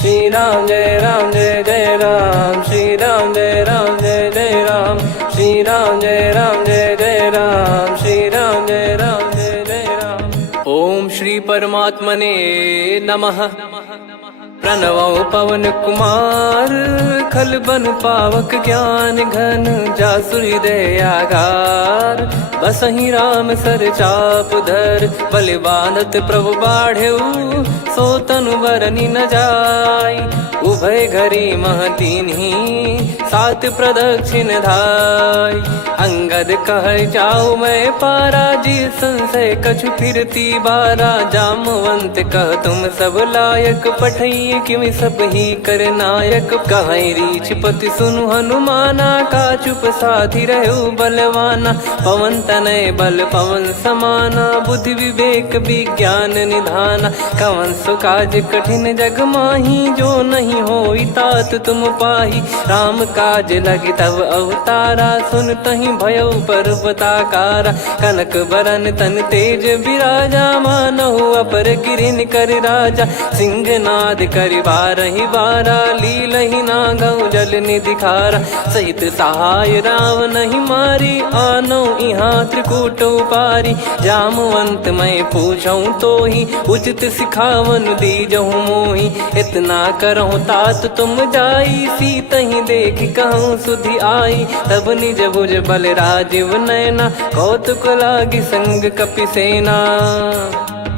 श्री राम जय जय राम, श्री राम जय जय राम, श्री राम जय जय राम, श्री राम जय जय राम। ओम श्री परमात्मने नमः। प्रणवो पवन कुमार, खल बन पावक ज्ञान घन, जासु हृदय आगार। बसहि राम सर चाप धर, बलि बांधत प्रभु बाढ़ेऊ, सो तनु बरनि न जाय। उभय घरी महतीन्ही, सात प्रदक्षिण धाय। अंगद कह जाऊ मैं पारा, जी संशय कछु फिरती बारा। जामवंत कह तुम सब लायक, पठई किमि सब ही कर नायक। कहीं रीछ पति सुनु हनुमाना, का चुप साधि रहु बलवाना। पवन तनय बल पवन समाना, बुद्धि विवेक विज्ञान निधाना। कवन सो काज कठिन जग माही, जो नहीं होई तात तुम पाही। राम काज लगी तब अवतारा, सुन तहि भयउ पर्वताकारा। कनक बरन तन तेज बिराजा, मानहु अपर गिरिन कर राजा। सिंहनाद करि बारहि बारा, लीलहि नागौ जल निधि खारा। सहित सहाय राम नहीं मारी, आनो इहाँ त्रिकूट उपारी। जामवंत मैं पूछऊँ तोहि, उचित सिखावन दीजहु मोहि। इतना करहु तात तुम जाई, सीतहि देख कहूँ सुधि आई। तब निज भुज बल राजीव नयना, कौतुक लागी संग कपिसेना।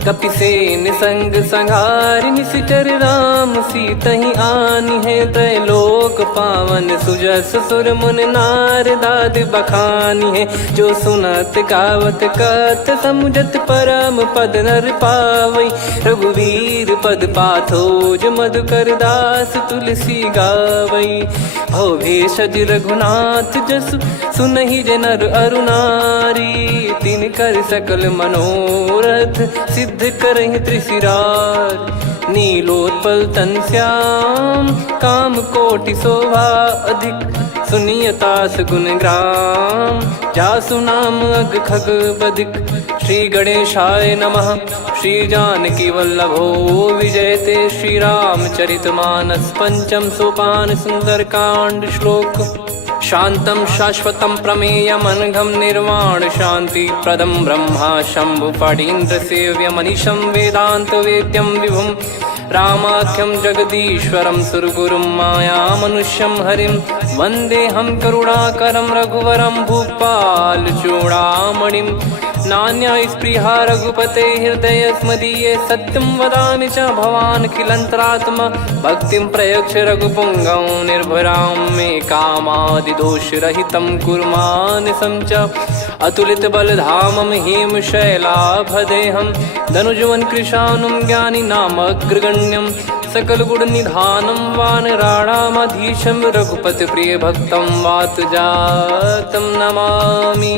कपिसेन संग संघारि, निशिचर राम सीतहि आनी है। त्रैलोक पावन सुजस सुर मुन नार, दाद बखानी है। जो सुनत गावत कथ, समुझत परम पद नर पावई। रघुवीर पद पाथोज, मधुकर दास तुलसी गावई। भव भेषज रघुनाथ जसु, सुनहि जे नर अरु नारी। तिन कर सकल मनोरथ, सिद्ध करहि त्रिशिरार। नीलोत्पल तन श्याम, काम कोटि शोभा अधिक। सुनियतास गुण ग्राम, जासु नाम अग खग बदिक। श्री गणेशाय नमः। श्री जानकी वल्लभो विजयते, श्री रामचरित मानस। पंचम सोपान सुंदर कांड श्लोक। शांतं शाश्वतं प्रमेयमनघं, निर्वाण शांति प्रदं ब्रह्मा शंभु फणीन्द्र सेव्यमनिशं। वेदांत वेद्यं विभुं रामाख्यं जगदीश्वरं, सुरगुरुं माया मनुष्यं हरिं। वन्देऽहं करुणाकरं रघुवरं, भूपाल चूडामणिं। नान्या स्पृहा रघुपते हृदय स्मदीये, सत्यं वदामि च भवान् खिलन्तरात्मा। भक्तिं प्रयच्छ रघुपुङ्गं, निर्भरां मे कामादिदोषरहितं कुर्मानिसं च। अतुलित बलधामं हेमशैलाभदेहं, धनुजवन कृशानुं ज्ञानी नामग्रगण्यं। सकल गुण निधानं वानराणामधीशं, रघुपति प्रिय भक्तं वातजातं नमामि।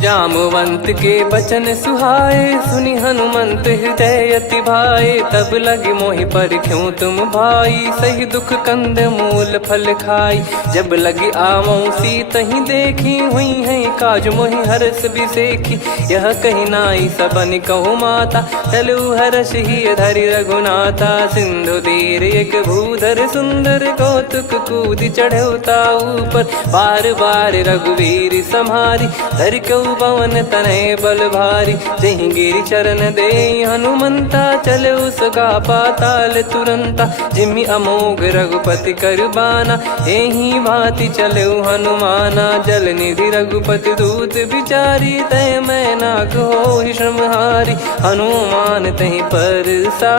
जामवंत के बचन सुहाए, सुनि हनुमंत हृदय अति भाए। तब लगे मोहि पर क्यों तुम भाई, सही दुख कंद मूल फल खाई। जब लगे आवऊं सीतहि देखी, हुई है काज मोहि हरस बिसेखी। यह कही नाई सबन कहु माता, चलु हरष ही धरि रघुनाथा। सिंधु तीर एक भूधर सुंदर, कौतुक कूद चढ़ौता ऊपर। बार बार रघुवीर सम्हारी, धर कऊ पवन तनय बल भारी। जहि गिरि चरण दे हनुमंता, चले उसका पाताल तुरंता। जिमि अमोघ रघुपति कर बाना, एहि भांति चले हनुमाना। जल निधि रघुपति दूत बिचारी, तय मैं नाग होहि श्रमहारी। हनुमान तहि परसा,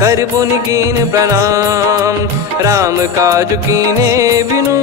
कर पुनि कीन प्रणाम। राम काज कीने बिनु,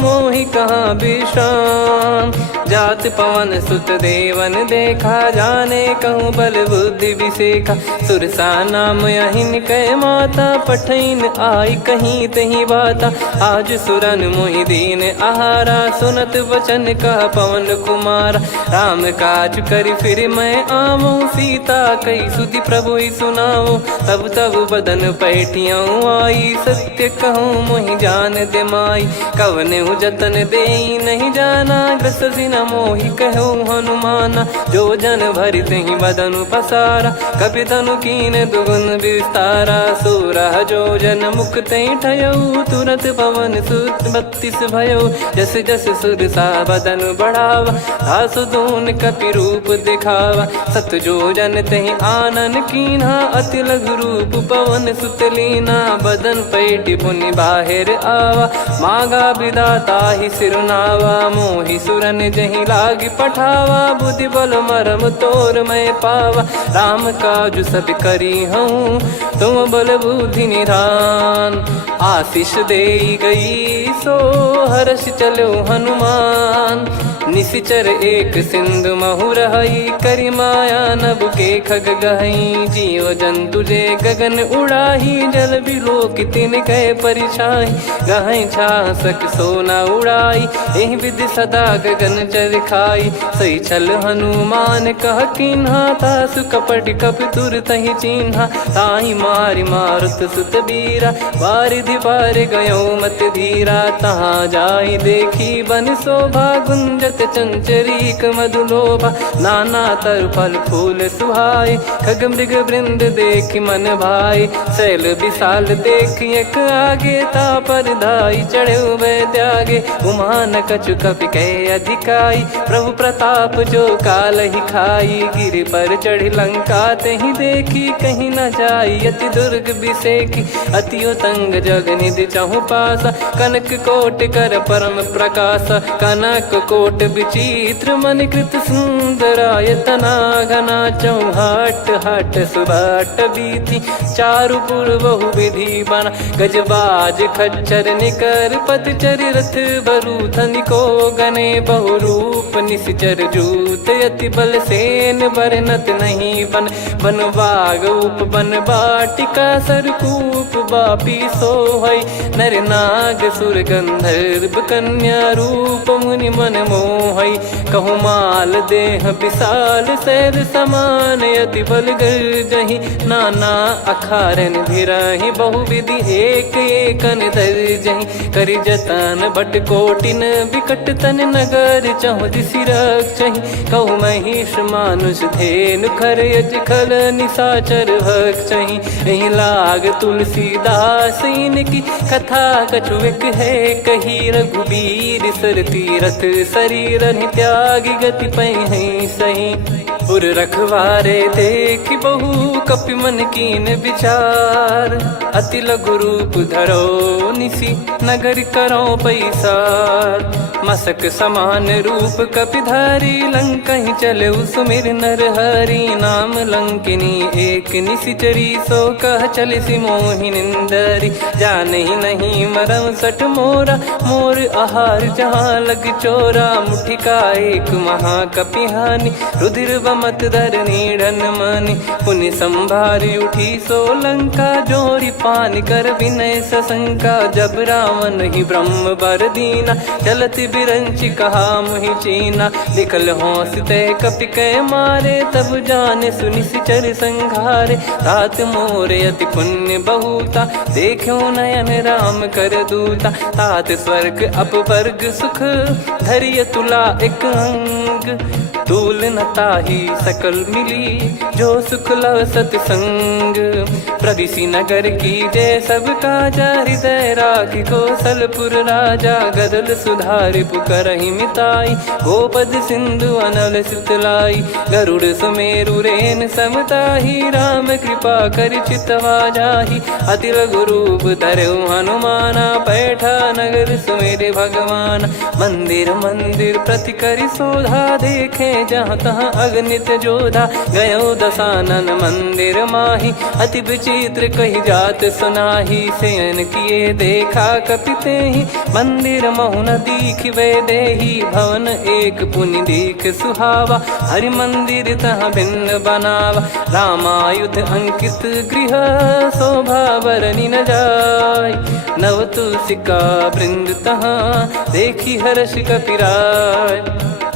मोहि कहाँ विश्राम। जात पवन सुत देवन देखा, जाने कहूँ बल बुद्धि विसेखा। सुरसा नाम अहिन कै माता, पठैन आई कहीं तही बाता। आज सुरन मोहि दीन आहारा, सुनत वचन कह पवन कुमारा। राम काज करि फिर मैं आवऊं, सीता कई सुधि प्रभु ही सुनाओ। तब तब बदन पैठियाँ आई, सत्य कहूँ मोहि जान दे माई। कवने जतन दे नहीं जाना, ग्रसि न मोहि कहो हनुमाना। जो जन भरि तेहि बदनु पसारा, कपि तनु कीन दुगुन विस्तारा। सोरह जो जन मुख तेहि ठयऊ, तुरत पवन सुत 32 भयऊ। जस जस सुरसा बदन बढ़ावा, आसु दून कपि रूप दिखावा। सत जो जन तेहि आनन कीन्हा, अति लघु रूप पवन सुत लीना। बदन पैटि पुनि बाहिर आवा, मागा विधाता ही सिरुनावा। मोहि सुरन जहि लागी पठावा, बुद्धि बल मरम तोर मैं पावा। राम काजु सब करी हूँ, तुम बल बुद्धि निधान। आशीष देई गई सो हर्ष चलो हनुमान। निशिचर एक सिंधु महु रहई, करी माया नभ के खग गहई। जीव जंतु जे गगन उड़ाही, जल बिलोक तिन कह परिछाई। गहई छासक सोना उड़ाई, एहि विधि सदा गगन चर खाई। सही छल हनुमान कह कीन्हा, तासु कपट कप तुर तहि चिन्हा। ताहि मारि मारुत सुत बीरा, वारिधि पार गयो मत धीरा। तहाँ जाई देखी बन शोभा, गुंजत चंचरीक मधुलोभा। नाना तर फल फूल सुहाए, खग मृग वृंद देख मन भाई। शैल विशाल देख एक आगे, तापर धाई चढ़े वै त्यागे। उमान कछु कपि कह अधिकाई, प्रभु प्रताप जो काल ही खाई। गिर पर चढ़ी लंका तेहि देखी, कहीं न जाई अति दुर्ग बिसेकी। अति उतंग जग निधि चहु पासा, कनक कोट कर परम प्रकाश। कनक कोट विचित्र मन कृत सुंदरायतना। घना चौहाट हाट सुबाट बीती, चारु पुर बहु विधि बना। गजबाज खच्चर निकर पतचर, रथ बरु धनिको गने। बहु रूप निशिचर जूत, अति बल सेन बरनत नहीं बन। बन बाग उप बन बाटिका, सरकूप बापी सोहई। नर नाग सुर गंधर्व कन्या, रूप मुनि मन मोहई। कहु माल देह विशाल, शैल समान अति बल गर्जहि। नाना अखारन भिरहि, बहु विधि एक एकन दर्जहि। करि जतन बट कोटिन, बिकट तन नगर चहु दिसि रक्षहि। कहु महिष मानुष धेनु, खर यज खल निशाचर भक्षहि। एहि लाग तुलसीदास इनकी, कथा कछु एक है कही। रघुबीर सर तीरथ शरीर, त्यागी गति पै सही। पुर रखवारे देख बहु, कपि मन कीन विचार। अति लघु रूप धरो निसी, नगर करो पैसार। मसक समान रूप कपि धारी, लंकहि चले सुमिर नर हरि। नाम लंकिनी एक निशिचरी, सो कह चलिसि मोहि निंदरी। जानहि नहीं मरम सठ मोरा, मोर आहार जहाँ लग चोरा। मुठिका एक महाकपिहानि, रुधिर बमत धरनी ढन मानि। पुनि संभारी उठी सो लंका, जोरी पान कर विनय सशंका। जब रावण ही ब्रह्म बर दीना, चलत बिरंचि कहा मुहि चीना। लिखल होंस ते कपि कै मारे, तब जाने सुनि सिचर संघारे। तात मोरे अति पुण्य बहुता, देखो नयन राम कर दूता। तात स्वर्ग अपवर्ग सुख, धरिय तुला एक अंग। तूल न ताहि सकल मिली, जो सुख लव सतसंग। प्रविशि नगर की जय सब काजा, हृदय राखि कौशलपुर राजा। गदल सुधारि पुकरहि मिताई, गोपद सिंधु अनल सितलाई। गरुड़ सुमेरु रेन समताहि, राम कृपा करि चितवा जाहि। अति लघु रूप धरऊ हनुमाना, पैठा नगर सुमेरे भगवान। मंदिर मंदिर प्रति करि शोधा, देखे जहाँ तहाँ अगणित जोधा। गयो दशानन मंदिर माही, अति विचित्र कही जात सुनाही। शयन किए देखा कपि तेहि, मंदिर महु न दीख वे देही। भवन एक पुनि दीख सुहावा, हरि मंदिर तहाँ भिन्न बनावा। रामायुध अंकित गृह, शोभा बरनि न जाय। नव तुलसी का वृंद तहाँ, देखी हर्ष कपिराय।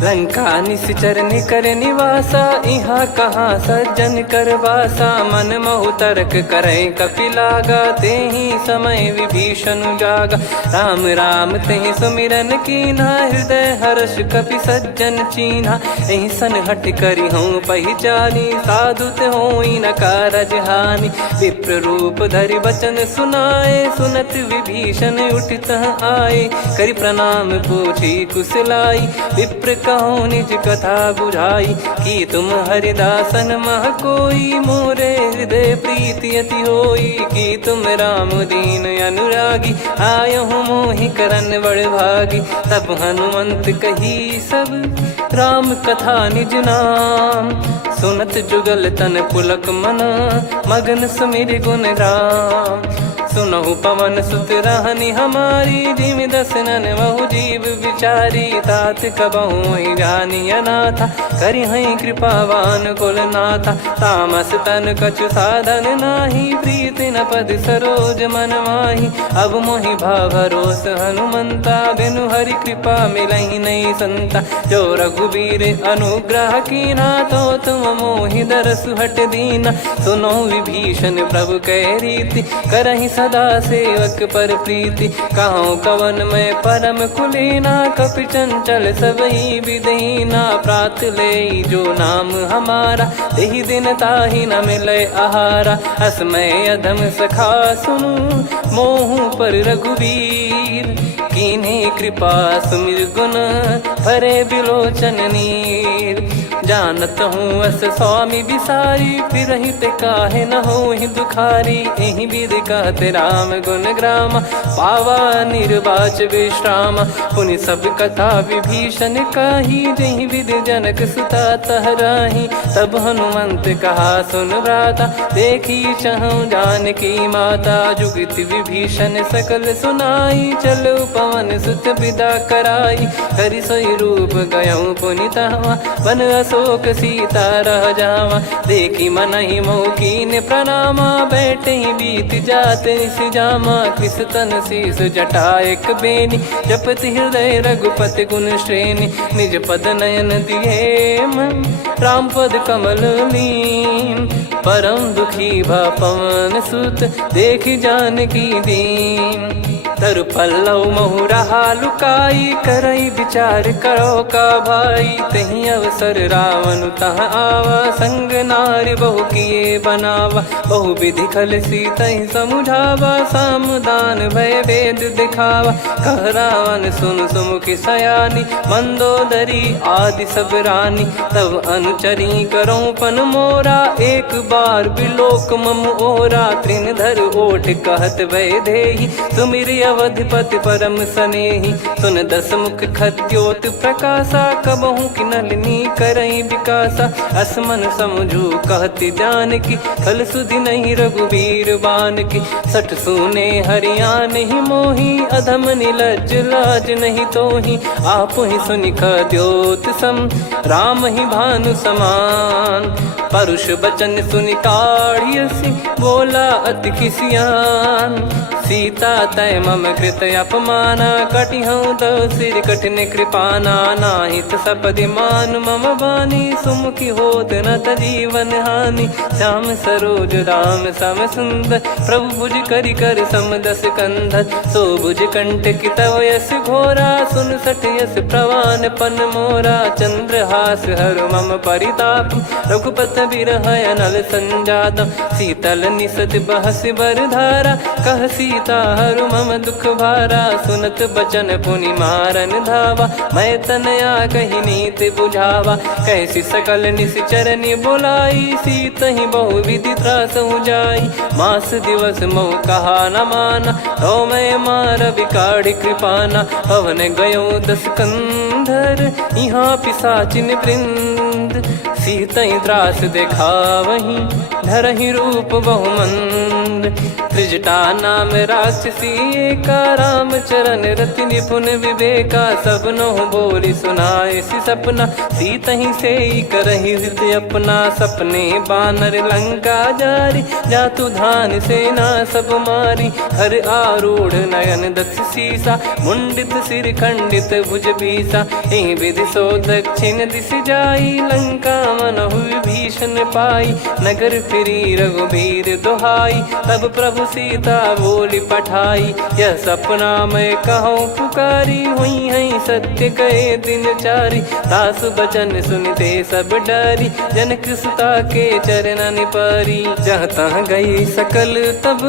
लंका निश्चर निकर निवासा, इहाँ कहाँ सज्जन कर वासा। मन महु तर्क करे कपिलागा, तेहि समय विभीषण जागा। राम राम तेहि सुमिरन कीन्हा, हृदय हर्ष कपि सज्जन चीन्हा। एहि सन हट करि हूँ पहिचानी, साधु ते होई न कारज हानि। विप्र रूप धरि वचन सुनाए, सुनत विभीषण उठित आए। करि प्रणाम पूछी कुशलाई, विप्र कहो निज कथा बुझाई। कि तुम हरिदासन मह कोई, मोरे हृदय प्रीति अति होई। कि तुम राम दीन अनुरागी, आयहु मोहि करन बड़ भागी। तब हनुमंत कही सब राम कथा निज नाम, सुनत जुगल तन पुलक मना, मगन सुमिर गुण राम। सुनहु पवन सुत रहनी हमारी, जिमि दसनन महु जीव विचारी। तात कबहु ही जानी अनाथा, करि हई कृपावान कुल नाथा। तामस तन कछु साधन नाही, प्रीति न पद सरोज मन माही। अब मोहि भाव भरोस हनुमंता, बिनु हरि कृपा मिलहि नहीं संता। जो रघुबीर अनुग्रह कीन्हा, तो तुम मोहि दरसु हट दीना। सुनो विभीषण प्रभु कह रीति, करहि सदा सेवक पर प्रीति। कहूँ कवन में परम कुलीना, कपि चंचल सबही विदहीना। प्रात ले जो नाम हमारा, तेहि दिन ताहि न मिले आहारा। असमय अधम सखा सुनु, मोहु पर रघुवीर। कीन्ही कृपा सुमिर गुण, भरे बिलोचन नीर। जानत हूँ अस स्वामी बिसारी, फिरहि ते काहे न होहि दुखारी। एहि विधि कहते राम गुण ग्राम, पावा निर्वाच विश्राम। पुनि सब कथा विभीषण काही, जहि विधि जनक सुता तहराही। तब हनुमंत कहा सुन भ्राता, देखी चहु जानकी माता। जुगति विभीषण सकल सुनाई, चलो पवन सुत विदा कराई। करि सोई रूप गयऊँ पुनि तहवा, वन अशोक सीता रह जावा। देखी मनहि मोह कीन्ह प्रणामा, बैठे ही बीत जात निस जामा। कृस तन शीस जटा एक बेनी, जपति हृदय रघुपति गुण श्रेणी। निज पद नयन दिए मन, राम पद कमल लीन। परम दुखी भा पवन सुत, देखि जानकी दीन। तरु पल्लव महु रहा लुकाई, करई विचार करो का भाई। तहि अवसर रावण तह आवा, संग नारी बहु किए बनावा। बहु विधि खल सीतहि समुझावा, सामदान भय वेद दिखावा। कह रावण सुन सुमुखि सयानी, मंदोदरी आदि सब रानी। तब अनुचरी करो पन मोरा, एक बार बिलोक मम ओरा। तृण धर ओठ कहत भय देहि, सुमिर अवधिपति परम सनेहि। सुन दस मुख खद्योत प्रकाशा, कबहु कि नलिनी करई विकासा। असमन समझू कहति जानकी, खल सुधि नहीं रघुवीर बानकी। सठ सुने हरियाण ही मोही, अधम निलज्ज लाज नहीं तोही। आप ही सुनि खद्योत सम, राम ही भानु समान। परुष बचन सुनि काढ़ियसि, बोला अति किसियान। सीता तय मम कृत अपमाना, कटिहऊँ तव सिर कठिन कृपाना। नाहित सपदि मान मम बानी, सुमुखी होत न जीवन हानि। श्याम सरोज राम सम सुंदर, प्रभु भुज करि कर सम दस कंधर। सो भुज कंठ की तव यस घोरा, सुन सठ यस प्रवान पन मोरा। चंद्रहास हर मम परिताप, रघुपत बिरह अनल संजातम। शीतल निसत बहस बर धारा, कह सीता हरु मम दुख भारा। सुनत बचन पुनि मारन धावा, मैं तनया कहि नीति बुझावा। कैसी सकल निश्चरनि बुलाई, सीतहि बहु विधि त्रासहु जाई। मास दिवस मोह कहा न माना, तो मैं मार बिकाढ़ि कृपाना। पवन गयो दस कंधर, यहाँ पिशाचिन वृंद। मंद, सीतई त्रास देखावहीं धरहि रूप बहुमंद। त्रिजटा नाम राक्षसी एका, राम चरण रति निपुण विवेका। सबनो बोली सुनाए सि सपना, सीतहि से करहि हृद अपना। सपने बानर लंका जारी, जातु धान सेना सब मारी। हर आरूढ़ नयन दक्ष सीसा, मुंडित सिर खंडित भुज बीसा। एहि विधि सो दक्षिण दिश जाई, लंका मनहु विभीषण पाई। नगर फिरी रघुबीर दुहाई, तब प्रभु सीता बोली पठाई। यह सपना मैं कहूँ पुकारी, हुई है सत्य कहे दिन चारी। दास बचन सुनते सब डरी, जनक सुता के चरण परी। जहाँ तहाँ गई सकल तब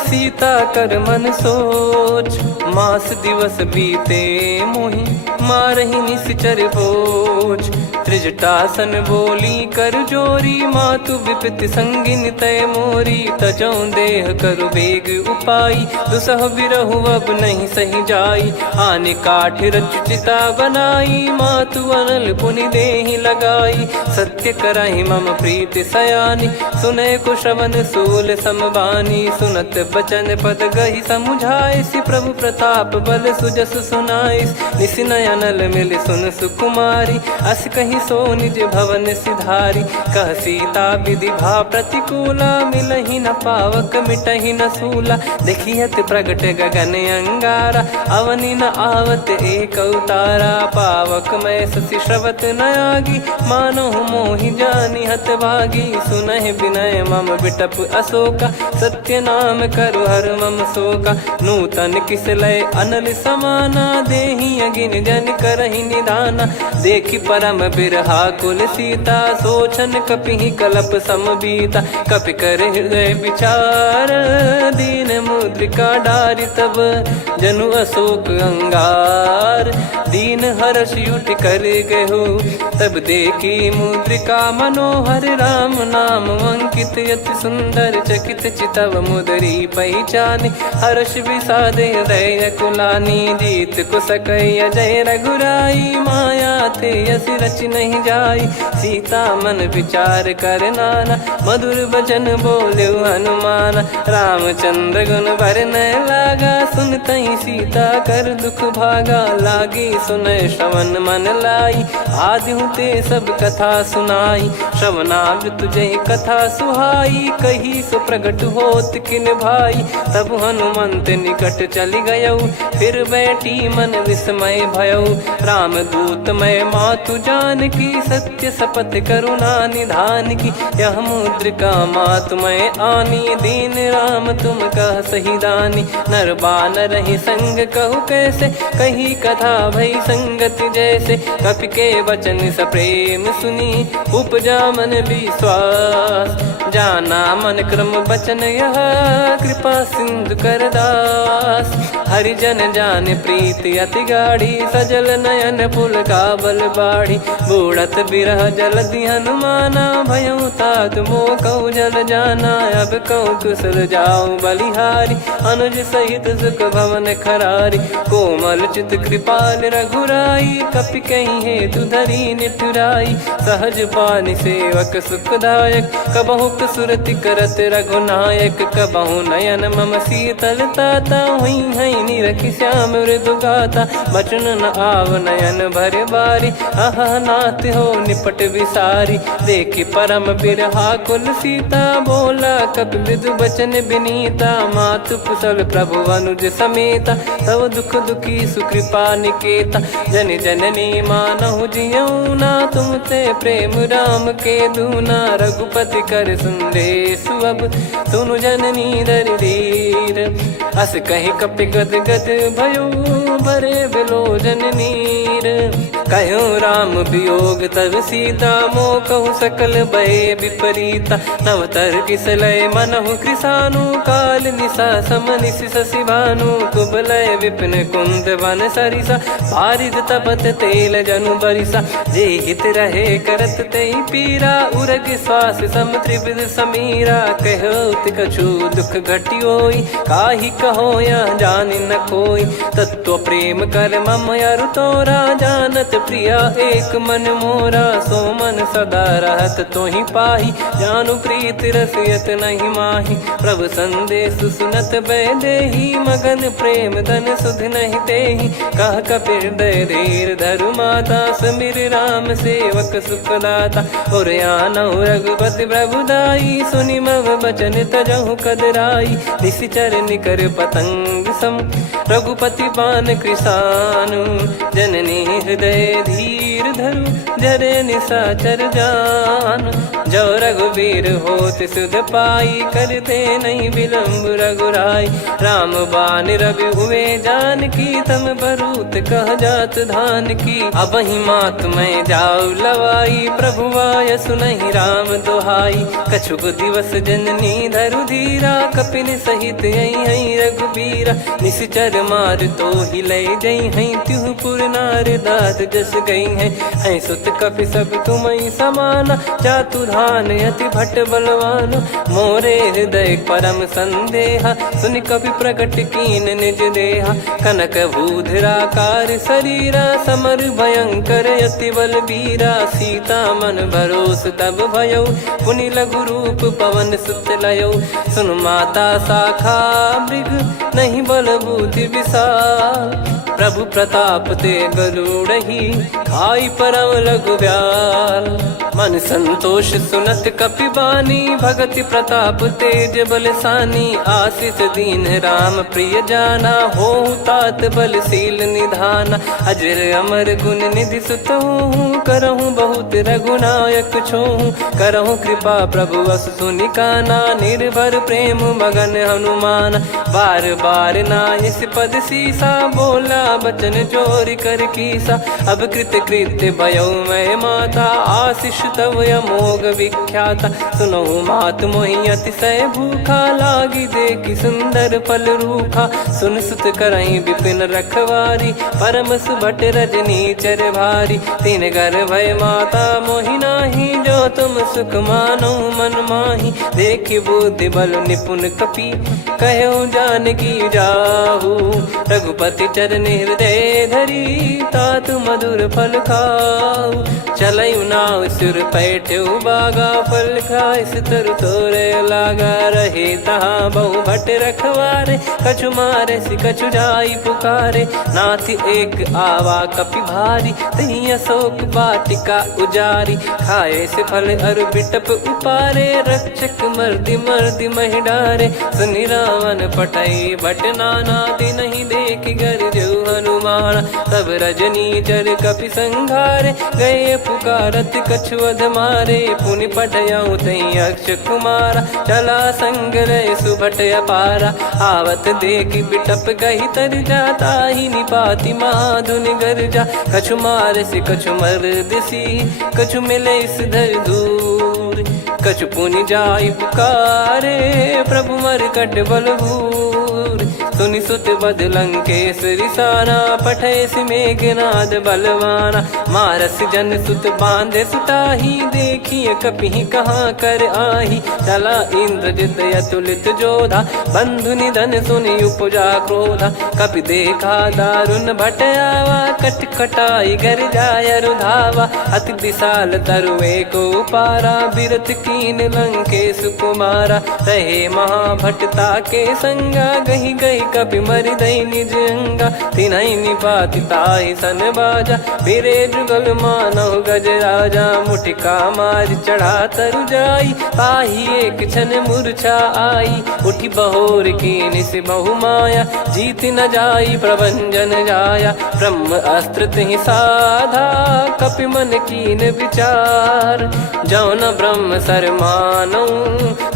सीता कर मन सोच। मास दिवस बीते मोहि मारहि निश्चर बोझ। त्रिजटासन बोली कर जोरी, मातु विपत्ति संगिन तय मोरी। तजौ देह करु बेग उपाई, दुसह बिरहु अब नहीं सही जाई। आने काठ रचिता बनाई, मातु अनल पुनि देहि लगाई। सत्य करहि मम प्रीति सयानी, सुनय को श्रवण सूल समबानी। सुनत बचन पद गहि समुझाए, सि प्रभु प्रताप बल सुजस सुनाइस। निस नयनल मिल सुन सुकुमारी, अस कहि सो निज भवन सिधारी। कह सीता विधि भा प्रतिकूला, मिलहि न पावक मिटहि न सूला। देखियत प्रगट गगन अंगारा, अवनि न आवत एक अवतारा। पावक मैं शशि श्रवत न आगी, मानो मोहि जानि हत भागी। सुनहि विनय मम बिटप अशोका, सत्य नाम करु हर मम शोका। नूतन किस लय अनल समाना, देहि अगिन जन करहि निदाना। देखि परम बिरहा कुल सीता, सोचन कपिहि कलप समबीता। कपि कर हृदय विचार, दीन मुद्रिका डारि तब जनु अशोक अंगार। दीन हर्ष उठ कर गहु, तब देखी मुद्रिका मनोहर। राम नाम अंकित अति सुंदर, चकित चितव मुदरी पहचान। हर्ष विषाद हृदय कुलानी, जीत को सकय जय रघुराई। माया थे यस रच नहीं जाई, सीता मन विचार कर नाना। मधुर बचन बोले हनुमान, रामचंद्र गुण बरनै लागा। सुनतहि सीता कर दुख भागा, लागी सुनय श्रवण मन लाई। आदि ते सब कथा सुनाई, श्रवणामृत जय कथा सुहाई। कही सो प्रगट होत किन भाई, तब हनुमंत निकट चली गयौ। फिर बैठी मन विस्मय भयौ, राम दूत मैं मातु जानकी। सत्य शपथ करुणा निधान की, यह मुद्रिका मातु मैं आनी। दीन राम तुम कह सही दानी, नर बानर ही संग कहु कैसे। कही कथा भई संगति जैसे, कपि के वचन सप्रेम सुनी। उपजा मन विश्वास, जाना मन क्रम बचन यह। कृपा सिंधु कर दास, हरिजन जान प्रीति अति गाढ़ी। सजल नयन पुल का बल बाढ़ी, बूढ़त बिरह जल दी हनुमाना। भयउ तात मोह कहु जल जाना, अब कहु कुशल जाऊं बलिहारी। अनुज सहित सुख भवन खरारी, कोमल चित कृपाल रघुराई। कपि कहीं हेतु धरी निठुराई, सहज पानि सेवक सुखदायक। कबहु सुरति करत रघुनायक, कबहु नयन मम शीतल ताता। हुई है निरखि श्याम मृदु गाता, बचन न आव नयन भर बारी। आहा नाथ हो निपट विसारी, देखि परम बिरहा कुल सीता। बोला कपि मृदु बचन बिनीता, मातु कुशल प्रभु अनुज समेता। तव दुख दुखी सुकृपा निकेता, जन जननी मानहु जियऊ ना। तुम ते प्रेम राम के दूना, रघुपति कर संदेश अब सुनु जननी दर धीर। अस कहि कपि गद गद भयो, भरे बिलोचन नीर। कहो राम वियोग तब सीता, मोह कहु सकल भय विपरीता। नवतर किसलय मनहु कृसानु, काल निशा समनिशि शशि भानु। कुबलय विपिन कुंद वन सरिसा, पारिद तपत तेल जनु बरिसा। जे हित रहे करत तेहि पीरा, उरग श्वास सम त्रिविध समीरा। कहो कछु दुख घटियोई, काहि कहो या जान न कोई। तत्व प्रेम कर मम अरु तोरा, जानत प्रिया एक मन मोरा। सो मन सदा रहत तो ही पाही, जानु प्रीत रसियत नहीं माही। प्रभु संदेश सुनत बैदेही, मगन प्रेम धन सुध नहीं तेही। कह कपिर दय धीर धरु माता, समिर राम सेवक सुखदाता। और आनौ रघुपति प्रभुदाई, सुनि मव बचन तजहु कदराई। निशिचर निकर पतंग सम, रघुपति पान कृसानु। जननी हृदय धीर धरु, जरे निशाचर जान। जो रघुवीर होत सुध पाई, करते नहीं विलम्ब रघुराई। राम बान रवि हुए जानकी, तम बरूत कह जात धान की। अब ही मात मैं जाऊ लवाई, प्रभु आय सुनहि राम दोहाई। कछुक दिवस जननी धरु धीरा, कपिन सहित यही रघुबीरा। निशिचर मार तो ही ले जई हैं, त्युह पुर नार दाद जस गई हैं। सुत कपि सब तुमहि समाना, जातु धान अति भट बलवान। मोरे हृदय परम संदेहा, सुनि कपि प्रकट कीन निज देहा। कनक भूधराकार शरीरा, समर भयंकर अति बलबीरा। सीता मन भरोस तब भयउ, पुनि लघु रूप पवन सुत लयउ। सुन माता शाखा मृग, नहीं बल बुद्धि विशाल। प्रभु प्रताप ते गरुड़ही, खाई परम लघु ब्याल। मन संतोष सुनत कपि बानी, भगति प्रताप तेज बलसानी। आशीष दीन राम प्रिय जाना, होहु तात बलशील निधाना। अजर अमर गुण निधि सुतहु, करहु बहुत रघुनायक छोहु। करहु कृपा प्रभु अस सुनि काना, निर्भर प्रेम मगन हनुमान। बार बार नायस पद सीसा, बोला बचन चोरी कर कीसा। अब कृत कृत्य भयउ मैं माता, आशीष तव अमोघ विख्याता। सुनहु मात मोहि अतिशय भूखा, लागी देखि सुंदर फल रूखा। सुन सुत करहि विपिन रखवारी, परम सुभट रजनी चर भारी। तीन घर भय माता मोहि नाही, जो तुम सुख मानो मन माही। देखि बुद्धि बल निपुण कपि, कहु जानकी जाहु। रघुपति चरण हृदय धरी, तात मधुर फल खाऊ। चलयु नाव सुर पैठ्यु बागा, फल खाइस तरु तोरे लागा। रहे तहाँ बहु भट रखवारे, कछु मारे सि कछु जाई पुकारे। नाथ एक आवा कपि भारी, तही अशोक वाटिका उजारी। खाए से फल अरु बिटप उपारे, रक्षक मर्दि मर्दि महि डारे। सुनि रावण पटई भट नाना, तिनहि देखि गरजउ हनुमान। तब रजनी चर कपि संघारे, गए पुकारत कछु अध मारे। पुनि पठयउ तई अक्ष कुमारा, चला संग रहे सुभट अपारा। आवत देखि बिटप गही तर जाता, ही निपाति महाधुनि गर्जा। कछु मार से कछु मर्दिसी, कछु मिले इस धर दूर। कछु पुनि जाई पुकारे, प्रभु मरकट बलभूर। सुनि सुत बद लंकेश्वरी साना, पठय मेघनाद बलवाना। मारस जन सुत बांधे सुताही, देखिए कपि कहाँ कर आही। चला इंद्रजित अतुलित जोधा, बंधु निधन सुनि उपजा क्रोधा। कपि देखा दारुण भट आवा, कट कटाई गर जाय रुधावा। अति विशाल तरुए को पारा, बिरत कीन लंकेश कुमारा। रहे महाभटता के संगा, गही गही कपि मरि दई निज अंगा। तिन्हि निपाति ताहि सन बाजा, फिरे जुगल मानव गज राजा। मुटिका मार चढ़ा तरु जाई, ताहि एक क्षण मूर्छा आई। उठि बहोर कीन से बहु माया, जीत न जाई प्रभंजन जाया। ब्रह्म अस्त्र तिहि साधा, कपि मन कीन विचार। जौ न ब्रह्म सर मानौ,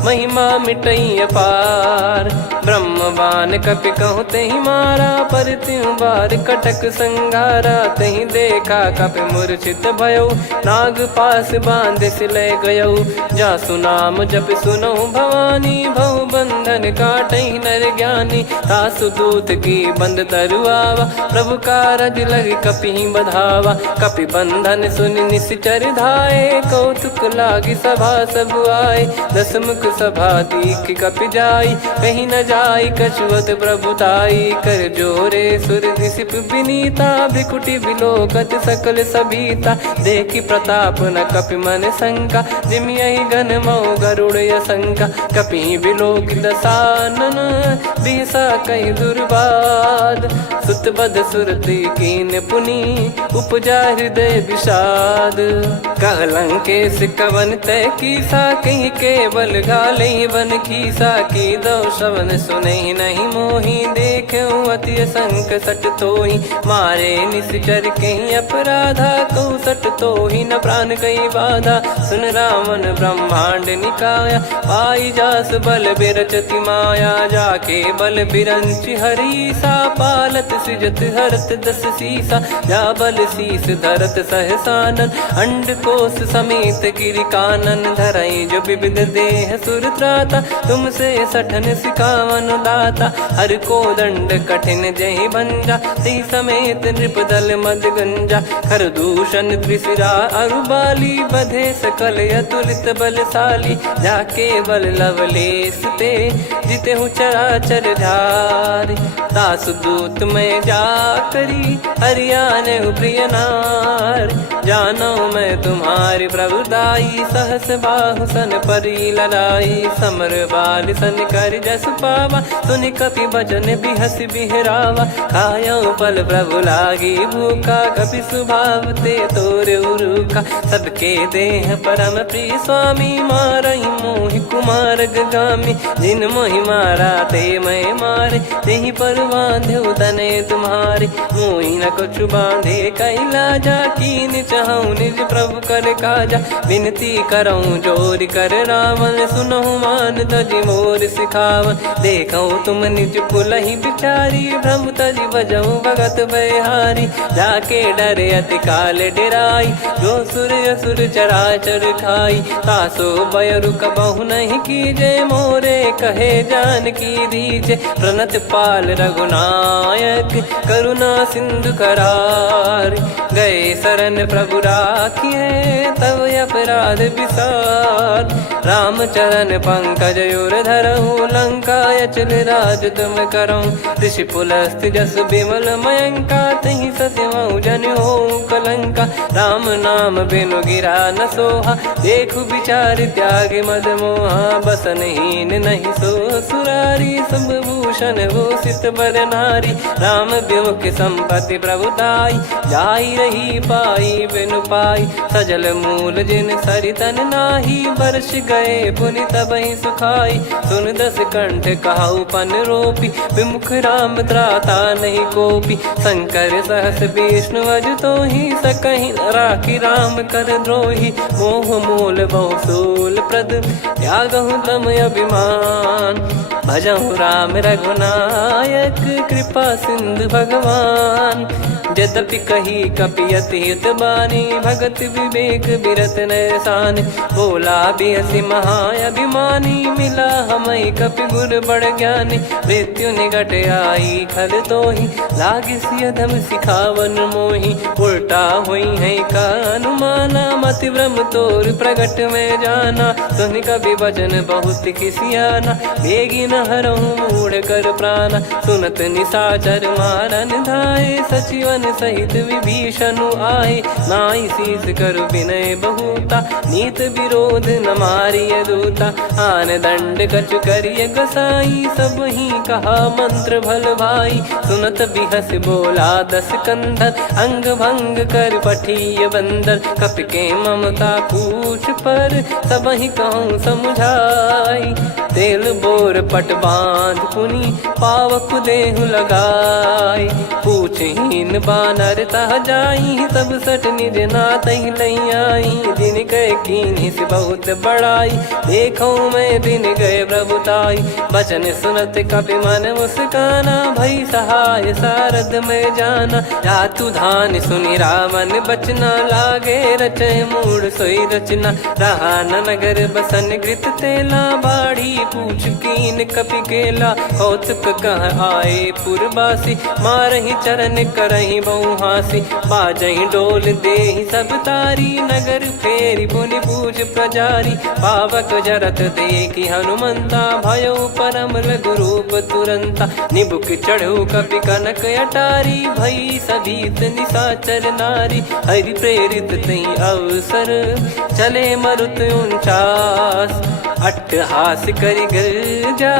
महिमा मिटई अपार। ब्रह्म बान कपि कहु तहि मारा, पर त्यों बार कटक संगारा। तहि देखा कपि मूर्छित भयउ, नाग पास बांध सिले गयउ। जासु नाम जप सुनहु भवानी, भव बंधन काटहि नर ज्ञानी। तासु दूत की बंद तरुआवा, प्रभु कारज लग कपि बधावा। कपि बंधन सुनि निश्चर धाये, कौतुक लागी सभा सब आए। दस मुख सभा दीख कपि जाई, कहीं न जाई कछुवत प्रभुताई। कर जोरे सुर दिसिप विनीता, भ्रिकुटि बिलोकत सकल सबीता। देखि प्रताप न कपि मन शंका, जिमियहि गन मऊ गरुड़ असंका। कपि बिलोक दसानन, बिहसा कहि दुर्वाद। सुत बध सुरति कीन पुनि, उपजा हृदय विषाद। कहलंकेश कवन तय कीसा, कहीं केवल गाले बन खीसा। की दो श्रवण सुने नहीं मोही, देखे अति संक सट तोही। मारे निश्चर कहीं अपराधा, कहूँ सट तोही न प्राण कहीं बाधा। सुन रावण ब्रह्मांड निकाया, पाई जास बल बिरचति माया। जाके बल बिरंच हरीसा, पालत सृजत हरत दस सीसा। जा बल शीस धरत सहसानन, अंड कोश समेत गिरि कानन। धरई जो विविध देह सुर त्राता, तुमसे सठन सिखावन दाता। हर को दंड कठिन जहि भंजा, ती समेत नृप दल मद गंजा। खर दूषण त्रिशिरा अरुबाली, बधे सकल अतुलित बलशाली। जाके बल लवलेश ते, जिते हूँ चराचर धारी। दास दूत में जा करी, हरियाने प्रिय नार। जानो मैं तुम्हारी प्रभुताई, सहस बाहु सन परी लड़ाई। समर बाल सन कर जस पावा, सुनि कपि भजन बिहस बिहरावा। खायो पल प्रभु लागी भूखा, कपि स्वभाव ते तोर उरुखा। सबके देह परम प्रिय स्वामी, मारई मोहि कुमार गगामी। जिन मोहि मारा ते मैं मारे, तेहि पर बांधो तने तुम्हारे। मोहि न कुछ बांधे कैलाजा, कीन चाहूँ निज प्रभु कर काजा। विनती करऊँ जोर कर रावण, सुनहु मान तजि मोर सिखावन। देखऊँ तुम निज पुलहि बिचारी, भ्रम तजि बजऊँ भगत बहारी। जाके डरे अति काल डेराई, जो सुर असुर चराचर खाई। तासो बयरु कबहु नहीं कीजे, मोरे कहे जान की दीजे। प्रणत पाल रघुनायक, करुणा सिंधु करार। गए शरण प्रभु राखिए, तब अपराध विसार। राम चरण पंकज उर धरऊँ, लंका अचल राज तुम करऊँ। ऋषि पुलस्त जस विमल मयंका, तहि सत्यमऊ जन हो कलंका। राम नाम बिनु गिरा न सोहा, देखु विचार त्याग मद मोहा। बसनहीन नहीं सो सुरारी, सब भूषण भूषित बर नारी। राम विमुख संपत्ति प्रभुताई, जाई रही पाई बिनु पाई। सजल मूल जिन सरितन नाही, वर्ष गए पुनि तबहि सुखाई। सुन दस कंठ कहाऊ पन रोपी, विमुख राम त्राता नहीं कोपी। शंकर सहस विष्णु अज तोहि, सकहि न राखी राम कर द्रोही। मोह मूल बहु सूल प्रद, त्यागहु तम अभिमान। भजहु राम रघुनायक, कृपा सिंधु भगवान। यद्यपि कही कपियति हित बानी, भगत विवेक बिरत नैसान। बोला बिहसि महाअभिमानी, मिला हमई कपि गुर बड़ ज्ञानी। मृत्यु निकट आई खल तोहि, लागिसि अधम सिखावन मोहि। उल्टा हुई है का अनुमाना, मति भ्रम तोर प्रगट में जाना। सुन कवि वचन बहुत खिसियाना, बेगी न हरहु मूढ़ कर प्राणा। सुनत निशाचर मारन धाये, सचिवन सहित विभीषणु आए। नाई शीस कर विनय बहुता, नीत विरोध न मारिय दूता। आन दंड कछु करिय गसाई, सब ही कहा मंत्र भल भाई। सुनत बिहस बोला दस कंधर, अंग भंग कर पठिय बंदर। कपि के ममता पूछ पर, सब ही कहूँ समुझाई। तेल बोर पट बांध पुनि, पावक देहु लगाई। पूछहीन बानर तह जाई, सब सट निज नातहि लई आई। दिन गए कीन्ही से बहुत बड़ाई, देखो मैं दिन गए प्रभुताई। बचन सुनत कपि मन मुस्काना, भई सहाय सारद में जाना। जातु धान सुनि रावण बचना, लागे रचय मूढ़ सोई रचना। रहा न नगर बसन घृत तेला, बाढ़ी पूछ कीन कपि केला कौतुक कह आए पुरबासी मारही चरण करही बहु हासी बाजही डोल देहि सब तारी नगर फेरी पुनि पूज प्रजारी पावक जरत देखी हनुमंता भयो परम लघु रूप तुरंता निबुक चढ़ू कपि कनक अटारी भई सभीत निशाचर नारी हरि प्रेरित तई अवसर चले मरुत 49 अट्टहास करि गिरजा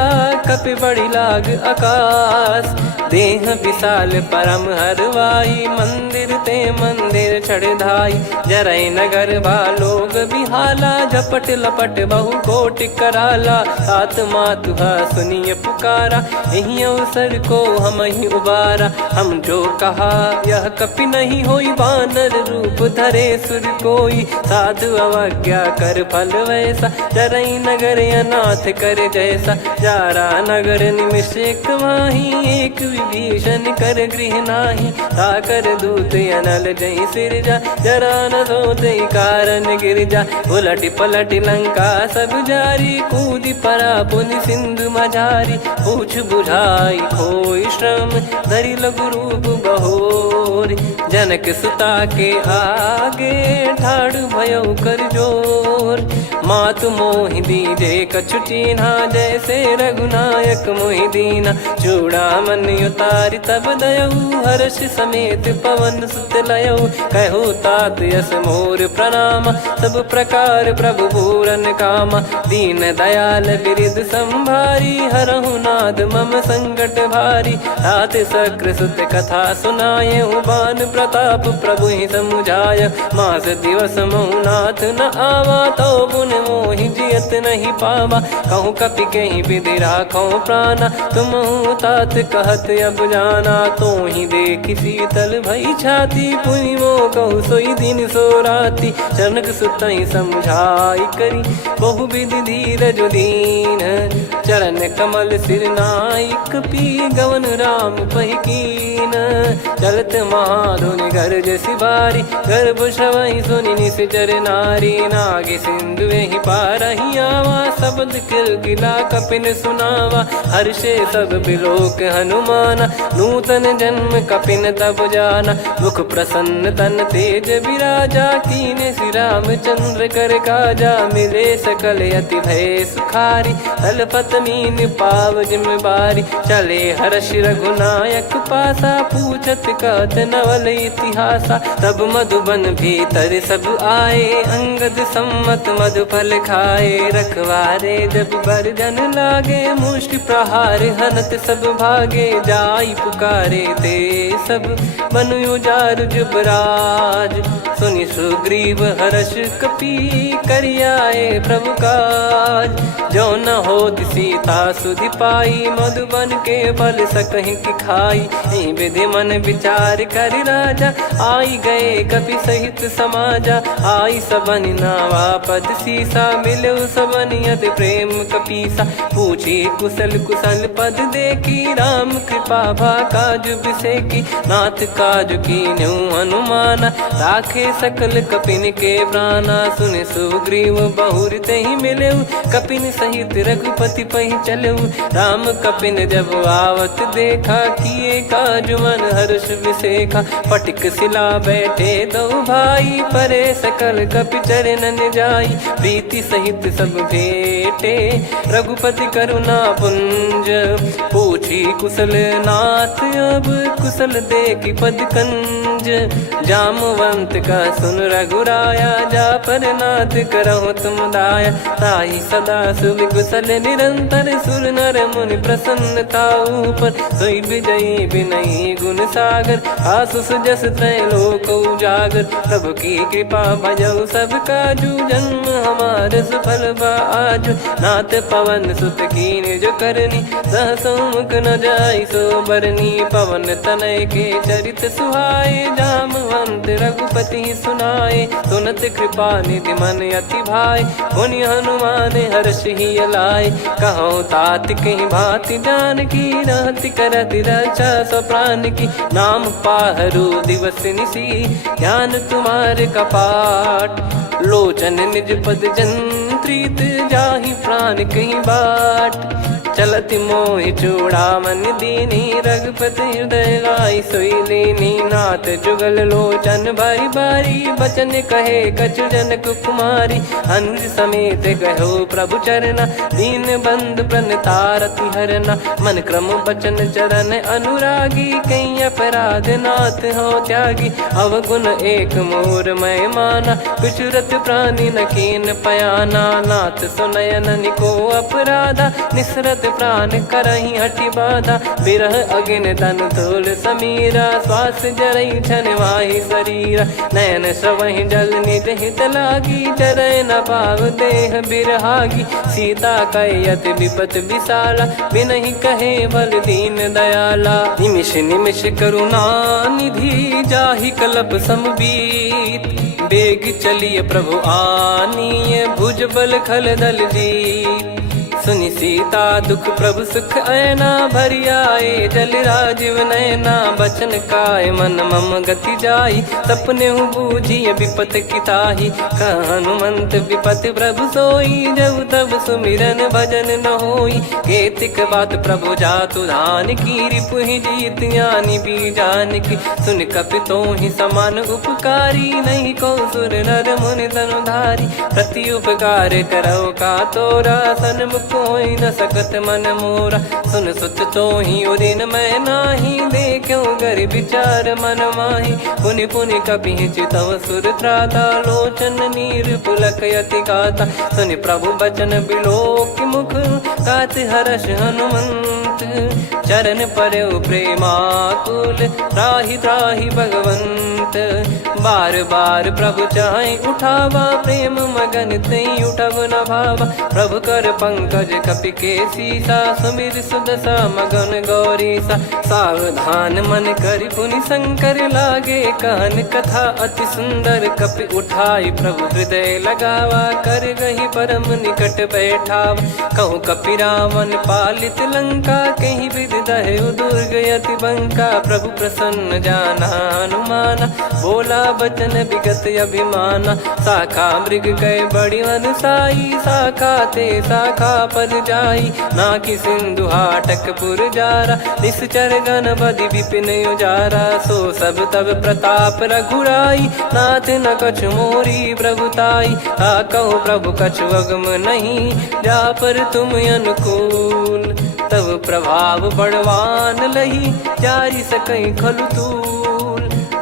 कपि बड़ी लाग आकाश देह विशाल परम हरवाई मंदिर ते मंदिर चढ़ाई जरई नगर बालोग बिहाला झपट लपट बहु कोट कराला सात मातुहा सुनिय पुकारा यही अवसर को हम ही उबारा हम जो कहा यह कपि नहीं होई बानर रूप धरे सुर कोई साधु अवज्ञा कर फल वैसा जरई नगर अनाथ कर जैसा जारा नगर निमिष एक माही एक विभीषण कर गृह नाही ताकर दूत अनल जय सिरजा जरा न सोते कारण गिरजा उलट पलट लंका सब जारी कूदी परा पुनि सिंधु मझारी पूछ बुझाई खोई श्रम धरि लघु रूप बहोरी जनक सुता के आगे ठाड़ भयो कर जोर मातु मोहि दीजे कछु चीन्हा जैसे रघुनायक मोहि दीना चूड़ामन उतारि तब दयऊ हर्ष समेत पवन सुत लयऊ कहु तात यस मोर प्रणाम सब प्रकार प्रभु पूरन कामा दीन दयाल बिरिद संभारी हरहु नाद मम संकट भारी तात सक्र सुत कथा सुनाये बान प्रताप प्रभु ही समुझाय मास दिवस महु नाथ न आवा तो पुन मोहि जियत नहीं पावा कहूँ कपि कहीं विधि राखो प्राणा तुम तात कहत अब जाना तो ही देख शीतल भई छाती पुनि मो कहु सोई दिन सो राती जनक सुतई समझाई करी बहु विधि धीरज दीन चरण कमल सिर नाइक पी गवन राम पहिकीन चलत महाधुनि गर्ज सिबारी गर्भ श्रवहि सुनि निश्चर नारी नागे सिंधु ही पारही आवा शब्द किलकिला कपिन सुनावा हर्षे सब बिलोक हनुमाना नूतन जन्म कपिन तब जाना मुख प्रसन्न तन तेज विराजा कीने श्री रामचंद्र कर काजा मिले सकल अति भय सुखारी तलपत मीन पाव जिम्मेवारी चले हर्ष रघुनायक पासा पूछत कहत नवल इतिहासा तब मधुबन भीतर सब आए अंगद सम्मत मधुफल खाए रखवारे जब बरजन लागे मुष्टि प्रहार हनत सब भागे जाई पुकारे ते सब मनु उजार जुबराज सुनि सुग्रीव हर्ष कपि करियाए प्रभु काज जो न हो सीता सुधि पाई मधुबन के फल सकहि की खाई विधि मन विचार कर राजा आई गए कपि सहित समाजा आई सबन नावा पद सीसा मिलो सबनियत प्रेम कपीसा पूछी कुशल कुशल पद देखी राम कृपा भा काज बिसेकी नाथ काज की न्यू हनुमाना राखे सकल कपिन के प्राणा सुन सुग्रीव बहुर ते ही मिले कपिन सहित रघुपति पहि चले राम कपिन जब आवत देखा किए काज मन हर्ष विसेखा पटिक सिला बैठे दो भाई परे सकल कपि चरणन जाई प्रीति सहित सब भेटे रघुपति करुणा पुंज पूछी कुशल नाथ अब कुशल देखी पद कंज जामवंत का सुन रघुराया जा पर नाथ करहु तुम दाया ताई सदा सुभि कुशल निरंतर सुर नर मुनि प्रसन्नता ऊपर सोई विजयी विनयी गुण सागर आसु सुजस त्रैलोक उजागर प्रभु की कृपा भजऊ सब काजू जन्म हमार सफल बाजू नाथ पवन सुत कीन जो करनी सहसो मुख न जाई सो बरनी पवन तनय के चरित सुहाए जामवंत रघुपति सुनाए सुनत कृपा निधि मन अति भाई पुनि हनुमान हर्ष ही लाए कहो तात कहीं भांति जान की रहति करति रक्षा सो प्राण की नाम पाहरू दिवस निसी ध्यान तुम्हारे कपाट लोचन निज पद जन प्रीत जाहि प्राण कहीं बाट। चलत मोहि चूड़ामन दीनी रघुपति हृदय लाई सोई लीनी। नाथ जुगल लोचन बारी बारी बचन कहे कछु जनक कुमारी। हंस समेत गहो प्रभु चरना दीन बंद प्रणतारति हरना। मन क्रम बचन चरण अनुरागी कहीं अपराध नाथ हो त्यागी। अवगुण एक मोर मैं माना विचुरत प्राणी न कीन पयाना। नाथ सुनयन निको अपराधा निसरत प्राण करही हटि बाधा। बिरह अगिन तन तोल समीरा श्वास जरई छन वाहि शरीरा। नयन सवहि जल निज हित लागी चरय न पाव देह बिरहागी। सीता कयत विपत विशाला बिनहि कहे बल दीन दयाला। निमिष निमिष करुणा निधि जाहि कलप समबीत। बेग चलिए प्रभु आनीय भुज बल खल दल जीत। सुनि सीता दुख प्रभु सुख ऐना भरि आए जल राजीव नैना। बचन काय मन मम गति जाई सपने बूझी विपत किताही। हनुमंत विपत प्रभु सोई जब तब सुमिरन भजन न होई। केतिक बात प्रभु जातु धान की रिपुहि जीत ज्ञानी बीजान की। सुन कपितो ही समान उपकारी नहीं को सुर नर मुनि तनुधारी। प्रति उपकार करो का तोरा सन्मुख कोई न सकत मन मोरा। सुन सुत तो ही उदिन मैं नाही देखो गर विचार मन माही। पुनि पुनि कपि चितव सुर त्राता लोचन नीर पुलक यति गाता। सुनि प्रभु बचन बिलोक मुख गात हर्ष हनुमंत। चरण परयो प्रेमाकुल त्राहि त्राहि भगवंत। बार बार प्रभु चाहि उठावा प्रेम मगन तई उठब न भावा। प्रभु कर पंकज कपि के सीसा सुमिर सुदशा मगन गौरीसा। सावधान मन करि पुनि शंकर लागे कहन कथा अति सुंदर। कपि उठाई प्रभु हृदय लगावा कर गही परम निकट बैठावा। कहूँ कपि रावण पालित लंका कहीं विधि दहु दुर्ग यति बंका। प्रभु प्रसन्न जाना हनुमाना बोला बचन विगत अभिमाना। शाखा मृग गए बड़ी अनुसाई शाखा ते शाखा पर जाई। ना कि सिंधु हाटक पुर जारा निश्चर गण बदि विपिन उजारा। सो सब तब प्रताप रघुराई नाथ न कछु मोरी प्रभुताई। कहूँ प्रभु कछु अगम नहीं जा पर तुम अनुकूल। तब प्रभाव बड़वान लही जारी सकई खलु तूल।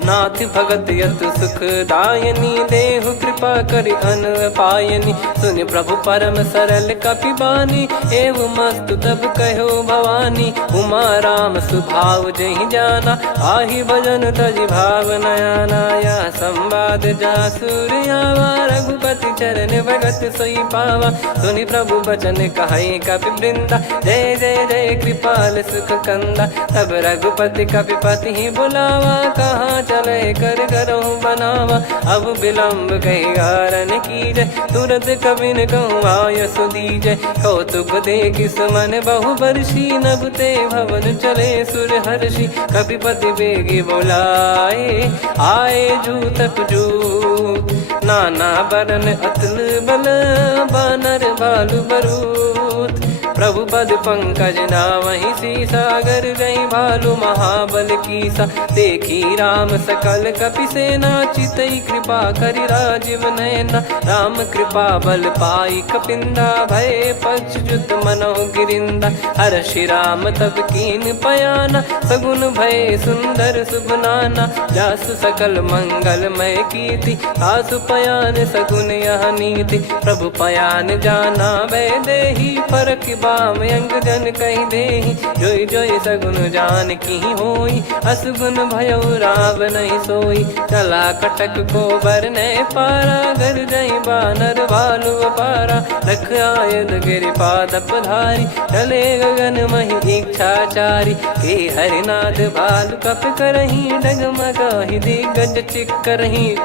नाथ भगत यत सुख दायनी देहु कृपा करि अन पायनी। सुन प्रभु परम सरल कपि बानी एवं मस्तु तब कहो भवानी। उमा राम सुभाव जहि जाना आहि भजन तजि भाव नयाना। या संवाद जासुर आवा रघुपति चरण भगत सोई पावा। सुनि प्रभु बचन कहै कपि वृंदा जय जय जय कृपाल सुख कंदा। तब रघुपति कपि पति बुलावा कहाँ चले कर करहु बनावा। अब विलम्ब कही कारण कीजय तुरत कबिन कहूँ आयस दीजय। कौतुक देख सुमन बहु बरसी नभ ते भवन चले सुर हर्षि। कपिपति बेगी बोलाए आए जूतक जूत। नाना बरन अतुल बल बानर बालु बरूत। प्रभु पद पंकज नावहि सीसागर गई भालु महाबल कीसा। देखी राम सकल कपि सेना चितई कृपा करि राजीव नयना। राम कृपा बल पाई कपिंदा भय पक्ष जुत मनो गिरिंदा। हर्षि राम तब कीन पयाना सगुन भय सुंदर शुभ नाना। जासु सकल मंगलमय कीर्ति आसु पयान सगुन यह नीति। प्रभु पयान जाना वै देहि फरक बाम अंग जन कहीं देहि। जोई जोई सगुन जान की होई असगुन भयो राव नहीं सोई। चला कटक को बरने पारा घर जई बानर भालु पारा। रख आयद गिरि पाद पधारी चले गगन मही इच्छाचारी। के हरिनाथ भालु कप करही डगमगाहि दिग्गज चिक्करही।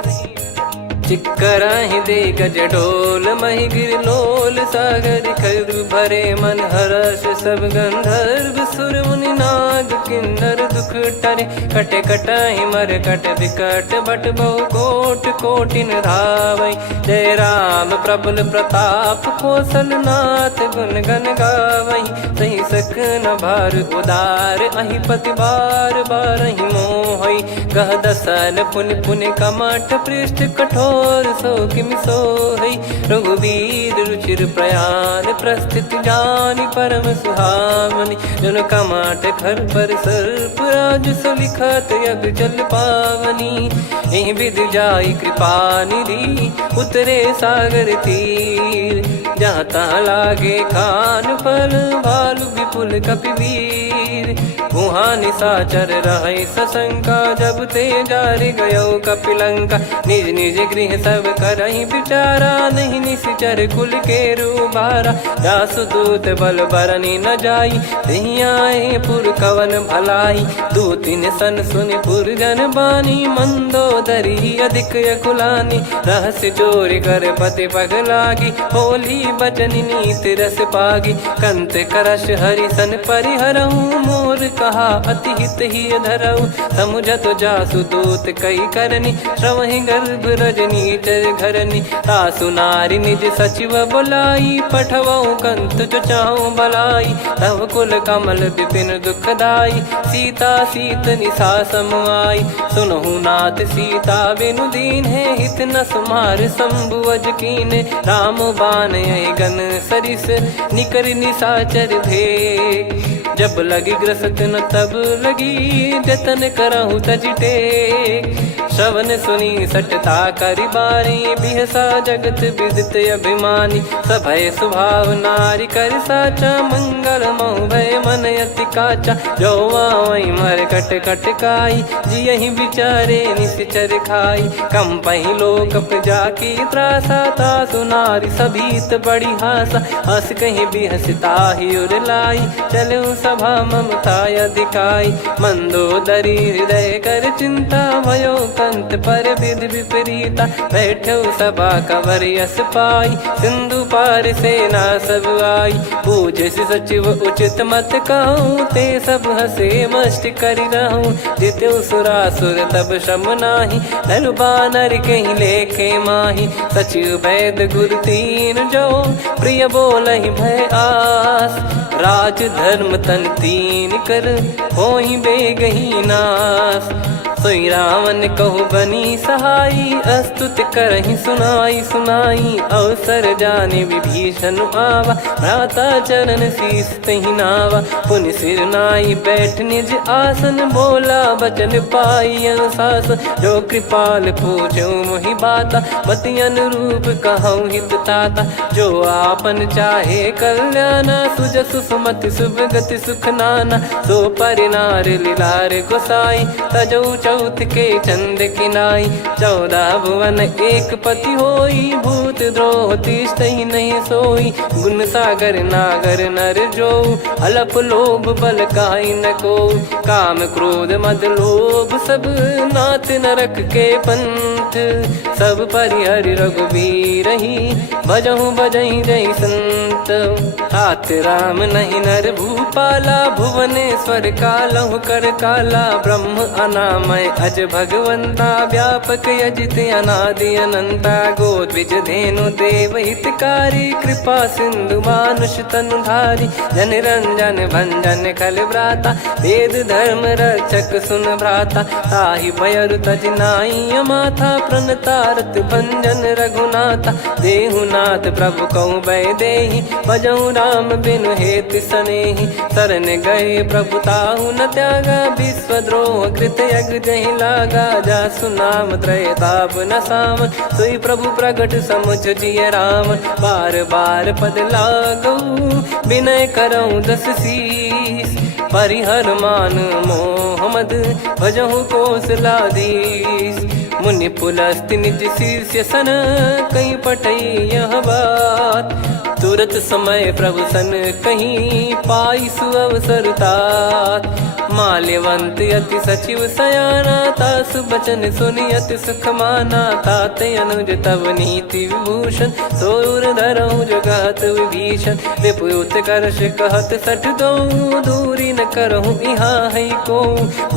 चिक्कराहि दे गज डोल महि गिर लोल सागर खर भरे मन हर्ष सब गंधर्व सुर मुनि नार। नाग किन्नर दुख टरे, कटे कटहि मर कट विकट बट बहु कोट कोटिन धावै। जय राम प्रबल प्रताप कौशलनाथ गुण गण गावै। सही सकन भार उदार अहि पति बार बारहि मोहै। गह दसन पुन पुन कमठ पृष्ठ कठोर सो किमि सोहै। रघुवीर रुचिर प्रयाण प्रस्थित जानि परम सुहावनि। जन कमठ खर पर सर्प राज सलिखत यग जल पावनी। एहि विधि जाई कृपा निधि उतरे सागर तीर। जहाँ तहाँ लागे खान फल भालु विपुल कपिवीर। वहाँ निशाचर रहै सशंका जब ते जारि गयो कपिलंका। निज निज गृह सब करहि विचारा नहीं निश्चर कुल के रूबारा। जासु दूत बल बरनि न जाई तेहि आए पुर कवन भलाई। दूतिन सन सुनि पुर जन बानी मंदोदरी अधिक यकुलानी। रहस्य चोरी कर पति पगलागी होली बचन नीति रस पागी। कंत करश हरिसन परिहरहु मोर कहा अति हित ही धरऊ। समुझत जासु दूत कई करनी श्रवहि गर्भ रजनी चर घरनी। तासु नारी निज सचिव बुलाई पठवऊ कंत जो चाहूं बलाई। तव कुल कमल विपिन दुखदाई सीता सीत निशा समाई। सुनहु नाथ सीता बिनु दीन है हित न सुमार शंभु अज कीने। राम बाण गन सरिस निकर निशाचर भेग। जब लगी ग्रसत न तब लगी जतन करहु तज टेक। श्रवण सुनी सटता करि बारी बिहसा जगत विदित अभिमानी। सभय स्वभाव नारी कर साचा मंगल मऊ भय मन अति काचा। जो आवै मर कट कट काई जियहि विचारे निश्चर खाई। कम पहि लोक जाकी त्रासा तासु नारी सभीत बड़ी हासा। हस कहीं बिहसता ही उर लाई चलऊ सभा ममता अधिकाई। मंदोदरी हृदय कर चिंता भयो कंत पर विधि विपरीता। बैठो सभा कवर यस पाई सिंधु पार सेना सब आई। पूज्य सचिव उचित मत कहूँ ते सब हसे मष्ट करि रहूँ। जित्यु सुरासुर तब श्रम नाही नर बानर कहीं लेखे माही। सचिव वैद गुरु तीन जो प्रिय बोलहि भय आस। राज धर्म तन तीन कर होई बेगही नास। सोई रावण कहु बनी सहाई अस्तुत करहि सुनाई सुनाई। अवसर जाने विभीषण आवा भ्राता चरण शीस तहि नावा। पुनि सिर नाई बैठ निज आसन बोला बचन पाई अनुशासन। जो कृपाल पूछो मोहि बाता मति अनुरूप कहूँ हित ताता। जो आपन चाहे कल्याणा सुजसु सुमति सुभगति सुख नाना। सो परिनार लीलार गोसाई तजौ चौथ के चंद किनाई। 14 भुवन एक पति होई भूत द्रोह तिष्ठहि नहीं सोई। गुण सागर नागर नर जो अलप लोभ बल काई न को। काम क्रोध मद लोभ सब नाथ नरक के पंथ। सब परिहरि रघुबीर ही भजहु भजहि जय संत। तात राम नहीं नर भूपाला भुवनेश्वर कालहु कर काला। ब्रह्म अनामय अज भगवंता व्यापक यजित अनादि अनंता। गोद्विज धेनु देव हितकारी कृपा सिंधु मानुष तनुधारी। जन रंजन भंजन खल भ्राता वेद धर्म रक्षक सुन भ्राता। ताहि भयरु तज नाई माथा प्रणतारत भंजन रघुनाथा। देहुनाथ प्रभु कहु भय देहि भजहु राम बिनु हेतु सनेहि। शरण गए प्रभु ताहु न त्यागा विश्वद्रोह कृत यज्ञ जहि लागा। जासु नाम त्रय ताप न सावन सोई प्रभु प्रगट समुझ जिय राम। बार बार पद लागऊ विनय करऊँ 10 शीस। परिहर मान मोह मद भजहु कौशलाधीश। मुनि पुलस्त्य निज शिष्य सन कहीं पठई यह बात। तुरत समय प्रभु सन कहीं पाई सुअवसर तात। माल्यवंत अति सचिव सयाना तासु बचन सुनि अति सुख माना। ताते अनुज तव नीति विभूषण सोर धरऊ जगत विभीषण। विपुत करश कहत सठ दो दूरी न करहु यहाँ है को।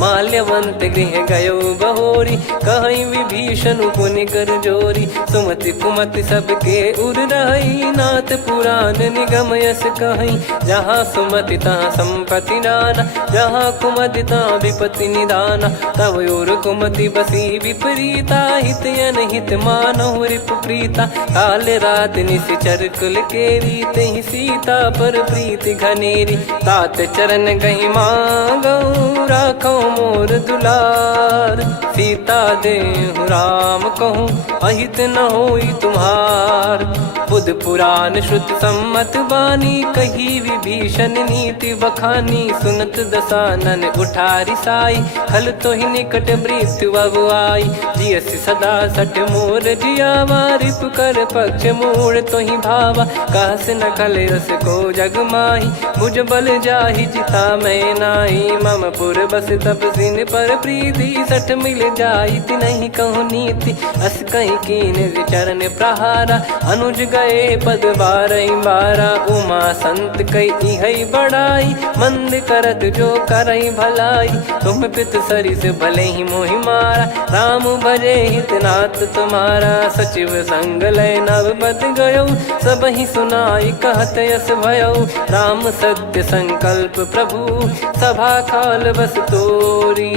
माल्यवंत गृह गयो बहोरी, कहीं विभीषण पुनि कर जोरी। सुमति कुमति सबके उर रही, नाथ पुराण निगम यस कहीं। जहाँ सुमति तहाँ संपत्ति नाना, जहाँ कुमति तहाँ विपत्ति निदाना। तब और कुमति बसी विपरीता, हित अनहित मानहु रिपु प्रीता। काल रात निश्चर कुल केरी, तहि सीता पर प्रीति घनेरी। तात चरण गही मांगऊ, राखो मोर दुलार। सीता देहु राम कहूँ, अहित न होई तुम्हार। बुध पुराण श्रुत सम्मत बानी, कही विभीषण नीति बखानी। सुनत दसानन उठारी साई, खल तो ही निकट मृत्यु अब आई। जियसि सदा सठ मोर जियावा, रिप कर पक्ष मूड़ तो ही भावा। कहस न खल रस को जग माही, मुझ बल जाहि जिता मैं नाई। मम पुर बस तपसिन पर प्रीति, सठ मिल जाई नहीं कहूँ नीति। अस कहीं कीन चरण प्रहारा, अनुज गए पद बारई बारा। उमा संत कई है बड़ाई, मंद करत जो करई भलाई। तुम पित सरिस भले ही मोहि मारा, राम भजे हित नाथ तुम्हारा। सचिव संग लय नव बद गयो, सब ही सुनाई कहत यस भयो। राम सत्य संकल्प प्रभु, सभा काल बस तोरी।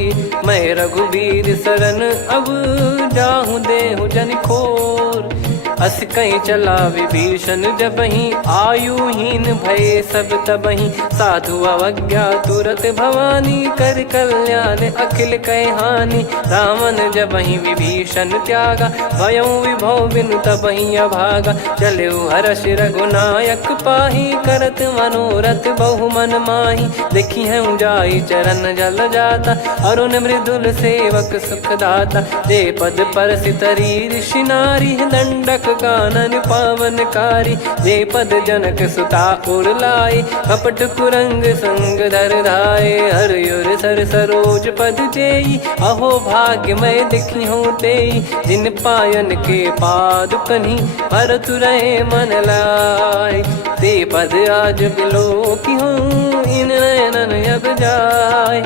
मैं रघुबीर शरण अब, जाहूँ देहु जन खोर। अस कहीं चला विभीषण जबहि, आयुहीन भय सब तबहि। साधु अवज्ञा तुरत भवानी, कर कल्याण अखिल कह हानि। रावण जबहि विभीषण त्यागा, भयउ विभव बिनु तबहि अभागा। चलऊ हर्ष रघुनायक पाही, करत मनोरथ बहु मन माही। देखी है जाई चरण जल जाता, अरुण मृदुल सेवक सुखदाता। जे पद पर सितरी ऋषि नारी, दंडक कानन पावनकारी। जे पद जनक सुता उर लाए, कपट कुरंग संग धर धाये। हरियुर सर सरोज पद जेई, अहो भाग्य मैं दिखी हूँ तेई। जिन पायन के पाद कन्ही, भरत रहे मन लाए। ते पद आज बिलो की हूँ, इन नयनन अब जाय।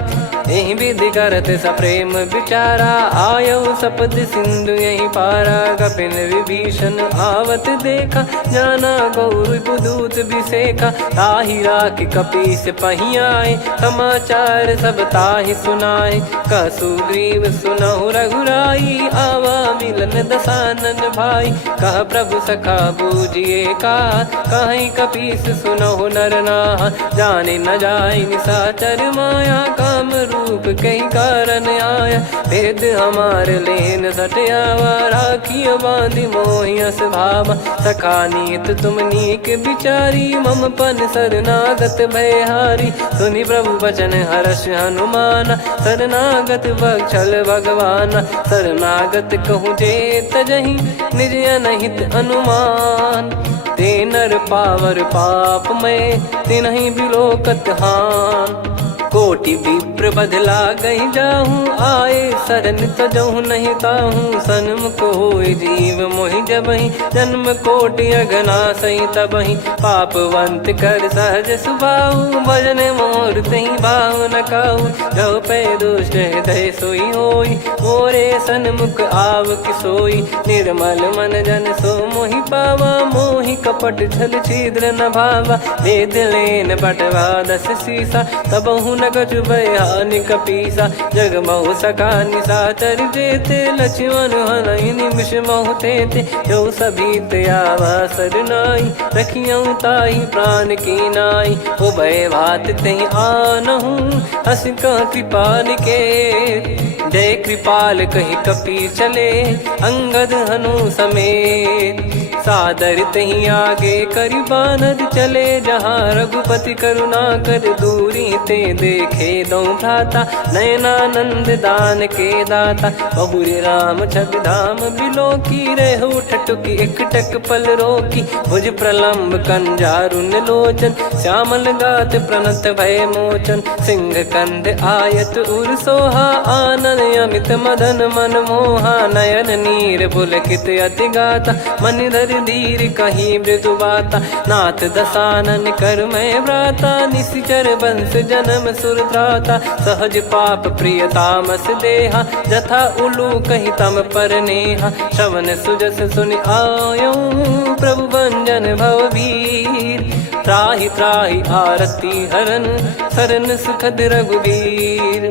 यही विधि करत सप्रेम विचारा, आयऊ सपद सिंधु यही पारा। कपिन विभीषण आवत देखा, जाना गौर बुदूत बिसेखा। ताहि राख कपीस पही आए, समाचार सब ताहि सुनाए। कह सुग्रीव सुनहु रघुराई, आवा मिलन दसानन भाई। कह प्रभु सखा बूझिए का, कहीं कपीस सुनहु नर नाहा। जाने न जाय निशाचर माया, काम रूप कई कारण आया। भेद हमार लेन सटयावा, राखियो बांधि मोहियस भावा। सखा नीत तुम नीक बिचारी, मम पन शरणागत भयहारी। सुनि प्रभु वचन हर्ष हनुमाना, शरणागत बक्षल भगवाना। शरणागत कहूँ जे तजहि, निज अनहित अनुमान। ते नर पावर पाप में, तिन्हि बिलोकत हान। कोटि विप्र बदला गई जाहूँ, आए शरण तजहु नहीं ताहूँ। सन्मुख होय जीव मोहि जबहि, जन्म कोटि अगना सही तबहि। पापवंत कर सहज सुभाऊ, भजन मोर तहि भाव न काहू। जो पै दुष्ट हृदय सोई होई, मोरे सन्मुख आव किसोई। निर्मल मन जन सो मोहि पावा, मोहि कपट छल छिद्र न भावा। वेद लेन बटवा दस सीसा, तबहु न कछु भयानि कपीसा। जग महु सखा निशाचर जेते, लक्ष्मण हनहि निमिष महु तेते। जो सभी त्यावा सरनाई, रखियऊ ताहि प्राण की नाई। उभय भात तहि आनहु, हस कह कृपाल के। जय कृपाल कहि कपी चले, अंगद हनु समेत। सादर तही आगे करि बानर चले, जहाँ रघुपति करुणा कर दूरी ते देखे दो भ्राता। नयनानंद दान के दाता, बहुरी राम छग धाम बिलो की। रेहु ठटुकी एकटक पल रोकी, भुज प्रलम्ब कंजारुन लोचन। श्यामल गात प्रणत भय मोचन, सिंह कंध आयत उर सोहा। आनन अमित मदन मन मोहा, नयन नीर पुलकित अति गाता। मनिधर कर धीर कहीं मृदु बाता, नाथ दसानन कर मैं व्राता, निशिचर बंस जन्म सुर त्राता, सहज पाप प्रिय तामस देहा, जथा उलू कही तम पर नेहा, श्रवण सुजस सुनि आयो प्रभु भंजन भववीर, त्राहि त्राहि आरती हरन सरन सुखद रघुवीर,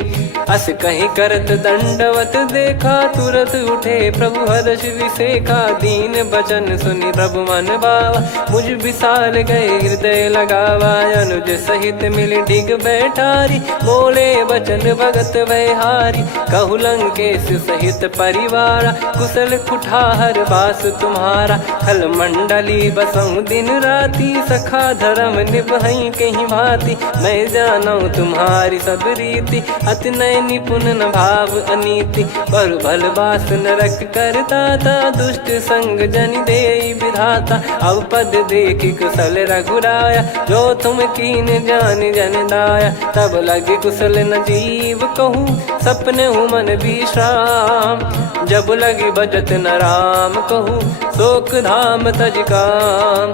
अस कहीं करत दंडवत देखा, तुरत उठे प्रभु हर्ष विसेखा, दीन बचन सुनि प्रभु मन भावा, मुझ विशाल गए हृदय लगावा, अनुज सहित मिल डिग बैठारी, बोले बचन भगत वैहारी, कहु लंकेश सहित परिवारा, कुशल कुठार बास तुम्हारा, खल मंडली बसऊं दिन राती, सखा धर्म निभई कहीं भांति, मैं जानू तुम्हारी सब रीति, अति नय निपुण न भाव अनीति, पर भल बास नरक करता था, दुष्ट संग जन दे विधाता, अब पद देखी कुशल रघुराया, जो तुम कीन जान जन दाया, तब लगे कुशल न जीव कहूँ, सपने हूँ मन विश्राम, जब लगी बजत न राम कहूँ, शोक धाम तज काम,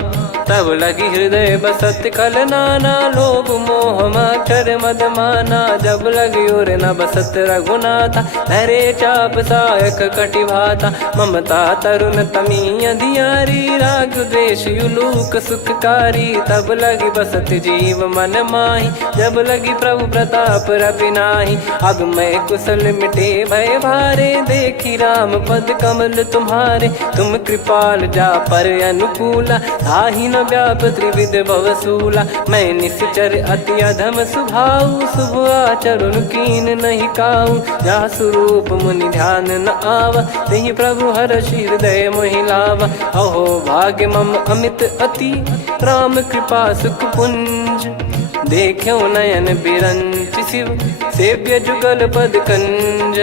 तब लगी हृदय बसत खल नाना, लोभ मोह मक्षर मद माना, जब लगी और न बसत रघुनाथा, धरे चाप सायक कटि भाता, ममता तरुण तमी अधियारी, राग द्वेष युलूक सुखकारी, तब लगी बसत जीव मन माही, जब लगी प्रभु प्रताप रवि नाही, अब मैं कुशल मिटे भय भारे, देखी राम पद कमल तुम्हारे, तुम कृपाल जा पर अनुकूला, ताहि न व्याप त्रिविध भवसूला, मैं निश्चर अति अधम सुभाऊ, शुभ आचरण कीन नहीं काऊ, जा स्वरूप मुनि ध्यान न आवा, तेहि प्रभु हर्ष हृदय मोहि लावा, अहो भाग्य मम अमित अति, राम कृपा सुख पुंज, देखो नयन बिरंच शिव, सेव्य जुगल पद कंज,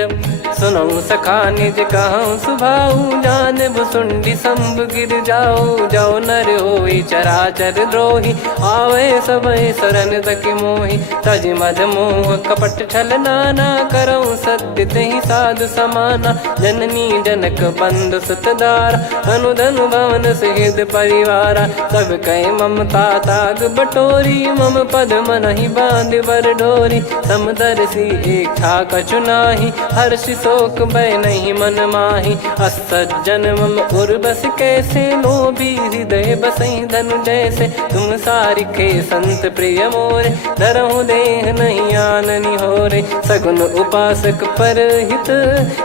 सुनऊ सखा निज कहूँ सुभाऊ, जान भुसुंडी संभ गिर जाओ, जाओ नर होई चराचर द्रोही, आवे सबय शरण तक मोहि, तज मद मोह कपट छल नाना, करऊँ सत्य तेहि साधु समाना, जननी जनक बंधु सुतदारा, अनु धनु भवन सहित परिवारा, सब कहे ममता ताग बटोरी, मम पद मनहि बांध बर डोरी, समदर्शी इच्छा कछु नाही, हर्ष शोक भय नहीं मन माही, असज्जन मम उर्वश कैसे, लोभी हृदय बसई धनु जैसे, तुम सारिखे संत प्रिय मोरे, धरहु देह नहीं आननि होरे, सगुन उपासक पर हित,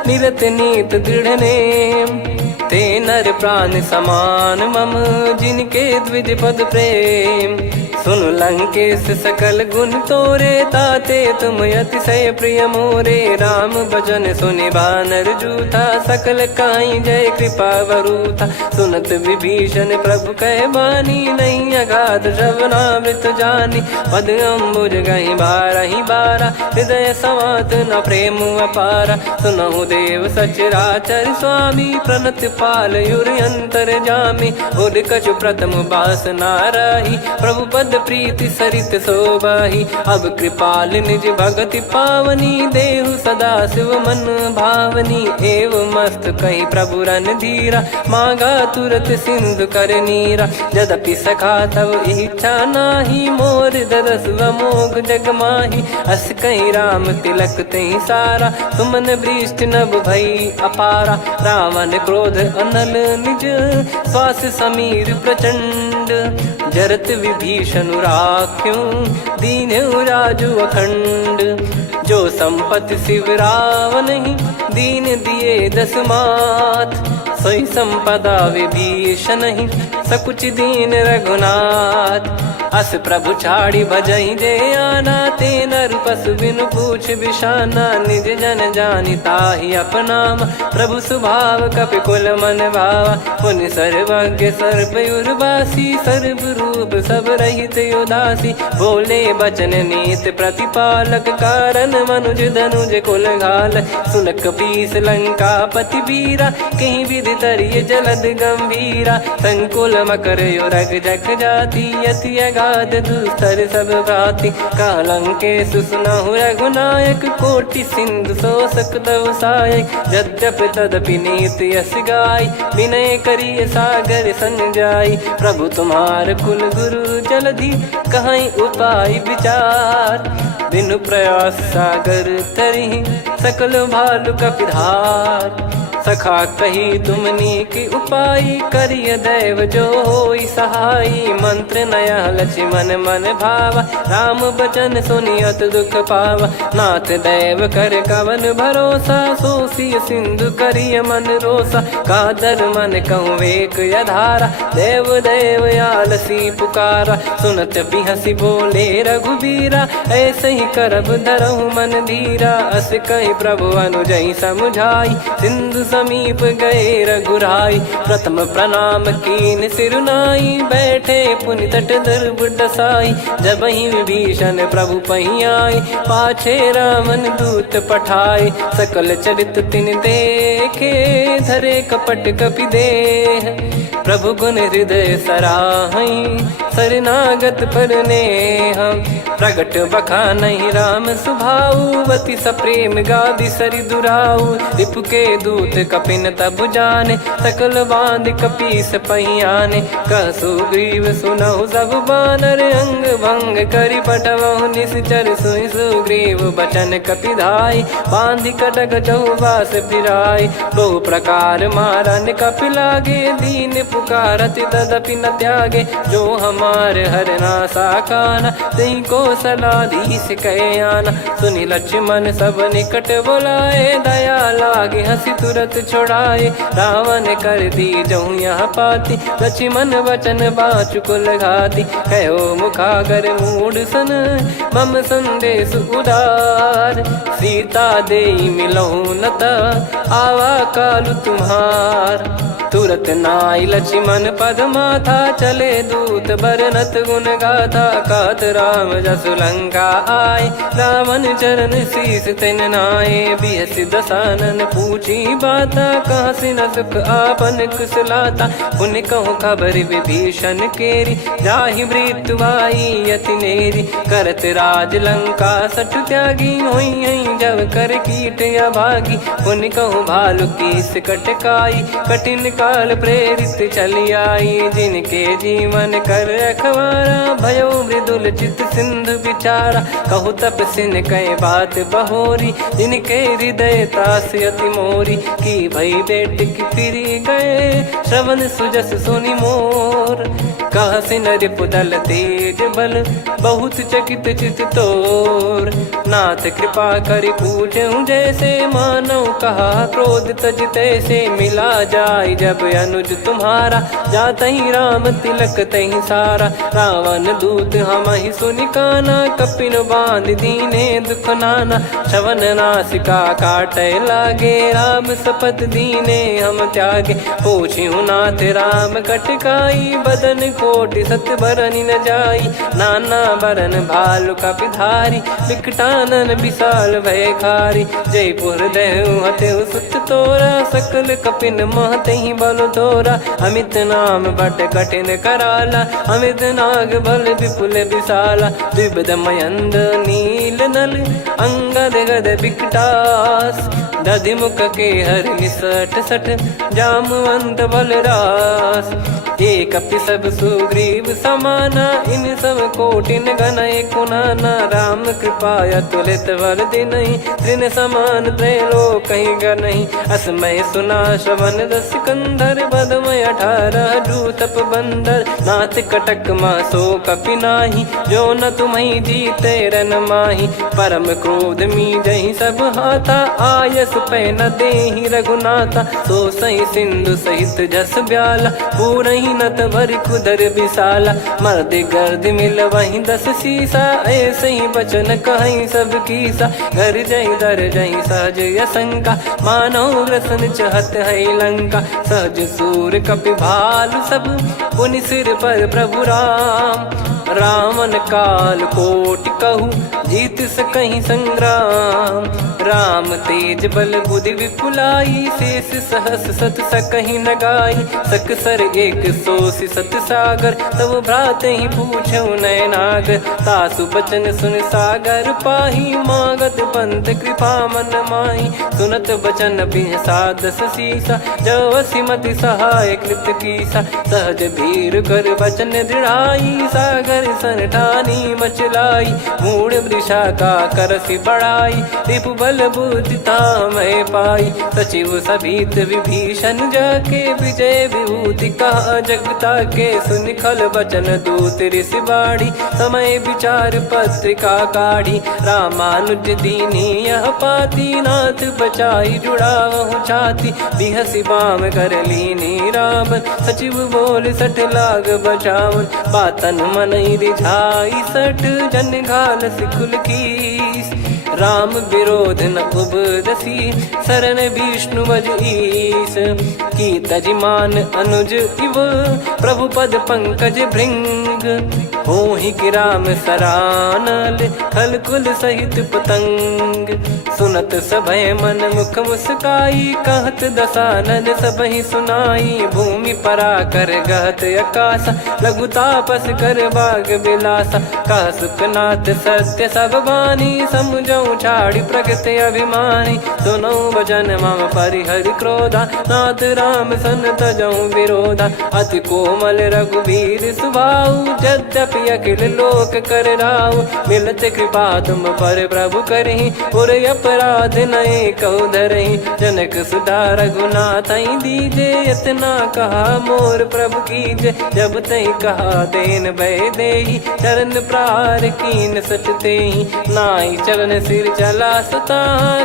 निरत नीत दृढ़ नेम, ते नर प्राण समान मम, जिनके द्विज पद प्रेम, सुन लंकेश सकल गुण तोरे, ताते तुम अतिशय प्रिय मोरे, राम भजन सुनि बानर जूथा, सकल काई जय कृपा वरूथा, सुनत विभीषण प्रभु कह बानी, नहीं अगाध श्रवणामृत जानी, पद अम्बुज गहि बारहि बारा, हृदय समात न प्रेम अपारा, सुनहु देव सचराचर स्वामी, प्रणत पाल युर अंतर जामी, उद कछु प्रथम बास नाराही, प्रभु पद प्रीति सरित शोभाही, अब कृपाल निज भगति पावनी, देहु सदा शिव मन भावनी, एव मस्त कही प्रभु रन धीरा, मांगा तुरत सिंधु कर नीरा, यद्यपि सखा तब इच्छा नाही, मोर दरस अमोघ जग माही, अस कहीं राम तिलक तहि सारा, सुमन वृष्ट नभ भई अपारा, रावण क्रोध अनल निज, श्वास समीर प्रचंड, जरत विभीषण राख्यों, दीन्हु राजु अखंड, जो संपत्ति शिव रावण ही, दीन दिए दस मात, सोई संपदा विभीषण ही, सकुच दीन रघुनाथ, अस प्रभु छाड़ी भजई जे आना, ते नर पशु बिनु पूछ बिशाना, निज जन जानि ताहि अपनाम, प्रभु स्वभाव कपि कुल मन भावा, मुनि सर्वज्ञ सर्वयुर्वासी, सर्व रूप सब रहित उदासी, बोले बचन नीत प्रतिपालक, कारण मनुज धनुज कुल घाल, सुन कपीस लंका पति वीरा, कहीं विधि तरिय जलद गंभीरा, संकुल मकर युरग जख जाति, यति गाद दुस्तर सब भांति कालंके सुसुनाहु रघुनायक कोटि सिंधु शोषक तव सहायक यद्यपि तदपि नीत यस गाय विनय करिय सागर सन जाई प्रभु तुम्हार कुल गुरु जलधि कहीं उपाय विचार बिनु प्रयास सागर तरिहि सकल भालु कपिधार सखा कही तुमनी की उपाय करिय दैव जो होई सहाई मंत्र नया लक्ष्मण मन भावा राम बचन सुनियत दुख पावा नाथ दैव कर कवन भरोसा सोसिय सिंधु करिय मन रोसा कादर मन कहूँ वेक यधारा देव देव आलसी पुकारा सुनत बिहसी बोले रघुबीरा ऐसे ही करब धरहु मन धीरा अस कही प्रभु अनुजई समुझाई सिंधु समीप गए रघुराई प्रथम प्रणाम कीन सिरुनाई बैठे पुनि तट दर्भ डसाई जब ही विभीषण प्रभु पही आए पाछे रामन दूत पठाए सकल चरित तिन देखे धरे कपट कपि देह प्रभु गुण हृदय सराहई शरणागत पर नेह प्रगट बखानहि राम सुभाऊ वति सप्रेम गादि सरि दुराऊ रिपु के दूत कपिन तब जाने सकल बांध कपीस पहियाने कह सुग्रीव सुनहु सब बानर अंग भंग करि पटवहु निश्चर सुनि सुग्रीव बचन कपिधाई बांधि कटक चहुबास फिराई बहु प्रकार मारन कपि लागे दीन पुकारति तदपि न त्यागे जो हमार हरना साकाना तई को सलाधीश कहे आना सुनि लक्ष्मण सब निकट बुलाए दया लागे हंसी तुरत छोड़ाए रावण कर दी जहूँ यहाँ पाती लक्ष्मण वचन बाचु कुल घाती कहो मुखागर मूड सन मम संदेश उदार सीता देई मिलहु नता आवा कालु तुम्हार तुरत नाई लक्ष्मण पद माथा चले दूत बरनत गुण गाथा कात राम जसु लंका आए रावण चरण शीस तिन नाये बिहसि दसानन पूछी बाता कहाँ से न सुख आपन कुशलाता पुन कहूँ खबर विभीषण केरी जाहि मृत्यु आई यति नेरी करत राज लंका सठ त्यागी होई जब कर कीट अभागी पुन कहूँ भालु कीस कटकाई कठिन काल प्रेरित चली आई जिनके जीवन कर रखवारा भयो मृदुल चित सिंधु विचारा कहु तप सिन कई बात बहोरी जिनके हृदय तास अति मोरी की भई बेट की फिरी गए श्रवण सुजस सुनि मोर कह सिन रिपुदल तेज बल बहुत चकित चित तोर नाथ कृपा करि पूछूं जैसे मानव कहा क्रोध तज तैसे मिला जाय जब अनुज तुम्हारा जात ही राम तिलक तही सारा रावण दूत हम ही सुनि काना कपिन बांध दीने दुख नाना श्रवण नासिका काटे लागे राम सपत दीने हम त्यागे पूछ्यू नाथ राम कटकाई बदन कोटि सत बरनि न जाई नाना बरन भालु कपिधारी विकटानन विशाल भय खारी जयपुर देहु हतेउ सुत तोरा सकल कपिन महतहि बल तोरा अमित नाम बट कठिन कराला अमित नाग बल विपुल विशाला द्विपद मयंद नील नल अंगद गद विकटास दधि मुख के हर निसठ सठ जामवंत बलरास एक अपि सब सुग्रीव समाना इन सब कोटिन गनय कुनाना राम कृपा अतुलित बल दिनहि त्रिन समान त्रैलोक कहीं गनहि असमय सुना श्रवण दस कंधर बदमय 18 जूतप बंदर नाथ कटक मासो कपि नाही जो न तुम्हि जीते रन माही परम क्रोध मी जहि सब हाथा आयस पै न देहि रघुनाथा सो सही सिंधु सहित जस ब्याला पूरहि नत भरि कुदर विशाला मर्द गर्द मिल वहीं 10 सीसा ऐसे ही बचन कहीं सब कीसा घर जहि दर जहि सहज यसंका मानव रसन चहत है लंका सहज सूर कपि भालु सब पुनि सिर पर प्रभु राम रावण काल कोटि कहु जीत सकहीं संग्राम। राम तेज बल बुद्धि विपुलाई, शेष सहस सत सकहीं न गाई। सकसर एक सोसी सत सागर, तब भ्रात ही पूछो नयनागर। तासु बचन सुन सागर पाही, मागत पंथ कृपा मन माही। सुनत बचन बिहसादस सीसा, जव सिमति सहाय कृत कीसा। सहज भीर कर बचन दृढ़ाई, सागर सन ठानी मचलाई। मूढ़ वृषा का करसि बढ़ाई, रिपु बल बुद्धि तामय पाई। सचिव सभीत विभीषण जाके, विजय विभूति कहा जगता के। सुनि खल बचन दूत ऋषि बाड़ी, समय विचार पत्रिका काढ़ी। रामानुज दीनी यह पाती, नाथ बचाई जुड़ावहु छाती। बिहसि बाम कर लीनी रावण, सचिव बोल सठ लाग बचावन। बातन मनई रिझाई सठ, जन घाल सिकुल कीस। राम विरोध न उपदसी, शरण विष्णु बज ईस। की तजिमान अनुज इव, प्रभु पद पंकज भृंग। होहि कि राम सरानल, खल कुल सहित पतंग। सुनत सभय मन मुख मुस्काई, कहत दसानन सबहि सुनाई। भूमि परा कर गहत आकाशा, लघु तापस कर बाग बिलासा। कह सुखनाथ सत्य सब बानी, समुझौ छाड़ी प्रगति अभिमानी। सुनो भजन मम परिहरि क्रोधा, नाथ राम सन तजौ विरोधा। अति कोमल रघुवीर सुभाऊ, यद्यपि अखिल लोक कर राऊ। मिलत कृपा तुम पर प्रभु करहि, पुर अपराध नए कौ धरहि। जनक सुधा रघुनाथ दीजे, इतना कहा मोर प्रभु कीजे। जब तई कहा देन भय देहि, चरण प्रार कीन सट तेहि। नाई चरण सिर चला सता,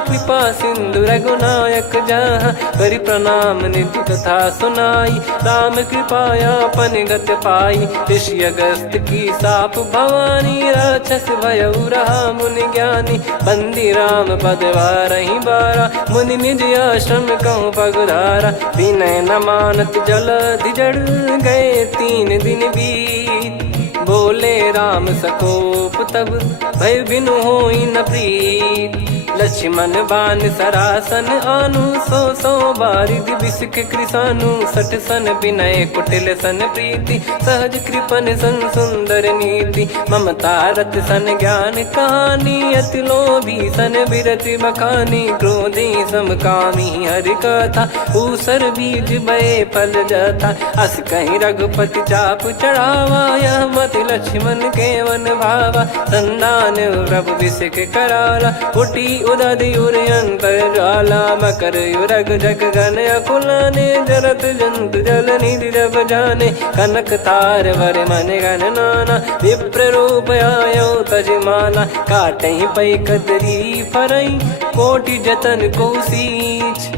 कृपा सिंधु रघुनायक जहाँ। करि प्रणाम निधि कथा सुनाई, राम कृपाया पन गत पाई। ऋषि अगस्त की साप भवानी, राक्षस भयउ रहा मुनि ज्ञानी। बंदी राम पद वारहि बारा, मुनि निज आश्रम कहूँ पगुधारा। विनय न मानत जलधि जड़, गए 3 दिन बीत। बोले राम सकोप तब, भय बिनु होई न प्रीत। लक्ष्मण बान सरासन आनु, 100 बारिधि बिसक कृसानु। 60 सन विनय कुटिल सन प्रीति, सहज कृपन सन सुंदर नीति। ममता रत सन ज्ञान कहानी, अति लोभी सन बिरति बखानी। क्रोधी समकामी हरि कथा, ऊसर बीज बये फल जथा। अस कहीं रघुपति चाप चढ़ावा, यह मत लक्ष्मण के वन भावा। संदान प्रभु बिसक कराला, उठी उदधि उर अंतर ज्वाला। मकर युरग जग गण अकुलाने, जरत जंतु जल निधि जब जाने। कनक तार वर मन गण नाना, विप्र रूप आयो तजमाना। काटहि पै कदरी फरई, कोटि जतन को सींच।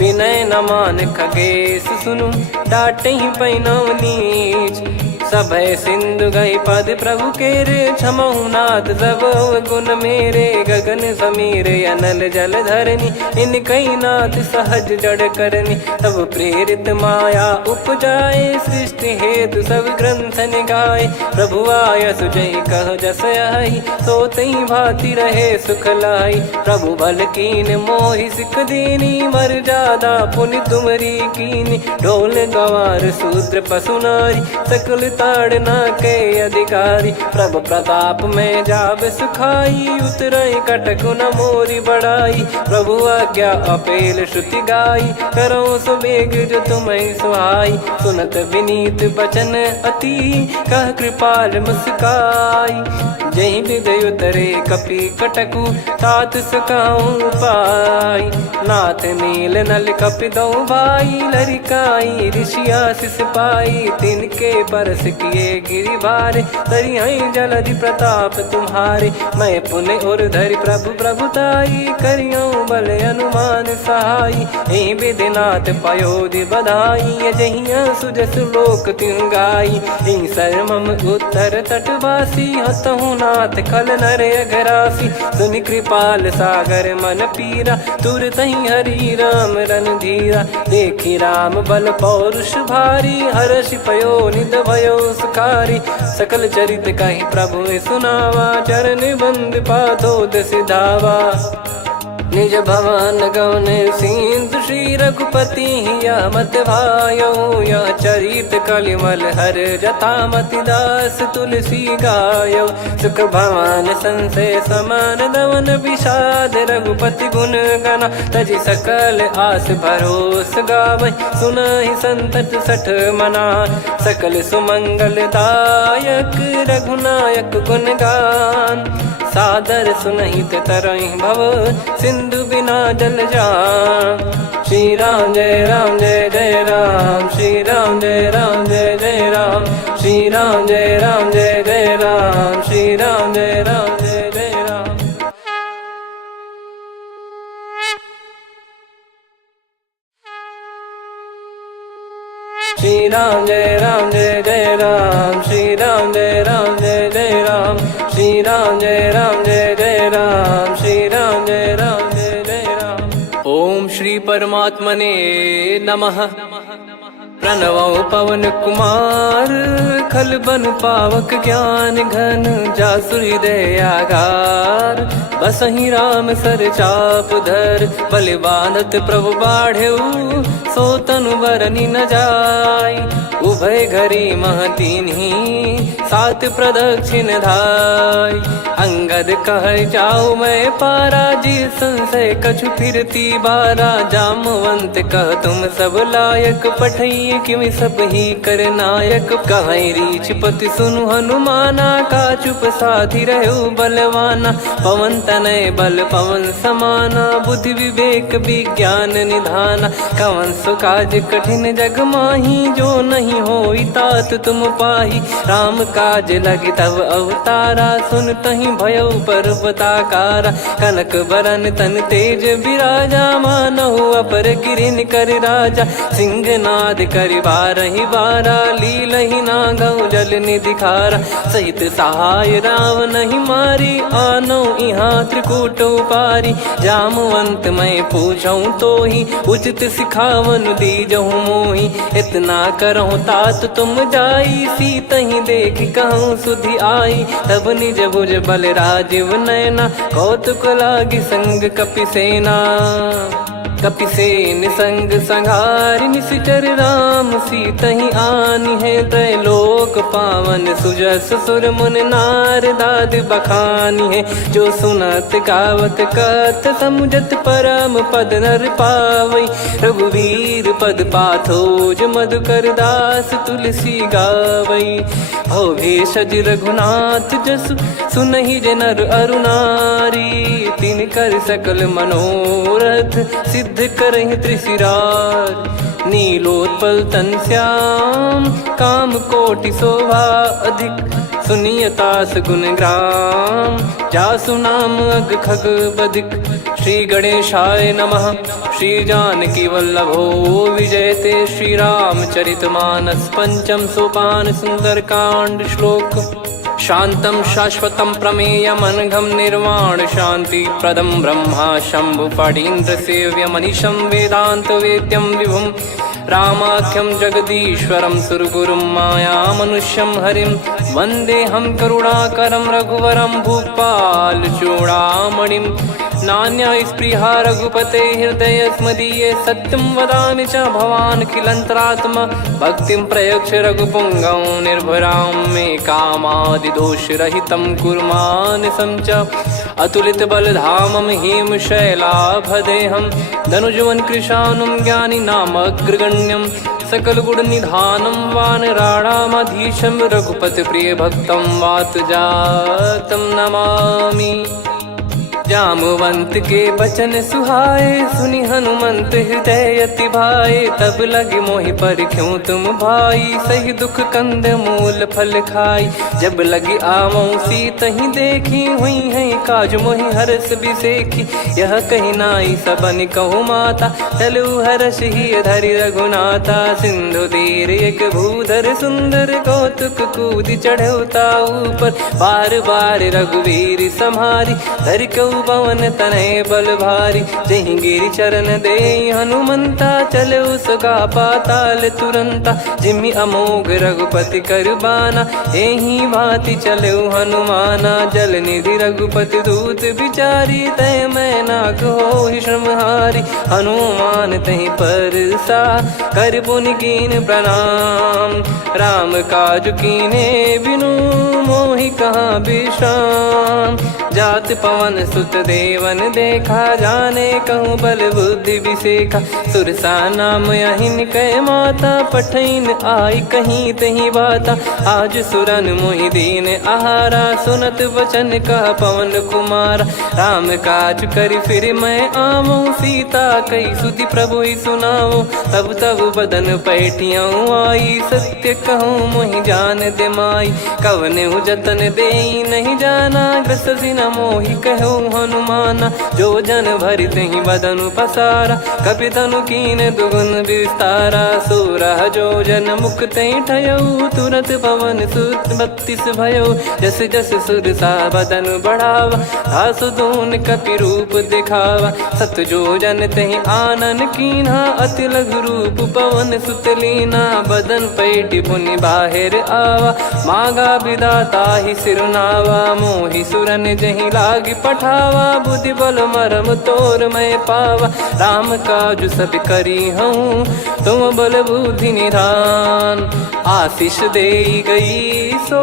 विनय न मान खगेश सुनु, डांटहि पै नव नीच। सभय सिंधु गई पद प्रभु केरे, क्षमहु नाथ सब गुण मेरे। गगन समीरे अनल जल धरनी, इन कई नाथ सहज जड़ करनी। तब प्रेरित माया उपजाए, सृष्टि हेतु सब ग्रंथ निगाए। प्रभु आय सुजई कह जस आई, सोतई भांति रहे सुख लाई। प्रभु बल कीन मोहि सिख दीनी, मर्यादा पुनि तुमरी कीनी। ढोल गवार शूद्र पशु नारी, सकल ताड़ना के अधिकारी। प्रभु प्रताप में जाब सुखाई, उतरई कटक न मोरी बढ़ाई। प्रभु आज्ञा अपेल श्रुति गाई, करो सुबेग जो तुम्हें सुहाई। सुनत विनीत बचन अति, कह कृपाल मुस्काई। जहि हृदय उतरे कपि कटकु, तात सकाऊं पाई। नाथ नील नल कपि दो भाई, लरिकाई ऋषि आशीष पाई। तिनके परस किए गिरि भारे, तरिहै जलधि प्रताप तुम्हारे। मैं पुन और धरि प्रभु प्रभुताई, करियौ बल अनुमान सहाई। एहि विधिनाथ पयोधि बधाई, जहिया सुजस लोक तिहुँ गाई। एहि सरमम उत्तर तटवासी, हतहु रघुनाथ खल नर अघरासी, सुनि कृपाल सागर मन पीरा, तुरतहि हरि राम रणधीरा। देखि राम बल पौरुष भारी, हर्षि पयो निध भयो सुखारी। सकल चरित कहि प्रभु सुनावा, चरण बंद पादोद सिधावा। निज भवन गौन सिंधु श्री रघुपति हिया मत भायो, यह चरित कलिमल हर जथा मति दास तुलसी गायो। सुख भवन संशय समान दवन विषाद, रघुपति गुण गना तजि सकल आस भरोस गावै। सुनहि संतत सठ मना, सकल सुमंगल दायक रघुनायक गुण गान। सादर सुनहित तरहि भव, सिंधु बिना जल जान। श्री राम जय जय राम, श्री राम जय जय राम, श्री राम जय जय राम, श्री राम जय जय राम। श्री राम जय जय राम, श्री राम जय जय राम, श्री राम जय जय राम, श्री राम जय जय राम। ओम श्री परमात्मने नमः। प्रणवो पवन कुमार, खल बन पावक ज्ञान घन, जासु हृदय आगार। बसहि राम सर चाप धर, बलि बांधत प्रभु बाढ़ऊ, सो तनु बरनि न जाय। उभय घरी महतीन्ही, सात प्रदक्षिण धाय। अंगद कह जाऊ मैं पारा, जी संशय कछु फिरती बारा। जामवंत कह तुम सब लायक, पठई किमि सब ही कर नायक। कहै रीछ पति सुनु हनुमाना, का चुप साधि रहु बलवाना। पवन तनय बल पवन समाना, बुद्धि विवेक विज्ञान निधाना। कवन सो काज कठिन जग माही, जो नहीं होई तात तुम पाही। राम काज लगी तब अवतारा, सुन तहि भयउ पर्वताकारा। कनक बरन तन तेज बिराजा, मानहु अपर गिरिन कर राजा। सिंहनाद करि बारहि बारा, लीलहि नागौ जल निधि खारा। सहित सहाय राम नहीं मारी, आनो इहाँ त्रिकूट उपारी। जामवंत मैं पूछऊँ तोहि, उचित सिखावन दीजहु मोहि। इतना करहु तात तुम जाई, सीतहि देख कहूँ सुधि आई। तब निज भुज बल राजीव नयना, कौतुक लागी संग कपिसेना। कपिसेन संग संघारि निशिचर राम, सीतहि आनि है त्रैलोक पावन। सुजस सुर मुन नार दाद बखानी है, जो सुनत गावत कथ समुझत परम पद नर पावै। रघुवीर पद पाथोज मधुकर दास तुलसी गावै। भव भेषज रघुनाथ जसु, सुनहि जे नर अरु नारी। तिन कर सकल मनोरथ, सिद्ध करहि त्रिशिरार। नीलोत्पल तन श्याम, काम कोटि शोभा अधिक। सुनियतास गुण ग्राम, जासु नाम अग खग बधिक। श्री गणेशाय नमः। श्री जानकी वल्लभो विजयते, श्री रामचरित मानस पंचम सोपान सुंदरकांड श्लोक। शांतं शाश्वतं प्रमेयमनघं निर्वाण शांति प्रदं ब्रह्मा शंभु फणीन्द्र सेव्य मनीषं वेदांत वेद्यं विभुं। रामाख्यं जगदीश्वरं सुरगुरुं माया मनुष्यं हरिं। वन्देऽहं करुणाकरं रघुवरं भूपाल चूडामणिं। नान्या स्पृहा रघुपते हृदय स्मदीये, सत्यं वदामि च भवान् खिलन्तरात्मा। भक्तिं प्रयच्छ रघुपुङ्गं निर्भरां मे कामादिदोषरहितं कुर्मानसं च। अतुलित बलधामं हेमशैलाभदेहं, धनुजवन कृशानुं ज्ञानिनामग्रगण्यं। सकल गुण निधानं वानराणामधीशं, रघुपति प्रिय भक्तं वातजातं नमामि। जामवंत के बचन सुहाए, सुनि हनुमंत हृदय अति भाए। तब लगे मोहि पर क्यों तुम भाई, सही दुख कंद मूल फल खाई। जब लगी आवऊं सीत ही देखी, हुई है काज मोहि हरस बिसेखी। यह कही नाई सबन कहु माता, चलू हरष ही धरि रघुनाथा। सिंधु तीर एक भूधर सुंदर, कौतुक कूद चढ़ौता ऊपर। बार बार रघुवीर सम्हारी, धरि कहु पवन तनय बल भारी। जहि गिरि चरण दे हनुमंता, चलो सगा पाताल तुरंता। जिमि अमोघ रघुपति कर बाना, एहि भांति चलो हनुमाना। जल निधि रघुपति दूत बिचारी, तय मैं नाग होहि श्रमहारी। हनुमान तहि परसा, कर पुनि कीन प्रणाम। राम काज कीने बिनु, मोहि कहाँ विश्राम। जात पवन सुत देवन देखा, जाने कहूँ बल बुद्धि विसेखा। सुरसा नाम अहिन कै माता, पठैन आई कहीं तहीं बाता। आज सुरन मोहि दीन आहारा, सुनत वचन कह पवन कुमारा। राम काज करि फिर मैं आवऊं, सीता कई सुधि प्रभु ही सुनाओ। तब तब बदन पैठियाँ आई, सत्य कहूँ मोहि जान दे माई। कवने जतन देई नहीं जाना, ग्रसि न मोहि कहूँ हनुमाना। जो जन भरि तहि बदनु पसारा, कपि तनु कीन दुगुन विस्तारा। सोरह जो जन मुख तहि ठयऊ, तुरत पवन सुत 32 भयऊ। जस जस सुरसा बदन बढ़ावा, आसु दून कपि रूप दिखावा। सत जो जन तहि आनन कीन्हा, अति लघु रूप पवन सुत लीना। बदन पैठि पुनि बाहिर आवा, मांगा विधाता ही सिरुनावा। मोहि सुरन जहि लागी पठावा, बुद्धि बल मरम तोर मैं पावा। राम काज सब करी हूँ, तुम बल बुद्धि निधान। आशीष देई गई सो,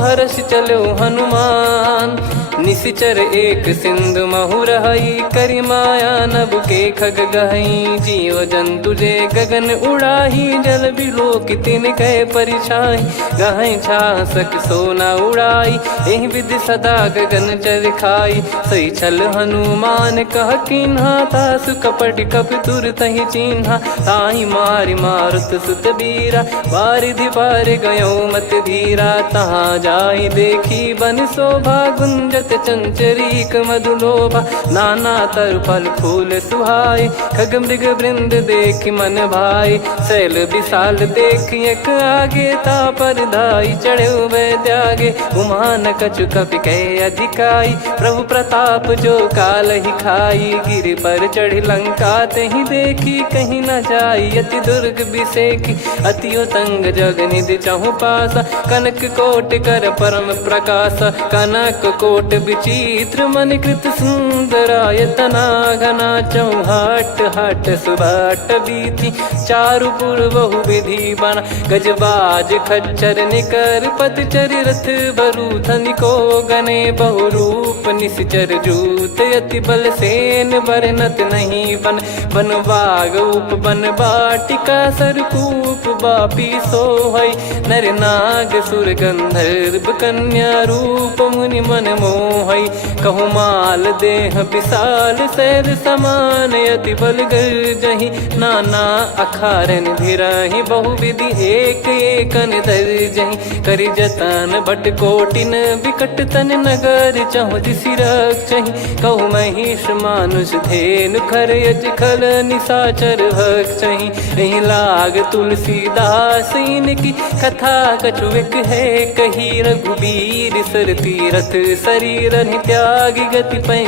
हर्ष चलो हनुमान। निशिचर एक सिंधु महु रहई, करि माया नभ के खग गहई। जीव जंतु जे गगन उड़ाही, जल बिलोक तिन कह परिछाई। गहई छासक सोना उड़ाई, एहि विधि सदा गगन चर खाई। सही छल हनुमान कह कीन्हा, तासु कपट कपि तुर तहि चिन्हा। ताहि मारि मारुत सुत बीरा, बारिधि पार गयो मत धीरा। तहाँ जाई देखी बन शोभा, गुंजत चंचरीक मधुलोभा। नाना तरु फल फूल सुहाए, खग मृग वृंद देख मन भाई। शैल विशाल देख एक आगे, तापर धाई चढ़े वै त्यागे। उमान कछु कपि कह अधिकाई, प्रभु प्रताप जो काल ही खाई। गिर पर चढ़ी लंका तहि देखी, कहीं न जाई अति दुर्ग बिसेखी। अति उतंग जग निधि चहु पासा, कनक कोट कर परम प्रकाशा। कनक कोट विचित्र मन कृत सुंदरायतना। घना चौहाट हाट सुबाट बीथी, चारु पुर बहु विधि बना। गजबाज खच्चर निकर पतचर, रथ बरु धनिको गने। बहु रूप निश्चर जूत, अति बल सेन बरनत नहीं बन। बन बाग उप बन बाटिका, सरकूप बापी सोहई। नर नाग सुर गंधर्व कन्या, रूप मुनि मन मोहई। कहु माल देह विशाल, शैल समान अति बल गर्जहि। नाना अखारन भिराहि, बहु विधि एक एकन दर्जहि। करि जतन भट कोटिन, विकट तन नगर चहु दिसि रक्षहि। कहु महिष मानुष धेनु, खर यज खल निशाचर भक्षहि। एहि लाग तुलसीदास इनकी, कथा कछु एक है कही। रघुबीर सर तीरथ शरीर, त्यागी गति पै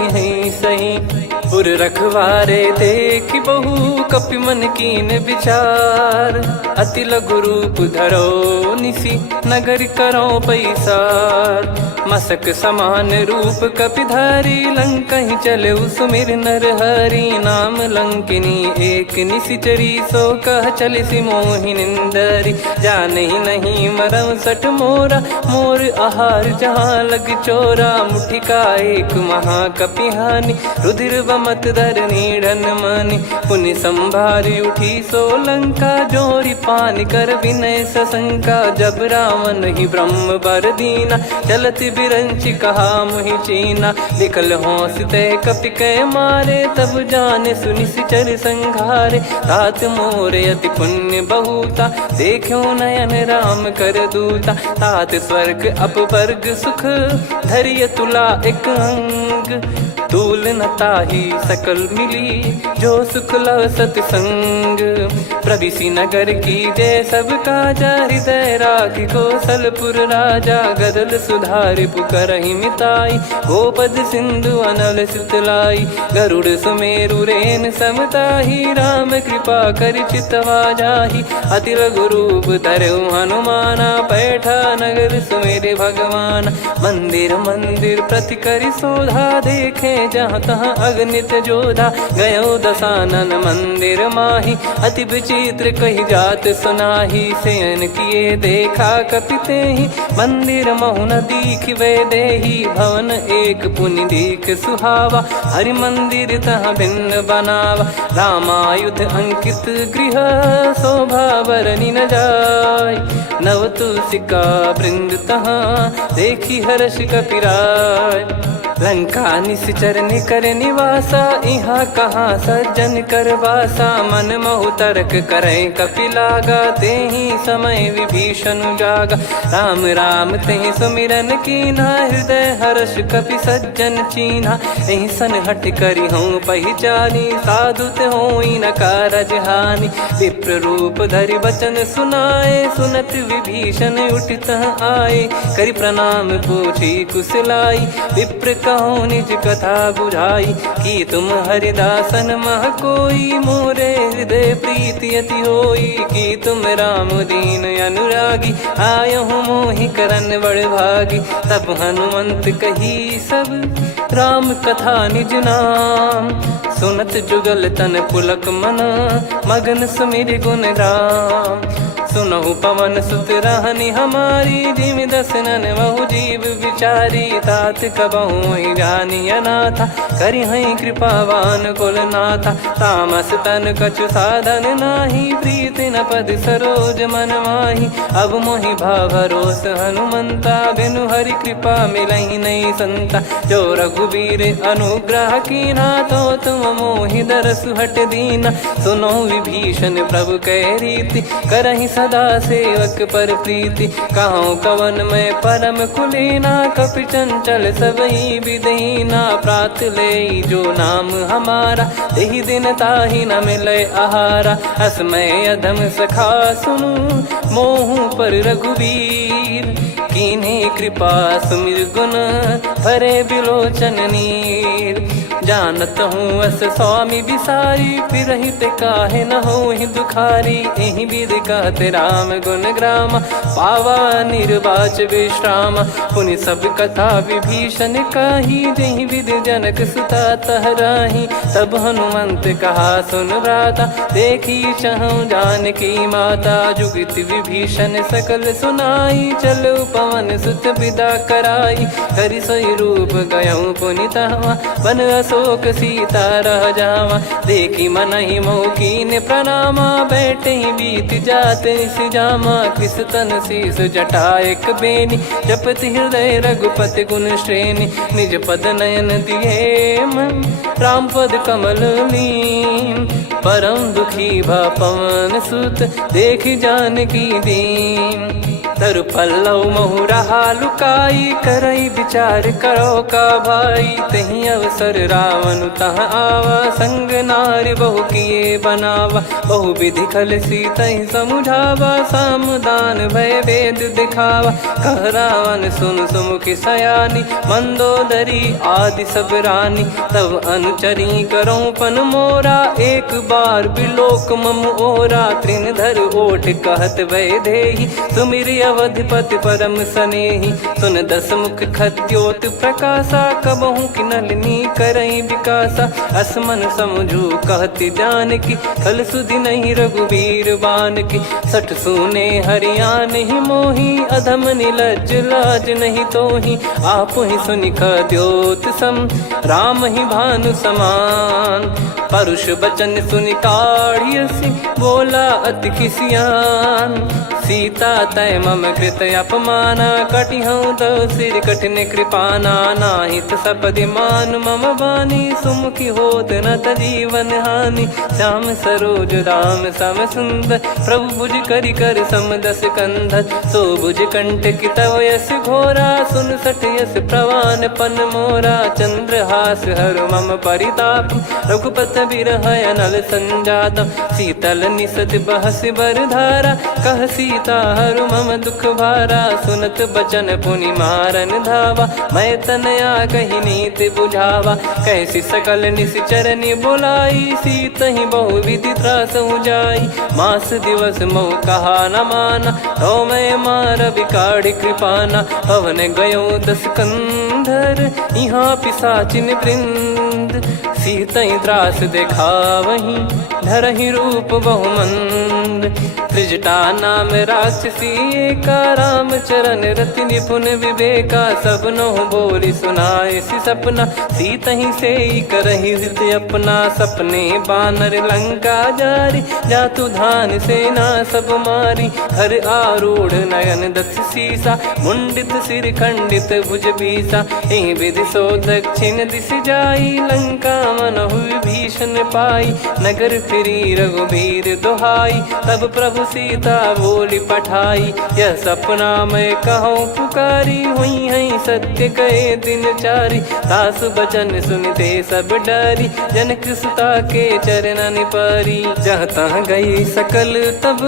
सही। पुर रखवारे देख बहु, कपि मन कीन विचार। अति लघु रूप धरो निसी, नगर करो पैसार। मसक समान रूप कपि धारी, लंकहि चले सुमिर नर हरि। नाम लंकिनी एक निशिचरी, सो कह चलिसि मोहि निंदरी। जानहि नहीं मरम सठ मोरा, मोर आहार जहाँ लग चोरा। मुठिका एक महाकपि हानि, रुधिर बमत धरनी ढन मनि पुनि संभारी उठी सोलंका जोरी पानी कर विनय सशंका जब रावण ही ब्रह्म बर दीना चलत बिरंची कहा मुहि चीना निकल होंस ते कपि कै मारे तब जाने सुनि सिचर संघारे तात मोरे अति पुण्य बहुता देखो नयन राम कर दूता तात स्वर्ग अपवर्ग सुख धरिय तुला एक अंग तूल न ताही सकल मिली जो सुख लव सतसंग प्रविसी नगर की जय सब काजा हृदय राखी कौशलपुर राजा गदल सुधारि पुकरहि मिताई गोपद सिंधु अनल सितलाई गरुड़ सुमेरु रेन समताही राम कृपा कर चितवा जाही अति लघु रूप धरऊ हनुमाना बैठा नगर सुमेरे भगवान मंदिर मंदिर प्रति करि शोधा देखे जहाँ तहाँ अगणित जोधा गयो दशानन मंदिर माही अति विचित्र कही जात सुनाही सेन किए देखा कपिते ही मंदिर महु न दीख वे देही भवन एक पुनि दीख सुहावा हरि मंदिर तहाँ भिन्न बनावा रामायुध अंकित गृह शोभा बरनी न जाय नव तुलसी का वृंद तहाँ देखी हर्ष कपिराय लंका निश्चर निकर निवासा यहाँ कहाँ सज्जन कर वासा मन महु तर्क करे कपिलागा ते ही समय विभीषण जागा राम राम ते सुमिरन कीना हृदय हर्ष कपि सज्जन चीन्हा यही सन हट करी हूँ पहचानी साधु ते होई न कारज हानि विप्र रूप धरि वचन सुनाए सुनत विभीषण उठित आए करि प्रणाम पूछी कुशलाई विप्र कहो निज कथा बुझाई कि तुम हरिदासन मह कोई मोरे हृदय प्रीति अति होई कि तुम राम दीन अनुरागी आयहु मोहि करन बड़ भागी तब हनुमंत कही सब राम कथा निज नाम सुनत जुगल तन पुलक मन मगन सुमिर गुण राम सुनहु पवन सुत रहनी हमारी जिमि दसनन बहु जीव विचारी तात कबहु ही जानी अनाथा करि हई कृपावान कुल नाथा तामस तन कछु साधन नाही प्रीति न पद सरोज मन माही अब मोहि भाव भरोस हनुमंता बिनु हरि कृपा मिलहि नहीं संता जो रघुबीर अनुग्रह कीना तो तुम मोहि दरस हट दीना सुनो विभीषण प्रभु कह रीति करहि सदा सेवक पर प्रीति कहूँ कवन में परम कुलीना कपि चंचल सबही विदहीना प्रात ले जो नाम हमारा तेहि दिन ताहि न मिले आहारा असमय अधम सखा सुनु मोहु पर रघुवीर कीन्हे कृपा सुमिर गुण भरे बिलोचन नीर जानत हूँ अस स्वामी बिसारी फिर हित काहे न हो ही दुखारी एहि विध कहते राम गुण ग्राम पावा निर्वाच विश्राम पुनि सब कथा विभीषण काही जहि विध जनक सुता तहराही तब हनुमंत कहा सुन भ्राता देखी चहु जानकी माता जुगित विभीषण सकल सुनाई चलो पवन सुत विदा कराई करि सोई रूप गयऊँ पुनि तहवा बन अशोक सीता रह जावा देखी मन ही मौकीन प्रणामा बैठे ही बीत जाते जामा कृष तन शीस जटा एक बेनी जपति हृदय रघुपति गुण श्रेणी निज पद नयन दिए मन राम पद कमल लीन परम दुखी भा पवन सुत देखी जानकी दीन तरु पल्लव महु रहा लुकाई करई विचार करो का भाई तही अवसर रावण तह आवा संग नारी बहु किए बनावा बहु विधि खल सीतहि समुझावा सामदान भय वेद दिखावा कह रावण सुन सुमुखी सयानी मंदोदरी आदि सब रानी तब अनुचरी करो पन मोरा एक बार बिलोक मम ओरा तृण धर ओट कहत वै देहि सुमिर अवधिपति परम सनेही। सुन दस मुख खद्योत प्रकाशा, कबहू की नलिनी करई विकासा। असमन समझू कहती जान की, फल सुधि नहीं रघुबीर बान की। सठ सुने हरियाण ही मोही, अधम निलज लाज नहीं तोही। आप ही सुनि खद्योत सम, राम ही भानु समान। परुष बचन सुनि काढ़ियसि, बोला अति किसियान। सीता तय मम कृत अपमाना, कटिहऊँ तो सिर कठिन कृपाना। नाहित सपदि मान मम बानी, सुमुखी होत न जीवन हानि। श्याम सरोज राम सम सुंदर, प्रभु भुज करि कर सम दस कंधर। सो भुज कंठ की तव यस घोरा, सुन सठ यस प्रवान पन मोरा। चंद्रहास हर मम परिताप, रघुपत बिरह अनल संजात। शीतल निसत बहस बर धारा, कह सीता हरु मम दुख भारा। सुनत बचन पुनि मारन धावा, मैं तनया कही नीति बुझावा। कैसी सकल निश्चरनि बुलाई, सीत ही बहु विधि त्रास जाई। मास दिवस मोह कहा न माना, तो मैं मार बिकाढ़ी कृपाना। पवन गयो दस कंधर, यहाँ पिशाचिन वृंद। सीतहि त्रास देखावहीं, धरहि रूप बहुमंद। त्रिजटा नाम राक्षसी एका, राम चरण रति निपुण विवेका। सबनो बोली सुनाए सि सपना, सीतहि सेई करहि हृद अपना। सपने बानर लंका जारी, जातु धान सेना सब मारी। हर आरूढ़ नयन दस सीसा, मुंडित सिर खंडित भुज बीसा। एहि विधि सो दक्षिण दिश जाई, लंका मनहु भीषण पाई। नगर फिरी रघुबीर दुहाई, तब प्रभु सीता बोली पठाई। यह सपना मैं कहूँ पुकारी, हुई है सत्य कहे दिन चारी। सासु बचन सुनते सब डरी, जनक सुता के चरण परी। जहाँ तहाँ गई सकल तब,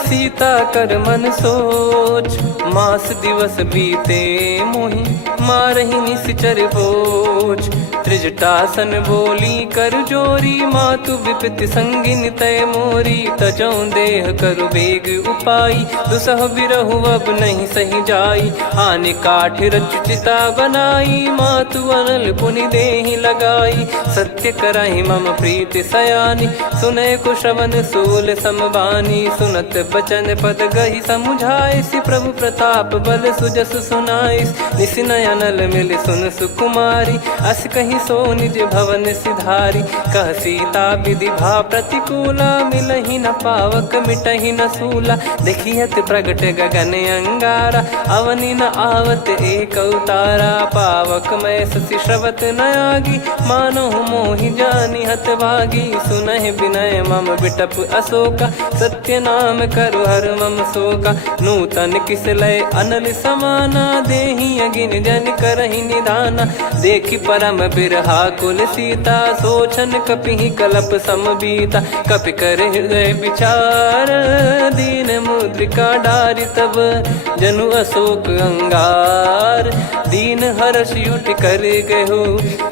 सीता कर मन सोच। मास दिवस बीते मोहि, मारहि निश्चर बोझ। त्रिजटासन बोली कर जोरी, मातु विपति संगिन तय मोरी। तजौ देह करु बेग उपाई, दुसह बिरहु अब नहीं सही जाई। आने काठ रचु चिता बनाई, मातु अनल पुनि देहि लगाई। सत्य करहि मम प्रीति सयानी, सुनय को श्रवण सूल समबानी। सुनत बचन पद गहि समुझाइसि, प्रभु प्रताप बल सुजस सुनाइस। निसिनय अनल मिल सुन सुकुमारी, अस कहि सो निज भवन सिधारी। कह सीता विधि भा प्रतिकूला, मिलहि न पावक मिटहि न सूला। देखियत प्रगट गगन अंगारा, अवनि न आवत एक अवतारा। पावक मैं ससि श्रवत न आगी, मानो मोहि जानि हत भागी। सुनहि विनय मम बिटप अशोका, सत्य नाम करु हर मम शोका। नूतन किस लय अनल समाना, देहि अगिन जन करहि निधाना। देखि परम बिरहा कुल सीता, सोचन कपिहि कलप समबीता। कपि कर हृदय विचार, दीन मुद्रिका डारि तब। जनु अशोक अंगार, दीन हर्ष उठ कर गहो।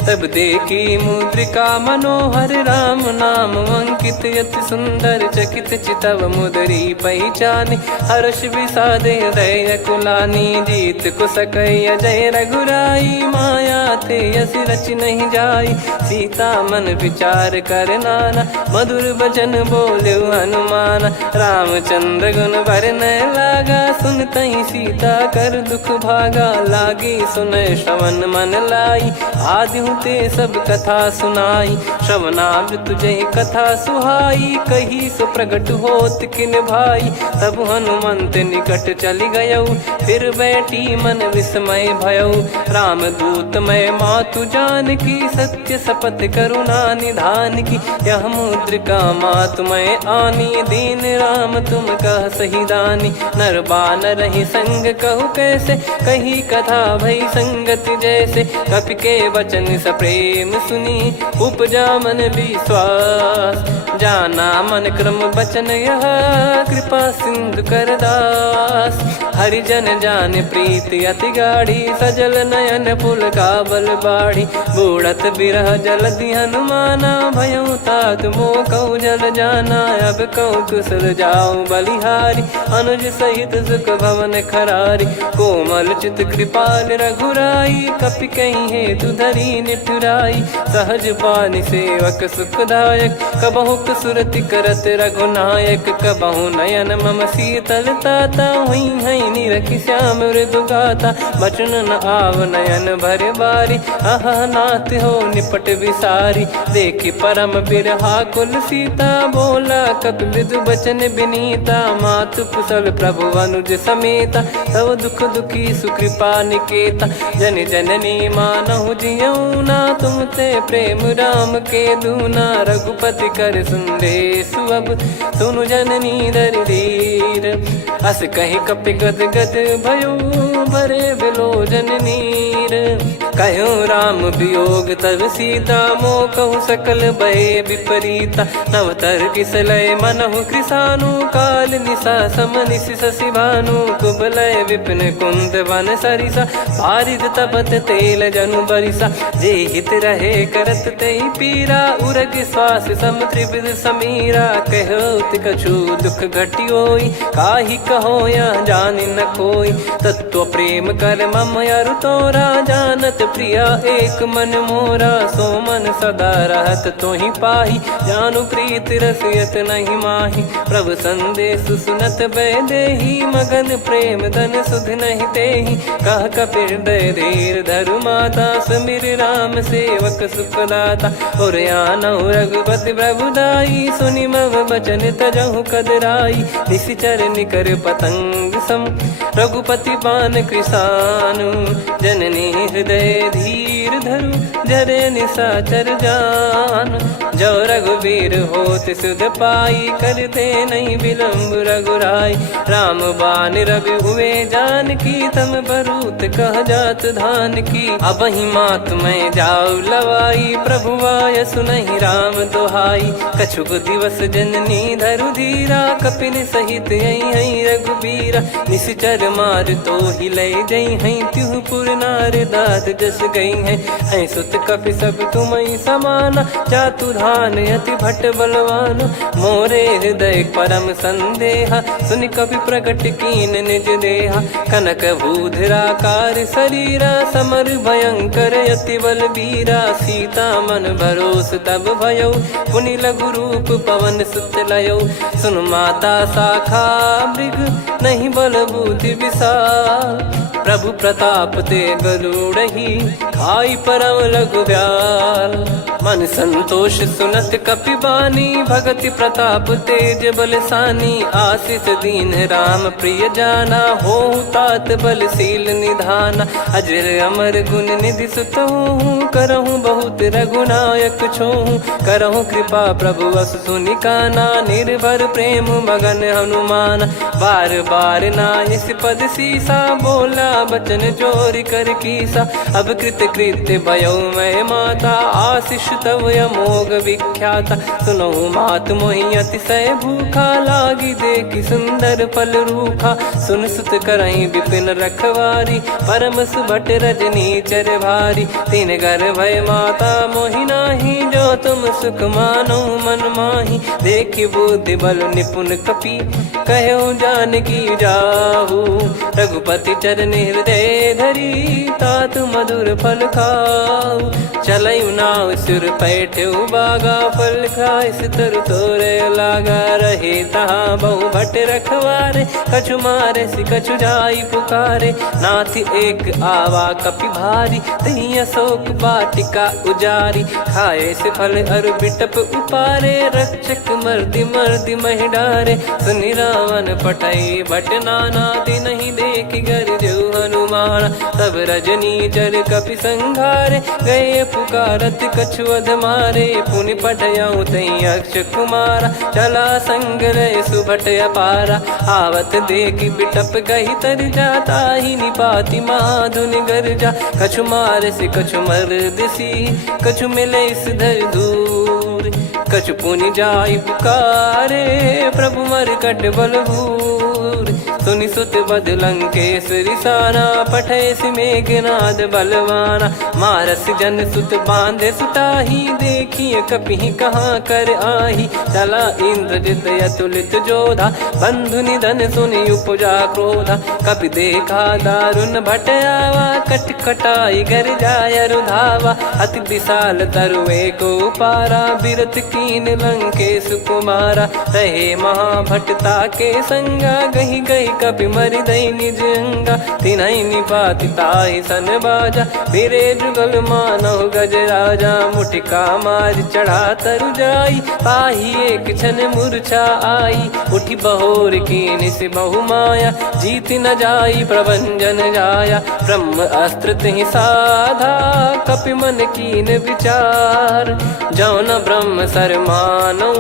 तब देखी मुद्रिका मनोहर, राम नाम अंकित अति सुंदर। चकित चितव मुदरी पहचानी, हर्ष विषाद हृदय कुलानी। जीत को सकय जय रघुराई, माया थे यस रच नहीं जाई। सीता मन विचार कर नाना, मधुर बचन बोले हनुमान। रामचंद्र गुण बरनय लागा, सुनतहि सीता कर दुख भागा। लागी सुनय श्रवण मन लाई, आदिहु ते सब कथा सुनाई। श्रवणाब तुझे कथा सुहाई, कही सो प्रगट होत किन भाई। तब हनुमंत निकट चली गयऊ, फिर बैठी मन विस्मय भयऊ। राम दूत मैं मातु जान की, सत्य शपथ करुणा निधान की। यह मुद्रिका मातु मैं आनी, दीन राम तुम कह सही दानी। नर बानर ही संग कहु कैसे, कही कथा भई संगति जैसे। कपि के वचन सप्रेम सुनी, उपजा मन विश्वास। जाना मन क्रम बचन यह, कृपा सिंधु कर दास। हरिजन जान प्रीति अति गाढ़ी, सजल नयन पुल काबल बाढ़ी। बूढ़त बिरह जलधि हनुमाना, भयउ तात मोह कहु जल जाना। अब कहु कुशल जाऊं बलिहारी, अनुज सहित सुख भवन खरारी। कोमल चित कृपाल रघुराई, कपि कहीं हेतु धरी निठुराई। सहज पानि सेवक सुखदायक, कबहु सुरति करत रघुनायक। कबहु नयन मम शीतलता, हुई हई निरखि श्याम मृदु गाता। बचन न आव नयन भर बारी, आहा नाथ हो निपट विसारी। देखि परम बिरहा कुल सीता, बोला कपि मृदु बचन बिनीता। मातु कुशल प्रभु अनुज समेता, तव दुख दुखी सुकृपा निकेता। जन जननी मानहु जियऊ ना, तुम ते प्रेम राम के दूना। रघुपति कर संदेशु अब, सुनु जननी दर धीर। अस कहि कपि गद गद भयो, भरे बिलोचन नीर। कहूँ राम वियोग तब सीता, मोह कहूँ सकल भय विपरीता। नवतर किसलय मनहु कृसानु, काल निशा समनिशि शशि भानु। कुबलय विपिन कुंद वन सरिसा, पारिद तपत तेल जनु बरिसा। जे हित रहे करत तेहि पीरा, उरग श्वास सम त्रिविध समीरा। कहत कछु दुख घटियोई, काहि कहो या जानि न कोई। तत्व प्रेम कर मम अरु तोरा, जानत प्रिया एक मन मोरा। सो मन सदा रहत तोहि पाही, जानु प्रीत रसियत नहीं माही। प्रभु संदेश सुनत बैदेही, मगन प्रेम धन सुध नहीं तेहि। कह कपिर दय धीर धरु माता, सुमिर राम सेवक सुखदाता। और आनहु रघुपति प्रभु दाई, सुनि मव बचन तजहु कदराई। निशिचर निकर पतंग सम, रघुपति पान कृसानु। जननी हृदय धीर धरु, जरे निशाचर जान। जो रघुवीर होत सुध पाई, कर दे नहीं विलम्ब रघुराई। राम बान रवि हुए जानकी, तम बरूत कह जात धान की। अब ही मात मैं जाऊ लवाई, प्रभु आय सुनहि राम दोहाई। कछुक दिवस जननी धरु धीरा, कपिन सहित यही रघुबीरा। निशिचर मार तो ही ले जई हैं, त्यों पुर नार दाद जस गई हैं। सुत कपि सब तुमहि समाना, चातुधान अति भट्ट बलवान। मोरे हृदय परम संदेहा, सुन कपि प्रकट कीन निज देहा। कनक भूधराकार शरीरा, समर भयंकर अति बलबीरा। सीता मन भरोस तब भयउ, पुनि लघु रूप पवन सुत लयउ। सुन माता शाखा मृग, नहीं बल बुद्धि विशाल। प्रभु प्रताप ते गरुड़हि, खाई परम लघु ब्याल। मन संतोष सुनत कपि बानी, भगति प्रताप तेज बलसानी। आशीष दीन राम प्रिय जाना, होहु तात बलशील निधाना। अजर अमर गुण निधि सुतहु, करहु बहुत रघुनायक छोहु। करहु कृपा प्रभु अस सुनि काना, निर्भर प्रेम मगन हनुमान। बार बार नायस पद सीसा, बोला बचन चोरी कर कीसा। अब कृत कृत्य भयो मैं माता, आशीष तव अमोघ विख्याता। सुनहु मात मोहि अतिशय भूखा, लागी देखि सुंदर फल रूखा। सुन सुत करहि विपिन रखवारी, परम सुभट रजनी चर भारी। तीन घर भय माता मोहि नाही, जो तुम सुख मानो मन माही। देखि बुद्धि बल निपुण कपि, कहु जानकी जाहु। रघुपति चरण हृदय धरी, तात मधुर फल खाऊ। चलऊ नाव सुर पैठऊ बागा, फल खाइस तरु तोरे लागा। रहे तहाँ बहु भट रखवारे, कछु मारे सि कछु जाई पुकारे। नाथ एक आवा कपि भारी, तही अशोक वाटिका उजारी। खाए से फल अरु बिटप उपारे, रक्षक मर्दि मर्दि महि डारे। सुनि रावण पटई भट नाना, तिनहि देखि गरजऊ हनुमान। तब रजनी चर कपि संघारे, गए पुकारत कछु अध मारे। पुनि पटयऊ तई अक्ष कुमारा, चला संग रहे सुभट अपारा। आवत देखि बिटप गही तर जाता, ही निपाति माधुन गर्जा। कछु मार से कछु मर्द सी, कछु मिले इस धर दूर। कछु पुनि जाई पुकारे, प्रभु मर कट बलभूर। सुनि सुत बद लंकेश्वरी साना, पठैसि मेघनाद बलवाना। मारस जन सुत बांधे सुताही, देखिए कपिहि कहाँ कर आही। चला इंद्रजित अतुलित जोधा, बंधु निधन सुनि उपजा क्रोधा। कपि देखा दारुण भट आवा, कट कटाई घर जाय रुधावा। अति विशाल तरुए को पारा, बिरत कीन लंकेश कुमारा। रहे महाभटता के संगा, गही गही कपि मरि दई निज अंगा। तिन्है निपाति ताहि सन बाजा, बिरे जुगल मानव गज राजा। मुटिका मार चढ़ा तरु जाई, पाही एक क्षण मूर्छा आई। उठी बहोर कीन से बहु माया, जीत न जाई प्रभंजन जाया। ब्रह्म अस्त्र तिहि साधा, कपि मन कीन विचार। जौ न ब्रह्म सर मानौ,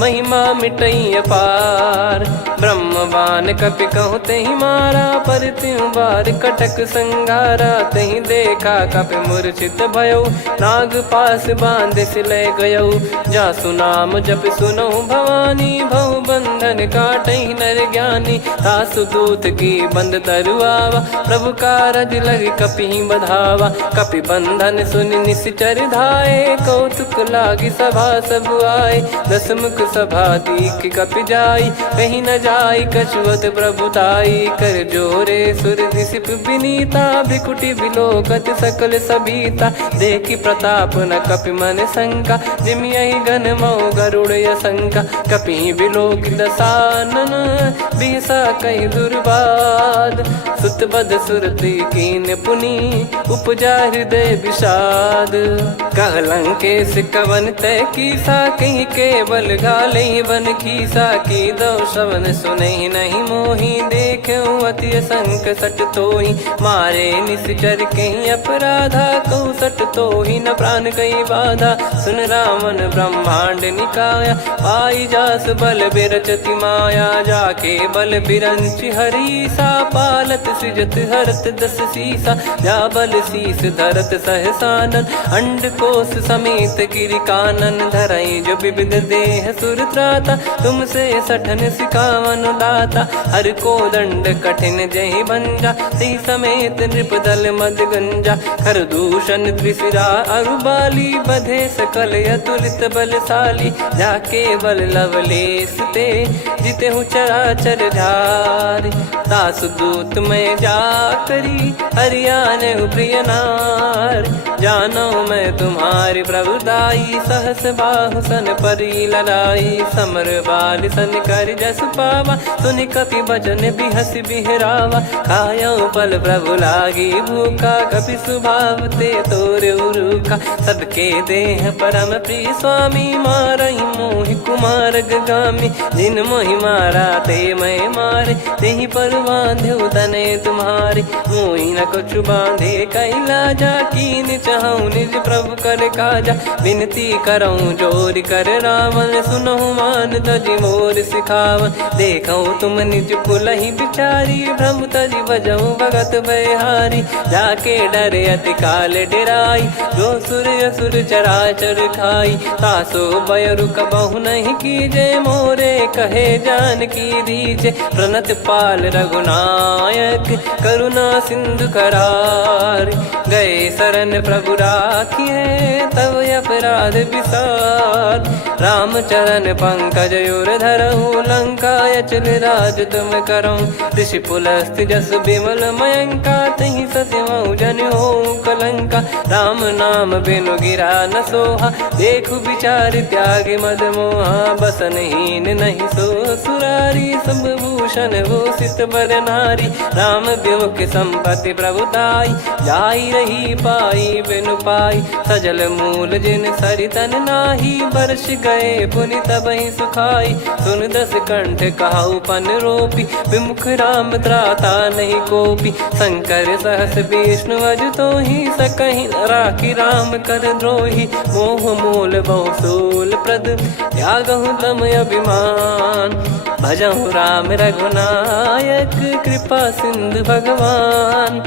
महिमा मिटई अपार। ब्रह्म बान कपि कहु तेहि मारा, पर त्यों बार कटक संगारा। तेहि देखा कपि मूर्छित भयौ, नाग पास बांध सिले गयौ। जासु नाम जप सुनौ भवानी, भव बंधन काटहि नर ज्ञानी। तासु दूत की बंद तरुआवा, प्रभु कारज लग कपि बधावा। कपि बंधन सुनि निश्चर धाये, कौतुक लागी सभा सब आए। दसमुख सभा दीख कपि जाई, कहीं न जाई कछुवत प्रभुताई। कर जोरे सुर दिसिप विनीता, भ्रिकुटि बिलोकत सकल सबीता। देखि प्रताप न कपि मन शंका, जिमियहि घन मऊ गरुड़ असंका। कपि बिलोक दसानन, बिहसा कहि दुर्बाद। सुत बद सुरति कीन पुनि, उपजा हृदय विषाद। कह लंकेश कवन तय कीसा, कहीं केवल घाले बन खीसा। की दो श्रवण सुनहि नहीं मोही, देखऊं अति संक सट तोहि। मारे निश्चर कहीं अपराधा, कहूँ सट तोहि न प्राण कहीं बाधा। सुन रावण ब्रह्मांड निकाया, पाई जास बल बिरचति माया। जाके बल बिरंच हरीसा, पालत सृजत हरत दस सीसा। जा बल शीस धरत सहसानन, अंड कोश समेत गिरि कानन। धरई जो विविध देह सुर त्राता, तुमसे सठन सिखावन दाता। हर को दंड कठिन जहि भंजा, ती समेत नृप दल मद गंजा। कर दूषण त्रिशिरा अरुबाली, बधे सकल अतुलित बलशाली। जाके बल लवलेस ते, जिते हूँ चराचर झारी। दास दूत में जा करी, हरियाने प्रिय नार। जानो मैं तुम्हारी प्रभुताई, सहस बाहु सन परी लड़ाई। समर बाल सन कर जस पावा, सुनि कपि बचन बिहस बिहरावा। खायो पल प्रभु लागी भूखा, कपि स्वभाव ते तोर उरुखा। सबके देह परम प्रिय स्वामी, मारहि मोहि कुमार गगामी। जिन मोहि मारा ते मैं मारे, तेहि पर बांधो तने तुम्हारे। मोहि न कछु बांधे कैलाजा, कीन चाहूं निज प्रभु कर काजा। विनती करऊं जोरि कर रावण, सुनहु मान तजि मोर सिखावन। देखऊं तुम निज कुलहि बिचारी, भ्रम तजि बजऊं भगत बयहारी। जाके डरे अति काल डेराई, जो सुर असुर चराचर खाई। तासो बयरु कबहु नहीं कीजे, मोरे कहे जान की दीजे। प्रणत पाल रघुनायक, करुणा सिंधु करार। गए शरण प्रभु राखिए, तब अपराध विसार। राम चरण पंकज उर धरऊं, लंका अचल राज तुम करऊं। ऋषि पुलस्त्य जस विमल मयंका, तहि ससिमऊ जन होऊं कलंका। राम नाम बिनु गिरा न सोहा, देखु विचार त्याग मद मोहा। बसनहीन नहीं सो सुरारी, सब भूषण भूषित बर नारी। राम विमुख संपत्ति प्रभुताई, जाई रही पाई बिनु पाई। सजल मूल जिन सरितन नाही, बरस गए पुनि तबहि सुखाई। सुन दस कंठ कहाऊ पन रोपी, विमुख राम त्राता नहीं कोपी। शंकर सहस विष्णु अज तोहि, सकहि न राखी राम कर द्रोही। मोह मूल बहु सूल प्रद, त्यागहु तम अभिमान। भजहु राम रघुनायक, कृपा सिंधु भगवान।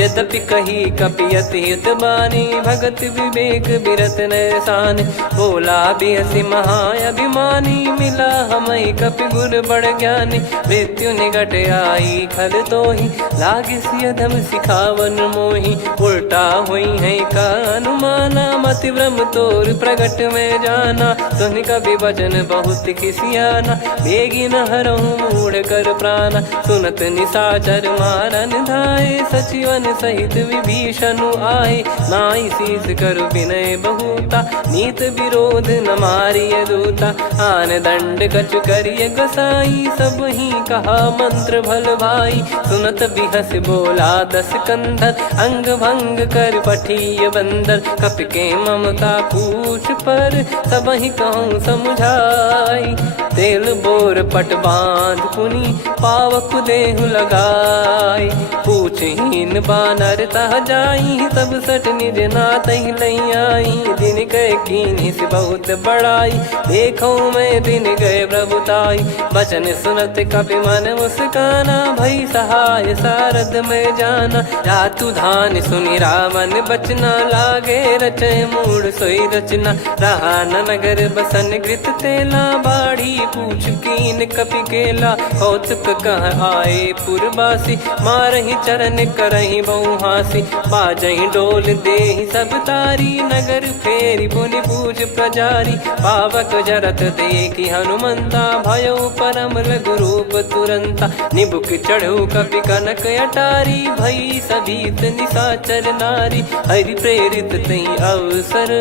यद्यपि कही कपियत हित बानी भगत विवेक बिरत नैसान बोला बियसि महाअभिमानी मिला हमई कपि गुर बड़ ज्ञानी मृत्यु निकट आई खल तो ही लागिस अधम सिखावन मोही उल्टा हुई है का अनुमाना मति भ्रम तोर प्रगट में जाना सुन कवि वचन बहुत खिसियाना बेगी न हरहु मूढ़ कर प्राण सुनत निशाचर मारन धाये सचिवन सहित विभीषण आए नाई शीस कर विनय बहुता नीत विरोध न मारिय दूता आन दंड कछु करिय गोसाई सब ही कहा मंत्र भल भाई सुनत बिहस बोला दस कंधर अंग भंग कर पठिय बंदर कपि के ममता पूछ पर सब ही कहूँ समझाई तेल बोर पट बांध पुनी पावक देहु लगाई पूछहीन बानर तह जाई तब सट निज नाथ लई आई दिन गए कीनी से बहुत बड़ाई देखो मैं दिन गए प्रभुताई बचन सुनत कपि मन मुस्काना भई सहाय सारद में जाना जातु धान सुनि रामन बचना लागे रचय मूड सोई रचना रहा न नगर बसन कृत तेला बाड़ी पूछ कीन कपि केला कौतुक कह आए पुरबासी मारहि चरण करहि बहुहासी बाजहि डोल देहि सब तारी नगर फेरी पुनि पूज प्रजारी पावक जरत देखि हनुमंता भयो परम लघु रूप तुरंता निबुक चढ़ऊ कपि कनक अटारी भई सभीत निशाचर नारी हरि प्रेरित तई अवसर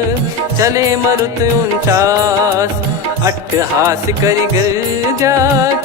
चले मरुत 49 अट्टहास करि गिरजा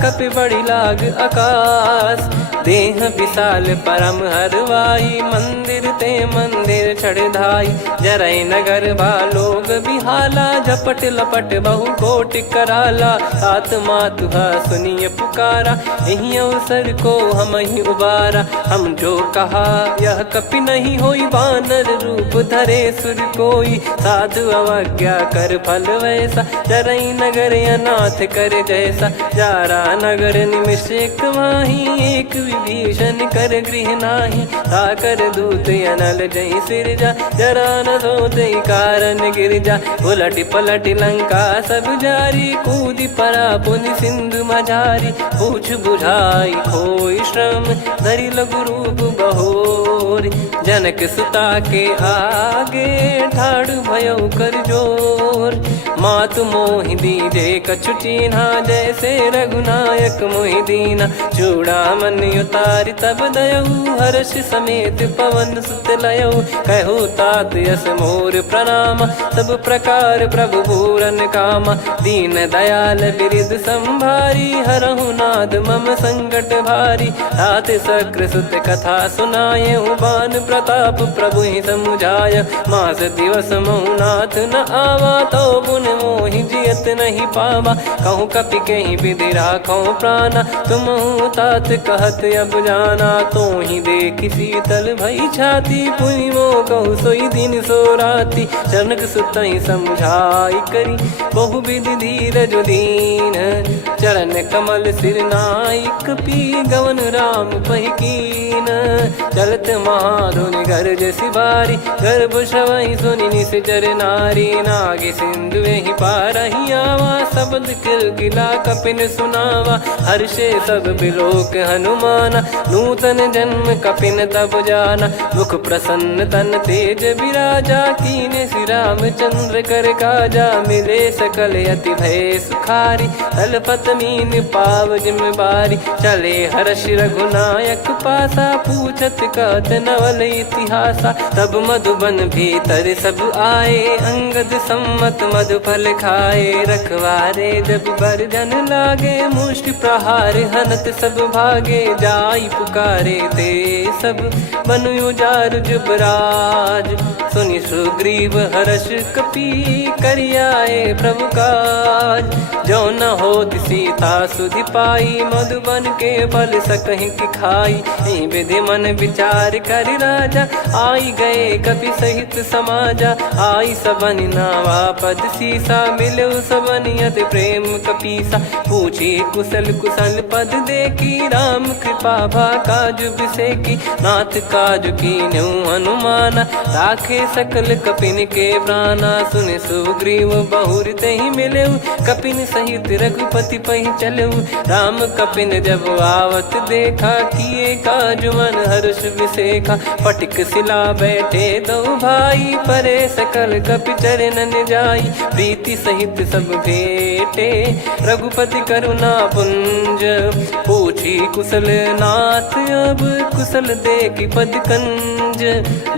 कपि बड़ी लाग आकाश देह विशाल परम हरवाई मंदिर ते मंदिर चढ़ाई जरई नगर लोग बिहाला झपट लपट बहु कोट कराला सात मातुहा सुनिय पुकारा यही अवसर को हम ही उबारा हम जो कहा यह कपि नहीं होई बानर रूप धरे सुर कोई साधु अवज्ञा कर फल वैसा जरई नगर अनाथ कर जैसा जारा नगर निमिष एक माही एक विभीषण कर गृह नाही ताकर दूत अनल जय सिरजा जरा न सोते कारण गिरजा उलट पलट लंका सब जारी कूदी परा पुनि सिंधु मझारी पूछ बुझाई खोई श्रम धरि लघु रूप बहोरी जनक सुता के आगे ठाड़ भयो कर जोर मातु मोहि दीजे कछु चिन्हा जैसे रघुनायक मोहि दीना चूड़ामन उतारि तब दयऊ हर्ष समेत पवन सुत लयऊ कहु तात यस मोर प्रणाम सब प्रकार प्रभु पूरन कामा दीन दयाल बिरिद संभारी हरहु नाद मम संकट भारी तात सक्र सुत कथा सुनाये बान प्रताप प्रभु ही समुझाय मास दिवस मौनाथ न आवा तो पुन मोहि जियत नहीं पावा कहूँ कपि कहीं विधि राखो प्राणा तुम तात कहत अब जाना तो ही देख शीतल भई छाती पुनि मो कहु सोई दिन सो राती जनक सुतई समझाई करी बहु विधि धीरज दीन चरण कमल सिर नाइक पी गवन राम पहिकीन चलत महाधुनि गर्ज सिबारी गर्भ श्रवई सुनि निश्चर नारी नागे सिंधु ही पारही आवा शब्द किलकिला कपिन सुनावा हर्षे सब बिलोक हनुमाना नूतन जन्म कपिन तब जाना मुख प्रसन्न तन तेज विराजा कीने श्री रामचंद्र कर काजा मिले सकल अति भय सुखारी तलपत मीन पाव जिम्मेवारी चले हर्ष रघुनायक पासा पूछत कहत नवल इतिहासा तब मधुबन भीतर सब आए अंगद सम्मत मधुफल खाए रखवारे जब बरजन लागे मुष्टि प्रहार हनत सब भागे जाई पुकारे ते सब बनु उजार जुबराज सुनि सुग्रीव हर्ष कपि करियाए प्रभु काज जो न होत सीता सुधि पाई मधुबन के फल सकहि की खाई विधि मन विचार कर राजा आई गए कपि सहित समाजा आई सबन नावा पद सीसा मिलो सबन करत प्रेम कपीसा। पूछी कुशल कुशल पद देखी राम कृपा भा काज बिसेकी। नाथ काज कीन्हु हनुमाना राखे सकल कपिन के प्राणा। सुन सुग्रीव बहुर तेहि मिलेउ कपिन सहित रघुपति पहि चलेउ। राम कपिन जब आवत देखा किए काज मन हर्ष विसेखा। फटिक सिला बैठे दो भाई परे सकल कपि चरणन जाई। प्रीति सहित सब भेटे रघुपति करुणा पुंज। पूछी कुशल नाथ अब कुशल देखी पद कंज।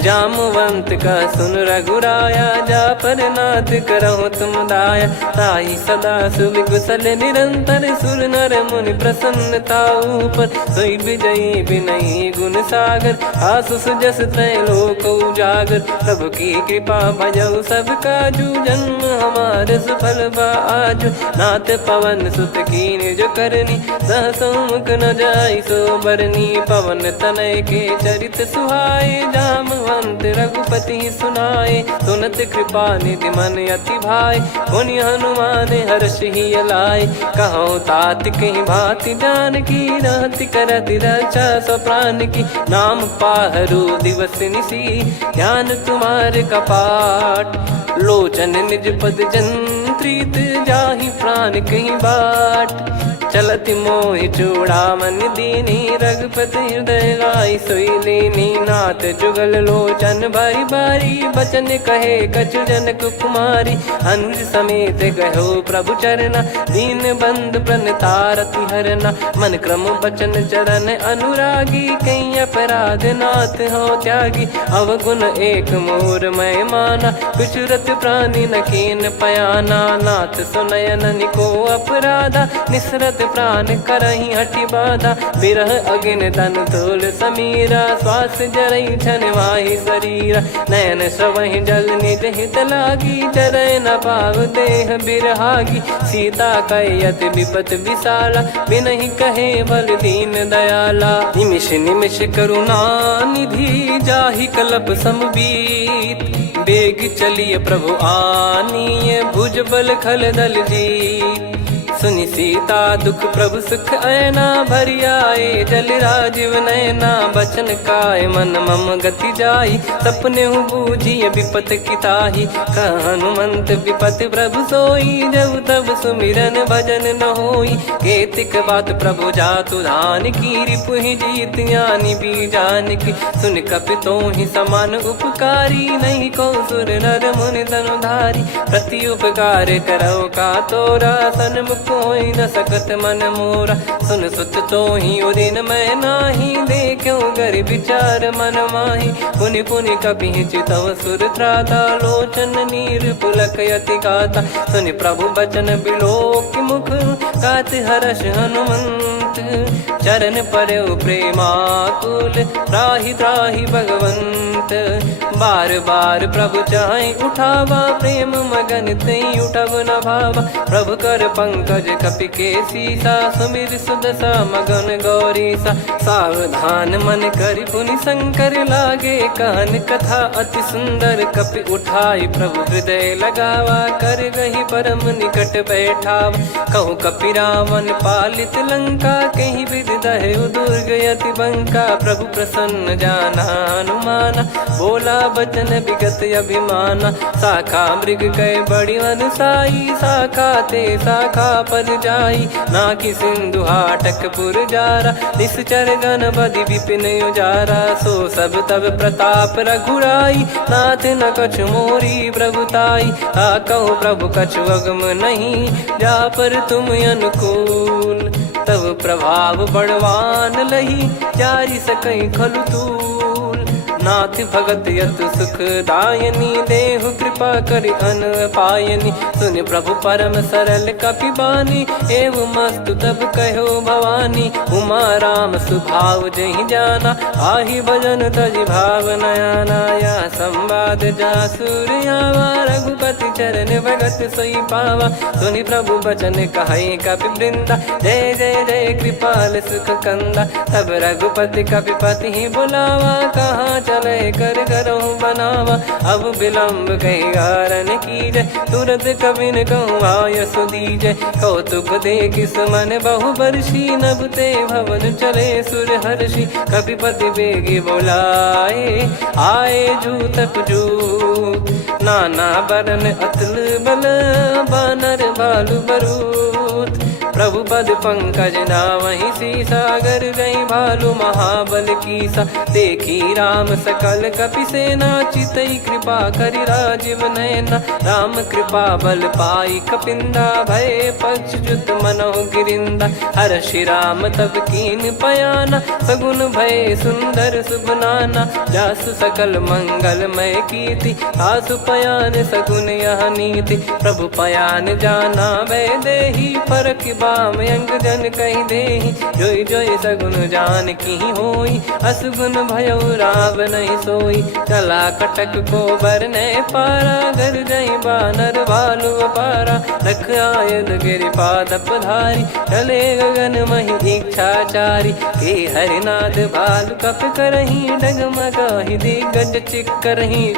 जामवंत का सुन रघुराया जा पर नाथ करहु तुम दाया। ताई सदा सुविकुशल निरंतर सुर नर मुनि प्रसन्नता ऊपर। सोई विजयी विनयी गुण सागर आसु सुजस त्रैलोक उजागर। प्रभु की कृपा भजऊ सब काजू जन्म हमारे सफल बा आजु। नाथ पवन सुत कीन्ह जो करनी सहसो मुख न जाई सो बरनी। पवन तनय के चरित सुहाए जामवंत रघुपति सुनाए। सुनत कृपा निधि मन अति भाई पुनि हनुमान हर्ष ही लाए। कहो तात कहीं भांति जान की रहति करति रक्षा सो प्राण की। नाम पाहरु दिवस निसी ध्यान तुम्हारे कपाट। लोचन निज पद जंत्रित जाहि प्राण कहीं बाट। चलति मोहि चूड़ामन दीनी रघुपति हृदय लाई सोई लीनी। नाथ जुगल लोचन बारी बारी बचन कहे कछु जनक कुमारी। अनुज समेत गहो प्रभु चरना दीन बंद प्रणतारति हरना। मन क्रम बचन चरण अनुरागी कहीं अपराध नाथ हो त्यागी। अवगुण एक मोर मैं माना कुछुरत प्राणी न कीन पयाना। नाथ सुनयन निको अपराधा निसरत प्राण करही हटि बाधा। बिरह अगिन तन तोल समीरा श्वास जरई छन वाहि शरीरा। नयन श्रवहि जल निज हित लागी चरय न पाव देह बिरहागी। सीता कयत विपत विशाला बिनहि कहे बल दीन दयाला। निमिष निमिष करुणा निधि जाहि कलप समबीत। बेग चलिए प्रभु आनीय भुज बल खल दल जीत। सुनि सीता दुख प्रभु सुख ऐना भरि आए। जल राजीव नयना बचन काय मन मम गति जाई। सपने हूँ बूझिए विपत किताही हनुमंत विपत प्रभु सोई। जब तब सुमिरन भजन न होई केतिक बात प्रभु जातु धान की। रिपु ही जीत ज्ञानी बीजान की सुन कपि तो ही समान उपकारी। नहीं को सुर नर मुनि धनुधारी प्रति उपकार करो का तोरा। सन्मुख कोई न सकत मन मोरा सुन सुत तो ही उदिन मैं नाही। देखो गर विचार मन माही पुनि पुनि कपि चितव सुर त्राता। लोचन नीर पुलक यति गाता सुनि प्रभु बचन बिलोक मुख। गात हर्ष हनुमंत चरण परउ प्रेमाकुल। त्राहि त्राहि भगवंत बार बार प्रभु चाहि उठावा। प्रेम मगन तई उठब न भावा। प्रभु कर पंकज कपि के सीसा सुमिर सुदशा मगन गौरीसा। सावधान मन करि पुनि शंकर लागे कहन कथा अति सुंदर। कपि उठाई प्रभु हृदय लगावा कर गही परम निकट बैठावा। कहु कपि रावण पालित लंका कहीं विधि दहु दुर्ग यति बंका। प्रभु प्रसन्न जाना हनुमाना बोला बचन विगत अभिमाना। शाखा मृग कय बड़ी अनुसाई शाखा ते शाखा पर जाई। नाकि सिंधु हाटक पुर जारा निश्चर गण बदि विपिन उजारा। सो सब तब प्रताप रघुराई नाथ न कछु मोरी प्रभुताई। कहो प्रभु कछु अगम नहीं जा पर तुम अनुकूल। तब प्रभाव बड़वान लही जारी सकई खलु तूल। नाथ भगत यतु सुख दायनी देहु कृपा करि अन पायनी। सुन प्रभु परम सरल कपि बानी एवं मस्तु तब कहो भवानी। उमा राम सुभाव जहि जाना आहि भजन तजि भाव नयाना। या संवाद जासुर आवा रघुपति चरण भगत सोई पावा। सुनि प्रभु बचन कहै कपि वृंदा जय जय जय कृपाल सुख कंदा। तब रघुपति कपिपति बुलावा कहाँ चले कर करहु बनावा। अब विलम्ब कही कारण कीजय, तुरत कबिन कहूँ आयस दीजय। कौतुक देखिस मन बहु बरसी, नभ ते भवन चले सुर हर्षि। कपिपति बेगी बोलाए, आए जूतक जूत। नाना बरन अतुल बल, बानर भालु बरूत। प्रभु पद पंकज नावहि सीसा, गर गई भालु महाबल कीसा। देखी राम सकल कपि सेना, चितई कृपा करि राजीव नयना। राम कृपा बल पाई कपिंदा, भय पक्ष जुत मनोह गिरिंदा। हर्षि राम तब कीन पयाना, सगुन भय सुंदर शुभ नाना। जासु सकल मंगलमय कीर्ति, आसु पयान सगुन यह नीति। प्रभु पयान जाना वै देहि, फरक बाम अंग जन कहि देहि। जोई जोई सगुन जान की होई, असगुन भयो राव नहीं सोई। चला कटक को बरने पारा, घर जई बानर भालु अपारा। रख आयद गिरिपाद पधारी, चले गगन महि इच्छाचारी। के हरिनाथ भालु कप करही, डगमगाहि दिग्गज चिक्करही।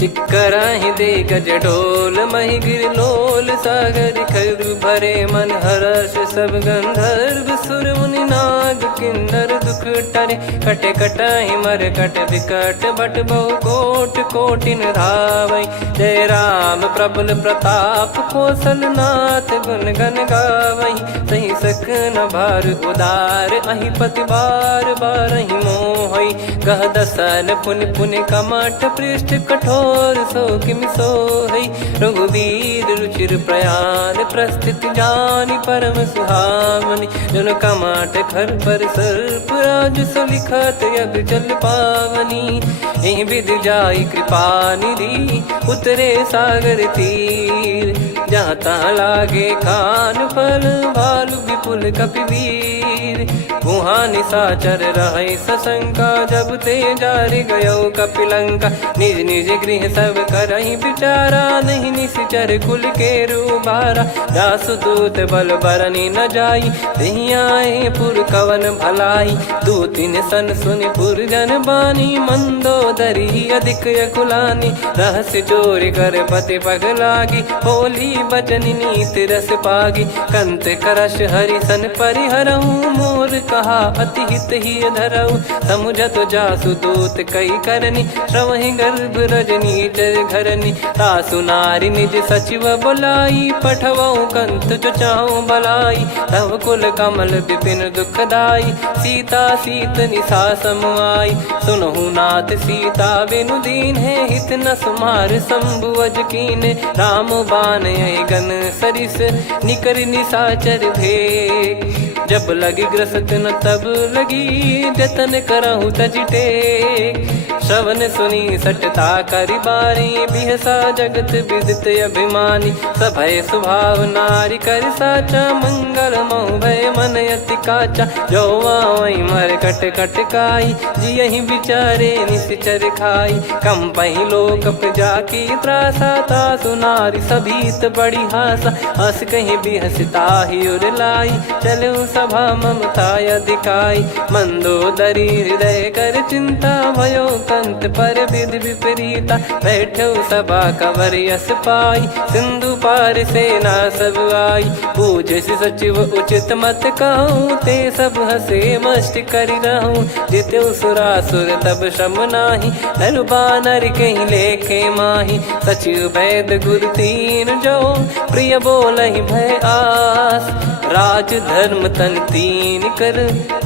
चिक्कराहि दे गज ढोल, महि गिर लोल। सागर खर भरे मन हर्ष, सब गंधर्व सुर मुनि नाग किन्नर दुख टरे। कटे कटाहि मर कट विकट, बट बहु कोट कोटिन धावै। जय राम प्रबल प्रताप, कौशल नाथ गुण गन गावै। सही सकन भार उदार, अहि पति बार बारहि मोहै। गह दसन पुन पुन कमठ, पृष्ठ कठोर सो किमि सोहै। रघुवीर रुचिर प्रयाण, प्रस्थित जानि परम सुहावनि। जन कमाट खर पर सर्प, राज सलिखत यग जल पावनी। एहि विधि जाई कृपा निधि, उतरे सागर तीर। जहाँ तहाँ लागे खान फल, भालु विपुल कपिवीर। गुहा निशाचर रहै सशंका, जब ते जारि गयो कपिलंका। निज निज गृह सब करहि विचारा, नहीं निश्चर कुल के रूबारा। जासुदूत बल बरनि न जाई, तेहि आए पुर कवन भलाई। दूतिन सन सुनि पुर जन बानी, मंदोदरी अधिक यकुलानी। रहस्य चोरी कर पति पग लागी, होली बचन नीत रस पागी। कंत करश हरिसन परिहरहु, मोर कहा अति हित ही धरऊ। समुझत जासुदूत कई करनी, श्रवहि गर्भ रजनी चर घरनी। तासु नारी निज सचिव बोलाई, पठवऊ कंत जो चाहूं बलाई। तव कुल कमल विपिन दुखदाई, सीता सीत निशा समाई। सुनहु नाथ सीता बिनु दीन है, हित न सुमार शंभु अज कीने। राम बान गन सरिस, निकर निशाचर भेग। जब लगी ग्रसत न तब लगी, जतन करहु तज टेक। श्रवण सुनी सटता करि बारी, बिहसा जगत विदित अभिमानी। सभय स्वभाव नारी कर साचा, मंगल महु भय मन अति काचा। जो आवै मर कट कट काई, जियहि विचारे निश्चर खाई। कम पहि लोक जाकी त्रासा, तासु नारी सभीत बड़ी हासा। हस कहीं बिहसता ही उर लाई, चलऊ सभा ममता अधिकाई। मंदोदरी हृदय कर चिंता, भयो कंत पर विधि विपरीता। बैठो सभा कवर यस पाई, सिंधु पार सेना सब आई। पूज्य सचिव उचित मत कहूँ, ते सब हसे मस्त करि रहूं। जित्यु सुरासुर तब श्रम नाही, नर बानर कहीं लेखे माही। सचिव वैद गुरु तीन जो, प्रिय बोलहि भय आस। राज धर्म तन तीन कर,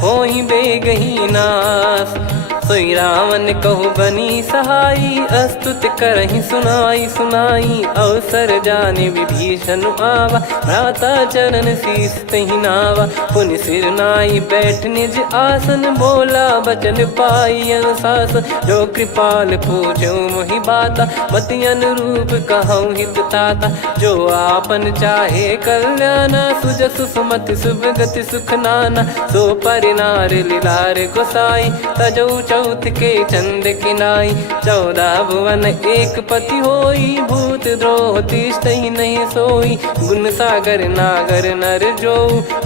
होहि बेगहि नास। सोई रावण कहु बनी सहाई, अस्तुत करहि सुनाई सुनाई। अवसर जाने विभीषण आवा, भ्राता चरण शीस तहि नावा। पुनि सिर नाई बैठ निज आसन, बोला बचन पाई अनुशासन। जो कृपाल पूछो मोहि बाता, मति अनुरूप कहूँ हित ताता। जो आपन चाहे कल्याणा, सुजसु सुमति शुभ गति सुख नाना। सो परिनार लीलार गोसाई, तजौ चौथ के चंद किनाई 14 भुवन एक पति होई भूत द्रोह तिष्ठ ही नहीं सोई गुण सागर नागर नर जो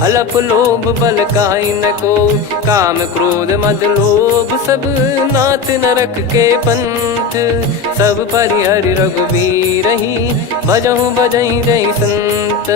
अलप लोभ बल काई न को काम क्रोध मद लोभ सब नाथ नरक के पंथ सब परिहरि रघुबीर ही भजहु भजहि जय संत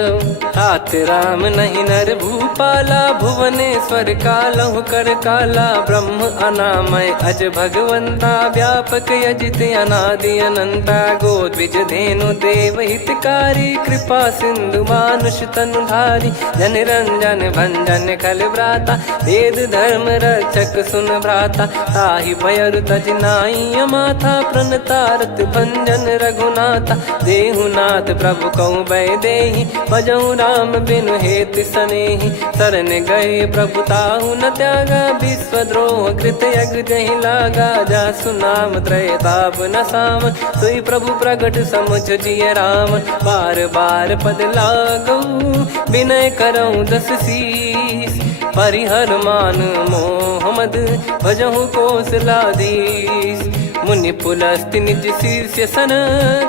तात राम नहीं नर भूपाला भुवनेश्वर कालहु कर काला ब्रह्म अनामय अज भगवंता व्यापक यजित अनादि अनंता गोद्विज धेनु देव हितकारी कृपा सिंधु मानुष तनुधारी जन रंजन भंजन खल भ्राता वेद धर्म रक्षक सुन भ्राता ताहि भयर तज नाई माथा प्रणतारत भंजन रघुनाथा देहुनाथ प्रभु कहु बै देहि भजहु राम बिनु हेत सनेहि शरण गए प्रभु ताहु न त्यागा विश्वद्रोह कृत यज्ञ जहि लागा जासु नाम त्रय ताप न साम सोई प्रभु प्रगट समुझ जिय राम बार बार पद लागऊ विनय करऊँ दस शीस परिहर मान मोह मद भजहु कौशलाधीश मुनि पुलस्ति निज शीर्ष सन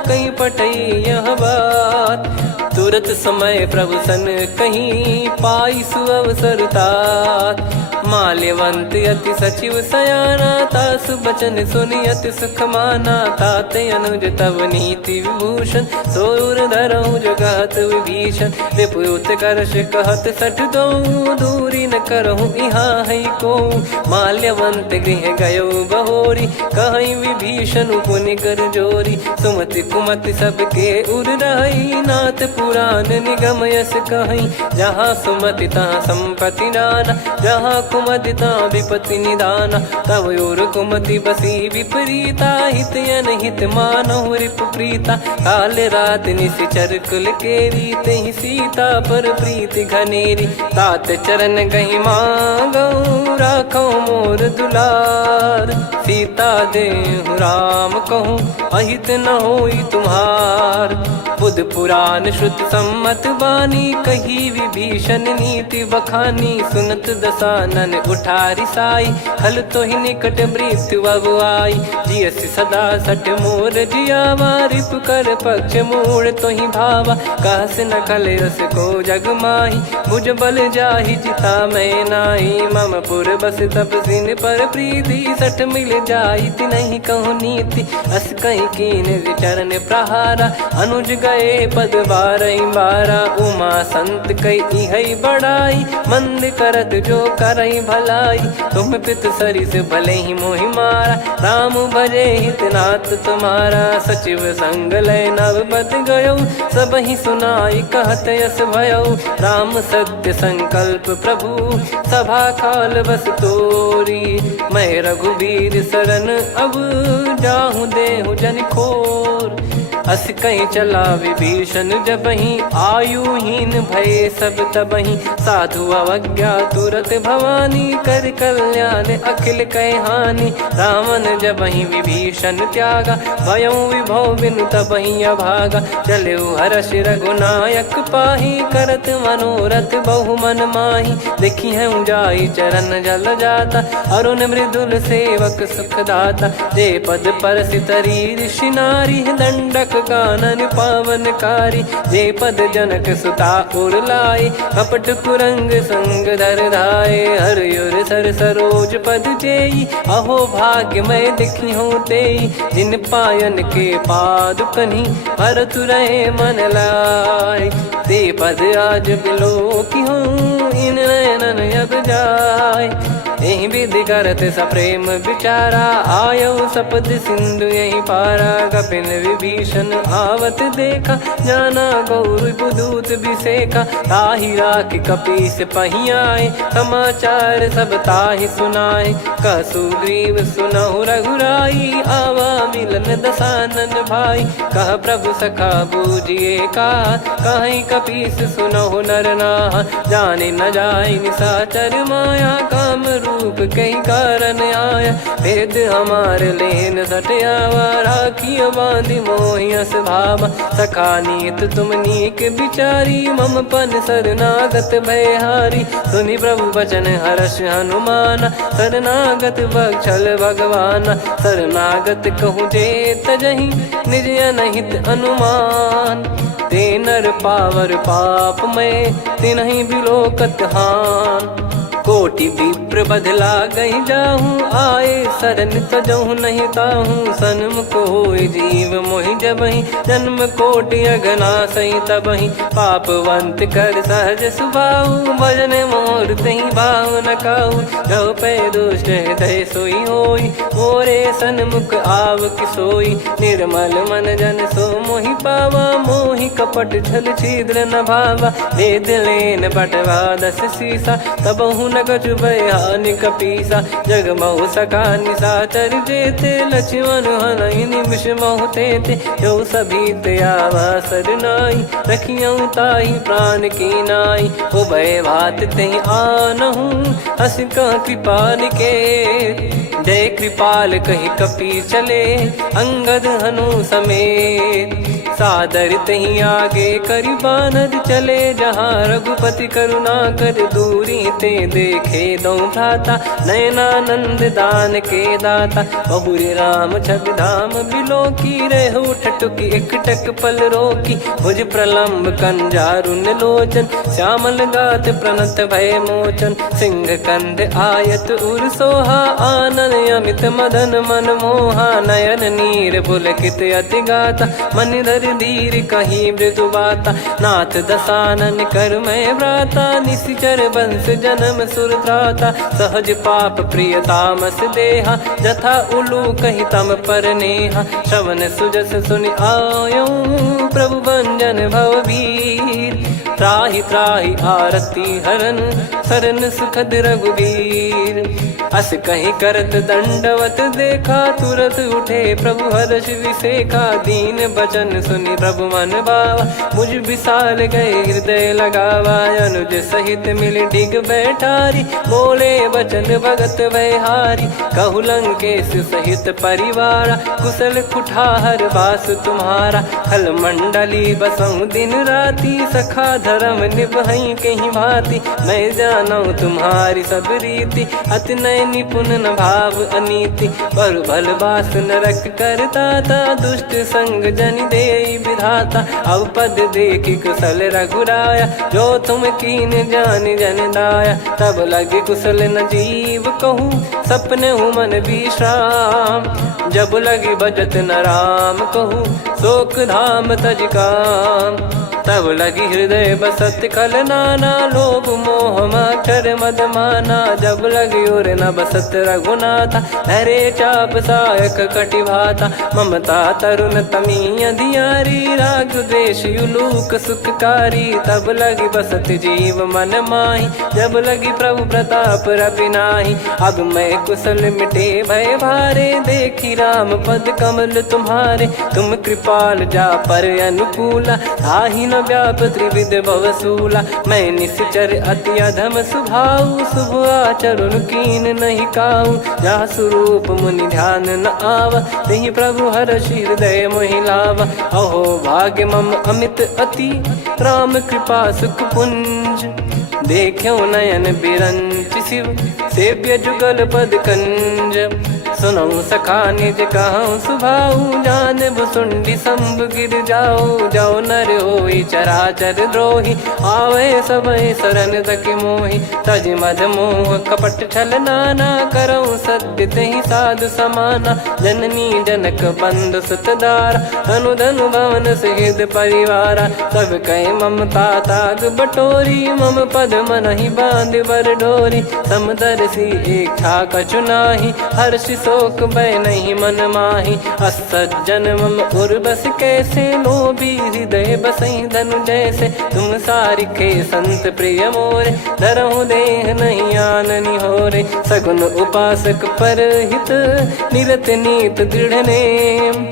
कहीं पटई यह बात तुरत समय प्रभु सन कहीं पाई सुअवसर तात माल्यवंत अति सचिव सयाना तासु बचन सुनि अति सुख माना ताते अनुज तव नीति विभूषण सोर धरहु जगत विभीषण रिपुत करश कहत सठ दो दूरी न करहु इहाँ है को माल्यवंत गृह गयो बहोरी कहीं विभीषण पुनि कर जोरी सुमति कुमति सबके उर रही नाथ पुराण निगम यस कहीं जहाँ सुमति तहाँ संपत्ति नाना जहाँ कुमति तहाँ विपत्ति निदाना तव और कुमति बसी विपरीता हित अनहित मानहु रिप प्रीता काल रात निशिचर कुल केरी तेहि सीता पर प्रीति घनेरी तात चरण गहि मांगऊ राखो मोर दुलार सीता देहु राम कहूँ अहित न होई तुम्हार बुध पुराण श्रुत सम्मत वाणी कही विभीषण नीति बखानी सुनत दसानन उठारी साई खल तो ही निकट मृत्यु अब आई जियसि सदा सट मोर जियावा रिप कर पक्ष मूड़ तो ही भावा कहस न खल रस को जग माही मुझ बल जाहि जिता मैं नाही मम पुर बस तपसिन पर प्रीति सठ मिल जाई नहीं कहूँ नीति अस कहीं कीन विचरण प्रहारा अनुज गए पद बारा उमा संत कई है बड़ाई मंद करत जो करई भलाई तुम पित सरिस भले ही मोहि मारा राम भजे हितनाथ तुम्हारा सचिव संग लय नवपत गयो सब ही सुनाई कहत यस भयो राम सत्य संकल्प प्रभु सभा काल बस तोरी मैं रघुबीर शरण अब जाहूँ देहु जन खोर अस कहीं चला विभीषण जबहि आयुहीन भय सब तबहि साधु अवज्ञा तुरत भवानी कर कल्याण अखिल कह हानि रावण जबहि विभीषण त्यागा भयउ विभव बिनु तबहि अभागा चलऊ हर्ष रघुनायक पाही करत मनोरथ बहु मन माही देखी है जाई चरण जल जाता अरुण मृदुल सेवक सुख दाता जे पद पर सितरी ऋषि नारी दंडक कानन पावनकारी जे पद जनक सुता उर लाई कपट कुरंग संग धर धाये हरियुर सर सरोज पद जेई अहो भाग्य मैं दिखी हूँ तेई जिन पायन के पाद कन्ही भरत रहे मन लाय ते पद आज बिलो की हूँ इन नयनन अब जाय यही विधि करत सप्रेम विचारा आयो सपद सिंधु यही पारा कपिन विभीषण आवत देखा जाना गौर बुदूत बिसेखा ताहि राख कपीस पहियाए समाचार सब ताहि सुनाए कसु ग्रीव सुनहु रघुराई आवा मिलन दसानन भाई कह प्रभु सखा बूझिए का कहीं कपीस सुनहु नर नाह जाने न जाय निशाचर माया काम रूप कई कारण आया, भेद हमारे लेन सटयावा, राखिया बांधी मोहियस भावा, सखा नीत तुम नीक बिचारी, मम पन शरणागत भयहारी, सुनि प्रभु वचन हर्ष हनुमाना, शरणागत बक्षल भगवाना, शरणागत कहूँ जे तजहि निज अनहित अनुमान, ते नर पावर पाप में तिन्हि बिलोकत हान, कोटि विप्र बदला गई जाहूँ, आए शरण तजहु नहीं ताहूँ, सन्मुख होय जीव मोहि जबहि, जन्म कोटि अगना सही तबहि, पापवंत कर सहज सुभाऊ, भजन मोर तहि भाव न काहू, जो पै दुष्ट हृदय सोई होई, मोरे सन्मुख आव किसोई, निर्मल मन जन सो मोहि पावा, मोहि कपट छल छिद्र न भावा, वेद लेन बटवा दस सीसा, तबहु न कछु बयान कपीसा, जग महु सका निशाचर जेते, लक्ष्मण हनहि निमिष महु तेते, जो सभी त्यावा सरनाई, रखियऊ ताहि प्राण की नाई, उभय भात तेहि आनहु, हस कह कृपाल के, जय कृपाल कहि कपि चले, अंगद हनु समेत, सादर तही आगे करि बानर चले, जहाँ रघुपति करुणा कर दूरी ते देखे दो भ्राता, नयनानंद दान के दाता, बहुरी राम छवि धाम बिलो की, रेहु ठटुकी एकटक पल रोकी, भुज प्रलम्ब कंजारुन लोचन, श्यामल गात प्रणत भय मोचन, सिंह कंद आयत उर सोहा, आनन अमित मदन मन मोहा, नयन नीर पुलकित अति गाता, मन धर धीर कहीं मृदु बाता, नाथ दसानन कर मैं भ्राता, निशिचर वंश जन्म सुर त्राता, सहज पाप प्रिय तामस देहा, जथा उलू कहि तम पर नेहा, श्रवण सुजस सुनि आयो, प्रभु भंजन भवभीर, त्राहि त्राहि आरती हरन, शरण सुखद रघुबीर, अस कहीं करत दंडवत देखा, तुरत उठे प्रभु हर्ष विसेखा, दीन बचन सुनि प्रभु मन भावा, मुझ विशाल गए हृदय लगावा, अनुज सहित मिल डिग बैठारी, बोले बचन भगत वैहारी, कहु लंकेश सहित परिवारा, कुशल कुठार बास तुम्हारा, खल मंडली बसऊं दिन राती, सखा धर्म निभई कहीं भांति, मैं जानू तुम्हारी सब रीति, अति नय निपुण न भाव अनीति, पर भल बास नरक करता था, दुष्ट संग जन दे विधाता, अब पद देखी कुशल रघुराया, जो तुम कीन जान जन दाया, तब लगे कुशल न जीव कहूँ, सपने हूँ मन विश्राम, जब लगी बजत न राम कहूँ, शोक धाम तज काम, तब लगी हृदय बसत खल नाना, लोभ मोह मक्षर मद माना, जब लगी उर न बसत रघुनाथा, हरे चाप सायक कटि भाता, ममता तरुण तमी अधियारी, राग द्वेष युलूक सुखकारी, तब लगी बसत जीव मन माही, जब लगी प्रभु प्रताप रवि नाही, अब मैं कुशल मिटे भय भारे, देखी राम पद कमल तुम्हारे, तुम कृपाल जा पर अनुकूला, आही न व्याप त्रिविध भवसूला, मैं निश्चर अति अधम सुभाऊ, शुभ आचरण कीन नहीं काऊ, जहाँ स्वरूप मुनि ध्यान न आवा, तहि प्रभु हर्ष हृदय मोहि लावा, अहो भाग्य मम अमित अति, राम कृपा सुख पुंज, देखो नयन बिरंच शिव, सेव्य जुगल पद कंज, सुनऊ सखा निज कहूँ सुभाऊ, जान भुसुंडी शंभ गिर जाओ, जाओ नर होई चराचर द्रोही, आवे सबय शरण तक मोहि, तज मद मोह कपट छल नाना, करऊँ सत्य तहि साधु समाना, जननी जनक बंधु सुतदारा, धनु धनु भवन सहित परिवारा, सब कहे ममता ताग बटोरी, मम पद मनहि बांध बर डोरी, समदर्शी इच्छा कछु नाही, हर्ष शोक भय नहीं मन माही, असज्जन मम उर्वश कैसे, लोभी हृदय बसई धनु जैसे, तुम सारिखे संत प्रिय मोरे, धरहु देह नहीं आननि होरे, सगुन उपासक पर हित, निरत नीत दृढ़ नेम,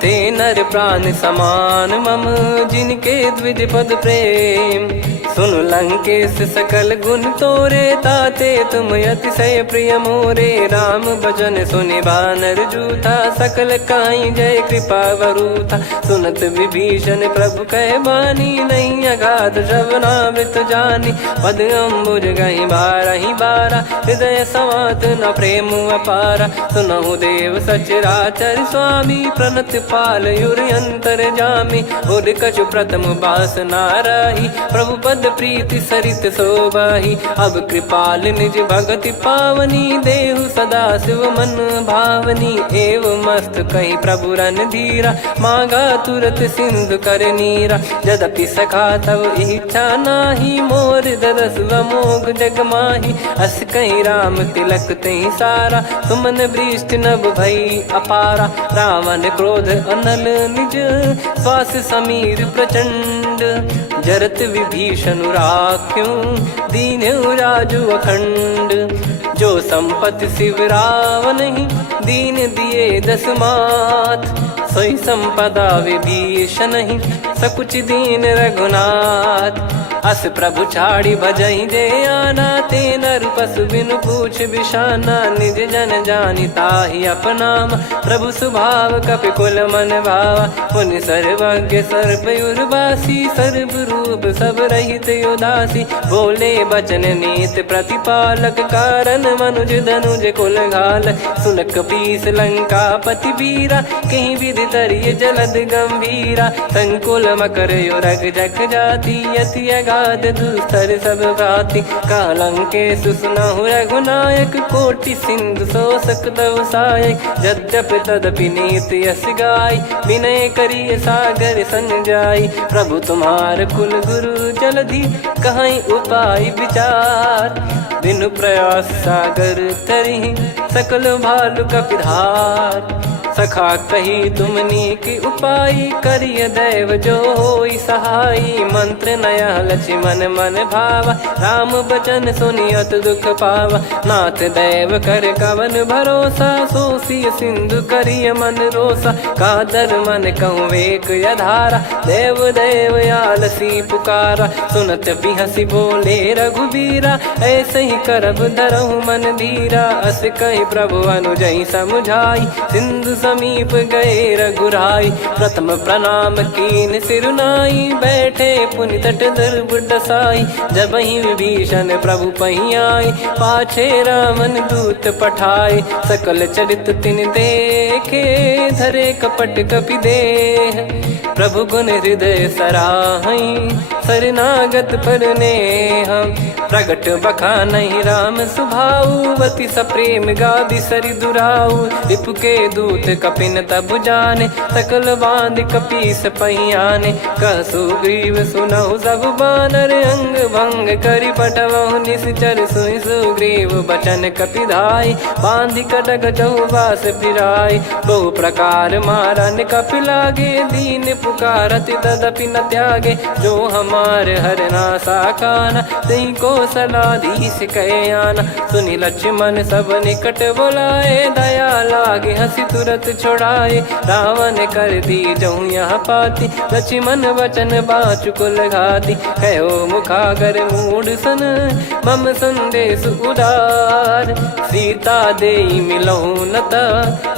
ते नर प्राण समान मम, जिनके द्विज पद प्रेम, सुन लंकेश सकल गुण तोरे, ताते तुम अतिशय प्रिय मोरे। राम भजन सुनि बानर जूथा, सकल काई जय कृपा वरूथा। सुनत विभीषण प्रभु कह बानी, नहीं अगाध श्रवणामृत जानी। पद अम्बुज गहि बारहि बारा, हृदय समात न प्रेम अपारा। सुनहु देव सचराचर स्वामी, प्रणत पाल युर अंतर जामी। उर कछु प्रथम बास नाराही, प्रभु पद प्रीति सरित शोभाही। अब कृपाल निज भगति पावनी, देहु सदा शिव मन भावनी। एव मस्त कही प्रभु रन धीरा, मांगा तुरत सिंधु कर नीरा। यद्यपि सखा तब इच्छा नाही, मोर दरस मोग जग माही। अस कहीं राम तिलक तही सारा, सुमन वृष्टि नभ भई अपारा। रावण क्रोध अनल निज, श्वास समीर प्रचंड। जरत विभीषण राख्यों, दीन्हु राजु अखंड। जो संपत्ति शिव रावण ही, दीन दिए दस मात। सोई संपदा विभीषण ही, सकुच दीन रघुनाथ। अस प्रभु छाड़ी भजई जे आना, ते नर पशु बिनु पूछ बिशाना। निज जन जानि ताहि अपनाम, प्रभु स्वभाव कपि कुल मन भावा। मुनि सर्वज्ञ सर्वयुर्वासी, सर्व रूप सब रहित उदासी। बोले बचन नीत प्रतिपालक, कारण मनुज धनुज कुल घाल। सुन कपीस लंका पति वीरा, कहीं विधि तरिय जलद गंभीरा। संकुल मकर युरग जख जाति, यति अगाध दुस्तर सब भाति। कालंकेश सुनहु रघुनायक, कोटि सिंधु शोषक तव सहायक। यद्यपि तदपि नीति यस गाय, विनय करिय सागर सन जाई। प्रभु तुम्हार कुल गुरु जलधि, कहीं उपाय विचार। बिनु प्रयास सागर तरिहि, सकल भालु कपिधार। सखा कही तुमनी की उपाय, करिय दैव जो होई सहाई। मंत्र नया लक्ष्मण मन भावा, राम बचन सुनियत दुख पावा। नाथ दैव कर कवन भरोसा, सोसिय सिंधु करिय मन रोसा। कादर मन कहूँ वेक यधारा, देव देव आलसी पुकारा। सुनत बिहसी बोले रघुबीरा, ऐसे ही करब धरहु मन धीरा। अस कही प्रभु अनुजई समुझाई, सिंधु समीप गए रघुराई। प्रथम प्रणाम कीन सिरुनाई, बैठे पुनि तट दर्भ डसाई। जब ही विभीषण प्रभु पही आई, पाछे रावण दूत पठाए। सकल चरित तिन देखे, धरे कपट कपि देह। प्रभु गुण हृदय सराहई, शरणागत पर नेह। प्रगट बखानहि राम सुभाऊ, अति सप्रेम गादि सरि दुराऊ। रिपु के दूत कपिन तब जाने, सकल बांध कपीस पहियाने। कह सुग्रीव सुनहु सब बानर, अंग भंग करि पठवहु निश्चर। सुनि सुग्रीव बचन कपिधाई, बांधि कटक चहुबास फिराई। बहु प्रकार मारन कपि लागे, दीन पुकारत तदपि न त्यागे। जो हमार हरना साकाना, तई को सलाधीश कहे आना। सुनि लक्ष्मण सब निकट बुलाए, दया लागे हंसी तुरत छुड़ाए। रावण कर दी जऊँ यहाँ पाती, लक्ष्मण वचन बाचु कुल घाती। कहो मुखागर मूढ़ सन, मम संदेश उदार। सीता देई मिलहु नता,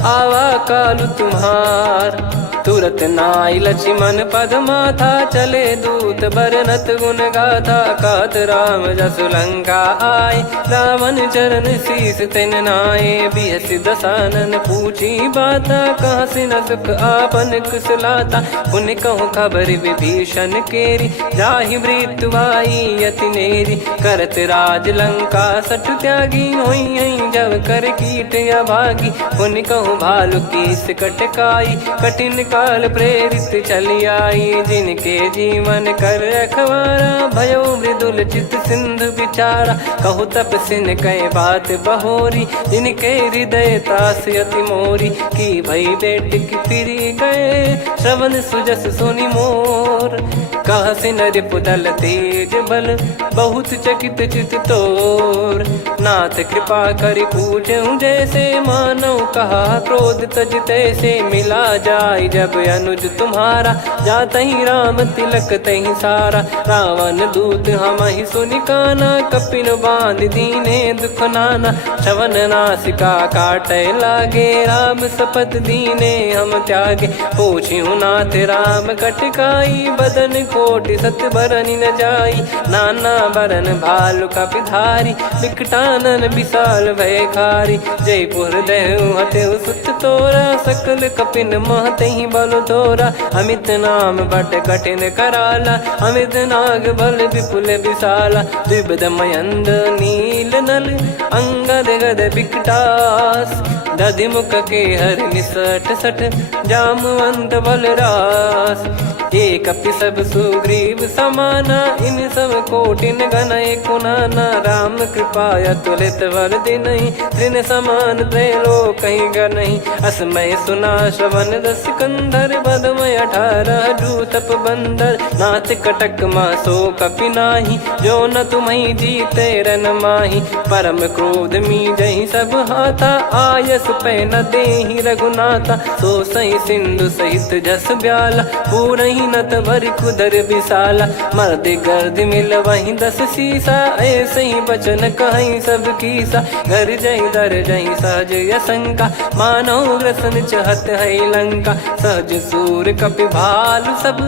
आवा कालु तुम्हार। तुरत नाई लक्ष्मण पद माथा, चले दूत बरनत गुण गाथा। कात राम जसु लंका आए, रावण चरण शीस तिन नाये। बिहसि दसानन पूछी बाता, कहाँ से न सुख आपन कुशलाता। पुन कहूँ खबर विभीषण केरी, जाहि मृत्यु आई अति नेरी। करत राज लंका सठ त्यागी, होई जब कर कीट अभागी। पुन कहूँ भालु कीस कटकाई, कठिन काल प्रेरित चली आई। जिनके जीवन कर रखवारा, भयो मृदुल चित सिंधु विचारा। कहु तपसिन कई बात बहोरी, जिनके हृदय तास अति मोरी। की भई बेट की फिरी गए, श्रवण सुजस सुनि मोर। कह से नर पुदल तेज बल बहुत चकित चित तोर। नाथ कृपा कर पूछूं जैसे मानव कहा क्रोध तज तैसे मिला जाय जब अनुज तुम्हारा जात ही राम तिलक तही सारा। रावण दूत हम ही सुनि काना कपिन बांध दीने दुख नाना। श्रवण नासिका काटे लागे राम शपथ दीने हम त्यागे। पूछ्यू नाथ राम कटकाई बदन कोटि सत बरनि न जाई। नाना बरन भालु कपिधारी विकटानन विशाल भयखारी। जयपुर देहु हतेउ सुत तोरा सकल कपिन महतहि बल तोरा। अमित नाम बट कठिन कराला अमित नाग बल विपुल विशाला। द्विबद मयंद नील नल अंगद गद विकटास। दधि मुख के हर निसठ सठ जामवंत बलरास। एक कपि सब सुग्रीव समाना इन सब कोटिन गनय कुनाना। राम कृपा अतुलित बल दिनहि तृण समान त्रैलोक गनहि। असमय सुना श्रवण दस कंधर बदमय 18 जूतप बंदर। नाथ कटक मासो कपि नाही जो न तुम्हि जीते रन माही। परम क्रोध मी जहि सब हाथा आयस पै न देहि रघुनाथा। सो सही सिंधु सहित जस ब्याला पूरहि नत भर कुदर विशाला। मर्द गर्द मिल वहीं 10 सीसा ऐसे ही बचन कहीं सब कीसा। घर जय दर जय सहज यसंका मानव ग्रसन चहत है लंका। सहज सूर कपि भालु सब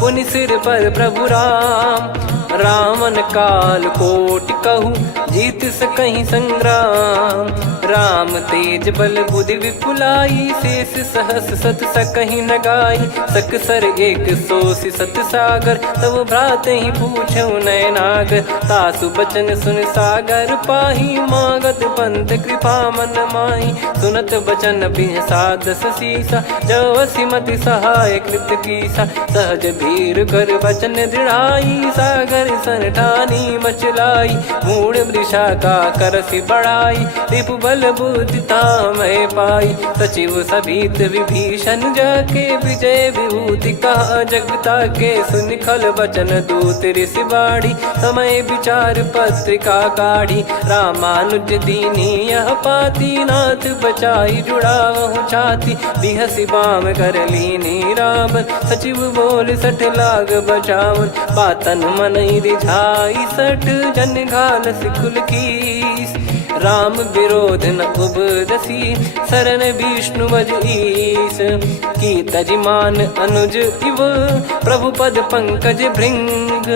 पुनि सिर पर प्रभु राम। रामन काल कोटि कहु जीत सकहि संग्राम। राम तेज बल बुद्धि विपुलाई शेष सहस सत सकहि न गाई। सकसर एक सोसि सत सागर तब भ्रात ही पूछौ नयनागर। तासु बचन सुन सागर पाही मागत पंथ कृपा मन माही। सुनत बचन बिहसा 10 सीसा जवसि मति सहाय कृत कीसा। सहज भीर कर बचन दृढ़ाई सागर सन ठानी मचलाई। मूढ़ वृषा का करसि बढ़ाई रिपु बल बुद्धि तामय पाई। सचिव सभीत विभीषण जाके विजय विभूति कहा जगता के। सुनि खल बचन दूत ऋषि बाड़ी समय विचार पत्रिका काढ़ी। रामानुज दीनी यह पाती नाथ बचाई जुड़ावहु छाती। बिहसि बाम कर लीनी राम सचिव बोल 60 लाग बचावन। बातन मन रिझाई 60 जन घाल सिकुल कीस। राम विरोध न उपदसी शरण विष्णु बज ईस। की तजिमान अनुज इव प्रभु पद पंकज भृंग।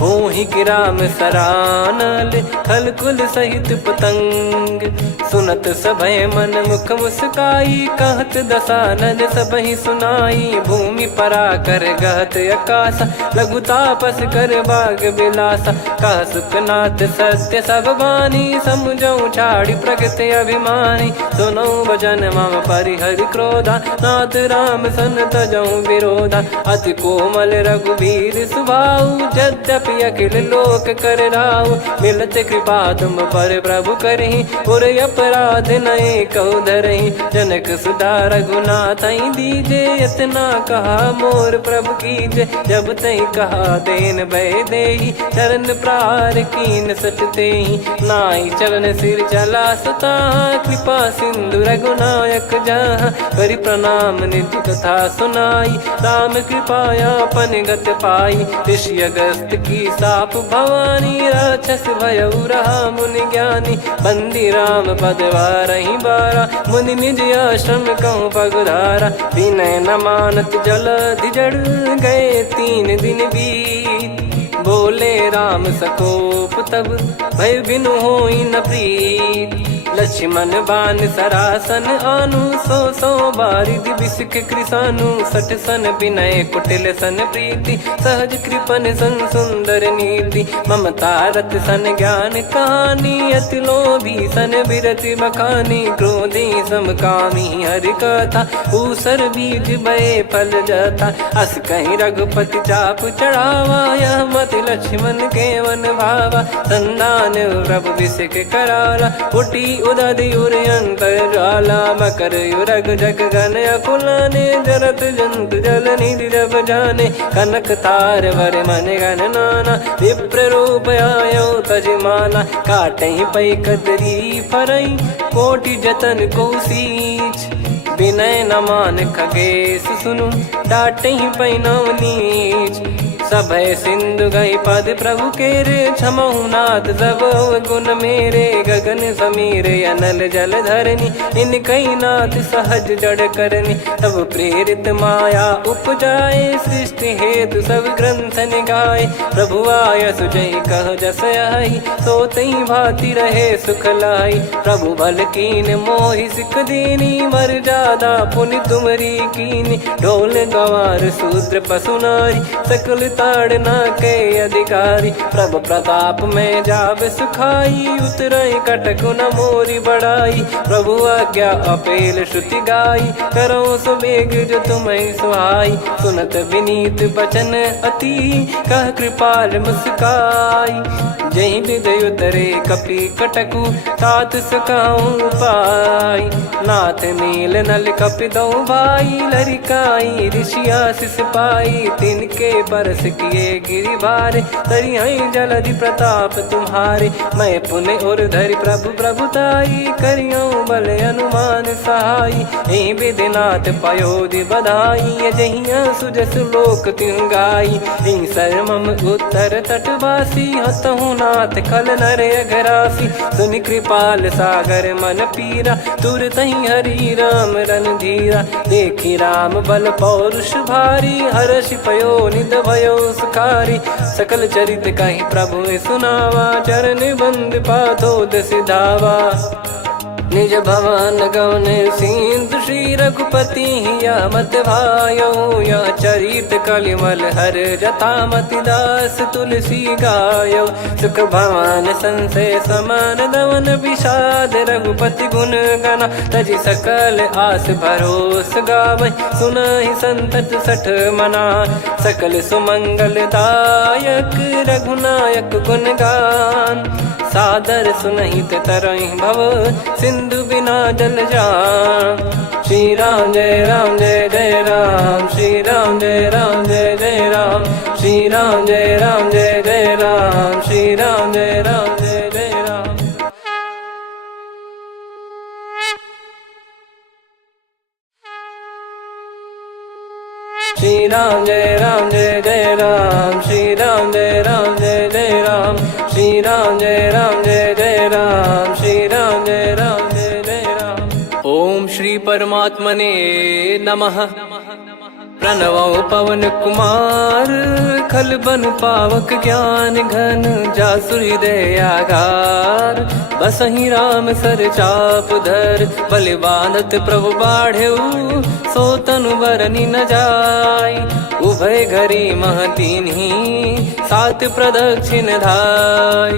होहि कि राम सरानल खल कुल सहित पतंग। सुनत सभय मन मुख मुस्काई कहत दसानन सबहि सुनाई। भूमि परा कर गहत आकाशा लघु तापस कर बाग बिलासा। कह सुखनाथ सत्य सब बानी समुझौ छाड़ी प्रकृति अभिमानी। सुनो भजन मम परिहरि क्रोधा नाथ राम सन तजौ विरोधा। अति कोमल रघुवीर सुभाऊ यद्यपि अखिल लोक कर राऊ। मिलत कृपा तुम पर प्रभु करहि पुर अपराध नए कहु धरहि। जनक सुधा रघुनाथ दीजे इतना कहा मोर प्रभु कीजे। जब तई कहा देन भय देहि चरण प्रार कीन सटतेहि। नाई चरण सिर चला सता कृपा सिंधु रघुनायक जहाँ। करि प्रणाम नित्य कथा सुनाई राम कृपाया पन गत पाई। ऋषि अगस्त की साप भवानी राक्षस भयउ रहा मुनि ज्ञानी। बंदी राम पद वारहि बारा मुनि निज आश्रम कहूँ पगुधारा। विनय न मानत जल जड़ गए 3 दिन बीत। बोले राम सकोप तब भय बिनु होई न प्रीत। लक्ष्मण बान सरासन आनु 100 बारिधि बिसिख कृसानु। 60 सन विनय कुटिल सन प्रीति सहज कृपन सन सुंदर नीति। ममता रत सन ज्ञान कहानी अति लोभी सन बिरति बखानी। क्रोधी समकामी हरि कथा ऊसर बीज भय फल जाता। अस कहीं रघुपति चाप चढ़ावा यह मत लक्ष्मण के वन भावा। संदान प्रभु बिसिख कराला उठी उदधियुर अंतर्ज्वाला मकर युरग जग गण अकुलाने जरत जंत जल निधि जब जाने कनक तार वर मन गण नाना विप्र रूप आयो तजमाना काटहि पै कदरी फरई कोटि जतन को सींच विनय न मान खगेश सुनु डाटहि पै नव नीच सभय सिंधु गई पद प्रभु केरे क्षमहु नाथ सब गुण मेरे गगन समीरे अनल जल धरनी इन कई नाथ सहज जड़ करनी तब प्रेरित माया उपजाए सृष्टि हेतु सब ग्रंथ निगाए प्रभु आय सुजय कह जस आई सो तई भांति रहे सुख लाई प्रभु बल कीन मोहि सिख दीनी मर जादा पुनि तुमरी कीनी ढोल गवार शूद्र पशु नारी सकल ताड़ना के अधिकारी प्रभु प्रताप में जाब सुखाई उतरई कटक न मोरी बढ़ाई प्रभु आज्ञा अपेल श्रुति गाई करो सुबेग जो तुम्हें सुहाई सुनत विनीत बचन अति कह कृपाल मुस्काई जही विदय उतरे कपि कटकु तात सकाऊं पाई नाथ नील नल कपि दो भाई लरिकाई ऋषिया शिष पाई तिनके परस किए गिरि भारे तरियाई जलधि प्रताप तुम्हारे मैं पुण्य और धरि प्रभु प्रभुताई करियो बल अनुमान सहाई यही विधिनाथ पयोधि बधाई जहिया सुजस लोक तिहु गाई यही सरमम उत्तर तटवासी हतहु नाथ खल नर अघरासी सुनि कृपाल सागर मन पीरा तुरत ही हरि राम रणधीरा देखी राम बल पौरुष भारी हर्षि पयो निध भयो सुखारी सकल चरित कहीं प्रभु सुनावा चरण बंद पाथोद सिधावा निज भवन गौन सिंधु श्री रघुपति या मत भायो या चरित कलिमल हर जता मति दास तुलसी गायो सुख भवन संशय समान दवन विषाद रघुपति गुण गना तजि सकल आस भरोस गावै सुनहि संतत सठ मना सकल सुमंगल दायक रघुनायक गुण गान सादर सुनहित तरहि भव सिंधु बिना जल जान श्री राम जय जय राम श्री राम जय जय राम श्री राम जय जय राम श्री राम जय जय राम श्री राम जय जय राम श्री राम जय जय राम श्री राम जय जय राम श्री राम जय जय राम। ओम श्री परमात्मने नमः। प्रणवो पवन कुमार खल बन पावक ज्ञान घन जासु हृदय आगार बसहि राम सर चाप धर बलि बांधत प्रभु बाढ़ेऊ सो तनु बरनि न जाय उभय घरी महतीन्ही सात प्रदक्षिण धाय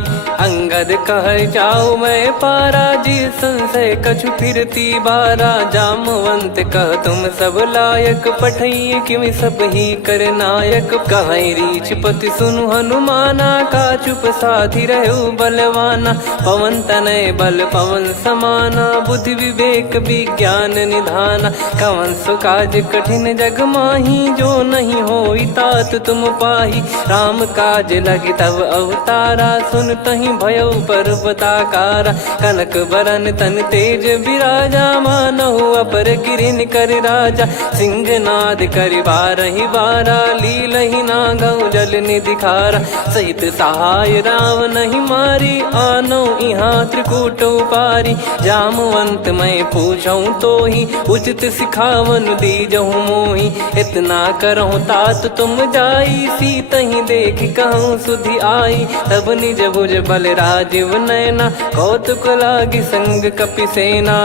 अंगद कह जाऊ मैं पारा जी संशय कछु फिरती बारा जामवंत कह तुम सब लायक पठई किमि सब ही कर नायक कहीं रीछ पति सुनु हनुमाना का चुप साधि रहो बलवाना पवन तनय बल पवन समाना बुद्धि विवेक विज्ञान निधाना कवन सो काज कठिन जग माही जो नहीं होई तात तुम पाही राम काज लगी तब अवतारा सुन तहि भयो पर्वताकारा कनक बरन तन तेज विराजा मानहु अपर गिरिन कर राजा सिंहनाद कर बारहि बारा लीलहि नागौ जल निधि खारा सहित सहाय राम नहीं मारी आनो इहाँ त्रिकूट पारी जामवंत मैं पूछऊं तो ही उचित सिखावन दीजहु मोही इतना करहु तात तुम जाई सीत ही देख कहूँ सुधि आई तब निज भुज बल राजीव नैना कौतुक लागी संग कपिसेना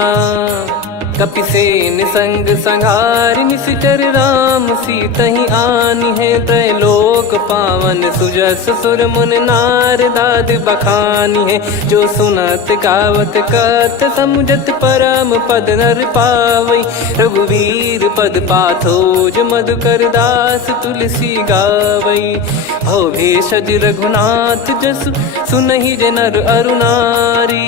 कपिसेन संग संहारि निशिचर राम सीतहि आनि है त्रैलोक पावन सुजस सुर मुन नार दाद बखानी है जो सुनत गावत कत समुझत परम पद नर पावई रघुवीर पद पाथोज मधुकर दास तुलसी गावई हो भेषज रघुनाथ जसु सुनहि जे नर अरु नारी।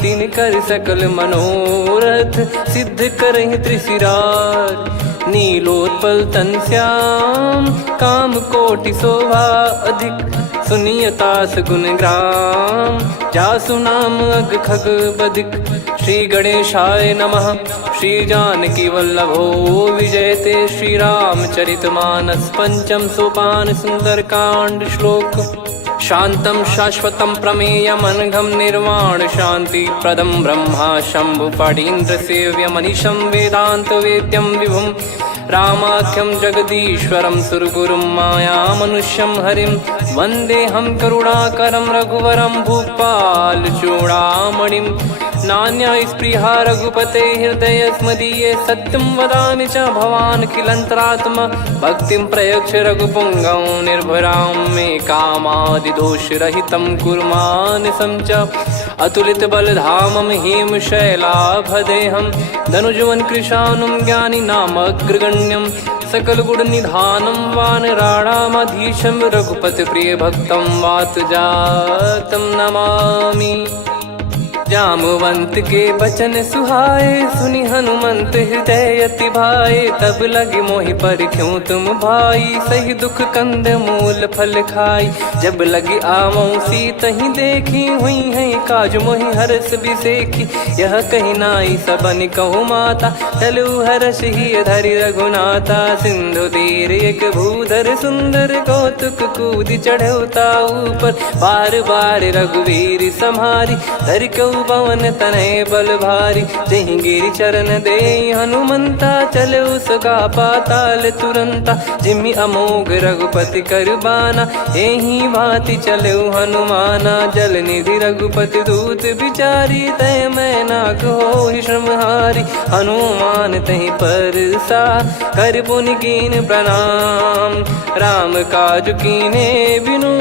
तिन कर सकल मनोरथ सिद्ध करहि त्रिशिरार। नीलोत्पल तन श्याम काम कोटि शोभा अधिक। सुनियतास गुण ग्राम जासु नाम अग खग बधिक। श्री गणेशाय नमः। श्री जानकी वल्लभो विजयते। श्री रामचरितमानस पंचम सोपान सुंदरकांड श्लोक। शांतं शाश्वतं प्रमेयम् अनघं निर्वाण शांति प्रदं ब्रह्मा शंभु फणीन्द्र सेव्य मनीषं वेदांत वेद्यं विभुं। रामाख्यं जगदीश्वरं सुरगुरुं माया मनुष्यं हरिं। वन्देऽहं करुणाकरं रघुवरं भूपाल चूडामणिं। नान्या स्पृहा रघुपते हृदय स्मदीये। सत्यं वदामि च भवान् खिलन्तरात्मा। भक्तिं प्रयच्छ रघुपुङ्गं निर्भरां मे कामादिदोषरहितं कुर्मानसं च। अतुलित बलधामं हेमशैलाभदेहं। धनुजवन कृशानुं ज्ञानी नामग्रगण्यं। सकल गुण निधानं वानराणामधीशं। रघुपति प्रिय भक्तं वात जातं नमामि। जामवंत के बचन सुहाए सुनि हनुमंत हृदय अति भाए। तब लगे मोहि पर क्यों तुम भाई सही दुख कंद मूल फल खाई। जब लगी आवों सीत ही देखी हुई है काज मोहि हरस बिसेखी। यह कही नाई सबन कहु माता चलु हरष ही धरि रघुनाथा। सिंधु तीर एक भूधर सुंदर कौतुक कूद चढ़ौता ऊपर। बार बार रघुवीर सम्हारी धरि कऊ पवन तनय बल भारी। जहि गिरि चरण दे हनुमंता चले उसका पाताल तुरंता। जिमि अमोघ रघुपति कर बाना एहि भांति चले हनुमाना। जल निधि रघुपति दूत बिचारी तय मैं नाक होहि श्रमहारी। हनुमान तहि परसा कर पुनि कीन प्रणाम। राम काज कीने बिनु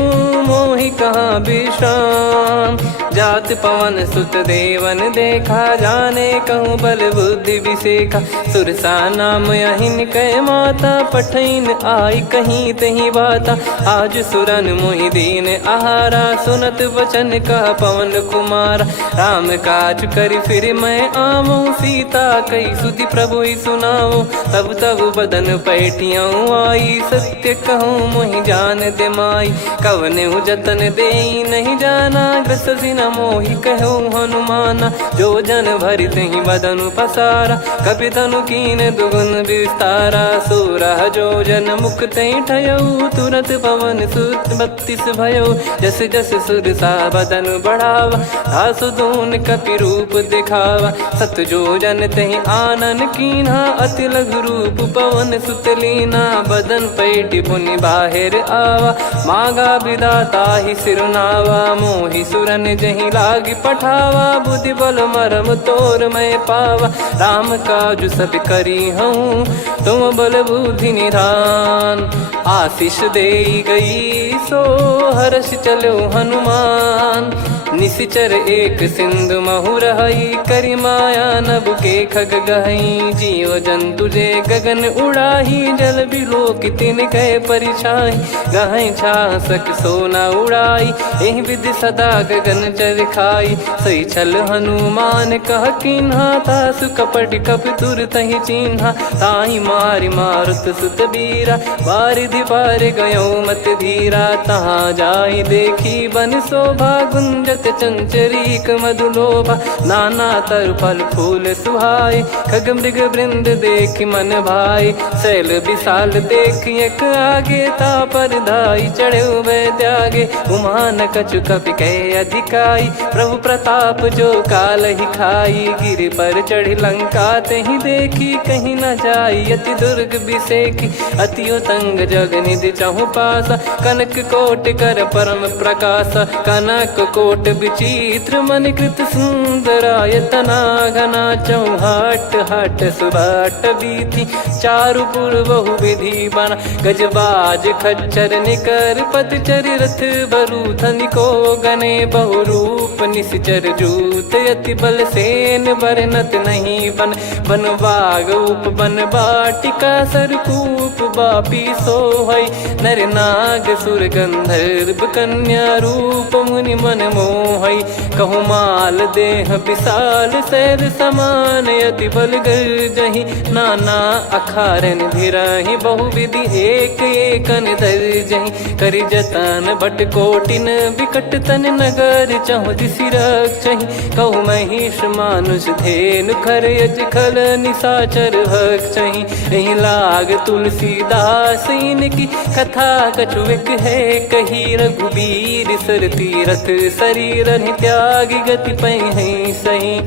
मोहि कहाँ विश्राम। जात पवन सुत देवन देखा जाने कहूँ बल बुद्धि विसेखा। सुरसा नाम यहिन कै माता पठैन आई कहीं तही बाता। आज सुरन मोहि दीन आहारा सुनत वचन कह पवन कुमारा। राम काज करि फिर मैं आवूं सीता कई सुधि प्रभु ही सुनाऊं। तब तब बदन पैठियाँ आई सत्य कहूँ मोहि जान दे माई। कवने जतन दे नहीं जाना ग्रसिन मोहि कहूँ हनुमाना। जो जन भरि तहि बदनु पसारा कपि तनु कीन दुगुन विस्तारा। सोरह जो जन मुख तहि ठयऊ तुरत पवन सुत 32 भयऊ। जस जस सुरसा बदनु बढ़ावा आसु दून कपि रूप दिखावा। सत जो जन तहि आनन कीन्हा अति लघु रूप पवन सुत लीना। बदन पैठि पुनि बाहिर आवा मांगा विधाता ही सिरुनावा। मोहि सुरन जहि लागी पठावा बुद्धि बल मरम तोर मैं पावा। राम काज सब करी हूँ तुम बल बुद्धि निधान। आशीष दे गई सो हर्ष चलो हनुमान। निशिचर एक सिंधु महु रहई करी माया नभ के खग गहई। जीव जंतु जे गगन उड़ाही जल बिलो कितिन गए परिछाई। गहई छासक सोना उड़ाई एहि विधि सदा गगन चर खाई। सही छल हनुमान कह कीन्हा तासु कपट कप तुर तहि चिन्हा। ताहि मारि मारुत सुत बीरा बारिधि पार गयो मत धीरा। तहाँ जाई देखी बन शोभा गुंजत चंचरीक मधुलोभा। नाना तरु फल फूल सुहाई खग मृग वृंद देख मन भाई। शैल विशाल देख एक आगे तापर धाई चढ़े वै त्यागे। उमा न कछु कपि कह अधिकाई प्रभु प्रताप जो काल ही खाई। गिर पर चढ़ी लंका तहि देखी कहीं न जाई अति दुर्ग बिसेखी। अति उतंग जग निधि चहु पासा कनक कोट कर परम प्रकाशा। कनक कोट विचित्र मन कृत सुंदरायतना घना चौहाट हाट सुबाट बीथी चारु पुर बहु विधि बना गजबाज खच्चर निकर पतचर रथ बरु धनिको गने बहु रूप निश्चर जूत अति बल सेन बरनत नहीं बन बन बाग उप बन बाटिका सरकूप बापी सोहई नर नाग सुर गंधर्व कन्या रूप मुनि मन मोहई कहु माल देह विशाल शैल समान अति बल गर्जहि नाना अखारन भिराहि बहुविधि एक एकन दर्जहि करि जतन बट कोटिन विकट तन नगर चहु दिसि रक्षहि कहु महिष मानुष धेनु खर यज खल निशाचर भक्षहि एहि लाग तुलसीदास इनकी कथा कछुक है कही रघुबीर सर तीरथ शरीर त्यागी गति पै सही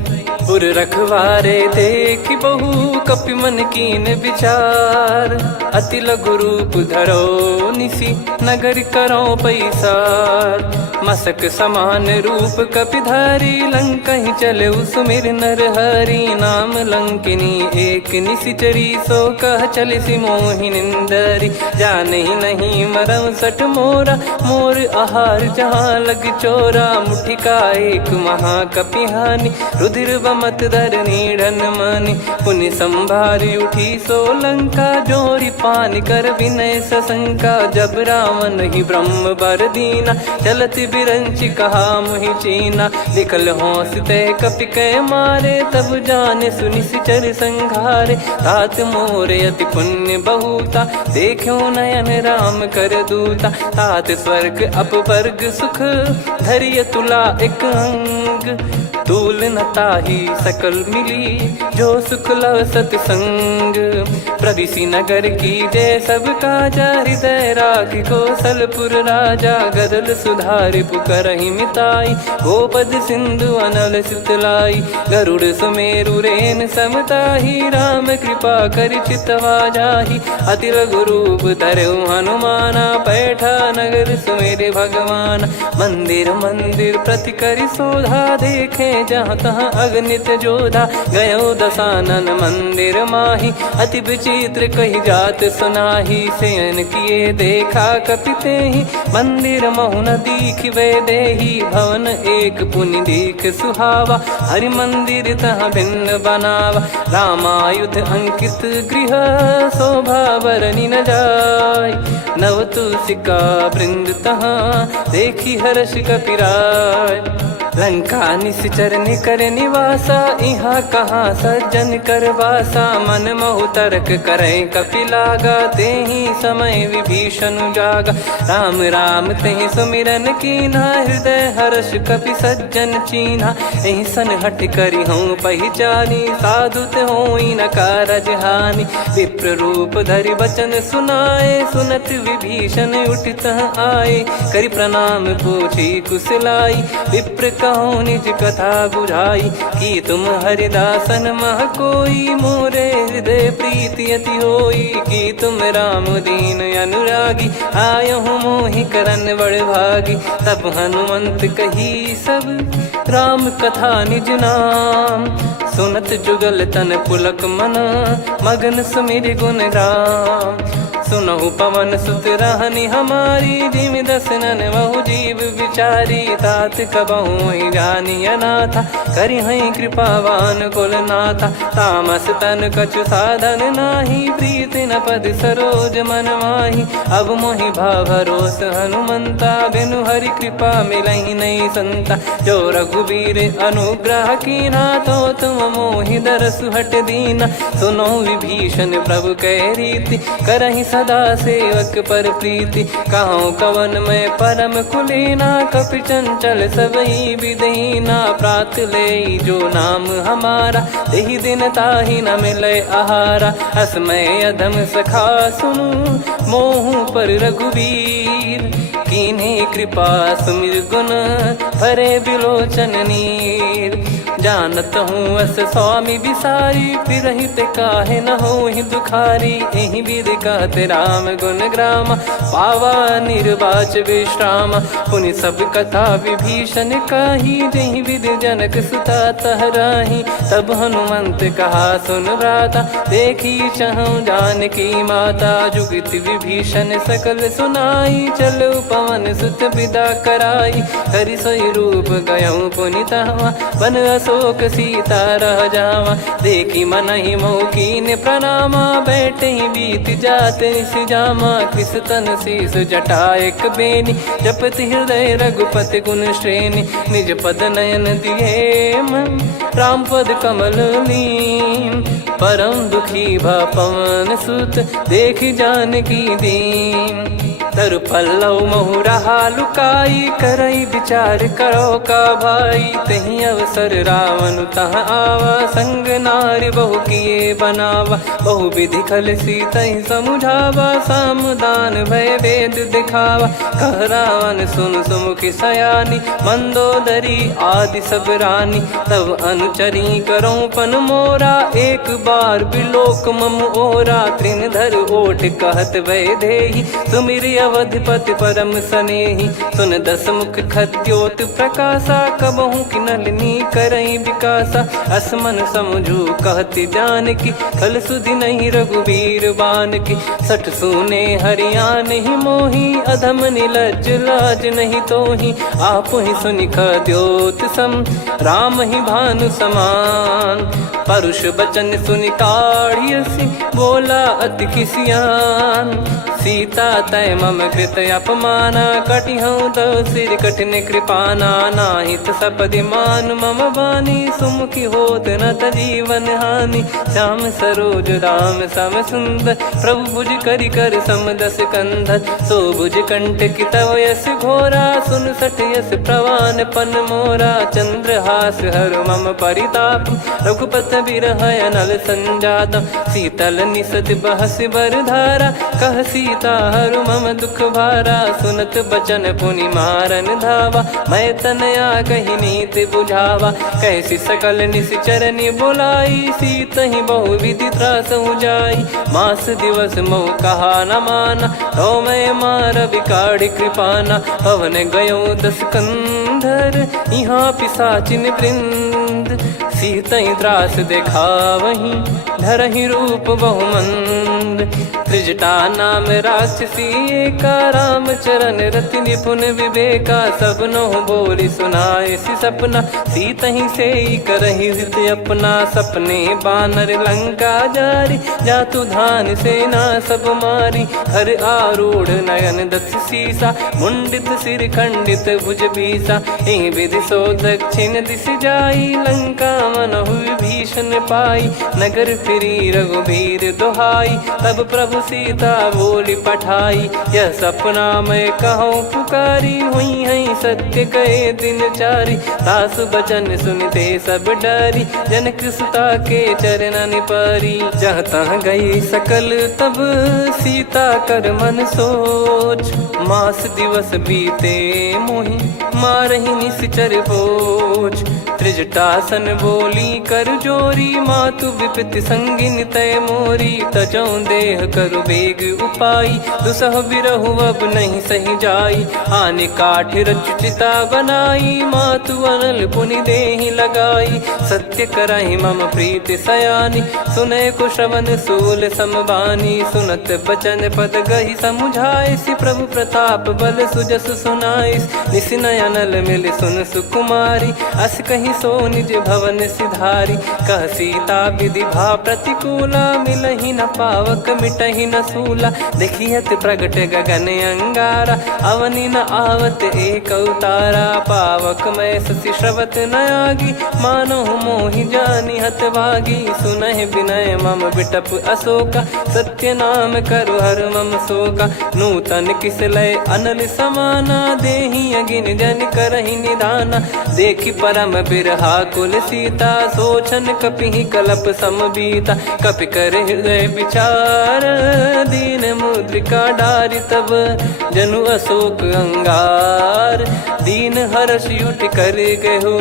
पुर रखवारे देख बहु कपि मन कीन विचार अति लघु रूप धरो निसी नगर करो पैसार मसक समान रूप कपिधारी लंकहि चले सुमिर नर हरि नाम लंकिनी एक निशिचरी सो कह चले सि मोहि निंदरी जानहि नहीं मरम सठ मोरा मोर आहार जहाँ लग चोरा मुठिका एक महाकपिहानि रुधिर बमत धरनी ढन मानि पुनि संभारी उठी सो लंका जोरी पान कर विनय सशंका जब रावण ही ब्रह्म बर दीना चलति बिरंचि कहा मुहि चीना निकल हौसते कपि कै मारे तब जाने सुनि सिचर संघारे तात मोरे अति पुण्य बहुता देखो नयन राम कर दूता तात स्वर्ग अपवर्ग सुख धरिय तुला एक अंग तूल न ताही सकल मिली जो सुख लव सतसंग प्रदिशि नगर की जय सब काजा हृदय राख कौशलपुर राजा गदल सुधारि पुकरहि मिताई गोपद सिंधु अनल सितलाई गरुड़ सुमेरु रेन समताही राम कृपा कर चितवा जाहि अति लघु रूप धरऊ हनुमाना बैठा नगर सुमेरे भगवान मंदिर मंदिर प्रति करि शोधा देखे जहाँ तहाँ अगणित जोधा गयो दशानन मंदिर माही अति विचित्र कही जात सुनाही सेन किए देखा कपिते ही मंदिर महु न दीख वे देही भवन एक पुनि दीख सुहावा हरि मंदिर तहाँ भिन्न बनावा रामायुध अंकित गृह शोभा बरनी न जाय नव तुलसिका वृंद तहाँ देखी हर्ष कपिराय लंका निश्चर निकर निवासा इहाँ कहाँ सज्जन कर वासा मन महु तर्क करे कपिलागा तेहि समय विभीषण जागा राम राम तेहि सुमिरन कीना हृदय हर्ष कपि सज्जन चीन्हा एहि सन हट करी हूँ पहचानी साधु ते होई न कारज हानि विप्र रूप धरि वचन सुनाए सुनत विभीषण उठित आए करि प्रणाम पूछी कुशलाई विप्र कहो निज कथा बुझाई कि तुम हरिदासन मह कोई मोरे हृदय प्रीति अति होई कि तुम राम दीन अनुरागी आयहु मोहि करन बड़ भागी तब हनुमंत कही सब राम कथा निज नाम सुनत जुगल तन पुलक मन मगन सुमिर गुण राम सुनहु पवन सुत रहनी हमारी जिमि दसनन बहु जीव विचारी तात कबहु जानी अनाथा करि हई कृपावान कुल नाथा तामस तन कछु साधन नाही प्रीति न पद सरोज मन माही अब मोहि भाव भरोस हनुमंता बिनु हरि कृपा मिलहि नहीं संता जो रघुबीर अनुग्रह कीना तो तुम मोहि दरसु हट दीना सुनो विभीषण प्रभु कह रीति करहि सदा सेवक पर प्रीति कहूँ कवन में परम कुलीना कपि चंचल सबई विदहीना प्रात ले जो नाम हमारा तेहि दिन ताहि न मिले आहारा असमय अधम सखा सुनु मोहु पर रघुवीर कीन्हे कृपा सुमिर गुण भरे बिलोचन नीर जानत हूँ अस स्वामी बिसारी, फिर ही ते काहे न हो ही दुखारी। यही विधि कहते राम गुण ग्राम, पावा निर्वाच विश्राम। पुनि सब कथा विभीषण काही, जही विधि जनक सुता तहराही। तब हनुमंत कहा सुन भ्राता, देखी चहु जानकी माता। जुगित विभीषण सकल सुनाई, चलो पवन सुत विदा कराई। हरि सोई रूप गयऊँ पुनि तहवा, बन अशोक सीता रह जावा। देखी मनहि मौकीन प्रणामा, बैठे ही बीत जात निस जामा। कृस तन शीस जटा एक बेनी, जपति हृदय रघुपति गुण श्रेणी। निज पद नयन दिए मन, राम पद कमल लीन। परम दुखी भा पवन सुत, देखी जानकी दीन। तरु पल्लव महु रहा लुकाई, करई विचार करो का भाई। तही अवसर रावण तहाँ आवा, संग नारी बहु किए बनावा। बहु विधि खल सीतहि समुझावा, सामदान भय वेद दिखावा। कह रावण सुन सुमुखी सयानी, मंदोदरी आदि सब रानी। तब अनुचरी करो पन मोरा, एक बार बिलोक मम ओरा। तृण धर ओठ कहत भय देहि, सुमिर अवधिपति परम सनेहि। सुन दस मुख खद्योत प्रकाशा, कबहु की नलिनी करई विकासा। असमन समझू कहति जानकी, खल सुधि नहीं रघुवीर बान की। सठ सुने हरियाण ही मोही, अधम निलज लाज नहीं तोही। आप ही सुनि खद्योत सम, राम ही भानु समान। परुष बचन सुनि काढ़ियसि, बोला अति किसियान। सीता तय मम कृत अपमाना, कटिहऊँ तो सिर कठिन कृपाना। नाहित सपदि मान मम बानी, सुमुखी होत न जीवन हानि। श्याम सरोज राम सम सुंदर, प्रभु भुज करि कर सम दस कंधर। सो भुज कंठ की तव यस घोरा, सुन सठ यस प्रवान पन मोरा। चंद्रहास हर मम परिताप, रघुपत बिरह अनल संजात। शीतल निसत बहस बर धारा, कह सीता हरु मम दुख भारा। सुनत बचन पुनि मारन धावा, मैं तनया कही नीति बुझावा। कैसी सकल निश्चरनि बुलाई, सीत ही बहु विधि त्रास जाई। मास दिवस मोह कहा न माना, तो मैं मार बिकाढ़ी कृपाना। पवन गयो दस कंधर, यहाँ पिशाचिन वृंद। सीतहि त्रास देखावहीं, धरहि रूप बहुमंद। त्रिजटा नाम राक्षसी एका, राम चरण रति निपुण विवेका। सबनो बोली सुनाए सि सपना, सीतहि से करहि हृद अपना। सपने बानर लंका जारी, जातु धान सेना सब मारी। हर आरूढ़ नयन दस सीसा, मुंडित सिर खंडित भुज बीसा। एहि विधि सो दक्षिण दिश जाई, लंका मनहु विभीषण पाई। नगर फिरी रघुबीर दुहाई, तब प्रभु सीता बोली पठाई। यह सपना मैं कहूँ पुकारी, हुई है सत्य कहे दिन चारी। सासु बचन सुनते सब डरी, जनक सुता के चरण परी। जहाँ तहाँ गई सकल तब सीता कर मन सोच। मास दिवस बीते मोहि, मारहि निश्चर बोझ। त्रिजटासन बोली कर जोरी, मातु विपति संगिन तय मोरी। तजौ देह करु बेग उपाई, दुसह बिरहु अब नहीं सही जाई। आने काठ रचिता बनाई, मातु अनल पुनि देहि लगाई। सत्य करहि मम प्रीति सयानी, सुनय को श्रवण सूल समबानी। सुनत बचन पद गहि समुझाए, सि प्रभु प्रताप बल सुजस सुनाइस। निस नयनल मिल सुन सुकुमारी, अस कहि सो निज भवन सिधारी। कह सीता विधि भा प्रतिकूला, मिलहि न पावक मिटहि न सूला। देखियत प्रगट गगन अंगारा, अवनि न आवत एक अवतारा। पावक मैं ससि श्रवत न आगी, मानो मोहि जानि हत भागी। सुनहि विनय मम बिटप अशोका, सत्य नाम करु हर मम शोका। नूतन किस लय अनल समाना, देहि अगिन जन करहि निधाना। देखि परम बिरहा कुल सीता, सोचन कपि कलप सम बीता। कपि कर हृदय विचार, दीन मुद्रिका डारि तब जनु अशोक अंगार। दीन हर्ष युट कर गहु,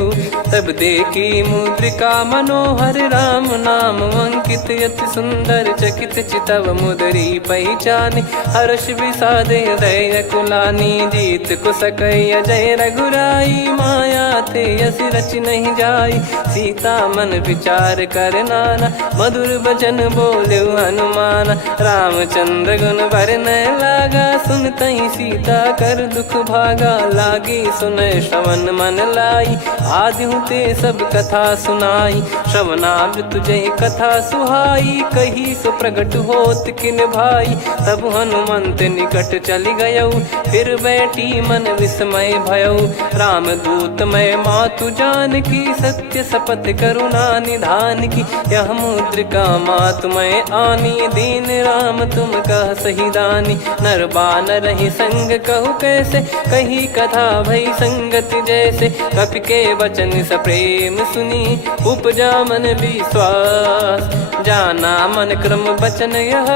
तब देखी मुद्रिका मनोहर। राम नाम अंकित अति सुंदर, चकित चितव मुदरी पहचानी। हर्ष विषाद हृदय कुलानी, जीत को सकय जय रघुराई। माया थे यस रच नहीं जाई, सीता मन विचार कर नाना। मधुर बचन बोले हनुमान, रामचंद्र गुण बरनय लागा। सुनतहि सीता कर दुख भागा, लागी सुनय श्रवण मन लाई। आदिहु ते सब कथा सुनाई, श्रवणाब तुझे कथा सुहाई। कही सो प्रगट होत किन भाई, तब हनुमंत निकट चली गयऊ। फिर बैठी मन विस्मय भयऊ, राम दूत मैं मातु जानकी। सत्य शपथ करुणा निधान की, यह मुद्रिका मातु मैं आनी। दीन राम तुम कह सही दानी, नर बानर ही संग कहु कैसे। कही कथा भई संगति जैसे, कपि के वचन सप्रेम सुनी। उपजा मन विश्वास, जाना मन क्रम बचन यह।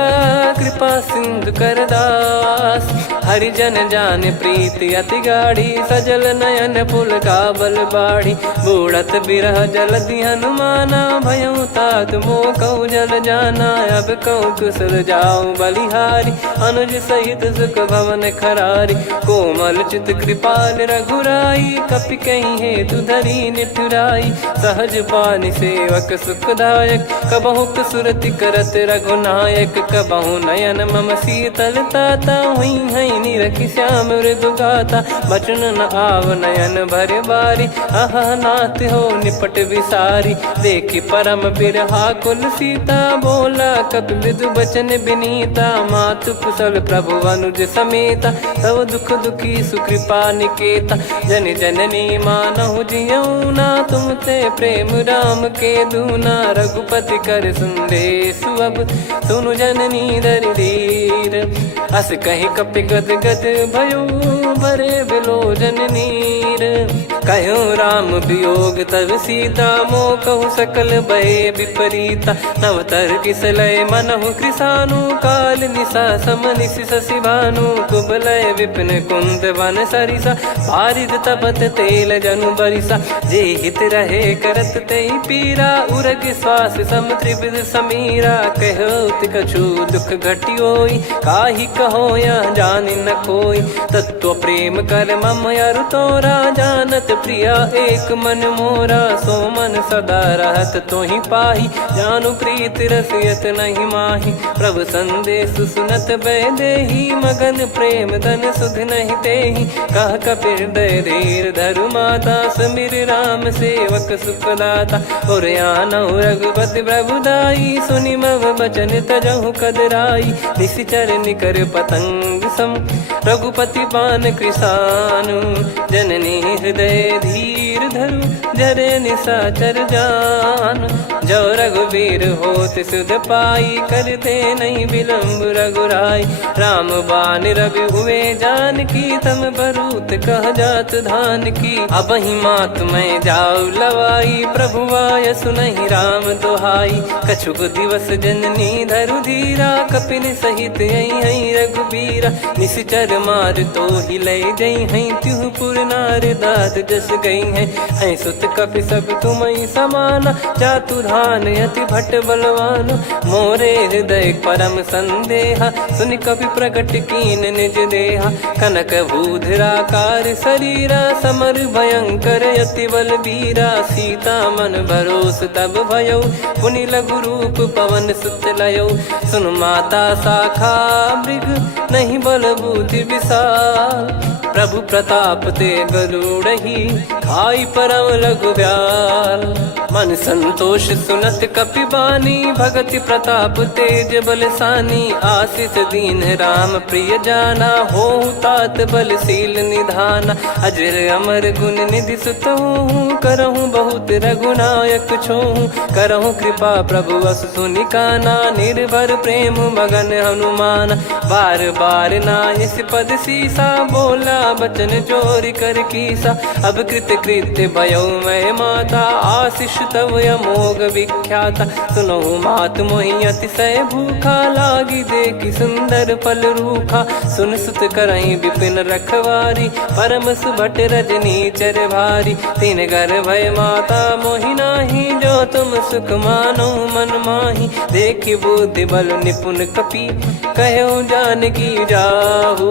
कृपा सिंधु कर दास, हरिजन जान प्रीति अति गाढ़ी। सजल नयन पुल काबल बाढ़ी, बूढ़त बिरह जलधि हनुमाना। भयउ तात मोह कहु जल जाना, अब कहु कुशल जाऊं बलिहारी। अनुज सहित सुख भवन खरारी, कोमल चित कृपाल रघुराई। कपि कहीं हेतु धरी निठुराई, सहज पानि सेवक सुखदायक। कबहु सुरति करत रघुनायक, कबहु नयन मम शीतल ताता। हुई हई निरखि श्याम मृदु गाता, बचन न आव नयन भर बारी। अह नाथ हो निपट विसारी, देखि परम बिरहा कुल सीता। बोला कपि मृदु बचन बिनीता, मातु कुशल प्रभु अनुज समेता। तव दुख दुखी सुकृपा निकेता, जन जननी मानहु जियऊ ना। तुम ते प्रेम राम के दूना, रघुपति कर संदेशु अब सुनु जननी दरि धीर। अस कहि कपि गद गद भयो, भरे बिलोचन नीर। कहूँ राम वियोग तब सीता, मोह कहु सकल भय विपरीता। नव तर किसलय मनहु कृसानु, काल निशा सम निशि शशि भानु। कुबलय विपिन कुंद वन सरिसा, पारिद तपत तेल जनु बरिसा। जे हित रहे करत ते पीरा, उरग श्वास सम त्रिविध समीरा। कहो कछु दुख घटियोई, काहि कहो या जानि न कोई। तत्व प्रेम कर मम अरु तोरा, जानत प्रिया एक मन मोरा। सो मन सदा रहत तोहि पाही, जानु प्रीत रसियत नहीं माही। प्रभु संदेश सुनत भय देहि, मगन प्रेम धन सुध नहीं तेहि। कह कपिर दय धीर धरु माता, समीर राम सेवक सुखदाता। और आनहु रघुपति प्रभु दाई, सुनि मव बचन तजहु कदराई। निशिचर निकर पतंग सम, रघुपति पान कृसानु। जननी हृदय धीर धरु, जरे निशाचर जान। जो रघुवीर होत सुध पाई, करते नहीं विलंब रघुराई। राम बान रवि हुए जानकी, तम बरूत कह जात धान की। अब ही मात मैं जाऊ लवाई, प्रभु आय सुनहि राम दोहाई। कछुक दिवस जननी धरु धीरा, कपिन सहित हई रघुबीरा। निश्चर मार तो ही लय जई हई, त्युह पुर नार दाद जस गई है। सुत कपि सब तुम समाना, जातु धान अति भट बलवान। मोरे हृदय परम संदेहा, सुनि कपि प्रकट कीन निज देहा। कनक भूधराकार शरीरा, समर भयंकर अति बलबीरा। सीता मन भरोस तब भयऊ, पुनि लघु रूप पवन सुत लयऊ। सुन माता शाखा मृग, नहीं बल बुद्धि विशाल। प्रभु प्रताप ते गरुड़हि, खाई परम लघु ब्याल। मन संतोष सुनत कपि बानी, भगति प्रताप तेज बलसानी। आशीष दीन राम प्रिय जाना, होहु तात बलशील निधाना। अजर अमर गुण निधि सुतहु, करहु बहुत रघुनायक छोहु। करहु कृपा प्रभु अस सुनि काना, निर्भर प्रेम मगन हनुमान। बार बार नायस पद सीसा, बोला बचन चोरी कर कीसा। अब कृत कृत्य भयो मैं माता, आशीष तव अमोघ विख्याता। सुनो मात मोहि अतिशय भूखा, लागी देखी सुंदर फल रूखा। सुन सुत करई विपिन रखवारी, परम सुभट रजनी चर भारी। तीन घर भय माता मोहि नाही, जो तुम सुख मानो मन माही। देखी बुद्धि बल निपुण कपि, कहो जानकी जाहू।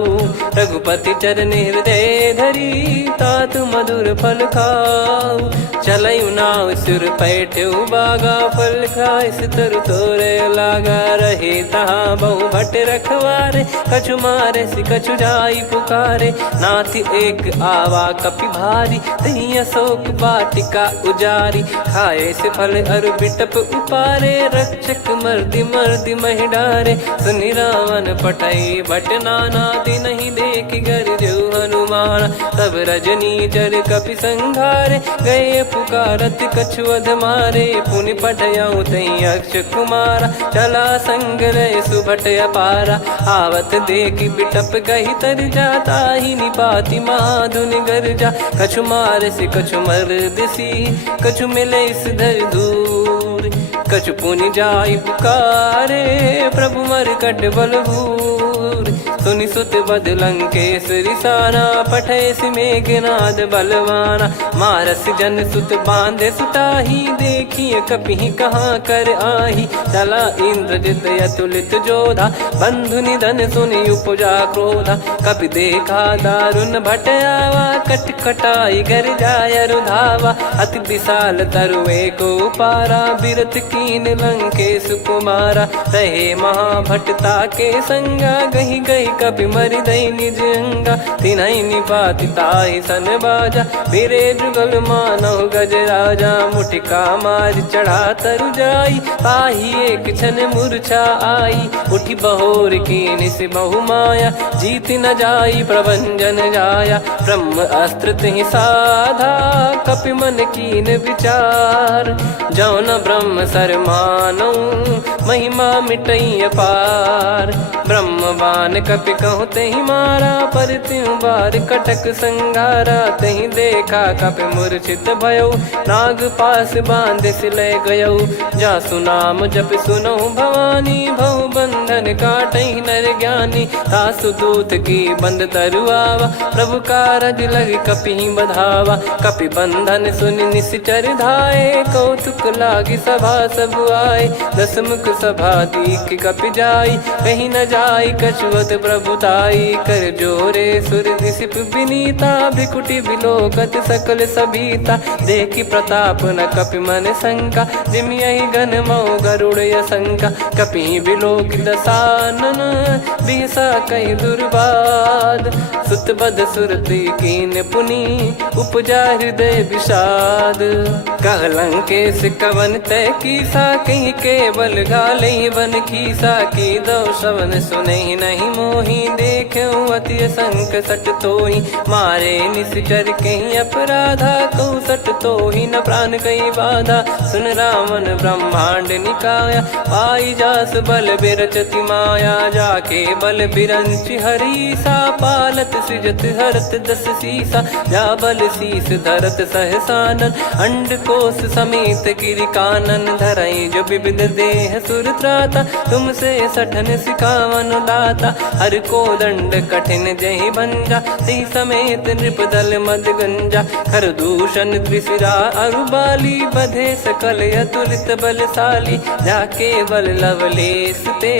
रघुपति चरण हृदय धरी, तात मधुर फल खाऊ। चलऊ नाव सुर पैठऊ बागा, फल खाइस तरु तोरे लागा। रहे तहाँ बहु भट रखवारे, कछु मारे सि कछु जाई पुकारे। नाथ एक आवा कपि भारी, तही अशोक वाटिका उजारी। खाए से फल अरु बिटप उपारे, रक्षक मर्दि मर्दि महि डारे। सुनि रावण पटई भट नाना, नहीं देखि गरजु हनुमान। तब रजनी चर कपि संघारे, गए पुकारत कछु अध मारे। पुनि पटयऊ तई अक्ष कुमारा, चला संग रहे सुभट अपारा। आवत देखि बिटप कही तर जाता, ही निपाति माधुन गर्जा। कछु मार से कछु मर्द सी, कछु मिले इस धर दूर। कछु पुनि जाई पुकारे, प्रभु मरकट बलभूर। सुनि सुत बद लंकेश्वरी साना, पठे सि मेघनाद बलवाना। मारस जन सुत बांधे सुताही, देखिए कपि कहाँ कर आही। चला इंद्रजित अतुलित जोधा, बंधु निधन सुनि उपजा क्रोधा। कपि देखा दारुण भट आवा, कट कटाई गर जाय रुधावा। अति विशाल तरुए को पारा, बिरत कीन लंकेश कुमारा। रहे महाभटता के संगा, गही गही कपि मरि दई निज अंगा। तिन्हि निपाति ताहि सन बाजा, फिरे जुगल मानव गज राजा। मुटिका मार चढ़ा तरु जाई, ताहि एक क्षण मूर्छा आई। उठी बहोर कीन से बहु माया, जीत न जाई प्रभंजन जाया। ब्रह्म अस्त्र तिहि साधा, कपि मन कीन विचार। जौ न ब्रह्म सर मानौ, महिमा मिटई अपार। ब्रह्मवान कपि कहु तहि मारा, पर त्यों बार कटक संगारा। तहि देखा कपि मूर्छित भयउ, नाग पास बांध सिले गयउ। जासु नाम जप सुनौ भवानी, भव बंधन काटहि नर ज्ञानी। तासु दूत की बंद तरुआवा, प्रभु कारज लग कपि बधावा। कपि बंधन सुनि निश्चर धाये, कौतुक लागी सभा सब आए। दस मुख सभा दीख कपि जाई, कहीं न जाई कछुअत प्रभुताई। कर जोरे सुर दिसिप विनीता, भ्रिकुटि बिलोकत सकल सबीता। देखि प्रताप न कपि मन शंका, जिमियहि घन मऊ गरुड़ असंका। कपि बिलोक दसानन, बिहसा कहि दुर्बाद। सुत बद सुरति कीन पुनि, उपजा हृदय विषाद। कह लंकेश कवन तय कीसा, कहीं केवल गाले बन खीसा। की दो श्रवण सुनहि नहीं मोही, देखऊं अति संक सट तोहि। मारे निश्चर कहीं अपराधा, कहूँ सट तोहि न प्राण कहीं बाधा। सुन रावण ब्रह्मांड निकाया, पाई जास बल बिरचति माया। जाके बल बिरंच हरीसा, पालत सृजत हरत दस सीसा। जा बल शीस धरत सहसानन, अंड कोश समेत गिरि कानन। धरई जो विविध देह सुर त्राता, तुमसे सठन सिखावन दाता। हर को दंड कठिन जहि भंजा, ती समेत नृप दल मद गंजा। खर दूषण त्रिशिरा अरुबाली, बधे सकल अतुलित बलशाली। जाके बल लवलेस ते,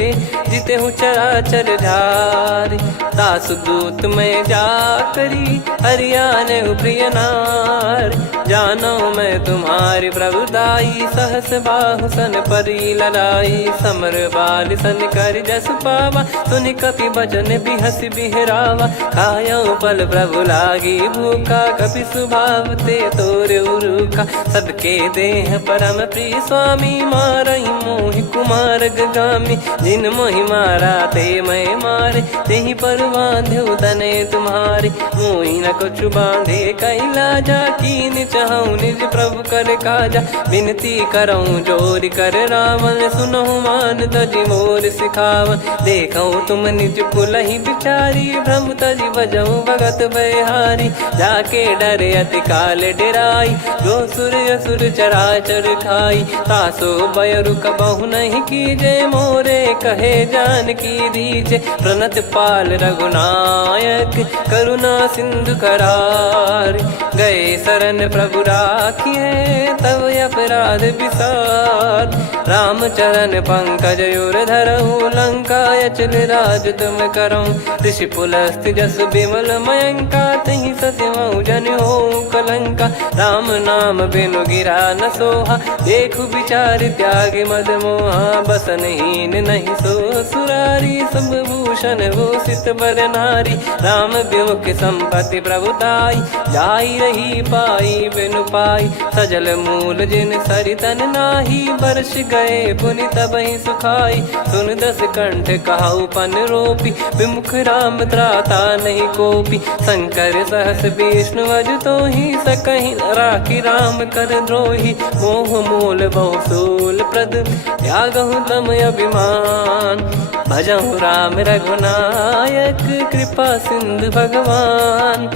जिते हूँ चराचर झारी। दास दूत में जा करी, हरियाने प्रिय नार। जानो मैं तुम्हारी प्रभुदाई, सहस बाहु सन परी लड़ाई। समर बाल सन कर जस पावा, सुनि कपि बचन बिहस बिहरावा। खायऊ पल प्रभु लागी भूखा, कपि स्वभाव ते तोर उरुखा। सबके देह परम प्रिय स्वामी, मारई मोहि कुमार गगामी। जिन मोहि मारा ते मैं मारे, तेहि पर बांधे तने तुम्हारे। मोहि न कुछ बांधे कैला, जा कीन चहूँ निज प्रभु कर काजा। विनती करऊँ जोर कर रावण, सुनहु मान तजी मोर सिखावन। देखऊँ तुम निज कुलहि बिचारी, भ्रम तजी बजऊँ भगत बहारी। जाके डरे अति काल डेराई, जो सुर असुर चराचर खाई। तासो बयरु कबहु नहीं कीजे, मोरे कहे जान की दीजे। प्रणत पाल रघुनायक, करुणा सिंधु करार। गए शरण प्रभु राखिए, तब अपराध विसार। राम चरण पंकज उर धरहु, लंका अचल राज तुम करऊँ। ऋषि पुलस्त्य जस विमल मयंका, तहि सत्यमऊ जन हो कलंका। राम नाम बिनु गिरा न सोहा, देखु विचार त्याग मद मोहा। बसनहीन नहीं सो सुरारी, सब भूषण भूषित बर नारी। राम विमुख संपत्ति प्रभुताई, जाई रही पाई बिनु पाई। सजल मूल जिन सरितन नाही, बरस गए पुनि तबहि सुखाई। सुन दस कंठ कहाऊ पन रोपी, विमुख राम त्राता नहीं कोपी। शंकर सहस विष्णु अज तोहि, सकहि न राखी राम कर द्रोही। मोह मूल बहु सूल प्रद, त्यागहु तम अभिमान। भजहु राम रघुनायक, कृपा सिंधु भगवान।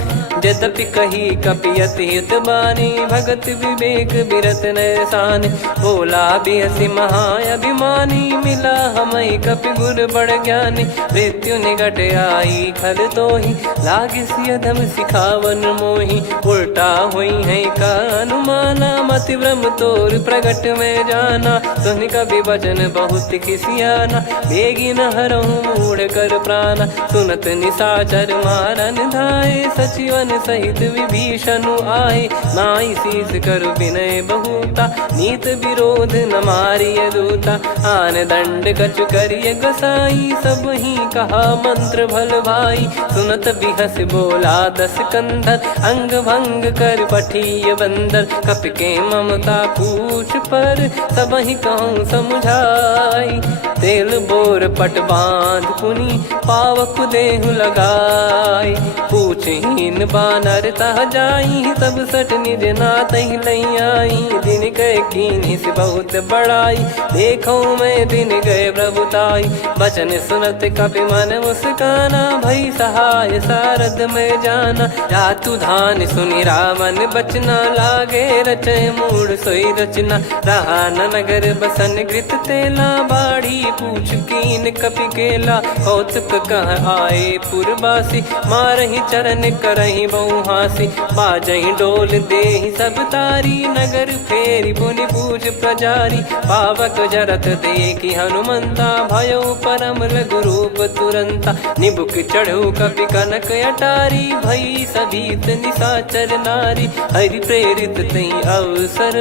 यद्यपि कही कपियति हित बानी, भगत विवेक बिरत नैसान। बोला बिहसि महाअभिमानी, मिला हमई कपि गुर बड़ ज्ञानी। मृत्यु निकट आई खल तोहि, लागिसि अधम सिखावन मोहि। उल्टा हुई है का अनुमाना, मति भ्रम तोर प्रगट में जाना। सुनि कपि वचन बहुत खिसियाना, बेगी न हरहु मूढ़ कर प्राणा। सुनत निशाचर मारन धाये, सचिवन सहित विभीषण आए। नाई शीस कर विनय बहुता, नीत विरोध न मारिय दूता। आन दंड कछु करिय गसाई, सब ही कहा मंत्र भल भाई। सुनत बिहस बोला दस कंधर, अंग भंग कर पठिय बंदर। कपि के ममता पूछ पर, सब ही कहूँ समझाई। तेल बोर पट बांध पुनि, पावक देहु लगाई। पूछहीन बानर तह जाई, तब सट निज नाथ ही लई आई। दिन गए कीन्ही से बहुत बड़ाई, देखो मैं दिन गए प्रभुताई। बचन सुनत कपि मन मुस्काना, भई सहाय सारद में जाना। जातु धान सुनि रावण बचना, लागे रचय मूढ़ सोई रचना। रहा न नगर बसन घृत तेला, बाढ़ी पूछ कीन कपि केला। कौतुक कह आए पुरबासी, मारहि चरण करहि बहु हासी। बाजहि डोल देहि सब तारी, नगर फेरी पुनि पूज प्रजारी। पावक जरत देखि हनुमंता, भयो परम लघु रूप तुरंता। निबुक चढ़ऊ कपि कनक अटारी, भई सभीत निशाचर नारी। हरि प्रेरित तई अवसर,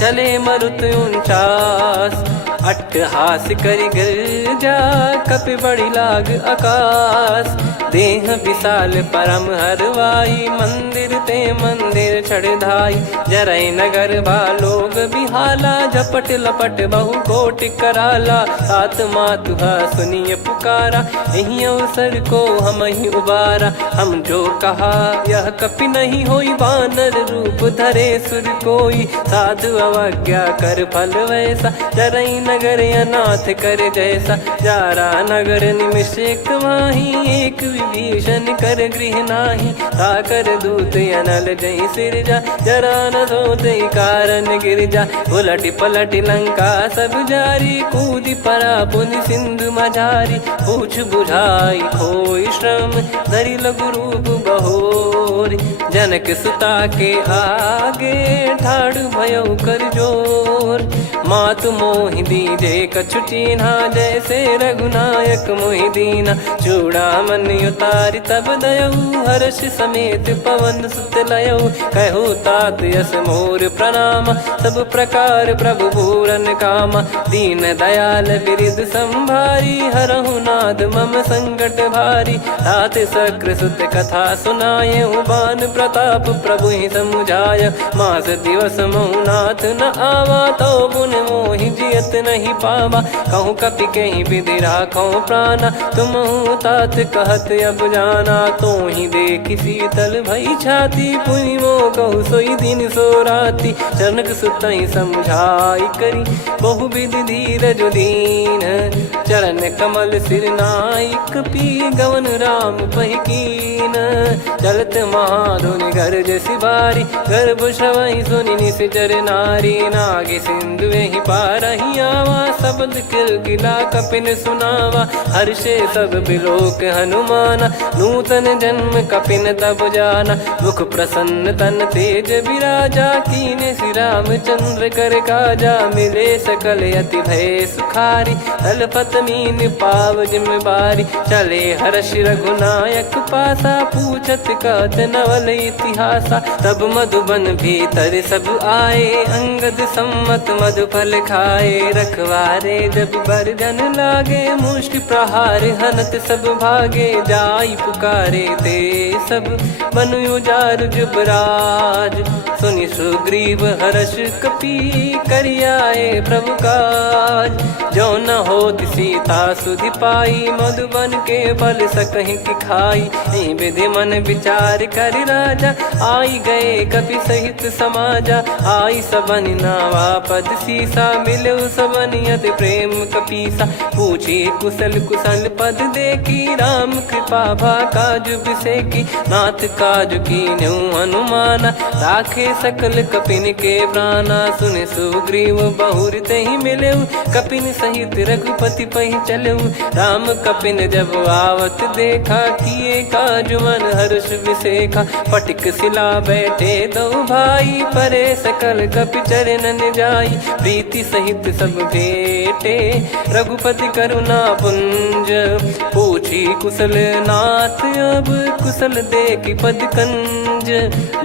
चले मरुत 49। अट्टहास करि गिरजा, कपि बड़ी लाग आकाश। देह विशाल परम हरवाई, मंदिर ते मंदिर चढ़धाई। जरई नगर बालोग बिहाला, झपट लपट बहु कोटि कराला। सात मातुहा सुनिय पुकारा, यही अवसर को हम ही उबारा। हम जो कहा यह कपि नहीं होई, वानर रूप धरे सुर कोई। साधु अवज्ञा कर फल वैसा, जरई नगर अनाथ कर जैसा। जारा नगर निमिष एक माही, एक विभीषण कर गृह नाही। ताकर दूत अनल जय सिरजा, जरा न सोते कारण गिरजा। उलटि पलटि लंका सब जारी, कूदि परा पुनि सिंधु मझारी। पूछ बुझाई खोई श्रम, धरि लघु रूप बहोरी। जनक सुता के आगे, ठाड़ भयउ कर जोर। मातु मोहि दीजे कछु चीन्हा, जैसे रघुनायक मोहि दीना। चूड़ामणि उतारि तब दयऊ, हर्ष समेत पवन सुत लयऊ। कहु तात यस मोर प्रणाम, सब प्रकार प्रभु पूरन कामा। दीन दयाल बिरिद संभारी, हरहु नाद मम संकट भारी। तात सक्र सुत कथा सुनाये, बान प्रताप प्रभु ही समुझाय। मास दिवस महु नाथ न आवा, तो पुन मोहि जियत नहीं पावा। कहूँ कपि कहीं विधि राखो प्राणा, तुम तात कहत अब जाना। तो ही देखी शीतल भई छाती, पुनि मो कहु सोई दिन सो राती। जनक सुतहि समझाई करी, बहु विधि धीरज दीन। चरण कमल सिर नायक, पी गवन राम पहिकीन। चलत महाधुनि गरज सिबारी, गर्भ श्रवहि सुनि निश्चर नारी। नागे सिंधु ही पारहि आवा, शब्द किलकिला कपिन सुनावा। हर्षे सब बिलोक हनुमाना, नूतन जन्म कपिन तब जाना। मुख प्रसन्न तन तेज विराजा, कीने श्री रामचंद्र कर काजा। मिले सकल अति भय सुखारी, तलपत मीन पाव जिम्मेवारी। चले हर्ष रघुनायक पासा, पूछत कहत नवल इतिहासा। तब मधुबन भीतर सब आए, अंगद सम्मत मधुफल खाए। रखवारे जब बरजन लागे, मुष्टि प्रहार हनत सब भागे। जाई पुकारे ते सब, बन उजार जुबराज। सुनि सुग्रीव हर्ष कपि, करियाए प्रभु काज। जो न होत सीता सुधि पाई, मधुबन के बल सकहि की खाई। विधि मन विचार कर राजा, आई गए कपि सहित समाजा। आई सबनि नावा पद सीसा, मिलु सबनि अति प्रेम कपीसा। पूछी कुशल कुशल पद देखी, राम कृपा भा काज बिसेकी। नाथ काज कीन्हु हनुमाना, राखे सकल कपिन के प्राणा। सुनि सुग्रीव बहुर तेहि मिलेउ, कपिन सहित रघुपति पहि चलेउ। राम कपिन जब आवत देखा, किए काज मन हर्ष विसेखा। पटिक सिला बैठे दो भाई, परे सकल कपि चरणन जाई। प्रीति सहित सब भेटे, रघुपति करुणा पुंज। पूछी कुशल नाथ अब, कुशल देखि पद कंज।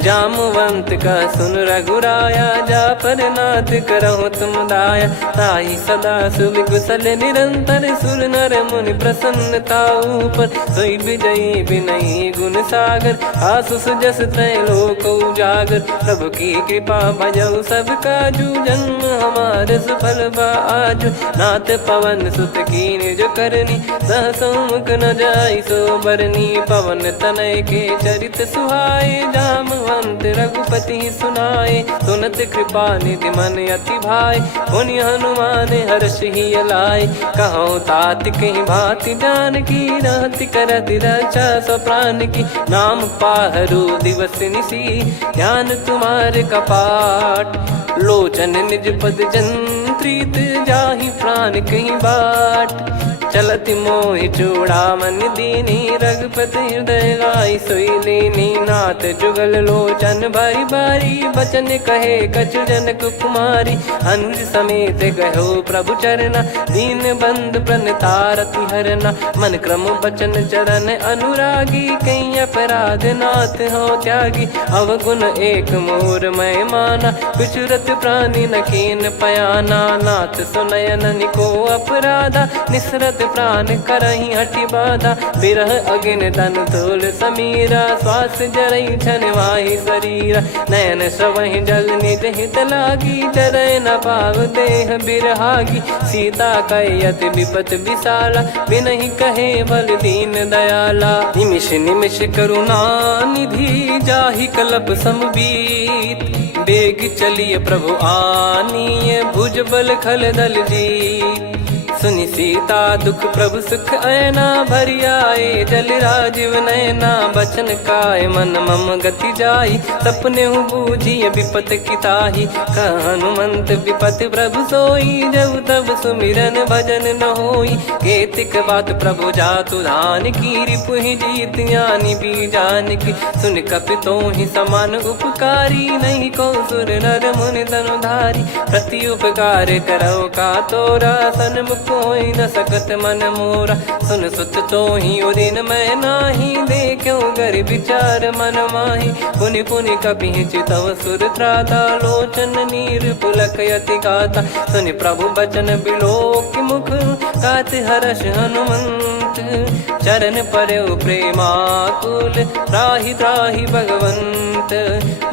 जामवंत का सुन रघुराया, जा पर नाथ करहु तुम दाया। ताहि सदा सुभि कुशल निरंतर, सुर नर मुनि प्रसन्नता ऊपर। सोई विजयी विनयी गुण सागर, आसु सुजस त्रैलोक उजागर। प्रभु की कृपा भजऊ सब काजू, जन्म हमार सफल बा आजु। नाथ पवन सुत कीन्ह जो करनी, सहसो मुख न जाई सो बरनी। पवन तनय के चरित सुहाए, जामवंत रघुपति सुनाए। सुनत कृपा निधि मन अति भाई, पुनि हनुमान हर्ष ही लाए। कहो तात कहीं भांति जान की, रहति करति रक्षा सो प्राण की। नाम पाहरु दिवस निसी, ध्यान तुम्हारे कपाट। लोचन निज पद जंत्रित, जाहि प्राण कहीं बाट। चलति मोहि चूड़ामन दीनी, रघुपति हृदय लाई सोई लीनी। नाथ जुगल लोचन बारी बारी, बचन कहे कछु जनक कुमारी। अनुज समेत गयो प्रभु चरना, दीन बंधु प्रणतारति हरना। मन क्रम बचन चरण अनुरागी, कहीं अपराध नाथ हो त्यागी। अवगुण एक मोर मैं माना, बिचुरत प्राणी न कीन पयाना। नाथ सुनयन को अपराधा, निसरत प्राण करहि हटि बाधा। बिरह अगिन तन तोल समीरा, श्वास जरई छन वाहि शरीरा। नयन श्रवहि जल निज हित लागी, चरय न पाव देह बिरहागी। सीता कयत विपत विशाला, बिनहि कहे बल दीन दयाला। निमिष निमिष करुणा निधि, जाहि कल्प समबीत। बेग चलिए प्रभु आनीय, भुज बल खल दल जीत। सुनि सीता दुख प्रभु सुख ऐना, भरि आए जल राजीव नैना। बचन काय मन मम गति जाई, सपने बूझी विपत किताही। हनुमंत विपत प्रभु सोई, जब तब सुमिरन भजन न होई। केतिक बात प्रभु जातु धान की, रिपुहि जीत ज्ञानी बीजान की। सुन कपि तोहि समान उपकारी, नहीं को सुर नर मुनि तनुधारी। प्रति उपकार करो का तोरा, सन्मुख कोई न सकत मन मोरा। सुन सुत तो ही उदिन मैं नाही, देखो गर विचार मन माही। पुनि पुनि कपि चितव सुर त्राता, लोचन नीर पुलक यति गाता। सुनि प्रभु बचन बिलोक मुख, गात हर्ष हनुमंत। चरण परउ प्रेमाकुल, त्राहि त्राहि भगवंत।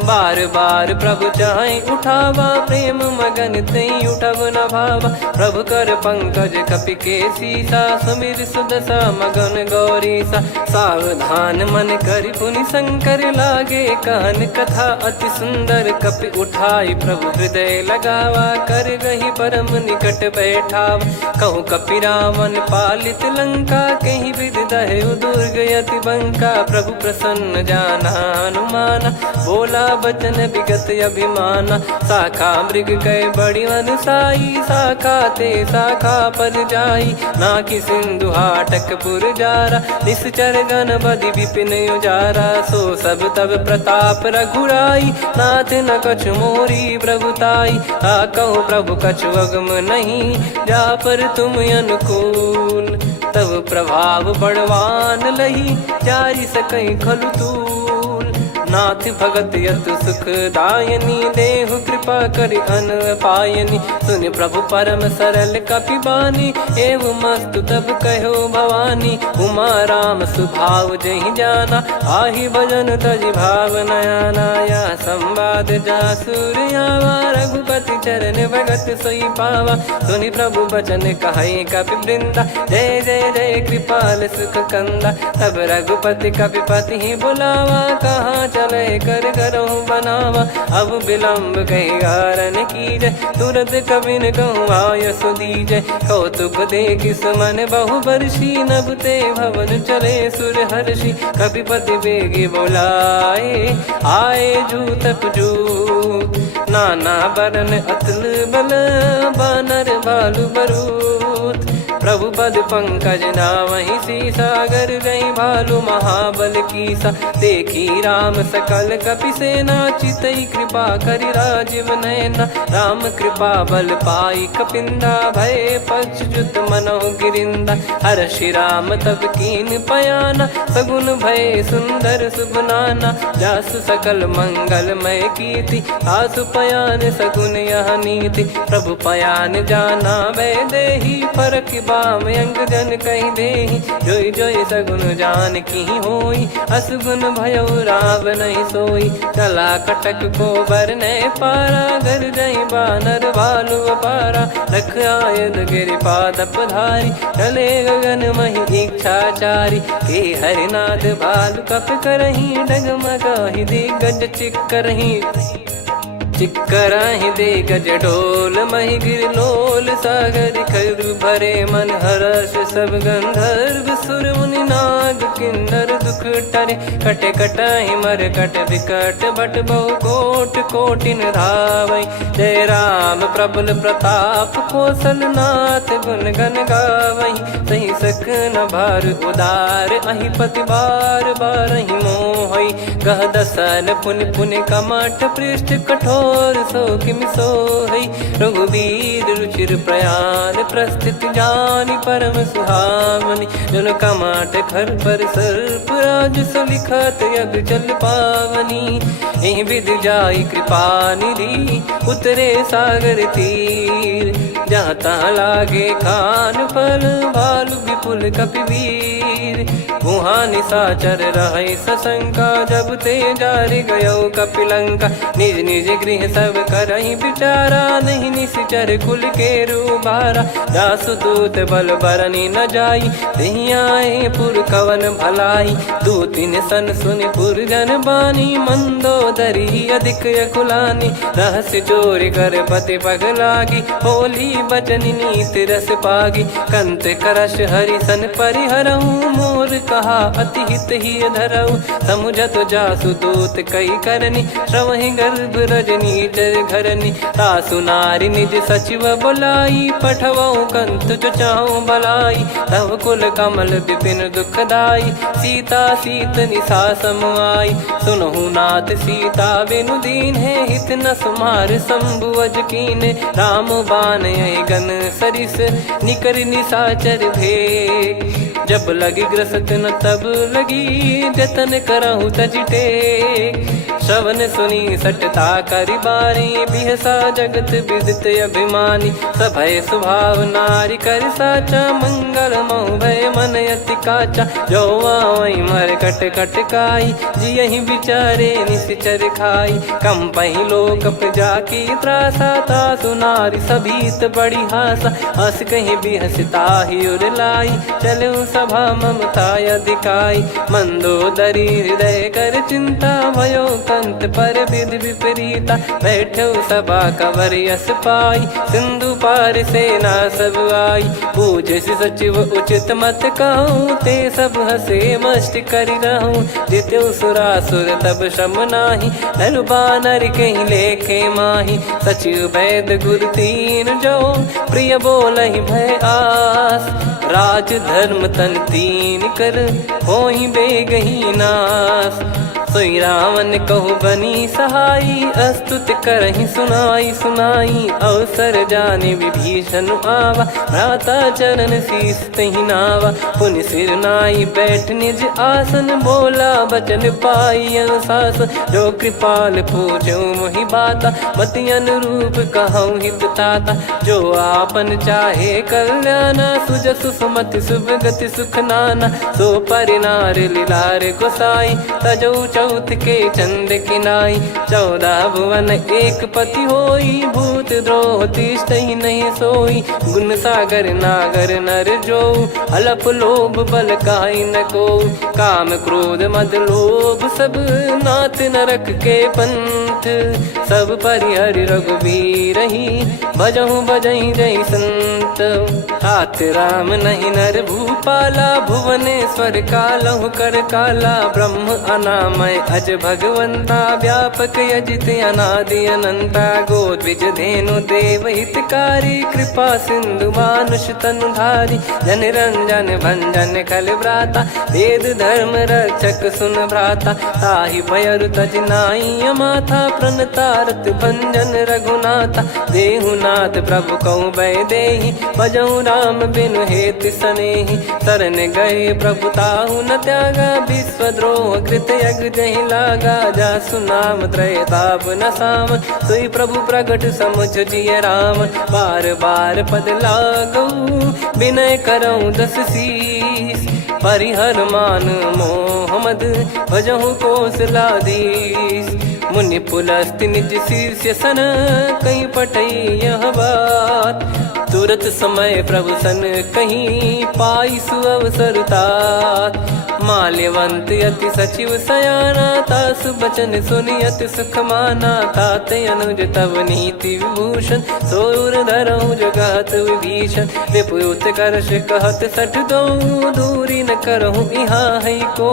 बार बार प्रभु चाहे उठावा, प्रेम मगन तई उठब न भावा। प्रभु कर पंकज कपि के सीसा, सुमिर सुदशा मगन गौरीसा। सावधान मन कर पुनि शंकर लागे, कहन कथा अति सुंदर कपि उठाई। प्रभु हृदय लगावा, कर गही परम निकट बैठावा। कहूँ कपि रावण पालित लंका, कहीं विधि दहु दुर्ग अति बंका। प्रभु प्रसन्न जाना हनुमाना, बोला बचन विगत अभिमाना। शाखा मृग कह बड़ी अनुसाई, शाखा ते शाखा पर जाई। ना कि सिंधु हाटक पुर जारा, निश्चर गण बधि विपिन उजारा। सो सब तब प्रताप रघुराई, नाथ न कछु मोरी प्रभुताई। कहूँ प्रभु कछु अगम नहीं, जा पर तुम अनुकूल। तब प्रभाव बड़वान लही, जारी सकई खलु तूल। नाथ भगत यतु सुख दायनी, देहु कृपा करि अन पायनी। सुन प्रभु परम सरल कपि बानी, एवं मस्तु तब कहो भवानी। उमा राम सुभाव जहि जाना, आहि भजन तजि भाव नया नाया। संवाद जासुर आवा, रघुपति चरण भगत सोई पावा। सुनि प्रभु बचन कहै कपि वृंदा, जय जय जय कृपाल सुख कंदा। तब रघुपति कपिपति ही बुलावा, कहाँ चले कर करहु बनावा। अब विलम्ब कही कारण कीजय, तुरत कबिन कहूँ आयस दीजय। कौतुक देख सुमन बहु बरसी, नभ ते भवन चले सुर हर्षि। कपिपति बेगी बोलाए, आए जूतक जूत। नाना बरन अतुल बल, बानर भालु बरूत। प्रभु पद पंकज नामहि सीसा, गर गई भालु महाबल कीसा। देखी राम सकल कपि सेना, चितई कृपा करि राजीव नयना। राम कृपा बल पाई कपिंदा, भय पक्षजुत मनोह गिरिंदा। हर्षि राम तब कीन पयाना, सगुन भय सुंदर सुबनाना। जासु सकल मंगलमय कीर्ति, आसु पयान सगुन यह नीति। प्रभु पयान जाना वै देहि, फरक बाम अंग जन कहि देहि। जोई जोई सगुन जान की होई, असगुन भयो राव नहीं सोई। कला कटक को बरने पारा, घर जई बानर भालु अपारा। लख आयद गिरिपाद पधारी, चले गगन महि इच्छाचारी। के हरिनाथ भालु कप करही, डगमगाहि दिग्गज चिक्करही। चिक्कराहि दे गज ढोल, महि गिर लोल। सागर खर भरे मन हर्ष, सब गंधर्व सुर मुनि नाग किन्नर दुख टरे। कटे कटाहि मर कट विकट, भट बहु कोट कोटिन धावै। जय राम प्रबल प्रताप, कौशल नाथ गुण गन गावै। सही सख न भार उदार, अहि पति बार बारहि मोहै। गह दसन पुन पुन कमठ, पृष्ठ कठोर सो किमि सोहै। रघुवीर रुचिर प्रयाण, प्रस्थित जानि परम सुहावनी। जन कमाट खर पर सर्प, राज सलिखत यग जल पावनी। एहि विधि जाई कृपा निधि, उतरे सागर तीर। जहाँ तहाँ लागे खान फल, भालु विपुल कपिवीर। वहाँ निशाचर रहै सशंका, जब ते जारि गयो कपिलंका। निज निज गृह सब करहि विचारा, नहीं निश्चर कुल के रूबारा। दासु दूत बल बरनी न जाई, तेहि आए पुर कवन भलाई। दूतिन सन सुनि पुर जन बानी, मंदोदरी अधिक अकुलानी। रहस्य चोरी कर पति पग लागी, होली बचन नीत रस पागी। कंत करश हरि सन परिहरहु, मोर कहा अति हित ही धरऊ। समुझत जासु दूत कई करनी, श्रवहि गर्भ रजनी चर घरनी। तासु नारी निज सचिव बुलाई, पठवऊ कंत जो चाहूं भलाई। तव कुल कमल विपिन दुखदाई, सीता सीत निशा समाई। सुनहु नाथ सीता बिनु दीन है, हित न सुमार शंभु अज कीने। राम बान गन सरिस, निकर निशाचर भेग। जब लगी ग्रसत न तब लगी, जतन करहु तज टेक। श्रवण सुनी सटता करि बारी, बिहसा जगत विदित अभिमानी। सभय स्वभाव नारी कर साचा, मंगल मोह भय मन अति काचा। जो आवई मर कट कट काई, जियहि विचारे निश्चर खाई। कम पही लोक जाकी त्रासा, तासु नारी सभीत बड़ी हासा। हस कहीं भी हंसता ही उर लाई, चलूं सभा ममता अधिकाई। मंदोदरी हृदय कर चिंता, भयो कंत पर विधि विपरीता। बैठो सभा कवर यस पाई, सिंधु पार सेना सब आई। पूजे सचिव उचित मत कहूँ, ते सब हसे मस्त करि रहूं। जित्यु सुरासुर तब श्रम नाही, नर बानर कहीं लेखे माही। सचिव वैद गुरु तीन जो, प्रिय बोलहि भय आस। राज धर्म तन तीन कर, होहि बेगहि नास। सोई रावण कहु बनी सहाई, अस्तुत करहि सुनाई सुनाई। अवसर जाने विभीषण आवा, भ्राता चरण शीस तहि नावा। पुनि सिर नाई बैठ निज आसन, बोला बचन पाई अनुशासन। जो कृपाल पूछो मोहि बाता, मति अनुरूप कहूँ हित ताता। जो आपन चाहे कल्याणा, सुजसु सुमति शुभ गति सुख नाना। सो परिनार लीलार गोसाई, तजौ चौथ के चंद किनाई। 14 भुवन एक पति होई, भूत द्रोह तिष्ठहि नहीं सोई। गुण सागर नागर नर जो, अलप लोभ बल काई न को। काम क्रोध मद लोभ सब, नाथ नरक के पंथ। सब परिहरि रघुवीर ही, भजहु भजहि जय संत। तात राम नहीं नर भूपाला, भुवनेश्वर कालहु कर काला। ब्रह्म अनामय अज भगवंता, व्यापक यजित अनादि अनंता। गोद्विज धेनु देव हितकारी, कृपा सिंधु मानुष तनुधारी। जन रंजन भंजन खल भ्राता, वेद धर्म रक्षक सुन भ्राता। ताहि भयरु तज नाई माथा, प्रणतारत भंजन रघुनाथा। देहुनाथ प्रभु कहु भय देहि, भजहु राम बिनु हेतु सनेहि। शरण गए प्रभु ताहु न त्यागा, विश्वद्रोह कृत यज्ञ जहि लागा। जासु नाम त्रय ताप न साम, सोई प्रभु प्रगट समुझ जिय राम। बार बार पद लागऊ, विनय करऊँ दस शीस। परिहर मान मोह मद, भजहु कौशलाधीश। मुनि पुलस्त्य निज शीर्ष सन, कहीं पटई यह बात। तुरत समय प्रभु सन कहीं, पाई सुअवसर तात। माल्यवंत अति सचिव सयाना, तासु बचन सुनि अति सुख माना। तात अनुज तव नीति विभूषण, सोर धरहु जगत विभीषण। विपुत करश कहत सठ दो, दूरी न करहु यहाँ है को।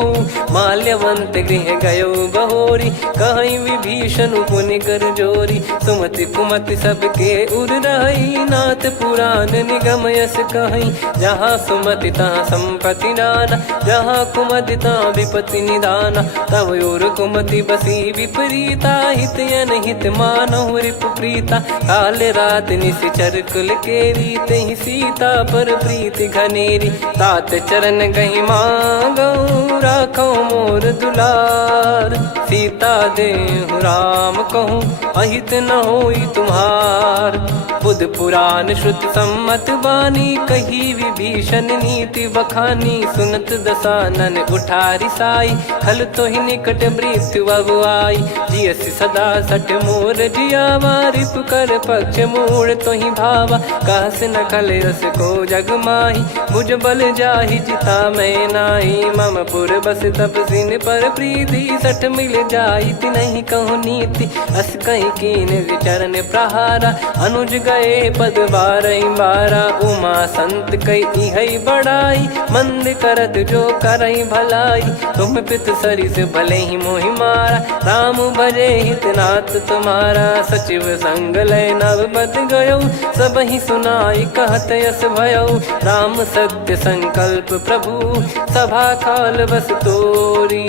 माल्यवंत गृह गयो बहोरी, कहीं विभीषण पुनि कर जोरी। सुमति कुमति सबके उर रही, नाथ पुराण निगम यस कहीं। जहाँ सुमति तहाँ संपत्ति नाना, जहाँ कुमति तहाँ विपत्ति निदाना। तव और कुमति बसी विपरीता, हित अनहित मानहु रिप प्रीता। काल रात निशिचर कुल केरी, तहि सीता पर प्रीति घनेरी। तात चरण गहि मांगऊ, राखो मोर दुलार। सीता देहु राम कहूँ, अहित न होई तुम्हार। बुध पुराण श्रुति सम्मत बानी, कही विभीषण नीति बखानी। सुनत दसानन उठारी साई, खल तो ही निकट मृत्यु अब आई। जियसि सदा सठ मोर जियावा, रिप कर पक्ष मूड़ तो ही भावा। कहस न खल रस को जग माही, भुज बल जाहि जिता मैं नाही। मम पुर बस तपसिन पर प्रीति, सठ मिल जाई तिनहि कहूँ नीति। अस कहीं कीन विचरण प्रहारा, अनुज गए पद बारहि बारा। उमा संत कई इहै बड़ाई, मंद करत जो करई भलाई। तुम पित सरिस भले ही मोहि मारा, राम भजे हितनाथ तुम्हारा। सचिव संग लय नवबत गयो, सब ही सुनाई कहत यस भयो। राम सत्य संकल्प प्रभु, सभा काल बस तोरी।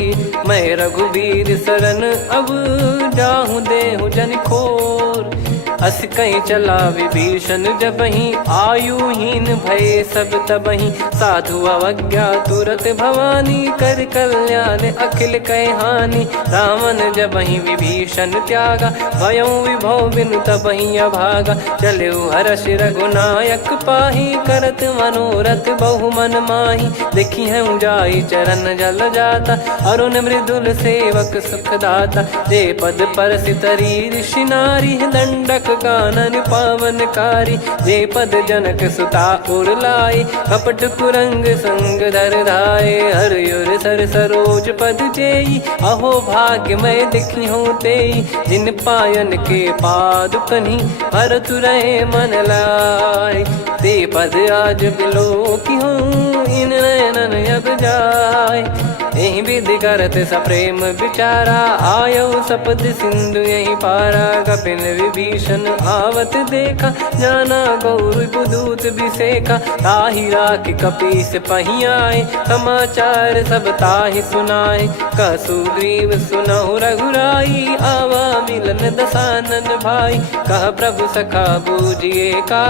मैं रघुबीर शरण अब, जाहु देहु जन खोर। अस कहीं चला विभीषण जबहि, आयुहीन भये सब तबहि। साधु अवज्ञा तुरत भवानी, कर कल्याण अखिल कह हानि। रावण जबहि विभीषण त्यागा, भयउ विभव बिनु तबहि अभागा। चलऊ हर्ष रघुनायक पाहि, करत मनोरथ बहु मन माहि। देखी हूँ जाई चरण जल जाता, अरुण मृदुल सेवक सुखदाता। जे पद परसि तरी ऋषि नारी, दंडक कानन पावनकारी। जे पद जनक सुता उर लाई, कपट कुरंग संग धर धाये। हरियुर सर सरोज पद जेई, अहो भाग्य मैं दिखी हूँ तेई। जिन पायन के पाद कन्ही, भरत रहे मन लाय। ते पद आज बिलो की हूँ, इन नयनन अब जाय। यही विधि करत सप्रेम विचारा, आयो सपद सिंधु यही पारा। कपिन विभीषण आवत देखा, जाना गौर बुदूत बिसेखा। ताहि राख कपीस पही आए, समाचार सब ताहि सुनाए। कह सुग्रीव सुनहु रघुराई, आवा मिलन दसानन भाई। कह प्रभु सखा बूझिए का,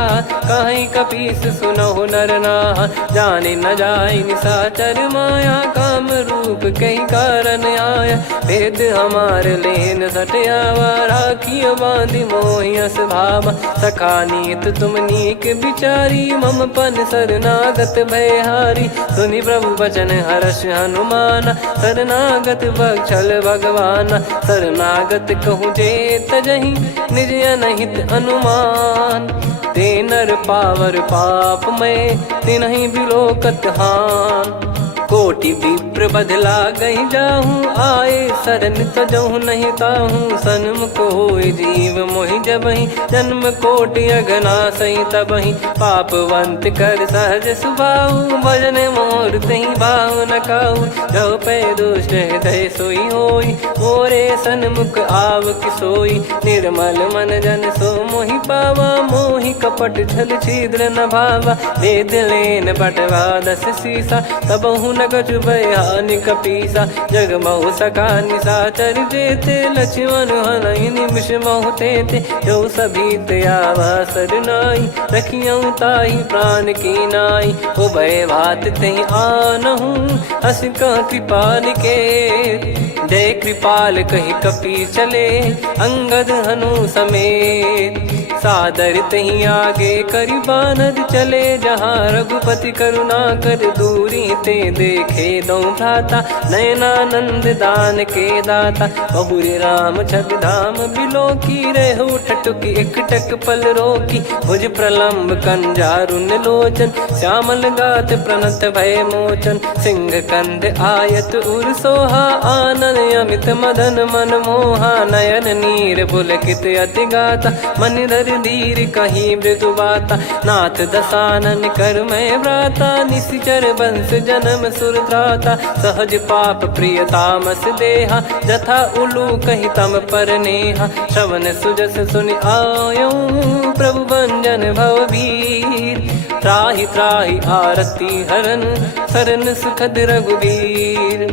कहीं कपीस सुनहु नर नाहा। जाने न जाय निशाचर माया, काम रूप कई कारण आया। भेद हमार लेन सटयावा, राखिय बांधि मोहियस भावा। सखा नीत तुम नीक बिचारी, मम पन शरणागत भयहारी। सुनि प्रभु बचन हर्ष हनुमाना, शरणागत बक्षल भगवाना। शरणागत कहूँ जे तजहि, निज अनहित अनुमान। ते नर पावर पाप में, तिन्हि बिलोकत हान। कोटि विप्र बदला गई जाहूँ, आए शरण तजहु नहीं ताहूँ। सन्मुख होय जीव मोहि जबहि, जन्म कोटि अगना सही तबहि। पापवंत कर सहज सुभाऊ, भजन मोर तहि भाव न काऊ। जो पै दुष्ट हृदय सोई होई, मोरे सन्मुख आव किसोई। निर्मल मन जन सो मोहि पावा, मोहि कपट छल छिद्र न भावा। वेद लेन बटवा दस सीसा, तबहु न कछु बयानि कपीसा। जग महु सका निशाचर जेते, लक्ष्मण हनहि निमिष महु तेते। जो सभी त्यावा सरनाई, रखियऊँ ताहि प्राण की नाई। उभय भात तहि आनहूँ, अस कह कृपाल के। जय कृपाल कहि कपी चले, अंगद हनु समेत। सादर तही आगे करि बानर चले, जहाँ रघुपति करुणा कर दूरी ते देखे दो भ्राता। नयनानंद दान के दाता, बहुरे राम छवि धाम बिलो की। रहु ठटुकी एकटक पल रोकी, भुज प्रलम्ब कंजारुन लोचन। श्यामल गात प्रणत भय मोचन, सिंह कंध आयत उर सोहा। आनन अमित मदन मन मोहा, नयन नीर पुलकित अति गाता। मन धर धीर कहीं मृदु बाता, नाथ दसानन कर मैं व्राता। निशिचर वंश जन्म सुरत्राता, सहज पाप प्रिय तामस देहा। जथा उलू कही तम पर नेहा, श्रवण सुजस सुनि आयो। प्रभु भंजन भवभीर, त्राहि त्राहि आरती हरन। शरण सुखद रघुबीर,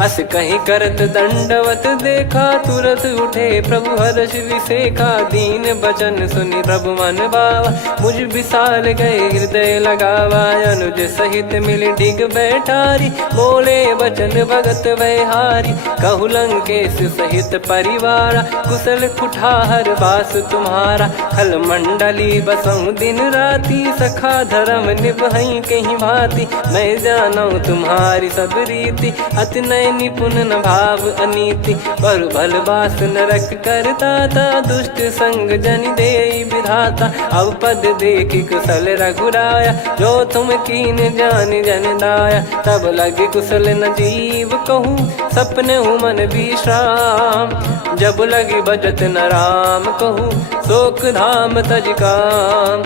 अस कहीं करत दंडवत देखा। तुरत उठे प्रभु हर्ष विसेखा, दीन बचन सुनि प्रभु मन भावा। मुझ विशाल गए हृदय लगावा, अनुज सहित मिल डिग बैठारी। बोले बचन भगत भयहारी, कहु लंकेश सहित परिवारा। कुशल कुठार बास तुम्हारा, खल मंडली बसऊं दिन राती। सखा धर्म निभई कहीं भांति, मैं जानू तुम्हारी सब रीति। अति नय निपुण न भाव अनीति, पर भल बास नरक करता था। दुष्ट संग जन दे विधाता, अब पद देखी कुशल रघुराया। जो तुम कीन जान जन दाया, तब लगे कुशल न जीव कहूँ। सपने मन विश्राम, जब लगी बजत न राम कहूँ। शोक धाम तज काम,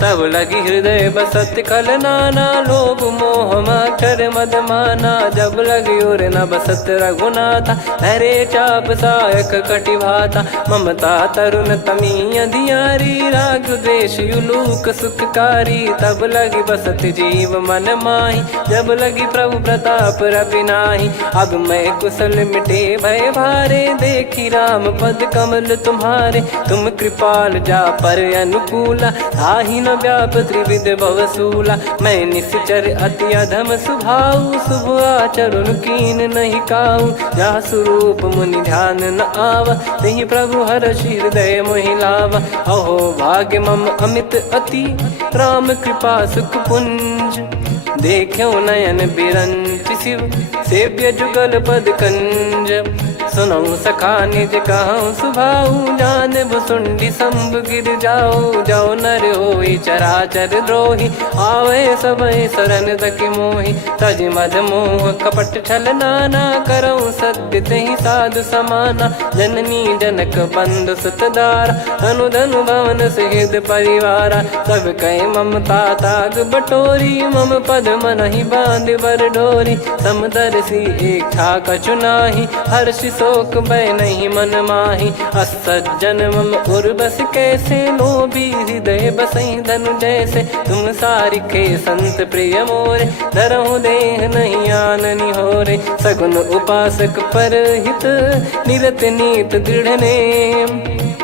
तब लगी हृदय बसत कल नाना। लोभ मोह मक्षर मद माना, जब लगी उर न बसत रघुनाथा। हरे चाप सायक कटि भाता, ममता तरुण तमी अधियारी। राग द्वेष युलूक सुखकारी, तब लगी बसत जीव मन माही। जब लगी प्रभु प्रताप रवि नाही, अब मैं कुशल मिटे भय भारे। देखी राम पद कमल तुम्हारे। तुम कृपाल जा पर अनुकूला, ताहि न व्याप त्रिविध भवसूला। मैं निश्चर अति अधम सुभाऊ, शुभ आचरण कीन नहीं काऊ। जा स्वरूप मुनि ध्यान न आवा, तेहि प्रभु हर्षि हृदय मोहि लावा। अहो भाग्य मम अमित अति, राम कृपा सुख पुंज। देखो नयन बिरंच शिव, सेव्य जुगल पद कंज। सुनऊ सखा निज कहूँ सुभाऊ, जान भुसुंडी शंभ गिर जाओ। जाओ नर होई चराचर द्रोही, आवे सबय शरण तकी मोहि। तज मद मोह कपट छल नाना, करऊँ सत्य तेहि साधु समाना। जननी जनक बंधु सुतदारा, धनु धनु भवन सहित परिवारा। सब कहे ममता ताग बटोरी, मम पद मनहि बांध बर डोरी। समदर्शी इच्छा कछु नाही, हर्ष शोक भय नहीं मन माही। असज्जन मम उर्वश कैसे, लोभी हृदय बसई धनु जैसे। तुम सारिखे संत प्रिय मोरे, धरहु देह नहीं आननि होरे। सगुन उपासक परहित, निरत नीत दृढ़ नेम।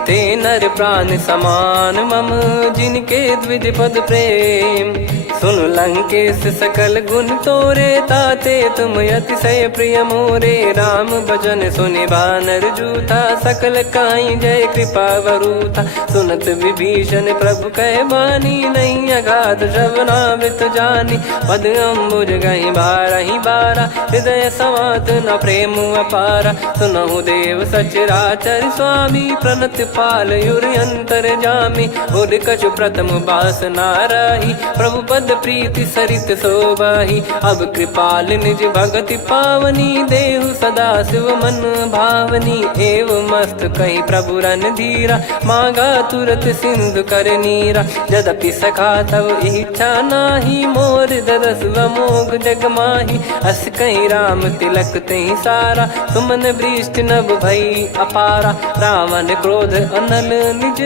ते नर प्राण समान मम, जिनके द्विज पद प्रेम। सुन लंकेश सकल गुण तोरे, ताते तुम अतिशय प्रिय मोरे। राम भजन सुनि बानर जूथा, सकल काई जय कृपा वरूथा। सुनत विभीषण प्रभु कह बानी, नहीं अगाध श्रवणामृत जानी। पद अम्बुज गहि बारहि बारा, हृदय समात न प्रेम अपारा। सुनहु देव सचराचर स्वामी, प्रणत पाल युर अंतर जामी। उर कछु प्रथम बास नाराही, प्रभु पद प्रीति सरित शोभाही। अब कृपाल निज भगति पावनी, देहु सदा शिव मन भावनी। एव मस्त कही प्रभु रन धीरा, मांगा तुरत सिंधु कर नीरा। यद्यपि सखा तब इच्छा नाही, मोर दरस मोग जग माही। अस कहीं राम तिलक तेहि सारा, सुमन वृष्टि नभ भई अपारा। रावण क्रोध अनल निज,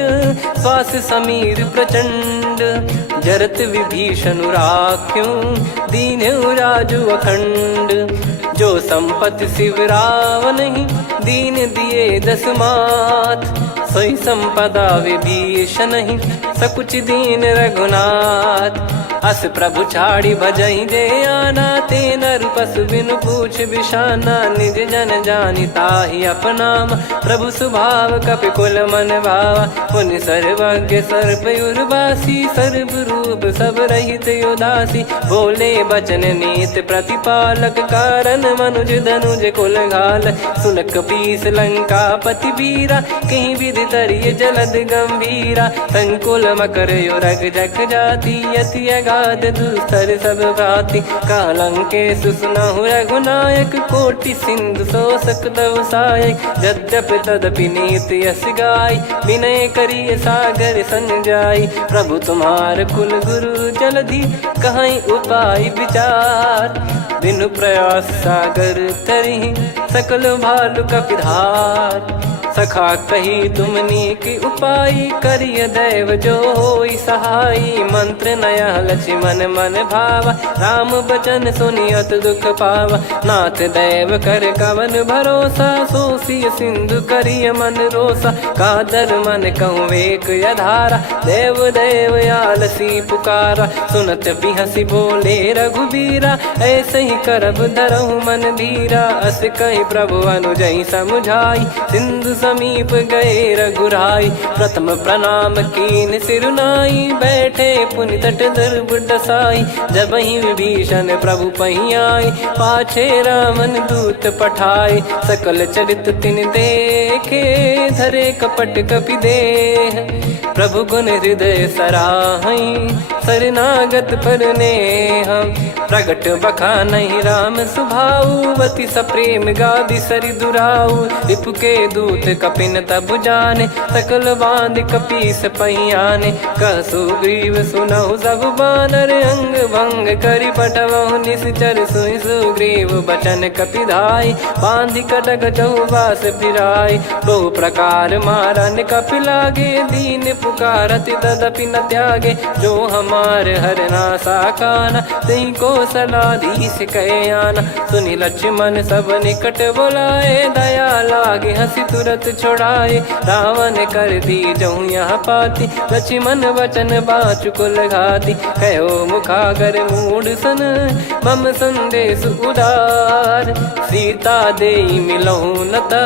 श्वास समीर प्रचंड। जरत विभीषण राख्यों, दीन्हु राजु अखंड। जो संपत्ति शिव रावण ही, दीन दिए दस मात। सोई संपदा विभीषण ही, सकुच दीन रघुनाथ। अस प्रभु छाड़ी भजई जे आना, ते नर पशु बिनु पूछ बिशाना। निज जन जानि ताहि अपनाम, प्रभु स्वभाव कपि कुल मन भावा। मुनि सर्वज्ञ सर्वयुर्वासी, सर्व रूप सब रहित उदासी। बोले बचन नीत प्रतिपालक, कारण मनुज धनुज कुल घाल। सुन कपीस लंका पति वीरा, कहीं विधि तरिय जलद गंभीरा। संकुल मकर युरग जग जाति, यति अगाध दुस्तर सब घाति। कालंकेश सुनहु रघुनायक, कोटि सिंधु शोषक तव सहायक। यद्यपि तदपि नीति यस गाय, विनय करिय सागर सन जाई। प्रभु तुम्हार कुल गुरु जलधि, कहीं उपाय विचार। बिनु प्रयास सागर तरिहि, सकल भालु कपिधार। सखा कही तुमनी की उपाय, करिय दैव जो होई सहाई। मंत्र नया लक्ष्मण मन भावा, राम बचन सुनियत दुख पावा। नाथ दैव कर कवन भरोसा, सोसिय सिंधु करिय मन रोसा। कादर मन कहूँ एक यधारा, देव देव आलसी पुकारा। सुनत बिहसी बोले रघुबीरा, ऐसे ही करब धरहु मन धीरा। अस कही प्रभु अनुजई समुझाई, सिंधु समीप गए रघुराई। प्रथम प्रणाम कीन सिरुनाई, बैठे पुनि तट दर्भ डसाई। जब ही विभीषण प्रभु पही आई, पाछे रामन दूत पठाए। सकल चरित तिन देखे, धरे कपट कपि देह। प्रभु गुण हृदय सराहई, शरणागत पर नेह। प्रगट बखानहि राम सुभाऊ, बति सप्रेम गादि सरि दुराऊ। रिपु के दूत कपिन तब जाने, सकल बांध कपीस पहियाने। कह सुग्रीव सुनहु सब बानर, अंग भंग करि पठवहु निश्चर। सुनि सुग्रीव बचन कपिधाई, बांधि कटक चहुबास फिराई। बहु प्रकार मारन कपि लागे, दीन पुकारति तदपि न त्यागे। जो हम कुमार हरना साकाना, तई को सलाधीश कहे आना। सुनि लक्ष्मण सब निकट बुलाए, दया लागे हंसी तुरत छुड़ाए। रावण कर दी जऊँ यहाँ पाती, लक्ष्मण वचन बाचु कुल घाती। कहो मुखागर मूड सन, मम संदेश उदार। सीता देई मिलहु नता,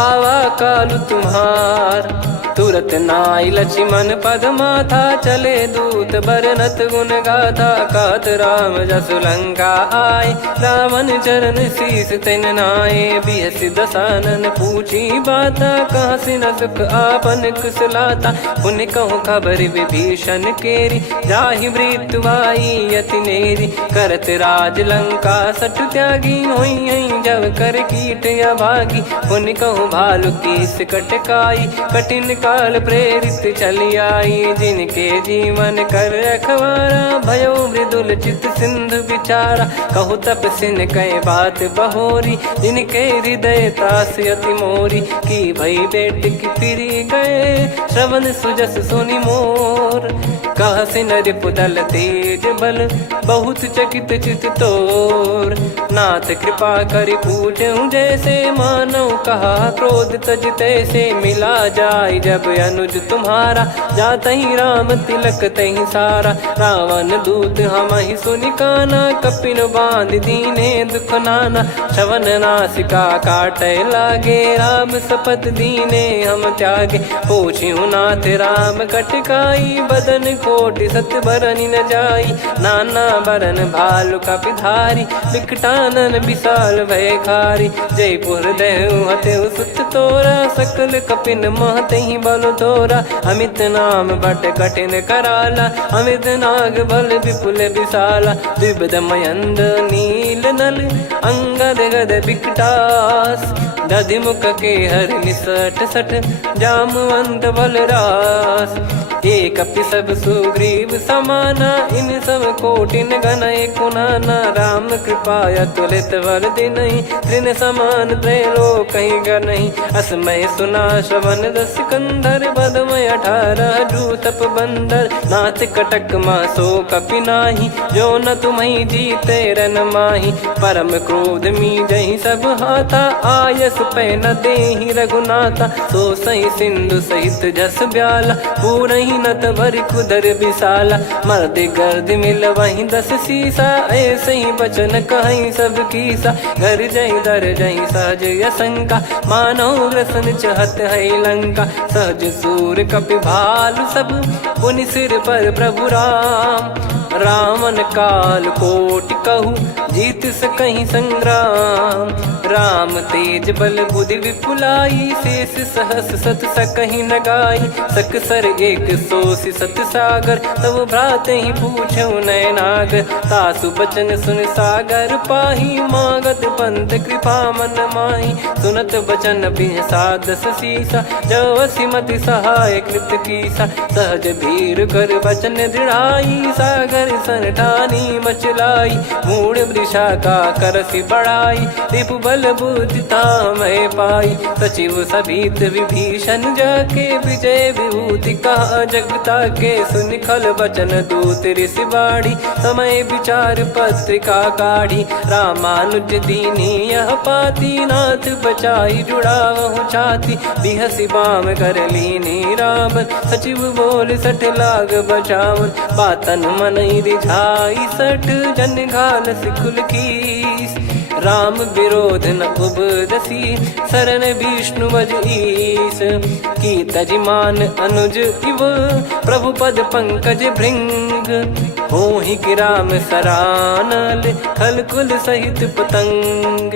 आवा कालु तुम्हार। तुरत नाई लक्ष्मण पद माथा, चले दूत बरनत गुण गाथा। कहत राम जसु लंका आए, रावण चरण शीस तिन नाये। बिहसि दसानन पूछी बाता, कहाँ से न सुख आपन कुशलाता। पुन कहूँ खबर विभीषण केरी, जाहि मृत्यु आई अति नेरी। करत राज लंका सठ त्यागी, होई जब कर कीट अभागी। पुन कहूँ भालु कीस कटकाई, कठिन काल प्रेरित चली आई। जिनके जीवन कर रखवारा, भयो मृदुल चित सिंधु विचारा। कहु तपसिन कई बात बहोरी, जिनके हृदय तास अति मोरी। की भई बेट की फिरी गए, श्रवण सुजस सुनि मोर। कह सिन रिपुदल तेज बल, बहुत चकित चित तोर। नाथ कृपा करि पूछऊँ जैसे, मानव कहा क्रोध तज तैसे। मिला जाय जब अनुज तुम्हारा, जातहि राम तिलक तहि सारा। रावण दूत हमहि सुनि काना, कपिन बांध दीने दुख नाना। श्रवण नासिका काटै लागे, राम शपथ दीने हम त्यागे। पूछिहु नाथ राम कटकाई, बदन कोटि सत बरनि न जाई। नाना बरन भालु कपिधारी, विकटानन विशाल भयखारी। जयपुर देहु हतेउ सुत तोरा, सकल कपिन महतहि बल तोरा। अमित नाम बट कठिन कराला, अमित नाग बल विपुल विशाला। द्विविध मयंद नील नल, अंगद गद विकटास। दधिमुख के हर निसठ सठ, जामवंत बलरास। एक कपि सब सुग्रीव समाना, इन सब कोटिन गनय कुनाना। राम कृपा अतुलित बल दिनहि, तृण समान त्रैलोकहि गनहि। असमय सुना श्रवण दस कंधर, बदमय 18 जूतप बंदर। नाथ कटक मासो कपि नाही, जो न तुम्हि जीते रन माही। परम क्रोध मीजहि सब हाथा, आयस पै न देहि रघुनाथा। सो सही सिंधु सहित जस ब्याला, पूरहि नत भर कुदर विशाला। मर्द गर्द मिल वहीं 10 सीसा, ऐसे ही बचन कहीं सब कीसा। घर जय दर जय सहज यसंका, मानो ग्रसन चहत है लंका। सहज सूर कपि भालु सब, पुनि सिर पर प्रभु राम। रामन काल कोटि कहु, जीत सकहि संग्राम। राम तेज बल बुद्धि विपुलाई, शेष सहस सत सकहि न गाई। सकसर एक सोसि सत सागर, तब भ्राते ही पूछौ नयनागर। तासु बचन सुन सागर पाही, मागत पंथ कृपा मन माही। सुनत बचन बिहसा 10 सीसा, जवसि मति सहाय कृत कीसा। सहज भीर कर बचन दृढ़ाई, सागर सन ठानी मचलाई। मूढ़ वृषा का करसि बढ़ाई, रिपु बल बुद्धि तामय पाई। सचिव सभीत विभीषण जाके, विजय विभूति कहा जगता के। सुनि खल बचन दूत ऋषि बाढ़ी, समय विचार पत्रिका काढ़ी। रामानुज दीनी यह पाती, नाथ बचाई जुड़ावहु छाती। बिहसि बाम कर लीनी राम, सचिव बोल सठ लाग बचावन। बातन मन रिझाई सठ, जन घाल सिकुल कीस। राम विरोध न उपदसी, शरण विष्णु बज ईस। की तजिमान अनुज इव, प्रभु पद पंकज भृंग। होहि कि राम सरानल, खल कुल सहित पतंग।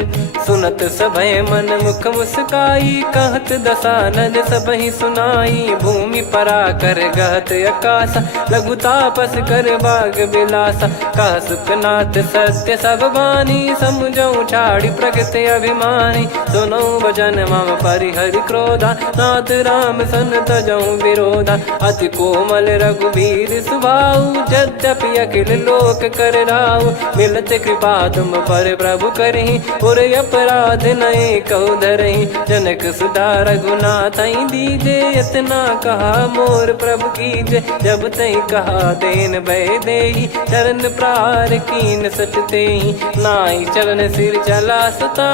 सुनत सभय मन मुख मुस्काई, कहत दसानन सबहि सुनाई। भूमि परा कर गहत आकाशा, लघु तापस कर बाग बिलासा। कह सुखनाथ सत्य सब बानी, समुझौ छाड़ी प्रकृति अभिमानी। सुनो भजन मम परिहरि क्रोधा, नाथ राम सन तजौ विरोधा। अति कोमल रघुवीर सुभाऊ, यद्यपि की अखिल लोक कर राव। मिलत कृपा तुम पर प्रभु करही, और अपराध नए कौ धरही। जनक सुधा रघुनाथ दीजे, इतना कहा मोर प्रभु कीजे। जब तई कहा देन भय देही, चरण प्रार कीन सटते ही। नाई चरण सिर चला सता,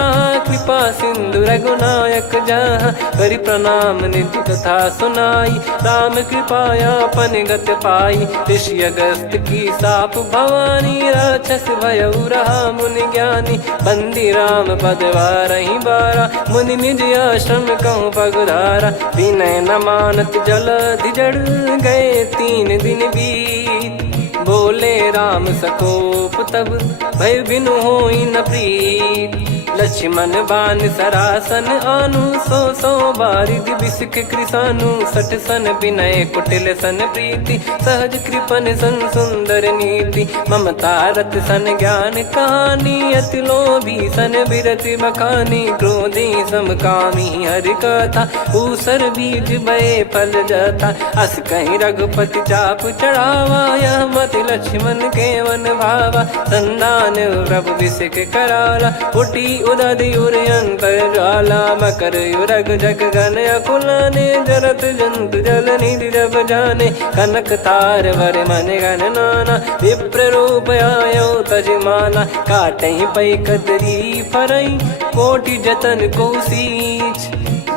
कृपा सिंधु रघुनायक जहाँ। करि प्रणाम निज कथा सुनाई, राम कृपाया पन गत पाई। ऋषि अगस्त की साप भवानी, राक्षस भयउ रहा मुनि ज्ञानी। बंदी राम पद वारहि बारा, मुनि निज आश्रम कहूँ पगुधारा। विनय न मानत जलधि जड़, गए 3 दिन बीत। बोले राम सकोप तब, भय बिनु होई न प्रीत। लक्ष्मण बान सरासन आनु, 100 बारिद बिसिख कृसानु। 60 सन विनय कुटिल सन प्रीति, सहज कृपन सन सुंदर नीति। ममता रत सन ज्ञान कहानी, अति लोभी सन बिरति बखानी। क्रोधी समकामी हरि कथा, ऊसर बीज बये फल जथा। अस कहीं रघुपति चाप चढ़ावा, यह मत लक्ष्मण के मन भावा। संदान प्रभु बिसिख कराला, उठी उदधि उर अंतर ज्वाला। मकर युरग जग गण अकुलाने, जरत जंतु जल निधि जब जाने। कनक तार वर मन गण नाना, विप्र रूप आयो तजमाना। काटहि पै कदरी फरई, कोटि जतन को सींच।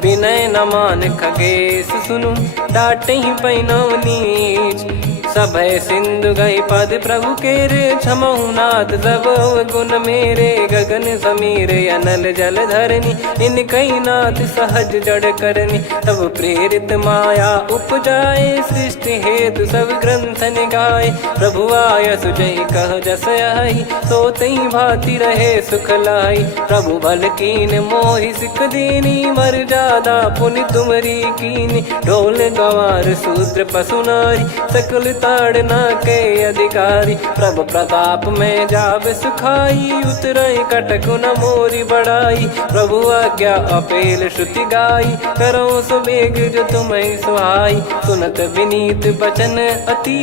विनय न मान खगेश सुनु, डांटहि पै नव नीच। सभय सिंधु गई पद प्रभु केरे, क्षमहु नाथ सब गुण मेरे। गगन समीरे अनल जल धरनी, इन कई नाथ सहज जड़ करनी। तब प्रेरित माया उपजाए, सृष्टि हेतु सब ग्रंथ निगाए। प्रभु आय सुजई कह जस आई, सोतई भांति रहे सुख लाई। प्रभु बल कीन मोहि सिख दीनी, मर्यादा पुनि तुमरी कीनी। ढोल गवार शूद्र पशु नारी, सकल ताड़ना के अधिकारी। प्रभु प्रताप में जाब सुखाई, उतरई कटक न मोरी बढ़ाई। प्रभु आज्ञा अपेल श्रुति गाई, करो सुबेग जो तुम्हें सुहाई। सुनत विनीत बचन अति,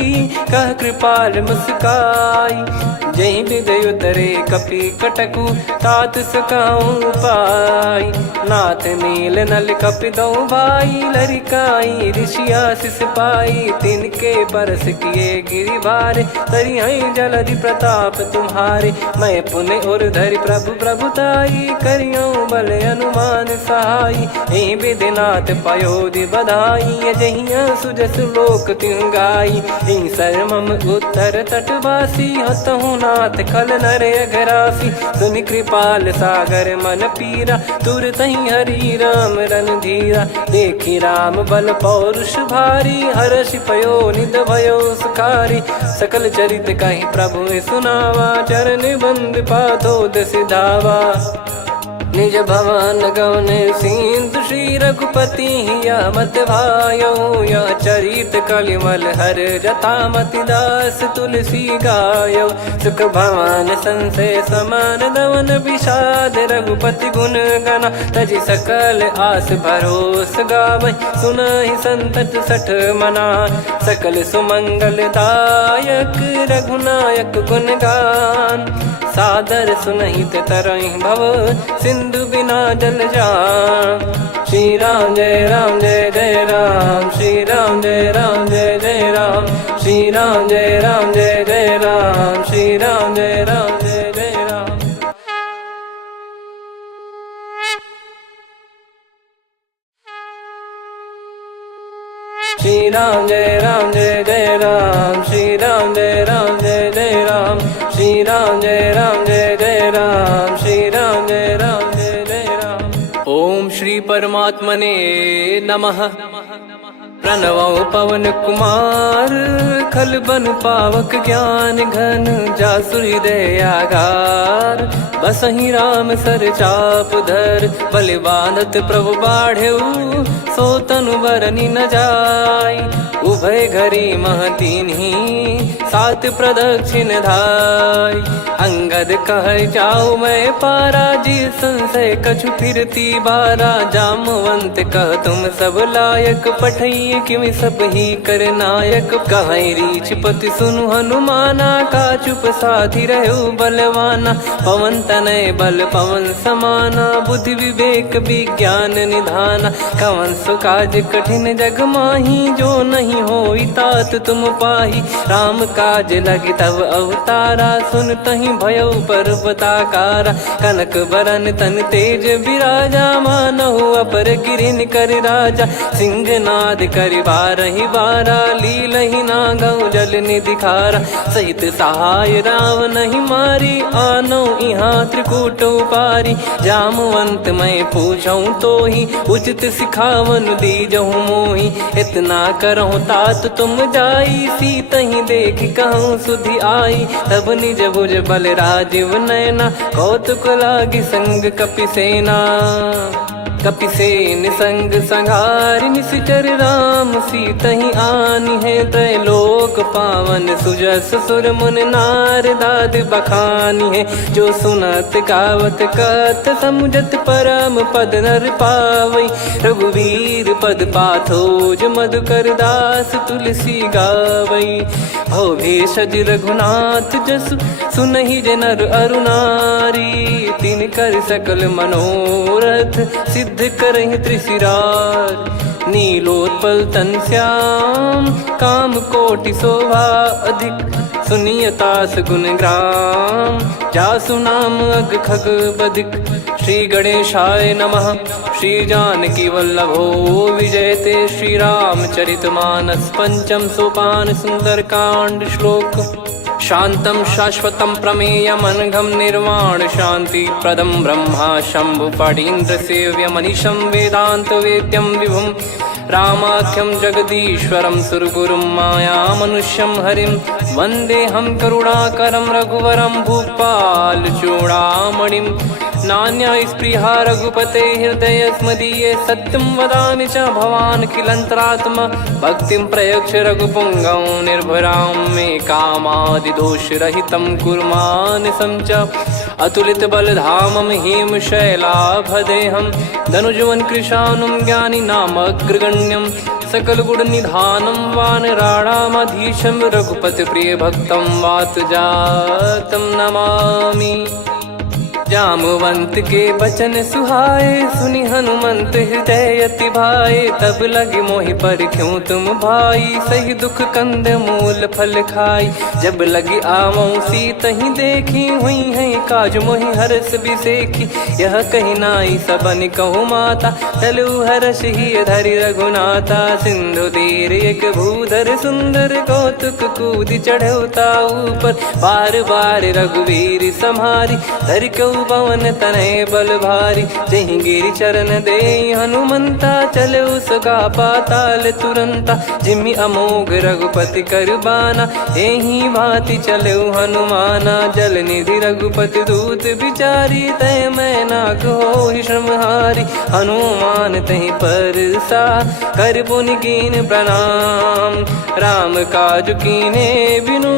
कह कृपाल मुस्काई। जही विदय उतरे कपि कटकु, तात सकाऊं पाई। नाथ नील नल कपि दो भाई, लरिकाई ऋषि आशीष पाई। तिनके परस किए गिरि भारे, तरिहै जलधि प्रताप तुम्हारे। मैं पुण्य और धरि प्रभु प्रभुताई, करियऊं बल अनुमान सहाई। एहि विधिनाथ पयोधि बधाई, जहिया सुजस लोक तिहुँ गाई। एहि सरमम उत्तर तटवासी, हतहु नाथ खल नर अघरासी। सुनि कृपाल सागर मन पीरा, तुरतहि हरि राम रणधीरा। देखि राम बल पौरुष भारी, हर्षि पयो निध भयो सुखारी। सकल चरित कहि प्रभु सुनावा, चरण बंद पादोद सिधावा। निज भवन गौन सिंधु, श्री रघुपति हिया मत भायो। यह चरित कलिमल हर जथा, मति दास तुलसी गायो। सुख भवन संशय समान दवन, विषाद रघुपति गुण गना। तजि सकल आस भरोस गावै, सुनहि संतत सठ मना। सकल सुमंगल दायक, रघुनायक गुण गान। सादर सुनहित तरहि भव, सिंधु बिना जल जान। श्री राम जय राम जय जय राम, श्री राम जय राम जय जय राम। श्री राम जय राम जय जय राम, श्री राम जय राम जय जय राम। श्री राम जय राम जय जय राम, श्री राम जय राम जय जय राम। श्री राम जय राम जय जय राम, श्री राम जय राम जय जय राम। ओम श्री परमात्मने नमः। प्रणवौ पवन कुमार, खल बन पावक ज्ञान घन। जासु हृदय आगार, बसहि राम सर चाप धर। बलि बांधत प्रभु बाढ़ेउ, सो तनु बरनि न जाय। उभय घरी मह दीन्ही, सात प्रदक्षिण धाय। अंगद कह जाऊ मैं पारा, जी संशय कछु फिरती बारा। जामवंत कह तुम सब लायक, पठई किमि सब ही कर नायक। कहीं रीछ पति सुनु हनुमाना, का चुप साधि रहु बलवाना। पवन तनय बल पवन समाना, बुद्धि विवेक विज्ञान निधाना। कवन सो काज कठिन जग माही, जो नहीं होई तात तुम पाही। राम काज लगी तब अवतारा, सुन तहि भयउ पर्वताकारा। कनक बरन तन तेज बिराजा, मानहु अपर गिरिन कर राजा। सिंहनाद करि बारहि बारा, लीलहि नागौ जल निधि खारा। सहित सहाय रावणहि मारी, आनौ इहाँ त्रिकूट उपारी। जामवंत मैं पूछऊँ तोहि, उचित सिखावन दीजहु मोहि। इतना करहु तात तुम जाई, सीतहि देख कहूँ सुधि आई। तब निज भुज बल राजीव नयना, कौतुक लागी संग कपिसेना। कपिसेन संग संहारि निशिचर राम, सीतहि आनि है त्रैलोक पावन। सुजस सुर मुन नार दाद बखानी है, जो सुनत गावत कथ समुझत परम पद नर पावई। रघुवीर पद पाथोज मधुकर दास तुलसी गावई। भव भेषज रघुनाथ जसु, सुनहि जे नर अरु नारी। तिन कर सकल मनोरथ, सिद्ध करहि त्रिशिरार। नीलोत्पल तन श्याम, काम कोटि शोभा अधिक। सुनियतास गुण ग्राम, जासु नाम अग खग बदिक। श्री गणेशाय नमः। श्री जानकी वल्लभो विजयते, श्री रामचरित मानस। पंचम सोपान सुंदर कांड श्लोक। शांतं शाश्वतं प्रमेयमनघं निर्वाण शांति प्रदं ब्रह्मा शंभु फणीन्द्र सेव्य मनीषं वेदांत वेद्यं विभुं। रामाख्यं जगदीश्वरं सुरगुरुं माया मनुष्यं हरिं। वन्देऽहं करुणाकरं रघुवरं भूपाल चूडामणिं। नान्या स्पृहा रघुपते हृदय स्मदीये, सत्यं वदामि च भवान् खिलन्तरात्मा। भक्तिं प्रयच्छ रघुपुङ्गं निर्भरां मे कामादिदोषरहितं कुर्मानसं च। अतुलित बलधामं हेमशैलाभदेहं, धनुजवन कृशानुं ज्ञानिनामग्रगण्यं। सकल गुण निधानं वानराणामधीशं, रघुपति प्रिय भक्तं वात जातं नमामि। जामवंत के बचन सुहाए, सुनि हनुमंत हृदय अति भाए। तब लगे मोहि पर क्यों तुम भाई, सही दुख कंद मूल फल खाई। जब लगी आवऊँ सीतहि देखी, हुई है काज मोहि हरस बिसेखी। यह कही नाई सबन कहु माता, चलु हरष ही धरि रघुनाथा। सिंधु तीर एक भूधर सुंदर, कौतुक कूद चढ़ौता ऊपर। बार बार रघुवीर सम्हारी, धरि कऊ पवन तनय बल भारी। जहि गिरि चरण दे हनुमंता, चलो सगा पाताल तुरंता। जिमि अमोघ रघुपति कर बाना, एहि भांति चलो हनुमाना। जल निधि रघुपति दूत बिचारी, तय मैं नाक होहि श्रमहारी। हनुमान तहि परसा, कर पुनि कीन प्रणाम। राम काज कीने बिनु,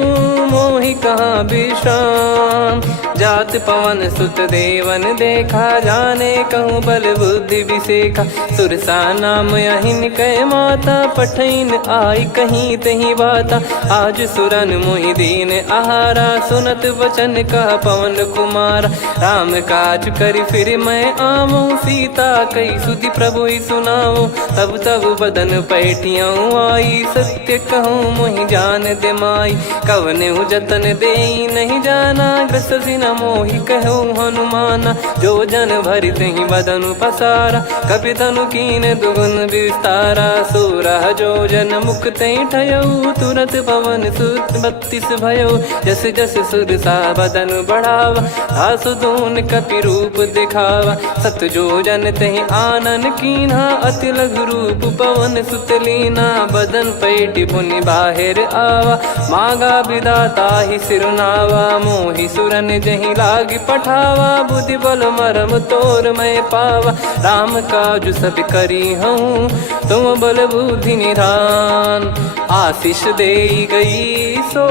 मोहि कहाँ विश्राम। जात पवन सुत देवन देखा, जाने कहूँ बल बुद्धि विसेखा। सुरसा नाम अहिन कै माता, पठैन आई कहीं तही बाता। आज सुरन मोहि दीन आहारा, सुनत वचन कह पवन कुमारा। राम काज करि फिर मैं आवऊँ, सीता कई सुधि प्रभु ही सुनाऊँ। तब तब बदन पैठियाँ आई, सत्य कहूँ मोहि जान दे माई। कवने जतन देई नहीं जाना, ग्रसिन मोहि कहूँ हनुमाना। जो जन भरि तहि बदनु पसारा, कपितनु कीन दुगुन विस्तारा। सूरह जो जन मुख तहि ठयऊ, तुरत पवन सुत 32 भयऊ। जस जस सुरसा बदनु बढ़ावा, आसु दून कपि रूप दिखावा। सत जो जन तहि आनन कीन्हा, अति लघु रूप पवन सुत लीना। बदन पैठि पुनि बाहिर आवा, मागा विधाता ही सिरुनावा। मोहि सुरन जय नहीं लागी पठावा, बुद्धि बल मरम तोर मैं पावा। राम काज सब करी हूँ तुम बल बुद्धि निधान, आशीष दे गई सो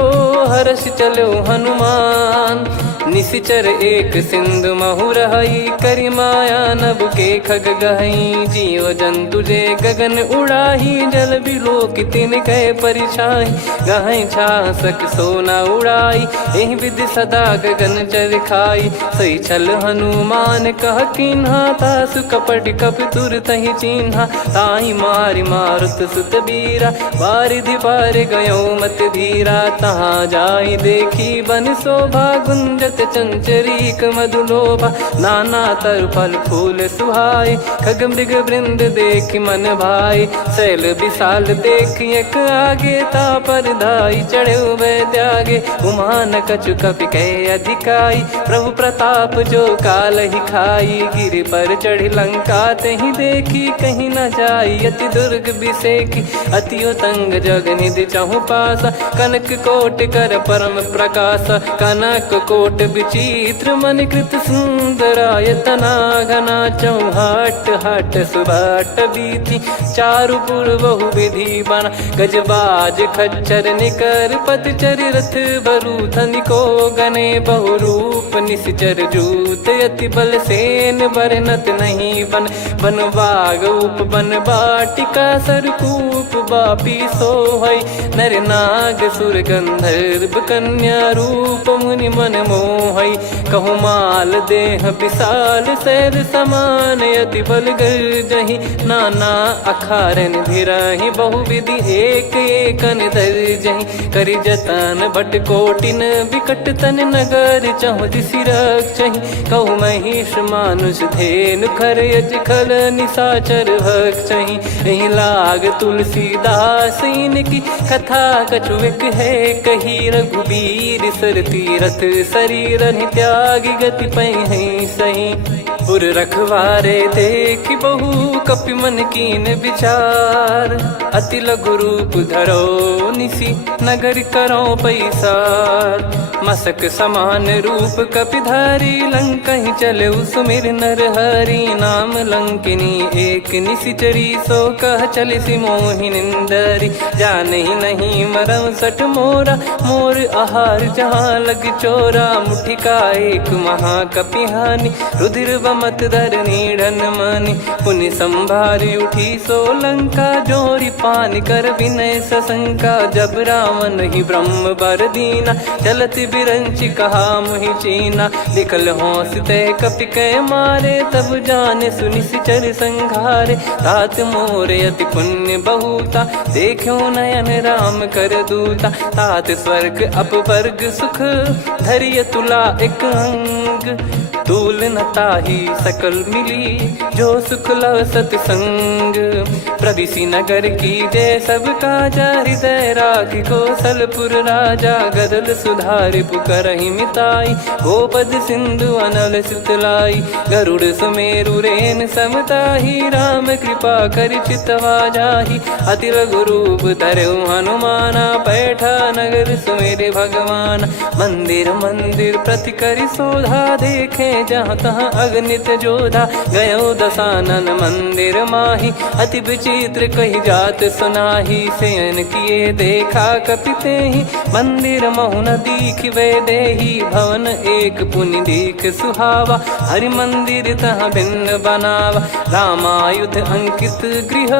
हर्ष चलो हनुमान। निशिचर एक सिंधु महु रहई, करी माया नभ के खग गहई। जीव जंतु जे गगन उड़ाही, जल बिलो की तिन कह परिछाई। गहई छासक सोना उड़ाई, एहि विधि सदा गगन चर खाई। सही छल हनुमान कह किन्हा, तासु कपट कप तुर तहि चिन्हा। ताई मारि मारुत सुत बीरा, बारिधि पार गयो मत धीरा। तहाँ जाई देखी बन शोभा, गुंजत चंचरीक मधुलोभा। नाना तरु फल फूल सुहाई, खग मृग वृंद देख मन भाई। शैल विशाल देख एक आगे, तापर धाई चढ़े वै त्यागे। उमा न कछु कपि कह अधिकाई, प्रभु प्रताप जो काल ही खाई। गिर पर चढ़ी लंका तहि देखी, कहीं न जाई अति दुर्ग बिसेकी। अति उतंग जग निधि चहु पासा, कनक कोट कर परम प्रकाश। कनक कोट विचित्र मन कृत सुंदरायतना घना। चौहाट हाट सुबाट बीथी, चारु पुर बहु विधि बना। गजबाज खच्चर निकर पतचर, रथ बरु धनिको गने। बहु रूप निश्चर जूत, अति बल सेन बरनत नहीं बन। बन बाग उप बन बाटिका, सरकूप बापी सोहई। नर नाग सुर गंधर्व कन्या, रूप मुनि मन मोहई। कहु माल देह विशाल, शैल समान अति बल गर्जहि। नाना अखारन धिरहि, बहु विधि एक एकन दर्जहि। करि जतन भट कोटिन, विकट तन नगर चहु दिसि रक्षहि। कहु महिष मानुष धेनु, खर यज खल निशाचर भक्षहि। एहि लाग तुलसीदास इनकी, कथा कछुक है कही। रघुबीर सर तीरथ शरीर, त्यागी गति पै सही। पुर रखवारे देख बहु, कपि मन कीन विचार। अति लघु रूप धरो निसी, नगर करो पैसार। मसक समान रूप कपिधारी, लंकहि चले सुमिर नर हरि। नाम लंकिनी एक निशिचरी, सो कह चलिसि मोहि निंदरी। जानहि नहीं मरम सठ मोरा, मोर आहार जहाँ लग चोरा। मुठिका एक महाकपिहानि, रुधिर बमत धरनी ढन मानि। पुनि संभारी उठी सो लंका, जोरी पान कर विनय सशंका। जब रावण ही ब्रह्म बर दीना, चलत बिरंचि कहा मुहि चीना। निकल होंस तय कपि कै मारे, तब जाने सुनि सिचर संघारे। तात मोरे अति पुण्य बहुता, देखो नयन राम कर दूता। तात स्वर्ग अपवर्ग सुख, धरिय तुला एक अंग। तूल न ताहि सकल मिली, जो सुख लव सतसंग। प्रविशि नगर की जय सब काजा, हृदय राखि कौशलपुर राजा। गदल सुधारि पुकारहि मिताई, गोपद सिंधु अनल सितलाई। गरुड़ सुमेरु रेन समताहि, राम कृपा करि चितवा जाहि। अति लघु रूप धरऊ हनुमाना, बैठा नगर सुमेरे भगवान। मंदिर मंदिर प्रति करि शोधा, देखे जहाँ तहाँ अगणित जोधा। गयो दशानन मंदिर माही, अति विचित्र कही जात सुनाही। शयन किए देखा कपितेहि, मंदिर महु न दीख वे देही। भवन एक पुनि दीख सुहावा, हरि मंदिर तहाँ भिन्न बनावा। रामायुध अंकित गृह,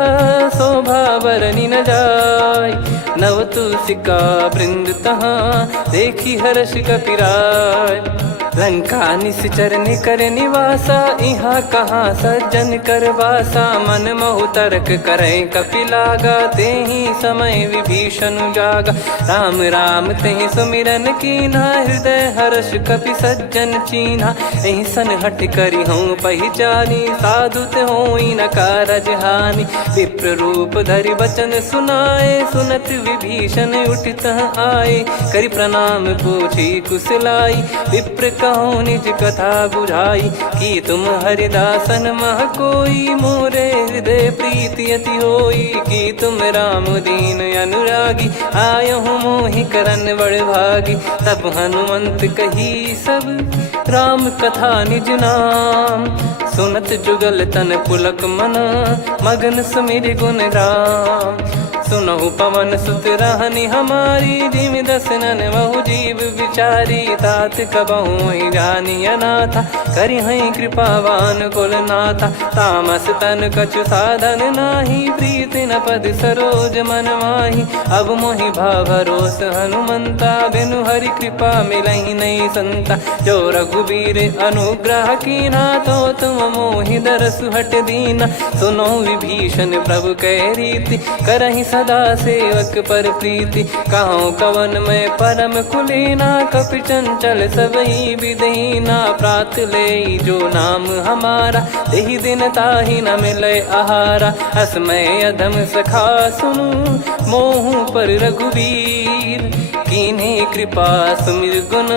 शोभा बरनि न जाय। नव तुलसिका वृंद तहाँ, देखी हर्ष कपिराय। लंका निश्चर निकर निवासा, इहाँ कहाँ सज्जन कर वासा। मन महु तर्क करे कपिलागा, तेहि समय विभीषण जागा। राम राम तेहि सुमिरन कीन्हा, हृदय हर्ष कपि सज्जन चीन्हा। एहि सन हट करि हूँ पहिचानी, साधु ते होई न कारज हानि। विप्र रूप धरि वचन सुनाए, सुनत विभीषण उठित आए। करि प्रणाम पूछी कुशलाई, विप्र कहो निज कथा बुझाई। कि तुम हरिदासन मह कोई मोरे हृदय प्रीति अति होई। कि तुम राम दीन अनुरागी आयहु मोहि करन बड़ भागी। तब हनुमंत कही सब राम कथा निज नाम। सुनत जुगल तन पुलक मना मगन सुमिर गुण राम। सुनहु पवन सुत रहनी हमारी जिमि दसनन बहु जीव विचारी। तात कबहु ही जानी अनाथा करि हई कृपावान कुल नाथा। तामस तन कछु साधन नाही प्रीति न पद सरोज मन माही। अब मोहि भाव भरोस हनुमंता बिनु हरि कृपा मिलहि नहीं संता। जो रघुबीर अनुग्रह कीना तो तुम मोहि दरसु हट दीना। सुनो विभीषण प्रभु कह रीति करहि सदा सेवक पर प्रीति। कहूँ कवन में परम कुलीना कपि चंचल सबही विदहीना। प्रात ले जो नाम हमारा तेहि दिन ताहि न मिले आहारा। असमय अधम सखा सुनु मोहु पर रघुवीर। कीन्ही कृपा सुमिर गुण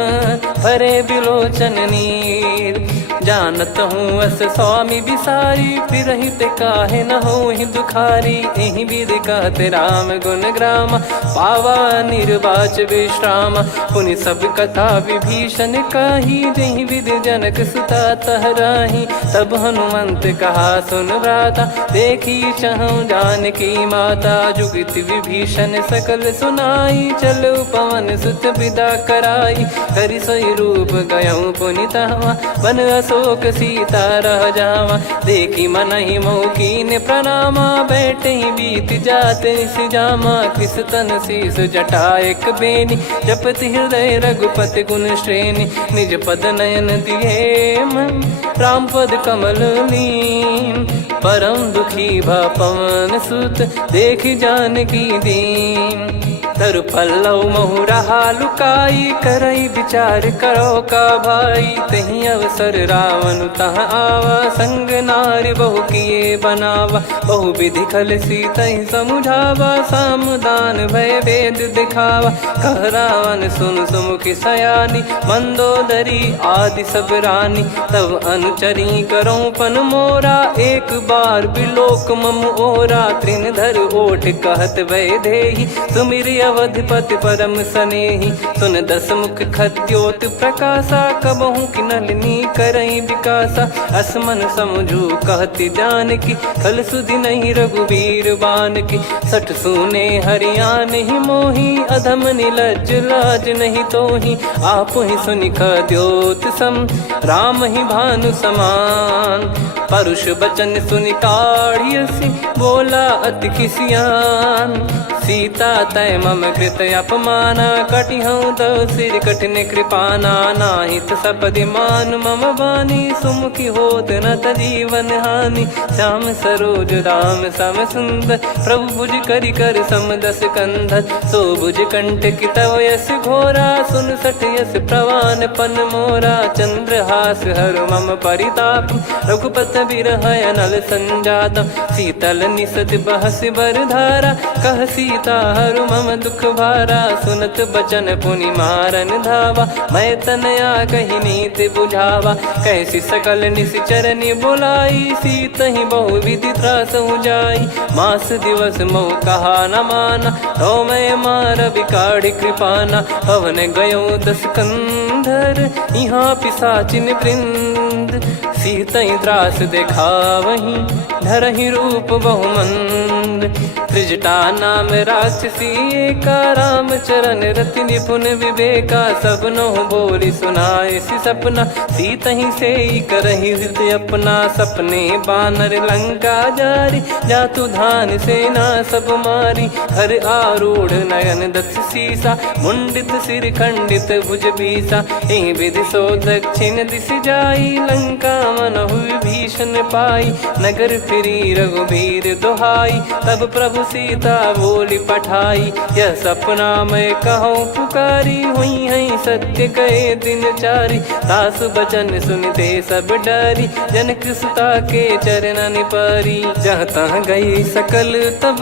भरे बिलोचन नीर। जानत हूँ अस स्वामी बिसारी फिरहि ते काहे न होहि दुखारी। एहि विधि कहते राम गुण ग्राम पावा निर्वाच विश्राम। पुनि सब कथा विभीषण कही जेहि विधि जनक सुता तहराही। तब हनुमंत कहा सुन भ्राता देखी चहु जानकी माता। जुगित विभीषण सकल सुनाई चलो पवन सुत विदा कराई। करि सोई रूप गयऊँ पुनि तहवा बन अशोक सीता रह जावा। देखी मनहि मौकीन प्रणामा बैठे बीत जात निस जामा। कृस तन शीस जटा एक बेनी जपति हृदय रघुपति गुण श्रेणी। निज पद नयन दिए मन राम पद कमल लीन। परम दुखी भा पवन सुत देखी जानकी दीन। तरु पल्लव महु रहा लुकाई करई विचार करो का भाई। तही अवसर रावण तह आवा संग नारी बहु किए बनावा। बहु विधि खल सीतहि समुझावा सामदान भय वेद दिखावा। कह रावण सुन सुमुखी सयानी मंदोदरी आदि सब रानी। तब अनुचरी करो पन मोरा एक बार बिलोक मम ओरा। तृण धर ओठ कहत भय देहि सुमिर अवधिपति परम सनेही। सुन दस मुख खद्योत प्रकाशा कबहु कि नलिनी करई विकासा। असमन समझू कहती जानकी खल सुधि नहीं रघुवीर बान की। सठ सुने हरियाण ही मोही अधम निलज लाज नहीं तोही। आप ही सुनि खद्योत सम राम ही भानु समान। परुष बचन सुनि काढ़ियसी बोला अति किसियान। सीता तय मम कृत अपमाना कटिहऊँ तो सिर कठिन कृपाना। नाहित सपदि मान मम बानी सुमुखी होत न जीवन हानि। श्याम सरोज राम सम सुंदर प्रभु भुज करि कर सम दस कंधर। सो भुज कंठ की तव यस घोरा सुन सठ यस प्रवान पन मोरा। चंद्रहास हर मम परिताप रघुपत बिरह अनल संजात। शीतल निसत बहस बर धारा कह सीता हरु मम दुख भारा। सुनत बचन पुनि मारन धावा मैं तनया कही नीति बुझावा। कैसी सकल निश्चरनि बुलाई सीतहि बहु विधि त्रास जाई। मास दिवस मोह कहा न माना तो मैं मार बिकाढ़ी कृपाना। पवन गयो दस कंधर यहाँ पिशाचिन वृंद। सीतहि त्रास देखावहीं धरहि रूप बहुमंद। त्रिजटा नाम राक्षसी एका राम चरण रति निपुण विवेका। सबनो बोली सुनाए सि सपना सीतहि से करहि हृदय अपना। सपने बानर लंका जारी जातु धान सेना सब मारी। हर आरूढ़ नयन दस सीसा मुंडित सिर खंडित भुज बीसा। एहि विधि सो दक्षिण दिश जाई लंका मनहु विभीषण पाई। नगर फिरी रघुबीर दुहाई तब तब प्रभु सीता बोली पठाई, यह सपना मैं कहूँ पुकारी, हुई है सत्य कहे दिन चारी। सासु बचन सुनते सब डरी, जनक सुता के चरण परी। जहाँ तहाँ गई सकल तब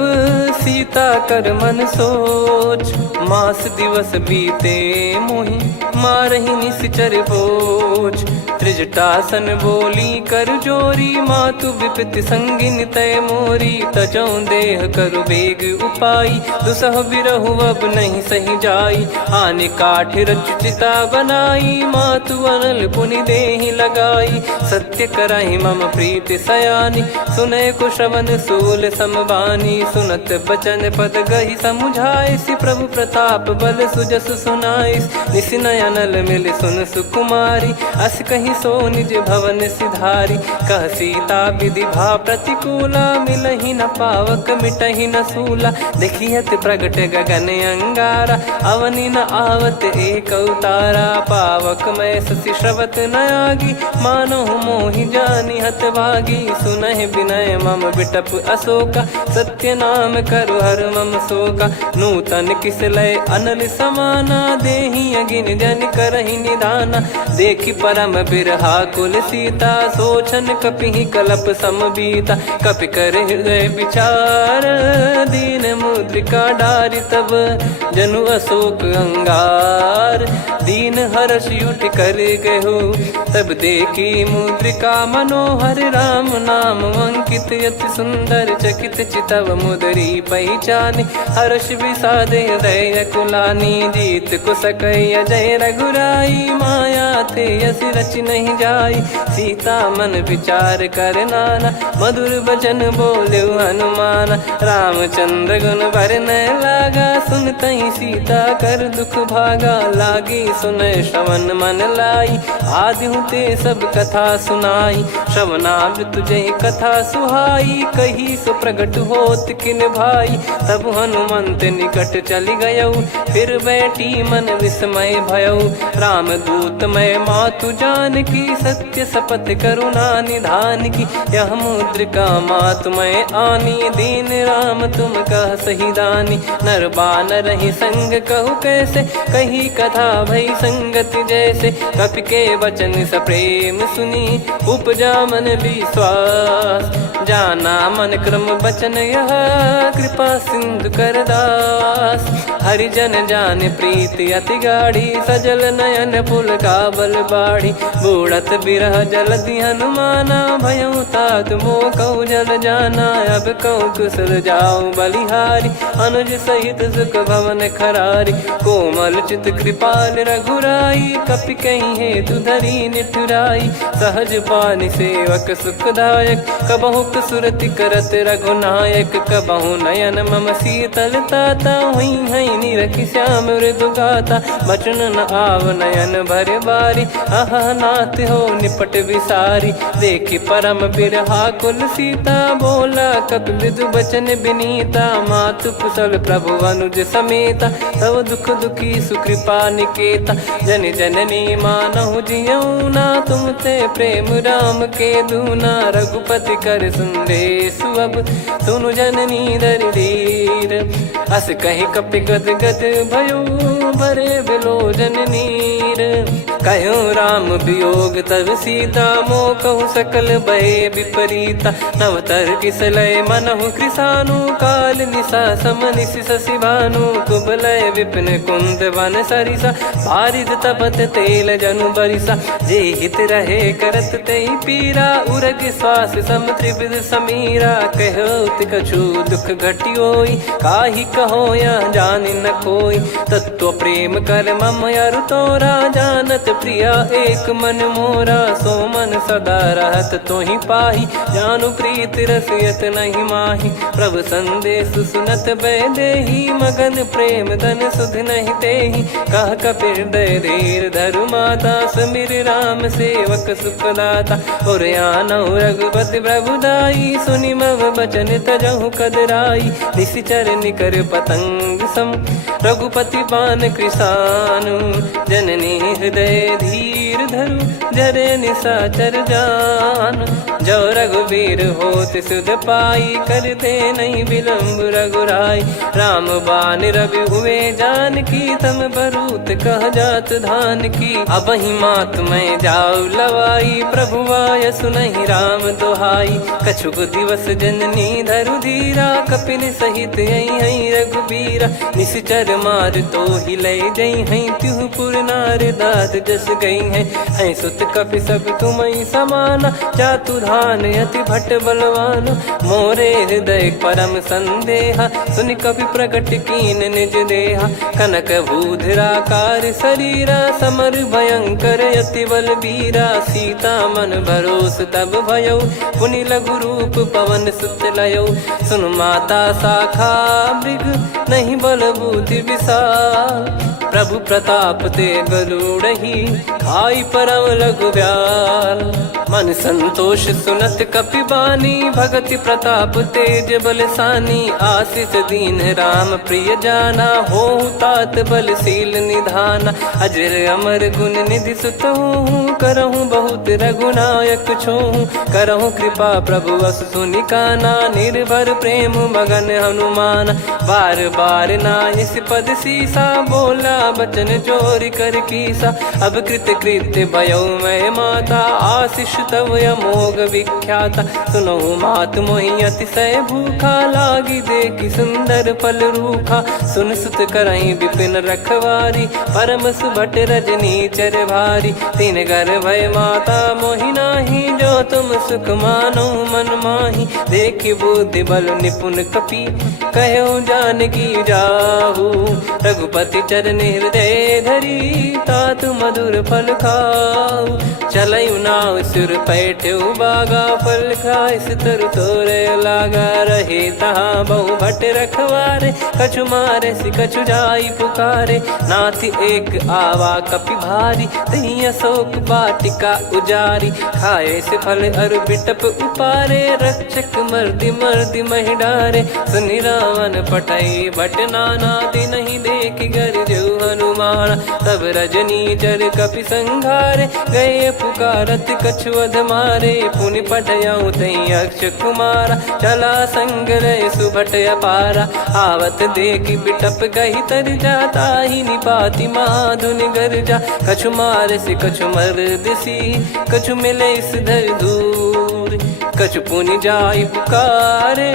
सीता कर मन सोच, मास दिवस बीते मोहि मारहि निश्चर बोझ। त्रिजटासन बोली कर जोरी, मातु विपत्ति संगिन तय मोरी। तजौ देह करु बेग उपाई, दुसह बिरहु अब नहीं सही जाई। आने काठ रचिता बनाई, मातु अनल पुनि देहि लगाई। सत्य कराई मम प्रीति सयानी, सुनय को श्रवण सूल समबानी। सुनत बचन पद गही समुझाइस, प्रभु प्रताप बल सुजस सुनाइस। निसि नयनल मिल सुन सुकुमारी, अस कहीं सो निज भवन सिधारी। कह सीता विधि भा प्रतिकूला, मिलहि न पावक मिटहि न सूला। देखियत प्रगट गगन अंगारा, अवनि न आवत एक अवतारा। पावक मैं ससि श्रवत न आगी, मानो मोहि जानि हत भागी। सुनहि विनय मम बिटप अशोका, सत्य नाम करु हर मम शोका। नूतन किस लय अनल समाना, देहि अगिन जन करहि निदाना। देखि परम बिरहा कुल सीता, सोचन कपिहि कलप समबीता। कपि कर हृदय विचार, दीन मुद्रिका डारि तब जनु अशोक अंगार। दीन हर्ष उठ कर गहु, तब देखी मुद्रिका मनोहर। राम नाम अंकित अति सुंदर, चकित चितव मुदरी पहचान। हर्ष विषाद हृदय कुलानी, जीत को सकय अजय रघुराई। माया थे यस रच नहीं जाई, सीता मन विचार कर नाना। मधुर बचन बोले हनुमान, रामचंद्र गुण बरनै लागा। सुनतहि सीता कर दुख भागा, लागी सुनय श्रवण मन लाई। आदि ते सब कथा सुनाई, श्रवणामृत जय कथा सुहाई। कही सो प्रगट होत किन भाई, तब हनुमंत निकट चली गयौ। फिर बैठी मन विस्मय भयौ, राम दूत मैं मातु जान की। सत्य शपथ करुणा निधान की, यह मुद्रिका मातु मैं आनी। दीन राम तुम कह सही दानी, नर बानर ही संग कहु कैसे। कही कथा भई संगति जैसे, कपि के वचन सप्रेम सुनी। उपजा मन विश्वास, जाना मन क्रम बचन यह। कृपा सिंधु कर दास, हरिजन जान प्रीति अति गाढ़ी। सजल नयन पुल काबल बाढ़ी, बूढ़त बिरह जलधि हनुमाना। भयउ तात मोह कहु जल जाना, अब कहु कुशल जाऊं बलिहारी। अनुज सहित सुख भवन खरारी, कोमल चित कृपाल रघुराई। कपि कहीं हेतु धरी निठुराई, सहज पानि सेवक सुखदायक। कबहु सुरति करत रघुनायक, कबहु नयन मम शीतल ताता। हुई है निरखि श्याम मृदु गाता, बचन न आव नयन भर बारी। अह नाथ हो निपट विसारी, देखि परम बिरहा कुल सीता। बोला कपि मृदु बचन बिनीता, मातु कुशल प्रभु अनुज समेता। तव दुख दुखी सुकृपा निकेता, जन जननी मानहु जियऊ ना। तुम ते प्रेम राम के दूना, रघुपति कर सुंदेशु अब सुनु जननी दर धीर। अस कहि कपि गद गद भयो, भरे बिलोचन नीर। कहूँ राम वियोग तब सीता, मोह कहूँ सकल भय विपरीता। नव तर किसलय मनहु कृसानु, काल निशा सम निशि शशि भानु। कुबलय विपिन कुंद वन सरिसा, बारिद तपत तेल जनु बरिसा। जे हित रहे करत तेहि पीरा, उरग श्वास सम त्रिविध समीरा। कहत कछु दुख घटियोई, काहि कहो या जानि न कोई। तत्व प्रेम कर मम अरु तोरा, जानत प्रिया एक मन मोरा। सो मन सदा रहत तोहि पाही, जानु प्रीति रसियत नहीं माही। प्रभु संदेश सुनत भय देहि, मगन प्रेम धन सुध नहीं तेहि। कह कपिर दय धीर धरु माता, समीर राम सेवक सुखदाता। और आनहु रघुपति प्रभु दाई, सुनि मव बचन तजहु कदराई। निशिचर निकर पतंग सम, रघुपति पान कृसानु। जननी हृदय धीर धरु जरे निशाचर जान। जो रघुवीर होत सुध पाई करते नहीं विलम्ब रघुराई। राम बान रवि हुए जान की तम बरूत कह जात धान की। अब ही मात मैं जाऊ लवाई प्रभु आय सुनहि राम दोहाई। कछुक दिवस जननी धरु धीरा कपिन सहित यही रघुबीरा। निश्चर मार तो ही ले जई हैं त्यों पुर नार दाद जस गई हैं। सुत कपि सब तुम समाना जातु धान अति भट बलवान। मोरे हृदय परम संदेहा सुन कपि प्रकट कीन निज देहा। कनक भूधराकार शरीरा समर भयंकर अति बलबीरा। सीता मन भरोस तब भयो पुनि लघु रूप पवन सुत लयो। सुन माता शाखा मृग नहीं बल बुद्धि विशाल। प्रभु प्रताप ते गरुड़हि खाई परम लघु ब्याल। मन संतोष सुनत कपि बानी भगति प्रताप तेज बलसानी। आशीष दीन राम प्रिय जाना होहु तात बलशील निधाना। अजर अमर गुण निधि सुतहु करहु बहुत रघुनायक छोहु। करहु कृपा प्रभु अस सुनि काना निर्भर प्रेम मगन हनुमान। बार बार नायस पद सीसा बोला बचन चोरी कर कीसा। अब कृत कृत्य भयो मैं माता आशीष तव अमोघ विख्याता। सुनहु मात मोहि अतिशय भूखा लागी देखी सुंदर फल रूखा। सुन सुत करई विपिन रखवारी परम सुभट रजनी चर भारी। तीन घर भय माता मोहि नाही जो तुम सुख मानो मन माही। देखी बुद्धि बल निपुण कपि कहो जानकी जाहू। रघुपति चरण हृदय धरी तात मधुर फल खाऊ। चलऊ नाव सुर पैठऊ बागा फल खाइस तरु तोरे लागा। रहे तहाँ बहु भट रखवारे कछु मारे सि कछु जाई पुकारे। नाथ एक आवा कपि भारी तही अशोक वाटिका उजारी। खाए से फल अरु बिटप उपारे रक्षक मर्दि मर्दि महि डारे। सुनि रावण पटई भट नाना नहीं देखि गरजु हनुमान। तब रजनी चर कपि संघारे गए पुकारत कछु अध मारे। पुनि पटयऊ तई अक्ष कुमारा चला संग रहे सुभट अपारा। आवत देखि बिटप गही तर जाता ही निपाति महाधुन गर्जा। कछु मार से कछु मर्द सी कछु मिले इस धर दूर। कछु पुनि जाई पुकारे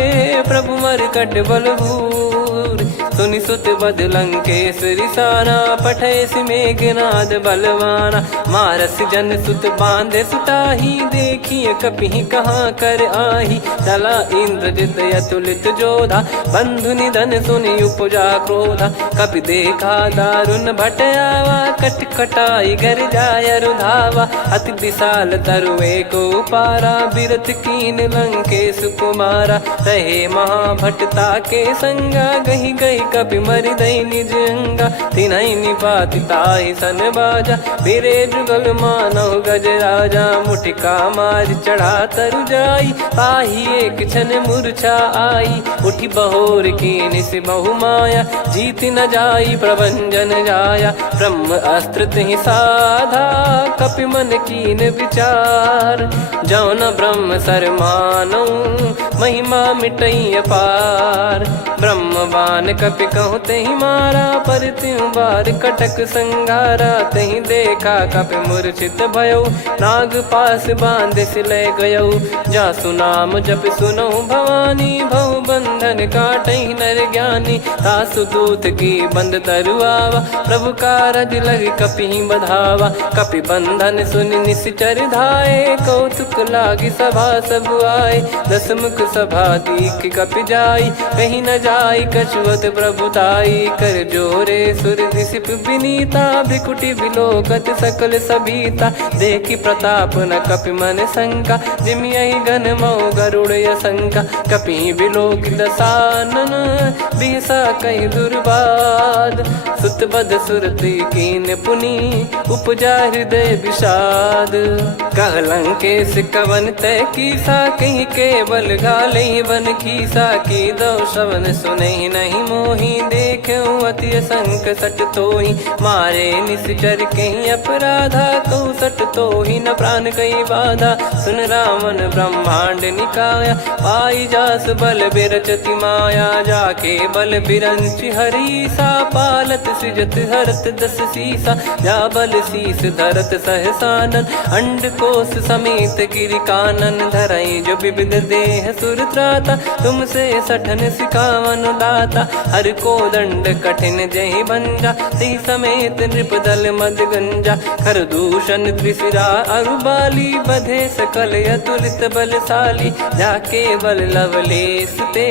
प्रभु मरकट बलभूर। सुनि सुत बद लंकेश्वरी साना पठय मेघनाद बलवाना। मारस जन सुत बांधे सुताही देखिए कपि कहाँ कर आही। चला इंद्रजित अतुलित जोधा बंधु निधन सुनि उपजा क्रोधा। कपि देखा दारुण भट आवा कट कटाई घर जाय रुधावा। अति विशाल तरुए को पारा बिरत कीन लंकेश कुमारा। रहे महाभटता के संगा गही गही कपि मरि दई निज अंगा। तिन्हि निपाति ताहि सन बाजा फिरे जुगल मानव गज राजा। मुटिका मार चढ़ा तरु जाई ताहि एक क्षण मूर्छा आई। उठी बहोर कीन से बहु माया जीत न जाई प्रभंजन जाया। ब्रह्म अस्त्र तिहि साधा कपि मन कीन विचार। जौ न ब्रह्म सर मानौ महिमा मिटई अपार। ब्रह्म बान कपि कहु तहि मारा पर त्यों बार कटक संगारा। तहि देखा कपि मूर्छित भयो नाग पास बांध सिले गयो। जा सुनाम जप सुनो भवानी भव बंधन काटहि नर ज्ञानी। तासु दूत की बंद तरुआवा प्रभु कारज लग कपि बधावा। कपि बंधन सुनि निश्चर धाये कौतुक लागी सभा सब आए। दस मुख सभा दीख कपि जाई कहीं न जाई कछुअत प्रभुताई। कर जोरे सुर दिसिप विनीता भिकुटी बिलोकत सकल सबीता। देखी प्रताप न कपि मन शंका जिमियहि गन मऊ गरुड़ असंका। कपि बिलोक दसानन बिहसा कहि दुर्बाद सुत सुत बद सुरति कीन पुनि उपजा हृदय विषाद। कहलंकेश कवन तय कीसा कहीं केवल घाले बन खीसा की दो श्रवण सुने नहीं मोही देखे अति संक सट तोही मारे निश्चर कहीं अपराधा कहूँ सट तोही न प्राण कहीं बाधा। सुन रावण ब्रह्मांड निकाया पाई जास बल बिरचति माया जाके बल बिरंच हरी सा पालत सृजत हरत दस सीसा जा बल शीस धरत सहसानन अंड कोश समेत गिरि कानन धरई जो विविध देह सुर त्राता तुमसे सठन सिखावन दाता हर को दंड कठिन जहि भंजा ती समेत नृपदल मद गंजा खर दूषण त्रिशिरा अरुबाली बधे सकल अतुलित बलशाली जाके बल लवलेस ते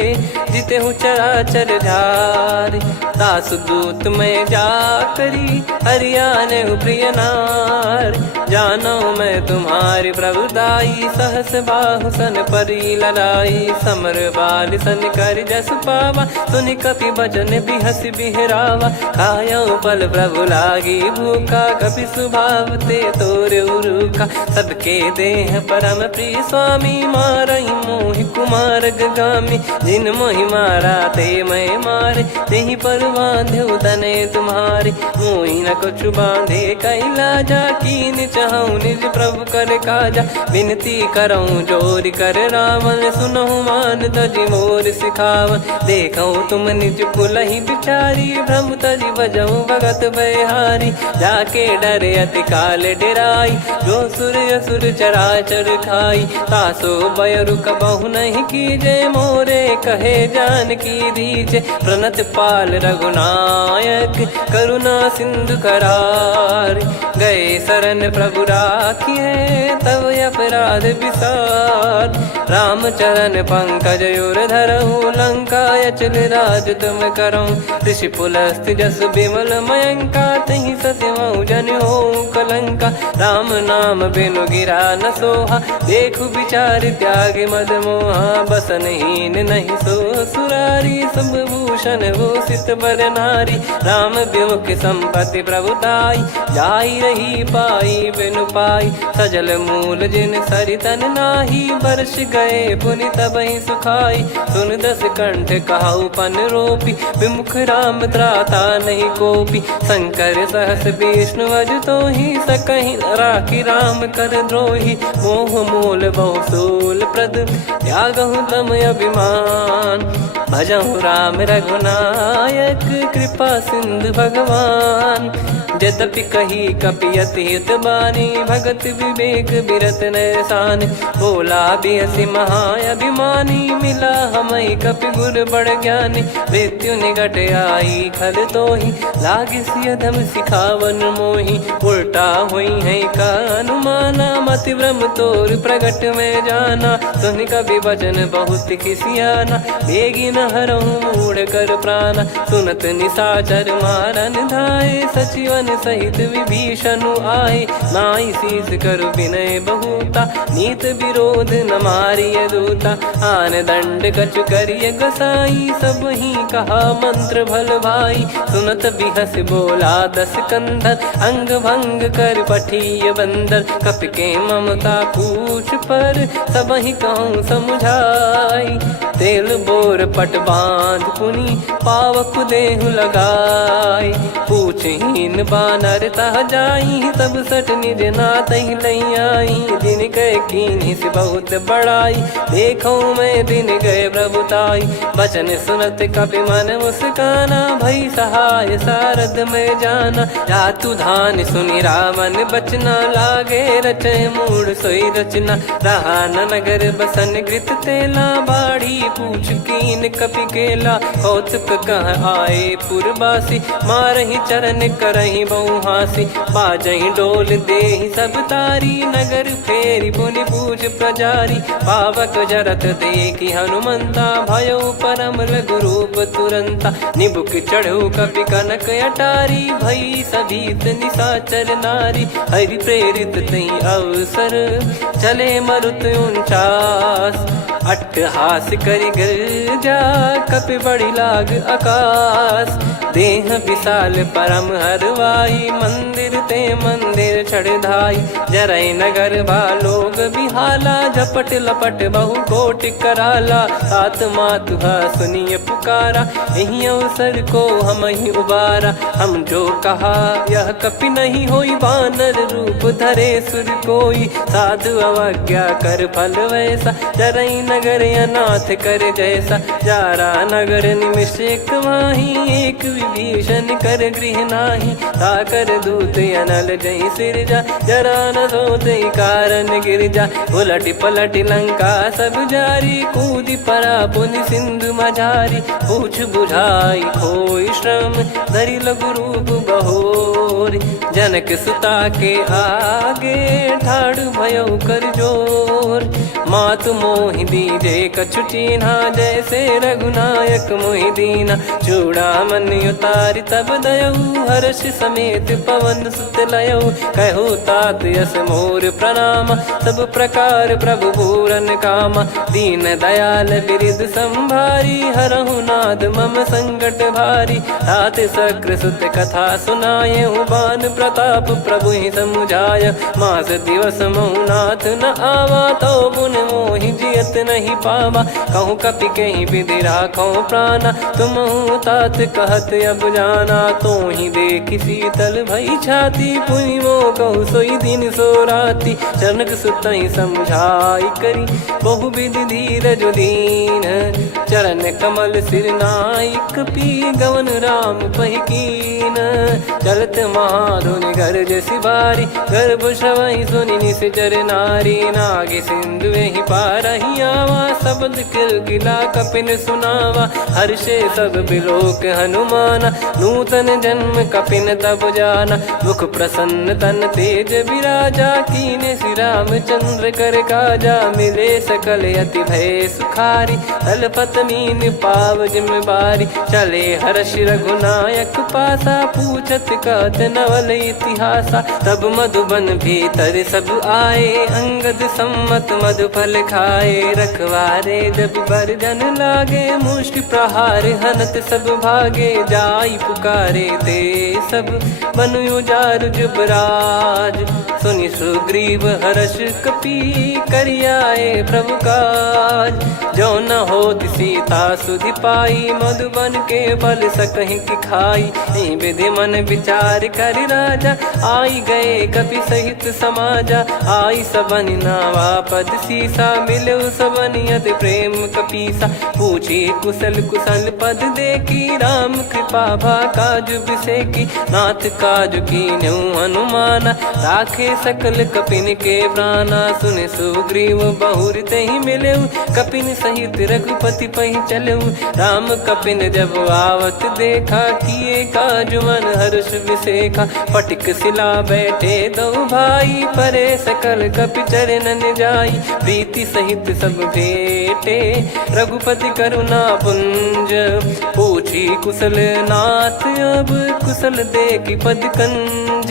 जिते हूँ चराचर झारी दास दूत में जा करी हरियाने प्रिय नार जानो मैं तुम्हारी प्रभुदाई सहस बाहु सन परी लड़ाई समर बाल सन कर जस पावा सुनि कपि भजन बिहस बिहरावा खायो बल प्रभु लागी भूखा कपि सुभाव ते तोर उरुखा सबके देह परम प्रिय स्वामी मारई मोहि कुमार गामी जिन मोहि मारा ते मैं मारे तेहि पर बांधे तने तुम्हारे मोहि न कुछ बांधे कैला जा कीन चाहूं निज प्रभु कर काजा विनती करऊं जोर कर रावण सुनो मान तजी मोर सिखावन देखो तुम निज कुलहि बिचारी भ्रम तजी बजऊं भगत बहारी जाके डरे अति काल डेराई जो सुर असुर चराचर खाई तासो बयरु कबहु नहीं कीजे मोरे कहे जान की दीजे प्रणत पाल रघुनायक करुणा सिंधु करार गए शरण प्रभु राखिए तब अपराध विसार राम चरण पंकज उर धरहु लंका अचल राज तुम करऊं ऋषि पुलस्त जस विमल मयंका तहि सत्यमऊ जन हो कलंका राम नाम बिनु गिरा न सोहा देखु विचार त्याग मद मोहा बसनहीन नहीं सो सुरारी सब भूषण भूषित बर नारी राम विमुख संपत्ति प्रभुताई जाई रही पाई बिनु पाई सजल मूल जिन सरितन नाही वर्ष गए पुनि तबहि सुखाई सुन दस कंठ कहाऊ पन रोपी विमुख राम त्राता नहीं कोपी शंकर सहस विष्णु अज तो ही सकहि राखी राम कर द्रोही मोह मूल बहु सूल प्रद त्यागहु तम अभिमान भजहु राम रघुनायक कृपा सिंधु भगवान यद्यपि कही कपियति हित बानी भगत विवेक बिरत नैसान बोला बिहसी महाअभिमानी मिला हमई कपि गुर बड़ ज्ञानी मृत्यु निकट आई खल तो ही लागे सियधम सिखावन मोही उल्टा हुई है का अनुमाना मति ब्रह्म तोर प्रगट में जाना सुन कभी वचन बहुत खिसियाना बेगी न हरहु मूढ़ कर प्राणा सुनत निशाचर मारन धाये सचिवन सहित विभीषण आए नाई शीस कर विनय बहुता नीत विरोध न मारिय दूता आन दंड कछु करिय गसाई सब ही कहा मंत्र भल भाई सुनत बिहस बोला दस कंधर अंग भंग कर पठिय बंदर कप के ममता पूछ पर सब ही कहूँ समझाई तेल बोर पट बांध पुनि पावक देहु लगाई पूछहीन बानर तह जाई तब सट निज नाथ ही लई आई दिन गए कीन्ही से बहुत बड़ाई देखो मैं दिन गए प्रभुताई बचन सुनत कपि मन मुस्काना भई सहाय सारद में जाना जातु धान सुनि रावण बचना लागे रचे मूड सोई रचना रहा न नगर बसन कृत तेला बाढ़ी पूछ कीन कपि केला कौतुक कह आए पुरबासी मारहि चरण करहि बहु हासी बाजहि डोल देहि सब तारी नगर फेरी पुनि पूज प्रजारी पावक जरत देखि हनुमंता भयो परम लघु रूप तुरंता निबुक चढ़ो कपि कनक अटारी भई सभीत निशाचर नारी हरि प्रेरित तई अवसर चले मरुत 49 अट्टहास करि गिर जा कपि बड़ी लाग आकाश देह विशाल परम हरवाई, मंदिर ते मंदिर चढ़ाई। जरई नगर बा लोग बिहाला, झपट लपट बहु कोट कराला। सात मातु सुनिए पुकारा, यही अवसर को हम ही उबारा। हम जो कहा यह कपि नहीं होई, वानर रूप धरे सुर कोई। साधु अवज्ञा कर फल वैसा, जरई नगर अनाथ कर जैसा। जारा नगर निमिष एक माही, एक विभीषण कर गृह नाही। ताकर दूत अनल जय सिरजा, जरा न सोते कारण गिरजा। उलट पलट लंका सब जारी, कूदी परा पुनि सिंधु मझारी। पूछ बुझाई खोई श्रम, धरि लघु रूप बहोरी। जनक सुता के आगे, ठाड़ भयो कर जोर। मातु मोहि दीजे कछु चीन्हा, जैसे रघुनायक मोहि दीना। चूड़ामणि उतारि तब दयऊ, हर्ष समेत पवन सुत लयऊ। कहु तात यस मोर प्रणाम, सब प्रकार प्रभु पूरन कामा। दीन दयाल बिरिद संभारी, हरहु नाद मम संकट भारी। तात सक्र सुत कथा सुनाये, बान प्रताप प्रभु ही समुझाय। मास दिवस महु नाथ न आवा, तो पुन मोहि जियत नहीं पावा। कहूँ कपि कहीं विधि राखो प्राणा, तुम तात कहत अब जाना। तो ही देखी शीतल भई छाती, पुनि मो कहु सोई दिन सो राती। जनक सुत ही समझाई करी, बहु विधि धीरज दीन। चरण कमल सिर नाई, कपि गवन राम पहिकीन। चलत महाधुनि गरज सिबारी, गर्भ श्रवहि सुनि निश्चर नारी। नागे सिंधु ही पारहि आवा, शब्द किलकिला कपिन सुनावा। हर्षे सब बिलोक हनुमाना, नूतन जन्म कपिन तब जाना। मुख प्रसन्न तन तेज विराजा, कीने श्री रामचंद्र कर काजा। मिले सकल अति भय सुखारी, तलपत मीन पाव जिम्मेवारी। चले हर्ष रघुनायक पासा, पूछत कहत नवल इतिहासा। तब मधुबन भीतर सब आए, अंगद सम्मत मधु फल खाए। रखवारे जब बरजन लागे, मुष्टि प्रहार हनत सब भागे। जाई पुकारे ते सब, बन उजार जुबराज। सुनि सुग्रीव हर्ष कपि, करियाए प्रभु काज। जो न होत सीता सुधि पाई, मधुबन के बल सकहि की खाई। विधि मन विचार कर राजा, आई गए कपि सहित समाजा। आई सबनि नावा पद सीसा, मिलो सबनि अति प्रेम कपीसा। पूछी कुशल कुशल पद देखी, राम कृपा भा काज बिसेकी। नाथ काज कीन्हु हनुमाना, राखे सकल कपिन के प्राणा। सुने सुग्रीव बहुर तेहि मिलेऊ, कपिन सहित रघुपति पहि चलेऊ। राम कपिन जब आवत देखा, किए काज मन हर्ष विसेखा। पटिक सिला बैठे दो भाई, परे सकल कपि चरणन जाई। प्रीति सहित सब भेटे, रघुपति करुणा पुंज। पूछी कुशल नाथ अब, कुशल देखी पद कंज।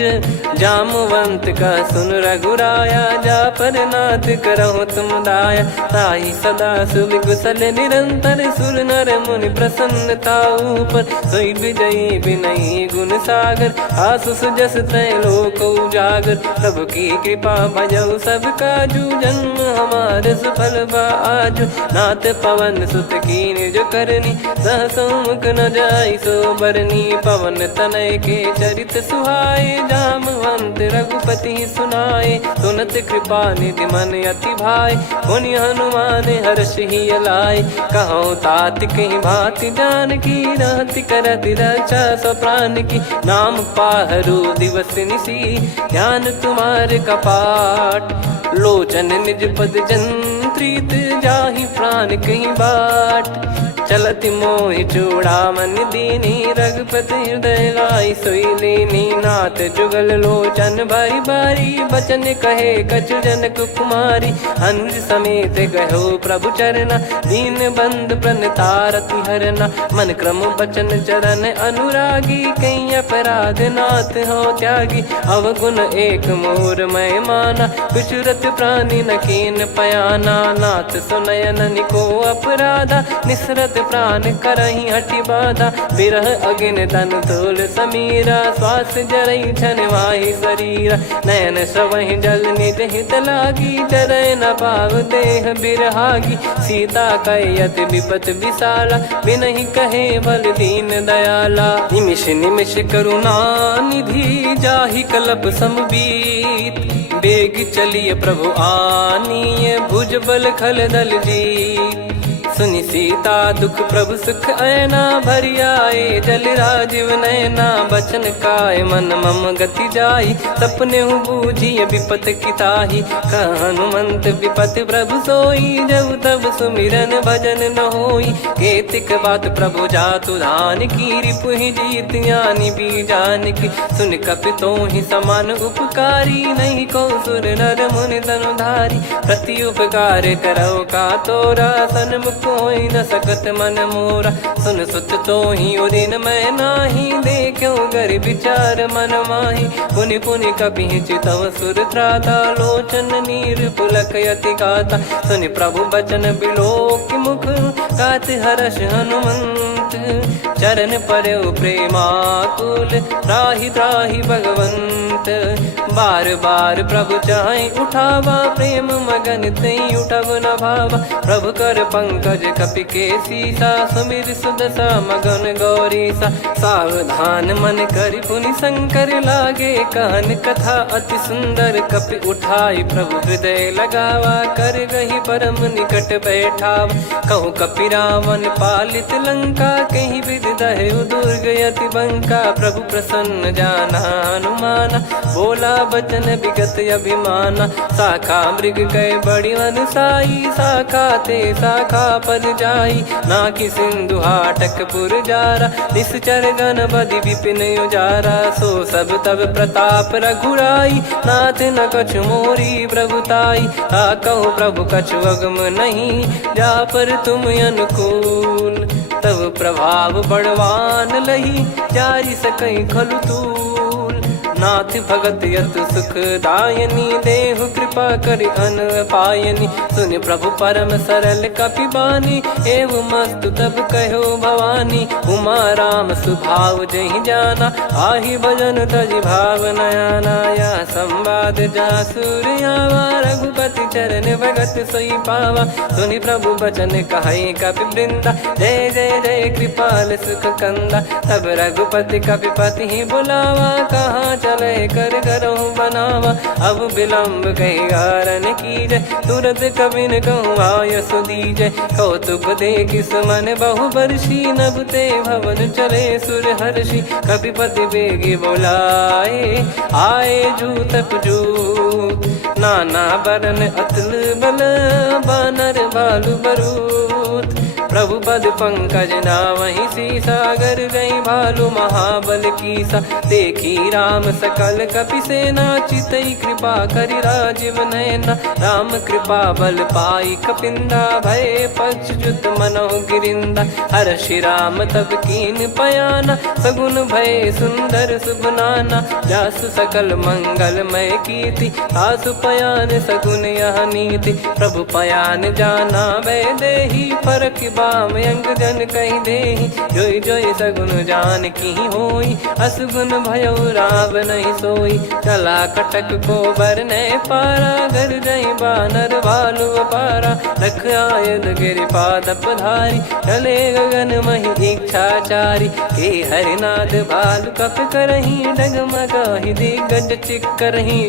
जामवंत का सुन रघुराया, जा पर नाथ करहु तुम दाया। ताहि सदा सुभ कुशल निरंतर, सुर नर मुनि प्रसन्नता ऊपर। सोई विजयी विनयी गुण सागर, आसु सुजस तय लोक उजागर। प्रभु की कृपा भजऊ सब काजू, जन्म हमार सफल बा आजु। नाथ पवन सुत कीन्ह जो करनी, सहसो मुख न जाई सो बरनी। पवन तनय के चरित सुहाए, जामवंत रघुपति सुनाए। सुनत कृपा निधि मन अति भाई, पुनि हनुमान हर्ष ही लाए। कहो तात कहीं भांति जानकी, रहति करति रक्षा सो प्राण की। नाम पाहरु दिवस निसी, ध्यान तुम्हार कपाट। लोचन निज पद जंत्रित, जाहि प्राण कहीं बाट। चलति मोहि चूड़ामणि दीनी, रघुपति हृदय लाई सोई लीनी। नाथ जुगल लोचन बारी बारी, बचन कहे कछु जनक कुमारी। अनुज समेत गयो प्रभु चरना, दीन बंधु प्रणतारति हरना। मन क्रम बचन चरण अनुरागी, कहीं अपराध नाथ हो त्यागी। अवगुण एक मोर मैं माना, कुछुरत प्राणी न कीन पयाना। नाथ सुनयन निको अपराधा, निसरत प्राण करही हटि बाधा, बिरह अगिन तन तोल समीरा, श्वास जरई छन वाहि शरीरा, नयन श्रवहि जल निज हित लागी, चरय न पाव देह बिरहागी, सीता कयत विपत विशाला, बिनहि कहे बल दीन दयाला, निमिष निमिष करुणा निधि, जाहि कल्प समबीत, बेग चलिए प्रभु आनीय, भुज बल खल दल जीत, सुनि सीता दुख प्रभु सुख ऐना, भरि आए जल राजीव नैना, बचन काय मन मम गति जाई, सपने बूझिए विपत किताही, हनुमंत विपत प्रभु सोई, जब तब सुमिरन भजन न होई, केतिक बात प्रभु जातु धान की, रिपुहि जीत ज्ञानी बीजान की, सुन कपितो ही समान उपकारी, नहीं को सुर नर मुनि तनुधारी, प्रति उपकार करो का तोरा, सन्मुख कोई न सकत मन मोरा, सुन सुत तो ही उदिन मैं नाही, देखो गर विचार मन माही, पुनि पुनि कपि चितव सुर त्राता, लोचन नीर पुलक यति गाता, सुनि प्रभु बचन बिलोक मुख, गात हर्ष हनुमंत, चरण परयो प्रेमाकुल, त्राहि त्राहि भगवंत, बार बार प्रभु चाहि उठावा, प्रेम मगन तई उठब न भावा, प्रभु कर पंकज कपि के सीसा, सुमिर सुदशा मगन गौरीसा, सावधान मन करि पुनि शंकर लागे, कहन कथा अति सुंदर, कपि उठाई प्रभु हृदय लगावा, कर गही परम निकट बैठावा, कहूँ कपि रावण पालित लंका, कहीं विधि दहु दुर्ग यति बंका, प्रभु प्रसन्न जाना हनुमाना, बोला बचन विगत अभिमाना, शाखा मृग गए बड़ी अनुसाई, शाखा ते शाखा पर जाई, नाकि सिंधु हाटक पुर जारा, निश्चर गण बदि विपिन उजारा, सो सब तब प्रताप रघुराई, नाथ न कछु मोरी प्रभुताई, कहो प्रभु कछु अगम नहीं, जा पर तुम अनुकूल, तब प्रभाव बड़वान लही, जारी सकई खलु तूल, नाथ भगत यत सुख दायनी, देहु कृपा करि अन पायनी, सुन प्रभु परम सरल कपिबानी, एव मस्तु तब कहो भवानी, उमा राम सुभाव जहि जाना, आहि भजन तजि भाव नयाना, या संवाद जासुर आवा, रघुपति चरण भगत सोई पावा, सुनि प्रभु बचन कहै कपि वृंदा, जय जय जय कृपाल सुख कंदा, तब रघुपति कपिपति ही बुलावा, कहाँ चले कर करहु बनावा, अब विलम्ब कही कारण कीजय, तुरत कबिन कहूँ आयस दीजय, कौतुक देखि सुमन बहु बरसी, नभ ते भवन चले सुर हर्षि, कपिपति बेगी बोलाए, आए जूतक जूत, नाना बरन अतुल बल, बानर भालु बरूत, प्रभु पद पंकज नावहि सीसा, गर गई भालु महाबल कीसा, देखी राम सकल कपि सेना, चितई कृपा करि राजीव नयना, राम कृपा बल पाई कपिंदा, भय पक्षुत मनोह गिरिंदा, हर्षि राम तब कीन पयाना, सगुन भय सुंदर सुबनाना, जासु सकल मंगलमय कीर्ति, आसु पयान सगुन यह नीति, प्रभु पयान जाना वै देहि, फरक बाम अंग जन कहि देहि, जोई जोई सगुन जान की होई, असगुन भयो राव नहीं सोई, चला कटक को बरने पारा, घर जई बानर भालु पारा, रख आयद गिरिपाद पधारी, चले गगन महि इच्छाचारी, के हरिनाथ भालु कप करही, डगमगाहि दिग्गज चिक्करही,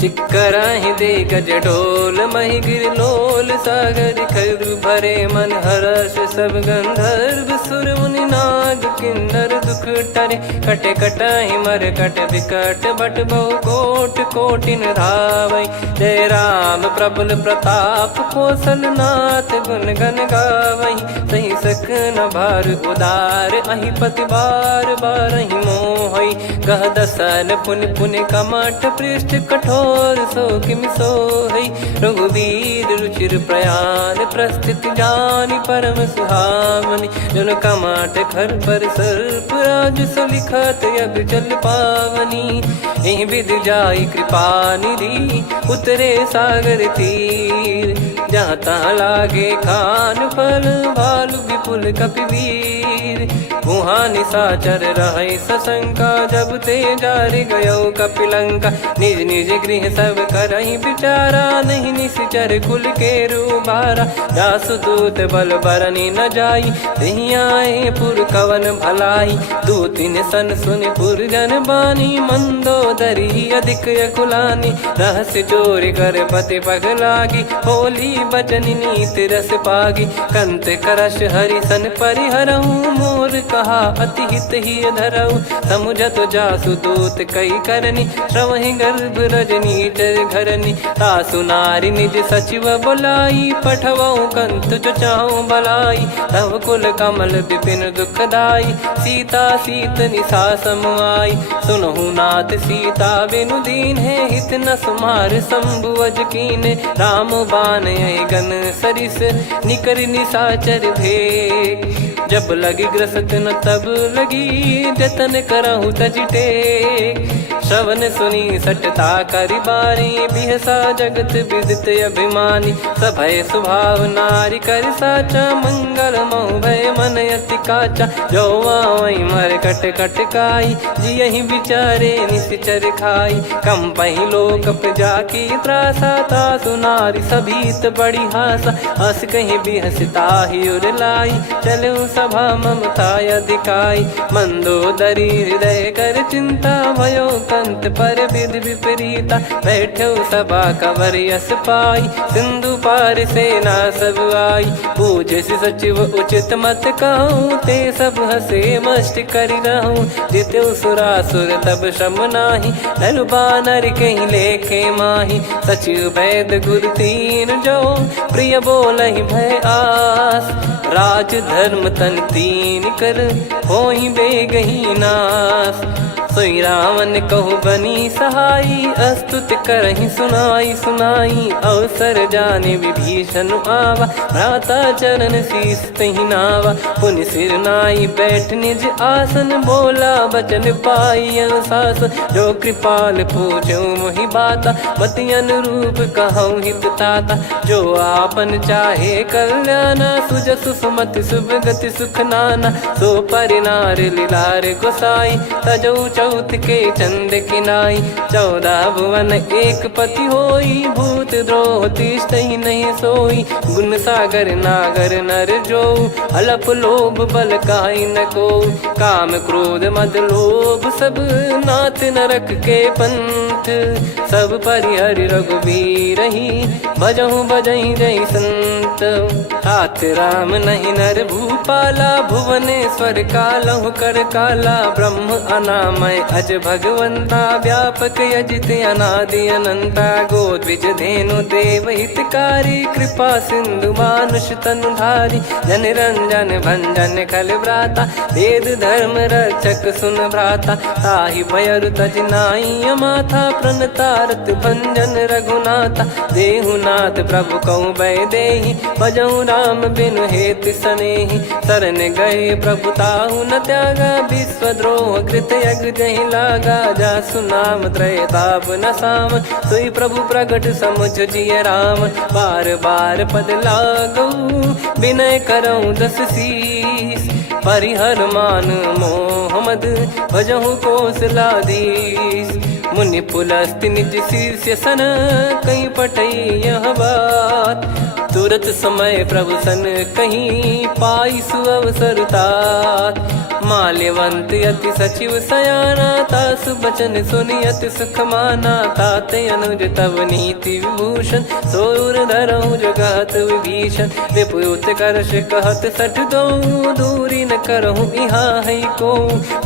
चिक्कराहि दे गज डोल, महि गिर लोल, सागर खर भरे मन हर्ष, सब गंधर्व सुर मुनि नाग किन्नर दुख टरे, कटे कटाहि मर कट विकट, बट बहु कोट कोटिन धावै, जय राम प्रबल प्रताप कौशल नाथ, गुण गन गावै, सही सख न भार उदार, अहि पति बार बारहि मोहै, गह दसन पुन पुन कमठ पृष्ठ कठोर, सो किमि सोहै, रघुवीर रुचिर प्रयाण, प्रस्थित जानि परम सुहावनी, जन कमाट खर पर सर्प राज, सलिखत अब चल पावनी, एहि विधि जाई कृपा निधि, उतरे सागर तीर, जहाँ तहाँ लागे खान फल भालू विपुल कपिवीर। वहाँ निशाचर रहे सशंका जब ते जारि गयो कपिलंका। निज निज गृह सब करहि विचारा नहीं निश्चर कुल के रूबारा। जासुदूत बल बरनी न जाई तेहि आए पुर कवन भलाई। दू तीन सन सुन पुर जन बानी मंदोदरी अधिक यकुलानी। रहस्य चोर कर पति पग लागी होली बचन नीत रस पागी। कंत करश हरि सन परिहरऊ मोर कहा अति हित ही धरऊ। समुझत जासुदूत कई करनी श्रवहि गर्भ रजनी चर घरनी। तासु नारी निज सचिव बुलाई पठवऊ कंत जो चाहूं भलाई। तव कुल कमल विपिन दुखदाई सीता सीत निशा समाई। सुनहु नाथ सीता बिनु दीन है हित न सुमार शंभु अज कीने। राम बान गन सरिस निकर निशाचर भेग। जब लगी ग्रसत न तब लगी जतन करहु तज टेक। श्रवण सुनी सटता करि बारी बिहसा जगत विदित अभिमानी। सभय स्वभाव नारी कर साचा मंगल मोह भय मन अति काचा। जो आवई मर कट कट काई जियहि विचारे निश्चर खाई। कम पही लोक जाकी त्रासा तासु नारी सभीत बड़ी हासा। हस कहीं बिहसता ही उर लाई चलऊ सभा ममता अधिकाई। मंदोदरी हृदय कर चिंता भयो कंत पर विध विपरीता। बैठो सभा कवर यस पाई सिंधु पार सेना सब आई। पूज सचिव उचित मत कहूँ ते सब हसे मस्त करि रहूं। जित्यु सुरासुर तब श्रम नाही नर बानर कहीं लेखे माही। सचिव वैद गुरु तीन जो प्रिय बोलहि भय आस। राज धर्म तन तीन कर होई बेगही नास। सोई रावण कहु बनी सहाई अस्तुत करहि सुनाई सुनाई। अवसर जाने विभीषण आवा भ्राता चरण शीस तहि नावा। पुनि सिर नाई बैठ निज आसन बोला बचन पाई अनुशासन। जो कृपाल पूछो मोहि बाता मति अनुरूप कहूँ हित ताता। जो आपन चाहे कल्याणा सुजसु सुमति शुभ गति सुख नाना। सो परिनार लीलार गोसाई तजौ चौथ के चंद किनाई। 14 भुवन एक पति होई भूत द्रोह तिष्ठहि नहीं सोई। गुण सागर नागर नर जो अलप लोभ बल काई न को। काम क्रोध मद लोभ सब नाथ नरक के पंथ। सब परिहरि रघुवीर ही भजहु भजहि जय संत। हाथ राम नहीं नर भूपाला भुवनेश्वर कालहु कर काला। ब्रह्म अनामय अज भगवंता व्यापक यजित अनादि अनंता। गोद्विज धेनु देव हितकारी कृपा सिंधु मानुष तनुधारी। जन रंजन भंजन खल भ्राता वेद धर्म रक्षक सुन भ्राता। ताहि भयरु तज नाई माथा प्रणतारत भंजन रघुनाथा। देहुनाथ प्रभु कहु भय देहि भजहु राम बिनु हेत सनेहि। शरण गए प्रभु ताहु न त्यागा विश्वद्रोह कृत यज्ञ जहि लागा। जासु नाम त्रय ताप न साम सोई प्रभु प्रगट समुझ जिय राम। बार बार पद लागऊ विनय करऊँ 10 शीस। परिहर मान मोह मद भजहु कौशलाधीश। मुनि पुलस्त्य निज शीर्ष सन कहीं पटई यह बात। तुरत समय प्रभु सन कहीं पाई सुअवसर तात। माल्यवंत अति सचिव सयाना तासु बचन सुनि अति सुख माना। ताते अनुज तव नीति विभूषण सोर धरऊ जगत विभीषण। विपुत करश कहत सठ दो दूरी न करहु यहाँ है को।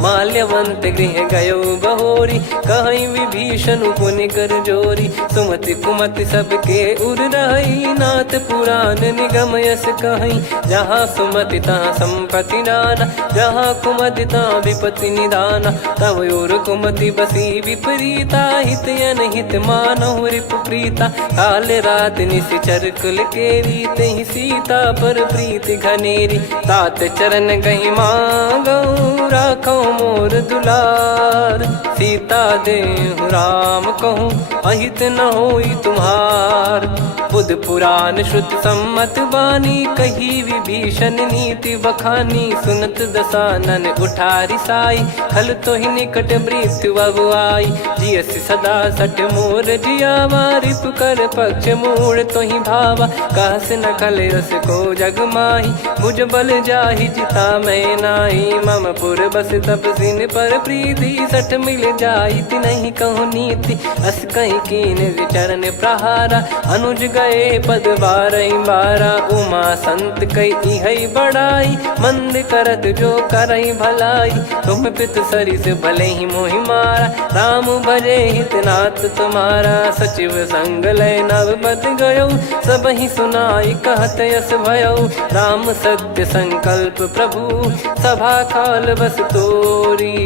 माल्यवंत गृह गयो बहोरी कहीं विभीषण पुनि कर जोरी। सुमति कुमति सबके उर रही नाथ पुराण निगम यस कहीं। जहाँ सुमति तहाँ संपत्ति नाना जहाँ कुमति तहाँ विपत्ति निदाना। तव और कुमति बसी विपरीता हित अनहित मानहु रिपु प्रीता। काल रात निश्चर कुल केरी तहि सीता पर प्रीति घनेरी। तात चरण गहि मांगऊ राखो मोर दुलार। सीता देहु राम को कहूँ अहित न होई तुम्हार। बुध पुराण श्रुत सम्मत बानी कही विभीषण नीति बखानी। सुनत दसानन उठारी साई खल तो ही निकट मृत्यु अब आई। जियस सदा सट मोर जियावा रिप कर पक्ष मूड़ तो ही भावा। कहस न खल रस को जग माही भुज बल जाहि जिता मैं नाही। मम पुर बस तप सिन पर प्रीति सठ मिल जाई नहीं कहूँ नीति। अस कहीं कीन विचरण प्रहारा अनुज गए पद बारई बारा। उमा संत कई इहई बड़ाई मंद करत जो करई भलाई। तुम पित सरिस भले ही मोहि मारा राम भजे हित नाथ तुम्हारा। सचिव संग लय नव बत गयो सब ही सुनाई कहत यस भयो। राम सत्य संकल्प प्रभु सभा काल बस तोरी।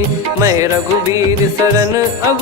मैं रघुबीर शरण अब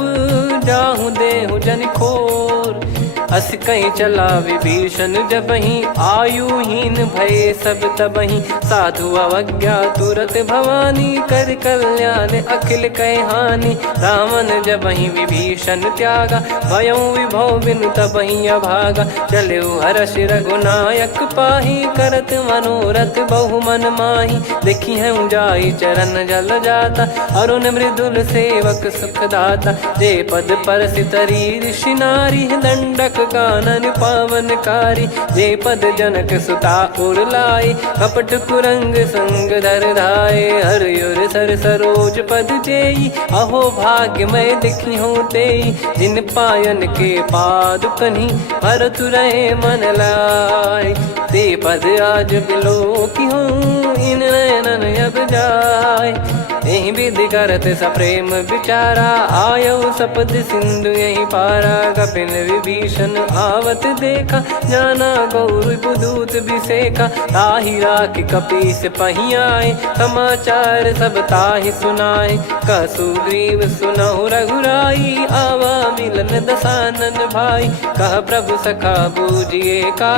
जाहूँ देहु जन खोर। अस कहीं चला विभीषण जबहि आयुहीन भये सब तबहि। साधु अवज्ञा तुरत भवानी कर कल्याण अखिल कह हानि। रावण जबहि विभीषण त्यागा भयउ विभव बिनु तबहि अभागा। चले हर्ष रघुनायक पाही करत मनोरथ बहु मन माही। देखी है जाई चरण जल जाता अरुण मृदुल सेवक सुखदाता। जे पद परसि तरी ऋषि नारी दंडक कानन पावनकारी। जे पद जनक सुता उर लाई कपट कुरंग संग धर धाये। हरियुर सर सरोज पद जेई अहो भाग्य मैं दिखी हूँ तेई। जिन पायन के पाद कन्ही भरत रहे मन लाई। ते पद आज बिलो की हूँ इन नयनन अब जाय। यही विधि करत सप्रेम विचारा आयो सपद सिंधु यही पारा। कपिल विभीषण आवत देखा जाना गौर बुदूत बिसेखा। ताहि राख कपीस पही आए समाचार सब ताहि सुनाए। कह सुग्रीव सुनहु रघुराई आवा मिलन दसानन भाई। कह प्रभु सखा बूझिए का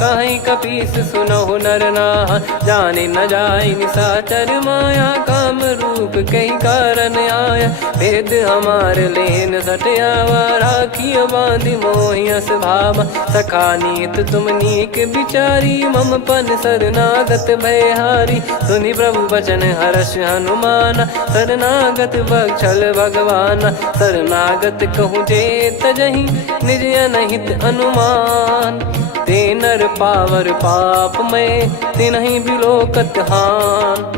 कहीं कपीस सुनहु नर नाहा। जाने न जाए निशाचर माया काम रूप कई कारण आया। भेद हमार लेन सटयावा राखिय बांधि मोहियस भावा। सखा नीत तुम नीक बिचारी मम पन शरणागत भयहारी। सुनि प्रभु बचन हर्ष हनुमाना शरणागत बक्षल भगवाना। शरणागत कहूँ जे तजहि निज अनहित अनुमान। ते नर पावर पाप में तिन्हि बिलोकत हान।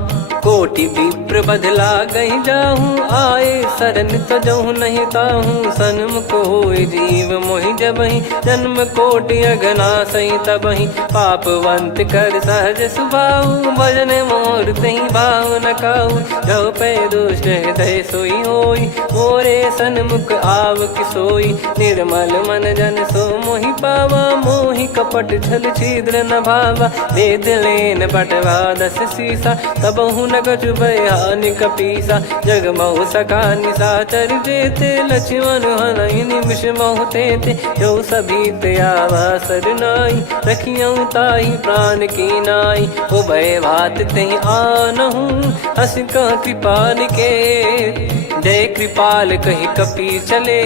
कोटि विप्र बदला गई जाहूँ आए शरण तजहु नहीं ताहूँ। सन्मुख होय जीव मोहि जबहि जन्म कोटि अगना सही तबहि। पापवंत कर सहज सुभाऊ भजन मोर तहि भाव न काऊ। जो पै दुष्ट हृदय सोई होई मोरे सन्मुख आव किसोई। निर्मल मन जन सो मोहि पावा मोहि कपट छल छिद्र न भावा। वेद लेन बटवा दस सीसा तबहु न कछु बयान कपीसा। जग महु सका निशाचर जेते लक्ष्मण हनहि निमिष महु तेते। जो सभी त्यावा सरनाई रखियऊ ताहि प्राण की नाई। उभय भात तेहि आनहु हस कह कृपाल के। जय कृपाल कहि कपी चले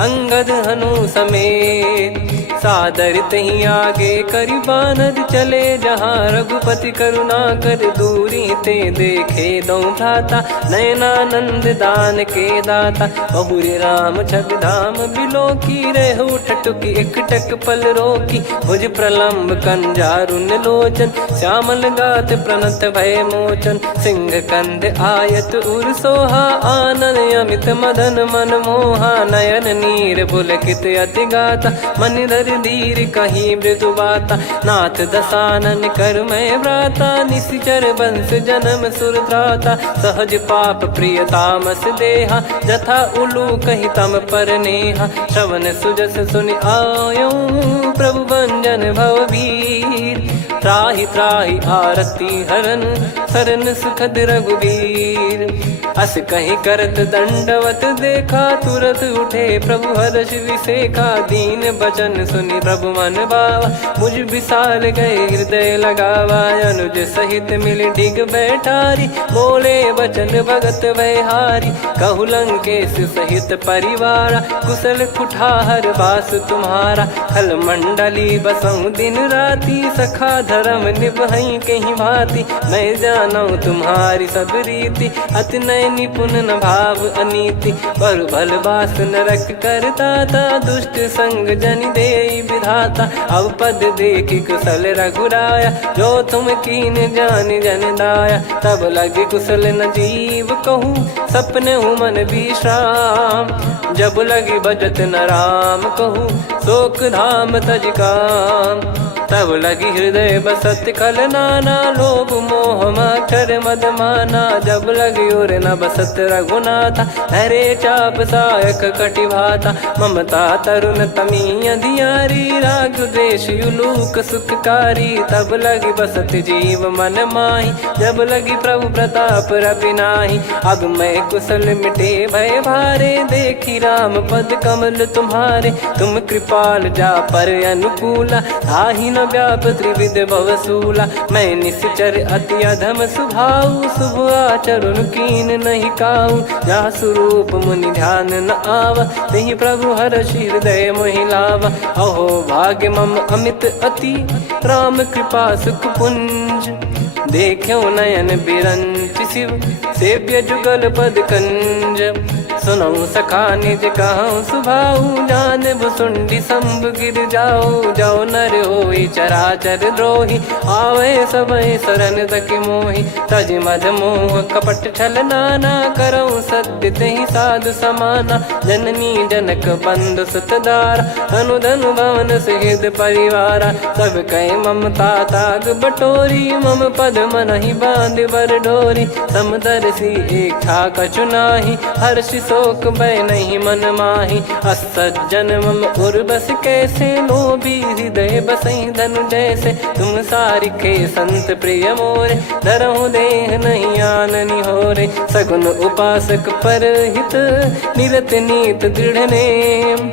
अंगद हनु समेत। सादर तही आगे करि बानर चले जहाँ रघुपति करुणा कर दूरी ते देखे दो भ्राता। नयनानंद दान के दाता बहुरे राम छग धाम बिलो की रहु ठटुकी एकटक पल रोकी। भुज प्रलम्ब कंजारुन लोचन श्यामल गात प्रणत भय मोचन। सिंह कंध आयत उर सोहा आनन अमित मदन मन मोहा। नयन नीर पुलकित अति गाता मन धर धीर कहीं मृदु बाता। नाथ दसानन कर मैं व्राता निशिचर वंश जन्म सुरत्राता। सहज पाप प्रिय तामस देहा जथा उलू कही तम पर नेहा। श्रवण सुजस सुनि आयो प्रभु भंजन भवभीर। त्राहि त्राहि आरती हरन शरण सुखद रघुबीर। अस कहीं करत दंडवत देखा, तुरत उठे प्रभु हर्ष विसेखा। दीन बचन सुनि प्रभु मन भावा, मुझ विशाल गए हृदय लगावा। अनुज सहित मिल डिग बैठारी, बोले बचन भगत वैहारी। कहु लंकेश सहित परिवारा, कुशल कुठार बास तुम्हारा। खल मंडली बसऊं दिन राती, सखा धर्म निभई कहीं भांति। मैं जानऊं तुम्हारी सब रीति, अति नय निपुण न भाव अनीति। पर भल बास नरक करता था, दुष्ट संग जन देई विधाता। अब पद देखी कुशल रघुराया, जो तुम कीन जान जन दाया। तब लगे कुशल न जीव कहूँ, सपने हूँ मन विश्राम। जब लगी बजत न राम कहूँ, शोक धाम तज काम। तब लगी हृदय बसत खल नाना, लोभ मोह मकर मद माना। जब लगी और न बसत रघुनाथा, हरे चाप सायक कटि भाता। ममता तरुण तमी अधियारी, राग द्वेष युलूक सुखकारी। तब लगी बसत जीव मन माही, जब लगी प्रभु प्रताप रवि नाही। अब मैं कुशल मिटे भय भारे, देखी राम पद कमल तुम्हारे। तुम कृपाल जा पर अनुकूला, आही न व्याप त्रिविध भवसूला। मैं निश्चर अति अधम स्वभाव, शुभ आचरण कीन नहीं काऊ। जहाँ स्वरूप मुनि ध्यान न आवा, तहि प्रभु हर्ष हृदय मोहि लावा। अहो भाग्य मम अमित अति, राम कृपा सुख पुंज। देख्यो नयन बिरंच शिव, सेव्य जुगल पद कंज। सुनऊ सखा निज कहूँ सुभाऊ, जान भुसुंडी संभ गिर जाओ। जाओ नर होई चराचर द्रोही, आवे सबय शरण तक मोहि। तज मद मोह कपट छल नाना, करऊँ सत्य तेहि साधु समाना। जननी जनक बंधु सुतदारा, धनु धनु भवन सहित परिवारा। सब कहे ममता ताग बटोरी, मम पद मनहि बांध बर डोरी। समदर्शी इच्छा कछु नाही, हर्ष शोक भय नहीं मन माही। असज्जन मम उर्वश कैसे, लोभी हृदय बसई धनु जैसे। तुम सारिखे संत प्रिय मोरे, धरहु देह नहीं आननि होरे। सगुन उपासक पर हित, निरत नीत दृढ़ नेम।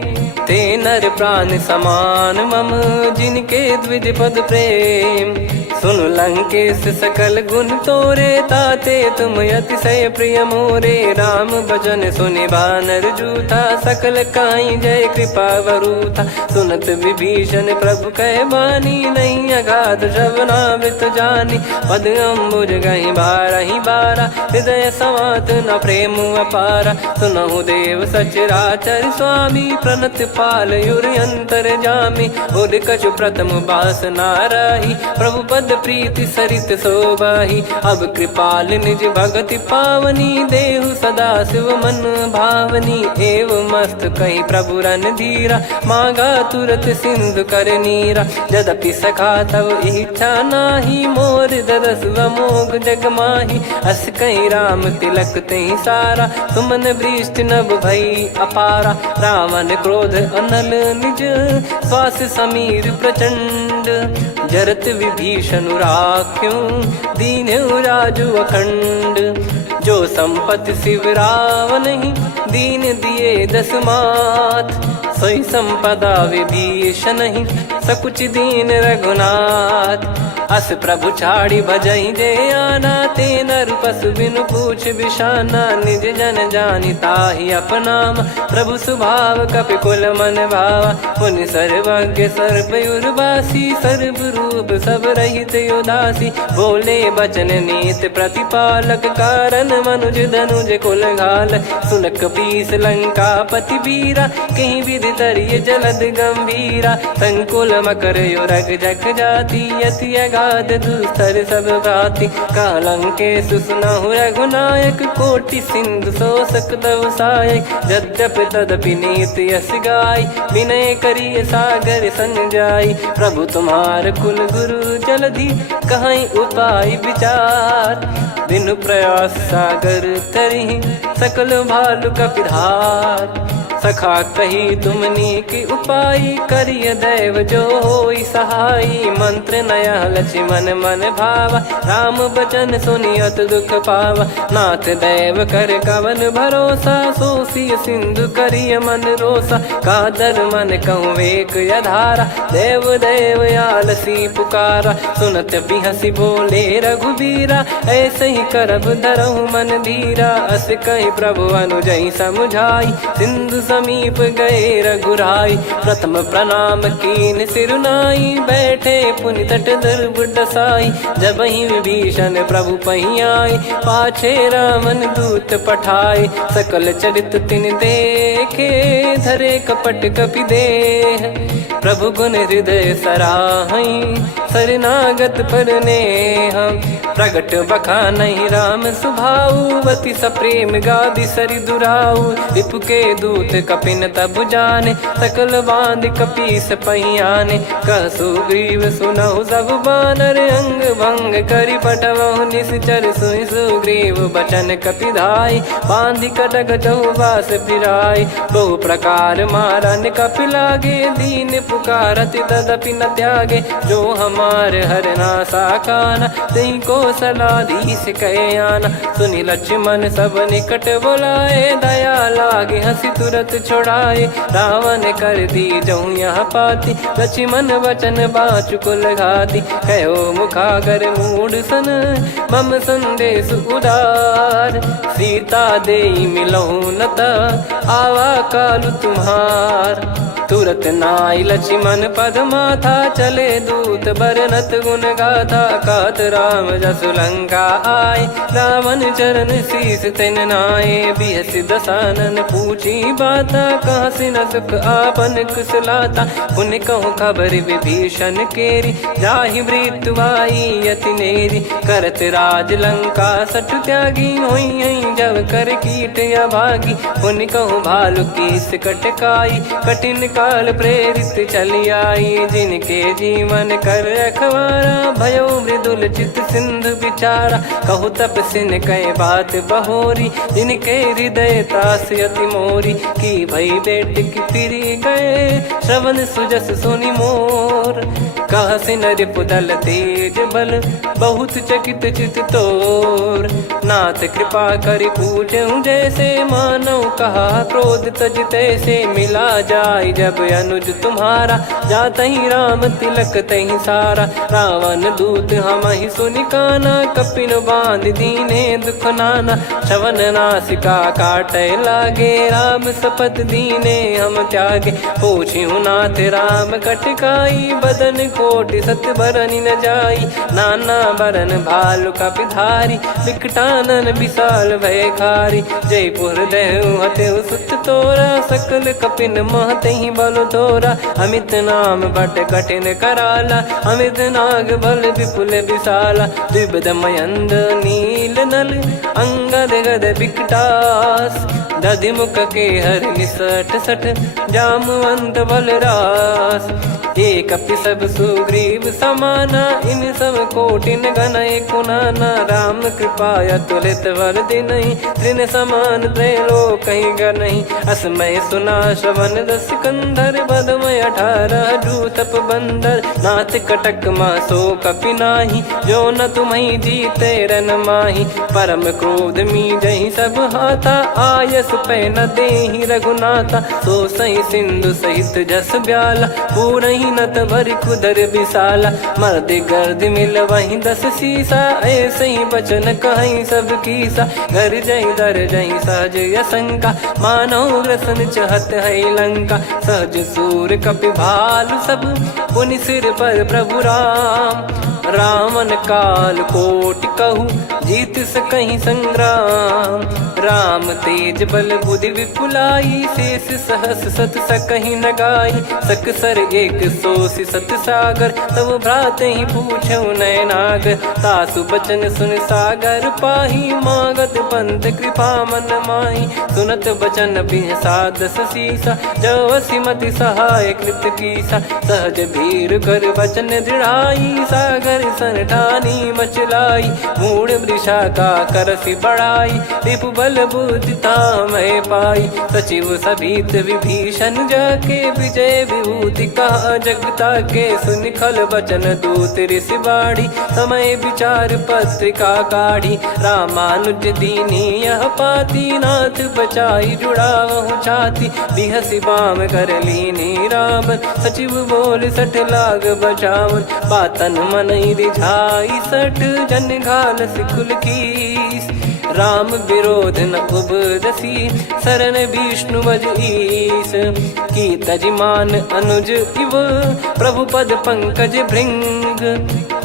ते नर प्राण समान मम, जिनके द्विज पद प्रेम। सुन लंकेश सकल गुण तोरे, ताते तुम अतिशय प्रिय मोरे। राम भजन सुनि बानर जूथा, सकल काई जय कृपा वरूथा। सुनत विभीषण प्रभु कह बानी, नहीं अगाध श्रवणामृत जानी। पद अम्बुज गहि बारहि बारा, हृदय समात न प्रेम अपारा। सुनहु देव सचराचर स्वामी, प्रणत पाल युर अंतर जामी। उद कछु प्रथम बास नाराही, प्रभु पद प्रीति सरित शोभाही। अब कृपाल निज भगति पावनी, देहु सदा शिव मन भावनी। एव मस्त कही प्रभु रन धीरा, मांगा तुरत सिंधु कर नीरा। यद्यपि सखा तब इच्छा नाही, मोर दरस मोग जग माही। अस कहीं राम तिलक तेहि सारा, सुमन वृष्टि नभ भई अपारा। रावण क्रोध अनल निज, श्वास समीर प्रचंड। जरत विभीषण राख्यों, दीन राजु अखंड। जो संपत्ति शिव रावण ही, दीन दिए दस मात। सोई संपदा विभीषण ही, सकुच दीन रघुनाथ। अस प्रभु छाड़ी भजई जे आना, ते नर पशु बिनु पूछ बिशाना। निज जन जानि ताहि अपनाम, प्रभु स्वभाव कपि कुल मन भावा। मुनि सर्वज्ञ सर्वयुर्वासी, सर्व रूप सब रहित उदासी। बोले बचन नीत प्रतिपालक, कारण मनुज धनुज कुल घाल। सुन कपीस लंका पति वीरा, कहीं विधि तरिय जलद गंभीरा। संकुल मकर युरग जग जाति, यति अगाध दुस्तर सब भाति। कालंकेश सुनहु रघुनायक, कोटि सिंधु शोषक तव सहायक। यद्यपि तदपि नीति यस गाय, विनय करिय सागर सन जाई। प्रभु तुम्हार कुल गुरु जलधि, कहीं उपाय विचार। बिनु प्रयास सागर तरहि, सकल भालु कपिधार। सखा कही तुमनी की उपाई, करिय दैव जो होई सहाई। मंत्र नया लक्ष्मण मन भावा, राम बचन सुनियत दुख पावा। नाथ दैव कर कवन भरोसा, सोसिय सिंधु करिय मन रोसा। कादर मन कहूँ एक यधारा, देव देव आलसी पुकारा। सुनत बिहसी बोले रघुबीरा, ऐसे ही करब धरहु मन धीरा। अस कही प्रभु अनुजई समुझाई, सिंधु समीप गए रघुराई। प्रथम प्रणाम कीन सिरुनाई, बैठे पुनि तट दुर्ब डसाई। जब ही विभीषण प्रभु पही आए, पाछे रामन दूत पठाए। सकल चरित तिन देखे, धरे कपट कपि देह। प्रभु गुण हृदय सराहई, शरणागत पर नेह। प्रगट बखानहि राम सुभाऊ, बति सप्रेम गादि सरि दुराऊ। रिपु के दूत कपिन तब जाने, सकल बांध कपीस पहियाने। कह सुग्रीव सुनहु सब बानर, अंग भंग करि पटवहु निश्चर। सुनि सुग्रीव बचन कपिधाई, बांधि कटक चहुबास फिराई। बहु प्रकार मारन कपि लागे, दीन पुकारति तदपि न त्यागे। जो हमार हरना साकाना, तिहि को सलाधीश कहे आना। सुनि लक्ष्मण सब निकट बुलाए, दया लागे हंसी तुरत छुड़ाए। रावण कर दी जऊँ यहाँ पाती, लक्ष्मण वचन बाचु कुल घाती। कहो मुखागर मूढ़ सन, मम संदेश उदार। सीता देई मिलहु नता, आवा कालु तुम्हार। तुरत नाई लक्ष्मण पद माथा, चले दूत बरनत गुण गाथा। कहत राम जसु लंका आए, रावण चरण शीस तिन नाये। बिहसि दसानन पूछी बाता, कहसि न सुख आपन कुशलाता। पुनि कहूँ खबर विभीषण केरी, जाहि मृत्यु आई अति नेरी। करत राज लंका सठ त्यागी, होई जब कर कीट अभागी। पुनि कहूँ भालु कीस कटकाई, कठिन काल प्रेरित चली आई। जिनके जीवन कर रखवारा, भयो मृदुल चित सिंधु विचारा। कहु तपसिन कह बात बहोरी, जिनके हृदय तास अति मोरी। की भई बेट की फिरी गए, श्रवण सुजस सुनि मोर। कहसि नरिपु दल तेज बल, बहुत चकित चित तोर। नाथ कृपा करि पूछऊँ जैसे, मानव कहा क्रोध तज तैसे। मिला जाय जब अनुज तुम्हारा, जातहि राम तिलक तहि सारा। रावण दूत हमहि सुनि काना, कपिन बांध दीने दुख नाना। श्रवण नासिका काटै लागे, राम शपथ दीने हम त्यागे। पूछिहु नाथ राम कटकाई, बदन कोटि सत बरनि न जाई। नाना बरन भालु कपिधारी, विकटानन विशाल भयखारी। जयपुर देहु हतेउ सुत तोरा, सकल कपिन महतहि बल तोरा। अमित नाम बट कठिन कराला, अमित नाग बल विपुल विशाला। द्विबद मयंद नील नल, अंगद गद विकटास। दधिमुख के हर निसठ सठ, जामवंत बलरास। एक अपि सब सुग्रीव समाना, इन सब कोटिन गनय कुनाना। राम कृपा अतुलित वर दिनहि, तृण समान त्रैलोकहि गनहि। असमय सुना श्रवण दस कंधर, बदमय 18 जूतप बंदर। नाथ कटक मासो कपि नाही, जो न तुम्हि जीते रन माही। परम क्रोध मीजहि सब हाथा, आयस पै न देहि रघुनाथा। सो सही सिंधु सहित जस ब्याला, पूरहि नत भरि कुदर विशाला। मर्द गर्द मिल वहीं 10 सीसा, ऐसे ही बचन कहीं सब कीसा। घर जय दर जय सहज यसंका, मानो ग्रसन चहत है लंका। सहज सूर कपि भालु सब, पुनि सिर पर प्रभु राम। रामन काल कोटि कहु, जीत सकहि संग्राम। राम तेज बल बुद्धि विपुलाई, शेष सहस सत सकहि न गाई। सकसर एक सोसि सत सागर, तब भ्राते ही पूछौ नयनागर। तासु बचन सुन सागर पाही, मागत पंथ कृपा मन माही। सुनत बचन बिहसा 10 सीसा, जवसि मति सहाय कृत कीसा। सहज भीर कर बचन दृढ़ाई, सागर सन ठानी मचलाई। मूढ़ दिशा का करसी बढ़ाई, रिपु बल बुद्धिता मैं पाई। सचिव सभीत विभीषण जाके, विजय विभूति कहा जगता के। सुन खल वचन दूत ऋषि बाड़ी, समय विचार पत्रिका काढ़ी। रामानुज दीनी यह पाती, नाथ बचाई जुड़ावहु छाती। बिहसी बाम कर लीनी राम, सचिव बोल सठ लाग बचावन। बातन मन रिझाई सठ, जन घाल सिकुल कीस। राम विरोध न उपदसी, शरण विष्णु बज ईस। की तजिमान अनुज इव, प्रभु पद पंकज भृंग।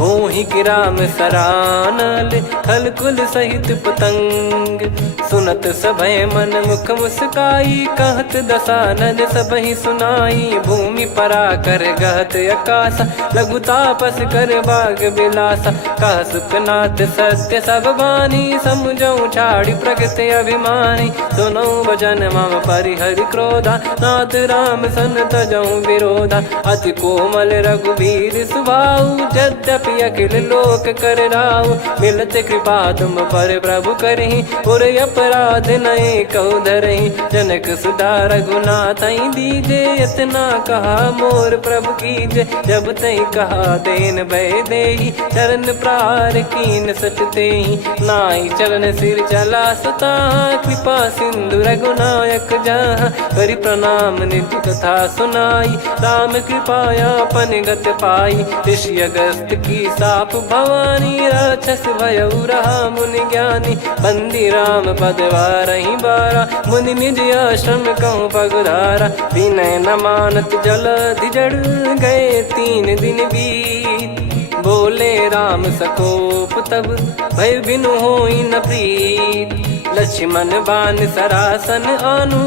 होहि कि राम सरानल, खल कुल सहित पतंग। सुनत सभय मन मुख मुस्काई, कहत दसानन सबहि सुनाई। भूमि परा कर गहत आकाशा, लघु तापस कर बाग बिलासा। कह सुखनाथ सत्य सब बानी, समुझऊ छाड़ी प्रगति अभिमानी। सुनो भजन मम परिहरि क्रोधा, नाथ राम सन तजऊ विरोधा। अति कोमल रघुवीर सुभाऊ, यद्यपि अखिल लोक कर राऊ। मिलत कृपा तुम पर प्रभु करहि, और अपराध नए कौ धरहि। जनक सुधा रघुनाथ दीजे, इतना कहा मोर प्रभु कीजे। जब तई कहा देन भय देहि, चरण प्रार कीन सटतेहि। नाई चरण सिर चला सता, कृपा सिंधु रघुनायक जहाँ। करि प्रणाम निज कथा सुनाई, राम कृपाया पन गत पाई। ऋषि अगस्त की साप भवानी, राक्षस भयउ रहा मुनि ज्ञानी। बंदी राम पद वारहि बारा, मुनि निज आश्रम कहूँ पगुधारा। विनय न मानत जलधि जड़, गए 3 दिन बीत। बोले राम सकोप तब, भय बिनु होई न प्रीत। लक्ष्मण बान सरासन आनु,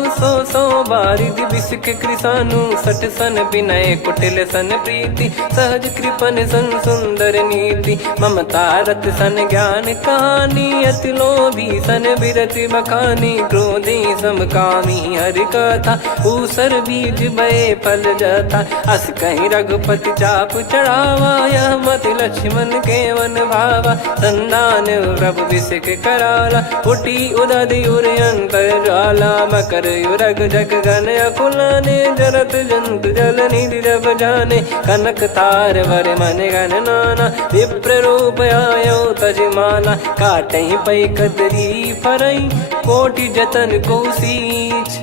सो बारिद बिसिक कृसानु। सठ सन विनय कुटिल सन प्रीति, सहज कृपन सन सुंदर नीति। ममता रत सन ज्ञान कहानी, अति लोभी सन बिरति बखानी। क्रोधी समकामी हरि कथा, ऊसर बीज बये फल जथा। अस कहीं रघुपति चाप चढ़ावा, यह मत लक्ष्मण के मन भावा। संदान प्रभु बिसिक कराला, उठी उदधि उर अंतर ज्वाला। मकर युरग जग गन अकुलाने, जरत जंतु जल निधि जब जाने। कनक तार वर मन गण नाना, विप्र रूप आयो तजमाना। काटहि पै कदरी फरई, कोटि जतन को सींच।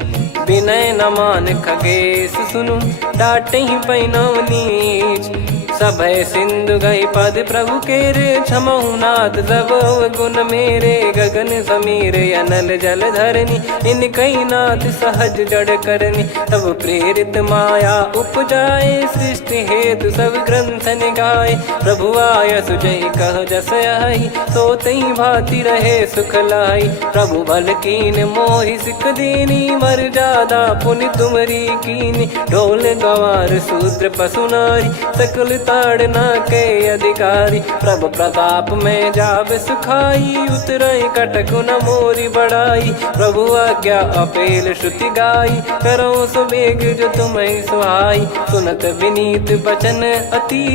विनय न मान खगेश सुनु, डांटहि पै नव नीच। सभय सिंधु गई पद प्रभु केरे, क्षमहु नाथ सब गुण मेरे। गगन समीर अनल जल धरनी, इन कई नाथ सहज जड़ करनी। तब प्रेरित माया उपजाए, सृष्टि हेतु सब ग्रंथ निगाए। प्रभु आय सुजय कह जस आई, सोतई भांति रहे सुख लाई। प्रभु बल कीन मोहि सिख दीनी, मर जादा पुनि तुमरी कीनी। ढोल गवार शूद्र पशु नारी, सकल ताड़ना के अधिकारी। प्रभु प्रताप में जाब सुखाई, उतरई कटक न मोरी बढ़ाई। प्रभु आज्ञा अपेल श्रुति गाई, करो सुबेग जो तुम्हें सुहाई। सुनत विनीत बचन अति,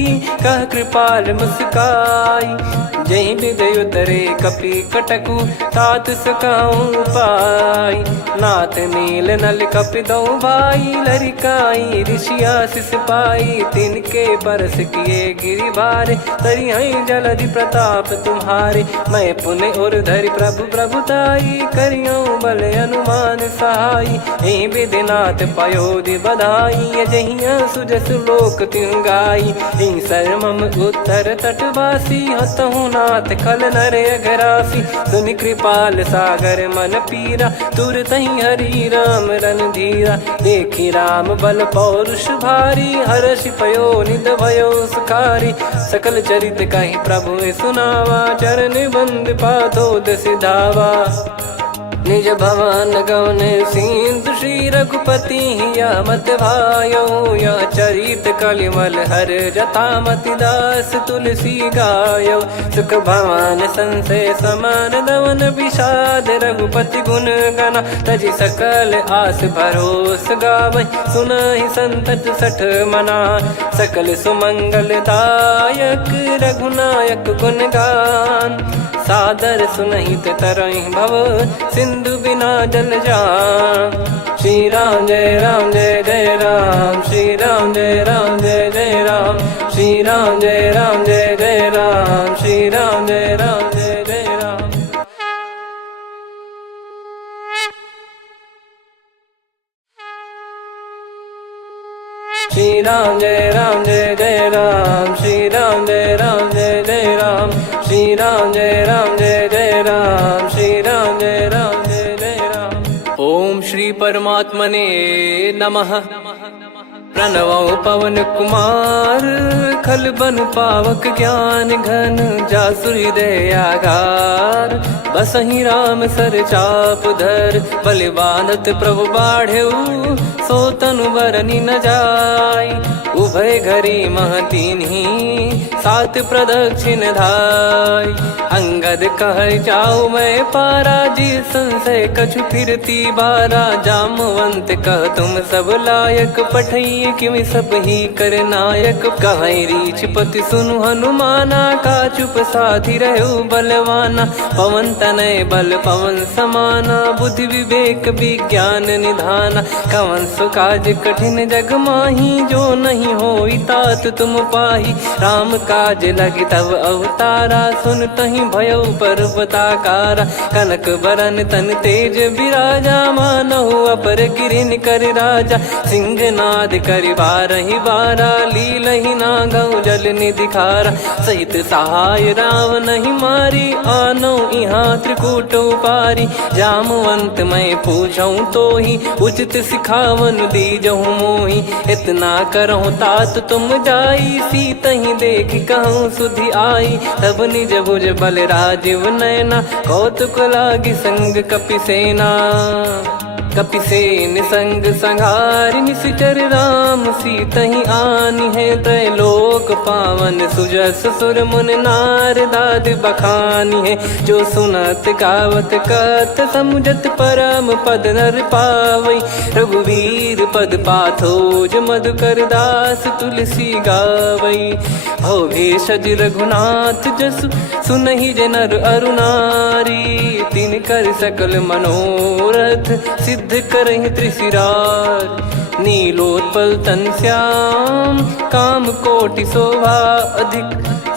कह कृपाल मुस्काई। जहि विदय उतरे कपि कटकु, तात सकाऊं पाई। नाथ नील नल कपि दो भाई, लरिकाई ऋषि आशीष पाई। तिनके परस किए गिरि भारे, तरि हैं जलधि प्रताप तुम्हारे। मैं पुण्य और धरि प्रभु प्रभुताई, करियों बल अनुमान सहाई। एहि विधिनाथ पयोधि बधाई, जहिया सुजस लोक तिहुँ गाई। एहि सरमम उत्तर तटवासी, हतहु नाथ खल नर अघरासी। सुनि कृपाल सागर मन पीरा, तुरत ही हरि राम रन धीरा। देखि राम बल पौरुष भारी, हर्षि पयो निध भयो सुखारी। सकल चरित कहि प्रभु सुनावा, चरण बंद पादोद सिधावा। निज भवन गौन सिंधु, श्री रघुपति हिया मत भायो। यह चरित कलिमल हर जथा, मति दास तुलसी गायो। सुख भवन संशय समान दवन, विषाद रघुपति गुण गना। तजि सकल आस भरोस गावै, सुनहि संतत सठ मना। सकल सुमंगल दायक रघुनायक गुण गान, सादर सुनहित तरहि भव सिंधु बिना जल जान। श्री राम जय जय राम, श्री राम जय जय राम, श्री राम जय जय राम, श्री राम जय जय राम। श्री राम जय जय राम, श्री राम जय जय राम, श्री राम जय जय राम, श्री राम जय जय राम। ओम श्री परमात्मने नमः। प्रणवो पवन कुमार खल बन पावक ज्ञान घन जासु हृदय आगार। बसहि राम सर चाप धर बलि बांधत प्रभु बाढ़ेऊ सो तनु बरनि न जाय। उभय घरी महतीन्ही सात प्रदक्षिण धाय। अंगद कह जाऊ मैं पारा जी संशय कछु फिरती बारा। जामवंत कह तुम सब लायक पठई किमि सब ही कर नायक। कहीं रीछ पति सुनु हनुमाना का चुप साधि रहु बलवाना। पवन तनय बल पवन समाना बुद्धि विवेक विज्ञान निधाना। कवन सो काज कठिन जग माही जो नहीं होई तात तुम पाही। राम काज लगी तब अवतारा सुन तहि भयउ पर्वताकारा। कनक बरन तन तेज बिराजा मानहु अपर गिरिन कर राजा। सिंहनाद करि बारहि बारा लीलहि नागौ जल निधि खारा। सहित सहाय राव नहीं मारी आनो इहाँ त्रिकूट उपारी। जामवंत मैं पूछऊँ तो ही उचित सिखावन दीजहु मोहि। इतना करहु तात तुम जाई सीतहि देख कहूँ सुधि आई। तब निज भुज बल राजीव नयना कौतुक लागी संग कपिसेना। कपिसेन संग संहारि निशिचर राम सीतहि आनि है। त्रैलोक पावन सुजस सुर मुन नार दाद बखानी है। जो सुनत गावत कथ समुझत परम पद नर पावई। रघुवीर पद पाथोज मधुकर दास तुलसी गावई। भव भेषज रघुनाथ जसु सुनहि जे नर अरु नारी। तिन कर सकल मनोरथ सिद्ध करहि त्रिशिरार। नीलोत्पल तन श्याम काम कोटि शोभा अधिक।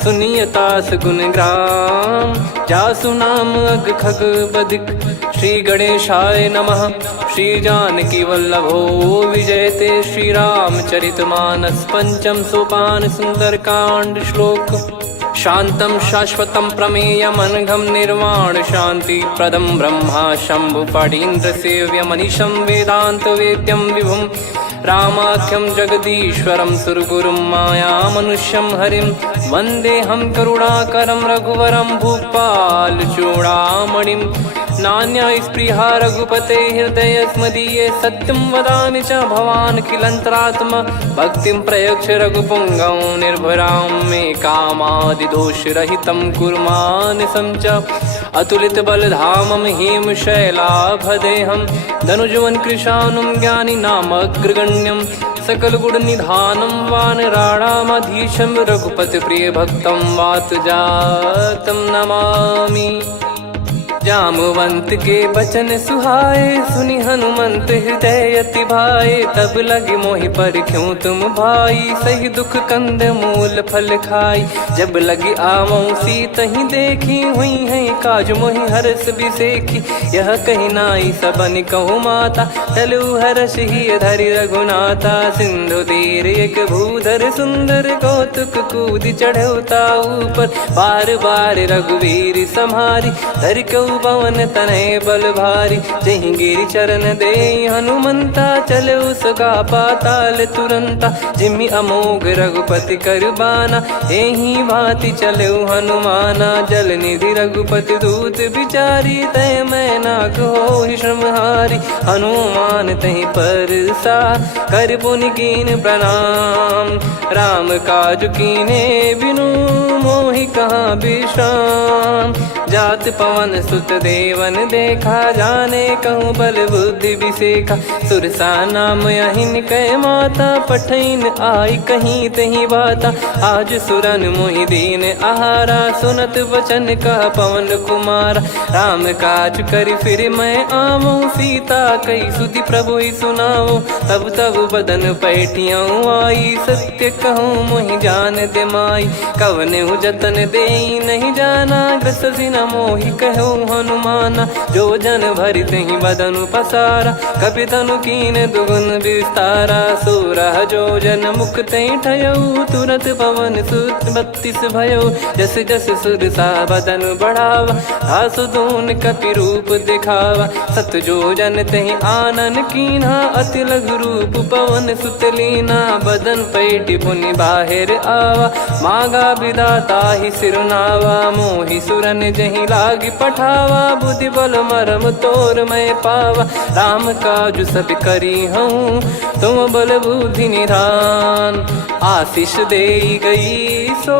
सुनियतास गुण ग्राम जासु नाम अग खग बदिक। श्री गणेशाय नमः। श्री जानकी वल्लभो विजयते श्री रामचरित मानस। पंचम सोपान सुंदर कांड श्लोक। शांतं शाश्वतं प्रमेयमनघं निर्वाण शांति प्रदं ब्रह्मा शंभु फणीन्द्र सेव्य मनीषं वेदांत वेद्यं विभुं। रामाख्यं जगदीश्वरं सुरगुरुं माया मनुष्यं हरिं। वन्देऽहं करुणाकरं रघुवरं भूपाल चूडामणिं। नान्या स्पृहा रघुपते हृदय स्मदीये। सत्यं वदामि च भवान् किलन्तरात्मा। भक्तिं प्रयच्छ रघुपुङ्गं निर्भरां मे कामादिदोषरहितं कुर्मानसं च। अतुलित बलधामं हेमशैलाभदेहं। धनुजवन कृशानुं ज्ञानिनामग्रगण्यं। सकल गुण निधानं वानराणामधीशं। रघुपति प्रिय भक्तं वात जातं नमामि। जामवंत के बचन सुहाए सुनि हनुमंत हृदय अति भाए। तब लगे मोहि पर क्यों तुम भाई सही दुख कंद मूल फल खाई। जब लगी आवऊं सीतहि देखी हुई है काज मोहि हरस बिसेखी। यह कही नाई सबन कहु माता चलु हरष ही धरि रघुनाथा। सिंधु तीर एक भूधर सुंदर कौतुक कूद चढ़ौता ऊपर। बार बार रघुवीर सम्हारी धरि कऊ पवन तनय बल भारी। जहि गिरि चरण दे हनुमंता चले उसका पाताल तुरंता। जिमि अमोघ रघुपति कर बाना एहि भांति चले हनुमाना। जल निधि रघुपति दूत बिचारी तय मैं नाक होहि श्रमहारी। हनुमान तहि परसा कर पुनि कीन प्रणाम। राम काज कीने बिनु मोहि कहाँ विश्राम। जात पवन सुत देवन देखा, जाने कहूँ बल बुद्धि विसेखा। सुरसा नाम अहिन कह माता, पठैन आई कहीं तहीं बाता। आज सुरन मोहि दीन आहारा, सुनत वचन कह पवन कुमार। राम काज करि फिर मैं आवूँ, सीता कई सुधि प्रभु ही सुनाओ। तब तब बदन पैठियाँ आई, सत्य कहूँ मोहि जान दे माई। कवने जतन दे नहीं जाना, ग्रसिन मोहि कहूँ हनुमाना। जो जन भरि तहि बदनु पसारा, कपि तनु कीन दुगुन विस्तारा। सोरह जो जन मुख तहि ठयऊ, तुरत पवन सुत 32 भयऊ। जस जस सुरसा बदन बढ़ावा, आसु दून कपि रूप दिखावा। सत जो जन तहि आनन कीन्हा, अति लघु रूप पवन सुत लीना। बदन पैटि पुनि बाहिर आवा, मागा विधाता ही सिरुनावा। मोहि सुरन जहि लागी पठावा, बुद्धि बल मरम तोर मैं पावा। राम काज सब करी हूँ, तुम बल बुद्धि निधान। आशीष दे गई सो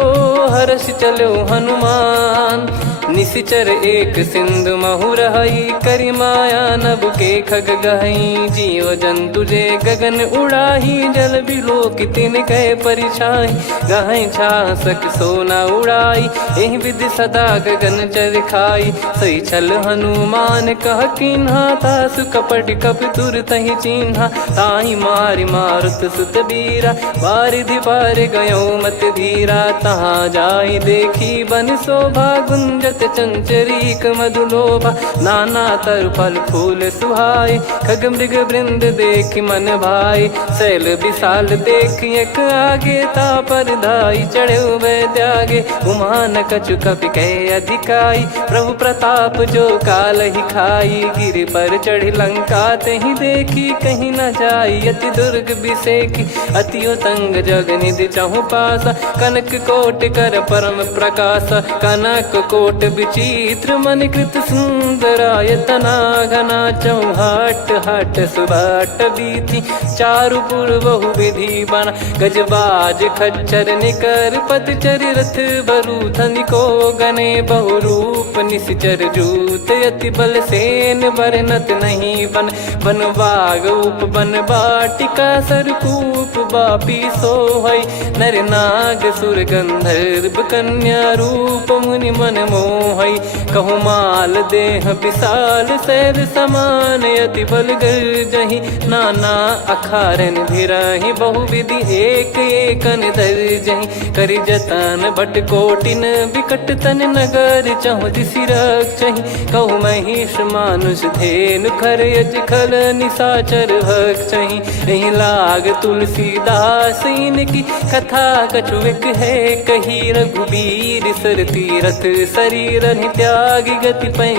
हर्ष चलो हनुमान। निशिचर एक सिंधु महु रहई, करि माया नभ के खग गहई। जीव जंतु जे गगन उड़ाही, जल बिलो तिन कह परिछाई। गहई छासक सोना उड़ाई, एहि विधि सदा गगन चर खाई। सही छल हनुमान कह किन्हा, तासु कपट कपि तुर तहि चिन्हा। ताहि मारि मारुत सुत बीरा, बारिधि पार गयो मत धीरा। तहाँ जाई देखी बन शोभा, गुंजत चंचरीक मधुलोभा। नाना तर फल फूल सुहाई, खग मृग वृंद देखि मन भाई। शैल विशाल देखि एक आगे, तापर धाई चढ़े वै त्यागे। उमा न कछु कपि कह अधिकाई, प्रभु प्रताप जो काल ही खाई। गिर पर चढ़ी लंका तहि देखी, कहीं न जाई अति दुर्ग बिसेकी। अति उतंग जग निधि चहु पासा, कनक कोट कर परम प्रकाशा। कनक कोट विचित्र मन कृत सुंदरायतना। घना चौहाट हाट सुबाट बीथी, चारु पुर बहु विधि बना। गजबाज खच्चर निकर पतचर, रथ बरु धनिको गने। बहु रूप निशिचर जूत, अति बल सेन बरनत नहीं बन। बन बाग उप बन बाटिका, सरकूप बापी सोहई। नर नाग सुर गंधर्व कन्या, रूप मुनि मन मोहई। कहूँ माल देह विशाल, शैल समान अति बल गर्जहि। नाना अखारन भिराहि, बहु विधि एक एकन दर्जहि। करि जतन बट कोटिन, विकट तन नगर चहु दिसि रक्षहि। कहूँ महिष मानुष धेनु, खर यज खल निशाचर भक्षहि। एहि लाग तुलसीदास इनकी, कथा कछुक है कही। रघुबीर सर तीरथ शरीर, त्यागी गति पै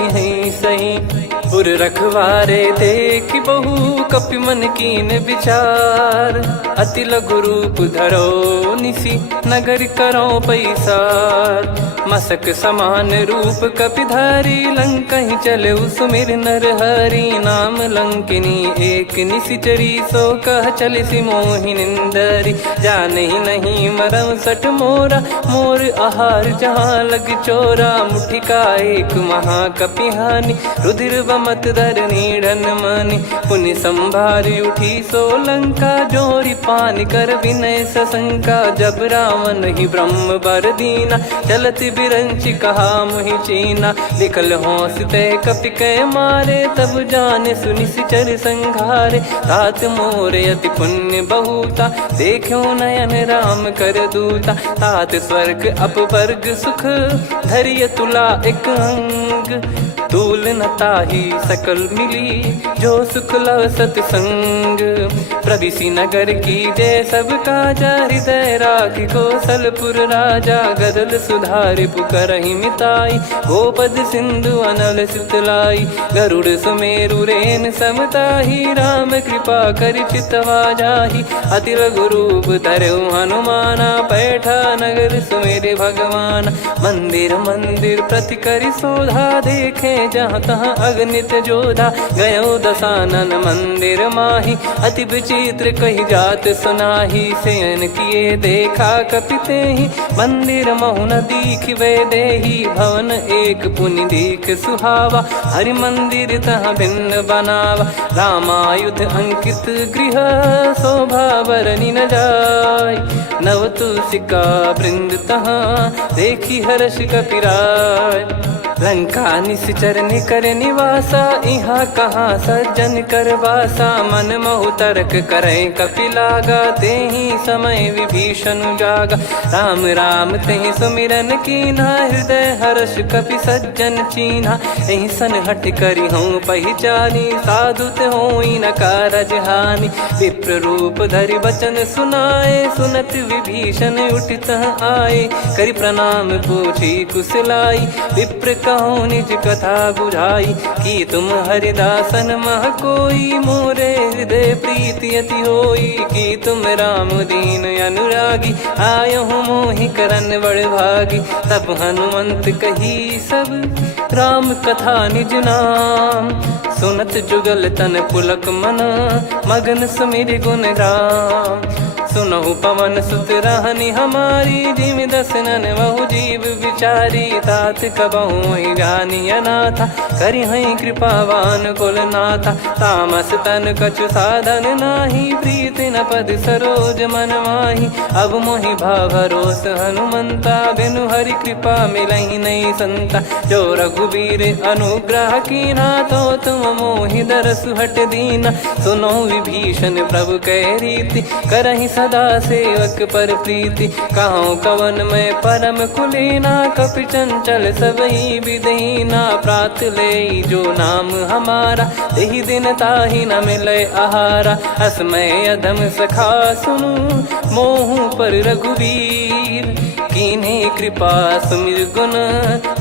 सही। पुर रखवारे देख बहु, कपि मन कीन विचार। अति लघु रूप धरो निसी, नगर करो पैसार। मसक समान रूप कपि धारी, लंकहि चले सुमिर नर हरि। नाम लंकिनी एक निशिचरी, सो कह चलिसि मोहि निंदरी। जानहि नहीं मरम सठ मोरा, मोर आहार जहाँ लग चोरा। मुठिका एक महाकपि हानि, रुधिर बमत धरनी ढन मनि। पुनि संभारी उठी सो लंका, जोरी पान कर विनय सशंका। जब रावण ही ब्रह्म बर दीना, चलत बिरंचि कहा मुहि चीना। लिखल होंस तय कपि कै मारे, तब जाने सुनि सिचर संघारे। तात मोर अति पुण्य बहुता, देखो नयन राम कर दूता। तात स्वर्ग अपवर्ग सुख, धरिय तुला एक अंग। तूल न ताहि सकल मिली, जो सुख लव सतसंग। प्रविशि नगर की जय सब काजा, हृदय राखि कौशलपुर राजा। गदल सुधारि पुकारहि मिताई, गोपद सिंधु अनल सितलाई। गरुड़ सुमेरु रेन समताहि, राम कृपा करि चितवा जाहि। अति लघु रूप धरऊ हनुमाना, पैठा नगर सुमेरे भगवान। मंदिर मंदिर प्रति करि शोधा, देखे जहाँ तहाँ अगणित जोधा। गयो दशानन मंदिर माहि, अति विचित्र विचित्र कही जात सुनाही, सेन किए देखा कपिते ही, मंदिर महु न दीखिवे देही, भवन एक पुनि दीख सुहावा, हरि मंदिर तहाँ भिन्न बनावा, रामायुध अंकित गृह शोभा बरनी न जाय, नव तुलसी का वृंद तहाँ देखी हर्ष कपिराय, लंका निश्चर कर निवासा, इहाँ कहाँ सज्जन कर वासा, मन महु तर्क करें कपिलागा, तेहि समय विभीषण जागा, राम राम तेहि सुमिरन कीन्हा, हृदय हर्ष कपि सज्जन चीन्हा, एहि सन हट करी हूँ पहिचानी, साधु ते होई न कारज हानि, विप्र रूप धरि बचन सुनाए, सुनत विभीषण उठित आए, करि प्रणाम पूछी कुशलाई, विप्र कहो निज कथा बुझाई, कि तुम हरिदासन मह कोई, मोरे हृदय प्रीति अति होई, कि तुम राम दीन अनुरागी, आयहु मोहि करन बड़ भागी, तब हनुमंत कही सब राम कथा निज नाम, सुनत जुगल तन पुलक मन, मगन सुमिर गुण राम, सुनहु पवन सुत रहनी हमारी, जिमि दसनन बहु जीव विचारी, तात कबहु जानी अनाथा, करि हई कृपावान कुल नाथा, तामस तन कछु साधन नाही, प्रीति न पद सरोज मन माही, अब मोहि भाव भरोस हनुमंता, बिनु हरि कृपा मिलहि नहीं संता, जो रघुबीर अनुग्रह कीना, तो तुम मोहि दरसु हट दीना, सुनो विभीषण प्रभु कह रीति, करहि सदा सेवक पर प्रीति, कहूँ कवन में परम कुलीना, कपि चंचल सबही विदहीना, प्रात ले जो नाम हमारा, तेहि दिन ताहि न मिले आहारा, असमय अधम सखा सुनु, मोहु पर रघुवीर, कीन्हे कृपा सुमिर गुण,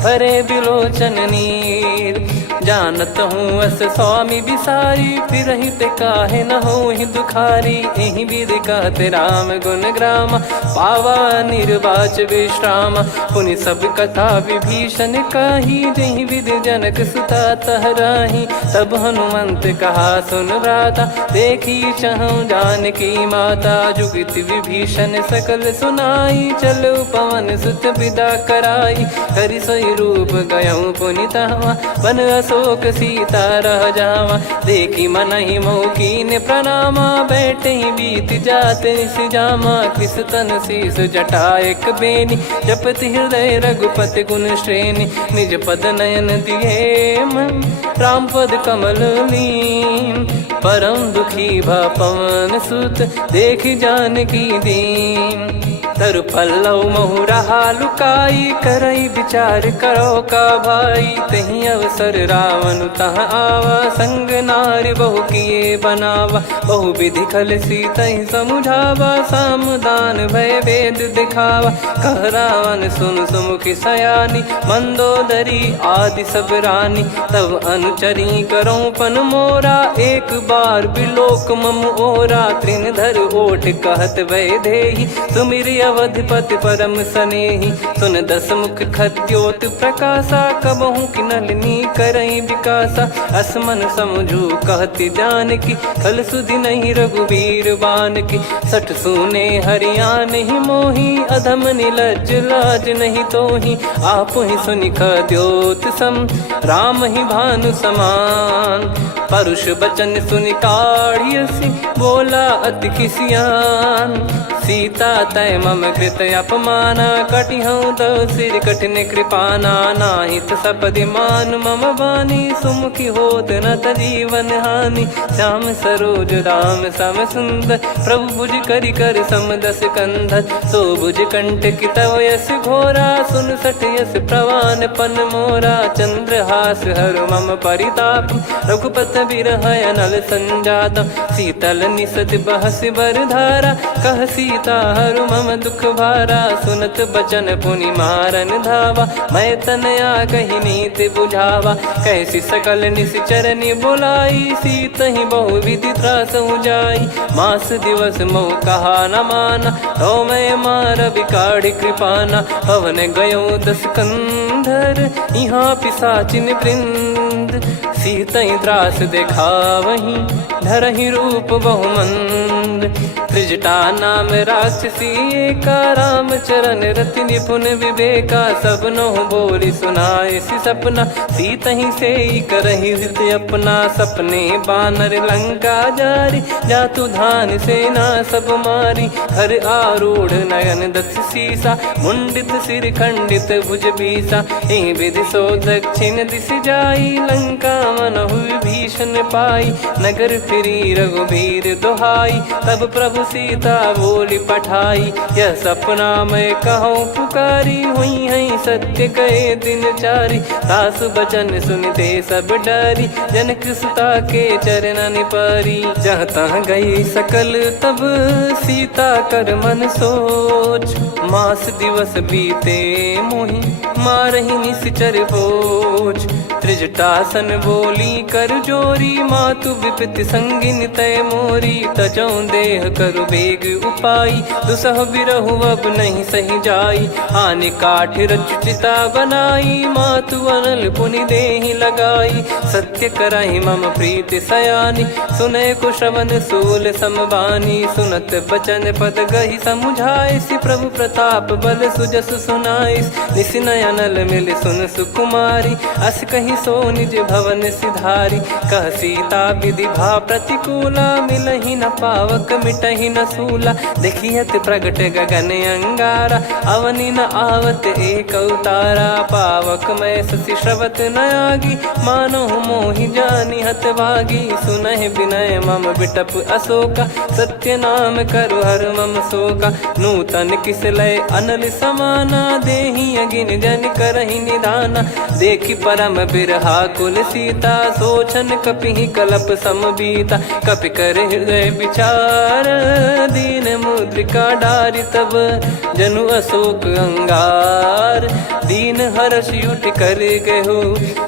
भरे बिलोचन नीर, जानत हूँ अस स्वामी बिसारी, फिर हित काहे न हो ही दुखारी, एहि विधि कहते राम गुण ग्राम, पावा निर्वाच विश्राम, पुनि सब कथा विभीषण काही, जहि विधि जनक सुता तहराही, तब हनुमंत कहा सुन भ्राता, देखी चहु जानकी माता, जुगित विभीषण सकल सुनाई, चलो पवन सुत विदा कराई, करि सोई रूप गयऊँ पुनि तहाँ, बन अशोक सीता रह जावा, देखी मनहि मौकीन प्रणामा, बैठे ही बीत जात निस जामा, कृस तन शीस जटा एक बेनी, जपति हृदय रघुपति गुण श्रेणी, निज पद नयन दिए मन, राम पद कमल लीन, परम दुखी भा पवन सुत, देखी जानकी दीन, तरु पल्लव महु रहा लुकाई, करई विचार करो का भाई, तही अवसर रावण तहाँ आवा, संग नारी बहु किए बनावा, बहु विधि खल सीतहि समुझावा, सामदान भय वेद दिखावा, कह रावण सुन सुमुखी सयानी, मंदोदरी आदि सब रानी, तब अनुचरी करो पन मोरा, एक बार बिलोक मम ओरा, तृण धर ओठ कहत वै देही, सुमिर अवधिपति परम सनेही, सुन दस मुख खद्योत प्रकाशा, कबहु की नलिनी करई विकासा, असमन समझू कहती जानकी, खल सुधि नहीं रघुबीर बान की, सठ सुने हरियाण ही मोही, अधम निलज लाज नहीं तोही, आप ही सुनि खद्योत सम, राम ही भानु समान, परुष बचन सुनि काढ़ियसी, बोला अति किसियान, सीता तय मम कृत अपमाना, कटिहऊँ तो सिर कठिन कृपाना, नाहित सपदि मान मम बानी, सुमुखी होत न तजीवन हानि, श्याम सरोज राम सम सुंदर, प्रभु भुज करि कर सम दस कंधर, सो भुज कंठ की तव यस घोरा, सुन सठ यस प्रवान पन मोरा, चंद्रहास हर मम परिताप, रघुपत बिरह अनल संजातम, शीतल निसत बहस बर धारा, कह सीता हरु मम दुख भारा, सुनत बचन पुनि मारन धावा, मैं तनया कही नीति बुझावा, कैसी सकल निश्चरनि बुलाई, सीत ही बहु विधि त्रास जाई, मास दिवस मोह कहा न माना, तो मैं मार बिकाढ़ी कृपाना, पवन गयो दस कंधर, यहाँ पिशाचिन वृंद, सीत ही त्रास देखा वहीं, धरहि रूप बहुमंद। त्रिजटा नाम राक्षसी एका, राम चरण रति निपुण विवेका। सब नहुँ बोली सुनाए सि सपना, सीतहि से करहि हृत अपना। सपने बानर लंका जारी, जातु धान सेना सब मारी। हर आरूढ़ नयन दस सीसा, मुंडित सिर खंडित भुज बीसा। एहि विधि सो दक्षिण दिस जाई, लंका मनहु विभीषण पाई। नगर फिरी रघुबीर दुहाई, तब प्रभु सीता बोली पठाई। यह सपना मैं कहूँ पुकारी, हुई है सत्य कहे दिन चारी। सासु बचन सुनते सब डरी, जनक सुता के चरण परी। जहाँ तहाँ गई सकल तब सीता कर मन सोच। मास दिवस बीते मोहि मारहि निश्चर बोझ। त्रिजटासन बोली कर जोरी, मातु विपति संगिन तय मोरी। तजौ देह करु बेग उपाई, दुसह बिरहु अब नहीं सही जाई। आने काठ रचु चिता बनाई, मातु अनल पुनि देहि लगाई। सत्य करहि मम प्रीति सयानी, सुनय को श्रवण सूल समबानी। सुनत बचन पद गहि समुझाए, सि प्रभु प्रताप बल सुजस सुनाइस। निस नयनल मिल सुन सुकुमारी, अस कहि सो निज भवन सिधारी। कह सीता विधि भा प्रतिकूला, मिलहि न पावक मिटहि न सूला। देखियत प्रगट गगन अंगारा, अवनि न आवत एक अवतारा। पावक मैं ससि श्रवत न आगी, मानो मोहि जानि हत भागी। सुनहि विनय मम बिटप अशोका, सत्य नाम करु हर मम शोका। नूतन किस लय अनल समाना, देहि अगिन जन करहि निदाना। देखि परम बिरहा कुल सीता, सोचन कपिहि कलप समबीता। कपि कर हृदय विचार, दीन मुद्रिका डारि तब। जनु अशोक अंगार, दीन हर्ष युट कर गहु।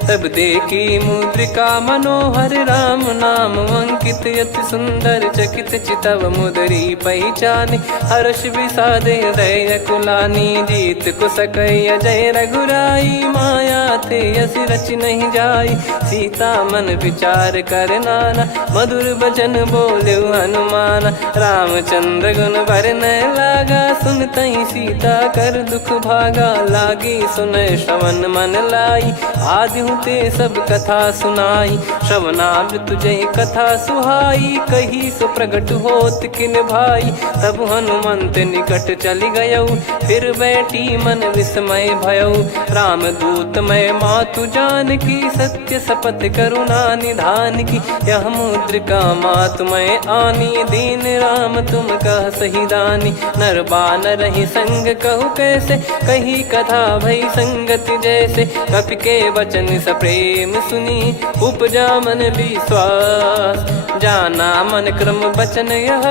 तब देखी मुद्रिका मनोहर, राम नाम अंकित अति सुंदर। चकित चितव मुदरी पहचान, हर्ष विषाद हृदय कुलानी। जीत को सकय अजय रघुराई, माया थे यस रच नहीं जाई। सीता मन विचार कर नाना, मधुर बचन बोले हनुमान। रामचंद्र गुण बरनय लागा, सुनतहि सीता कर दुख भागा। लागी सुनय श्रवण मन लाई, आदिहु ते सब कथा सुनाई। श्रवणामृत जय कथा सुहाई, कही सो प्रगट होत किन भाई। तब हनुमंत निकट चली गयौ, फिर बैठी मन विस्मय भयौ। राम दूत मैं मातु जानकी, सत्य शपथ करुणा निधान की। यह मुद्रिका मातु मैं आनी, दीन राम तुम कह सही दानी। नर बानर ही संग कहु कैसे, कही कथा भई संगति जैसे। कपि के वचन सप्रेम सुनी, उपजा मन विश्वास। जाना मन क्रम बचन यह,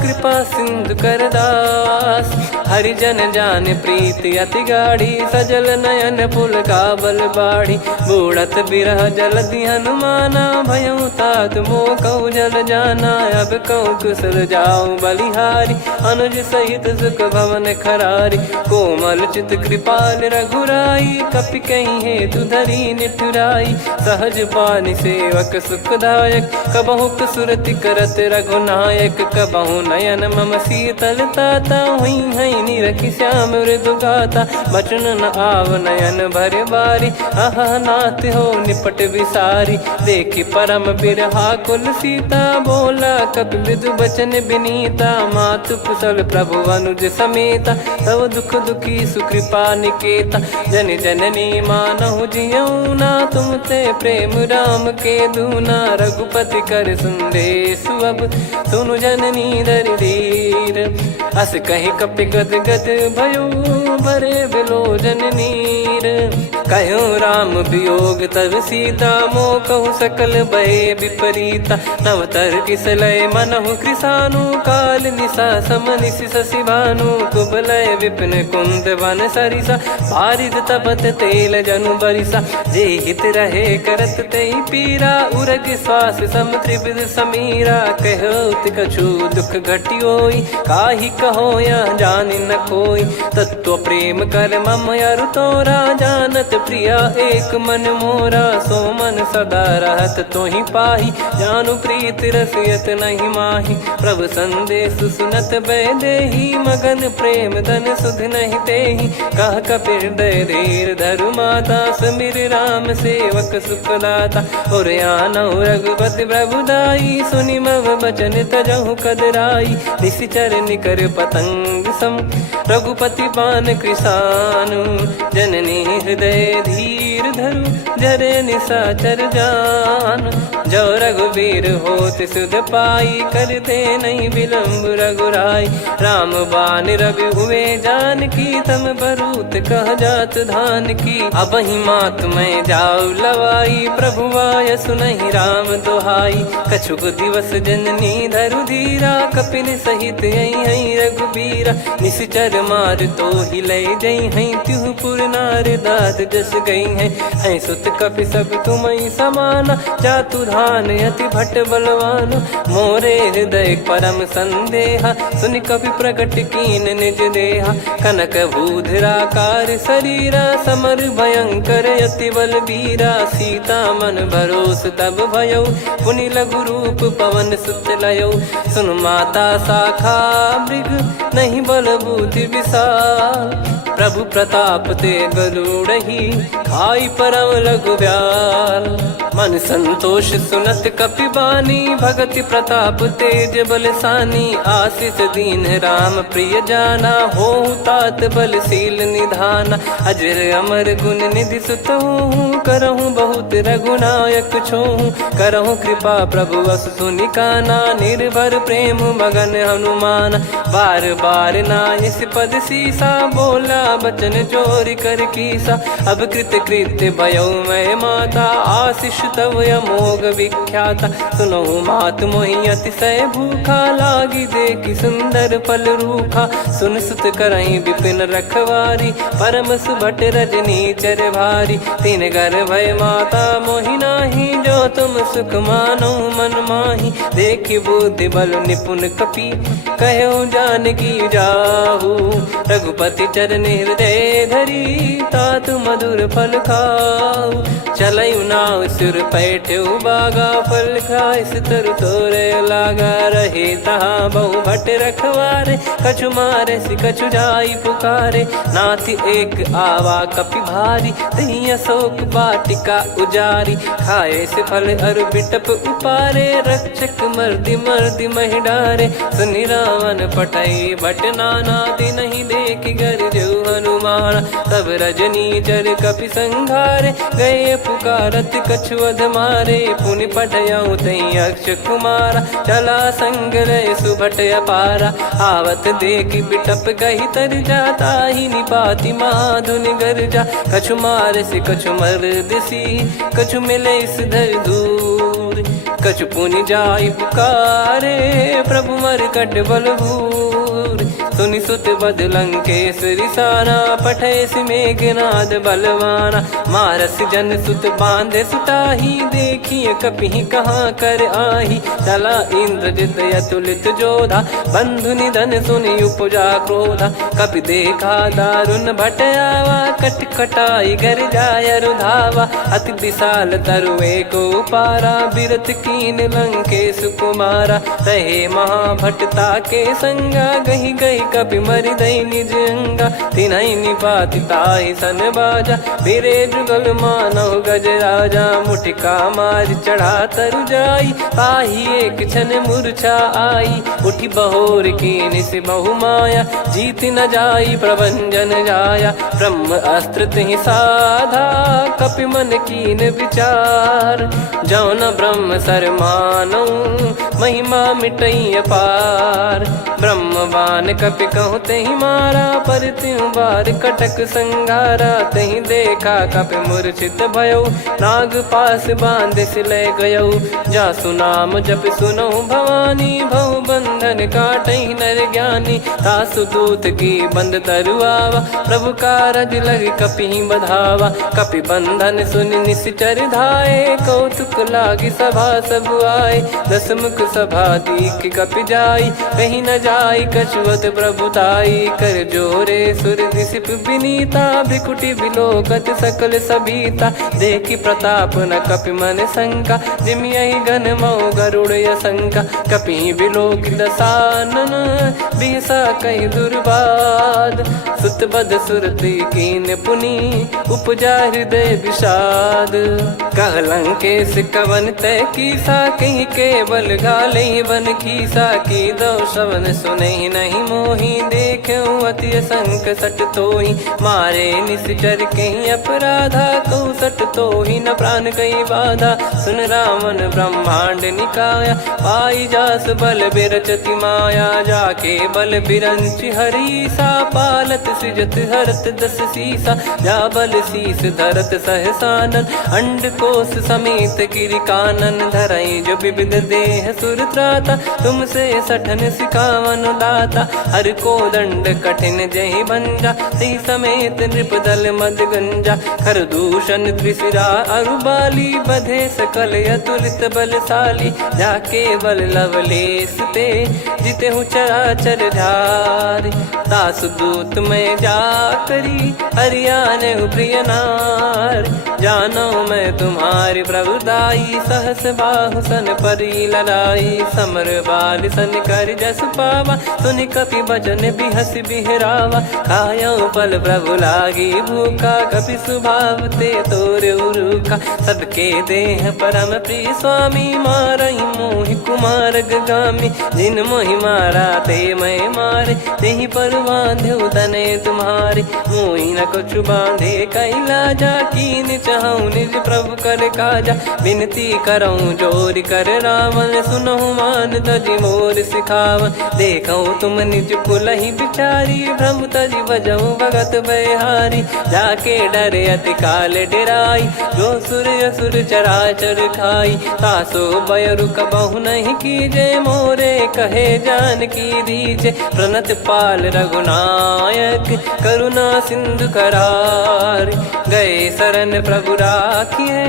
कृपा सिंधु कर दास। हरिजन जान प्रीति अति गाढ़ी, सजल नयन पुल काबल बाढ़ी। बूढ़त बिरह जलधि हनुमाना, भयउ तात मोह कहु जल जाना। अब कहु कुशल जाऊं बलिहारी, अनुज सहित सुख भवन खरारी। कोमल चित कृपाल रघुराई, कपि कहीं हेतु धरी निठुराई। सहज पानि सेवक सुखदायक, कबहु सुरति करत रघुनायक। कबहु नयन मम शीतल ताता, हुई है निरखि श्याम मृदु गाता। बचन न आव नयन भर बारी, अह नाथ हो निपट विसारी। देखि परम बिरहा कुल सीता, बोला कपि मृदु बचन बिनीता। मातु कुशल प्रभु अनुज समेता, तव दुख दुखी सुकृपा निकेता। जन जननी मानहु जियऊ ना, तुम ते प्रेम राम के दूना। रघुपति कर संदेशु अब, सुनु जननी दरि धीर। अस कहि कपि गद गद भयो, भरे विलोचन नीर। कहूँ राम वियोग तब सीता, मोह कहूँ सकल भय विपरीता। नवतर किस लय मनहु कृसानु, काल निशा सम निशि शशि भानु। कुबलय विपिन कुंद वन सरिसा, बारिद तपत तेल जनु बरिसा। जे हित रहे करत तेहि पीरा, उरग श्वास सम त्रिविध समीरा। कहत कछु दुख घटियोई, काहि कहो या जानि न कोई। तत्व प्रेम कर मम अरु तोरा, जानत सुनत प्रिया एक मन मोरा, सो मन सदा रहत तो ही पाही। जानु प्रीत रसियत नहीं माही, प्रभु संदेश सुनत बैदेही। मगन प्रेम धन सुध नहीं तेही, कह कपिर दय धीर धरु माता। समीर राम सेवक सुखदाता, और आनौ रघुपति प्रभुदाई। सुनि मव बचन तजहु कदराई, निशिचर निकर पतंग सम। रघुपति पान कृसानु, जननी हृदय धीर धरु। जरे निशाचर जान, जो रघुवीर होत सुध पाई। करते नहीं विलम्ब रघुराई, राम बान रवि हुए जानकी। तम बरूत कह जात धान की, अब ही मात मैं जाऊ लवाई। प्रभु आय सुनहि राम दुहाई, कछुक दिवस जननी धरु धीरा। कपिन सहित यही रघुबीरा, निश्चर मार तो ही ले जई हैं। त्यों पुर नार दाद जस गई हैं, सुत कपि सब तुमई समाना। जातु धान अति भट बलवान, मोरे हृदय परम संदेहा। सुनि कपि प्रकट कीन निज देहा, कनक भूधराकार शरीरा। समर भयंकर अति बलबीरा, सीता मन भरोस तब भयौ। पुनि लघु रूप पवन सुत लयौ, सुन माता शाखा मृग नहीं बल बुद्धि विशाल। प्रभु प्रताप ते गरुड़हि, खाई परम लघु ब्याल। मन संतोष सुनत कपि बानी, भगति प्रताप तेज बलसानी। आशीष दीन राम प्रिय जाना, होहु तात बलशील निधाना। अजर अमर गुण निधि सुतहु, करहु बहुत रघुनायक छोहु। करहु कृपा प्रभु अस सुनि काना, निर्भर प्रेम मगन हनुमान। बार बार नायस पद सीसा, बोला बचन चोरी कर कीसा। अब कृत कृत्य भयो मैं माता, आशीष तव अमोघ विख्याता। सुनहु मात मोहि अतिशय भूखा, लागी देखि सुंदर फल रूखा। सुन सुत करहि विपिन रखवारी, परम सुभट रजनी चर भारी। तीन घर भय माता मोहि नाही, जो तुम सुख मानो मन माही। देखि बुद्धि बल निपुण कपि, कहो जानकी जाहू। रघुपति चरण हृदय धरी, तातु मधुर फल खाऊ। चलऊ नाव सिर पैठ्यु बागा, फल खाइस तरु तोरे लागा। रहे तहाँ बहु भट रखवारे, कछु मारे सि कछु जाई पुकारे। नाथि एक आवा कपि भारी, तही अशोक वाटिका उजारी। खाए से फल अरु बिटप उपारे, रक्षक मर्दि मर्दि महि डारे। सुनि रावण पटई भट नाना, तिनहि देखि गरजु हनुमान। तब रजनी चर कपि संघारे, गए पुकारत कछु अध मारे। पुनि पटयऊ तई अक्ष कुमारा, चला संग रहे सुभट अपारा। आवत देखि बिटप कही तर जाता, ही निपाति माधुनि गर्जा। कछु मार से कछु मर दिसी, कछु मिले इस धर दूर। कछु पुनि जाई पुकारे, प्रभु मरकट बलभूर। सुनि सुत बद लंकेश रिसाना, पठेस मेघनाद बलवाना। मारस जन सुत बांधे सुताही, देखिए कपि कहाँ कर आही। चला इंद्रजित अतुलित जोधा, बंधु निधन सुनि उपजा क्रोधा। कपि देखा दारुण भट आवा, कट कटाई घर जाय रुधावा। अति विशाल तरु एको पारा, बिरत कीन लंकेश कुमारा। रहे महाभटता के संगा, गही गही कपि मरि दई निज अंगा। तिन्हि निपाति ताहि सन बाजा, फिरे जुगल मानव गज राजा। मुटिका मार चढ़ा तरु जाई, ताहि एक क्षण मूर्छा आई। उठी बहोर कीन से बहु माया, जीत न जाई प्रभंजन जाया। ब्रह्म अस्त्र तिहि साधा, कपि मन कीन विचार। जौ न ब्रह्म सर मानौ, महिमा मिटई अपार। ब्रह्मवान कपि कहु तहि मारा, पर त्यों बार कटक संगारा। तहि देखा कपि मूर्छित भयउ, नाग पास बांध सिले गयउ। जासु नाम जप सुनऊ भवानी, भव बंधन काटहि नर ज्ञानी। तासु दूत की बंद तरुआवा, प्रभु कारज लग कपि बधावा। कपि बंधन सुन निश्चर धाये, कौतुक लागी सभा सब आए। दस मुख सभा दीख कपि जाई, कहीं न जाई कछुवत प्रभुताई। कर जोरे सुर दिसिप विनीता, भ्रिकुटि विलोकत सकल सबीता। देखी प्रताप न कपि मन शंका, जिमि यही गन मऊ गरुड़ असंका। कपि विलोक दसानन, बिहसा कहि दुर्बाद। सुत बद सुरति कीन पुनि, उपजा हृदय विषाद। कहलंकेश कवन तय कीसा, कहीं केवल घाले बन खीसा। की दो श्रवण सुनहि नहीं मोही, देखूं अति संक सट तोहि। मारे निश्चर कहीं अपराधा, कहूँ सट तोहि न प्राण कहीं बाधा। सुन रावण ब्रह्मांड निकाया, पाई जास बल बिरचति माया। जाके बल बिरंच हरीसा, पालत सृजत हरत दस सीसा। जा बल शीस धरत सहसानन, अंड कोश समेत गिरि कानन। धरई जो विविध देह सुर त्राता, तुमसे सठन सिखावन दाता। हर को दंड कठिन जहि भंजा, सी समेत नृप दल मद गंजा। खर दूषण त्रिशिरा अरुबाली, बधे सकल अतुलित बलशाली। जाके बल लवलेस ते, जिते हूँ चराचर झार। दास दूत में जा करी, हरियाने प्रिय नार। जानो मैं तुम्हारी प्रभुताई, सहस बाहु सन परी लड़ाई। समर बाल सन कर जस पावा, सुनि कपि बचन बिहस बिहरावा। खायो बल प्रभु लागी भूखा, कपि स्वभाव ते तोर उरुखा। सबके देह परम प्रिय स्वामी, मारहि मोहि कुमार गामी। जिन मोहि मारा ते मैं मारे, तेहि पर बांधे तने तुम्हारे। मोहि न कछु बांधे कैलाजा, कीन चाहूं निज प्रभु कर काजा। विनती करऊं जोर कर रावण, सुनहु मान तजि मोर सिखावन। देखऊं तुम निज कुलहि बिचारी, भ्रम तजि बजऊं भगत बहारी। जाके डरे अति काल डेराई, जो सुर असुर चराचर खाई। तासो बयरु कबहु नहीं कीजे, मोरे कहे जानकी दीजे। प्रणत पाल रघुनायक, करुणा सिंधु करार। गए शरण प्रभु राखिए,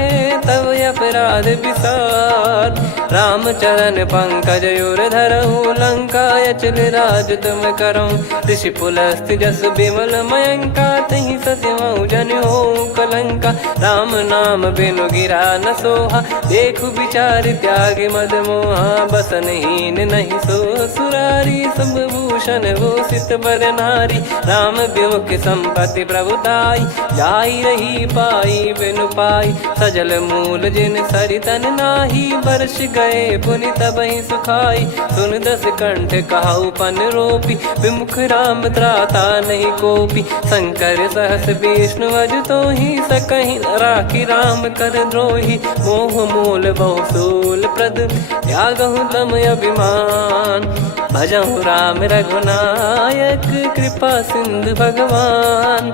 तब अपराध विसार। राम चरण पंकज उर धरहु, लंका अचल राज तुम करऊं। ऋषि पुलस्त जस विमल मयंका, तहि ससिमऊ जन हो कलंका। राम नाम बिनु गिरा न सोहा, देखु विचार त्याग मद मोहा। बसनहीन नहीं सो सुरारी, सब भूषण भूषित बर नारी। राम विमुख संपत्ति प्रभुताई, जाई रही पाई बिनु पाई। सजल मूल जिन सरितन नाही, बरस गए पुनि तबहि सुखाई। सुन दस कंठ कहाऊ पन रोपी, विमुख राम त्राता नहीं कोपी। शंकर सहस विष्णु अज तोहि, सकहि न राखी राम कर द्रोही। मोह मूल बहु सूल प्रद, त्यागहु तम अभिमान। भजहु राम रघुनायक, कृपा सिंधु भगवान।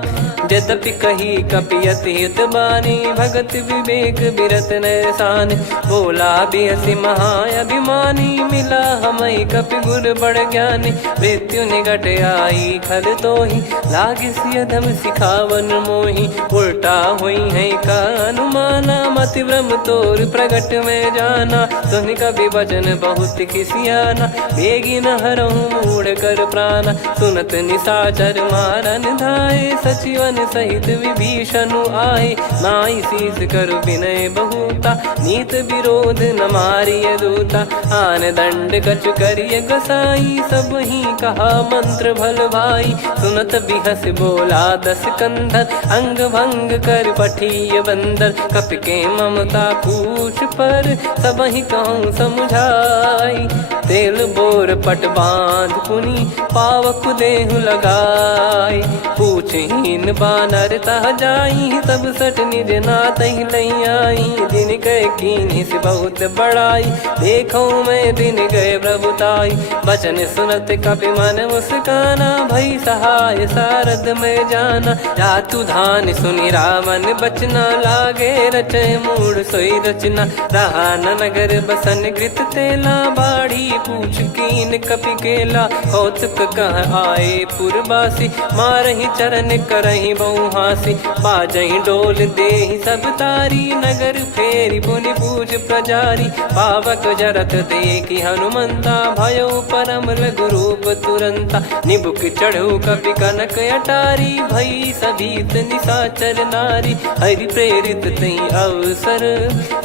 यद्यपि कही कपि अति हित बानी, भगत विवेक बिरत नैसान। बोला बिहसि महाअभिमानी, मिला हमई कपि गुर बड़ ज्ञानी। मृत्यु निकट आई खल तोहि, लागे सियधम सिखावन मोहि। उल्टा हुई है का अनुमाना, मति भ्रम तोर प्रगट में जाना। सुनि कपि वचन बहुत खिसियाना, बेगी न हरहु मूढ़ कर प्राणा। सुनत निशाचर मारन धाये, सचिवन सहित विभीषणु आए। नाई शीस करु विनय बहुता, नीत विरोध न मारिय दूता। आन दंड कछु करिय गोसाई, सब ही कहा मंत्र भल भाई। सुनत बिहस बोला दस कंधर, अंग भंग कर पठिय बंदर। कपि के ममता पूछ पर, सब ही कहूँ समझाई। तेल बोर पट बांध पुनि, पावक देहु लगाई। पूछहीन बानर तह जाई, सब सट निज नातहि लई आई। दिन गए कीन्ही से बहुत बड़ाई, देखो मैं दिन गए प्रभुताई। बचन सुनत कपि मन मुस्काना, भई सहाय सारद में जाना। जातु धान सुनि रावण बचना, लागे रचय मूढ़ सोई रचना। रहा न नगर बसन कृत तेला, बाड़ी पूछ कीन कपि केला, कौतुक कह आए पुरबासी, मारहि चरण करहि बहु हासी, बाजहि डोल देहि सब तारी, नगर फेरी पुनि पूज प्रजारी, पावक जरत देखि हनुमंता, भयो परम लघु रूप तुरंता, निबुक चढ़ऊ कपि कनक अटारी, भई सभीत निशाचर नारी, हरि प्रेरित तई अवसर,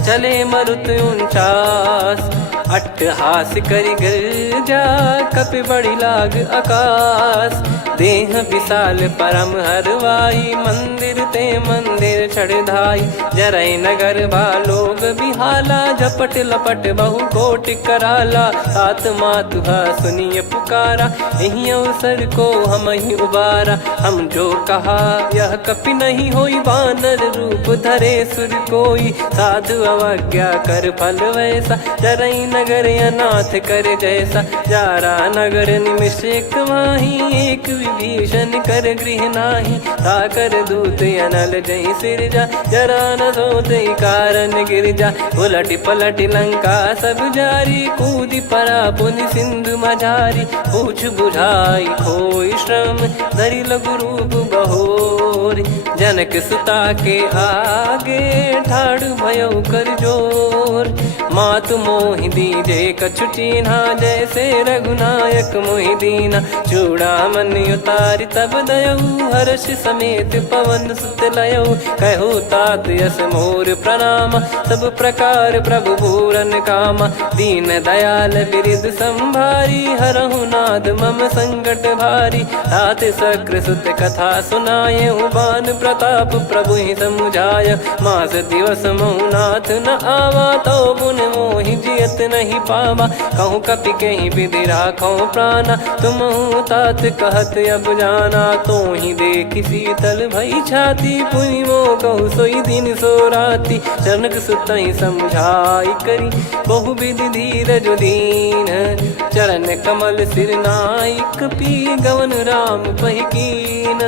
चले मरुत 49, अट्टहास करि गर्जा, कपि बड़ी लाग आकाश, देह विशाल परम हरवाई, मंदिर ते मंदिर चढ़धाई, जरई नगर बालोग बिहाला, झपट लपट बहु कोट कराला, तात मातुहा सुनिय पुकारा, यही अवसर को हम ही उबारा, हम जो कहा यह कपि नहीं होई, वानर रूप धरे सुर कोई, साधु अवज्ञा कर फल वैसा, जरई नगर अनाथ कर जैसा, जारा नगर निमिष एक माही, एक विभीषण कर गृह नाही, ताकर दूत अनल जय सिरजा, जरा न सोते कारण गिरजा, उलट पलट लंका सब जारी, कूदी परा पुनि सिंधु मझारी, पूछ बुझाई खोई श्रम, धरि लघु रूप बहोर, जनक सुता के आगे ठाड़ भयो कर जोर, मातु मोहि दीजे कछु चीन्हा, जैसे रघुनायक मोहि दीना, चूड़ामन उतारि तब दयऊ, हर्ष समेत पवन सुत लयऊ, कहु तात यस मोर प्रणाम, सब प्रकार प्रभु पूरन कामा, दीन दयाल बिरिद संभारी, हरहु नाद मम संकट भारी, तात सक्र सुत कथा सुनाये, बान प्रताप प्रभु ही समुझाय, मास दिवस महु नाथ न आवा, तो पुन मोहि जियत नहीं पावा, कहूँ कपि कहीं विधि राखो प्राणा, तुम तात कहत अब जाना, तो ही देखि शीतल भई छाती, पुनि मो कहु सोई दिन सो राती, जनक सुतहि समझाई करी, बहु विधि धीरज दीन, चरण कमल सिर नाई, कपि गवन राम पहि कीन,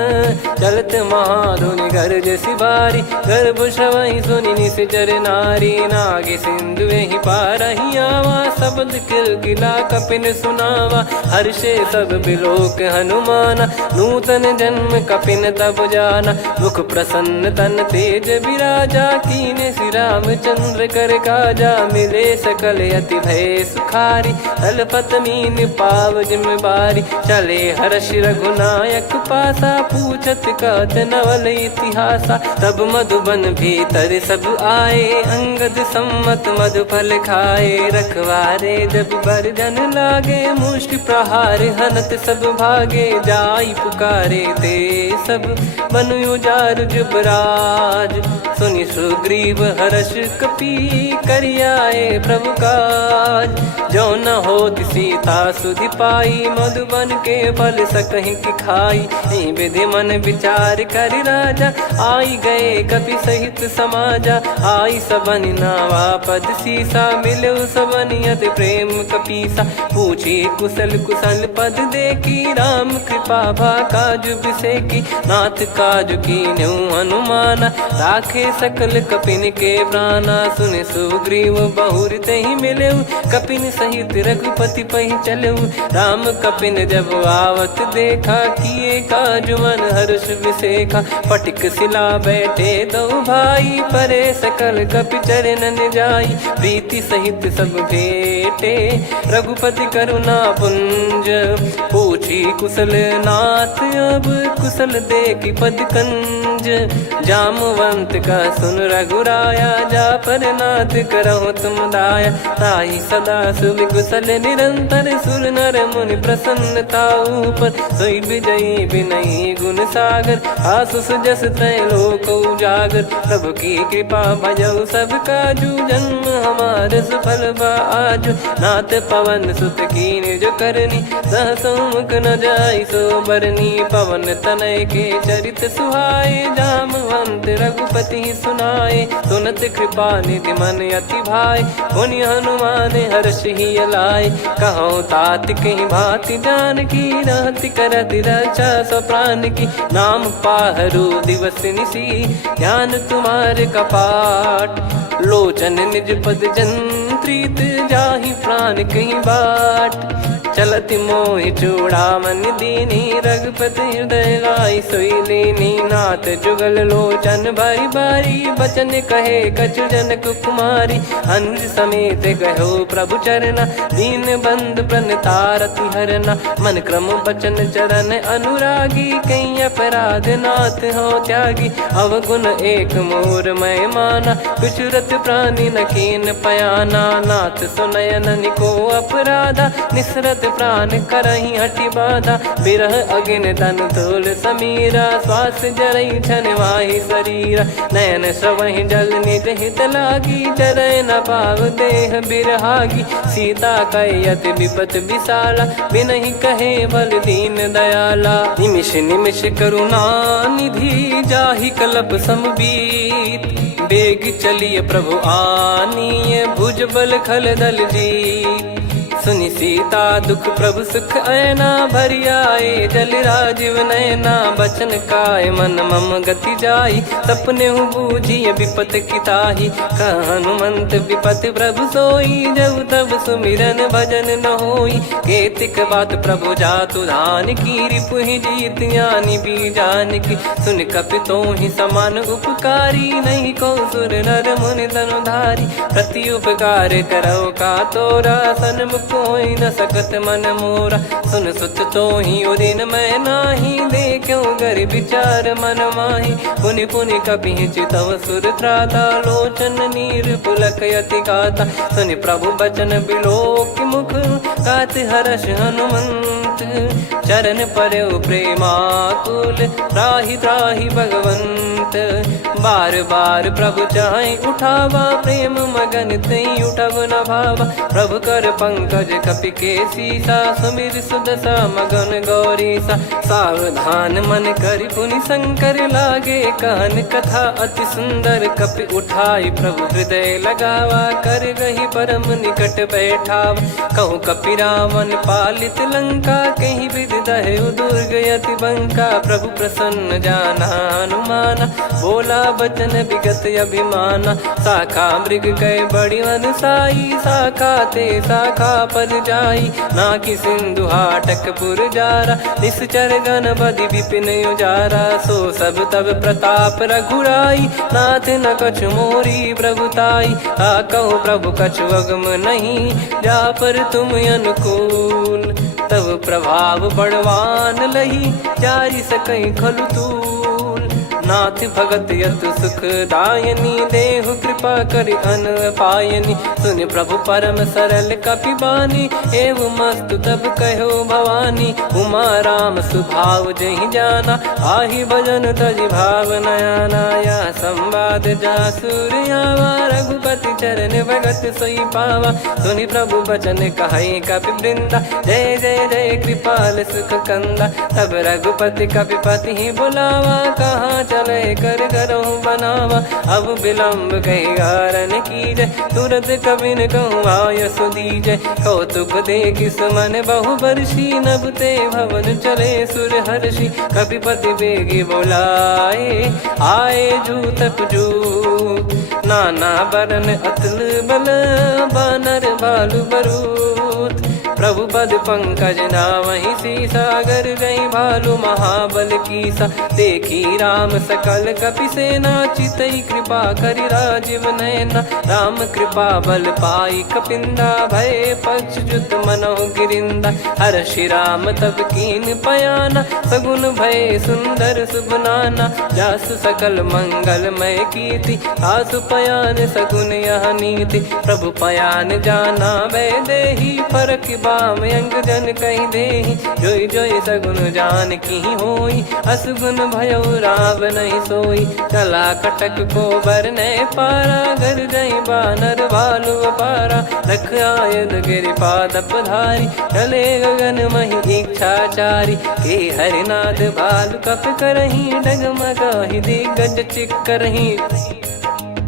चलत महाधुनि गरज सिबारी, गर्भ श्रवहि सुनि निश्चर नारी, नागे सिंधु ही पारहि आवा, शब्द किलकिला कपिन सुनावा, हर्षे सब बिलोक हनुमाना, नूतन जन्म कपिन तब जाना, मुख प्रसन्न तन तेज विराजा, कीने श्री रामचंद्र कर काजा, मिले सकल अति भय सुखारी, तलपत मीन पाव जिम्मेवारी, चले हर्ष रघुनायक पासा, पूछत कहत नवल इतिहासा, तब मधुबन भीतर सब आए, अंगद सम्मत मधुफल खाए, रखवारे जब बरजन लागे, मुष्टि प्रहार हनत सब भागे, जाई पुकारे ते सब बन उजार जुबराज, सुनि सुग्रीव हर्ष कपि करियाए प्रभु काज, जो न होत सीता सुधि पाई, मधुबन के फल सकहि की खाई, विधि मन विचार कर राजा, आई गए कपि सहित समाजा, आई सबन नावा पद सीसा, मिलो सबन यदि प्रेम कपीसा, पूछी कुशल कुशल पद देखी, राम कृपा भा काज बिसेकी, नाथ काज कीन्हु हनुमाना, राखे सकल कपिन के प्राणा, सुने सुग्रीव बहुर तेहि मिलेऊ, कपिन सहित रघुपति पहि चलेऊ, राम कपिन जब आवत देखा, किए काज मन हर्ष विसेखा, पटिक सिला बैठे दो भाई, परे सकल कपि चरणन जाई, प्रीति सहित सब भेटे, रघुपति करुणा पुंज, पूछी कुशल नाथ अब कुशल देखि पद कंज, जामवंत का सुन रघुराया, जा पर नाथ करहु तुम दाया, ताहि सदा सुभि कुशल निरंतर, सुर नर मुनि प्रसन्नता ऊपर, सोई विजयी विनयी गुण सागर, आसु सुजस तय लोक उजागर, प्रभु की कृपा भजऊ सब काजू, जन्म हमार सफल बा आज, नाथ पवन सुत कीन्ह जो करनी, सहसो मुख न जाई सो बरनी, पवन तनय के चरित सुहाए, जामवंत रघुपति सुनाए, सुनत कृपा निधि मन अति भाई, पुनि हनुमान हर्ष ही लाए, कहो तात कहीं भांति जानकी, रहति करति रक्षा सो प्राण की, नाम पाहरु दिवस निसी, ध्यान तुम्हारे कपाट, लोचन निज पद जंत्रित, जाहि प्राण कहीं बाट। चलत मोहि चूड़ामन दीनी रघुपति हृदय लाई सोई लीनी। नाथ जुगल लोचन बारी बारी बचन कहे कछु जनक कुमारी। अंज समेत गयो प्रभु चरना दीन बंद प्रण तारति हरना। मन क्रम बचन चरण अनुरागी कहीं अपराध नाथ हो त्यागी। अवगुण एक मोर मैं माना कुछुरत प्राणी न कीन पयाना। नाथ सुनयन निको अपराधा निसरत प्राण करही हटि बाधा। बिरह अगिन तन तोल समीरा श्वास जरई छन वाहि शरीरा। नयन श्रवहि जल निज हित लागी चरय न पाव देह बिरहागी। सीता कयत विपत विशाला बिनहि कहे बल दीन दयाला। निमिष निमिष करुणा निधि जाहि कलप समबीत। बेग चलिए प्रभु आनीय भुज बल खल दल जीत। सुनि सीता दुख प्रभु सुख ऐना भरि आए जल राजीव नैना। बचन काय मन मम गति जाई सपने बूझी विपत किताही। हनुमंत विपत प्रभु सोई जब तब सुमिरन भजन न होई। केतिक बात प्रभु जातु धान की रिपुहि जीत ज्ञानी बीजान की। सुन कपितो ही समान उपकारी नहीं को सुर नर मुनि तनुधारी। प्रति उपकार करो का तोरा सन्मुख कोई न सकत मन मोरा। सुन सुत तो ही उदिन मैं नाही देखो गर विचार मन माही। पुनि पुनि कपि चितव सुर त्राता लोचन नीर पुलक यति गाता। सुनि प्रभु बचन बिलोक मुख गात हर्ष हनुमंत। चरण पर्यो प्रेमाकुल त्राहि त्राहि भगवंत। बार बार प्रभु चाहि उठावा प्रेम मगन तई उठब न भावा। प्रभु कर पंकज कपि के सीसा सुमिर सुदशा मगन गौरीसा। सावधान मन करि पुनि शंकर लागे कहन कथा अति सुंदर। कपि उठाई प्रभु हृदय लगावा कर गही परम निकट बैठावा। कहु कपि रावण पालित लंका कहीं विधि दहु दुर्ग यति बंका। प्रभु प्रसन्न जाना हनुमाना बोला बचन विगत अभिमाना। शाखा मृग कह बड़ी अनुसाई शाखा ते शाखा पर जाई। ना कि सिंधु हाटक पुर जारा निश्चर गण बधि विपिन उजारा। सो सब तब प्रताप रघुराई नाथ न कछु मोरी प्रभुताई। कहो प्रभु कछु अगम नहीं जा पर तुम अनुकूल। तब प्रभाव बड़वान लही जारी सकई खलु तूल। नाथ भगत यतु सुख दायनी देहु कृपा करि अन पायनी। सुन प्रभु परम सरल कपि बानी एव मस्तु तब कहो भवानी। उमा राम सुभाव जहि जाना आहि भजन तजि भाव नयाना। या संवाद जासुर आवा रघुपति चरण भगत सोई पावा। सुनि प्रभु बचन कहै कपि वृंदा जय जय जय कृपाल सुख कंदा। तब रघुपति कपिपति ही बुलावा कहाँ चले कर करहु बनावा। अब विलम्ब कही कारण कीजय तुरत कबिन कहूँ आय सुदीजय। कौतुक देख सुमन बहु बरसी नभ ते भवन चले सुर हर्षि। कपिपति बेगी बोलाए आए जूतक जूत। नाना बरन अतुल बल बानर बालु बरूत। प्रभु पद पंकज नामहि सीसा गर गई भालु महाबल कीसा। देखी राम सकल कपि सेना चितई कृपा करि राजीव नैना। राम कृपा बल पाई कपिंदा भय पक्ष जुत मनोह गिरिंदा। हर्षि राम तब कीन पयाना सगुन भय सुंदर सुबनाना। जासु सकल मंगलमय कीर्ति आसु पयान सगुन यह नीति। प्रभु पयान जाना वै देहि फरक बाम अंग जन कहि देहि। जोई जोई सगुन जान की होई असुगुन भयो राव नहीं सोई। कला कटक को बरने पारा घर जई बानर भालु पारा। रख आयद गिरि पाद पधारी चले गगन मही इच्छाचारी। के हरिनाथ भालु कप करही डगमगाहि दिग्गज चिक करही।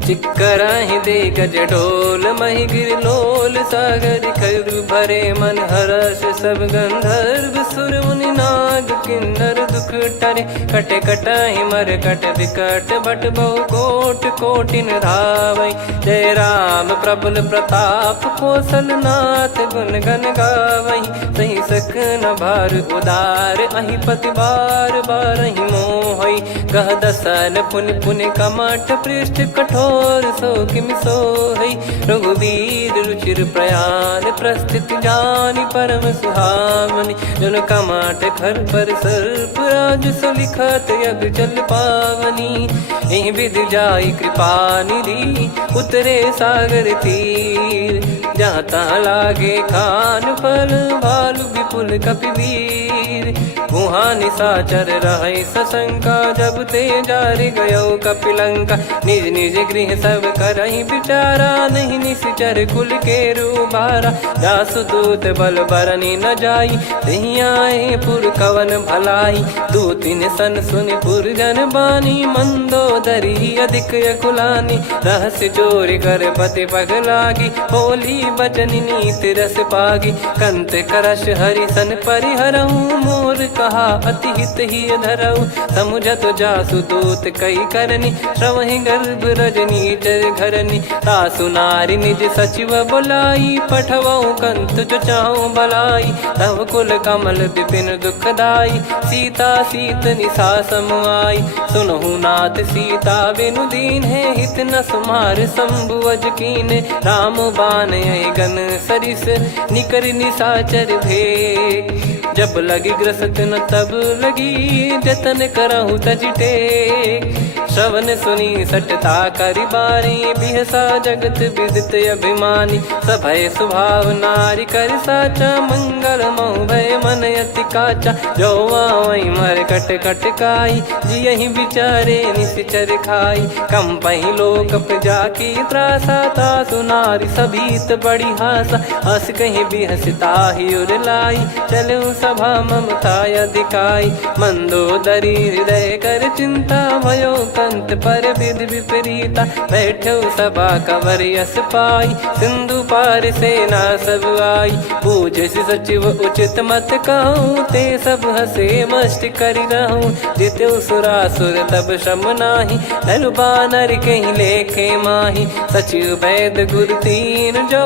चिक्कराहि दे गज ढोल मही गिर लोल सागर खरु भरे मन हर्ष सब गंधर्व सुर मुनि नाग किन्नर दुख टरे कटे कटाहि मर कट विकट भट बहु कोट कोटिन धावै जय राम प्रबल प्रताप कौशल नाथ गुण गन गावै सही सख न भार उदार अहि पति बार बार ही मोहै गह दसन पुन पुन कमठ पृष्ठ कठोर सो किम सोहै रघुवीर रुचिर प्रयाण प्रस्थित जानि परम सुहामनि जन कमठ खर पर सर्प राज सलिखत यग चल पावनी एहि विधि जाई कृपा निधि उतरे सागर तीर जहाँ तहाँ लागे खान फल भालु विपुल कपिवीर वहाँ निशाचर रहे सशंका जब ते जारि गयो कपिलंका निज निज गृह सब करहि बिचारा नहीं निश्चर कुल के रूबारा जासु दूत बल बरनी न जाई तहि आए पुर कवन भलाई दू तीन सन सुन पुर जन बानी मंदोदरी अधिक यकुलानी रहस्य चोरी कर पति पग लागी होली बचन नीत रस पागी कंत करश हरि सन परिहरऊ मोर कहा अति हित ही धरऊ समुझत जासु दूत कई करनी श्रवहि गर्भ रजनी चर घरनी तासु नारी निज सचिव बुलाई पठवऊ कंत जो चाहूं बलाई तव कुल कमल विपिन दुखदाई सीता सीत निशा समाई सुनहु नाथ सीता बिनु दीन है हित न सुमार शंभुवज कीने राम बान गन सरिस निकर निशाचर भेक जब लगी ग्रसत न तब लगी जतन करहु तज टेक श्रवण सुनी सटता करि बारी बिहसा जगत विदित अभिमानी सभय स्वभाव नारी कर साचा मंगल महु भय मन अति काचा जो आवई मर कट कट काई जियहि विचारे निश्चर खाई कम पही लोक प्रजा की त्रासा तासु नारी सभीत बड़ी हासा हस कहीं भी हंसता ही उर लाई चलूं सभा ममता अधिकाई मंदोदरी हृदय कर चिंता भयो कंत पर विधि विपरीता बैठो सभा कवर यस पाई सिंधु पार सेना सब आई पूज सचिव उचित मत कहूँ ते सब हसे मस्त करि रहूं जित्यो सुरासुर तब श्रम नाही नल बानर कहीं लेखे माही सचिव वैद गुरु तीन जो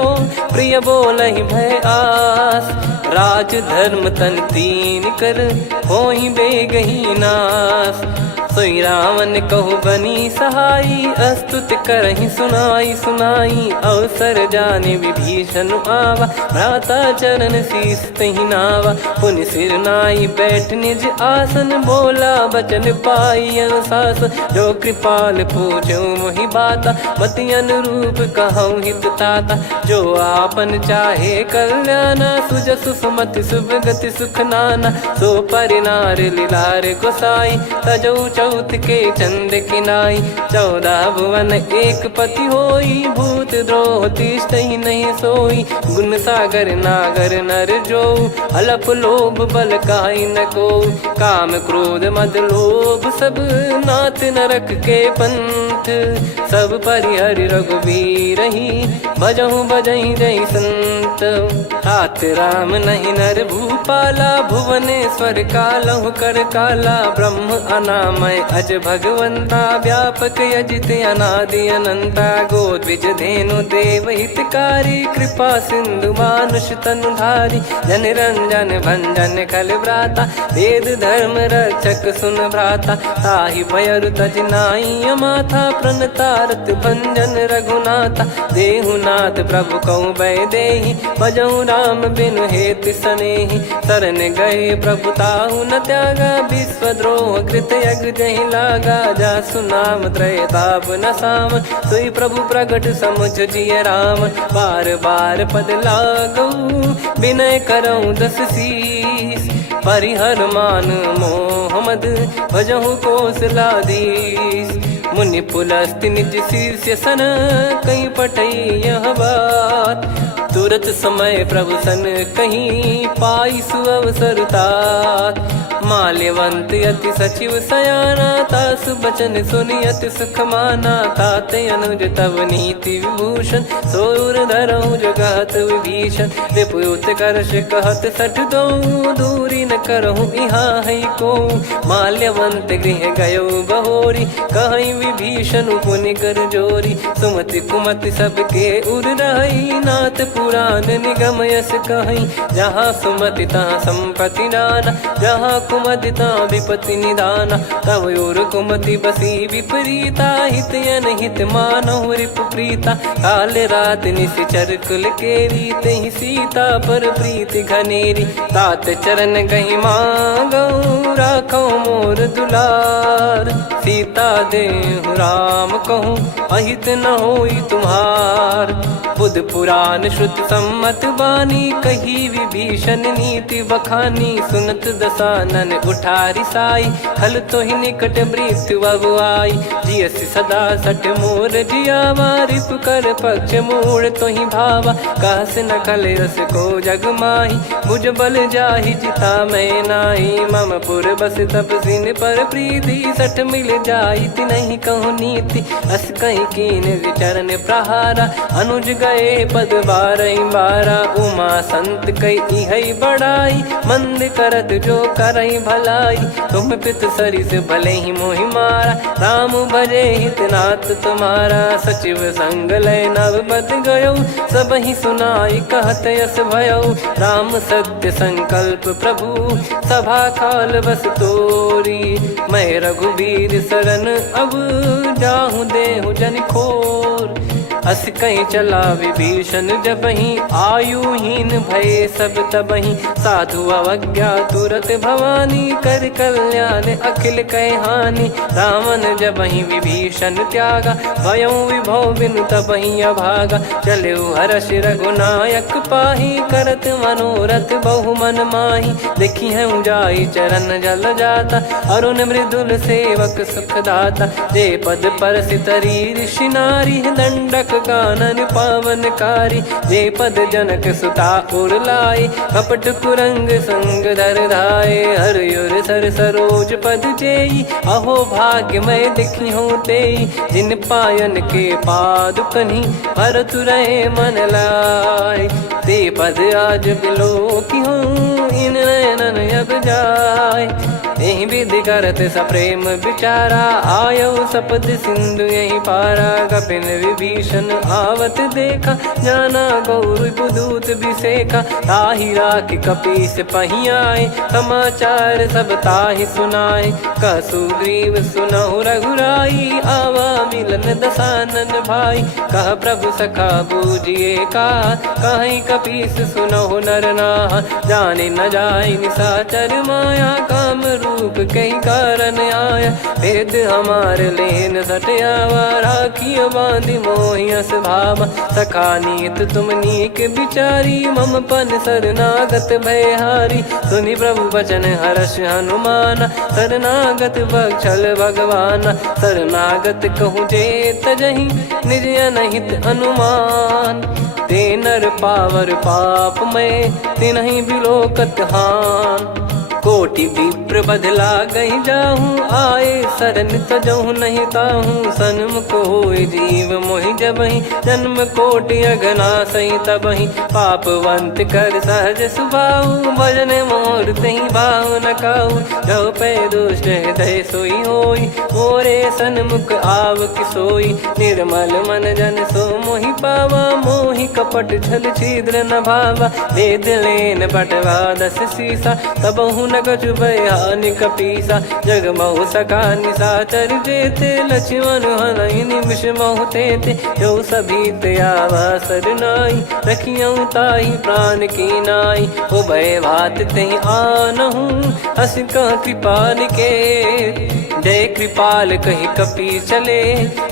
प्रिय बोलहि भय आस राज धर्म तन तीन कर होई बेगही नास सोई रावण कहु बनी सहाई अस्तुत करहि सुनाई सुनाई अवसर जाने विभीषण आवा भ्राता चरण शीस तहि नावा पुनि सिर नाई बैठ निज आसन बोला बचन पाई अनुशासन जो कृपाल पूछो मोहि बाता मति अनुरूप कहूँ हित ताता जो आपन चाहे कल्याणा सुजसु सुमति शुभ गति सुख नाना सो परिनार लीलार गोसाई तजौ चौथ के चंद किनाई 14 भुवन एक पति होई भूत द्रोह तिष्ठ ही नहीं सोई गुण सागर नागर नर जो अलप लोभ बल काई न को काम क्रोध मद लोभ सब नाथ नरक के पंथ सब परिहरि रघुवीर ही भजहु भजहि जय संत हाथ राम नहीं नर भूपाला भुवनेश्वर कालहु कर काला ब्रह्म अनामय अज भगवंता व्यापक यजित अनादि अनंता गोद्विज धेनु देव हितकारी कृपा सिंधु मानुष तनुधारी जन रंजन भंजन खल भ्राता वेद धर्म रक्षक सुन भ्राता ताहि भयरु तज नाई माथा प्रणतारत भंजन रघुनाथा देहुनाथ प्रभु कहु भय देहि भजहु राम बिनु हेत सनेहि शरण गए प्रभु ताहु न त्यागा विश्वद्रोह कृत यज्ञ जहि लागा जासु नाम त्रय ताप न साम सोई प्रभु प्रगट समुझ जिय राम बार बार पद लागऊ विनय करऊँ दस शीस परिहर मान मोह मद भजहु कौशलाधीश मुनि पुलस्ति निज शीर्ष सन कहीं पटई यह बात तुरत समय प्रभु सन कहीं पाई सुअवसर तात माल्यवंत अति सचिव सयाना, तास बचन सुनि अति सुख माना। ताते अनुज तव नीति विभूषण, सोर धरहु जगत विभीषण। रिपुयुत करश कहत सठ दो, दूरी न करहु इहाँ है को। माल्यवंत गृह गयो बहोरी, कहीं विभीषण पुनि कर जोरी। सुमति कुमति सबके उर रही, नाथ पुराण निगम यस कहीं। जहाँ सुमति तहाँ संपत्ति नाना, जहाँ कुमति तहाँ विपत्ति निदाना। तव और कुमति बसी विपरीता, हित अनहित मानहु रिपु प्रीता। काल रात निश्चर कुल केरी, तहि सीता पर प्रीति घनेरी। तात चरण गही मांगऊ, राखो मोर दुलार। सीता देहु राम कहूँ, अहित न होई तुम्हार। बुध पुराण श्रुत सम्मत बानी, कही विभीषण नीति बखानी। सुनत दसानन उठारी साई, खल तो ही निकट मृत्यु अब आई। जियसि सदा सठ मोर जियावा, रिप कर पक्ष मूड़ तो ही भावा। कहस न खल रस को जग माही, भुज बल जाहि जिता मैं नाही। मम पुर बस तप सिन पर प्रीति, सठ मिल जाई तिनहि कहूँ नीति। अस कहीं कीन चरण प्रहारा, अनुज गए पद बारही बारा। उमा संत कई इहै बड़ाई, मंद करत जो करई भलाई। तुम पित सरिस भले ही मोहि मारा, राम भजे हित नाथ तुम्हारा। सचिव संग लय नव बत गयो, सब ही सुनाई कहत यस भयो। राम सत्य संकल्प प्रभु, सभा काल बस तोरी। मैं रघुबीर शरण अब, जाहूँ देहु जन खोर। अस कहीं चला विभीषण जबहि, आयुहीन भये सब तबहि। साधु अवज्ञा तुरत भवानी, कर कल्याण अखिल कह हानि। रावण जबहि विभीषण त्यागा, भयउ विभव बिनु तबहि अभागा। चलऊ हर्ष रघुनायक पाहि, करत मनोरथ बहु मन माहि। देखी है जाई चरण जल जाता, अरुण मृदुल सेवक सुखदाता। जे पद परसि तरी ऋषि नारी, दंडक कानन पावनकारी। जे पद जनक सुता उर लाए, कपट कुरंग संग धर धाये। हरियुर सर सरोज पद जेई, अहो भाग्य मैं दिखी हूँ तेई। जिन पायन के पादुकनि, भरत रहे मन लाय। ते पद आज बिलो की हूँ, इन नयनन अब जाय। यही विधि करत सप्रेम विचारा, आयो सपद सिंधु यही पारा। कपिन विभीषण आवत देखा, जाना गौर बुदूत बिसेखा। ताहि राख कपीस पही आए, समाचार सब ताहि सुनाए। कह सुग्रीव सुनहु रघुराई, आवा मिलन दसानन भाई। कह प्रभु सखा बूझिए का, कहीं कपीस सुनहु नर नाहा। जाने न जाय निशाचर माया, काम रूप कई कारण आया। भेद हमार लेन सटयावा, राखियो बांधि मोहियस भावा। सखा नीत तुम नीक बिचारी, मम पन शरणागत भयहारी। सुनि प्रभु बचन हर्ष हनुमाना, शरणागत बक्षल भगवाना। शरणागत कहूँ जे तजहि, निज अनहित अनुमान। ते नर पावर पाप में, तिन्हि बिलोकत हान। कोटि विप्र बदला गई जाहूँ, आए शरण तजहु नहीं ताहूँ। सन्मुख होय जीव मोहि जबहि, जन्म कोटि अगना सही तबहि। पापवंत कर सहज सुभाऊ, भजन मोर तहि भाव न काऊ। जो पै दुष्ट हृदय सोई होई, मोरे सन्मुख आव किसोई। निर्मल मन जन सो मोहि पावा, मोहि कपट छल छिद्र न भावा। वेद लेन बटवा दस सीसा, तबहु न कछु भयानि कपीसा। जग महु सका निशाचर जेते, लक्ष्मण हनहि निमिष महु तेते। जो सभी त्यावा सरनाई, रखियऊ ताहि प्राण की नाई। उभय भात तेहि आनहु, हस कह कृपाल के। जय कृपाल कहि कपी चले,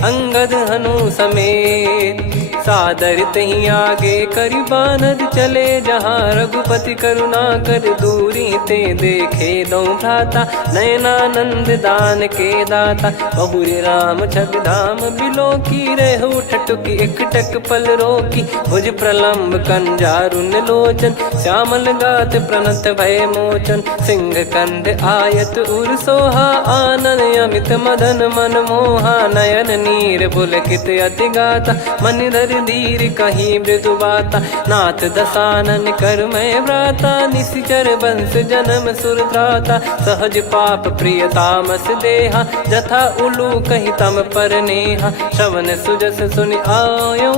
अंगद हनु समेत। सादर तही आगे करी बानर चले जहाँ रघुपति करुणा कर दूरी ते देखे दो भ्राता नयनानंद दान के दाता बहुरे राम छग धाम बिलो की रेहू ठटुकी एकटक पल रोकी भुज प्रलम्ब कंजारुन लोचन श्यामल गात प्रणत भय मोचन सिंह कंध आयत उर सोहा आनन अमित मदन मन मोहा नयन नीर पुलकित अति गाता मन धर धीर कहीं मृदु बाता नाथ दसानन कर मैं व्राता निशिचर बंस जन्म सुरत्राता सहज पाप प्रिय तामस देहा जथा उलू कही तम पर नेहा श्रवण सुजस सुनि आयो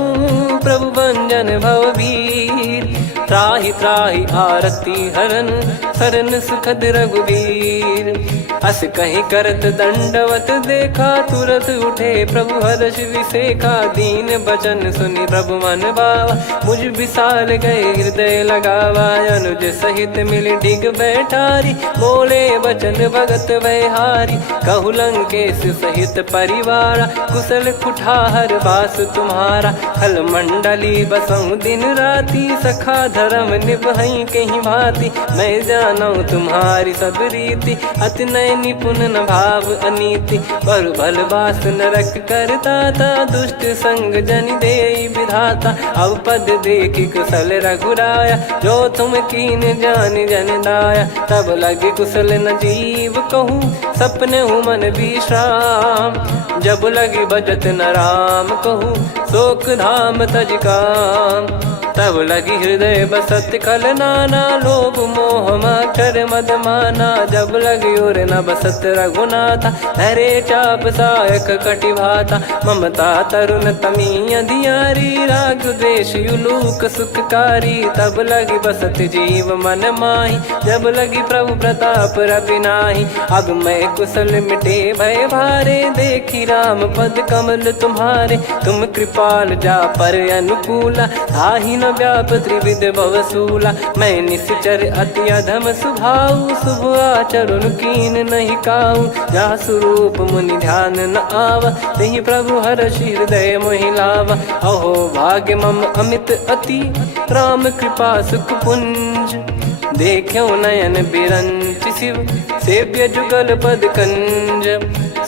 प्रभु भंजन भववीर त्राहि त्राहि आरती हरन सरन सुखद रघुवीर अस कहीं करत दंडवत देखा तुरत उठे प्रभु हर्ष विसेखा दीन बचन सुनि प्रभु मन भावा मुझ विशाल गए हृदय लगावा अनुज सहित मिल डिग बैठारी बोले बचन भगत वैहारी कहु लंकेश सहित परिवारा कुशल कुठार बास तुम्हारा खल मंडली बसऊं दिन राती सखा धर्म निभई कहीं भांति मैं जानू तुम्हारी सब रीति अति नय निपुण न भाव अनीति पर भल बास नरक करता था दुष्ट संग जन दे विधाता अब पद देखी कुशल रघुराया जो तुम कीन जान जन दाया तब लगे कुशल न जीव कहूँ सपने हूँ मन विश्राम जब लगी बजत न राम कहूँ शोक धाम तज काम तब लगी हृदय बसत खल नाना लोभ मोह मक्षर मद माना जब लगी और न बसत रघुनाथा हरे चाप सायक कटि भाता ममता तरुण तमी अधियारी राग द्वेष युलूक सुखकारी तब लगी बसत जीव मन माही जब लगी प्रभु प्रताप रविनाही अब मैं कुशल मिटे भय भारे देखी राम पद कमल तुम्हारे तुम कृपाल जा पर अनुकूला ताहि न व्याप त्रिविध भवसूला मैं निश्चर अति अधम सुभाऊ शुभ आचरण कीन नहीं काऊ जा स्वरूप मुनि ध्यान न आवा तहि प्रभु हर्ष हृदय मोहि लावा अहो भाग्य मम अमित अति राम कृपा सुख पुंज देखो नयन बिरंच शिव सेव्य जुगल पद कंज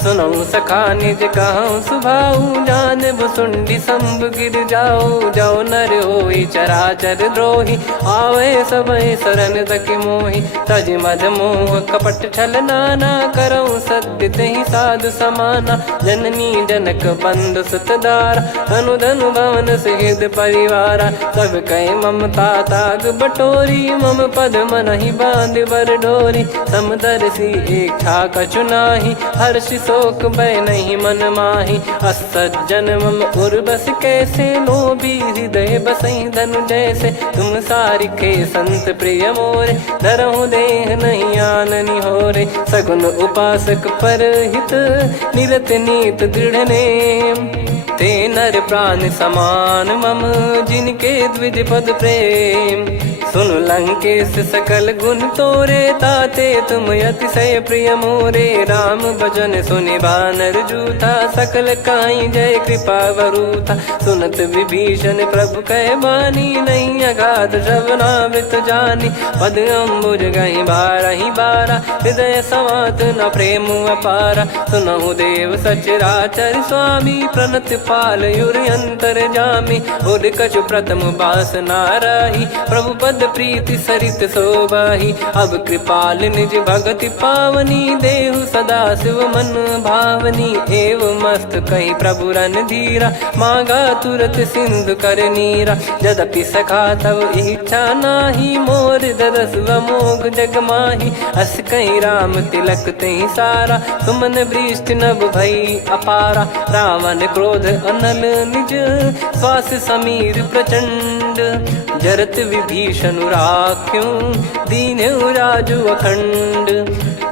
सुनऊ सखा निज कहूँ सुभाऊ जान भुसुंडी संभ गिर जाओ जाओ नर होई चराचर द्रोही आवे सबय शरण तक मोहि तज मद मोह कपट छल नाना करऊँ सत्य तहि साधु समाना जननी जनक बंधु सुतदार धनु धनु भवन सहित परिवारा सब कहे ममता ताग बटोरी मम पद मन ही बांध बर डोरी समदर्शी इच्छा कछु नाही हर्ष शोक भय नहीं मन माही असज्जन मम उर्वस कैसे लोभी हृदय बसई धनु जैसे तुम सारिखे संत प्रिय मोरे धरहु देह नहीं आननि होरे सगुन उपासक पर हित निरत नीत दृढ़ नेम ते नर प्राण समान मम जिनके द्विज पद प्रेम सुन लंकेश सकल गुण तोरे ताते तुम अतिशय प्रिय मोरे राम भजन सुनि बानर जूथा सकल काई जय कृपा वरूथा सुनत विभीषण प्रभु कह बानी नहीं अगाध श्रवणामृत जानी पद अम्बुज गही बारा हृदय समात न प्रेम अपारा सुनहु देव सचराचर स्वामी प्रणत पाल युर अंतर जामी उर कछु प्रथम बास नाराही प्रभु पद प्रीति सरित शोभाही अब कृपाल निज भगति पावनी देहु सदा शिव मन भावनी एव मस्त कही प्रभु रन धीरा मांगा तुरत सिंधु कर नीरा यद्यपि सखा तब इच्छा नाही मोर दरस मोग जग माही अस कहीं राम तिलक तही सारा सुमन वृष्टि नभ भई अपारा रावण क्रोध अनल निज श्वास समीर प्रचंड जरत विभीषण राख्यों दीन राजु अखंड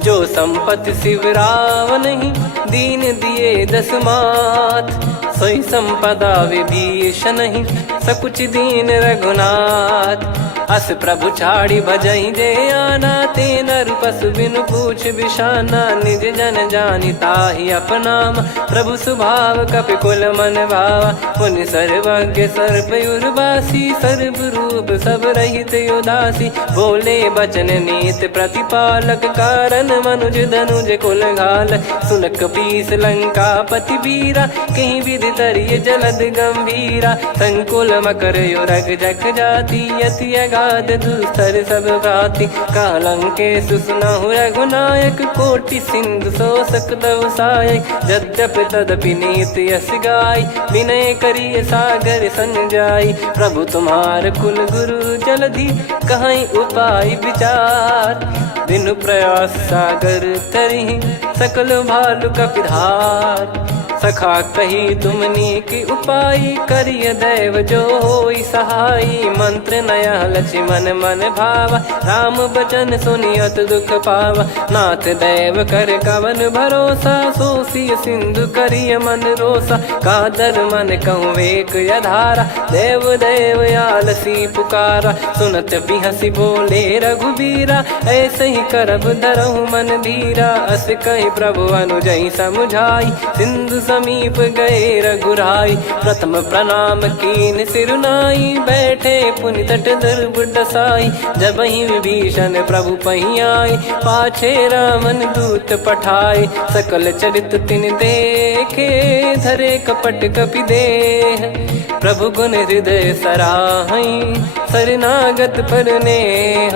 जो संपत्ति शिव रावण ही दीन दिए दस मात सोई संपदा विभीषण ही सकुच दीन रघुनाथ अस प्रभु छाड़ी भजई जे आना, ते नर पशु बिनु पूछ बिशाना, निज जन जानी ताहि अपनाम, प्रभु स्वभाव कपि कुल मन भावा, पुनि सर्वज्ञ सर्वयुर्वासी, सर्व रूप सब रहित उदासी, बोले बचन नीत प्रतिपालक, कारण मनुज धनुज कुल घाल, सुनक पीस लंका पति बीरा, कहीं विधि तरिय जलद गंभीरा, संकुल मकर युरग जख जाति, यति अगाध दुस्तर सब भाति, कालंके सुसुनहु रघुनायक, कोटि सिंधु शोषक तव सहायक, यद्यप तदपि नीत यस गाय, विनय करिय सागर सन जाई, प्रभु तुम्हार कुल गुरु जलधि, कहीं उपाय विचार, बिनु प्रयास सागर तरिहि, सकल भालु कपिधार, सखा कही तुमनी की उपाय, करिय दैव जो होई सहाई, मंत्र नया लक्ष्मण मन भावा, राम बचन सुनियत दुख पावा, नाथ दैव कर कवन भरोसा, सोसिय सिंधु करिय मन रोसा, कादर मन कहूँ एक यधारा, देव देव आलसी पुकारा, सुनत बिहसी बोले रघुबीरा, ऐसे ही करब धरहु मन धीरा, अस कही प्रभु अनुजई समुझाई, सिंधु समीप गए रघुराई, प्रथम प्रणाम कीन सिरुनाई, बैठे पुनि तट दर्भ डसाई, जब ही विभीषण प्रभु पही आई, पाछे रामन दूत पठाए, सकल चरित तिन देखे, धरे कपट कपि देह, प्रभु गुण हृदय सराहई, शरणागत पर नेह,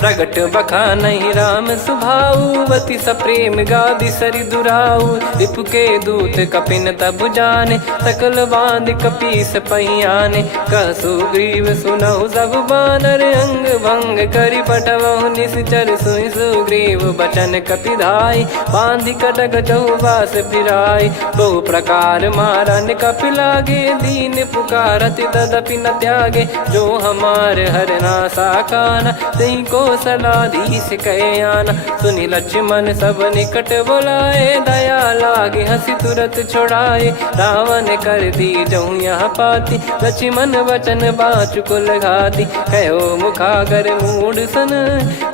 प्रगट बखानहि राम सुभाऊ, बति सप्रेम गादि सरि दुराऊ, रिपु के दूत कपिन तब जाने, सकल बांध कपीस पहियाने, कह सुग्रीव सुनहु सब बानर, अंग भंग करि पठवहु निश्चर, सुनि सुग्रीव बचन कपिधाई, बांधि कटक चौबास फिराई, बहु प्रकार मारन कपि लागे, दीन पुकारति तदपि न त्यागे, जो हमार हरना साकाना, तई को सलाधीश कहे आना, सुनि लक्ष्मण सब निकट बोलाए, दया लागे हंसी तुरत छोड़ाए, रावण कर दी जऊँ यहाँ पाती, लक्ष्मण वचन बाचु कुल घाती, कहो मुखागर मूड सन,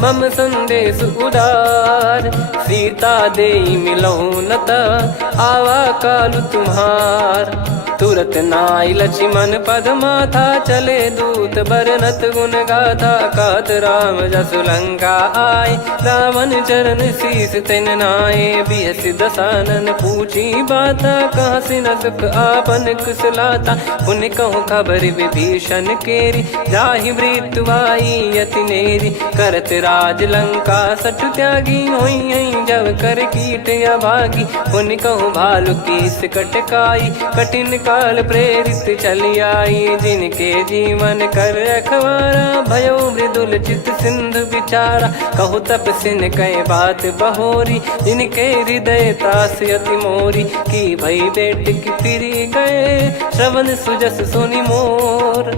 मम संदेश उदार, सीता देई मिलहु नता, आवा कालु तुम्हार, तुरत नाई लक्ष्मण पद माथा, चले दूत बरनत गुण गाथा, कहत राम जसु लंका आए, रावण चरण शीस तिन नाये, बिहस दसानन पूछी बाता, कहाँ से न सुख आपन कुशलाता, पुन कहूँ खबर विभीषण केरी, जाहि मृत्यु आई यति नेरी, करत राज लंका सठ त्यागी, होई जब कर कीट अभागी, पुन कहूँ भालु कीस कटकाई, कठिन काल प्रेरित चली आई, जिनके जीवन कर रखवारा, भयो मृदुल चित सिंधु विचारा, कहु तपसिन कई बात बहोरी, जिनके हृदय तास अति मोरी, की भई बेट की फिरी गए, श्रवण सुजस सुनि मोर,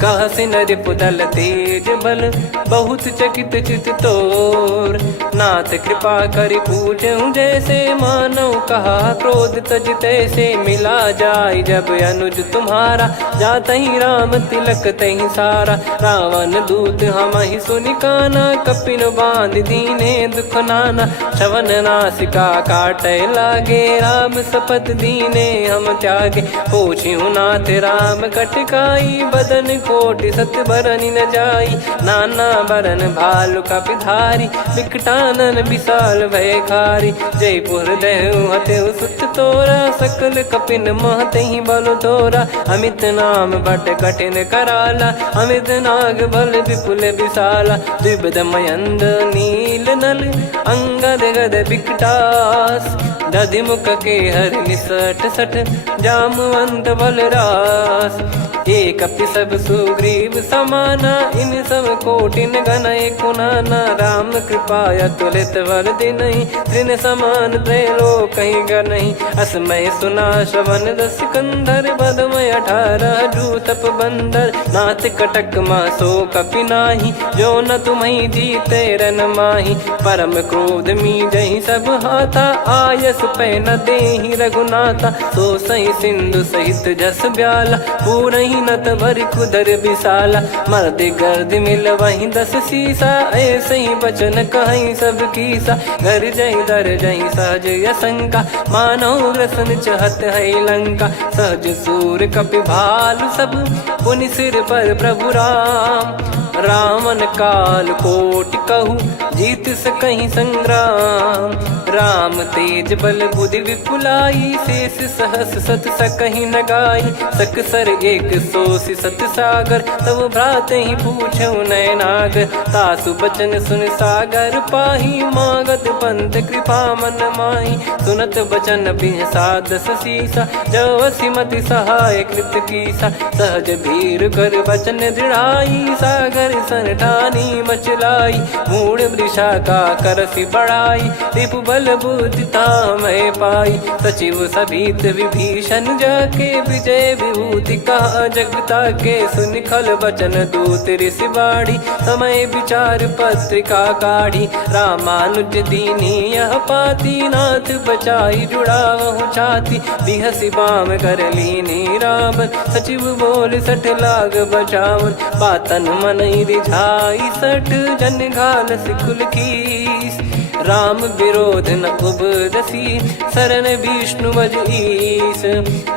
कह सिन रिपुदल तेज बल, बहुत चकित चित तोर, नाथ कृपा करि पूजऊं जैसे, मानव कहा क्रोध तज तैसे, मिला जाय जब अनुज तुम्हारा, जातहि राम तिलक तहि सारा, रावण दूत हम ही सुनि काना, कपिन बांध दीने दुख नाना, श्रवण नासिका काटे लागे, राम सपत दीने हम त्यागे, पूछिहु नाथ राम कटकाई, बदन कोटि सत बरनि न जाई, नाना बरन भालु कपिधारी, विकटानन विशाल भयकारी, जयपुर देहु हतेउ सुत तोरा, सकल कपिन महतहि बल तोरा, अमित नाम बट कठिन कराला, अमित नाग बल विपुल विशाला, द्विविध मयंद नील नल, अंगद गद विकटास, दधिमुख के हर निसठ सठ, जामवंत बलरास, एक अपि सब सुग्रीव समाना, इन सब कोटिन गनय कुनाना, राम कृपा अतुलित बल दिनहि, तृण समान त्रैलोकहि गनहि, असमय सुना श्रवण रस कंधर, बदमय 18 जूतप बंदर, नाथ कटक मासो कपि नाही, जो न तुम्हि जीते रन माही, परम क्रोध मी जहि सब हाथा, आयस पै न देहि रघुनाथा, सो सही सिंधु सहित जस ब्याला, पूरहि कीनत भर कुदर विशाला, मर्द गर्द मिल वहीं 10 सीसा, ऐसे ही बचन कहीं सब कीसा, घर जई दर जई सहज असंका, मानव ग्रसन चहत है लंका, सहज सूर कपि भालु सब, पुनि सिर पर प्रभु राम, रामन काल कोटि कहू, जीत सकहीं संग्राम, राम तेज बल बुद्धि विपुलाई, शेष सहस सत सकहीं न गाई, सकसर एक सोसी सत सागर, तब भ्राते ही पूछो नयनागर, तासु बचन सुन सागर पाही, मागत पंत कृपा मन माही, सुनत बचन बिहसादस सीसा, जो सिमति सहाय कृत कीसा, सहज भीर कर बचन दृढ़ाई, सागर सन ठानी मचलाई, मूड वृषा का करसी बढ़ाई, रिपु बल बुद्धि तामय पाई, सचिव सभीत विभीषण जाके, विजय विभूति कहा जगता के, सुन खल बचन दूत ऋषि बाड़ी, समय विचार पत्रिका काढ़ी, रामानुज दीनी यह पाती, नाथ बचाई जुड़ावहु छाती, बिहसी बाम कर लीनी राम, सचिव बोल सठ लाग बचावन, बातन मन रिझाई सठ, जन घाल सिकुल कीस, राम विरोध न उपदसी, शरण विष्णु बज ईस,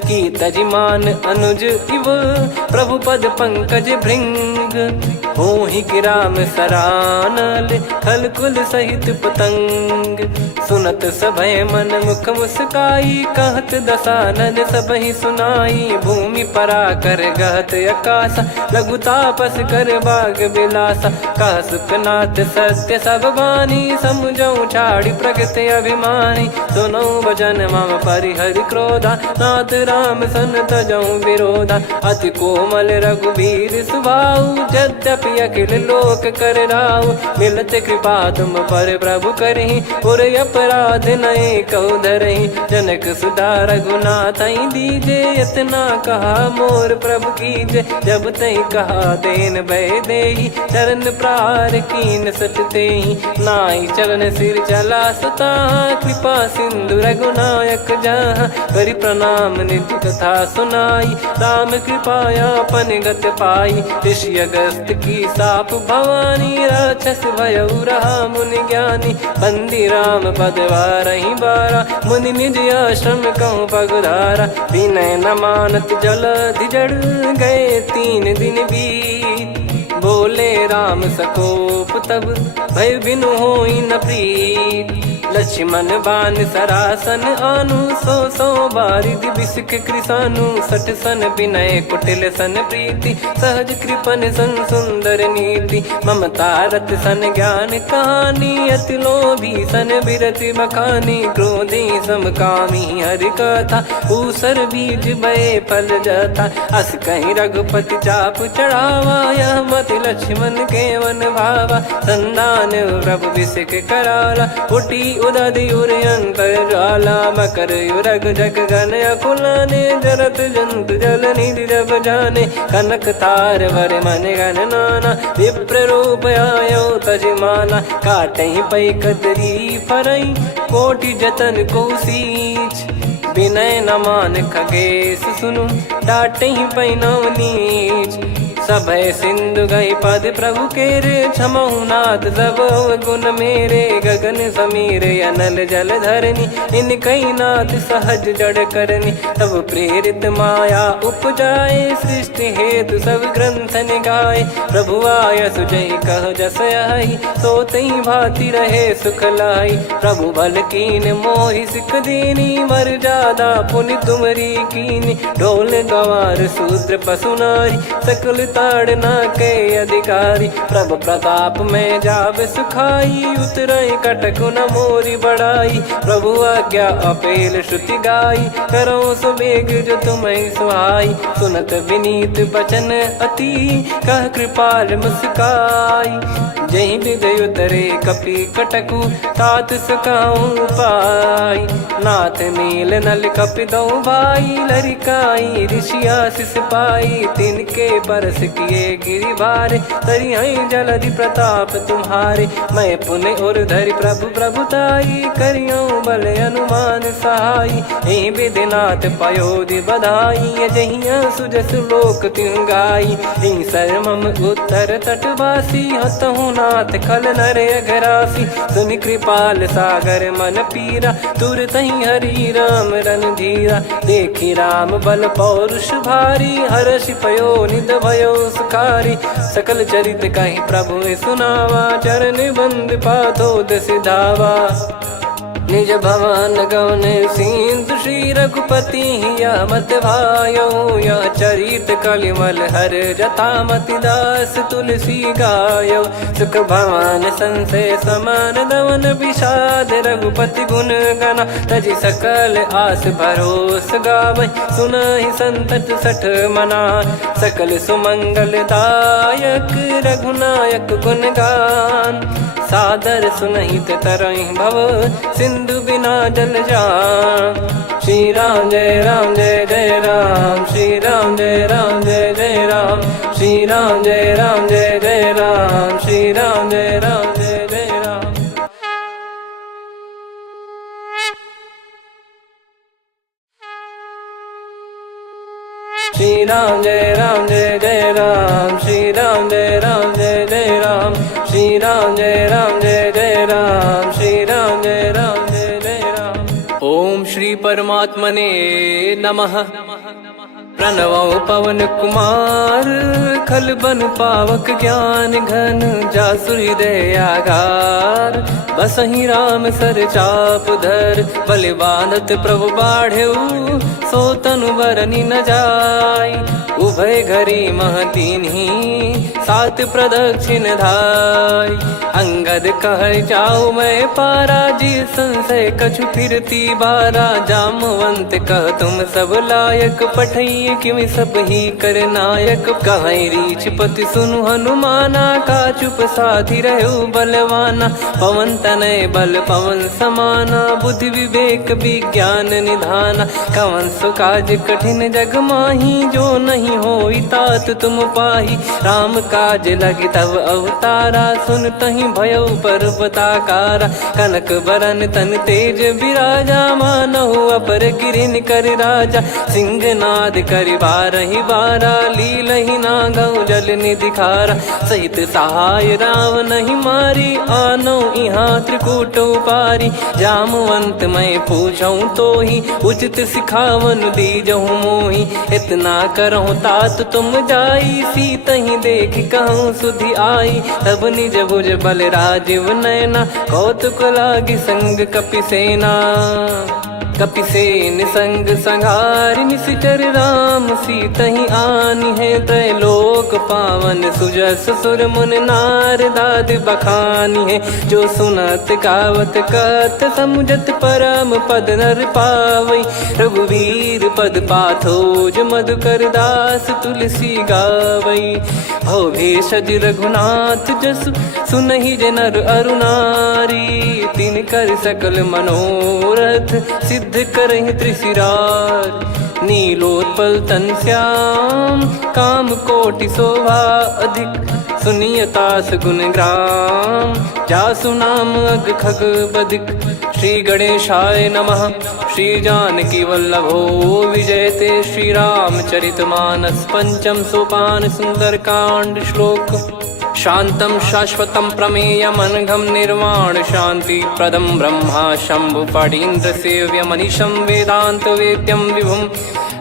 की तजिमान अनुज इव, प्रभु पद पंकज भृंग, होहि कि राम सरानल, खल कुल सहित पतंग, सुनत सभय मन मुख मुस्काई, कहत दसानन सबहि सुनाई, भूमि परा कर गहत आकाशा, लघु तापस कर बाग बिलासा, कह सुखनाथ सत्य सब बानी, समझऊ छाड़ी प्रकृति अभिमानी, सुनो भजन मम परिहरि क्रोधा, नाथ राम सन तजऊ विरोधा, अति कोमल रघुवीर सुभाऊ, यद्यपि अखिल लोक कर राऊ, मिलत कृपा तुम पर प्रभु करहि, और अपराध नये कौ धरहि, जनक सुधा रघुनाथ दीजे, इतना कहा मोर प्रभु कीजे, जब तई कहा देन भय देहि, चरण प्रार कीन सटते ही, नाई चरण सिर चला सता, कृपा सिंधु रघुनायक जहाँ, करि प्रणाम निज कथा सुनाई, राम कृपाया पन गत पाई, ऋषि अगस्त की साप भवानी, राक्षस भयउ रहा मुनि ज्ञानी, बंदी राम पद वारहि बारा, मुनि निज आश्रम कहूँ पगधारा, विनय न मानत जल धिजड़, गए 3 दिन बीत, बोले राम सकोप तब, भय बिनु होई न प्रीत, लक्ष्मण बान सरासन आनु, 100 बारिद बिसिख कृसानु, 60 सन विनय कुटिल सन प्रीति, सहज कृपन सन सुंदर नीति, ममता रत सन ज्ञान कहानी, अति लोभी सन बिरति बखानी, क्रोधी समकामी हरि कथा, ऊसर बीज भय फल जाता, अस कहीं रघुपति चाप चढ़ावा, यह मति लक्ष्मण के वन भावा, संदान प्रभु बिसिख कराला, उठी उदधि उर अंतर ज्वाला, मकर युरग जग गण अकुलाने, जरत जंतु जल निधि जब जाने, कनक तार वर मन गण नाना, विप्र रूप आयो तजमाना, काटहि पै कतरी फरई, कोटि जतन को सींच, विनय न मान खगेश सुनु, डांटहि पै नव नीच, सभय सिंधु गई पद प्रभु केरे, क्षमहु नाथ सब गुण मेरे, गगन समीरे अनल जल धरनी, इन कई नाथ सहज जड़ करनी, तब प्रेरित माया उपजाए, सृष्टि हेतु सब ग्रंथ निगाए, प्रभु आय सुजय कह जस आई, सोतई भांति रहे सुख लाई, प्रभु बल कीन मोहि सिख दीनी, मर जादा पुनि तुमरी कीनी, ढोल गवार शूद्र पशु नारी, सकल ताड़ना के अधिकारी, प्रभु प्रताप में जाब सुखाई, उतरई कटक न मोरी बढ़ाई, प्रभु आज्ञा अपेल श्रुति गाई, करो सुबेग जो तुम्हें सुहाई, सुनत विनीत बचन अति, कह कृपाल मुस्काई, जही विदय उतरे कपि कटकु तात सकाऊं पाई। नाथ नील नल कपि दो भाई लरिकाई ऋषिया शिष पाई। तिनके परस किए गिरि भारे तरियाई जलधि प्रताप तुम्हारे। मैं पुण्य और धरि प्रभु प्रभुताई करियों बल अनुमान सहाई। यही विधिनाथ पयोधि बधाई जहिया सुजस लोक तिहु गाई। यही सरमम उत्तर तटवासी हतहु नाथ खल नर अघरासी। सुनि कृपाल सागर मन पीरा तुरत ही हरि राम रणधीरा। देखी राम बल पौरुष भारी हर्षि पयो निध भयो सुखारी। सकल चरित कहि प्रभु सुनावा चरण बंद पादोद सिधावा। निज भवन गवन सिंधु श्री रघुपति या मत भायो। या चरित कलिमल हर जथा मति दास तुलसी गायो। सुख भवन संशय समान दवन विषाद रघुपति गुण गना। तजि सकल आस भरोस गावै सुनहि संतत सठ मना। सकल सुमंगल दायक रघुनायक गुण गान। सादर सुनहित तरहि भव सिंधु बिना जल जान। श्री राम जय जय राम। श्री राम जय जय राम। श्री राम जय जय राम। श्री राम जय जय राम। श्री राम जय जय राम। श्री राम जय जय राम। श्री राम जय जय राम। श्री राम जय जय राम। ओम श्री परमात्मने नमः। प्रणवो पवन कुमार खल बन पावक ज्ञान घन जासु हृदय आगार। बसहि राम सर चाप धर बलि बांधत प्रभु बाढ़ेऊ। सो तनु बरनि न जाय उभय घरी मह दीन्ही सात प्रदक्षिण धाय। अंगद कह जाऊ मैं पारा जी संशय कछु फिरती बारा। जामवंत कह तुम सब लायक पठई किमि सब ही कर नायक। कहीं रीछ पति सुनु हनुमाना का चुप साधि रहु बलवाना। पवन तनय बल पवन समाना बुद्धि विवेक विज्ञान निधाना। कवन सो काज कठिन जग माही जो नहीं होई तात तुम पाही। राम काज लगी तब अवतारा सुन तहि भयो पर्वताकारा। कनक बरन तन तेज विराजा मानहु अपर गिरिन कर राजा। सिंहनाद करि बारहि बारा लीलहि नागौ जल निधि खारा। सहित सहाय राव नहीं मारी आनो इहाँ त्रिकूट उपारी। जामवंत मैं पूछऊं तो ही उचित सिखावन दीजहु मोहि। इतना करहु तात तुम जाई सीतहि देख कहूँ सुधि आई। तब निज भुज बल राजीव नैना कौतुक लागी संग कपिसेना। कपिसेन संग संहारि निशिचर राम सीतहि आनि है। त्रैलोक पावन सुजस सुर मुन नार दाद बखानी है। जो सुनत गावत कथ समुझत परम पद नर पावै। रघुवीर पद पाथोज मधुकर दास तुलसी गावै। भव भेषज रघुनाथ जसु सुनहि जे नर अरु नारी। तिन कर सकल मनोरथ सिद्ध करहि त्रिशिरार। नीलोत्पल तन श्याम काम कोटि शोभा अधिक। सुनियतास गुण ग्राम जासु नाम अग खग बदिक। श्री गणेशाय नमः। श्री जानकी वल्लभो विजयते। श्री रामचरित मानस पंचम सोपान सुंदर कांड श्लोक। शांतं शाश्वतं प्रमेयमनघं निर्वाण शांति प्रदं ब्रह्मा शंभु फणीन्द्र सेव्य मनीषं वेदांत वेद्यं विभुं।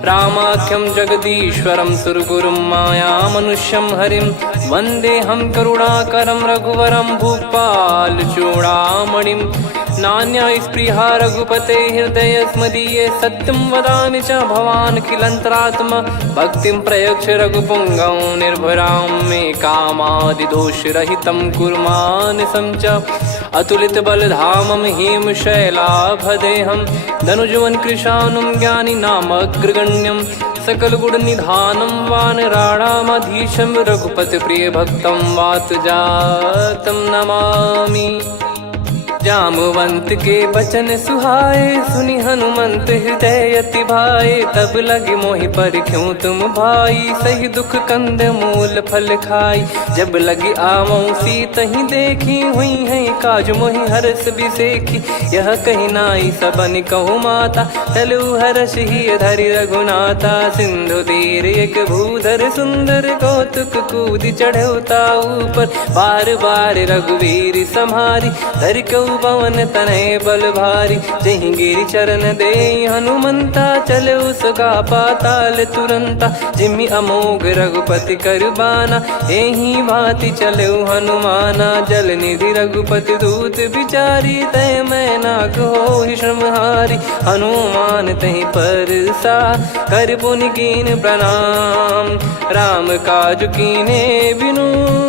रामाख्यं जगदीश्वरं सुरगुरुं माया मनुष्यं हरिं। वन्देऽहं करुणाकरं रघुवरं भूपाल चूडामणिं। नान्या स्पृहा रघुपते हृदय स्मदीये। सत्यं वदामि च भवान् खिलन्तरात्मा। भक्तिं प्रयच्छ रघुपुङ्गं निर्भरां मे कामादिदोषरहितं कुर्मानसं च। अतुलित बलधामं हेमशैलाभदेहं। धनुजवन कृशानुं ज्ञानी नामग्रगण्यं। सकल गुण निधानम वानराणामधीशं रघुपति प्रिय भक्तं वात जातं नमामि। जामवंत के बचन सुहाए सुनि हनुमंत हृदय अति भाए। तब लगे मोहि पर क्यों तुम भाई सही दुख कंद मूल फल खाई। जब लगी आवऊं सीतहि देखी हुई है काज मोहि हरस बिसेखी। यह कही नाई सबन कहु माता चलु हरष ही धरि रघुनाथा। सिंधु तीर एक भूधर सुंदर कौतुक कूद चढ़ौता ऊपर। बार बार रघुवीर सम्हारी धरि कऊ पवन तनय बल भारी। जहि गिरि चरण दे हनुमंता चले उसका पाताल तुरंता। जिमि अमोघ रघुपति कर बाना एहि भांति चले हनुमाना। जल निधि रघुपति दूत बिचारी तय मैं नाक होहि श्रमहारी। हनुमान तहि परसा कर पुनि कीन प्रणाम। राम काज कीने बिनु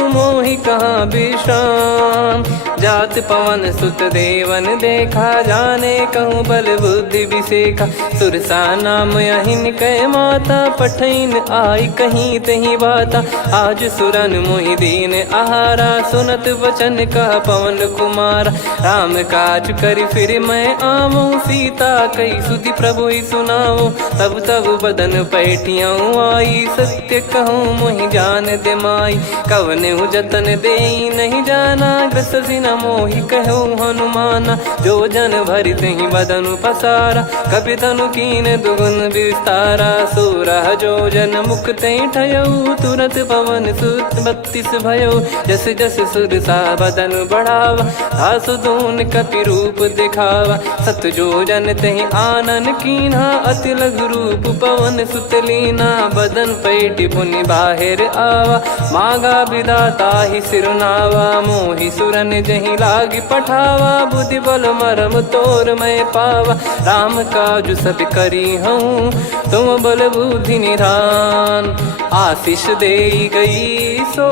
मोहि कहाँ विश्राम। जात पवन सुत देवन देखा जाने कहूँ बल बुद्धि विसेखा। सुरसा नाम अहिन कै माता पठैन आई कहीं तही बाता। आज सुरन मोहि दीन आहारा सुनत वचन कह पवन कुमारा। राम काज करि फिर मैं आवऊं सीता कई सुधि प्रभु ही सुनाओ। तब तब बदन पैठियाँ आई सत्य कहूँ मोहि जान दे माई। कवने जतन दे नहीं जाना ग्रसि न मोहि कहूँ हनुमाना। जो जन भरि तहि बदनु पसारा कपि तनु कीन दुगुन विस्तारा। सोरह जो जन मुख तहि ठयऊ तुरत पवन सुत 32 भयऊ। जस जस सुरसा बदन बढ़ावा तासु दून कपि रूप दिखावा। सत जो जन तहि आनन कीन्हा अति लघु रूप पवन सुत लीना। बदन पैटि पुनि बाहिर आवा मांगा विधाता ही सिरुनावा। मोहि सुरन जहि लागी पठावा बुद्धि बल मरम तोर मैं पावा। राम काज सब करी हूँ तुम बल बुद्धि निधान। आशीष दे गई सो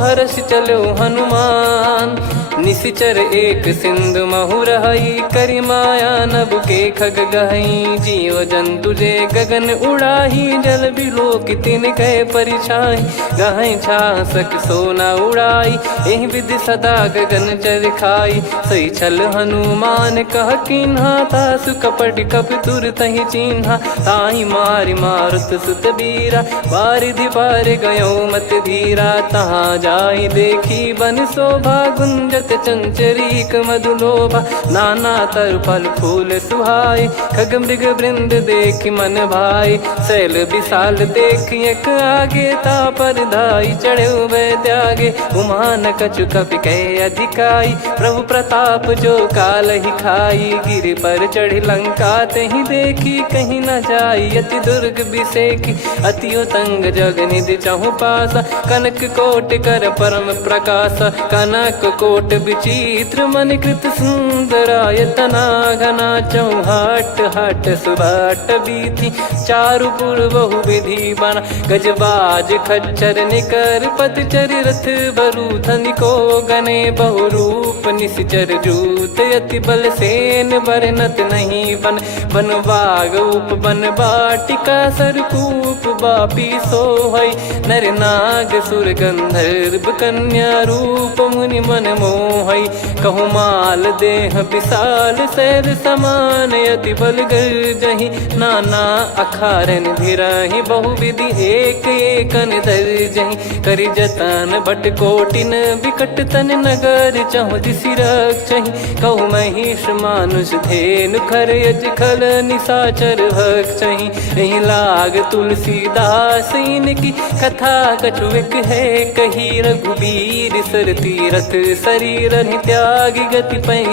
हर्ष चलो हनुमान। निशिचर एक सिंधु महु रहई करि माया नभ के खग गहई। जीव जंतु जे गगन उड़ाही जल बिलो तिन कह परिछाई। गहई छासक सोना उड़ाई एहि विधि सदा गगन चर खाई। सही छल हनुमान कह किन्हा तासु कपट कप तुर तहि चिन्हा। ताहि मारि मारुत सुत बीरा बारिधि पार गयो मत धीरा। तहाँ जाई देखी बन शोभा गुंजत चंचरीक मधुलोभा। नाना तर फल फूल सुहाए खग मृग वृंद देख मन भाई। शैल विशाल देख एक आगे तापर धाई चढ़े वै त्यागे। उमान कछु कपि कह अधिकाई प्रभु प्रताप जो काल ही खाई। गिर पर चढ़ी लंका तहि देखी कहीं न जाई अति दुर्ग बिसेकी। अति उतंग जग निधि चहु पासा कनक कोट कर परम प्रकाशा। कनक कोट विचित्र मन कृत सुंदरायतना घना। चौहाट हाट सुबाट बीथी चारु पुर बहु विधि बना। गजबाज खच्चर निकर पतचर रथ बरु धनिको गने। बहु रूप निशिचर जूत अति बल सेन बरनत नहीं बन। बन बाग उप बन बाटिका सरकूप बापी सोहई। नर नाग सुर गंधर्व कन्या रूप मुनि मन मोहई। कहु माल देह विशाल शैल समान अति बल गर्जहि। नाना अखारन भिराहि बहु विधि एक एकन दर्जहि। करि जतन बट कोटिन विकट तन नगर चहु दिसि रक्षहि। कहु महिष मानुष धेनु खर यज खल निशाचर भक्षहि। एहि लाग तुलसीदास इनकी कथा कछु एक है कही। रघुबीर सर तीरथ शरीर त्यागी गति पै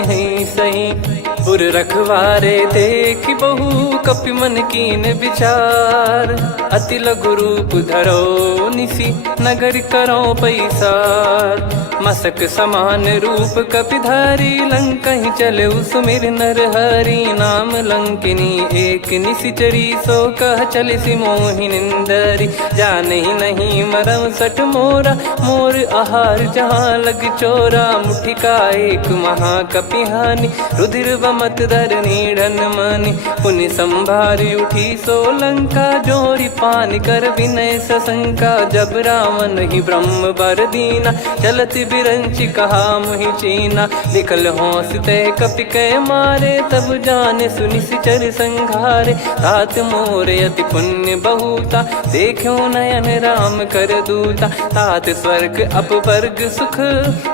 सही। पुर रखवारे देख बहु कपि मन कीन विचार। अति लघु रूप धरो निसी नगर करो पैसार। मसक समान रूप कपिधारी लंकहि चले सुमिर नर हरि। नाम लंकिनी एक निशिचरी सो कह चले सि मोहि निंदरी। जानहि नहीं मरम सठ मोरा मोर आहार जहाँ लग चोरा। मुठिका एक महाकपिहानि रुधिर वमन मत धरनी ढन मानी। पुनि संभारी उठी सोलंका, जोरी पान कर विनय सशंका। जब रावण ही ब्रह्म बर दीना, चलत बिरंच कहा मुहि चीना। निकल होश तय कपि कै मारे, तब जाने सुनि सिचर संघारे। तात मोर अति पुण्य बहुता, देखो नयन राम कर दूता। तात स्वर्ग अपवर्ग सुख,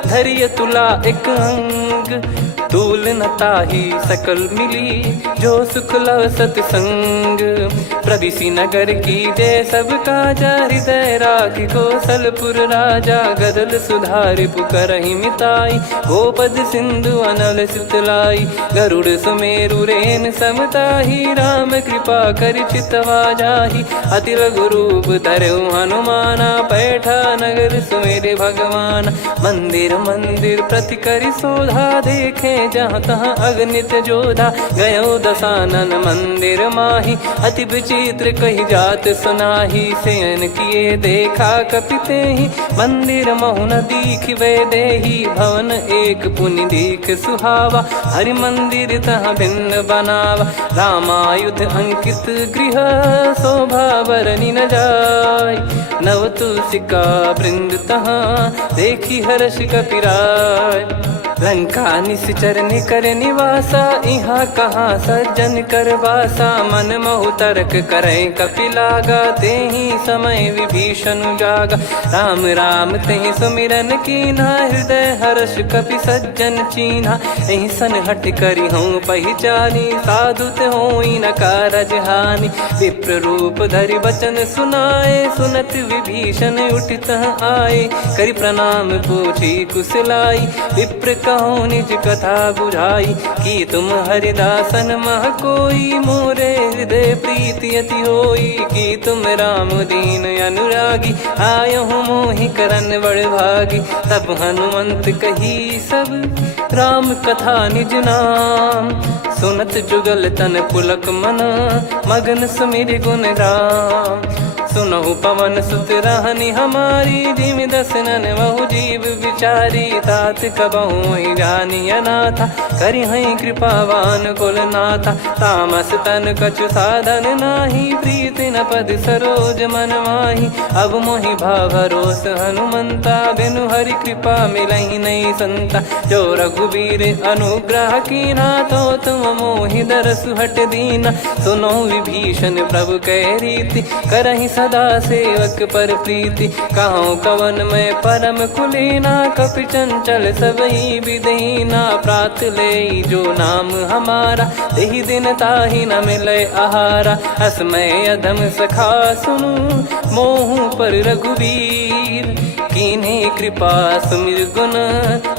धरिय तुला एक अंग। तूल न ताहि सकल मिली, जो सुख लव सतसंग। प्रदिशि नगर की जय सब काजा, हृदय राखि कौशलपुर राजा। गदल सुधारि पुकारहि मिताई, गोपद सिंधु अनल सितलाई। गरुड़ सुमेरु रेन समताहि, राम कृपा करि चितवा जाहि। अति लघु रूप धरऊ हनुमाना, पैठा नगर सुमेरे भगवान। मंदिर मंदिर प्रति करि शोधा, देखे जहाँ तहाँ अगणित जोधा। गयो दशानन मंदिर माही, अति विचित्र कही जात सुनाही। शयन किए देखा कपिते ही, मंदिर महु न दीखिबे देही। भवन एक पुनि दीख सुहावा, हरि मंदिर तहाँ भिन्न बनावा। रामायुध अंकित गृह, शोभा बरनि न जाय। नव तुलसी का वृंद तहाँ, देखी हर्ष कपिराय। लंका निश्चर निकर निवासा, यहाँ कहाँ सज्जन कर वासा। मन महु तर्क करे कपिलागा, तेहि समय विभीषण जागा। राम राम तेहि सुमिरन कीन्हा, हृदय हर्ष कपि सज्जन चीन्हा। एहि सन हट करि हूँ पहिचानी, साधु होई न कारज हानि। विप्र रूप धरि वचन सुनाए, सुनत विभीषण उठित आए। करि प्रणाम पूछी कुशलाई, विप्र कहो निज कथा बुझाई। कि तुम हरिदासन मह कोई, मोरे हृदय प्रीति अति होई। कि तुम राम दीन अनुरागी, आयहु मोहि करन बड़ भागी। तब हनुमंत कही सब राम कथा निज नाम। सुनत जुगल तन पुलक मन, मगन सुमिर गुण राम। सुनहु पवन सुत रहनि हमारी, जिमि दसनन बहु जीव विचारी। तात कबहु ही जानिय नाथा, करिहहि कृपावान कुल नाथा। तामस तन कछु साधन नाही, प्रीति न पद सरोज मन माही। अब मोहि भाव भरोस हनुमंता, बिनु हरि कृपा मिलहि नहीं संता। जो रघुबीर अनुग्रह कीना, तो तुम मोहि दरसु हट दीना। सुनो विभीषण प्रभु कह रीति, करहि सदा सेवक पर प्रीति। कहूँ कवन में परम कुलीना, कपि चंचल सबही विदहीना। प्रात ले जो नाम हमारा, तेहि दिन ताहि न मिले आहारा। असमय अधम सखा सुनु, मोहु पर रघुवीर। कीन्ही कृपा सुमिर गुण,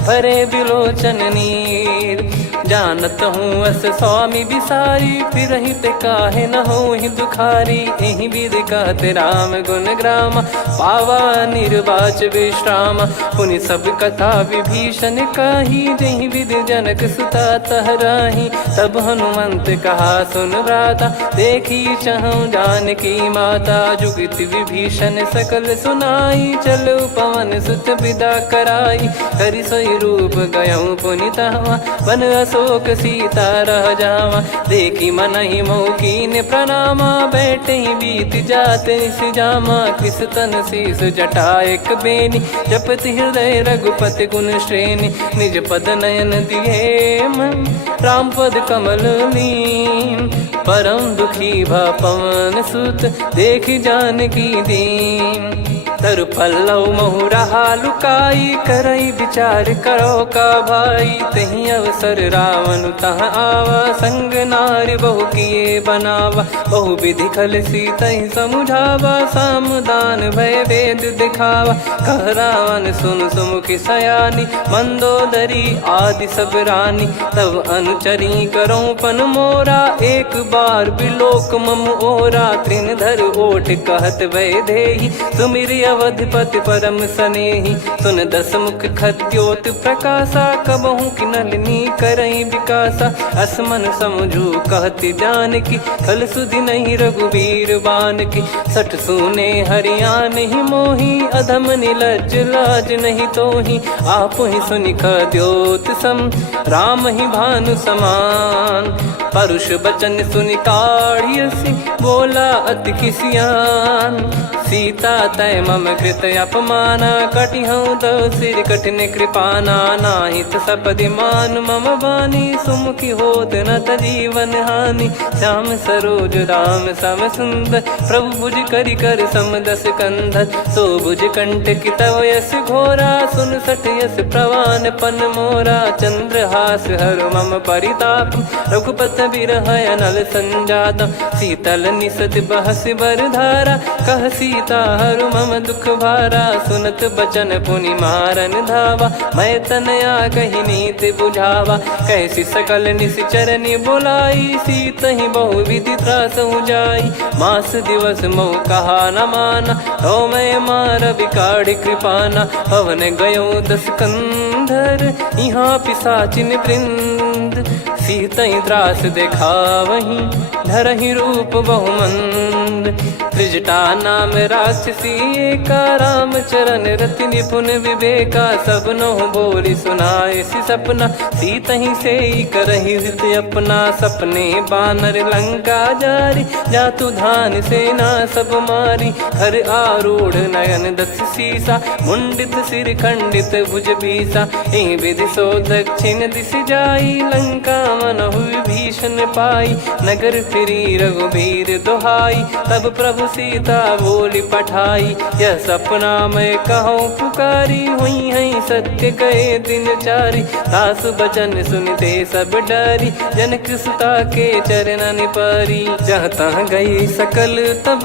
भरे बिलोचन नीर। जानत हूँ अस स्वामी बिसारी, फिरहि ते काहे न होहि दुखारी। एहि विधि कहते राम गुण ग्राम, पावा निर्वाच विश्राम। पुनि सब कथा विभीषण काही, जहि विधि जनक सुता तहराही। तब हनुमंत कहा सुन भ्राता, देखी चहु जानकी माता। जुगित विभीषण सकल सुनाई, चलो पवन सुत विदा कराई। करि सोई रूप गयऊँ पुनि तहवा, बन अशोक सीता रह जावा। देखी मनहि मौकीन प्रणामा, बैठे ही बीत जात निस जामा। कृस तन शीस जटा एक बेनी, जपति हृदय रघुपति गुण श्रेणी। निज पद नयन दिए मन, राम पद कमल लीन। परम दुखी भा पवन सुत, देखि जानकी दीन। तरु पल्लव महु रहा लुकाई, करई विचार करो का भाई। तही अवसर रावण तहाँ आवा, संग नार बहु किए बनावा। बहु विधि खल सीतहि समुझावा, सामदान भय वेद दिखावा। कह रावण सुन सुमुखि सयानी, मंदोदरी आदि सब रानी। तब अनुचरी करो पन मोरा, एक बार बिलोक मम ओरा। तृण धर ओट कहत भय देहि, सुमिर अवधिपति परम सनेही। सुन दस मुख खद्योत प्रकाशा, कबहू की नलिनी करई विकासा। असमन समझू कहती जान की, कल सुधि नहीं रघुवीर बान की। सठ सुने हरियाण ही मोही, अधम निलज लाज नहीं तोही। आप ही सुनि खद्योत सम, राम ही भानु समान। परुष बचन सुनि काढ़ियसि, बोला अति किसियान। सीता तय मम कृत अपमाना, कटिहऊँ दो सिर कठिन कृपाना। नाहित सपदि मान मम बानी, सुमुखी होत न तजीवन हानि। श्याम सरोज राम सम सुंदर, प्रभु भुज करि कर सम दस कंधर। सो भुज कंटक तव यस घोरा, सुन सठ यस प्रवान पन मोरा। चंद्रहास हर मम परिताप, रघुपत बिरह अनल संजात। शीतल निसत बहस बरधारा, कह सीता हरु मम दुख भारा। सुनत बचन पुनि मारन धावा, मैं तनया कही नीति बुझावा। कैसी सकल निश्चरनि बुलाई, सीत ही बहु विधि त्रासहु जाई। मास दिवस मोह कहा न माना, तो मैं मार बिकाढ़ी कृपाना। पवन गयो दस कंधर, यहाँ पिशाचिन वृंद। सीतई त्रास देखावहीं, धरहि रूप बहुमंद। त्रिजटा नाम राक्षसी एका, राम चरण रति निपुण विवेका। सब नहुँ बोली सुनाए सि सपना, सीतहि से करहि हित अपना। सपने बानर लंका जारी, जातु धान सेना सब मारी। हर आरूढ़ नयन दस सीसा, मुंडित सिर खंडित भुज बीसा। एहि विधि सो दक्षिण दिस जाई, लंका मनहु विभीषण पाई। नगर फिरी रघुबीर दोहाई, तब प्रभु सीता बोली पठाई। यह सपना मैं कहूँ पुकारी, हुई है सत्य गए दिन चारी। दास बचन सुनते सब डरी, जनक सुता के चरण परी। जहाँ तहाँ गई सकल तब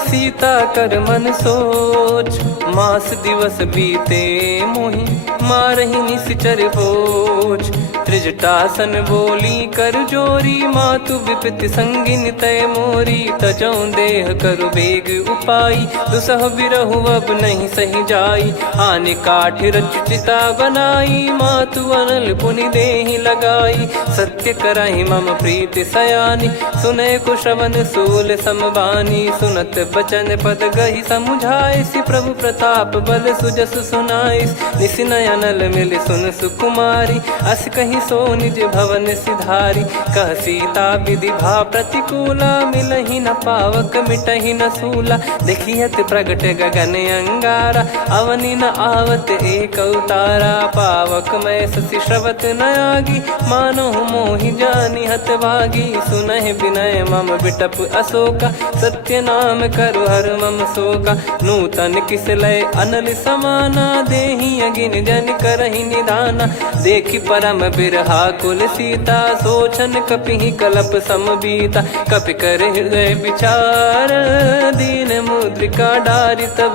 सीता कर मन सोच। मास दिवस बीते मोहि, मारहि निश्चर बोझ। त्रिजटासन बोली कर जोरी, मातु विपति संगिन तय मोरी। तजौं देह करु बेग उपाई, दुसह बिरहु अब नहीं सही जाई। आने काठ रचु चिता बनाई, मातु अनल पुनि देहि लगाई। सत्य करहि मम प्रीति सयानी, सुनय कुशवन सूल समबानी। सुनत बचन पद गहि समुझाइसि, प्रभु प्रताप बल सुजस सुनाइस। निसिनय अनल मिल सुन सुकुमारी, अस कहि सो निज भवन सिधारी। कह सीता विधि भा प्रतिकूला, मिलहि न पावक मिटहि न सूला। देखियत प्रगट गगन अंगारा, अवनि न आवत एक अवतारा। पावक मैं शशि श्रवत न आगी, मानो मोहि जानि हत भागी। सुनहि विनय मम बिटप अशोका, सत्य नाम करु हर मम शोका। नूतन किस लय अनल समाना, देहि अगिन जन करहि निदाना। देखि परम बिरहा कुल सीता, सोचन कपिहि कलप समबीता। कपि कर हृदय विचार, दीन मुद्रिका डारि तब।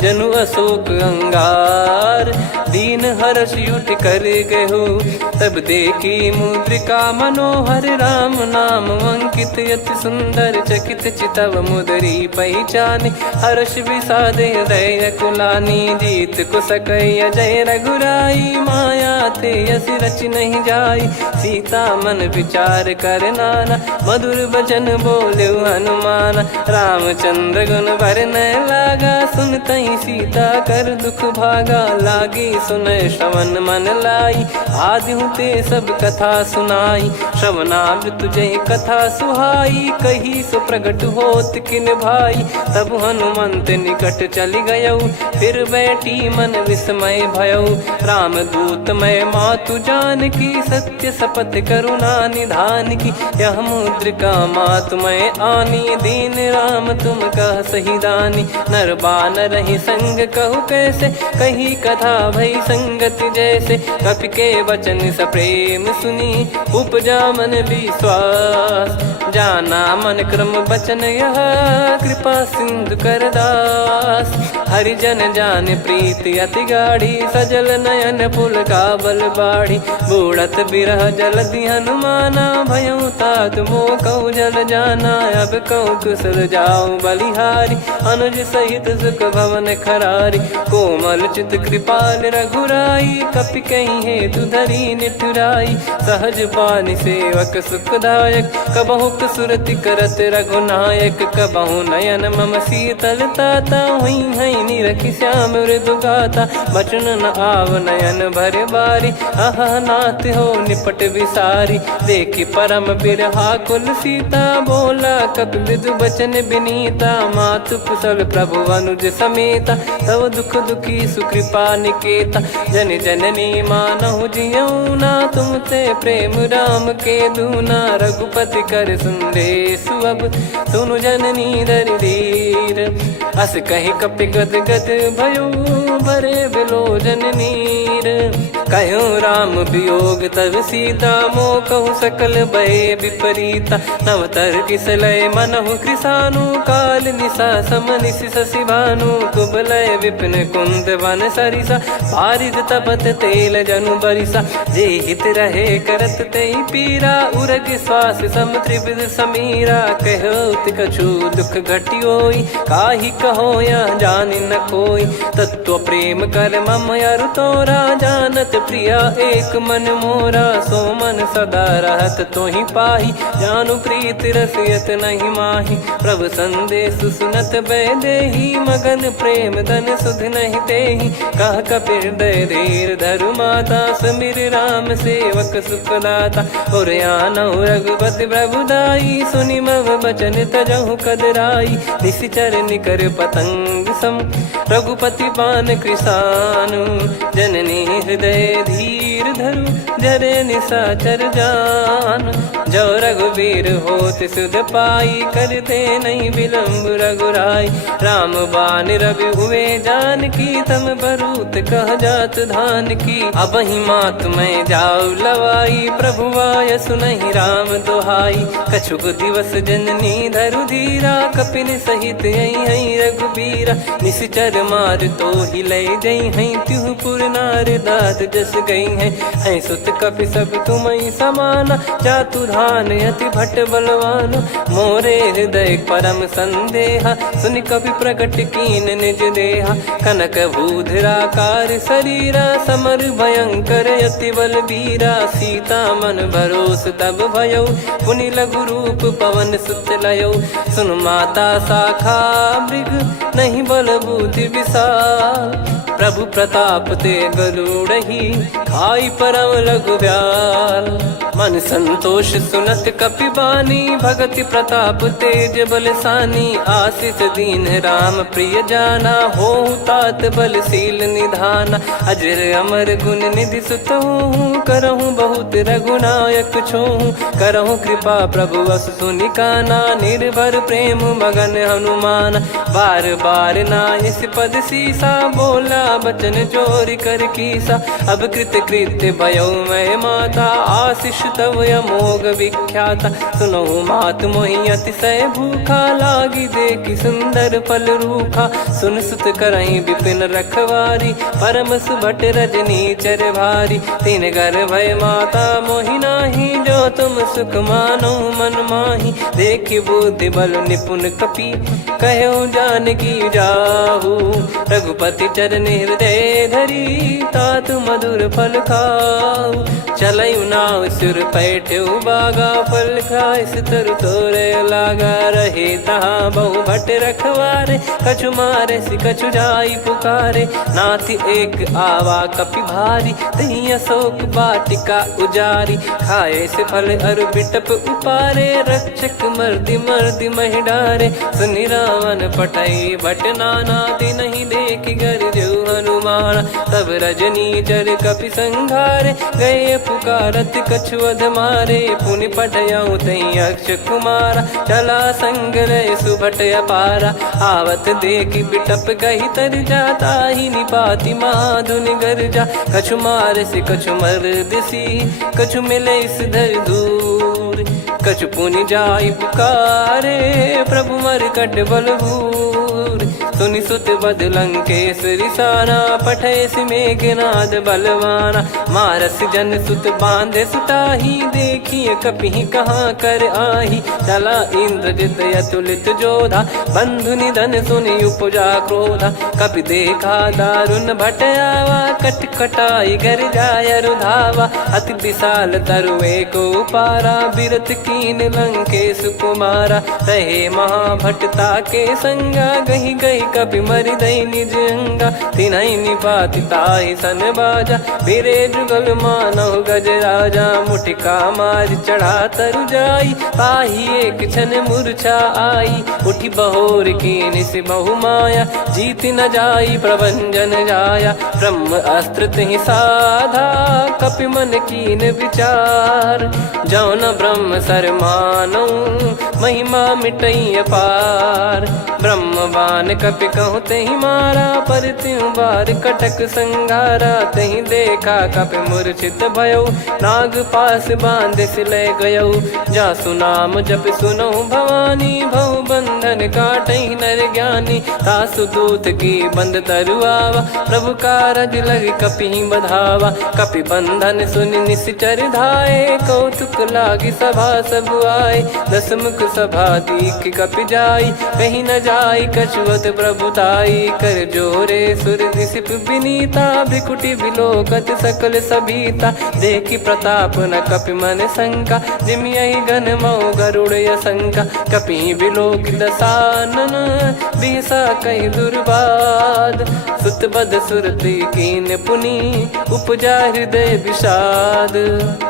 जनु अशोक अंगार, दीन हर्ष उठ कर गहु। तब देखी मुद्रिका मनोहर, राम नाम अंकित अति सुंदर। चकित चितव मुदरी पहचान, हर्ष विषाद हृदय कुलानी। जीत को सकई अजय रघुराई, माया थे यस रच नहीं जाई। सीता मन विचार कर नाना, मधुर बचन बोले हनुमान। रामचंद्र गुण बरनय लागा, सुनतहि सीता कर दुख भागा। लागी सुनय श्रवण मन लाई, आदिहु ते सब कथा सुनाई। श्रवणाब तुझे कथा सुहाई, कही सो प्रगट होत किन भाई। तब हनुमंत निकट चली गयौ, फिर बैठी मन विस्मय भयौ। राम दूत मैं मातु जान की, सत्य शपथ करुणा निधान की। यह मुद्रिका मातु मैं आनी, दीन राम तुम कह सही दानी। नर बानर ही संग कहु कैसे, कही कथा भई संगति जैसे। कपि के वचन सप्रेम सुनी, उपजा मन विश्वास। जाना मन क्रम बचन यह, कृपा सिंधु कर दास। हरिजन जान प्रीति अति गाढ़ी, सजल नयन पुल काबल बाढ़ी। बूढ़त बिरह जलधि हनुमाना भयऊ तात मोह कहु जल जाना। अब कहु कुशल जाऊ बलिहारी अनुज सहित सुख भवन खरारी। कोमल चित कृपाल रघुराई कपि कहीं हेतु धरी निठुराई। सहज पानि सेवक सुखदायक कबहु सुरति करत रघुनायक। कबहु नयन मम शीतल ताता हुई है निरखि श्याम मृदु गाता। बचन न आव नयन भर बारी अह नाथ हो निपट विसारी। देखि परम बिरहा कुल सीता बोला कपि विदु बचन बिनीता। मातु कुशल प्रभु अनुज समेता तव दुख दुखी सुकृपा निकेता। जन जननी मानहु जियऊ ना तुम ते प्रेम राम के दूना। रघुपति कर संदेश अब सुनु जननी दरि धीर। अस कहि कपि गद गद भयो भरे बिलोचन नीर। कहूँ राम वियोग तब सीता मोह कहूँ सकल भय विपरीता। नवतर किसलय मनहु कृसानु काल निशा सम निशि शशि भानु। कुबलय विपिन कुंद वन सरिसा पारिद तपत तेल जनु बरिसा। जे हित रहे करत ते पीरा उरग श्वास सम त्रिविध समीरा। कहत कछु दुख घटियोई काहि कहो या जानि न कोई। तत्व प्रेम कर मम अरु तोरा जानत प्रिया एक मन मोरा। सो मन सदा रहत तोहि पाही जानु प्रीत रसियत नहीं माही। प्रभु संदेश सुनत बैदेही मगन प्रेम धन सुध नहीं तेहि। कह कपिर दय धीर धरु माता समीर राम सेवक सुखदाता। और आनौ रघुपति प्रभुदाई सुनि मम बचन तजहु कदराई। निशिचर निकर पतंग सम रघुपति पान कृसानु। जननी हृदय धीर धरु जरे निशाचर जान। जो रघुवीर होत सुध पाई कर दे नहीं विलम्ब रघुराई। राम बान रवि हुए जान की तम बरूत कह जात धान की। अब ही मात में जाऊ लवाई प्रभु आय सुनहि राम दुहाई। कछुक दिवस जननी धरु धीरा कपिन सहित यही रघुबीरा। निश्चर मार तो ही ले जई हैं त्यों पुर नार दाद जस गई हैं। सुत कपि सब तुमई समाना चातु धान अति भट बलवान। मोरे हृदय परम संदेहा सुनि कपि प्रकट कीन निज देहा। कनक भूधराकार शरीरा समर भयंकर अति बल बीरा। सीता मन भरोस तब भयऊ पुनि लघु रूप पवन सुत लयऊ। सुन माता शाखा मृग नहीं बल बुद्धि विशाल। प्रभु प्रताप ते गरुड़हि खाई परम लघु ब्याल। मन संतोष सुनत कपि बानी भगति प्रताप तेज बलसानी। आशीष दीन राम प्रिय जाना होहु तात बलशील निधाना। अजर अमर गुण निधि सुतहु करहु बहुत रघुनायक छोहु। करहु कृपा प्रभु अस सुनि काना निर्भर प्रेम मगन हनुमान। बार बार नायस पद सीसा बोला बचन चोरी कर कीसा। अब कृत कृत्य भयो मैं माता आशीष तव अमोघ विख्याता। सुनहु मात मोहि अतिशय भूखा लागी देखि सुंदर फल रूखा। सुन सुत करहि विपिन रखवारी परम सुभट रजनी चर भारी। तीन घर भय माता मोहि नाही जो तुम सुख मानो मन माही। देखि बुद्धि बल निपुण कपि कहो जानकी जाहू। रघुपति चरण हृदय धरी तात मधुर फल खाऊ। चलऊ नाव सुर पैठ्यू बागा फल खाय सितर तोरे लागा। रहे तहाँ बहु भट रखवारे कछु मारे सि कछु जाई पुकारे। नाथ एक आवा कपि भारी दही अशोक बाटिका उजारी। खाए से फल अरु बिटप उपारे रक्षक मर्दि मर्दि महि डारे। सुनि रावण पटई भट नाना नहीं देख गर जो हनुमान। तब रजनी चर कपि संघारे गए पुकारत कछु अध मारे। पुनि पटयऊ तई अक्ष कुमारा चला संग रहे सुभट अपारा। आवत देखि बिटप कही तर जाता ही निपाति माधुनि गर्जा। कछु मार से कछु मर दिसी कछु मिले इस धर दूर। कछु पुनि जाई पुकारे प्रभु मर कट बलभूर। सुनि सुत बद लंकेश्वरी साना, पठैसि मेघनाद बलवाना। मारस जन सुत बांधे सुताही, देखिए कपि कहाँ कर आही। चला इंद्रजित अतुलित जोधा, बंधु निधन सुनि उपजा क्रोधा। कपि देखा दारुण भट आवा, कट कटाई घर जाय रुधावा। अति विशाल तरुए को पारा, बिरत कीन लंकेश कुमारा। रहे महाभटता के संगा, गही गही कपि मरि दई निज अंगा। तिन्है निपाति ताहि सन बाजा, बिरे जुगल मानव गज राजा। मुटिका मार चढ़ा तरु जाई, ताहि एक क्षण मूर्छा आई। उठी बहोर कीन से बहु माया, जीत न जाई प्रभंजन जाया। ब्रह्म अस्त्र तिहि साधा, कपि मन कीन विचार। जौ न ब्रह्म सर मानौ, महिमा मिटई अपार। ब्रह्म बान कपि कहु तेहि मारा, पर त्यों बार कटक संगारा। तेहि देखा कपि मूर्छित भयौ, नाग पास बांध सिलै गयौ। जासु नाम जप सुनौ भवानी, भव बंधन काटई नर ज्ञानी। तासु दूत की बंद तरुआवा, प्रभु कारज लग कपि बधावा। कपि बंधन सुनि निश्चर धाये, कौतुक लागी सभा सब आए। दस मुख सभा दीख कपि जाई, कहीं न जाई कछुअत प्रभुताई। कर जोरे सुर दिसिप विनीता, भ्रिकुटि बिलोकत सकल सबीता। देखि प्रताप न कपि मन शंका, जिमियहि घन मऊ गरुड़ असंका। कपि बिलोक दसानन, बिहसा कहि दुर्बाद। सुत बद सुरति कीन पुनि, उपजा हृदय विषाद।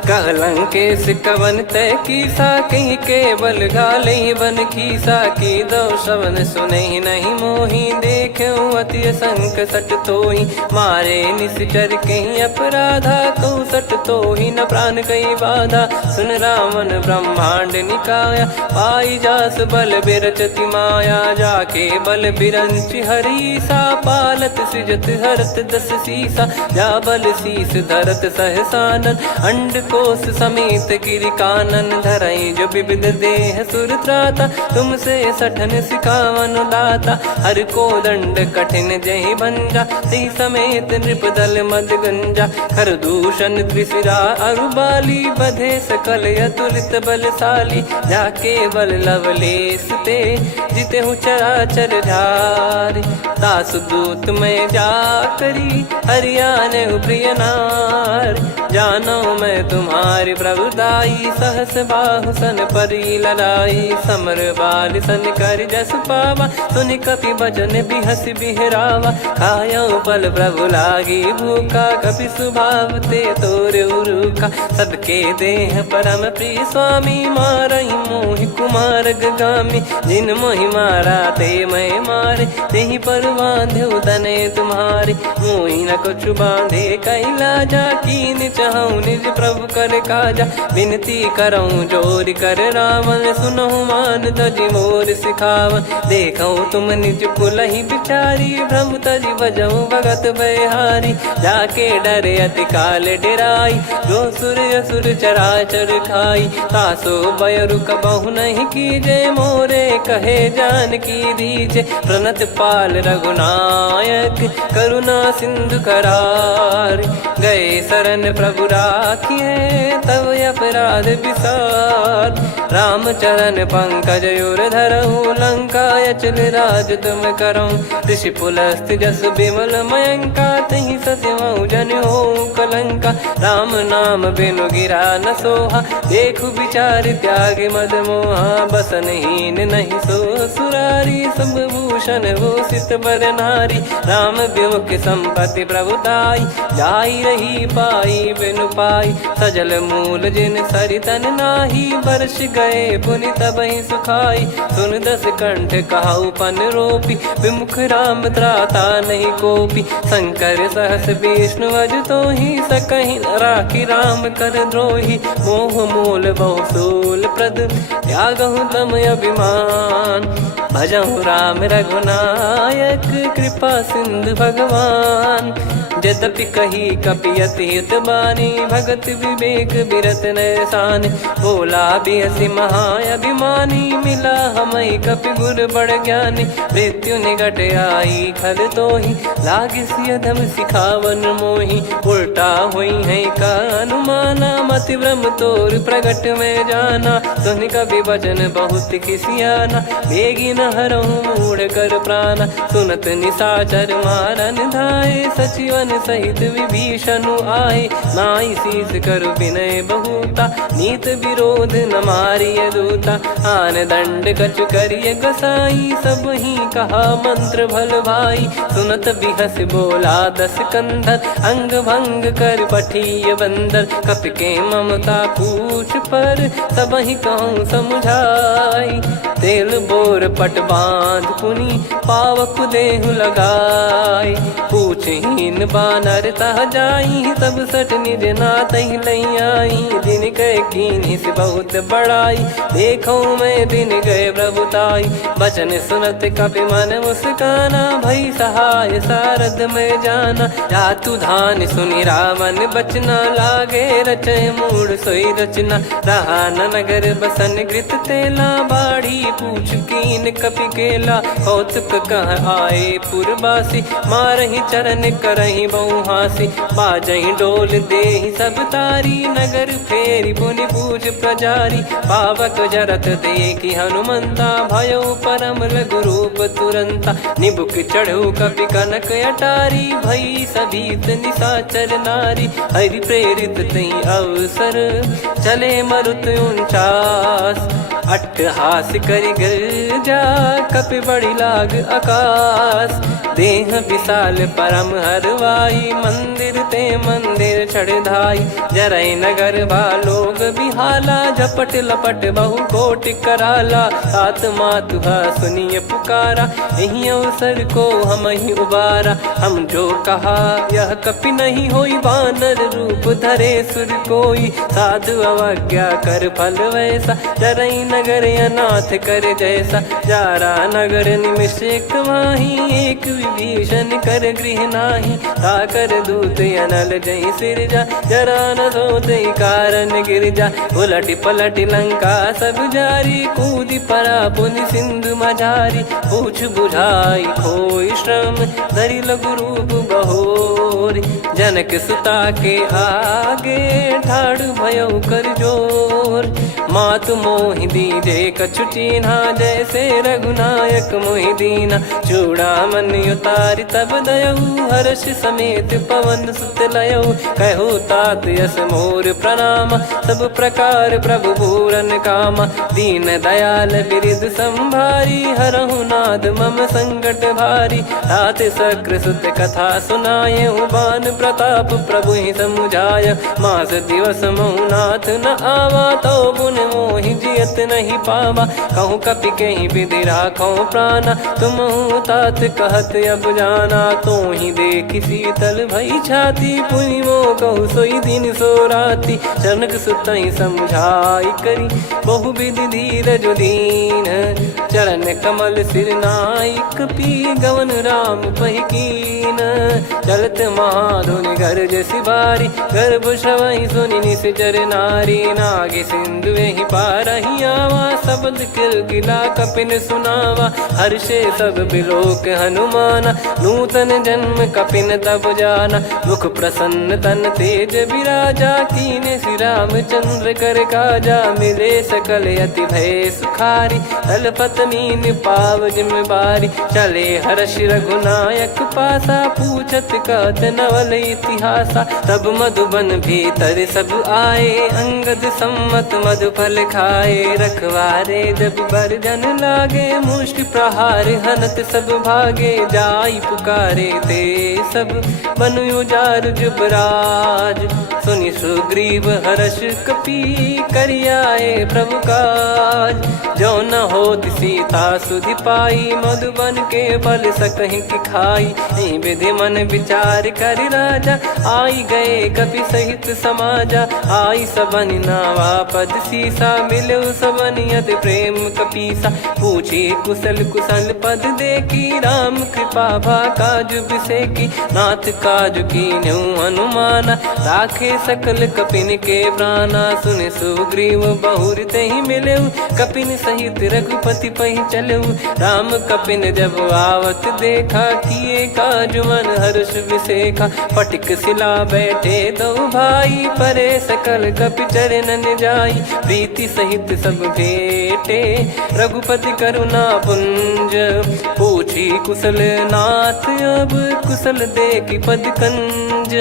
कह लंकेश कवन तय कीसा, कहीं केवल घाले बन खीसा। की दो श्रवण सुनहि नहीं मोही, देखऊं अति संक सट तोहि। मारे निश्चर कहीं अपराधा, कहूँ सट तोहि न प्राण कहीं बाधा। सुन रावण ब्रह्मांड निकाया, पाई जास बल बिरचति माया। जाके बल बिरंच हरीसा, पालत सृजत हरत दस सीसा। जा बल शीस धरत सहसानन, अंड कोश समेत गिरि कानन। धरई जो विविध देह सुर त्राता, तुमसे सठन सिखावन दाता। हर को दंड कठिन जहि भंजा, ती समेत नृप दल मद गंजा। खर दूषण त्रिशिरा अरुबाली, बधे सकल अतुलित बलशाली। जाके बल लवलेस ते, जिते हूँ चराचर झारी। तासु दूत में जा करी, हरियाने प्रिय नार। जानो मैं तुम्हारी प्रभुताई, सहस बाहु सन परी लड़ाई। समर बाल सन कर जस पावा, सुनि कपि बचन बिहस बिहरावा। खायो बल प्रभु लागी भूखा, कपि स्वभाव ते तोर उरुखा। सबके देह परम प्रिय स्वामी, मारहि मोहि कुमार गामी। जिन मोहि मारा ते मैं मारे, तेहि पर बांधे तने तुम्हारे। मोहि न कुछ बांधे कैलाजा, कीन चाहूं निज प्रभु कर काजा। विनती करऊं जोर कर रावण, सुनहु मान तजि मोर सिखावन। देखऊं तुम निज कुलहि बिचारी, प्रभु तजि बजऊं भगत बहारी। जाके डरे अति काल डेराई, जो सुर असुर चराचर खाई। तासो बयरु कबहु नहीं कीजे, मोरे कहे जानकी दीजे। प्रणत पाल रघुनायक, करुणा सिंधु करार। गए शरण प्रभु राखिए, तब अपराध विसार। राम चरण पंकज उर धरहु, लंका अचल राज तुम करऊं। ऋषि पुलस्त जस विमल मयंका, तहि ससिमऊ जन हो कलंका। राम नाम बिनु गिरा न सोहा, देखु विचार त्याग मद मोहा। बसनहीन नहीं सो सुरारी, सब भूषण भूषित बर नारी। राम विमुख संपत्ति प्रभुताई, जाई रही पाई बिनु पाई। सजल मूल जिन सरितन नाही, वर्ष गए पुनि तबहि सुखाई। सुन दस कंठ कहाऊ पन रोपी, विमुख राम त्राता नहीं कोपी। शंकर सहस विष्णु अज तोहि, सकहि न राखी राम कर द्रोही। मोह मूल बहु सूल प्रद, त्यागहु तम अभिमान। भजहु राम रघुनायक, कृपा सिंधु भगवान। यद्यपि कही कपियति हित बानी, भगत विवेक बिरत नैसान। बोला बिहसी महाअभिमानी, मिला हमई कपि गुर बड़ ज्ञानी। मृत्यु निकट आई खल तोहि, लागे सिय धम सिखावन मोहि। उल्टा हुई है का अनुमाना, मति ब्रह्म तोर प्रगट में जाना। सुनि कवि वचन बहुत खिसियाना, बेगी न हरहु मूढ़ कर प्राणा। सुनत निशाचर मारन धाये, सचिवन सहित विभीषण आए। नाई शीस कर विनय बहुता, नीत विरोध न मारिय दूता। आन दंड कछु करिय गोसाई, सब ही कहा मंत्र भल भाई। सुनत बिहस बोला दस कंधर, अंग भंग कर पठिय बंदर। कपि के ममता पूछ पर, सब ही कहूँ समझाई। तेल बोर पट बांध पुनि, पावक देहु लगाई। पूछहीन बानर तह जाई, तब सट निज नाथ ही लई आई। दिन गए कीन्ही से बहुत बड़ाई, देखो मैं दिन गए प्रभुताई। बचन सुनत कपि मन मुस्काना, भई सहाय सारद में जाना। जातु धान सुनि रावण बचना, लागे रचय मूढ़ सोई रचना। रहा न नगर बसन कृत तेला, बाढ़ी पूछ कीन कपि केला। कौतुक कह आए पुरबासी, मारहि चरण करहि बहु हासी। बाजहि डोल देहि सब तारी, नगर फेरी पुनि पूछ प्रजारी। पावक जरत देखि हनुमंता, भयो परम लघु रूप तुरंता। निबुक चढ़ऊ कपि कनक अटारी, भई सभीत निशाचर नारी। हरि प्रेरित तई अवसर, चले मरुत 49। अट्टहास करि गिरजा, कपि बड़ी लाग आकाश। देह विशाल परम हरवाई, मंदिर ते मंदिर चढ़ धाई। जरई नगर बालोग बिहाला, झपट लपट बहु कोटि कराला। सात मातुहा सुनिय पुकारा, यही अवसर को हम ही उबारा। हम जो कहा यह कपि नहीं होई, वानर रूप धरे सुर कोई। साधु अवज्ञा कर फल वैसा, जरई नगर अनाथ कर जैसा। जारा नगर निमिष एक माही, एक विभीषण कर गृह नाही। ताकर दूत अनल जय सिरजा, जरा न सोते कारण गिरजा। उलट पलट लंका सब जारी, कूदी परा पुनि सिंधु मझारी। पूछ बुझाई खोई श्रम, धरि लघु रूप बहोरी। जनक सुता के आगे, ठाड़ भयो कर जोर। मातु मोहि दीजे कछु चिन्हा, जैसे रघुनायक मोहि दीना। चूड़ामन उतारि तब दयऊ, हर्ष समेत पवन सुत लयऊ। कहो तात यस मोर प्रणाम, सब प्रकार प्रभु पूरन कामा। दीन दयाल बिरिद संभारी, हरहु नाद मम संकट भारी। तात सक्र सुत कथा सुनाय, बान प्रताप प्रभु ही समुझाय। मास दिवस महु नाथ न आवा, तो पुन मोहि जियत नहीं पावा। कहूँ कपि कहीं विधि राखो प्राणा, तुम तात कहत अब जाना। तो ही देख शीतल भई छाती, पुनि मो कहु सोई दिन सो राती। जनक सुतहि समझाई करी, बहु विधि धीरज दीन। चरण कमल सिर नाई, कपि गवन राम पहि कीन। चलत महाधुनि गर्ज सिबारी, गर्भ श्रवहि सुनि निश्चर नारी। नागे सिंधु ही पारहि आवा, शब्द किलकिला कपिन सुनावा। हर्षे सब बिलोक हनुमाना, नूतन जन्म कपिन तब जाना। मुख प्रसन्न तन तेज विराजा, कीने श्री रामचंद्र कर काजा। मिले सकल अति भय सुखारी, तलपत मीन पाव जिम बारी। चले हर्ष रघुनायक पासा, पूछत कहत नवल इतिहासा। तब मधुबन भीतर सब आए, अंगद सम्मत मधुफल खाए। रखवारे जब बरजन लागे, मुष्टि प्रहार हनत सब भागे। जाई पुकारे ते सब, बन उजार जुबराज। सुनि सुग्रीव हर्ष कपि, करियाए प्रभु काज। जो न होत सीता सुधि पाई, मधुबन के बल सकहि की खाई। नहीं विधि मन विचार कर राजा, आई गए कपि सहित समाजा। आई सबन नावा पद सीसा, मिलो सबनियत प्रेम कपीसा। पूछी कुशल कुशल पद देखी राम कृपा भा काज बिसेकी। नाथ काज की न्यू हनुमाना राखे सकल कपिन के प्राणा। सुन सुग्रीव बहुर ते ही मिले कपिन सहित रघुपति पही चले। राम कपिन जब आवत देखा किए काज मन हर्ष विसेखा। फटिक सिला बैठे दो भाई परे सकल कपि चरणन जाई। प्रीति सहित सब भेटे रघुपति करुणा पुंज। पूछी कुशल नाथ अब कुशल देखी पद कंज।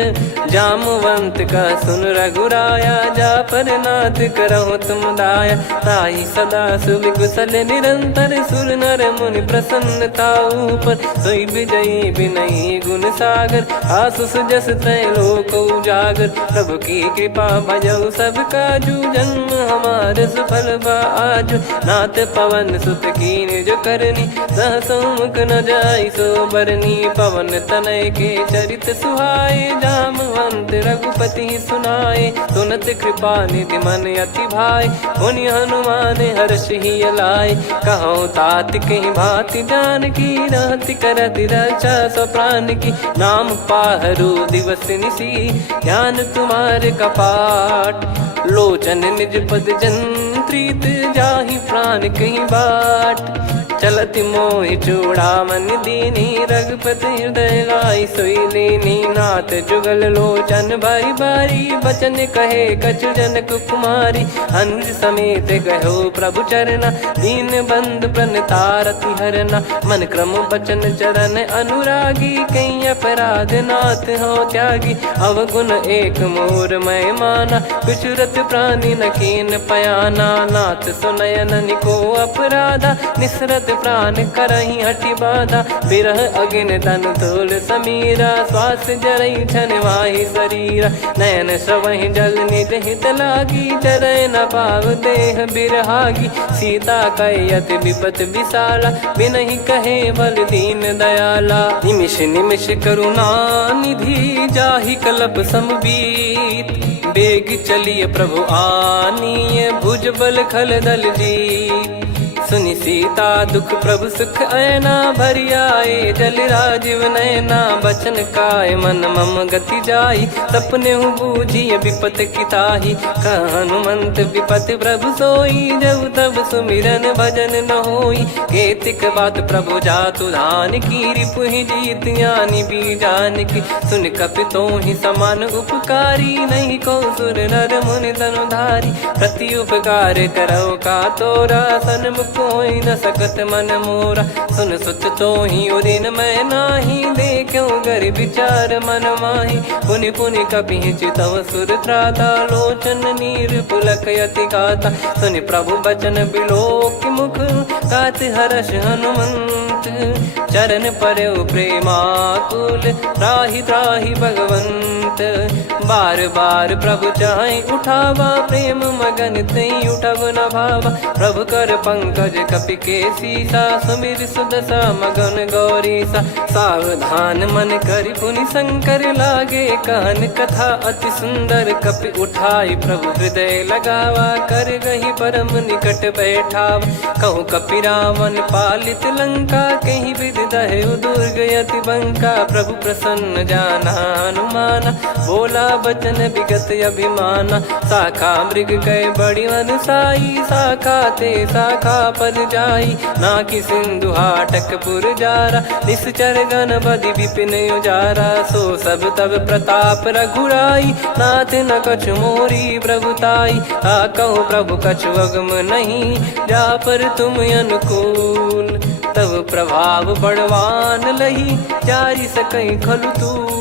जामवंत का सुन रघुराया जा पर नाथ करहु तुम दाया। ताहि सदा सुभि कुशल निरंतर सुर नर मुनि प्रसन्नता ऊपर। सोई विजयी विनयी गुण सागर आसु सुजस त्रैलोक उजागर। प्रभु की कृपा भजऊ सब काजू जन्म हमार सफल बा आजु। नाथ पवन सुत कीन जो करनी सहसो मुख न जाई सो बरनी। पवन तनय के चरित सुहाए जामवंत रघुपति सुनाए। सुनत कृपा निधि मन अति भाई मुनि हनुमान हर्ष ही लाए। कहो तात कहीं भांति जान की रहति करति रक्षा सो प्राण की। नाम पाहरु दिवस निसी ज्ञान तुम्हारे कपाट। लोचन निज पद जंत्रित जाहि प्राण कहीं बाट। चलति मोहि चूड़ामन दीनी रघुपति हृदय लाई सोई लीनी। नाथ जुगल लोचन बारी बारी बचन कहे कछु जनक कुमारी। अनुज समेत गयो प्रभु चरना दीन बंद प्रणतारति हरना। मन क्रम बचन चरण अनुरागी कहीं अपराध नाथ हो त्यागी। अवगुण एक मोर मैं माना विचुरत प्राणी न कीन पयाना। नाथ सुनयन को अपराधा निसरत प्राण करही हटि बाधा। बिरह अगिन तन तोल समीरा श्वास जरई छन वाहि शरीरा। नयन श्रवहि जल निज हित लागी चरय न पाव देह बिरहागी। सीता कैयत विपत विशाला बिनहि कहे बल दीन दयाला। निमिष निमिष करुणा निधि जाहि कलप समबीत। बेग चलिए प्रभु आनीय भुज बल खल दल जीत। सुनि सीता दुख प्रभु सुख ऐना भरि आए। जल राजीव नैना बचन काय मन मम गति जाई। सपने हूँ बूझी विपत किताही हनुमंत विपत प्रभु सोई। जब तब सुमिरन भजन न होई। केतिक बात प्रभु जातु धान की रिपु ही जीत यानी बीजान की। सुन कपि तो ही समान उपकारी नहीं को सुर नर मुनि तनुधारी। प्रति उपकार करो का तोरा सन्मुख कोई न सकत मन मोरा। सुन सुत तो ही उदिन मैं नाही देखो गर विचार मन माही। पुनि पुनि कपि चितव सुर त्राता लोचन नीर पुलक यति गाता। सुनि प्रभु बचन बिलोक मुख गात हर्ष हनुमंत। चरण परयो प्रेमाकुल त्राहि त्राहि भगवंत। बार बार प्रभु चाहि उठावा प्रेम मगन तई उठब न भावा। प्रभु कर पंकज कपि के सीसा सुमिर सुदशा मगन गौरीसा। सावधान मन करि पुनि शंकर लागे कहन कथा अति सुंदर। कपि उठाई प्रभु हृदय लगावा कर गही परम निकट बैठावा। कहु कपि रावण पालित लंका कहीं विधि दहु दुर्ग यति बंका। प्रभु प्रसन्न जाना हनुमाना बोला बचन विगत अभिमाना। शाखा मृग गए बड़ी अनुसाई शाखा ते शाखा पर जाई। ना कि सिंधु हाटक पुर जारा निश्चर गण बदि विपिन उजारा। सो सब तब प्रताप रघुराई नाथ न कछु मोरी प्रभुताई। कहु प्रभु कछु अगम नहीं जा पर तुम अनुकूल। तब प्रभाव बड़वान लही जारी सकई खलु तूल।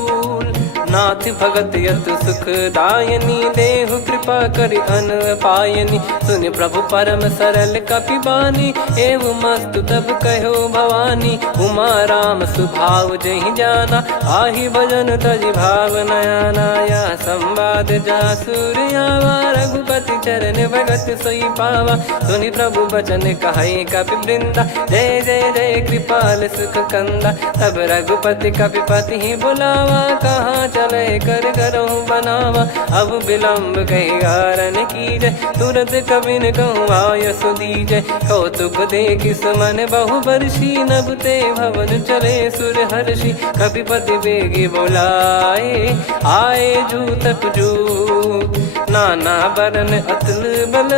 नाथ भगत यत सुख दायनी देहु कृपा करि अन पायनी। सुन प्रभु परम सरल कपि बानी एवं मस्तु तब कहो भवानी। उमा राम सुभाव जहि जाना आहि भजन तजि भाव नयाना। या संवाद जासुर आवा रघुपति चरण भगत सोई पावा। सुनि प्रभु बचन कहै कपि वृंदा जय जय जय कृपाल सुख कंदा। तब रघुपति कपिपति ही बुलावा कहाँ चले कर करहु बनावा। अब विलम्ब कही कारण कीजय, तुरत कबिन कहूँ आयस दीजय। कौतुक देख मन बहु बरसी, नभ ते भवन चले सुर हर्षि। कपिपति बेगी बोलाए, आए जूतक जूत। नाना बरन अतुल बल,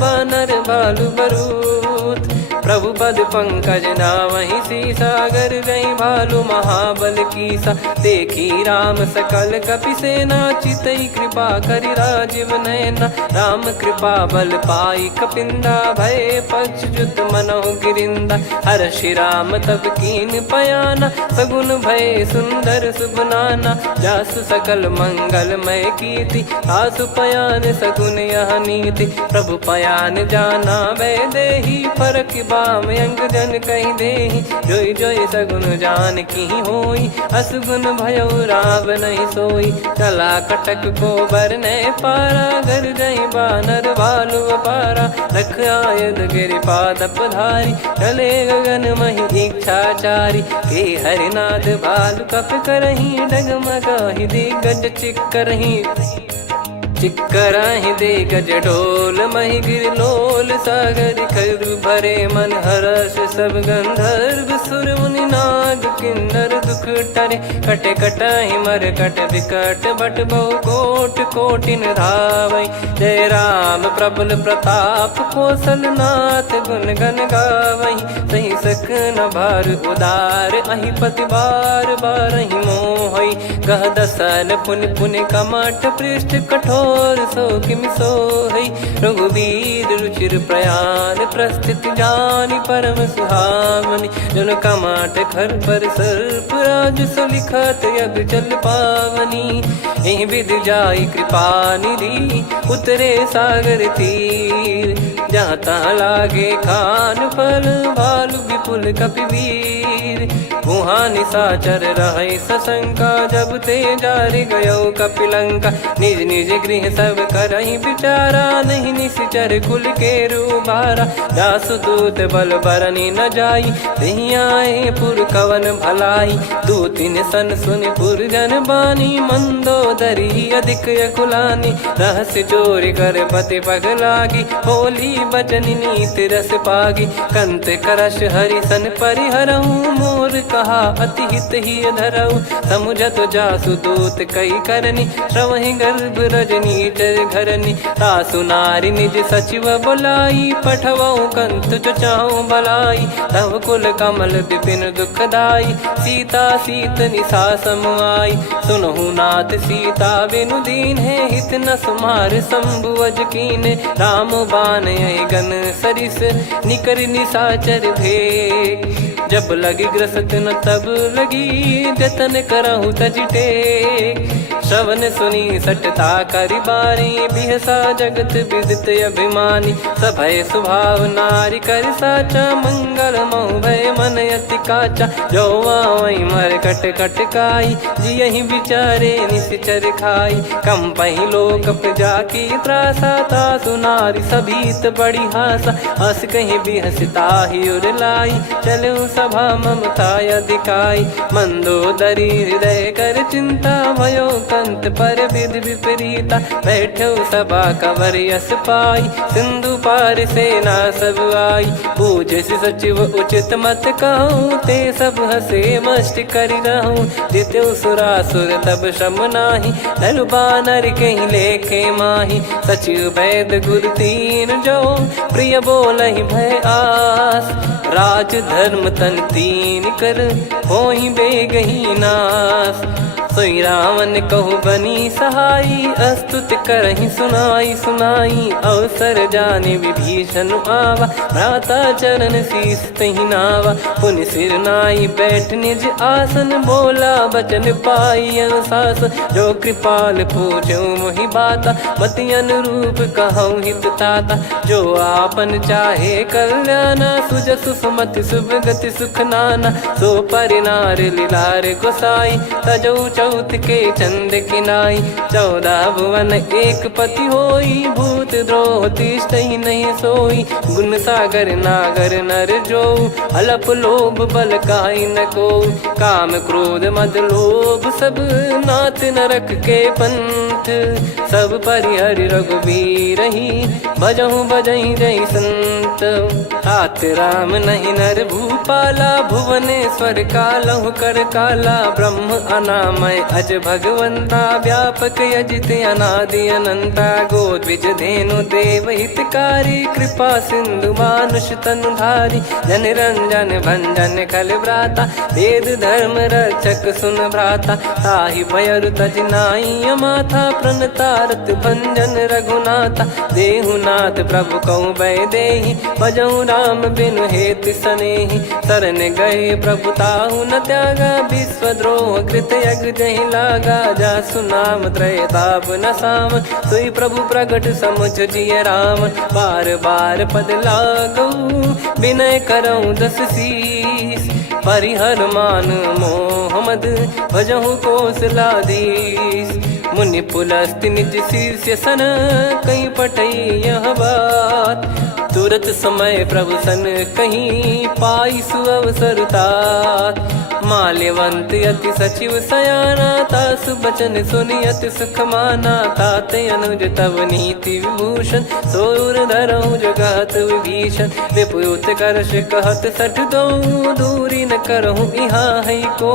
बानर बालु बरूत। प्रभु पद पंकज नावहि सीसा, सागर गई भालु महाबल कीसा। देखी राम सकल कपि सेना, चितई कृपा करि राजीव नयना। राम कृपा बल पाई कपिंदा, भय पक्षजुत मनहु गिरिंदा। हर्षि राम तब कीन पयाना, सगुन भय सुंदर शुभ नाना। जासु सकल मंगलमय कीर्ति, आसु पयान सगुन यह नीति। प्रभु पयान जाना वै देहि, फरक बाम अंग जन कहि देहि। जोई जोई सगुन जान की होई, असगुन भयो राव नहीं सोई। चला कटक को बरने पारा, घर जई बानर भालु अपारा। रख आयद गिरिपाद पधारी, चले गगन महि इच्छाचारी। के हरिनाथ भालु कप करही, डगमगाहि दिग्गज चिक्करही। चिक्कराहि दे गज ढोल, महि गिर लोल सागर खरु भरे मन। हर्ष सब गंधर्व सुर मुनि नाग किन्नर दुख टरे। कट कटाहि मर कट विकट, बट बहु कोट कोटिन धावै। जय राम प्रबल प्रताप, कौशल नाथ गुण गन गावै। सही सखन भार उदार, अहि पति बार बारहि मोहै। गह दसन पुन पुन कमठ, पृष्ठ कठोर सो किमि सोहै। रघुवीर रुचिर प्रयाण, प्रस्थित जानि परम सुहावनी। जन कमाट खर पर सर्प, राज सलिखत यग चल पावनी। एहि विधि जाई कृपा निधि, उतरे सागर तीर। जाता लागे खान फल, भालु विपुल कपिवीर। वहाँ निशाचर रहै सशंका, जब ते जारि गयो कपिलंका। निज निज गृह सब करहि विचारा, नहीं निश्चर कुल के रूबारा। दासु दूत बल बरनी न जाई, तेहि आए पुर कवन भलाई। दू तीन सन सुनि पुर जन बानी, मंदोदरी अधिक अकुलानी। रहस्य चोरी कर पति पग लागी, बोली बचन नीत रस पागी। कंत करश हरि सन परिहरहु, मोर कहा अति हित ही धरऊ। समुझत जासु दूत कई करनी, श्रवहि गर्भ रजनी चर घरनी। तासु नारी निज सचिव बुलाई, पठवऊ कंत जो चाहूं भलाई। तव कुल कमल विपिन दुखदाई, सीता सीत निशा समुआई। सुनहु नाथ सीता बिनु दीन है, हित न सुमार शंभु अज कीने। राम बान यही गन सरिस, निकर निशाचर भेग। जब लगी ग्रसत न तब लगी, जतन करहु तज टेक। श्रवण सुनी सटता करि बारी, बिहसा जगत विदित अभिमानी। सभय स्वभाव नारी कर साचा, मंगल महु भय मन अति काचा। जो आवै मर कट कट काई, जियहि विचारे निश्चर खाई। कंपहि लोक प्रजा की त्रासा, तासु नारी सभीत बड़ी हासा। हस कहीं बिहसता ही उर लाई, चलऊ सभा ममता अधिकाई। मंदोदरी हृदय कर चिंता, भयो कंत पर विधि विपरीता। बैठो सभा कवर यस पाई, सिंधु पार सेना सब आई। पूज सचिव उचित मत कहूँ, ते सब हसे मष्ट करि रहूं। जित्यु सुरासुर तब श्रम नाही, नर बानर कहीं लेखे माही। सचिव वैद गुरु तीन जो, प्रिय बोलहि भय आस। राज धर्म तन तीन कर, होहि बेगहि नास। सोई रावण कहु बनी सहाई, अस्तुत करहि सुनाई सुनाई। अवसर जाने विभीषण आवा, भ्राता चरण शीस तहि नावा। पुनि सिर नाई बैठ निज आसन, बोला बचन पाई अनुशासन। जो कृपाल पूछो मोहि बाता, मति अनुरूप कहूँ हित ताता। जो आपन चाहे कल्याणा, सुजसु सुमति शुभ गति सुख नाना। सो परिनार लीलार गोसाई, तजौ चौथ के चंद किनाई 14 भुवन एक पति होई भूत द्रोह तिष्ठ ही नहीं सोई गुण सागर नागर नर जो अलप लोभ बल काई न को काम क्रोध मद लोभ सब नाथ नरक के पंथ सब परिहरि रघुबीर ही भजहु भजहि जय संत तात राम नहीं नर भूपाला भुवनेश्वर कालहु कर काला ब्रह्म अनामय अज भगवंता व्यापक यजित अनादि अनंता गोद्विज धेनु देव हितकारी कृपा सिंधु मानुष तनुधारी जन रंजन भंजन खल भ्राता वेद धर्म रक्षक सुन भ्राता ताहि भयरु तज नाई माथा प्रणतारत भंजन रघुनाथा देहुनाथ प्रभु कहु बै देहि भजहु राम बिनु हेत सनेहि शरण गए प्रभु ताहु न त्यागा विश्वद्रोह कृत यज्ञ जहि लागा जासु नाम त्रय ताप न साम सोई प्रभु प्रगट समुझ जिय राम बार बार पद लागऊ विनय करऊँ दस शीस परिहर मान मोह मद भजहु कौशलाधीश मुनि पुलस्ति निज शीर्ष सन कहीं पटई यह बात तुरत समय प्रभु सन कहीं पाई सुअवसर तात माल्यवंत अति सचिव सयाना तासु बचन सुनि अति सुख माना ताते अनुज तव नीति विभूषण सोर धरहु जगत विभीषण विपुत करश कहत सठ दो दूरी न करहु इहा है को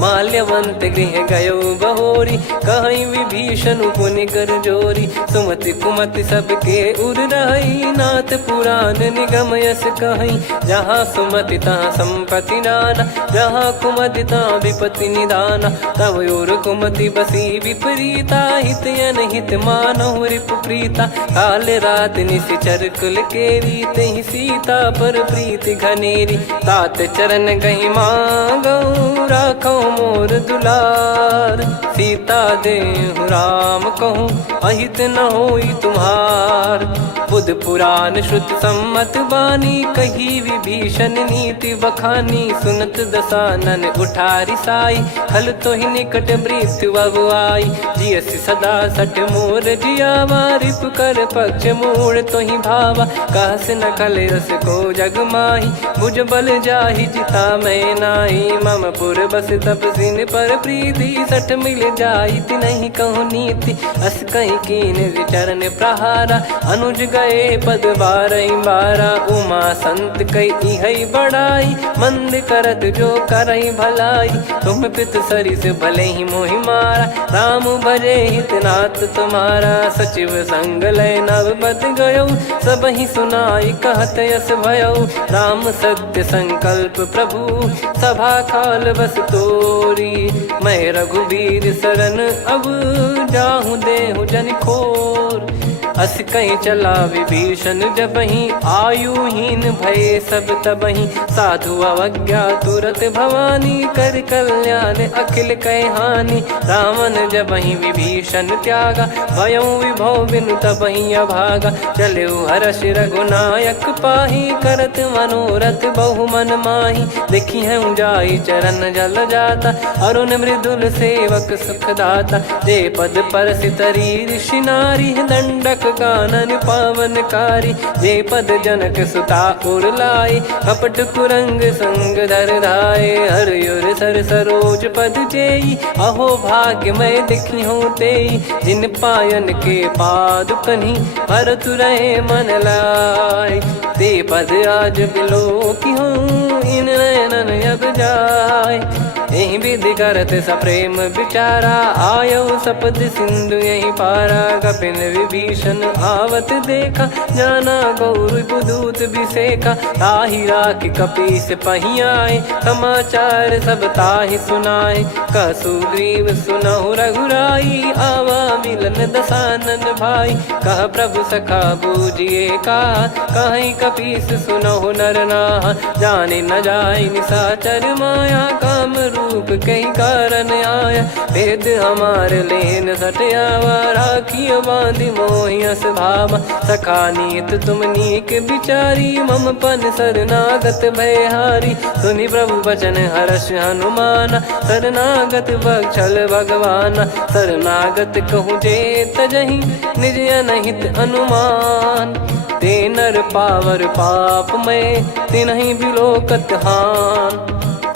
माल्यवंत गृह गयो बहोरी कहीं विभीषण पुनि कर जोरी सुमति कुमति सबके उर रही नाथ पुराण निगम यस कहीं जहाँ सुमति तहाँ संपत्ति नाना जहाँ कुमति तहाँ विपत्ति निदाना तव योर कुमति बसी विपरीता हित अनहित मानहु रिपु प्रीता काल रात निशिचर कुल केरी तहि सीता पर प्रीति घनेरी तात चरण गहि मांगऊ राखो मोर दुलार सीता देहु राम कहूँ अहित न होई तुम्हार बुध पुराण श्रुत सम्मत बानी कही विभीषण नीति बखानी सुनत दसानन उठारी साई खल तो ही निकट मृत्यु अब आई जियसि सदा सठ मोर जियावा रिप कर पक्ष मूड़ तो ही भावा कहस न खल रस को जग माही भुज बल जाहि जिता मैं नाई मम पुर बस तप सिन पर प्रीति सठ मिल जाई नहीं कहूँ नीति अस कहीं कीन चरण प्रहारा अनुज गए पद बारई बारा उमा संत कई हई बड़ाई मंद करत जो करई भलाई तुम पित सरिस भले ही मोहि मारा राम भजे हितनाथ तुम्हारा सचिव संग लय नव बद गयो सब ही सुनाई कहत यस भयो राम सत्य संकल्प प्रभु सभा काल बस तोरी मैं रघुबीर शरण अब जाहूँ देहु जन खोर अस कहीं चला विभीषण जबहि आयुहीन भय सब तबहि साधु अवज्ञा तुरत भवानी कर कल्याण अखिल कह हानि रावण जबहि विभीषण त्यागा भयो विभव बिनु तबहि अभागा चलऊ हर्ष रघुनायक पाही करत मनोरथ बहु मन माही देखी है जाई चरण जल जाता अरुण मृदुल सेवक सुखदाता जे पद पर सितरी ऋषि नारी दंडक कानन पावनकारी जे पद जनक सुता उर लाई कपट कुरंग संग धर धाये हरियुर सर सरोज पद जेई अहो भाग्य मैं दिखी हूँ तेई जिन पायन के पाद कन्ही भरत रहे मन लाई ते पद आज बिलो की हूँ इन नयनन अब जाय यही विधि करत सप्रेम विचारा आयो सपद सिंधु यही पारा कपिन विभीषण आवत देखा जाना गौर बुदूत विसेखा ताहि राखि कपीस पही आए समाचार सब ताहि सुनाए कह सुग्रीव सुनहु रघुराई आवा मिलन दसानन भाई कह प्रभु सखा बूझिए का कहीं कपीस सुनहु नर नाहा जाने न जाय निशाचर माया काम रूप कई कारण आया, भेद हमारे लेन सटयावा, राखियो बांधि मोहियस भावा, सखा नीत तुम नीक बिचारी, मम पन शरणागत भयहारी, सुनि प्रभु वचन हर्ष हनुमाना, शरणागत बक्षल भगवाना, शरणागत कहूँ जे तजहि निज अनहित अनुमान, ते नर पावर पाप में तिन्हि बिलोकत हान,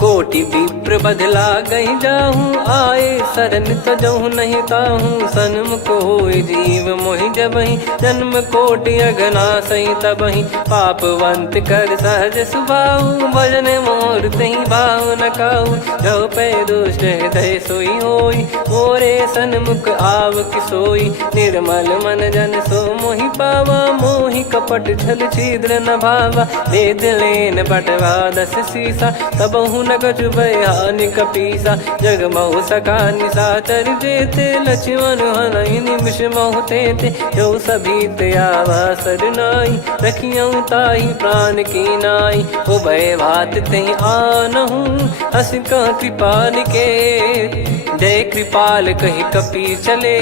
कोटि विप्र बदला गई जाहूँ, आए शरण तजहु नहीं ताहूँ, सन्मुख होय जीव मोहि जबहि, जन्म कोटि अगना सही तबहि, पापवंत कर सहज सुभाऊ, भजन मोर तहि भाव न काऊ, जो पै दुष्ट हृदय सोई होई, मोरे सन्मुख आव किसोई, निर्मल मन जन सो मोहि पावा, मोहि कपट छल छिद्र न भावा, वेद लेन बटवा 10 सीसा, तबहु न कछु बयानि कपीसा, जग महु सका निशाचर जेते, लक्ष्मण हनहि निमिष महु तेते, जो सभी त्यावा सरनाई, रखियऊ ताहि प्राण की नाई, उभय भात तेहि आनहु, अस कह कृपाल के, जय कृपाल कहि कपी चले,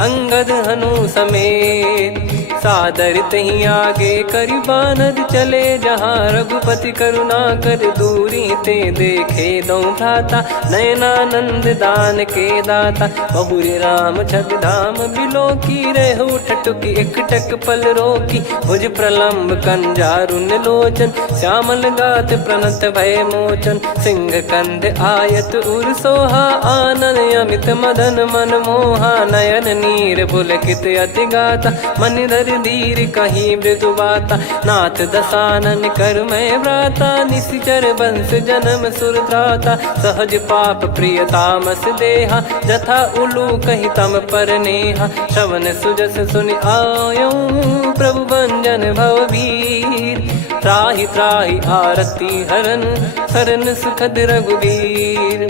अंगद हनु समेत, सादर तही आगे करि बानर चले, जहाँ रघुपति करुणा कर दूरी ते देखे दो भ्राता, नयनानंद दान के दाता, बहुरे राम छग धाम बिलो की, रहु ठटुकी एकटक पल रोकी, भुज प्रलम्ब कंजारुन लोचन, श्यामल गात प्रणत भय मोचन, सिंह कंध आयत उर सोहा, आनन अमित मदन मन मोहा, नयन नीर पुलकित अति गाता, मन धर धीर कहीं मृदु बाता, नाथ दसानन कर मैं व्राता, निशिचर बंस जन्म सुरत्राता, सहज पाप प्रिय तामस देहा, जथा उलू कही तम पर नेहा, श्रवण सुजस सुनि आयो, प्रभु भंजन भवभीर, त्राहि त्राहि आरती हरन, शरण सुखद रघुवीर,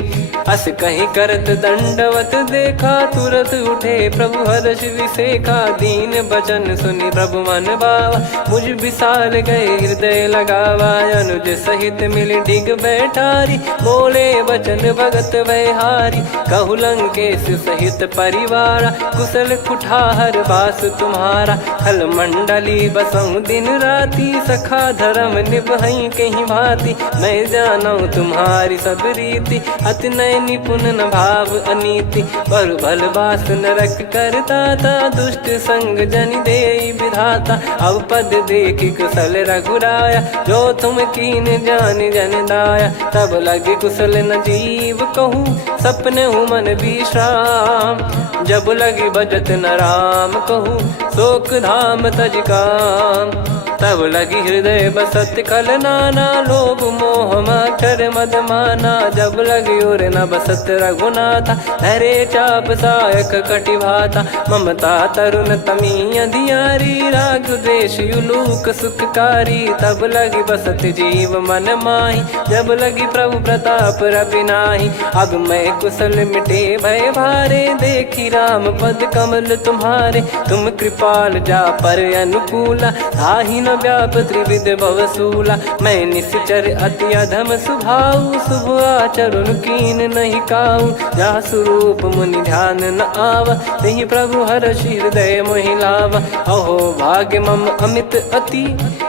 अस कहीं करत दंडवत देखा, तुरत उठे प्रभु हर्ष विसेखा, दीन बचन सुनि प्रभु मन भावा, मुझ विसाल गए हृदय लगावा, अनुज सहित मिल डिग बैठारी, बोले बचन भगत वैहारी, कहु लंकेश सहित परिवारा, कुशल कुठार बास तुम्हारा, खल मंडली बसऊं दिन राती, सखा धर्म निभई कहीं भांति, मैं जानू तुम्हारी सब रीति, अति नय निपुण न भाव अनीति, पर भल बास नरक करताता, दुष्ट संग जन दे विधाता, अब पद देखि कुशल रघुराया, जो तुम कीन जान जन दाया, तब लगे कुशल न जीव कहूँ, सपने हूँ मन विश्राम, जब लगी भजत न राम कहूँ, शोक धाम तज काम, तब लगी हृदय बसत खल नाना, लोभ मोह मच्छर मद माना, जब लगी उर न बसत रघुनाथा, हरे चाप सायक कटि भाता, ममता तरुण तमी अधियारी, राग द्वेष युलूक सुखकारी, तब लगी बसत जीव मन माही, जब लगी प्रभु प्रताप रवि नाही, अब मैं कुशल मिटे भय भारे, देखी राम पद कमल तुम्हारे, तुम कृपाल जा पर अनुकूला, ताहि न व्याप त्रिविध भवसूला, मैं निश्चर अति अधम सुभाऊ, शुभ आचरण कीन नहीं काऊ, जा स्वरूप मुनि ध्यान न आवा, तेहि प्रभु हर्ष हृदय मोहि लावा, अहो भाग्य मम अमित अति,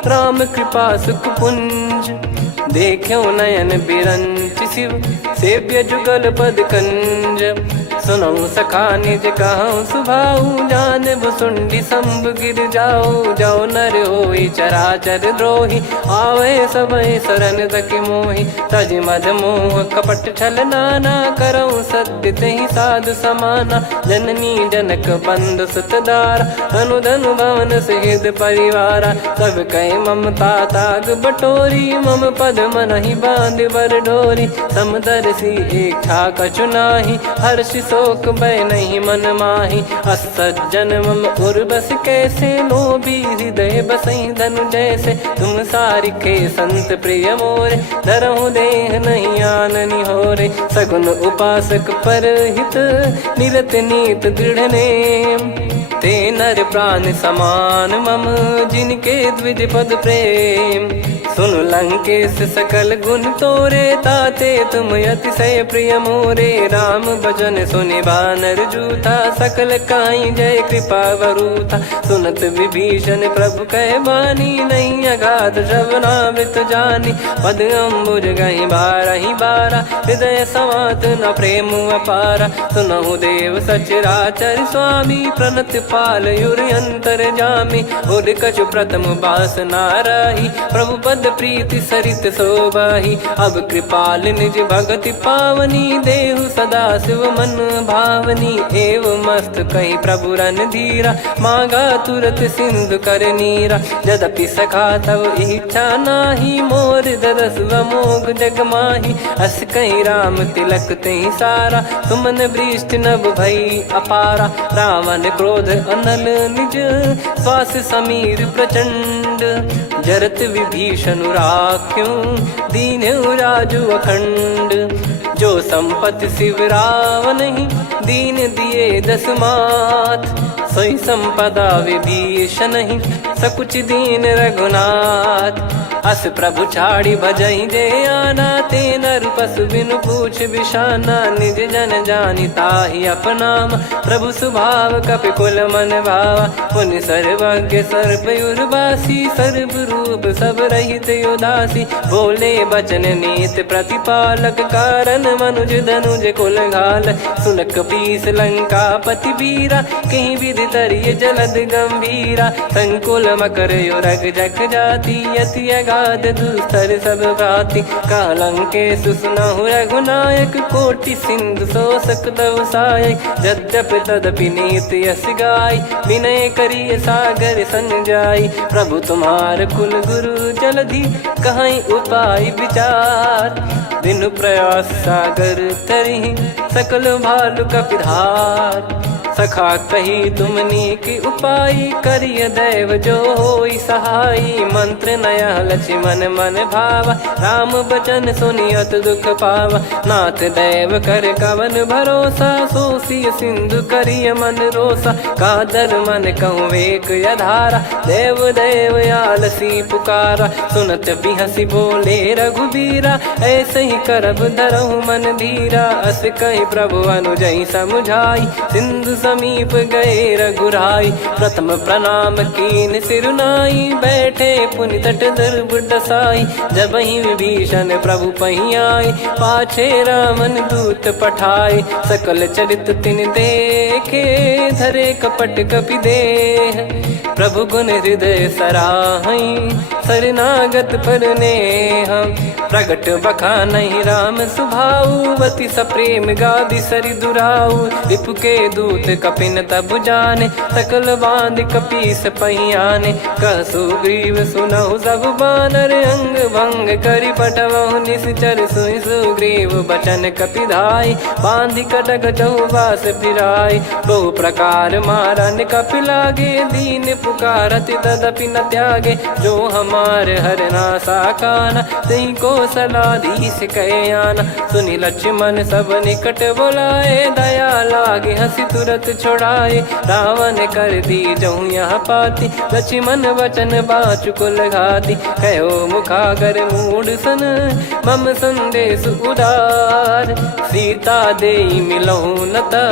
राम कृपा सुख पुंज, देखो नयन बिरंच शिव, सेव्य जुगल पद कंज, सुनऊ सखा निज कहूँ सुभाऊ, जान भुसुंडी संभ गिर जाओ, जाओ नर होई चराचर द्रोही, आवे सबय शरण तक मोहि, तज मद मोह कपट छल नाना, करऊँ सत्य तेहि साधु समाना, जननी जनक बंधु सुतदारा, अनुधनु भवन सहित परिवारा, सब कहे ममता ताग बटोरी, मम पद मनहि बांध बर डोरी, समदर्शी इच्छा कछु नाही, हर्ष शोक भय नहीं मन माही, असज्जन मम उर्वस कैसे, लोभी हृदय बसई धनु जैसे, तुम सारिखे संत प्रिय मोरे, धरहु देह नहीं आननि होरे, सगुन उपासक पर हित, निरत नीत दृढ़ नेम, ते नर प्राण समान मम, जिनके द्विज पद प्रेम, सुन लंकेश सकल गुण तोरे, ताते तुम अतिशय प्रिय मोरे। राम भजन सुनि बानर जूथा, सकल काई जय कृपा वरूथा। सुनत विभीषण प्रभु कह बानी, नहीं अगाध श्रवणामृत जानी। पद अम्बुज गहि बारहि बारा, हृदय समात न प्रेम अपारा। सुनहु देव सचराचर स्वामी, प्रणत पाल युर अंतर जामी। उर कछु प्रथम बास नाराही, प्रभु पद प्रीति सरित शोभाही। अब कृपाल निज भगति पावनी, देहु सदा शिव मन भावनी। एव मस्त कही प्रभु रन धीरा, मांगा तुरत सिंधु कर नीरा। यद्यपि सखा तब इच्छा नाही, मोर दरस मोग जग माही। अस कहीं राम तिलक तही सारा, सुमन वृष्टि नभ भई अपारा। रावण क्रोध अनल निज, श्वास समीर प्रचंड। जरत विभीषण राख्यों, दीन राजु अखंड। जो संपत्ति शिव रावण ही, दीन दिए दस मात। सोई संपदा विभीषण ही, सकुच दीन रघुनाथ। अस प्रभु छाड़ी भजई जे आना, ते नर पशु बिनु पूछ बिशाना। निज जन जानि ताहि अपनाम, प्रभु स्वभाव कपि कुल मन भावा। पुनि सर्वज्ञ सर्वयुर्वासी, सर्व रूप सब रहित उदासी। बोले बचन नीत प्रतिपालक, कारण मनुज धनुज कुल घाल। सुन कपीस लंका पति वीरा, कहीं विधि तरिय जलद गंभीरा। संकुल मकर युरग जग जाति, यति अगाध दुस्तर सब भांति। कालंकेश सुनहु रघुनायक, कोटि सिंधु शोषक तव सहायक। यद्यपि तदपि नीति यस गाय, विनय करिय सागर सन जाई। प्रभु तुम्हार कुल गुरु जलधि, कहीं उपाय विचार। बिनु प्रयास सागर तरिहि, सकल भालु कपिधार। सखा कही तुमनी की उपाय, करिय दैव जो होई सहाई। मंत्र नया लक्ष्मण मन भावा, राम बचन सुनियत दुख पावा। नाथ दैव कर कवन भरोसा, सोसिय सिंधु करिय मन रोसा। कादर मन कहूँ एक यधारा, देव देव आलसी पुकारा। सुनत बिहसी बोले रघुबीरा, ऐसे ही करब धरहु मन धीरा। अस कहीं प्रभु अनुजई समुझाई, सिंधु समीप गए रघुराई। प्रथम प्रणाम कीन सिरुनाई, बैठे पुनि तट दर्भ डसाई। जब ही विभीषण प्रभु पही आए, पाछे रामन दूत पठाए। सकल चरित तिन देखे, धरे कपट कपि देह। प्रभु गुण हृदय सराहई, शरणागत पर नेह। प्रगट बखानहि राम सुभाऊ, बति सप्रेम गादि सरि दुराऊ। रिपु के दूत कपिन तब जाने, सकल बांध कपीस पहियाने। कह सुग्रीव सुनहु सब बानर, अंग भंग करि पठवहु निश्चर। सुनि सुग्रीव बचन कपिधाई, बांधि कटक चौबास फिराई। बहु प्रकार मारन कपि लागे, दीन पुकारत तदपि न त्यागे। जो हमार हरना साकाना, तई को सलाधीश कहे आना। सुनि लक्ष्मण सब निकट बुलाए, दया लागे हंसी तुरत छुड़ाए। रावण कर दी जहूँ यहाँ पाती, लक्ष्मण वचन बाचु कुल घाती। कहो मुखागर मूड सन, मम संदेश उदार। सीता देई मिलहु नता,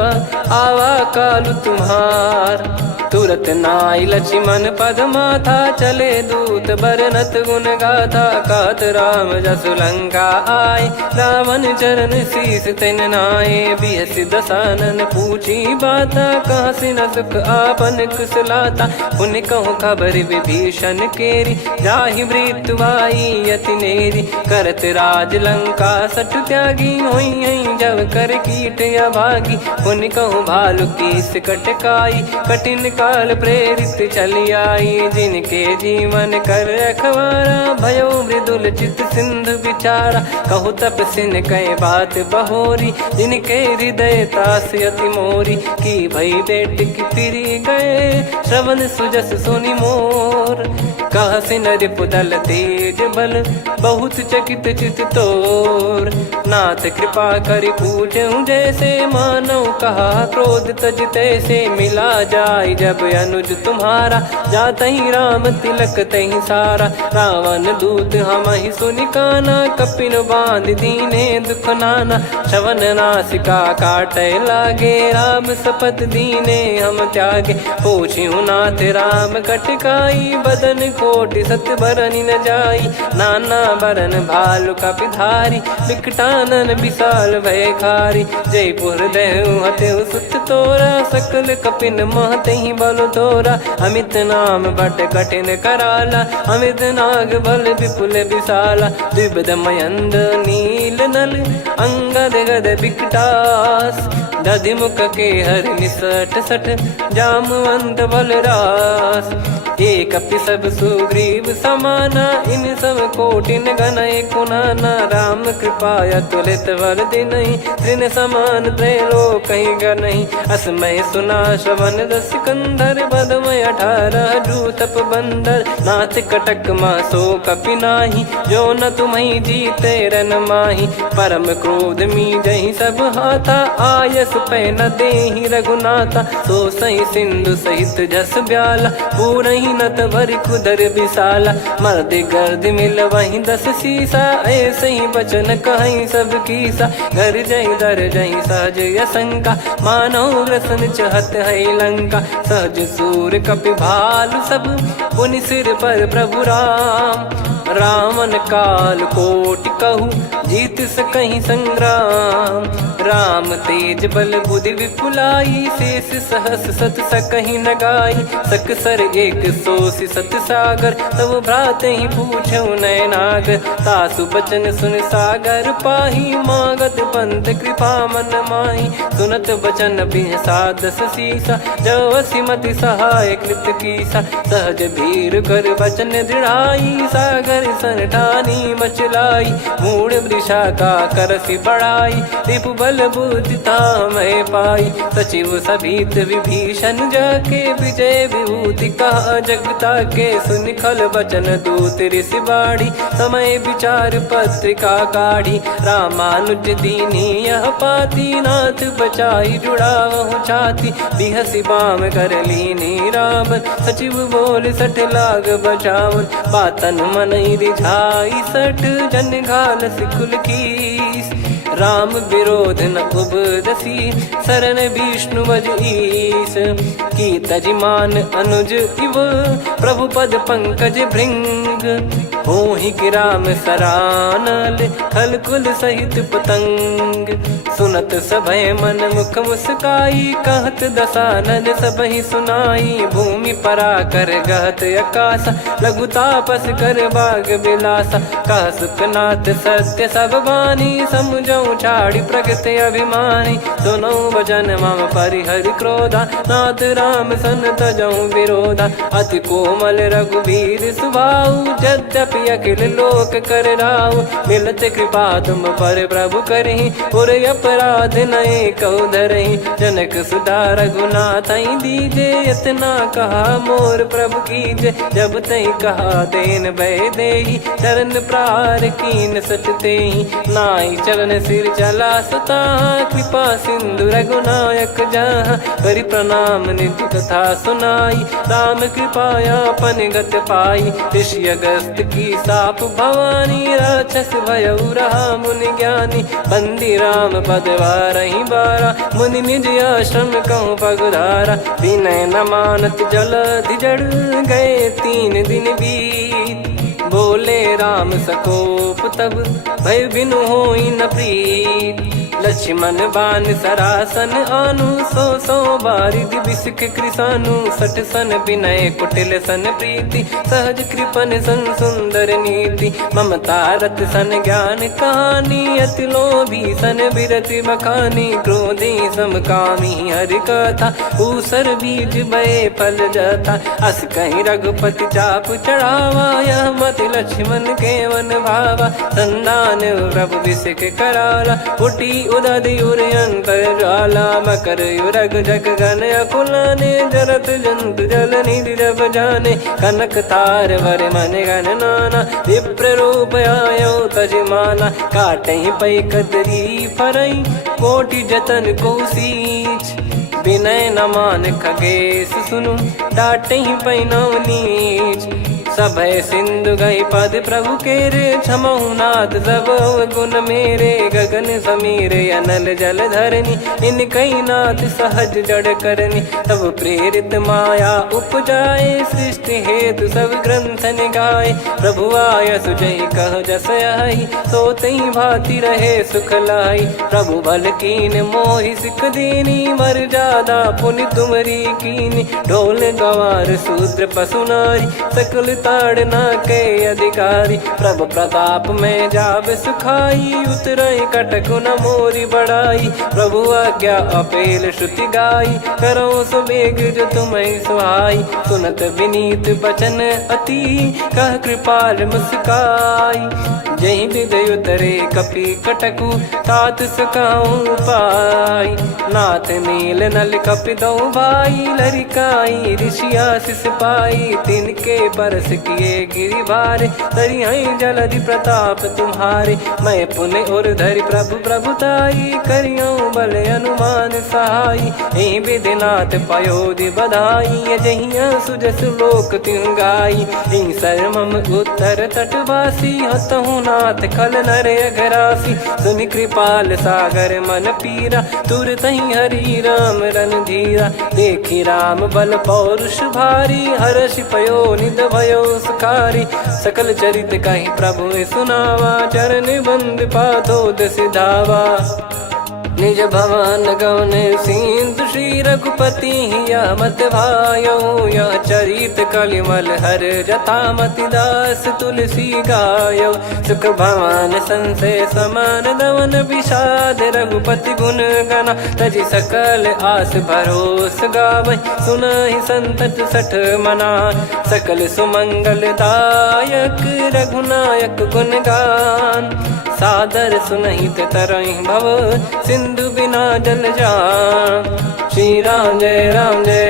आवा कालु तुम्हार। तुरत नाई लक्ष्मण पद माथा, चले दूत बरनत गुण गाथा। कहत राम जसु लंका आए, रावण चरण शीस तिन नाए। बिहस दसानन पूछी बाता, कहाँ से न सुख आपन कुशलाता। पुन कहूँ खबर विभीषण केरी, जाहि मृत्यु आई यति नेरी। करत राज लंका सठ त्यागी, होई जब कर कीट अभागी। पुन कहूँ भालु कीस कटकाई, कठिन काल प्रेरित चली आई। जिनके जीवन कर रखवारा, भयो मृदुल चित सिंधु विचारा। कहु तपसिन कई बात बहोरी, जिनके हृदय तास अति मोरी। की भई बेट की फिरी गए, श्रवण सुजस सुनि मोर। मोर। कह से नरिप दल तेज बल बहुत चकित चित तोर। नाथ कृपा करि पूछऊं जैसे मानव कहा क्रोध तज तैसे। मिला जाय जब अनुज तुम्हारा जातहि राम तिलक तहि सारा। रावण दूत हम ही सुनि काना कपिन बांध दीने दुख नाना। श्रवण नासिका काटे लागे राम सपत दीने हम त्यागे। पूछ्યું नाथ राम कटकाई बदन कोटि सत बरनि न जाई। नाना बरन भालु कपिधारी विकटानन विशाल भयखारी। जयपुर देहु हतेउ सुत तोरा सकल कपिन महतहि बल तोरा। अमित नाम बट कठिन कराला अमित नाग बल विपुल विशाला। द्विविध मयंद नील नल अंगद गद विकटास। दधिमुख के हर निसठ सठ जामवंत बलरास। एक अपि सब सुग्रीव समाना इन सब कोटिन गणय कुनाना। राम कृपाया तुलित वर दिनहि तृण समान त्रैलोक कहीं गनहि। असमय सुना श्रवण दस कंधर बदमय 18 जूतप बंदर। नाथ कटक मासो कपि नाही जो न तुम्हि जीते रन माही। परम क्रोध मी जहि सब हाथा आयस पै न देहि रघुनाथा। सो सही सिंधु सहित जस ब्याला पूरहि नत भरि कुदर विशाला। मर्द गर्द मिल वहीं 10 सीसा ऐसे ही बचन कहीं सब कीसा। घर जय दर जय सहज यसंका मानो ग्रसन चहत है लंका। सहज सूर कपि भालु सब पुनि सिर पर प्रभु राम। रामन काल कोटि कहु जीत सकहि संग्राम। राम तेज बल बुद्धि विपुलाई शेष सहस सत सकहि न गाई। सकसर 180 सत सागर तब भ्राते ही पूछऊ नयनागर। तासु बचन सुन सागर पाही मागत पंथ कृपा मन माही। सुनत बचन बिहसा 10 सीसा जो सिमति सहाय कृत कीसा। सहज भीर कर बचन दृढ़ाई सागर सन ठानी मचलाई। मूढ़ वृषा का करसि बढ़ाई रिपु बल बुद्धि तामय पाई। सचिव सभीत विभीषण जाके विजय विभूति कहा जगता के। सुनि खल बचन दूत ऋषि बाढ़ी समय विचार पत्रिका काढ़ी। रामानुज दीनी यह पाती नाथ बचाई जुड़ावहु छाती। बिहसि बाम कर लीनी रावण सचिव बोल सठ लाग बचावन। बातन मन रिझाई सठ जन घाल सिकुल कीस। राम विरोध न उपदसी शरण विष्णु बज ईस। की तजिमान अनुज इव प्रभु पद पंकज भृंग। होहि कि राम सरानल खल कुल सहित पतंग। सुनत सभय मन मुख मुस्काई कहत दसानन सबहि सुनाई। भूमि परा कर गहत आकाशा लघु तापस कर बाग बिलासा। कह सुखनाथ सत्य सब बानी समझऊ छाड़ी प्रगति अभिमानी। सुनो वचन मम परिहरि क्रोधा नाथ राम सन तजऊ विरोधा। अति कोमल रघुवीर सुभाऊ यद्यपि अखिल लोक कर राऊ। मिलत कृपा तुम पर प्रभु करहि और अपराध नए कौ धरहि। जनक सुधा रघुनाथ दीजे इतना कहा मोर प्रभु कीजे। जब तई कहा देन भय देहि चरण प्रार कीन सटते। नाई चरण सिर चला सता कृपा सिंधु रघुनायक जहाँ। करि प्रणाम निज कथा सुनाई राम कृपायापन गत पाई। ऋषि अगस्त की साप भवानी राक्षस भयउ रहा मुनि ज्ञानी। बंदी राम पद वारहि बारा मुनि निज आश्रम कहूँ पगधारा। विनय न मानत जलधि जड़ गए 3 दिन बीत। बोले राम सकोप तब भय बिनु होई न प्रीत। लक्ष्मण बान सरासन आनु 100 बारिधि बिसिक कृसानु। 60 सन विनय कुटिल सन प्रीति सहज कृपन सन सुंदर नीति। ममता रत सन ज्ञान कहानी अति लोभी सन बिरति बखानी। क्रोधी समकामी हरि कथा ऊसर बीज भय फल जथा। अस कहीं रघुपति चाप चढ़ावा यह मति लक्ष्मण के वन भावा। संदान प्रभु बिसिक कराला उठी उदधि उर अंतर ज्वाला मकर युरग जग गण अकुलाने जरत जंतु जल निधि जब जाने कनक तार वर मन गण नाना विप्र रूप आयो तजमाना काटहि पै कदरी फरई कोटि जतन को सींच विनय न मान खगेश सुनु डाटहि पै नव नीच सभय सिंधु गई पद प्रभु केरे क्षमहु नाथ सब गुण मेरे गगन समीरे अनल जल धरनी इन कई नाथ सहज जड़ करनी तब प्रेरित माया उपजाए सृष्टि हेतु सब ग्रंथ निगाए प्रभु आय सुजय कह जस आई सो तई भांति रहे सुख लाई प्रभु भल कीन मोहि सिख दीनी मर जादा पुनि तुमरी कीनी ढोल गवार शूद्र पशु नारी सकल ताड़ना के अधिकारी प्रभु प्रताप में जाब सुखाई उतरई कटक न मोरी बढ़ाई प्रभु आज्ञा अपेल श्रुति गाई करो सुबेग जो तुम्हें सुहाई सुनत विनीत बचन अति कह कृपाल मुस्काई जय विदय उतरे कपि कटकु तात सकाऊं पाई नाथ नील नल कपि दो भाई लरिकाई ऋषिया शिष पाई तिनके परस किए गिरि भारे तरी जलधि प्रताप तुम्हारे मैं पुण्य और धरि प्रभु प्रभुताई करियो बल अनुमान सहाई एहि विधिनाथ पयोधि बधाई जहिया सुजस लोक तिहु गाई एहि सरमम उत्तर तटवासी हतहु नाथ खल नर अघरासी सुनि कृपाल सागर मन पीरा तुरत ही हरि राम रन धीरा देखी राम बल पौरुष भारी हर्षि पयो निध भयो सुखारी सकल चरित कहि प्रभु सुनावा चरण बंद पादोद सिधावा निज भवन गवन सिंधु श्री रघुपति या मत भायो या चरित कलिमल हर जथा मति दास तुलसी गायो सुख भवन संशय समान दवन विषाद रघुपति गुण गना तजि सकल आस भरोस गावै सुनहि संतत सठ मना सकल सुमंगल दायक रघुनायक गुण गान सादर सुनहित तरहि भव सिंधु बिना जल जान श्री राम जय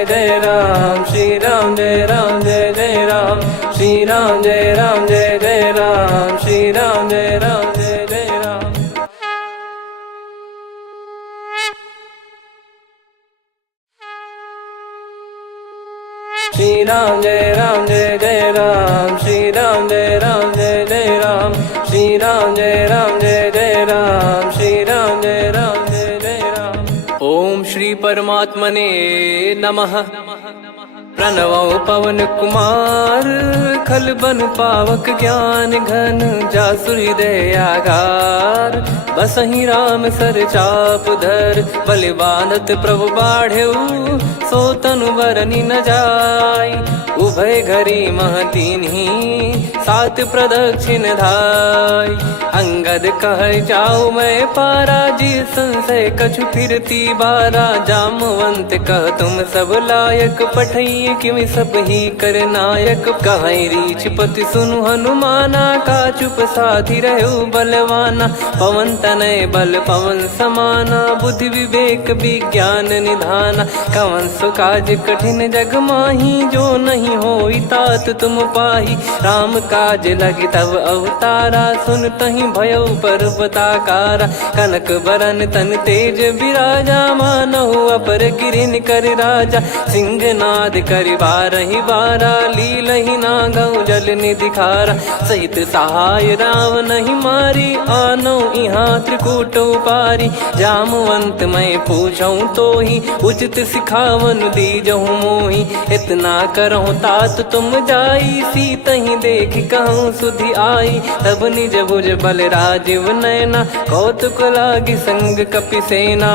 जय राम श्री राम जय जय राम श्री राम जय जय राम श्री राम जय जय राम श्री राम जय जय राम श्री राम जय जय राम श्री राम जय जय राम श्री राम जय जय राम। ओम श्री परमात्मने नमः। प्रणवो पवन कुमार खल बन पावक ज्ञान घन जासु हृदय आगार बसहि राम सर चाप धर बलि बांधत प्रभु बाढ़ेऊ सो तनु बरनि न जाय उभय घरी महतीन्ही सात प्रदक्षिण धाय अंगद कह जाऊ मैं पारा जी संशय कछु फिरती बारा जामवंत कह तुम सब लायक पठई किमि सब ही कर नायक कहीं रीछ पति सुनु हनुमाना का चुप साधि रहो बलवाना पवन तनय बल पवन समाना बुद्धि विवेक विज्ञान निधाना कवन सु काज कठिन जग माही जो नहीं होई तात तुम पाही राम काज लगी तब अवतारा सुन तहि भयो पर्वताकारा कनक बरन तन तेज विराजा मानहु अपर गिरिन कर राजा सिंहनाद करि बारहि बारा लीलहि नागौ जल निधि खारा सहित सहाय राव नहीं मारी आनो इहाँ त्रिकूट पारी जामवंत मैं पूछऊं तो ही उचित सिखावन दीजहु मोहि इतना करहु तात तुम जाई सीतहि देख कहूँ सुधि आई तब निज भुज बल राजीव नैना कौतुक लागी संग कपिसेना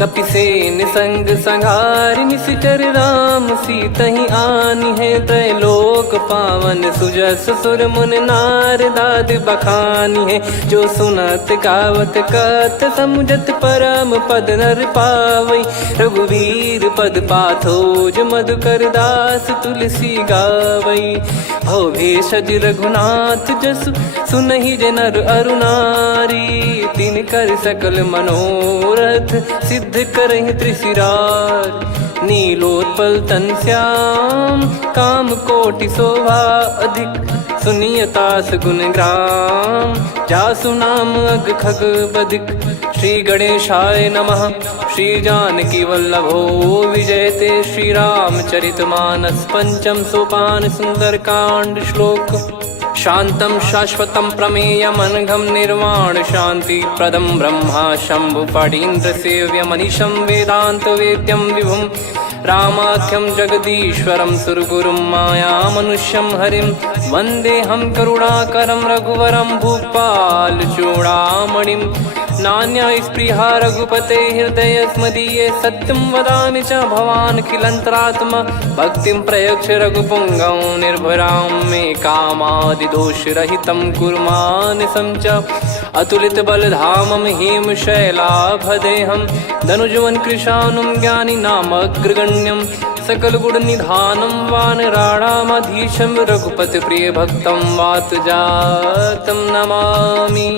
कपिसेन संग संहारि निशिचर राम सीतहि आनि है त्रैलोक पावन सुजस सुर मुन नार दाद बखानी है जो सुनत गावत कथ समुझत परम पद नर पावई रघुवीर पद पाथोज मधुकर दास तुलसी गावई भव भेषज रघुनाथ जसु सुनहि जे नर अरु नारी। तिन कर सकल मनोरथ सिद्ध करहि त्रिशिरार। नीलोत्पल तन श्याम काम कोटि शोभा अधिक। सुनियतास गुण ग्राम जासु नाम अग खग बदिक। श्री गणेशाय नमः। श्री जानकी वल्लभो विजयते। श्री रामचरित मानस पंचम सोपान सुंदरकांड श्लोक। शांतं शाश्वतं प्रमेयमनघं निर्वाण शांति प्रदं ब्रह्मा शंभु फणीन्द्र सेव्य मनीषं वेदांत वेद्यं विभुं। रामाख्यं जगदीश्वरं सुरगुरुं माया मनुष्यं हरिं। वन्देऽहं करुणाकरं रघुवरं भूपाल चूडामणिं। नान्या स्पृहा रघुपते हृदय स्मदीये। सत्यं वदामि च भवान् खिलन्तरात्मा। भक्तिं प्रयच्छ रघुपुङ्गं निर्भरां मे कामादिदोषरहितं कुर्मानिसं च। अतुलित बलधामं हेमशैलाभदेहं। धनुजवन कृशानुं ज्ञानी नामग्रगण्यं। सकल गुण निधानं वानराणामधीशं। रघुपति प्रिय भक्तं वात जातं नमामि।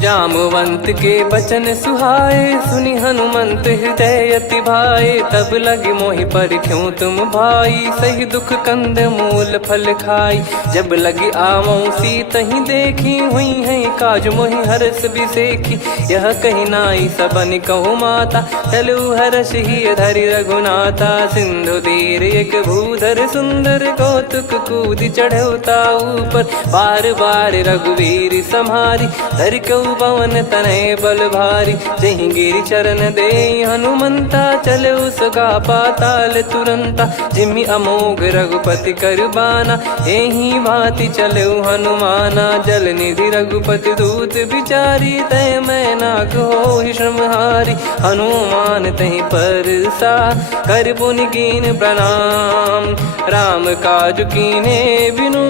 जामवंत के बचन सुहाए सुनि हनुमंत हृदय अति भाए। तब लगे मोहि परख्यूं तुम भाई सही दुख कंद मूल फल खाई। जब लगे आवऊं सीतहि देखी हुई है काज मोहि हरस बिसेखी। यह कही नाई सबन कहु माता चलु हरष ही धरि रघुनाथा। सिंधु तीर एक भूधर सुंदर कौतुक कूद चढ़ौता ऊपर। बार बार रघुवीर सम्हारी धरि कऊ पवन तनय बल भारी। जहि गिरि चरण दे हनुमंता चले उसका पाताल तुरंता। जिमि अमोघ रघुपति कर बाना एहि भांति चले हनुमाना। जल निधि रघुपति दूत बिचारी तय मैं नाक होहि श्रमहारी। हनुमान तहि परसा कर पुनि कीन प्रणाम। राम काज कीने बिनु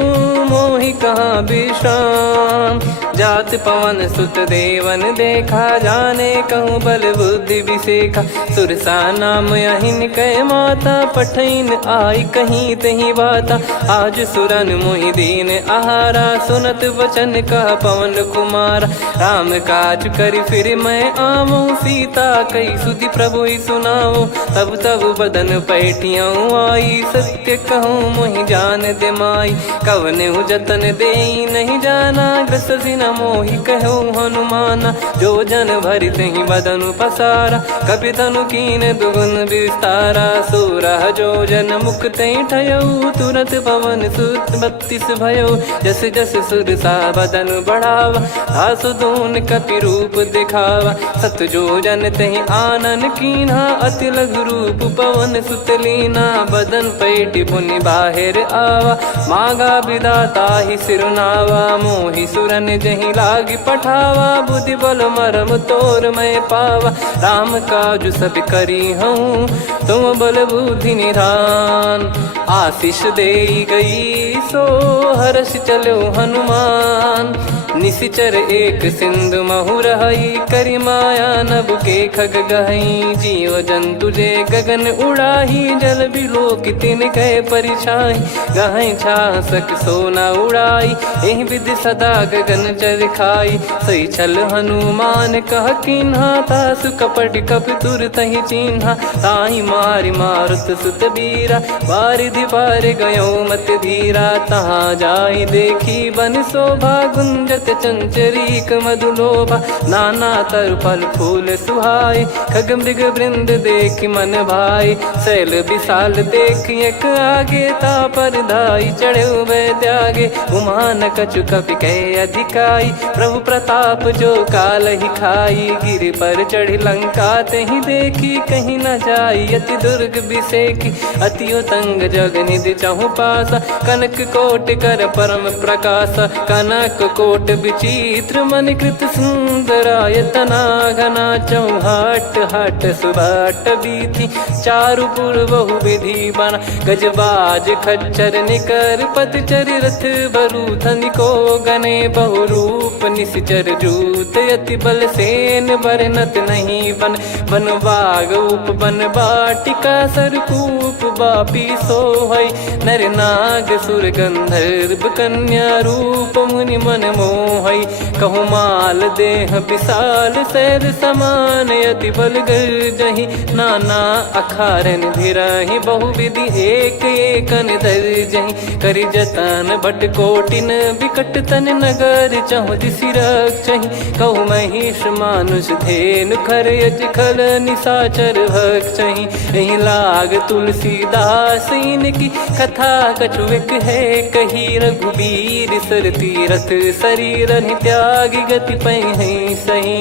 मोहि कहाँ विश्राम। जात पवन सुत देवन देखा जाने कहूँ बल बुद्धि विसेखा। सुरसा नाम अहिन कै माता पठैन आई कहीं तही बाता। आज सुरन मोहि दीन आहारा सुनत वचन कह पवन कुमारा। राम काज करि फिर मैं आवऊं सीता कई सुधि प्रभु ही सुनाओ। तब तब बदन पैठियाँ आई सत्य कहूँ मोहि जान दे माई। कवने जतन दे नहीं जाना ग्रसि न मोहि कहूँ हनुमाना। जो जन भरि तहि बदनु पसारा कपि तनु कीन दुगुन विस्तारा। सोरह जो जन मुख तहि ठयऊ तुरत पवन सुत 32 भयऊ। जस जस सुरसा बदन बढ़ावा आसु दून कपि रूप दिखावा। सत जो जन तहि आनन कीन्हा अति लघु रूप पवन सुत लीना। बदन पैटि पुनि बाहिर आवा मांगा विधाता ही सिरुनावा। मोहि सुरन जहि लागी पठावा बुद्धि बल मरम तोर मैं पावा। राम काज सब करी हूँ तुम बल बुद्धि निधान। आशीष दे गई सो हर्ष चलो हनुमान। निशिचर एक सिंधु महु रहई करि माया नभ के खग गहई। जीव जंतु जे गगन उड़ाही जल बिलोक तिन कह परिछाई। गहई छासक सोना उड़ाई एहि विधि सदा गगन चर खाई। सही छल हनुमान कह किन्हा तासु कपट कपि तुर तहि चिन्हा। ताहि मारि मारुत सुत बीरा बारिधि पार गयो मत धीरा। तहाँ जाई देखी बन शोभा गुंजत चंचरीक मधुलोभा। नाना तर फल फूल सुहाए खग मृग वृंद देख मन भाई। शैल विशाल देख एक आगे तापर धाई चढ़े वै त्यागे। उमा न कछु कपि कह अधिकाई प्रभु प्रताप जो काल ही खाई। गिर पर चढ़ी लंका तहि देखी कहीं न जाई अति दुर्ग बिसेकी। अति उतंग जग निधि चहु पासा कनक कोट कर परम प्रकाशा। कनक कोट विचित्र मन कृत सुंदरायतना घना। चौहाट हाट सुभाट बीथी चारु पुर बहु विधि बना। गजबाज खच्चर निकर पतचर रथ बरु धनिको गने बहु रूप निश्चर जूत अति बल सेन बरनत नहीं बन बन बाग उप बन बाटिका सरकूप बापी सोहई नर नाग सुर गंधर्व कन्या रूप मुनि मन मोहई कहु माल देह विशाल शैल समान अति बल गर्जहि नाना अखारन भिराहि बहुविधि एक एकन दर्जहि करि जतन भट कोटिन विकट तन नगर चहु दिसि रक्षहि कहु महिष मानुष धेनु खर यज खल निशाचर भक्षहि एहि लाग तुलसीदास इनकी कथा कछु एक है कही रघुबीर सर तीरथ शरीर त्यागी गति पै सही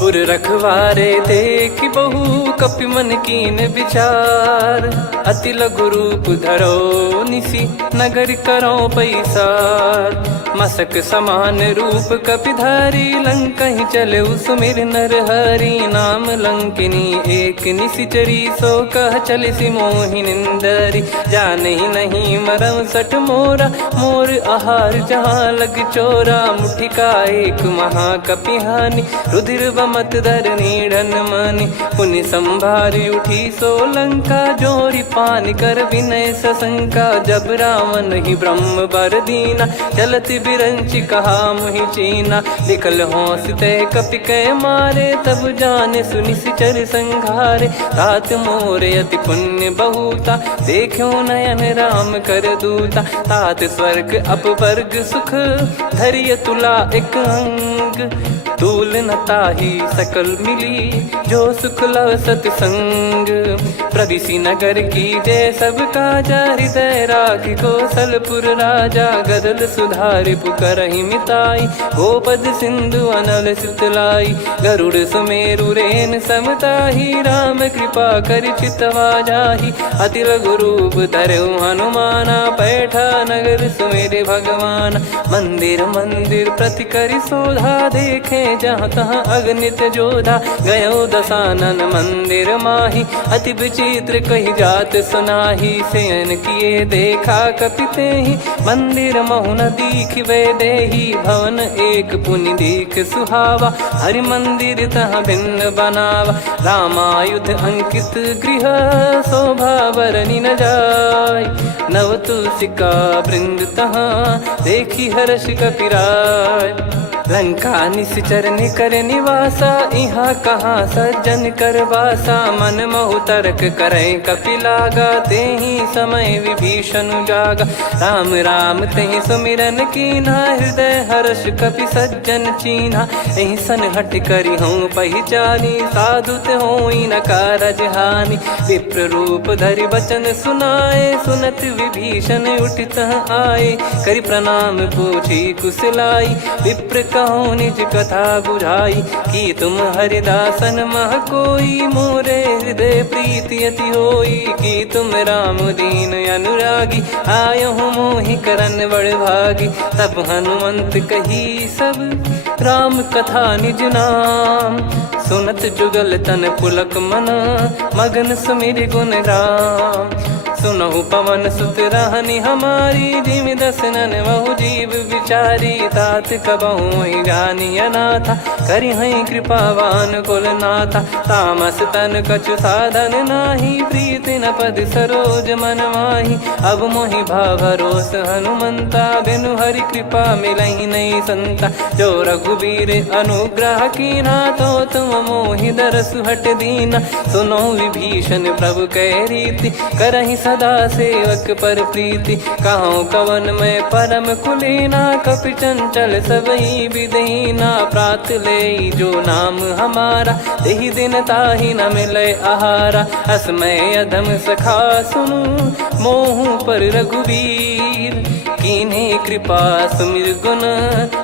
पुर रखवारे देख बहु कपि मन कीन विचार अति लघु रूप धरो निसी नगर करो पैसार मसक समान रूप कपिधारी लंकहि चले सुमिर नर हरि नाम लंकिनी एक निशिचरी सो कह चल सि मोहि निंदरी जाने नहीं मरम सठ मोरा मोर आहार जहाँ लग चोरा मुठिका एक महाकपिहानि रुधिर बमत धरनी ढन मनि पुनि संभारी उठी सो लंका जोरी पान कर विनय सशंका जब रावण ही ब्रह्म बर दीना चलति बिरंचि कहा मुहि चीना निकल होश तय कपि कै मारे तब जाने सुनि सिचर संघारे तात मोर अति पुण्य बहुता देखो नयन राम कर दूता तात स्वर्ग अपवर्ग सुख धैर्य तुला एक अंग तूल न ताहि सकल मिली जो सुख लव सतसंग प्रविशि नगर की जय सब काजा हृदय राखि कौशलपुर राजा गदल सुधारि पुकरहि मिताई गोपद सिंधु अनल सितलाई गरुड़ सुमेरु रेन समताहि राम कृपा कर चितवा जाहि अति लघु रूप धरऊ हनुमाना पैठा नगर सुमेरे भगवान मंदिर मंदिर प्रति करि शोधा देखे जहाँ तहाँ अगणित जोधा गयो दशानन मंदिर माही अति विचित्र कही जात सुनाही शयन किए देखा कपिते ही मंदिर महु न दीख वे देही भवन एक पुनि दीख सुहावा हरि मंदिर तहाँ भिन्न बनावा रामायुध अंकित गृह शोभा बरनी न जाय नव तुलसिका वृंद तहाँ देखी हर्ष कपिराय लंका निश्चर निकर निवासा इहाँ कहाँ सज्जन कर वासा मन महु तर्क करे कपिलागा तेहि समय विभीषण जागा राम राम तेहि सुमिरन कीन्हा हृदय हर्ष कपि सज्जन चीन्हा एहि सन हट करि हूँ पहिचानी साधु ते होई न कारज हानि विप्र रूप धरि वचन सुनाए सुनत विभीषण उठित आए करि प्रणाम पूछी कुशलाई विप्र कहो निज कथा बुझाई कि तुम हरिदासन मह कोई मोरे हृदय प्रीति अति होई कि तुम राम दीन अनुरागी आयहु मोहि करन बड़ भागी तब हनुमंत कही सब राम कथा निज नाम सुनत जुगल तन पुलक मना मगन सुमिर गुण राम सुनहु पवन सुत रहनी हमारी जिमि दसनन बहु जीव विचारी तात कबहु ही जानी अनाथा करि हई कृपावान कुल नाथा तामस तन कछु साधन नाही प्रीति न पद सरोज मन माही अब मोहि भावरोस हनुमंता बिनु हरि कृपा मिलहि नहीं संता जो रघुबीर अनुग्रह कीना तो तुम मोहि दरस हट दीना सुनो विभीषण प्रभु कह रीति करहि सदा सेवक पर प्रीति कहूँ कवन में परम कुलीना कपि चंचल सबई विदहीना प्रात ले जो नाम हमारा तेहि दिन ताहि न मिले आहारा असमय अधम सखा सुनु मोहु पर रघुवीर कीन्हे कृपा सुमिर गुण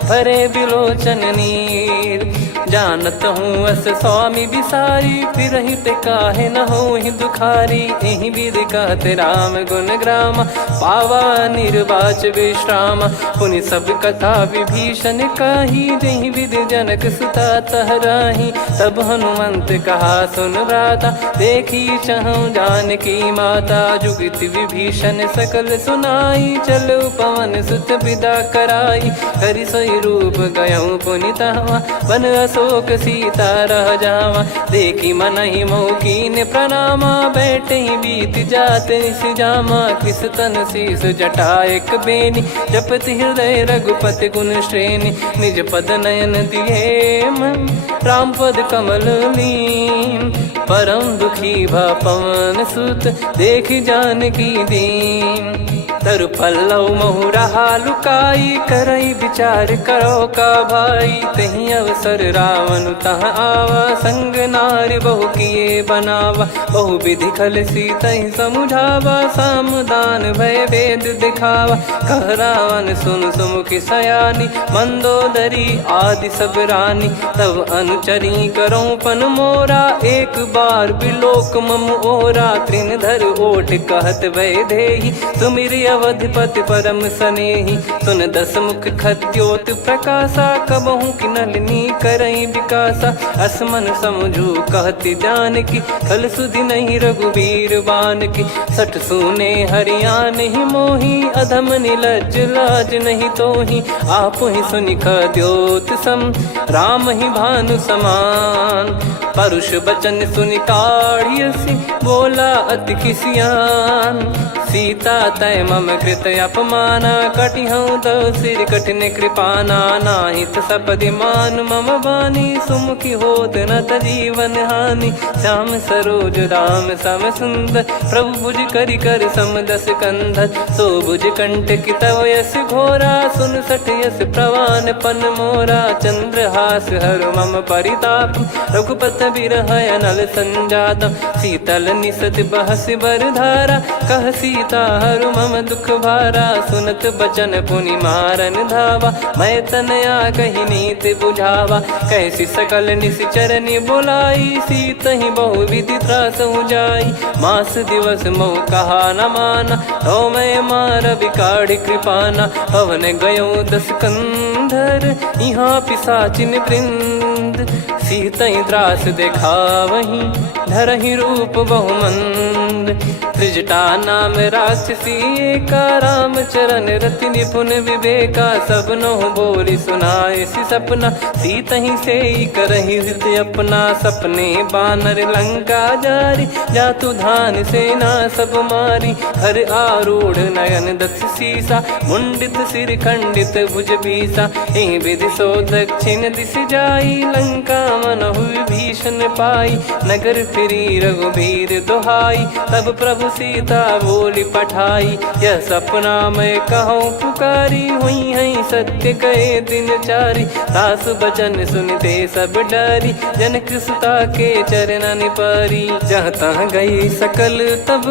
भरे बिलोचन नीर जानत हूँ अस स्वामी बिसारी, फिर ही ते काहे न हो ही दुखारी। यही विधि कहते राम गुण ग्राम, पावा निर्वाच विश्राम। पुनि सब कथा विभीषण काही, जही विधि जनक सुता तहराही। तब हनुमंत कहा सुन भ्राता, देखी चहु जानकी माता। जुगित विभीषण सकल सुनाई, चलो पवन सुत विदा कराई। हरि सोई रूप गयऊँ पुनितवा, बन अशोक सीता रह जावा। देखी मनहि मौकीन प्रणामा, बैठे ही बीत जात निस जामा। किस तन शीस जटा एक बेनी, जपति हृदय रघुपति गुण श्रेणी। निज पद नयन दिए मन, राम पद कमल लीन। परम दुखी भा पवन सुत, देखि जानकी दीन। तरु पल्लव महु रहा लुकाई, करई विचार करो का भाई। तही अवसर रावण तहाँ आवा, संग नारी बहु किए बनावा। बहु विधि खल सीतहि समुझावा, सामदान भय वेद दिखावा। कह रावण सुन सुमुखी सयानी, मंदोदरी आदि सब रानी। तब अनुचरी करो पन मोरा, एक बार बिलोक मम ओरा। तृण धर ओट कहत भय देहि, सुमिर अवधिपति परम सनेहि। सुन दस मुख खद्योत प्रकाशा, कबहु की नलिनी करई विकासा। असमन समझू कहति जानकी, खल सुधि नहीं रघुबीर बान की। सठ सुने हरियान ही मोही, अधम निलज लाज नहीं तोही। आप ही सुनि खद्योत सम, राम ही भानु समान। परुष बचन सुनि काढ़ियसि, बोला अति किसियान। सीता तय मम कृत अपमाना, कटिहऊँ तव सिर कठिन कृपाना। नाहित सपदि मान मम बानी, सुमुखी होत न जीवन हानि। श्याम सरोज राम सम सुंदर, प्रभु भुज करि कर सम दस कंधर। सो भुज कंठ की तव यस घोरा, सुन सठ यस प्रवान पन मोरा। चंद्रहास हर मम परिताप, रघुपत बिरह अनल संजातम। शीतल निसत बहस बरधारा, कह सीता हरु मम दुख भारा। सुनत बचन पुनि मारन धावा, मैं तनया कही नीति बुझावा। कैसी सकल निश्चरनि बुलाई, सीतहि बहु विधि त्रास जाई। मास दिवस मोह कहा न माना, तो मैं मार बिकाढ़ कृपाना। पवन गयो दस कंधर, यहाँ पिशाचिन वृंद। सीतहि त्रास देखावहीं, धरहि रूप बहुमंद। त्रिजटा नाम राक्षसी एका, राम चरण रति निपुण विवेका। सब नोह बोली सुनाए सि सपना, सीतहि से करहि हित अपना। सपने बानर लंका जारी, जातु धान सेना सब मारी। हर आरूढ़ नयन दस सीसा, मुंडित सिर खंडित भुज भीसा। एहि विधि सो दक्षिण दिस जाई, लंका मनहु विभीषण पाई। नगर फिरी रघुबीर दुहाई, तब प्रभु सीता बोली पठाई। यह सपना मैं कहूँ पुकारी, हुई है सत्य कहे दिन चारी। सास बचन सुनते सब डरी, जनक सुता के चरण पारी। जहाँ तहाँ गई सकल तब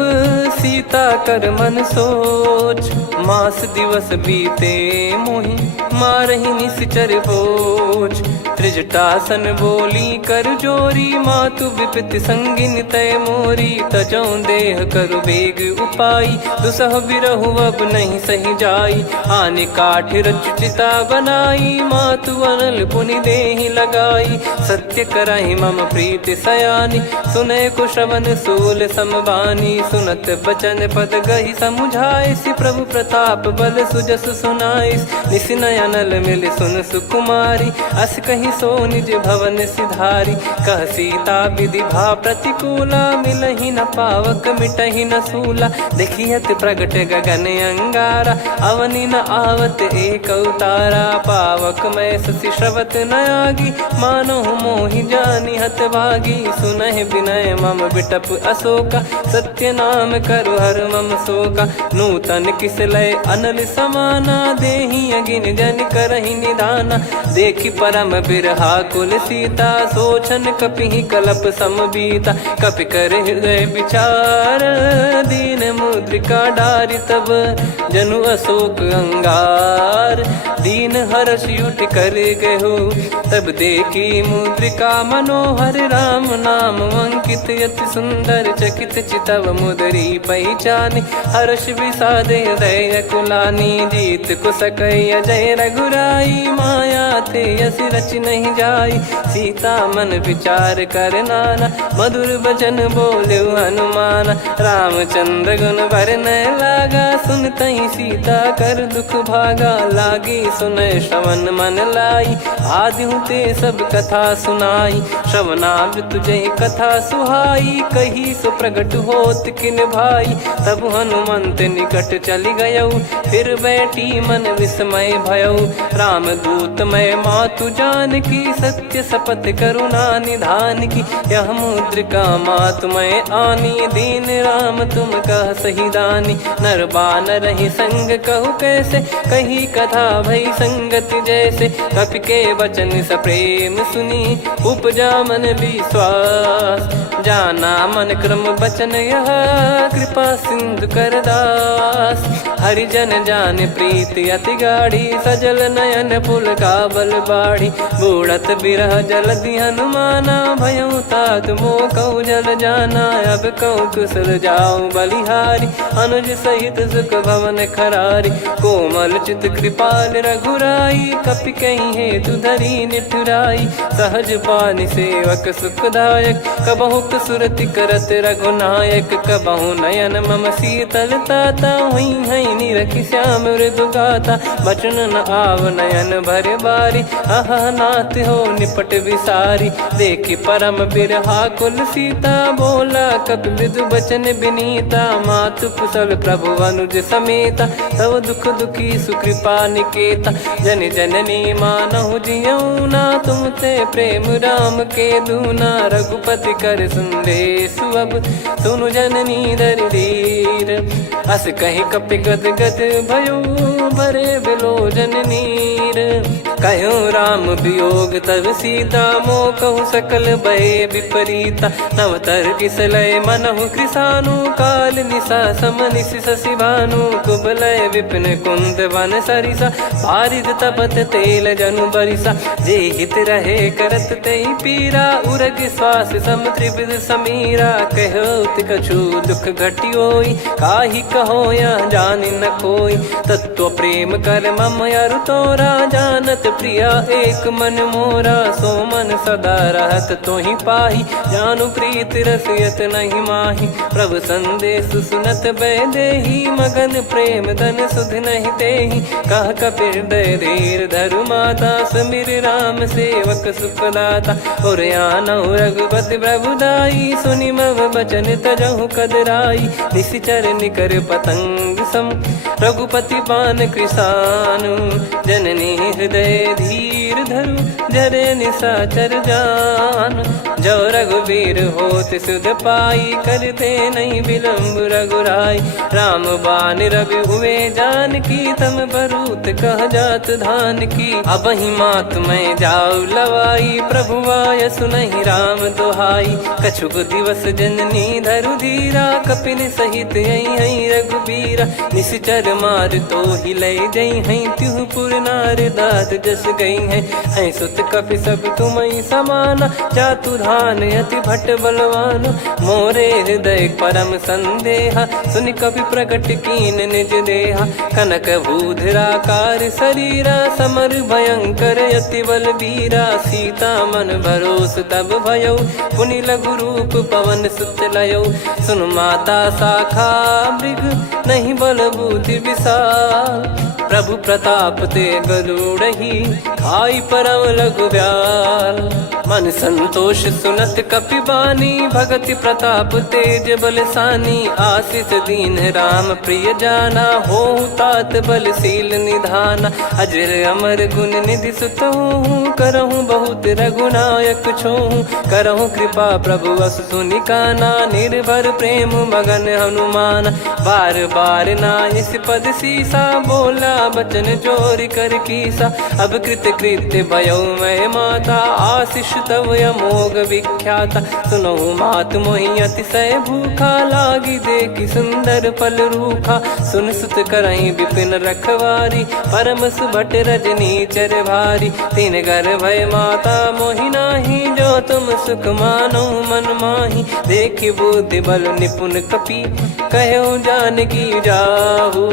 सीता कर मन सोच। मास दिवस बीते मोहि, मारहि निश्चर बोझ। त्रिजटासन बोली कर जोरी, मातु विपति संगिन तय मोरी। तजौ देह करु बेग उपाई, दुसह बिरहु अब नहीं सही जाई। आने काठ रचिता बनाई, मातु अनल पुनि देहि लगाई। सत्य कराई मम प्रीति सयानी, सुनय को श्रवण सूल समबानी। सुनत बचन पद गही समुझाए, सि प्रभु प्रताप बल सुजस सुनाइस। निस नयनल मिल सुन सुकुमारी, अस कहीं सो निज भवन सिधारी। कह सीता विधि भा प्रतिकूला, मिलहि न पावक मिटहि न सूला। देखियत प्रगट गगन अंगारा, अवनि न आवत एक अवतारा। पावक मैं ससि श्रवत न आगी, मानो मोहि जानि हत भागी। सुनहि विनय मम बिटप अशोका, सत्य नाम करु हर मम शोका। नूतन किस लय अनल समाना, देहि अगिन जन करहि निधाना। देखि परम बिरहा कुल सीता, सोचन कपि कलप सम बीता। कपि कर हृदय विचार, दीन मुद्रिका डारि तब जनु अशोक अंगार। दीन हर्ष उठ कर गहु, तब देखी मुद्रिका मनोहर। राम नाम अंकित अति सुंदर, चकित चितव मुदरी पहचानी। हर्ष विषाद हृदय कुलानी, जीत को सकई अजय रघुराई। माया थे यस रच नहीं जाई, सीता मन विचार कर नाना। मधुर वचन बोले हनुमान, रामचंद्र गुण वरनै लागा। सुनतहि सीता कर दुख भागा, लागी सुनय श्रवण मन लाई। आदिहु ते सब कथा सुनाई, श्रवणाव तुझे कथा सुहाई। कही सो प्रगट होत किन भाई, तब हनुमंत निकट चली गयौ। फिर बैठी मन विस्मय भयौ, राम दूत मैं मातु जानकी। सत्य शपथ करुणा निधान की, यह मुद्रिका मातु मैं आनी। दीन राम तुम कह सही दानी, नर बानर रही संग कहु कैसे। कही कथा भई संगति जैसे, कपि के वचन सप्रेम सुनी। उपजा मन विश्वास, जाना मन क्रम बचन यह। कृपा सिंधु कर दास, हरिजन जान प्रीति अति गाढ़ी। सजल नयन पुल काबल बाढ़ी, बूढ़त बिरह जलधि हनुमाना। भयउ तात मोह कहु जल जाना, अब कहु कुशल जाऊ बलिहारी। अनुज सहित सुख भवन खरारी, कोमल चित कृपाल रघुराई। कपि कहीं हेतु धरी निठुराई, सहज पानि सेवक सुखदायक। कबहु सुरति करत रघुनायक, कबहु नयन मम शीतल ताता। हुई है निरखि श्याम मृदु गाता, बचन न आव नयन भर बारी। अह नाथ हो निपट विसारी, देखि परम बिरहा कुल सीता। बोला कपि मृदु बचन विनीता, मातु कुशल प्रभु अनुज समेता। तव दुख दुखी सुकृपा निकेता, जन जननी मानहु जियऊ ना। तुम ते प्रेम राम के दूना, रघुपति कर संदेश अब सुनु जननी दर धीर। अस कहि कपि गद गद भयो, भरे बिलोचन नीर। कहूँ राम वियोग तब सीता, मोह कहूँ सकल भय विपरीता। नवतर किसलय मनहु कृसानु, काल निशा सम निशि शशि भानु। कुबलय विपिन कुंद वन सरिसा, पारिद तपत तेल जनु बरिसा। जे हित रहे करत तेहि पीरा, उरग श्वास सम त्रिविध समीरा। कहत कछु दुख घटियोई, काहि कहो यह जानि न कोई। तत्व प्रेम कर मम अरु तोरा, जानत प्रिया एक मन मोरा। सो मन सदा रहत तोहि पाही, जानु प्रीत रसियत नहीं माही। प्रभु संदेश सुनत बैदेही, मगन प्रेम धन सुध नहीं तेहि। कह कपि हृदय धीर धरु माता, समिर राम सेवक सुखदाता। और आनहु रघुपति प्रभुदाई, सुनि मम बचन तजहु कदराई। निशिचर निकर पतंग सम, रघुपति पान कृसानु। जननी हृदय धीर धरु, जरे निशाचर जान। जो रघुवीर होत सुध पाई, करते नहीं विलम्ब रघुराई। राम बान रवि हुए जानकी, तम बरूत कह जात धान की। अब ही मात मैं जाऊ लवाई, प्रभु आय सुनहि राम दुहाई। कछुक दिवस जननी धरु धीरा, कपिन सहित यही रघुबीरा। निश्चर मार तो ही लय जई हैं, त्यों पुर नार दाद जस गई हैं। सुत कपि सब तुमहि समाना, जातु धान अति भट बलवान। मोरे हृदय परम संदेहा, सुनि कपि प्रकट कीन निज देहा। कनक भूधराकार शरीरा, समर भयंकर अति बल बीरा। सीता मन भरोस तब भयौ, पुनि लघु रूप पवन सुत लयौ। सुन माता शाखा मृग, नहीं बल बुद्धि विशाल। प्रभु प्रताप ते गरुड़हि, खाई परम लघु ब्याल। मन संतोष सुनत कपि बानी, भगति प्रताप तेज बलसानी। आशीष दीन राम प्रिय जाना, हो तात बलशील निधाना। अजर अमर गुण निधि सुतहु, करहु बहुत रघुनायक छोहु। करहु कृपा प्रभु अस सुनि काना, निर्भर प्रेम मगन हनुमान। बार बार नायस पद सीसा, बोला बचन चोरी कर कीसा। अब कृत कृत्य भयो मैं माता, आशीष तव अमोघ विख्याता। सुनहु मात मोहि अतिशय भूखा, लागी देखि सुंदर फल रूखा। सुन सुत करहि विपिन रखवारी, परम सुभट रजनी चर भारी। तीन घर भय माता मोहि नाही, जो तुम सुख मानो मन माही। देखि बुद्धि बल निपुण कपि, कहो जानकी जाहू।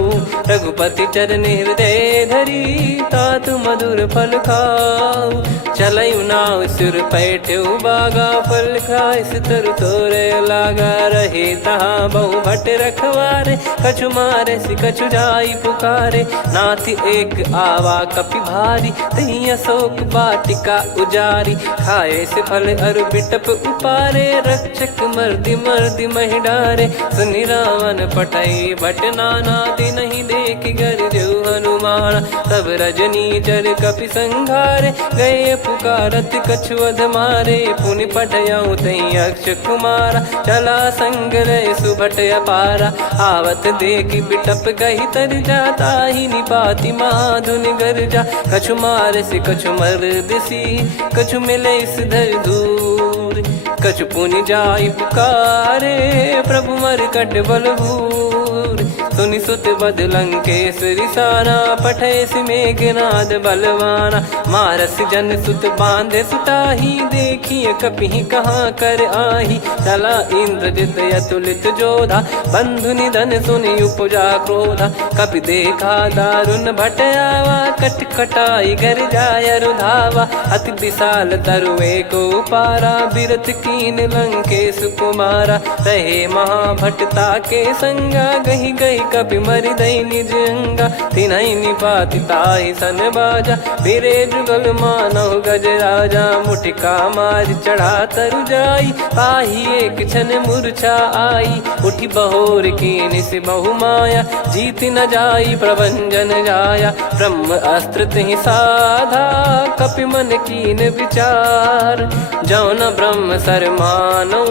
रघुपति चरण हृदय धरी, तात मधुर फल खाऊ। चलयु नाव सिर पैठ्यु बागा, फल खाय सितर तोरे लागा। रहे तहाँ बहु भट रखवारे, कछु मारे सि कछु जाई पुकारे। नाथ एक आवा कपि भारी, तही अशोक वाटिका उजारी। खाए से फल अरु बिटप उपारे, रक्षक मर्दि मर्दि महि डारे। सुनि रावण पटई भट नाना, तिनहि देख गरजु हनुमान। तब रजनी चर कपि संघारे, गए पुकारत कछु अध मारे। पुनि पटयऊ तई अक्ष कुमारा, चला संग रहे सुभट अपारा। आवत देखि बिटप गही तर जाता, ही निपाति माधुनि गर्जा। कछु मार से कछु मर्दिसी, कछु मिले इस धर दूर। कछु पुनि जाई पुकारे, प्रभु मरकट बलभूर। सुनि सुत बद लंकेश्वरी साना, पठय सि मेघनाद बलवाना। मारस जन सुत बांधे सुताही, देखिए कपि कहाँ कर आही। चला इंद्रजित अतुलित जोधा, बंधु निधन सुनि उपजा क्रोधा। कपि देखा दारुण भट आवा, कट कटाई घर जाय रुधावा। अति विशाल तरुए को पारा, बिरत कीन लंकेश कुमारा। रहे महाभटता के संगा, गही गही कपि मरि दई निज अंगा। तिन्हि निपाति ताहि सन बाजा, फिरे जुगल मानव गज राजा। मुटिका मार चढ़ा तरु जाई, ताहि एक क्षण मूर्छा आई। उठी बहोर कीन से बहु माया, जीत न जाई प्रभंजन जाया। ब्रह्म अस्त्र तिहि साधा, कपि मन कीन विचार। जौन ब्रह्म सर मानौ,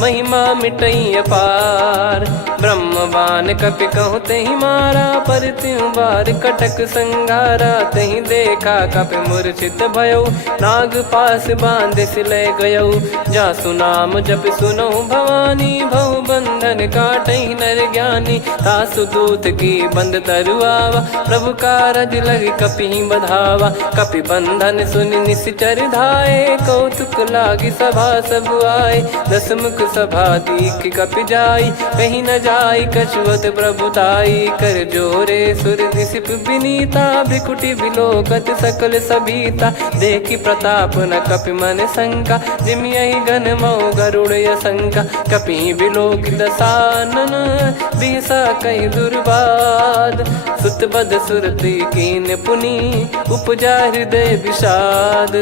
महिमा मिटई अपार। ब्रह्म बान कपि कहु तहि मारा, पर त्यों बार कटक संगारा। तहि देखा कपि मूर्छित भयउ, नाग पास बांध सिलय गयउ। जासु नाम जप सुनौ भवानी, भव बंधन काटहि नर ज्ञानी। तासु दूत की बंद तरुआवा, प्रभु कारज लग कपि बधावा। कपि बंधन सुनि निश्चर धाये, कौतुक लागी सभा सब आए। दस मुख सभा दीख कपि जाई, कहीं न जाई कछुअत प्रभुताई। कर जोरे सुर निसिप विनीता, भ्रिकुटि बिलोकत सकल सबीता। देखि प्रताप न कपि मन शंका, जिमियहि गन मऊ गरुड़ असंका। कपि बिलोकित सानन, बिहसा कहि दुर्बाद। सुत बद सुरति कीन पुनि, उपजा हृदय विषाद।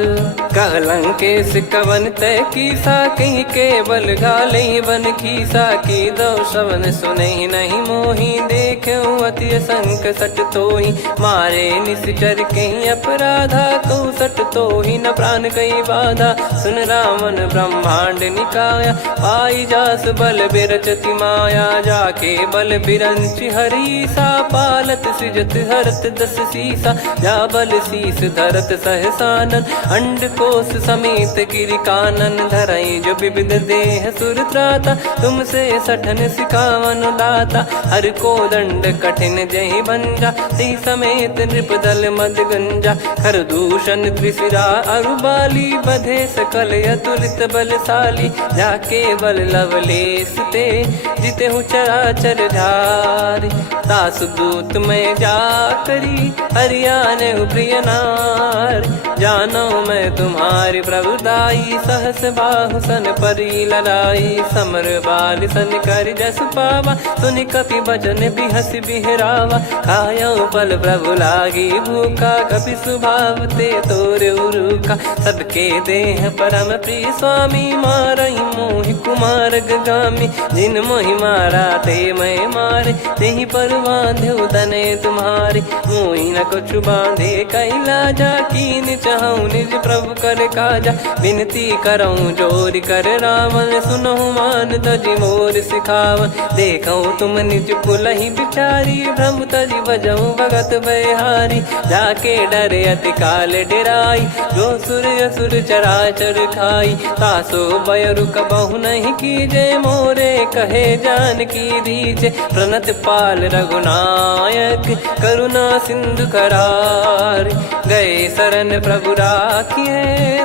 कह लंकेश कवन तय कीसा, कहीं केवल घाले बन खीसा। की दो श्रवण सुनहि नहीं मोहि, देखऊं अति संक सट तोहि। मारे निश्चर कहीं अपराधा, कहु सट तोहि न प्राण कई बाधा। सुन रावण ब्रह्मांड निकाया, पाई जास बल बिरचति माया। जाके बल बिरंचि हरीसा, पालत सृजत हरत दस सीसा। जा बल शीस धरत सहसानन, अंड कोश समेत गिरि कानन। धरई जो विविध देह सुर त्राता, तुमसे सठन सिखावन दाता। हर को दंड कठिन जहि भंजा, ती समेत नृपदल मद गंजा। खर दूषण त्रिशिरा अरुबाली, बधे सकल अतुलित बलशाली। जाके बल लवलेस ते, जिते हूँ चराचर झारी। तासु दूत में जा करी, हरियाने प्रिय नार। जानो मैं तुम्हारी प्रभुताई, सहस बाहु सन परी लड़ाई। समर बाल सन कर जस पावा, सुनि कपि बचन बिहस बिहरावा, खायो पल प्रभु लागी भूखा, कपि स्वभाव ते तोर उरुका। सबके देह परम प्रिय स्वामी, मारई मोहि कुमार गामी, जिन मोहि मारा ते मैं मारे, तेहि पर बांधे तने तुम्हारे। मोहि न कुछ बांधे कैला जा, कीन चाहूं निज प्रभु कर काजा। विनती करऊं जोर कर रावण, सुनहु मान तजि मोर सिखावन। देखऊं तुम निज कुलहि बिचारी, भ्रम तजि बजऊं भगत बहारी। जाके डरे अति काल डेराई, जो सुर असुर चराचर खाई। तासो बयरु कबहु नहीं कीजे, मोरे कहे जानकी दीजे। प्रणत पाल रघुनायक, करुणा सिंधु करार। गए शरण प्रभु राखिए,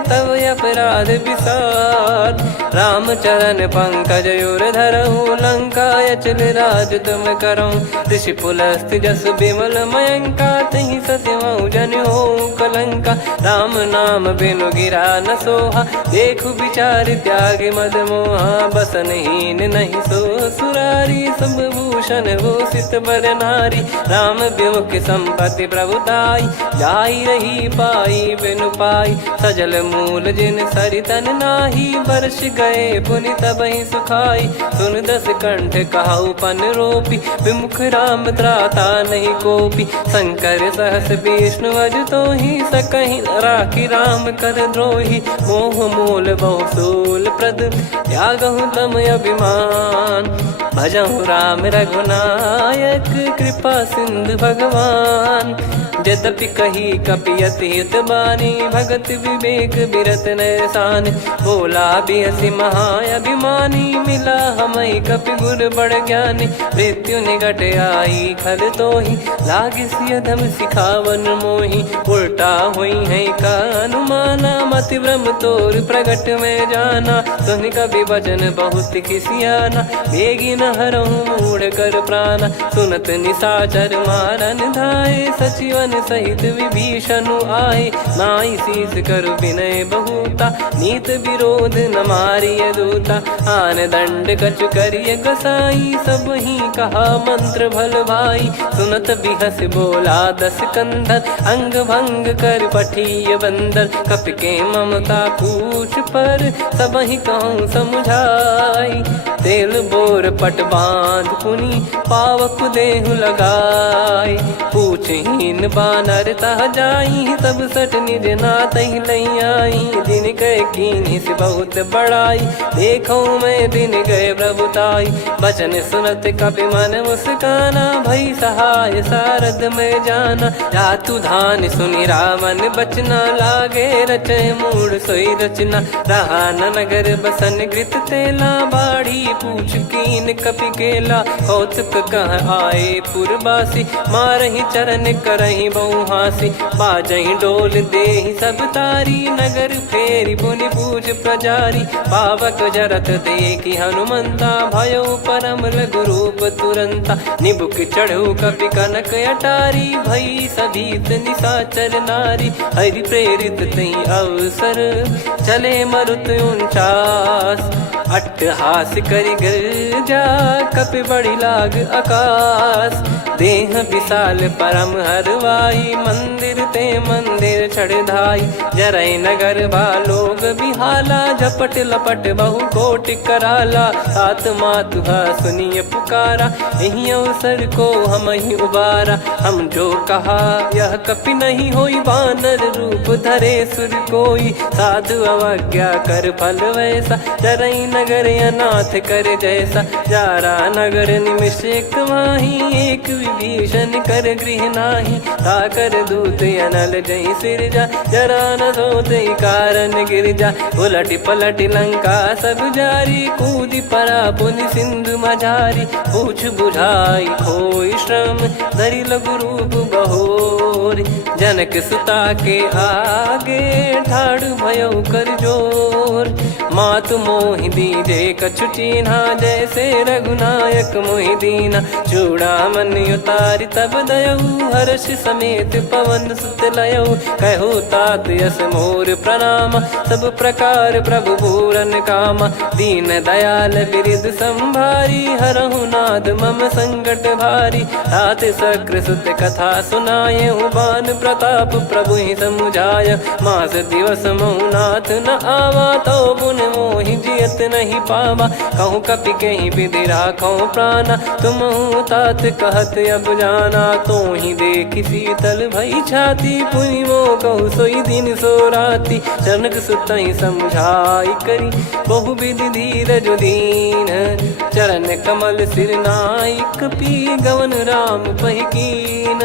तव अपराध विसार। राम चरण पंकज उर धरहु, लंका अचल राज तुम करऊं। ऋषि पुलस्त जस बिमल मयंका, तहि ससिमऊ जन हो कलंका। राम नाम बिनु गिरा न सोहा, देखु विचार त्याग मद मोहा। बसनहीन नहीं सो सुरारी, सब भूषण भूषित बर नारी। राम विमुख संपत्ति प्रभुताई, जाई रही पाई बिनु पाई। सजल मूल जिन सरितन नाही, वर्ष गए पुनि तबहि सुखाई। सुन दस कंठ कहु पन रोपी, विमुख राम त्राता नहीं कोपी। शंकर सहस विष्णु अजतो ही, सकहि राखी राम कर द्रोही। मोह मूल बहु सूल प्रद, त्यागहु तम अभिमान। भजहु राम रघुनायक, कृपा सिंधु भगवान। यद्यपि कही कपियति हित बानी, भगत विवेक बिरत नैसान। बोला बिहसि महाअभिमानी, मिला हमई कपि गुर बड़ ज्ञानी। मृत्यु निकट आई खल तोहि, लागे सिय धम सिखावन मोहि। उल्टा हुई है का अनुमाना, मति भ्रम तोर प्रगट में जाना। सुन कवि वचन बहुत खिसियाना, बेगी न हरहु मूढ़ कर प्राण। सुनत निशाचर मारन धाये, सचिवन सहित विभीषणु आए। नाई शीस करु विनय बहुता, नीत विरोध न मारिय दूता। आन दंड कछु करिय गसाई, सब ही कहा मंत्र भल भाई। सुनत बिहस बोला दस कंधर, अंग भंग कर पठिय बंदर। कपि के ममता पूछ पर, सब ही कहूँ समुझाई। तेल बोर पट बांध पुनि, पावक देहु लगाई। पूछहीन बानर तह जाई, सब सट निज नातहि लई आई। दिन गए कीन्ही से बहुत बड़ाई, देखो मैं दिन गए प्रभुताई। बचन सुनत कपि मन मुस्काना, भई सहाय सारद में जाना। जातु धान सुनि रावण बचना, लागे रचय मूढ़ सोई रचना। रहा न नगर बसन कृत तेला, बाढ़ी पूछ कीन कपि केला। कौतुक कह आए पुरबासी, मारहि चरण करहि बहु हासी। बाजहि डोल देहि सब तारी, नगर फेरी पुनि पूज प्रजारी। पावक जरत देखि हनुमंता, भयो परम लघु रूप तुरंता। निबुक चढ़ऊ कपि कनक अटारी, भई सभीत निशाचर नारी। हरि प्रेरित तहि अवसर, चले मरुत 49। अट्टहास करि गिरजा, कपि बड़ी लाग आकाश। देह विशाल परम हरवाई, मंदिर ते मंदिर चढ़धाई। जरई नगर बालोग बिहाला, झपट लपट बहु कोटि कराला। सात मातुहा सुनिय पुकारा, यही अवसर को हम ही उबारा। हम जो कहा यह कपि नहीं होई, बानर रूप धरे सुर कोई। साधु अवज्ञा कर फल वैसा, जरई नगर अनाथ कर जैसा। जारा नगर निमिष एक माही, एक विभीषण कर गृह नाही। ताकर दूत अनल जय सिरजा, जरा न सोते कारण गिरजा। उलट पलट लंका सब जारी, कूदी परा पुनि सिंधु मझारी। पूछ बुझाई खोई श्रम, धरि लघु रूप बहोर। जनक सुता के आगे, ठाड़ भयो कर जोर। मात मोहि दीजे कछु चीन्हा, जैसे रघुनायक मोहि दीना। चूड़ामन उतारि तब दयऊ, हर्ष समेत पवन सुत लयऊ। कहु तात यस मोर प्रणाम, सब प्रकार प्रभु पूरन कामा। दीन दयाल बिरिद संभारी, हरहु नाद मम संकट भारी। तात शक्र सुत कथा सुनाये, बान प्रताप प्रभु ही समुझाय। मास दिवस महु नाथ न आवा, तो पुन मोहि जियत नहीं पावा। कहूँ कपि कहीं विधि राखो प्राणा, तुम तात कहत अब जाना। तो ही देखी शीतल भई छाती, पुनि मो कहु सोई दिन सो राती। जनक सुत ही समझाई करी, बहु विधि धीरज दीन। चरण कमल सिर नाई, कपि गवन राम पहि कीन।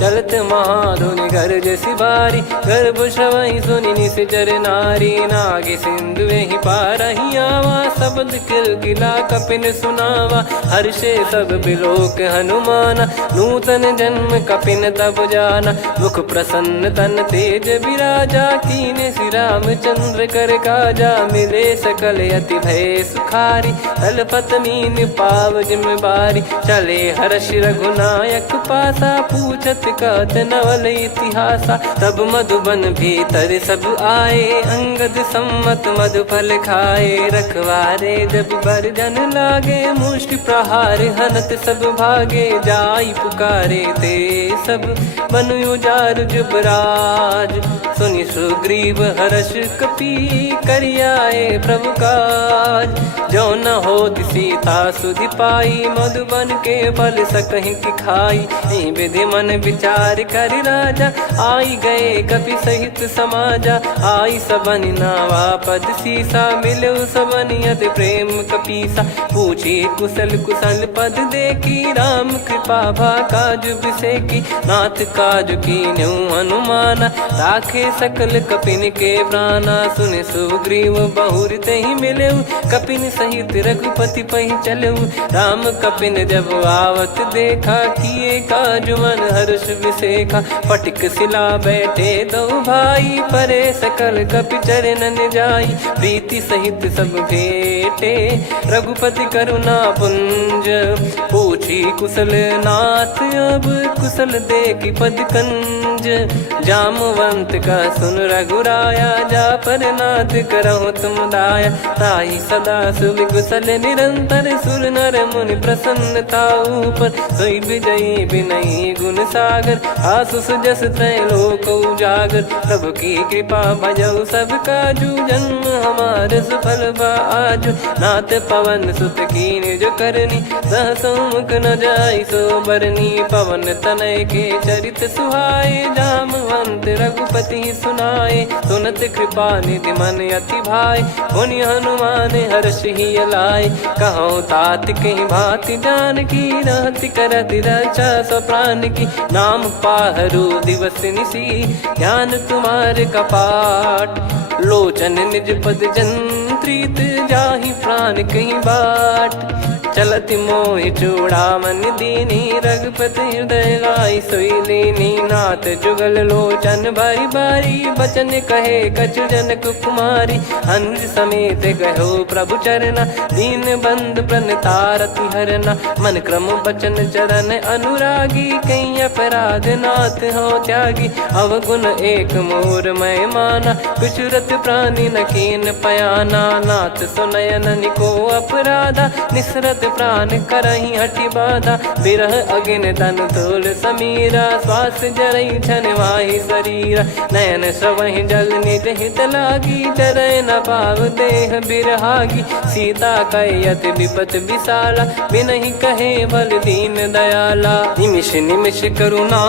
चलत महाधुनि गर्ज सिबारी, गर्भ श्रवहि सुनि निश्चर नारी। नागे सिंधु ही पारहि आवा, शब्द किलकिला कपिन सुनावा। हर्षे सब बिलोक हनुमाना, नूतन जन्म कपिन तब जाना। मुख प्रसन्न तन तेज विराजा, कीने श्री रामचंद्र कर काजा। मिले सकल अति भय सुखारी, तलपत मीन पाव जिम बारी। चले हर्ष रघुनायक पासा, पूछत कहत नवल इतिहासा। तब मधुबन भीतर सब आए, अंगद सम्मत मधुफल खाए। रखवारे जब बरजन लागे, मुष्टि प्रहार हनत सब भागे। जाई पुकारे ते सब, बन उजार जुबराज। सुनि सुग्रीव हर्ष कपि, करियाए प्रभु काज। जो न होत सीता सुधि पाई, मधुबन के फल सकहि की खाई। विधि मन विचार कर राजा, आई गए कपि सहित समाजा। आई सबन नावा पद सीसा, मिलो सबन यदि प्रेम कपीसा। पूछी कुशल कुशल पद देखी, राम कृपा भा काज बिसेकी। नाथ काज कीन्हु हनुमाना, राखे सकल कपिन के प्राणा। सुन सुग्रीव बहुर तेहि मिलेऊ, कपिन सहित रघुपति पहि चलेऊ। राम कपिन जब आवत देखा, किए काज मन हर्ष विसेखा। फटिक सिला बैठे दो भाई, परे सकल कपि चरणन जाई। प्रीति सहित सब भेटे, रघुपति करुणा पुंज। पूछी कुशल नाथ अब, कुशल देखि पद कंज। जामवंत का सुन रघुराया, जा पर नाथ करहु तुम दाया। ताहि सदा सुभि कुशल निरंतर, सुर नर मुनि प्रसन्नता ऊपर। सोई विजयी विनयी गुण सागर, आसु सुजस त्रैलोक उजागर। प्रभु की कृपा भजऊ सब काजू, जन्म हमार सफल बा आजु। नाथ पवन सुत कीन जो करनी, सहसो मुख न जाई सो बरनी। पवन तनय के चरित सुहाए, जामवंत रघुपति सुनाए। सुनत कृपा निधि मन अति भाई, पुनि हनुमान हर्ष ही लाए। कहो तात कहीं भांति जान की, रहति करति रक्षा सो प्राण की। नाम पाहरू दिवस निसी, ज्ञान तुम्हारे कपाट। लोचन निज पद जंत्रित, जाहि प्राण कहीं बाट। चलति मोहि चूड़ामन दीनी, रघुपति हृदय लाई सोई लीनी। नाथ जुगल लोचन बारी बारी, बचन कहे कछु जनक कुमारी। अनुज समेत गयो प्रभु चरना, दीन बंद प्रणतारति हरना। मन क्रम बचन चरण अनुरागी, कहीं अपराध नाथ हो त्यागी। अवगुण एक मोर मैं माना, कुछुरत प्राणी न कीन पयाना। नाथ सुनयन निको अपराधा, निसरत प्राण करहि हटि बाधा। बिरह अगिन तन तोल समीरा, श्वास जरई छन वाहि शरीरा। नयन श्रवहि जल निज हित लागी, डरै न पाव देह बिरहागी। सीता कैयत विपत विशाला, बिनहि कहे बल दीन दयाला। निमिष निमिष करुणा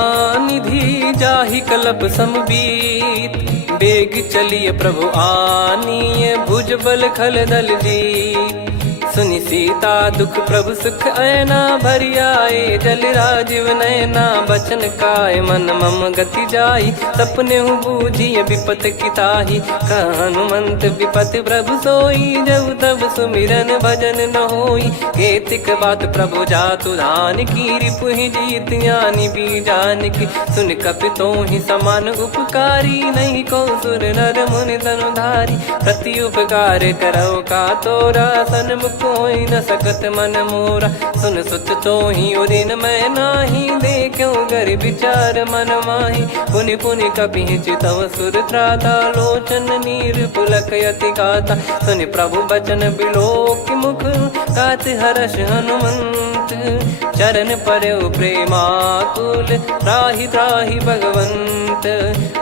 निधि, जाहि कल्प समबीत। बेग चलिए प्रभु आनीय, भुज बल खल दल जीत। सुनि सीता दुख प्रभु सुख ऐना, भरि आए जल राजीव नैना। बचन काय मन मम गति जाई, सपने हूँ बूझिए विपत किताही। हनुमंत विपत प्रभु सोई, जब तब सुमिरन भजन न होई। केतिक बात प्रभु जातु धान की, रिपुहि जीत ज्ञानी बीजान की। सुन कपि तो ही समान उपकारी, नहीं को सुर सुर नर मुनि तनुधारी। प्रति उपकार करो का तोरा, सन्मुख होई न सकत मन मोरा। सुन सुत तोहि उदिन मैं नाही, देखो गर विचार मन माही। पुनि पुनि कपि चितव सुर त्राता, लोचन नीर पुलक यति गाता। सुनि प्रभु बचन बिलोक मुख, गात हर्ष हनुमंत। चरण परयो प्रेमाकुल, त्राहि त्राहि भगवंत।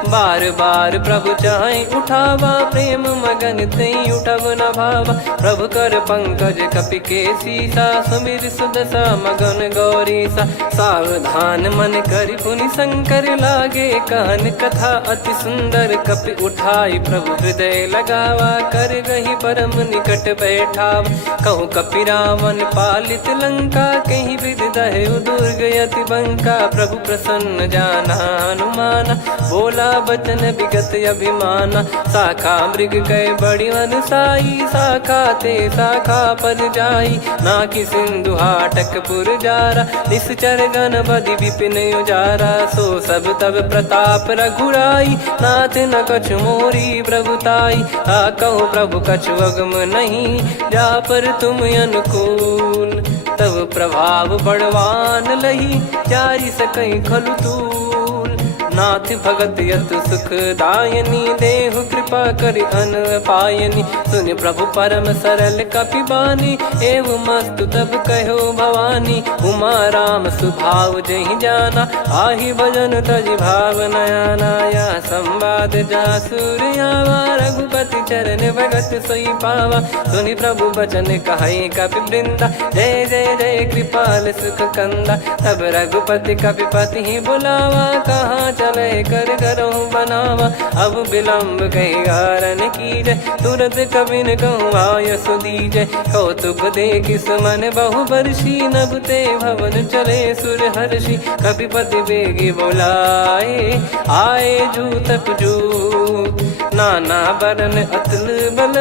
बार बार प्रभु चाहि उठावा, प्रेम मगन तई उठब न भावा। प्रभु कर पंकज कपि के सीसा, सुमिर सुदशा मगन गौरीसा। सावधान मन करि पुनि शंकर लागे, कहन कथा अति सुंदर। कपि उठाई प्रभु हृदय लगावा, कर गही परम निकट बैठावा। कहूँ कपि रावण पालित लंका, कहीं विधि दहेउ दुर्ग यति बंका। प्रभु प्रसन्न जाना हनुमाना, बोला बचन विगत अभिमाना। शाखा मृग गए बड़ी वनसाई, शाखा ते शाखा पर जाई। नाकि सिंधु हाटकपुर जारा, निश्चर गण बदि विपिन उजारा। सो सब तब प्रताप रघुराई, नाथ न कछु मोरी प्रभुताई। कहो प्रभु कछु अगम नहीं, जा पर तुम अनुकूल। तब प्रभाव बड़वान लही, जारी सकई खलु तूल। नाथ भगत यत सुख दायनी, देहु कृपा करि अन पायनी। सुनि प्रभु परम सरल कपि बानी, एव मस्तु तब कहो भवानी। उमा राम सुभाव जहि जाना, आहि भजन तजि भाव नया नाया। संवाद जासुर आवा, रघुपति चरण भगत सोई पावा। सुनि प्रभु बचन कहै कपि वृंदा, जय जय जय कृपाल सुख कंदा। तब रघुपति कपि पति बुलावा, कहाँ चले कर करहु बनावा। अब विलम्ब कहीं कारण कीजय, तुरत कवि न कहूँ आयस दीजय। कौतुक देख सुमन बहु बरसी, नभ ते भवन चले सुर हर्षि। कपिपति बेगी बोलाए, आए जूतक जूत। नाना बरन अतुल बल,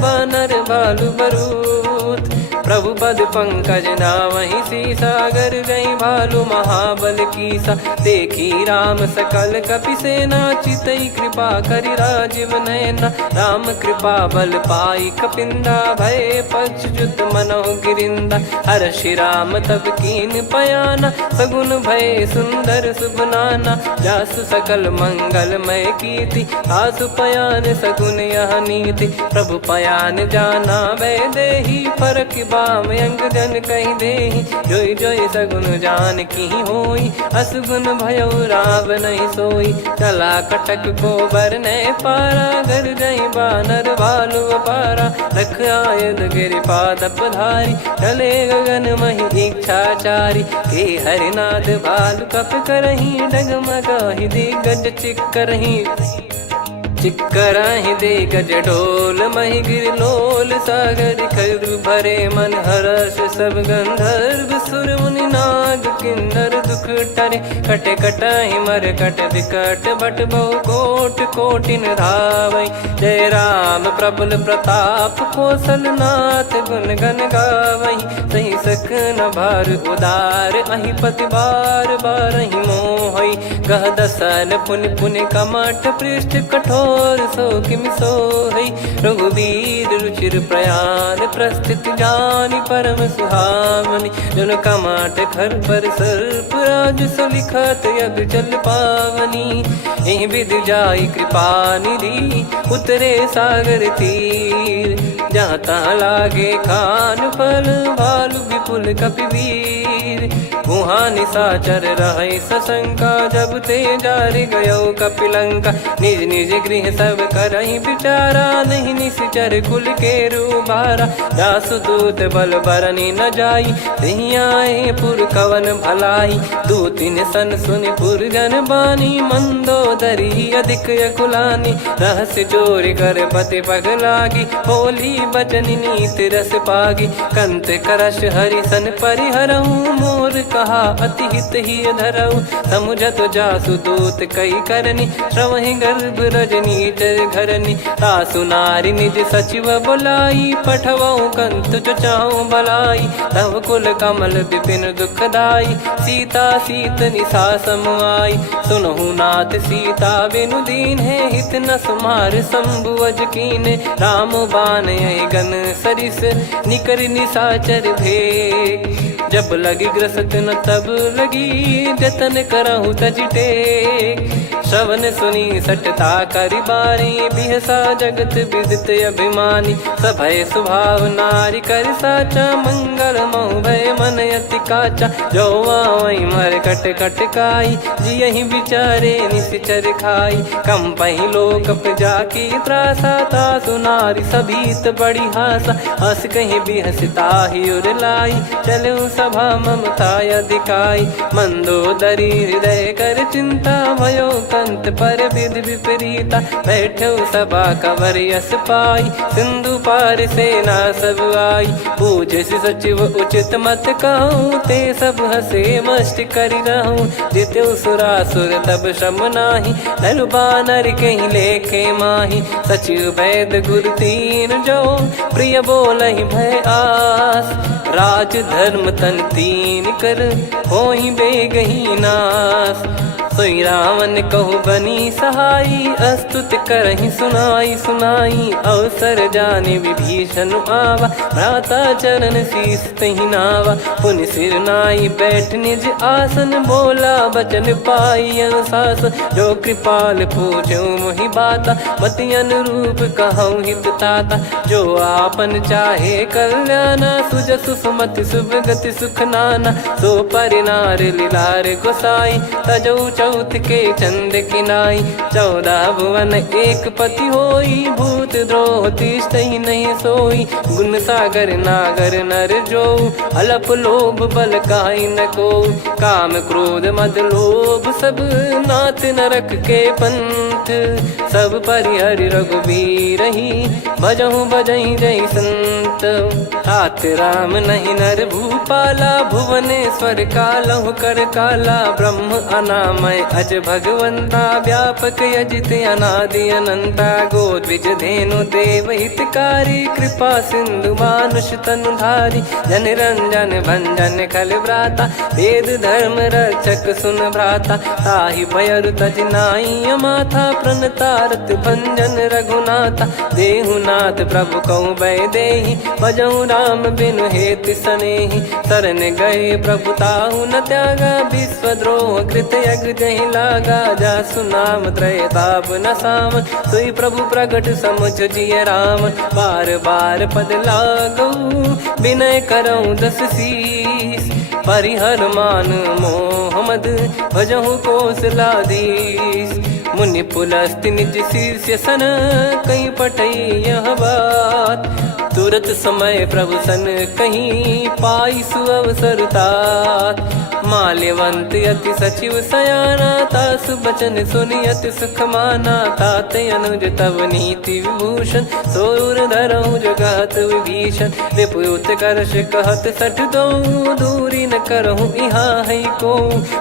बानर बालु बरूत। प्रभु पद पंकज नावहि सीसा, गर गई भालु महाबल कीसा। देखी राम सकल कपि सेना, चितई कृपा करि राजीव नयना। राम कृपा बल पाई कपिंदा, भय पक्षजुत मनहु गिरिंदा। हर्षि राम तब कीन पयाना, सगुन भय सुंदर सुगुनाना। जासु सकल मंगलमय कीर्ति, आसु पयान सगुन यह नीति। प्रभु पयान जाना भय देहि, फरक बाम अंग जन कहि देहि। जोई जोई सगुन जान की होई, असुगुन भयो राव नहीं सोई। चला कटक को बरने पारा, घर जई बानर भालु अपारा। रख आयद गिरिपाद पधारी, चले गगन महि इच्छाचारी। हे हरिनाथ भालु कप करही, डगमगाहि दिग्गज चिक्करही। चिक्कराहि दिग्गज ढोल, महि गिर लोल। सागर खरु भरे मन हर्ष, सब गंधर्व सुर मुनि नाग किन्नर दुख टरे। कटे कटाहि मर कट विकट, बट बहु कोट कोटिन धावै। जय राम प्रबल प्रताप, कौशल नाथ गुण गण गावै। सही सख न भार उदार, अहि पति बार बारहि मोहै। गह दसन पुनि पुनि कमठ, पृष्ठ कठोर सो किमि सोहै। रघुवीर रुचिर प्रयाण, प्रस्थित जानि परम सुहावनी। जन कमाट खर पर सर्प, राज सलिखत अब चल पावनी। एहि विधि जाई कृपा निधि, उतरे सागर तीर। जहाँ तहाँ लागे खान फल, भालु विपुल कपिवीर। वहाँ निशाचर रहै सशंका, जब ते जारि गयो कपिलंका। निज निज गृह सब करहि विचारा, नहीं निश्चर कुल के रूबारा। जासु दूत बल बरनी न जाई, तिहि आए पुर कवन भलाई। दूतिन सन सुनि पुर जन बानी, मंदोदरी अधिक अकुलानी। रहस्य चोरी कर पति पग लागी, होली बचन नीत रस पागी। कंत करश हरि सन परिहरऊ मोर कहा अति हित ही धरऊ। समुझत जासु दूत कई करनी श्रवहि गर्भ रजनी चर घरनी। तासु नारी निज सचिव बुलाई पठवऊ कंत जो चाहूं भलाई। तव कुल कमल विपिन दुखदाई सीता सीत निशा समुआई। सुनहु नाथ सीता बिनु दीन है हित न सुमार शंभुअज कीन। राम बान गन सरिस निकर निशाचर भेग। जब लगी ग्रसत न तब लगी जतन करहु तज टेक। श्रवण सुनी सटता करि बारी बिहसा जगत विदित अभिमानी। सभय स्वभाव नारी कर साचा मंगल महु भय मन अति काचा। जो आवई मर कट कट काई जियहि बिचारे निश्चर खाई। कम पही लोक प्रजा की त्रासा तासु नारी सभीत बड़ी हासा। हस कहीं बिहसता ही उर लाई चलऊ सभा ममता अधिकाई। मंदोदरी हृदय कर चिंता भयो कंत पर विधि विपरीता। बैठो सभा कवर यस पाई सिंधु पार सेना सब आई। पूज सचिव उचित मत कहूँ ते सब हसे मस्त करि रहूं। जित्यु सुरासुर तब श्रम नाही धनु बानर कहीं लेखे माही। सचिव वैद गुरु तीन जो प्रिय बोलहि भय आस। राज धर्म तन तीन कर होहि बेगहि नास। सोई रावण कहु बनी सहाई अस्तुत करहि सुनाई सुनाई। अवसर जाने विभीषण आवा भ्राता चरण शीस तहि नावा। पुन सिर नाई बैठ निज आसन बोला बचन पाई अनुशासन। जो कृपाल पूछो मोहि बाता मति अनुरूप कहूँ हित ताता। जो आपन चाहे कल्याणा सुजसु सुमति सुभगति सुख नाना। सो परिनार लीलार गोसाई तजौ चौथ के चंद किनाई। 14 भुवन एक पति होई भूत द्रोह तिष्ठहि नहीं सोई। गुण सागर नागर नर जो अलप लोभ बल काई न को। काम क्रोध मद लोभ सब नाथ नरक के पंथ। सब परिहरि रघुबीर ही भजहु भजहि जय संत। तात राम नहीं नर भूपाला भुवनेश्वर कालहु कर काला। ब्रह्म अनामय अज भगवंता व्यापक यजित अनादि अनंता। गोद्विज धेनु देव हितकारी कृपा सिंधु मानुष तनुधारी। जन रंजन भंजन खल भ्राता वेद धर्म रक्षक सुन भ्राता। ताहि भयरु तज नाई माथा प्रणतारत भंजन रघुनाथा। देहुनाथ प्रभु कहु भय देहि भजहु राम बिनु हेतु सनेहि। शरण गए प्रभु ताहु न त्यागा विश्वद्रोह कृत यज्ञ जहि लागा। जासु नाम त्रय ताप न सामन सोई प्रभु प्रगट समुझ जिय रामन। बार बार पद लागऊ विनय करऊँ दस शीस। परिहर मान मोह मद भजहु कौशलाधीश। मुनि पुलस्त्य निज शीर्ष सन कहीं पटई यह बात। तुरत समय प्रभु सन कहीं पाई सुअवसर तात। माल्यवंत अति सचिव सयाना तासु बचन सुनि अति सुख माना। तात अनुज तव नीति विभूषण सोर धरऊ जगत विभीषण। विपुत करश कहत सठ दो दूरी न करहु यहाँ है को।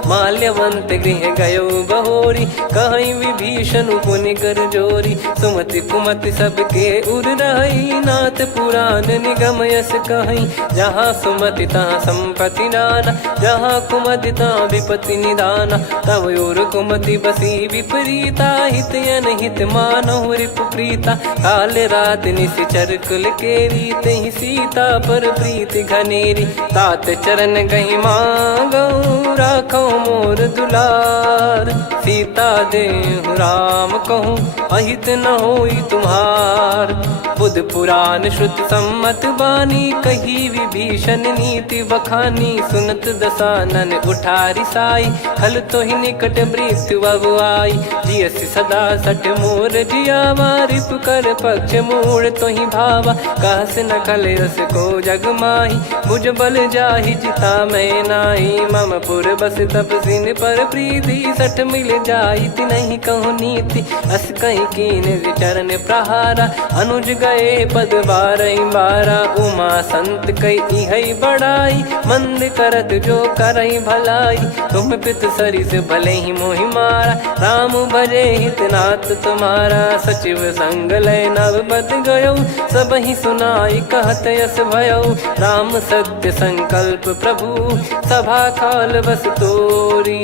माल्यवंत गृह गयो बहोरी कहीं विभीषण पुनि कर जोरी। सुमति कुमति सबके उर रही नाथ पुराण निगम यस कहीं। जहाँ सुमति तहाँ संपत्ति नाना जहाँ कुमति तहाँ विपत्ति निदाना। तव और कुमति बसी विपरीता हित अनहित मानहु रिपु प्रीता। काल रात निश्चर कुल केरी तहि सीता पर प्रीति घनेरी। तात चरण गहि मांगऊ राखो मोर दुलार। सीता देहु राम कहूँ अहित न होई तुम्हार। बुध पुराण श्रुत सम्मत बानी कही विभीषण नीति बखानी। सुनत दसानन उठारी साई खल तो ही निकट मृत्यु अब आई। जियस सदा सट मोर जियावा रिप कर पक्ष मूड़ तो ही भावा। कहस न खल रस को जग माही भुज बल जाहि जिता मैं नाई। मम पुर बस तब सिन पर प्रीति सठ मिल जाई नहीं कहूँ नीति। अस कहीं कीन चरण प्रहारा अनुज गए पद 12 उमा संत कई इहई बड़ाई मंद करत जो करई भलाई तुम पित सरिस भले ही मोहि मारा राम भजे हितनाथ तुम्हारा सचिव संग लय नव बद गयो सब ही सुनाई कहत यस भयो राम सत्य संकल्प प्रभु सभा काल बस तोरी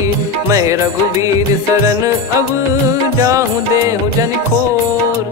मैं रघुबीर शरण अब जाहूँ देहु जन खोर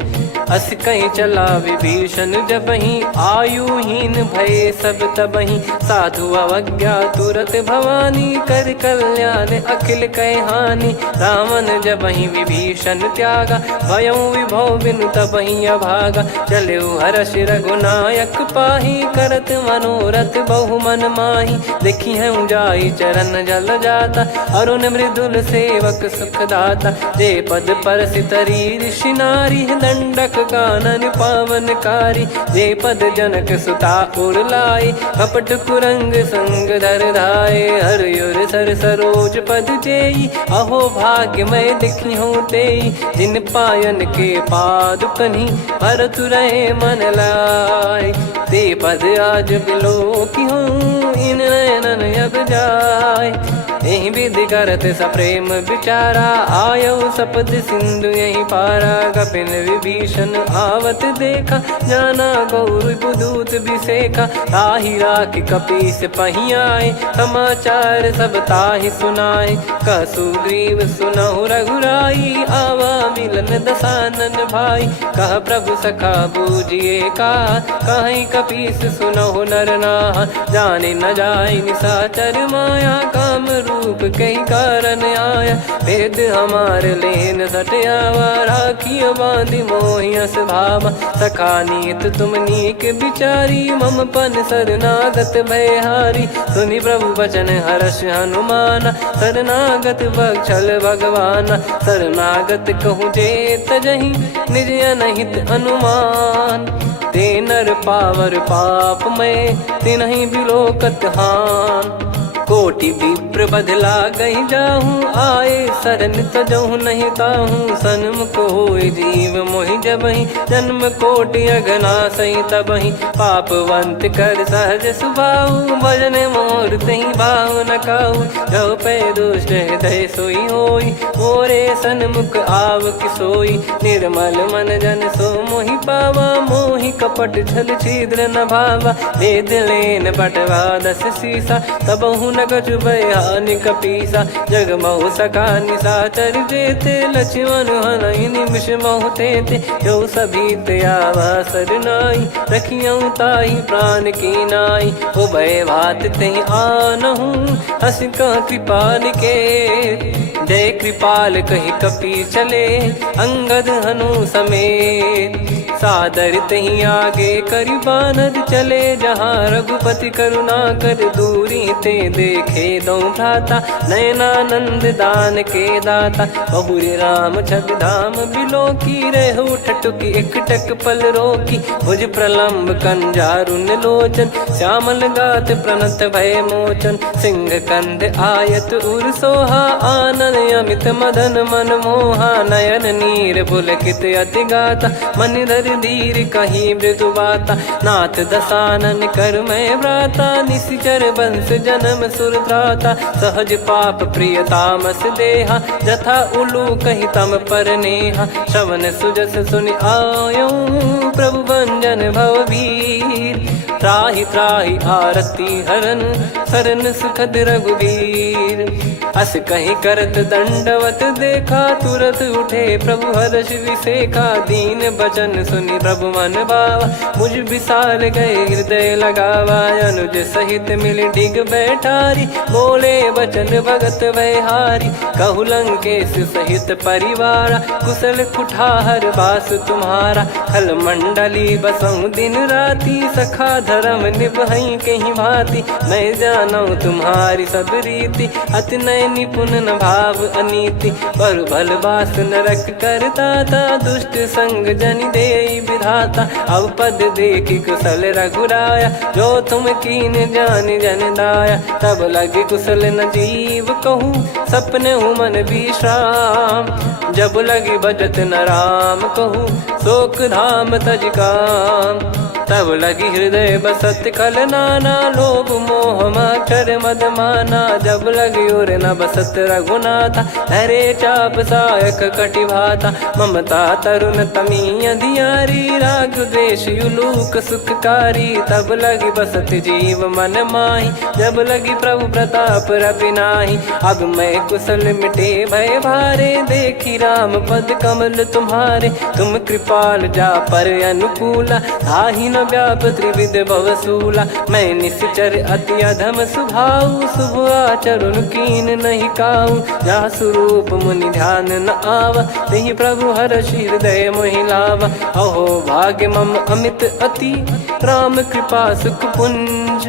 अस कहीं चला विभीषण जबहि आयुहीन भये सब तबहि साधु अवज्ञा तुरत भवानी कर कल्याण अखिल कह हानि रावण जबहि विभीषण त्यागा भयउ विभव बिनु तबहि अभागा चलऊ हर्ष रघुनायक पाहि करत मनोरथ बहु मन माहि देखी है जाई चरण जल जाता अरुण मृदुल सेवक सुखदाता जे पद पर सितरी ऋषि नारी दंडक कानन पावनकारी जे पद जनक सुता उरलाई कपट कुरंग संग धर धाये हरियुर सर सरोज पद जेई अहो भाग्य मैं दिखी हूँ तेई जिन पायन के पाद कन्ही भरत रहे मन लाई ते पद आज बिलो की हूँ इन नयनन अब जाय यही विधि करत सप्रेम विचारा आयो सपद सिंधु यही पारा कपिन विभीषण आवत देखा जाना गौर बुदूत बिसेखा ताहि राखि कपीस पहियाए समाचार सब ताहि सुनाए कह सुग्रीव सुनहु रघुराई आवा मिलन दसानन भाई कह प्रभु सखा बूझिए का कहीं कपीस सुनहु नर नाहा जाने न जाय निशाचर माया काम रूप कई कारण आया वेद हमार लेन सटयावा राखिय बांधि मोहियस भावा सखा नीत तुम नीक बिचारी मम पन शरणागत भयहारी सुनि प्रभु वचन हर्ष हनुमाना शरणागत बक्षल भगवाना शरणागत कहूँ जे तजहि निज अनहित अनुमान ते नर पावर पाप में तिन्हि बिलोकत हान कोटि विप्र बदला गई जाहूँ आए शरण तजहु नहीं ताहूँ सन्मुख होय जीव मोहि जबहि जन्म कोटि अगना सही तबहि पापवंत कर सहज सुभाऊ भजन मोर तहि भाव न काऊ जो पै दुष्ट हृदय सोई होई मोरे सन्मुख आव किसोई निर्मल मन जन सो मोहि पावा मोहि कपट छल छिद्र न भावा वेद लेन बटवा 10 सीसा तबहु कछु बयानि कपीसा जग महु सका निशाचर जेते लक्ष्मण हनहि निमिष महु तेते जो सभी त्यावा सरनाई रखियऊ ताहि प्राण की नाई हो भय भात तेहि आनहु हस कह कृपाल के जय कृपाल कहि कपी चले अंगद हनु समेत सादर तही आगे करि बानर चले जहाँ रघुपति करुणा कर दूरी ते देखे दो भ्राता नयनानंद दान के दाता बहुरी राम छग धाम बिलो की रहु ठटुकी एकटक पल रोकी भुज प्रलम्ब कंजारुन लोचन श्यामल गात प्रणत भय मोचन सिंह कंध आयत उर सोहा आनन अमित मदन मन मोहा नयन नीर पुलकित अति गाता मन धर धीर कहीं मृदु बाता नाथ दसानन कर मैं व्राता निशिचर बंस जन्म सुरत्राता सहज पाप प्रिय तामस देहा जथा उलू कही तम पर नेहा श्रवण सुजस सुनि आयो प्रभु भंजन भववीर त्राहि त्राहि आरती हरन सरन सुखद रघुवीर अस कहीं करत दंडवत देखा तुरत उठे प्रभु हर्ष विसेखा दीन बचन सुनि प्रभु मन भावा मुझ विशाल गए हृदय लगावा अनुज सहित मिल डिग बैठारी बोले बचन भगत वैहारी कहु लंकेश सहित परिवारा कुशल कुठार बास तुम्हारा खल मंडली बसऊं दिन राती सखा धर्म निभई कहीं भांति मैं जानू तुम्हारी सब रीति अति नय निपुण न भाव अनीति पर भल बास नरक करता था दुष्ट संग जनि देई विधाता अब पद देखि कुशल रघुराया जो तुम कीन जान जन दाया तब लगे कुशल न जीव कहूँ सपने मन विश्राम जब लगे बजत न राम कहूँ शोक धाम तज काम। तब लगी हृदय बसत खल नाना, लोभ मोह मक्षर मद माना। जब लगी उर न बसत रघुनाथा, हरे चाप सायक कटि भाता। ममता तरुण तमी अधियारी, राग द्वेष युलूक सुखकारी। तब लगी बसत जीव मन माही, जब लगी प्रभु प्रताप रवि नाही। अब मैं कुशल मिटे भय भारे, देखी राम पद कमल तुम्हारे। तुम कृपाल जा पर अनुकूला, ताहि न व्याप त्रिविध भवसूला। मैं निश्चर अति अधम स्वभाव, शुभ आचरण कीन नहीं काऊ। जा स्वरूप मुनि ध्यान न आवा, तेहि प्रभु हर्षि हृदय मोहि लावा। अहो भाग्य मम अमित अति, राम कृपा सुख पुंज।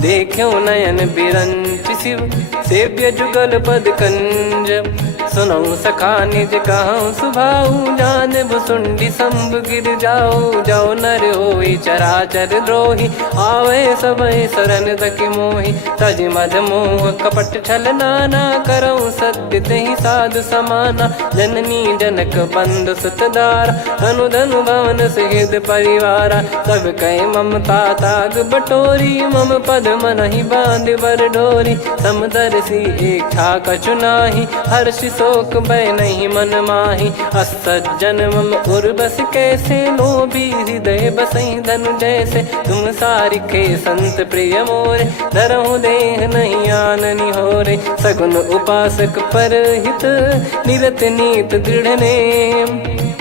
देख्यो नयन बिरंच शिव, सेव्य जुगल पद कंज। सुनऊ सखा निज कहूँ सुभाऊ, जान भुसुंडी संभ गिर जाओ। जाओ नर होई चराचर द्रोही, आवे सबय शरण तक मोहि। तज मद मोह कपट छल नाना, करऊँ सत्य तेहि साधु समाना। जननी जनक बंधु सुत दारा, धनु धनु भवन सहित परिवारा। सब कहे ममता ताग बटोरी, मम पद मनहि बांध बर डोरी। समदर्शी इच्छा कछु नाही, हर्ष शोक भय नहीं मन माही। असज्जन मम उर्वस कैसे, लोभी हृदय बसई धनु जैसे। तुम सारिखे संत प्रिय मोरे, धरहु देह नहीं आननि होरे। सगुन उपासक पर हित, निरत नीत दृढ़ नेम।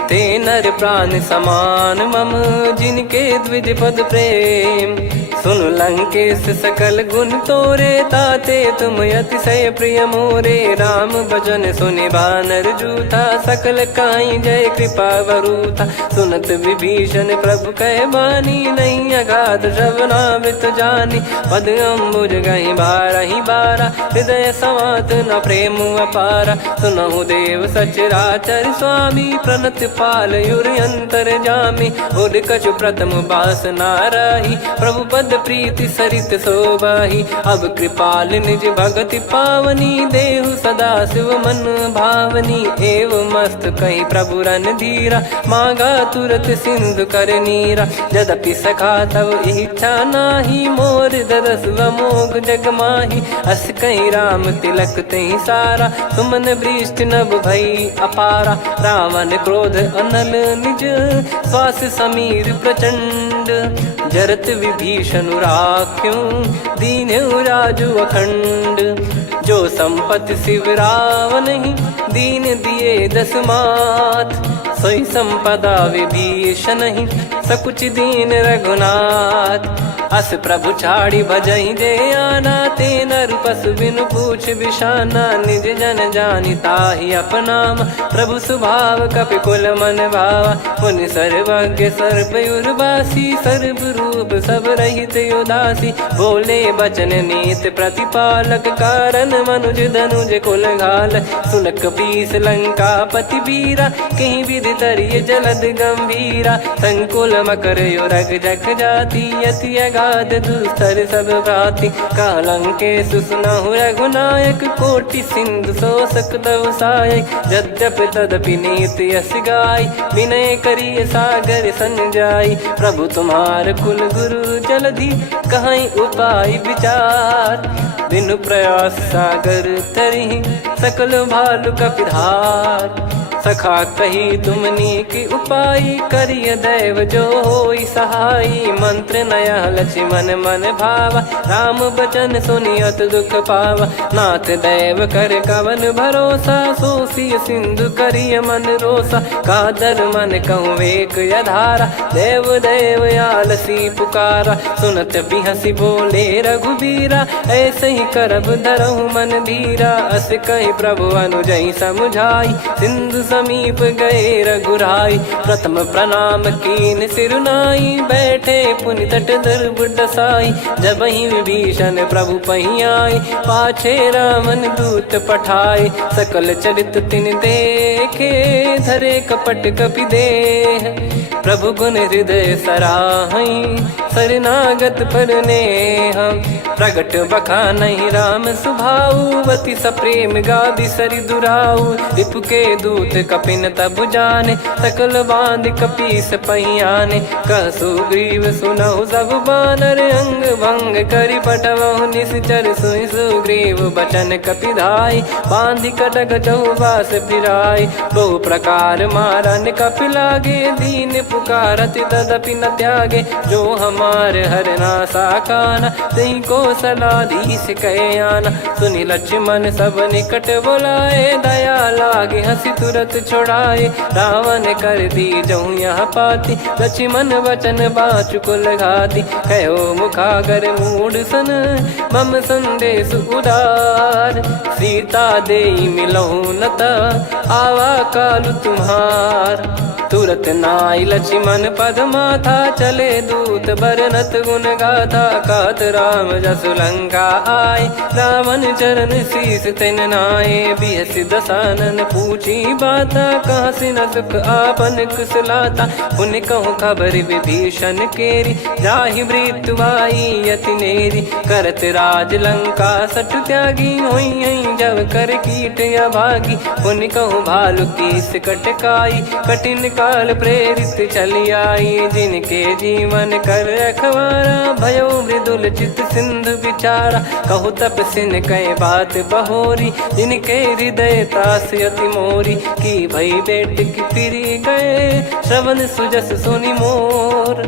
ते नर प्राण समान मम, जिनके द्विज पद प्रेम। सुन लंकेश सकल गुण तोरे, ताते तुम अतिशय प्रिय मोरे। राम भजन सुनि बानर जूथा, सकल काई जय कृपा वरूथा। सुनत विभीषण प्रभु कह बानी, नहीं अगाध श्रवणामृत जानी। पद अम्बुज गहि बारहि बारा, हृदय समात न प्रेम अपारा। सुनहु देव सचराचर स्वामी, प्रणत पाल युर अंतर जामी। उर कछु प्रथम बास नाराही, प्रभु पद प्रीति सरित शोभाही। अब कृपाल निज भगति पावनी, देहु सदा शिव मन भावनी। एव मस्त कही प्रभु रन धीरा, मांगा तुरत सिंधु कर नीरा। यद्यपि सखा तब इच्छा नाही, मोर दरस मोग जग माही। अस कही राम तिलक तहि सारा, सुमन वृष्टि नभ भई अपारा। रावण क्रोध अनल निज, श्वास समीर प्रचंड। जरत विभीषण राख्यों, दीन्हु राजु अखंड। जो संपत्ति शिव रावण ही, दीन दिए दस मात। सोई संपदा विभीषण ही, सकुच दीन रघुनाथ। अस प्रभु छाड़ी भजहि जे आना, ते नर पशु बिनु पूछ बिशाना। निज जन जानि ताहि अपनाम, प्रभु स्वभाव कपि कुल मन भावा। मुनि सर्वज्ञ सर्वयुर्वासी, सर्व रूप सब रहित उदासी। बोले बचन नीत प्रतिपालक, कारण मनुज धनुज कुल घाल। सुन कपीस लंका पति वीरा, कहीं विधि तरिय जलद गंभीरा। संकुल मकर युरग जग जाति, अति अगाध दुस्तर सब भांति। कालंकेश सुनहु रघुनायक, कोटि सिंधु शोषक तव सहायक। यद्यपि तदपि नीति यस गाय, विनय करिय सागर सन जाई। प्रभु तुम्हार कुल गुरु जलधि, कहीं उपाय विचार। बिनु प्रयास सागर तरिहि, सकल भालु कपिधार। सखा कही तुमनी की उपाय, करिय दैव जो होई सहाई। मंत्र नया लक्ष्मण मन भावा, राम बचन सुनियत दुख पावा। नाथ दैव कर कवन भरोसा, सोसिय सिंधु करिय मन रोसा। कादर मन कहूँ एक यधारा, देव देव आलसी पुकारा। सुनत बिहसी बोले रघुबीरा, ऐसे ही करब धरहु मन धीरा। अस कही प्रभु अनुजहि समुझाई, सिंधु समीप गए रघुराई। प्रथम प्रणाम कीन सिरुनाई, बैठे पुनि तट दर्भ डसाई। जब ही विभीषण प्रभु पही आए, पाछे रामन दूत पठाए। सकल चरित तिन देखे, धरे कपट कपि देह। प्रभु गुण हृदय सराहई, शरणागत पर हम प्रगट बखानहि राम सुभाऊ बति सप्रेम गादि सरि दुराऊ रिपु के दूत कपिन तब जाने सकल बांध कपीस पहियाने कह सुग्रीव सुनहु सब बानर अंग भंग करि पटवहु निश्चर सुनि सुग्रीव बचन कपिधाई बांधि कटक चौबास फिराई बहु प्रकार मारन कपि लागे दीन पुकारत तदपि न त्यागे जो हमार हरना साकाना तही को सलाधीश कहे आना सुनि लक्ष्मण सब निकट बुलाए दया लागे हंसी तुरत छोड़ाए रावण कर दी जहूँ यह पाती लक्ष्मण वचन बाचुकुल घाती कहो मुखागर मूड सन मम संदेश उदार सीता देई मिलहु नता आवा कालु तुम्हार तुरत नाई लक्ष्मण पद माथा चले दूत बरनत गुण गाथा कहत राम जसु लंका आए रावण चरण शीस तिन नाये बिहस दसानन पूछी बाता कहाँ से न सुख आपन कुशलाता उन कहूँ खबर विभीषण केरी जाहि मृत्यु आई यति नेरी करत राज लंका सट त्यागी होई जब कर कीट अभागी उन कहूँ भालु कीस कटकाई कठिन काल प्रेरित चली आई जिनके जीवन कर रखवारा भयो मृदुल चित सिंधु विचारा कहु तपसिन कई बात बहोरी जिनके हृदय तास अति मोरी की भई बेट की फिरी गए श्रवण सुजस सुनि मोर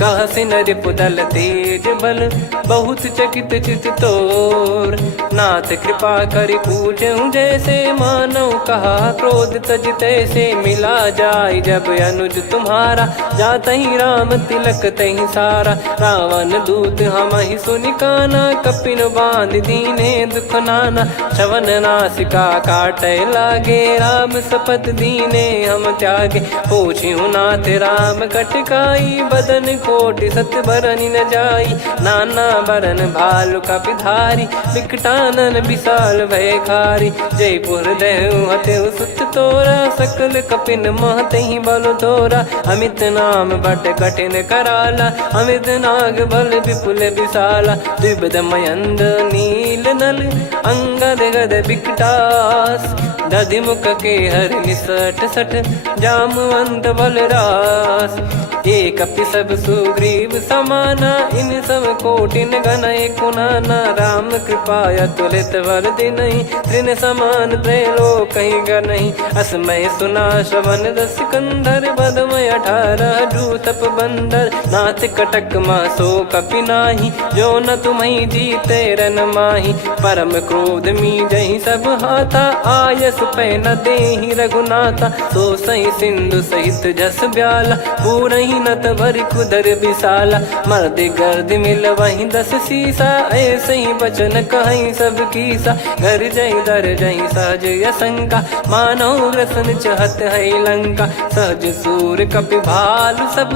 कह सिन रिपुदल तेज बल बहुत चकित चित तोर नाथ कृपा करि पूछऊं जैसे मानव कहा क्रोध तज तैसे मिला जाय जब अनुज तुम्हारा जात ही राम तिलक तही सारा रावण दूत हम ही सुनि काना कपिन बांध दीने दुख नाना श्रवण नासिका काटे लागे राम सपत दीने हम त्यागे पूछ्यू नाथ राम कटकाई बदन कोटि सत बरनि न जाई नाना बरन भालु कपिधारी विकटानन विशाल भय खारी जयपुर देहु हतेउ सुत तोरा सकल कपिन महतहि बल तोरा अमित नाम बट कठिन कराला अमित नाग बल विपुल विशाला द्विविध मयंद नील नल अंगद गद विकटास दधिमुख के हर निसठ सठ जामवंत बलरास एक अपि सब सुग्रीव समाना इन सब कोटिन गणय कुनाना राम कृपा तुलित वर दिनहि त्रिन समान त्रैलोक कहीं गनहि असमय सुना श्रवण दस कंधर बदमय 18 जूतप बंदर नाथ कटक मासो कपि नाही जो न तुम्हि जीते रन माही परम क्रोध मी जहि सब हाथा आयस पै न देहि रघुनाथा सो सही सिंधु सहित जस ब्याला पूरहि नत भरि कुदर विशाला मर्द गर्द मिल वही 10 सीसा ऐसे ही बचन कहीं सब कीसा घर जय दर जय सहज यसंका मानो ग्रसन चहत है लंका सहज सूर कपि भालु सब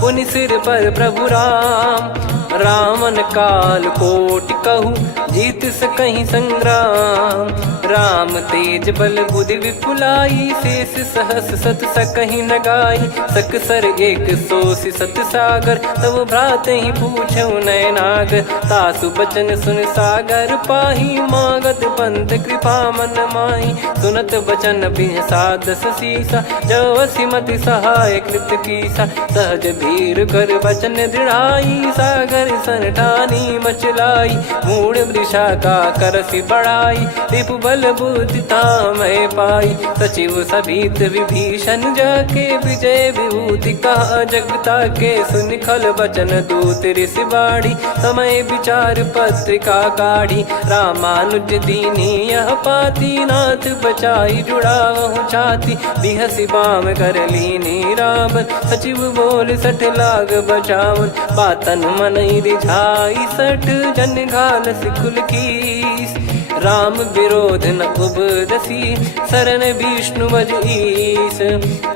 पुनि सिर पर प्रभु राम रामन काल कोटि कहु जीत सकहि संग्राम राम तेज बल बुद्धि विपुलाई शेष सहस सत सकहि न गाई सकसर एक सोसी सत सागर तब भ्रात ही पूछौ नयनाग तासु बचन सुन सागर पाही मागत पंथ कृपा मन माही सुनत बचन बिहसादस सीसा जो सिमति सहाय कृत कीसा सहज भीर कर बचन दृढ़ाई सागर सन ठानी मचलाई मूड वृषा का करसि बढ़ाई रिपु बल बुद्धि तामय पाई सचिव सभीत विभीषण जाके विजय विभूति कहा जगता के सुनि खल बचन दूत ऋषि बाड़ी समय विचार पत्रिका काढ़ी रामानुज दीनी यह पाती नाथ बचाई जुड़ावहु छाती बिहसि बाम कर लीनी राम सचिव बोल सठ लाग बचावन बातन मन रिझाई सठ जन घाल सिकुल कीस राम विरोध न उपदसी, शरण विष्णु भज ईश।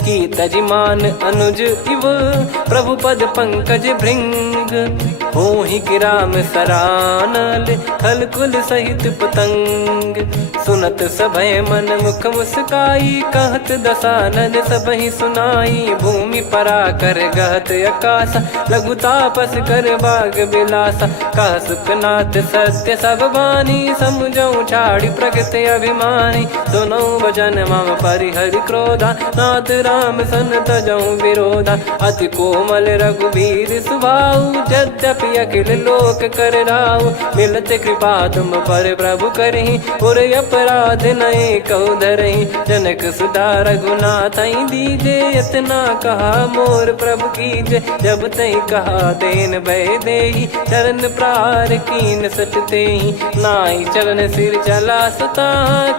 की तजिमान अनुज इव, प्रभु पद पंकज भृंग। होहि कि राम सरानल, खल कुल सहित पतंग। सुनत सभय मन मुख मुस्काई, कहत दसानन सबहि सुनाई। भूमि परा कर गहत आकाशा, लघु तापस कर बाग बिलासा। कह सुखनाथ सत्य सब बानी, समझऊ छाड़ी प्रकृति अभिमानी। सुनऊ भजन मम परिहरि क्रोधा, नाथ राम सन तजऊ विरोधा। अति कोमल रघुबीर सुभाऊ, यद्यपि अखिल लोक कर राऊ। मिलत कृपा तुम पर प्रभु करहि, और अपराध नए कौ धरहि। जनक सुता रघुनाथ दीजे, इतना कहा मोर प्रभु कीजे। जब तई कहा देन भय देहि, चरण प्रार कीन सटतेहि। नाई चरण सिर चला सता,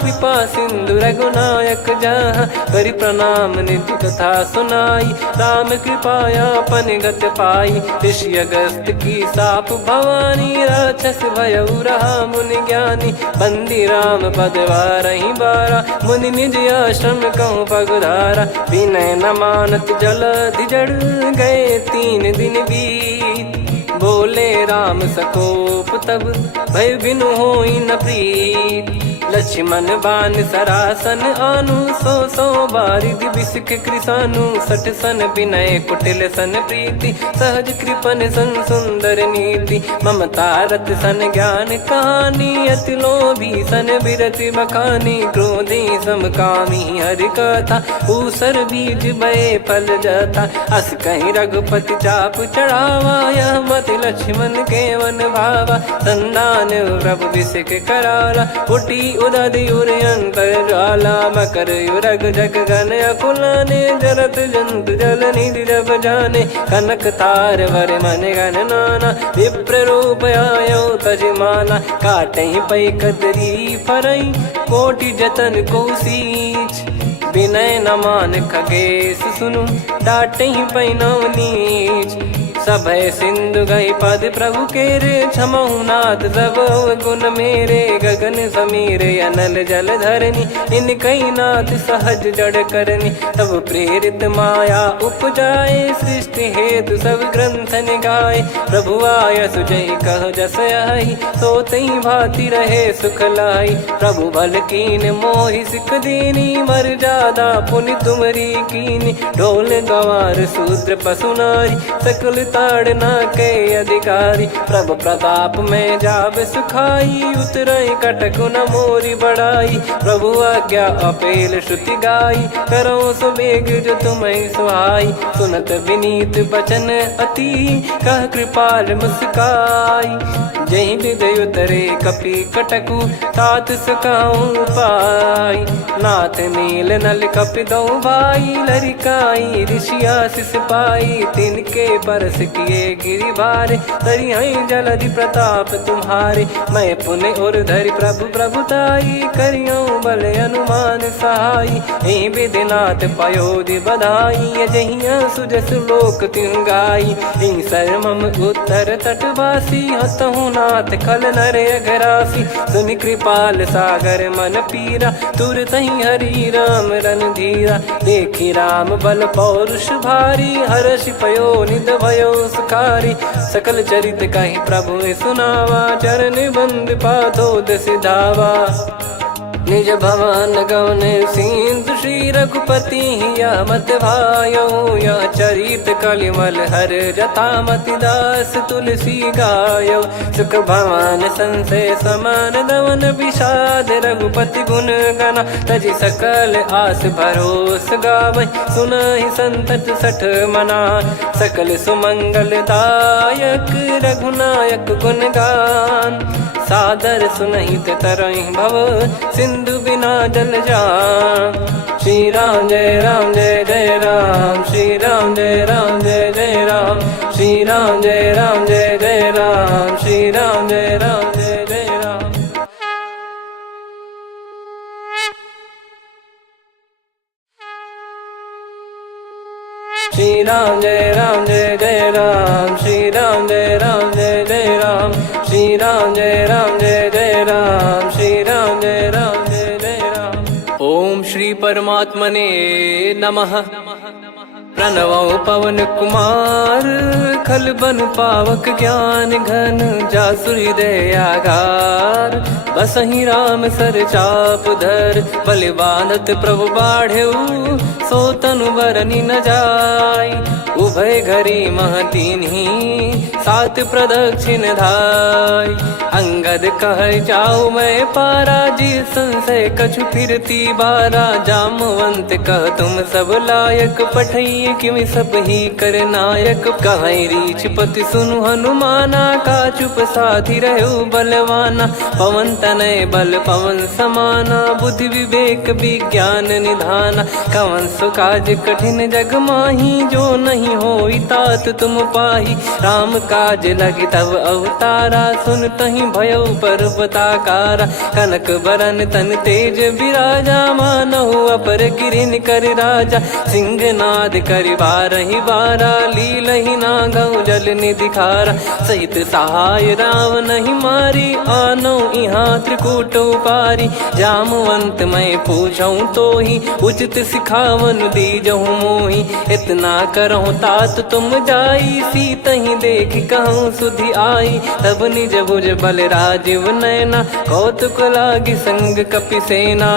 कृपा सिंधु रघुनायक जहाँ। करि प्रणाम निज कथा सुनाई, राम कृपाया पन गत पाई। ऋषि अगस्त की साप भवानी, राक्षस भयउ रहा मुनि ज्ञानी। बंदी राम पद वारहि बारा, मुनि निज आश्रम कहूँ पगुधारा। विनय न मानत जलधि जड़, गए 3 दिन बीत। बोले राम सकोप तब, भय बिनु होई न प्रीत। लक्ष्मण बान सरासन आनु, 100 बारिधि बिसिक कृसानु। 60 सन विनय कुटिल सन प्रीति, सहज कृपन सन सुंदर नीति। ममता रत सन ज्ञान कहानी, अति लोभी सन बिरति बखानी। क्रोधी समकामी हरि कथा, ऊसर बीज भय फल जथा। अस कहीं रघुपति चाप चढ़ावा, यह मति लक्ष्मण के वन भावा। संदान प्रभु बिसिक कराला, उटी उदधि उर अंतर ज्वाला। मकर युरग जग गन अकुलाने, जरत जंतु जल निधि जब जाने। कनक तार वर मन गण नाना, विप्र रूप आयो तजमाना। काटहि पै कतरी फरई, कोटि जतन को सींच। विनय न मान खगेश सुनु, डांटहि पै नव नीच। सभय सिंधु गई पद प्रभु केरे, क्षमहु नाथ सब गुण मेरे। गगन समीरे अनल जल धरनी, इनकई नाथ सहज जड़ करनी। तब प्रेरित माया उपजाए, सृष्टि हेतु सब ग्रंथ निगाए। प्रभु आय सुजय कह जस आई, सोतहि भांति रहे सुख लाई। प्रभु बल कीन मोहि सिख दीनी, मर्यादा पुनि तुमरी कीनी। ढोल गवार शूद्र पशु नारी, सकल ताड़ना के अधिकारी। प्रभु प्रताप में जाब सुखाई, उतरई कटक न मोरी बढ़ाई। प्रभु आज्ञा अपेल श्रुति गाई, करो सुबेग जो तुम्हें सुहाई। सुनत विनीत बचन अति, कह कृपाल मुस्काई। जहि विदय उतरे कपि कटकु, तात सकाऊं पाई। नाथ नील नल कपि दो भाई, लरिकाई ऋषि आशीष पाई। तिनके परस किए गिरि भारे, तरिहै जलधि प्रताप तुम्हारे। मैं पुण्य और धरि प्रभु प्रभुताई, करियऊं बल अनुमान सहाई। एहि विधिनाथ पयोधि बधाई, जहिया सुजस लोक तिहुँ गाई। एहि सरमम उत्तर तटवासी, हतहु नाथ खल नर अघरासी। सुनि कृपाल सागर मन पीरा, तुरतहि हरि राम रन धीरा। देखि राम बल पौरुष भारी, हर्षि पयो निध भयो सुखारी। सकल चरित कहि प्रभु सुनावा, चरण बंद पादोद सिधावा। निज भवन गवन सिंधु, श्री रघुपति हिया मत भायो। यह चरित कलिमल हर जथामति, दास तुलसी गायो। सुख भवन संशय समान दमन, विषाद रघुपति गुण गना। तजि सकल आस भरोस गावै, सुनहि संतत सठ मना। सकल सुमंगल दायक, रघुनायक गुण गान। सादर सुनहित तरहि भव, सिंधु बिना जल जान। श्री राम जय राम जय जय राम, श्री राम जय राम जय जय राम। श्री राम जय राम जय जय राम, श्री राम जय राम जय जय राम। श्री राम जय राम जय जय राम, श्री राम जय राम जय जय राम। श्री राम जय राम जय जय राम, श्री राम परमात्मने नमः। प्रणवो पवन कुमार खल बन पावक ज्ञान घन जासु हृदय आगार। बसहि राम सर चाप धर बलि बांधत प्रभु बाढ़ेऊ सो तनु बरनि न जाय। उभय घरी मह तीन्ही सात प्रदक्षिण धाय। अंगद कह जाऊ मैं पारा जी संशय कछु फिरती बारा। जामवंत कह तुम सब लायक पठई किमि सब ही कर नायक। कहीं रीछ पति सुनु हनुमाना का चुप साधि रहु बलवाना। पवन तनय बल पवन समाना बुद्धि विवेक विज्ञान निधाना। कवन सो काज कठिन जग माही जो नहीं होई तात तुम पाही। राम काज लगी तब अवतारा सुन तहि भयउ पर्वताकारा। कनक बरन तन तेज बिराजा मानहु अपर गिरिन कर राजा। सिंहनाद करि बारहि बारा लीलहि नागौ जल निधि खारा। सहित सहाय रावण ही मारी आनो इहाँ त्रिकूट पारी। जामवंत मैं पूछऊँ तो ही उचित सिखावन दीजहु मोही। इतना करहु तात तुम जाई सीतहि देख कहूँ सुधि आई। तब निज भुज बल राजीव नैना कौतुक लागी संग कपिसेना।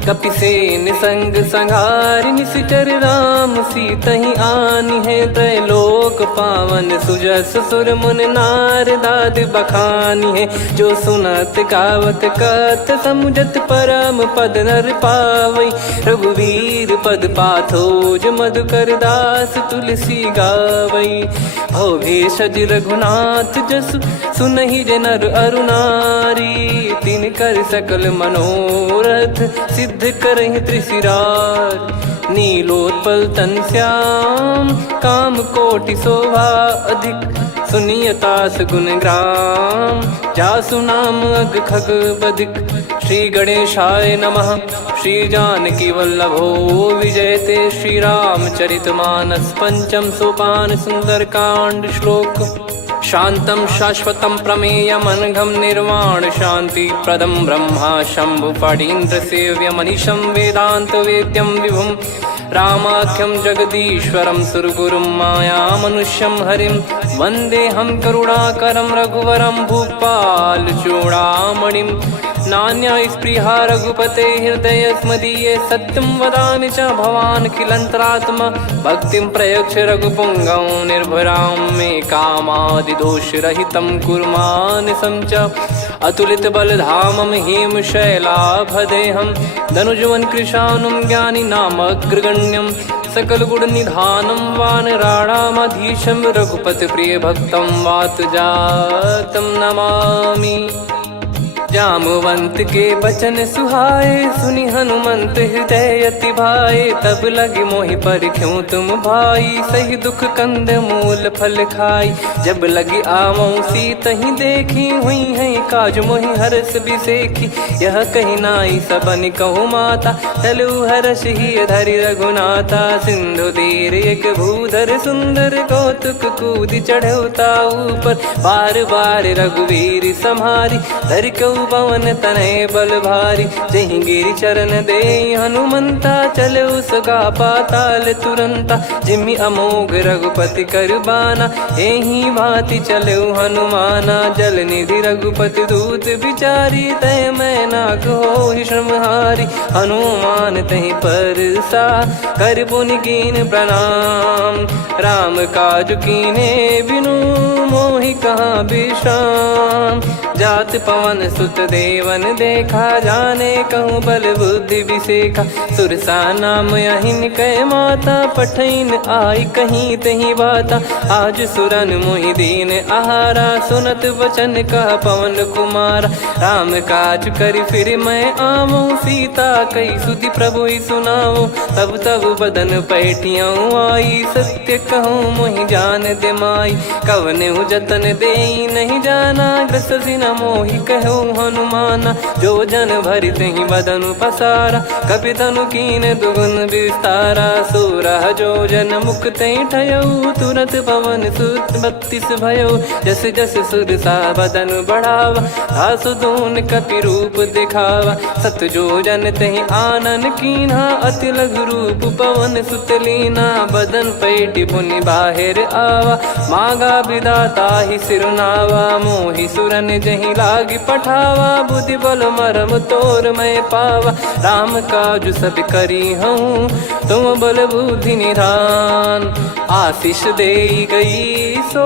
कपिसेन संग संहारि निशिचर राम सीतहि आनि है। त्रैलोक पावन सुजस सुर मुन नार दाद बखानी है। जो सुनत गावत कथ समुझत परम पद नर पावई। रघुवीर पद पाथोज मधुकर दास तुलसी गावई। भव भेषज रघुनाथ जसु सुनहि जे नर अरु नारी। तिन कर सकल मनोरथ सिद्ध करहि त्रिशिरार। नीलोत्पल तन श्याम काम कोटि शोभा अधिक। सुनियतास गुण ग्राम जासु नाम अग खग बदिक। श्री गणेशाय नमः। श्री जानकी वल्लभो विजयते श्री रामचरित मानस। पंचम सोपान सुंदर कांड श्लोक। शांतं शाश्वतं प्रमेयमनघं निर्वाण शांति प्रदं ब्रह्मा शंभु फणीन्द्र सेव्य मनीषं वेदांत वेद्यं विभुं। रामाख्यं जगदीश्वरं सुरगुरुं माया मनुष्यं हरिं। वन्देऽहं करुणाकरं रघुवरं भूपाल चूडामणिं। नान्या स्पृहा रघुपते हृदय स्मदीये। सत्यं वदामि च भवान् किलन्तरात्मा। भक्तिं प्रयच्छ रघुपुङ्गं निर्भरां मे कामादिदोषरहितं कुर्मानिसं च। अतुलित बलधामं हेमशैलाभदेहं धनुजवन कृशानुं ज्ञानी नामग्रगण्यं। सकल गुण निधानं वानराणामधीशं रघुपति प्रिय भक्तं वात जातं नमामि। जामवंत के बचन सुहाए सुनि हनुमंत हृदय अति भाए। तब लगे मोहि परख्यूं तुम भाई सही दुख कंद मूल फल खाई। जब लगी आवऊं सीतहि देखी हुई है काज मोहि हरस बिसेखी। यह कही नाई सबन कहु माता चलु हरष ही धरि रघुनाथा। सिंधु तीर एक भूधर सुंदर कौतुक कूद चढ़ौता ऊपर। बार बार रघुवीर सम्हारी धरि कऊ पवन तनय बल भारी। जहि गिरि चरण दे हनुमंता चले उसका पाताल तुरंता। जिमि अमोघ रघुपति कर बाना एहि भांति चले हनुमाना। जल निधि रघुपति दूत बिचारी तय मैं नाक होहि श्रमहारी। हनुमान तहि परसा कर पुनि कीन प्रणाम। राम काज कीने बिनु मोहि कहाँ विश्राम। जात पवन सुत देवन देखा जाने कहूँ बल बुद्धि विसेखा। सुरसा नाम अहिन कै माता पठैन आई कहीं तहीं बाता। आज सुरन मोहि दीन आहारा सुनत वचन कह पवन कुमारा। राम काज करि फिर मैं आवऊं सीता कई सुधि प्रभु ही सुनाऊं। तब तब बदन पैठियाँ आई सत्य कहूँ मोहि जान दे माई। कवने जतन दे नहीं जाना ग्रस मोहि कहो हनुमाना। जो जन भरि तहि बदनु पसारा, कपि तनु कीन दुगुन विस्तारा। सोरह जो जन मुख तहि ठयऊ, तुरत पवन सुत 32 भयऊ। जस जस सुर सा बदन बढ़ावा, आसु दून कपि रूप दिखावा। सत जो जन तहि आनन कीन्हा, अति लघु रूप पवन सुत लीना। बदन पैटि पुनि बाहिर आवा, मागा विधाता ही सिरुनावा। मोहि सुरन जहि लागी पठावा, बुद्धि बल मरम तोर मैं पावा। राम काज सब करी हूँ, तुम बल बुद्धि निधान। आशीष दे गई सो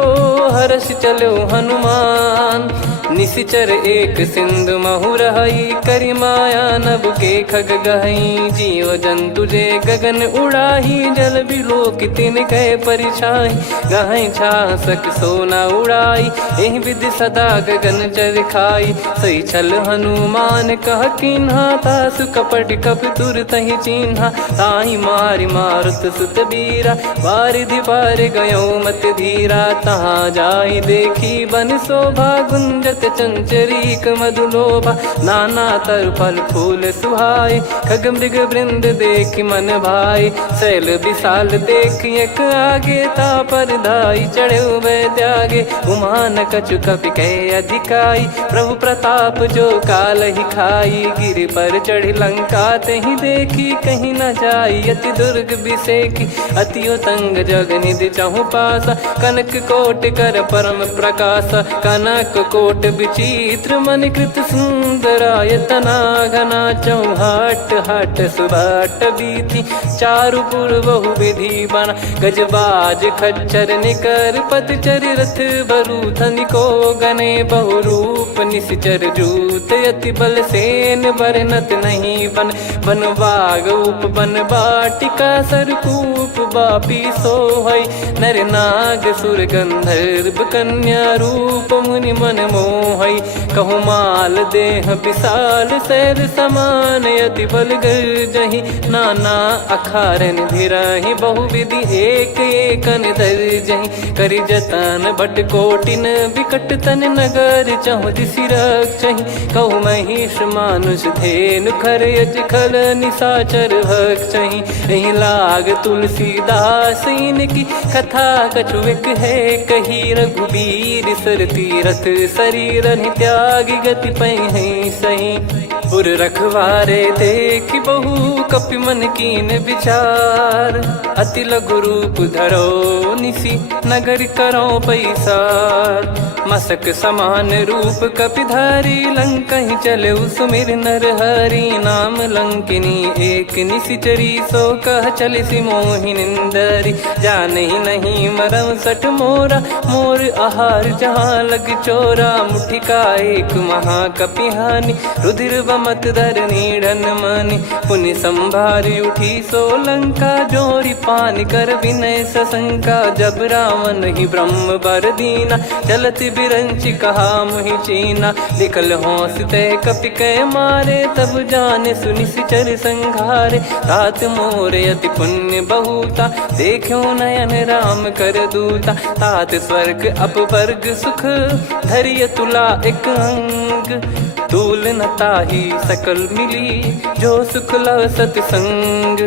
हर्ष चलो हनुमान। निशिचर एक सिंधु महु रहई, करि माया नभ के खग गहई। जीव जंतु जे गगन उड़ाही, जल बिलोक तिन कह परिछाई। गहई छासक सोना उड़ाई, एहि विधि सदा गगन चर खाई। सही छल हनुमान कह कीन्हा, तासु कपट कपि तुर तहि चिन्हा। ताहि मारि मारुत सुत बीरा, वारिधि पार गयो मत धीरा। तहाँ जाई देखी बन शोभा, गुंजत चंचरीक मधुलोभा। नाना तर फल फूल सुहाए, खग मृग वृंद देख मन भाई। शैल विशाल देख एक आगे, तापर धाई चढ़े वै त्यागे। उमा न कछु कपि कह अधिकाई, प्रभु प्रताप जो काल ही खाई। गिरि पर चढ़ी लंका तहि देखी, कहीं न जाई अति दुर्ग बिसेकी। अति उतंग जग निधि चहु पासा, कनक कोट कर परम प्रकाशा। कनक कोट विचित्र मन कृत सुंदरायतना। घना चौहाट हाट सुबाट बीती, चारुपुर बहु विधि बना। गजबाज खच्चर निकर पतचर, रथ बरु धनिको गने। बहु रूप निशिचर जूत, अति बल सेन बरनत नहीं बन। बन बाग उप बन बाटिका, सरकूप बापी सोहई। नर नाग सुर गंधर्व कन्या, रूप मुनि मन मोहई। कहु माल देह विशाल, शैल समान अति बल गर्जहि। नाना अखारन भिराहि, बहु विधि एक एकन दर्जहि। करि जतन भट कोटिन, विकट तन नगर चहु दिसि रक्षहि। कहु महिष मानुष धेनु, खर यज खल निशाचर भक्षहि। एहि लाग तुलसीदास इनकी, कथा कछु एक है कही। रघुबीर सर तीरथ शरीर, त्यागी गति पै सही। पुर रखवारे देखि बहु, कपि मन कीन विचार। अति लघु रूप धरो निसी, नगर करो पैसार। मसक समान रूप कपि धारी, लंकहि चले सुमिर नर हरि। नाम लंकिनी एक निशिचरी, सो कह चलिसि मोहि निंदरी। जानहि नहीं मरम सठ मोरा, मोर आहार जहाँ लग चोरा। मुठिका एक महाकपि हानि, रुधिर बमत धरनी ढन मानि। पुनि संभारी उठी सो लंका, जोरी पान कर विनय सशंका। जब रावण ही ब्रह्म बर दीना, चलत बिरंच कहा मुहि चीना। लिखल होंस तय कपि कै मारे, तब जाने सुनि सिचर संघारे। तात मोर अति पुण्य बहुता, देखो नयन राम कर दूता। तात स्वर्ग अपवर्ग सुख, धरिय तुला एक अंग। तूल न ताहि सकल मिली, जो सुख लव सतसंग।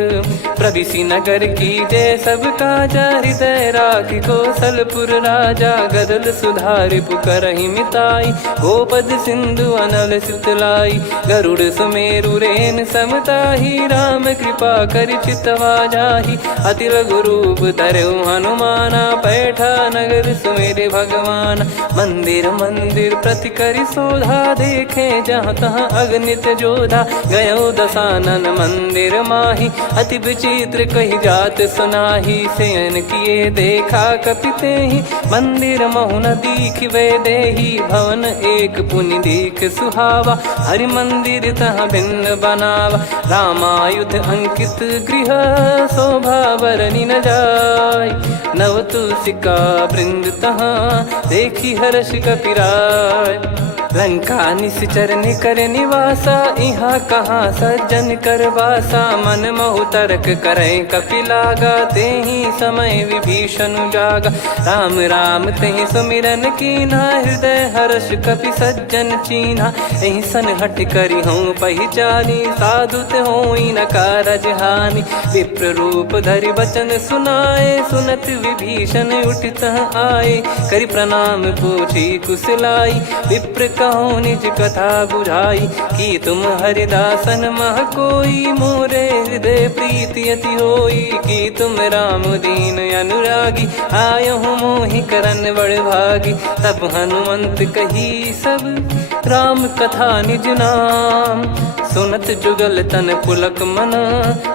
प्रविशि नगर की जय सब काजा, हृदय राखि कौशलपुर राजा। गदल सुधारि पुकारहि मिताई, गोपद सिंधु अनल सितलाई। गरुड़ सुमेरु रेन समताहि, राम कृपा करि चितवा जाहि। अति लघु रूप धरऊ हनुमाना, पैठा नगर सुमेरे भगवान। मंदिर मंदिर प्रति करि शोधा, देखे जहाँ तहाँ अगणित जोधा। गयो दशानन मंदिर माही, अति विचित्र कही जात सुनाही। शयन किए देखा कपि तेहि, मंदिर महु न दीख वे देही। भवन एक पुनि दीख सुहावा, हरि मंदिर तहाँ भिन्न बनावा। रामायुध अंकित गृह, शोभा बरनि न जाय। नव तुलसी का वृंद तहाँ, देखी हर्ष कपिराय। लंका निश्चर निकर निवासा, इहाँ कहाँ सज्जन कर वासा। मन महु तर्क करें कपिलागा, तेहि समय विभीषण जागा। राम राम तेहि सुमिरन कीन्हा, हृदय हर्ष कपि सज्जन चीन्हा। एहि सन हट करी हूँ पहिचानी, साधु ते होई न कारज हानि। विप्र रूप धरि बचन सुनाए, सुनत विभीषण उठित आए। करि प्रणाम पूछी कुशलाई, विप्र कहो निज कथा बुझाई। कि तुम हरिदासन मह कोई, मोरे हृदय प्रीति अति होई। कि तुम राम दीन अनुरागी, आयहु मोहि करन बड़ भागी। तब हनुमंत कही सब राम कथा निज नाम, सुनत जुगल तन पुलक मना,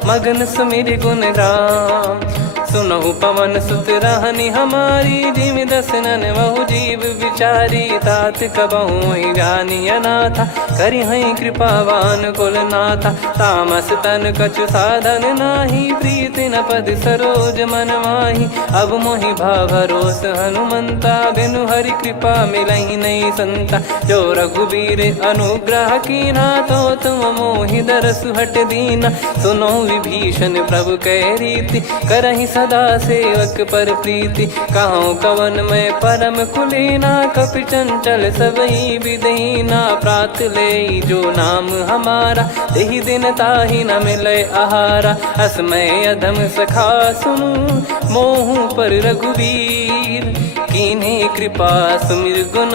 मगन सुमिर गुण राम। सुनहु पवन सुत रहनी हमारी, जिमि दसनन बहु जीव विचारी। तात कबहु ही जानी अनाथा, करि हई कृपावान कुल नाथा। तामस तन कछु साधन नाही, प्रीति न पद सरोज मन माही। अब मोहि भाव भरोस हनुमंता, बिनु हरि कृपा मिलहि नहीं संता। जो रघुबीर अनुग्रह कीना, तो तुम मोहि दरसु हट दीना। सुनो विभीषण प्रभु कह रीति, करहि सदा सेवक पर प्रीति। कहूँ कवन में परम कुलीना, कपि चंचल सबई विदहीना। प्रात ले जो नाम हमारा, तेहि दिन ताहि न मिले आहारा। असमय अधम सखा सुनु, मोहु पर रघुवीर। कीन्हे कृपा सुमिर गुण,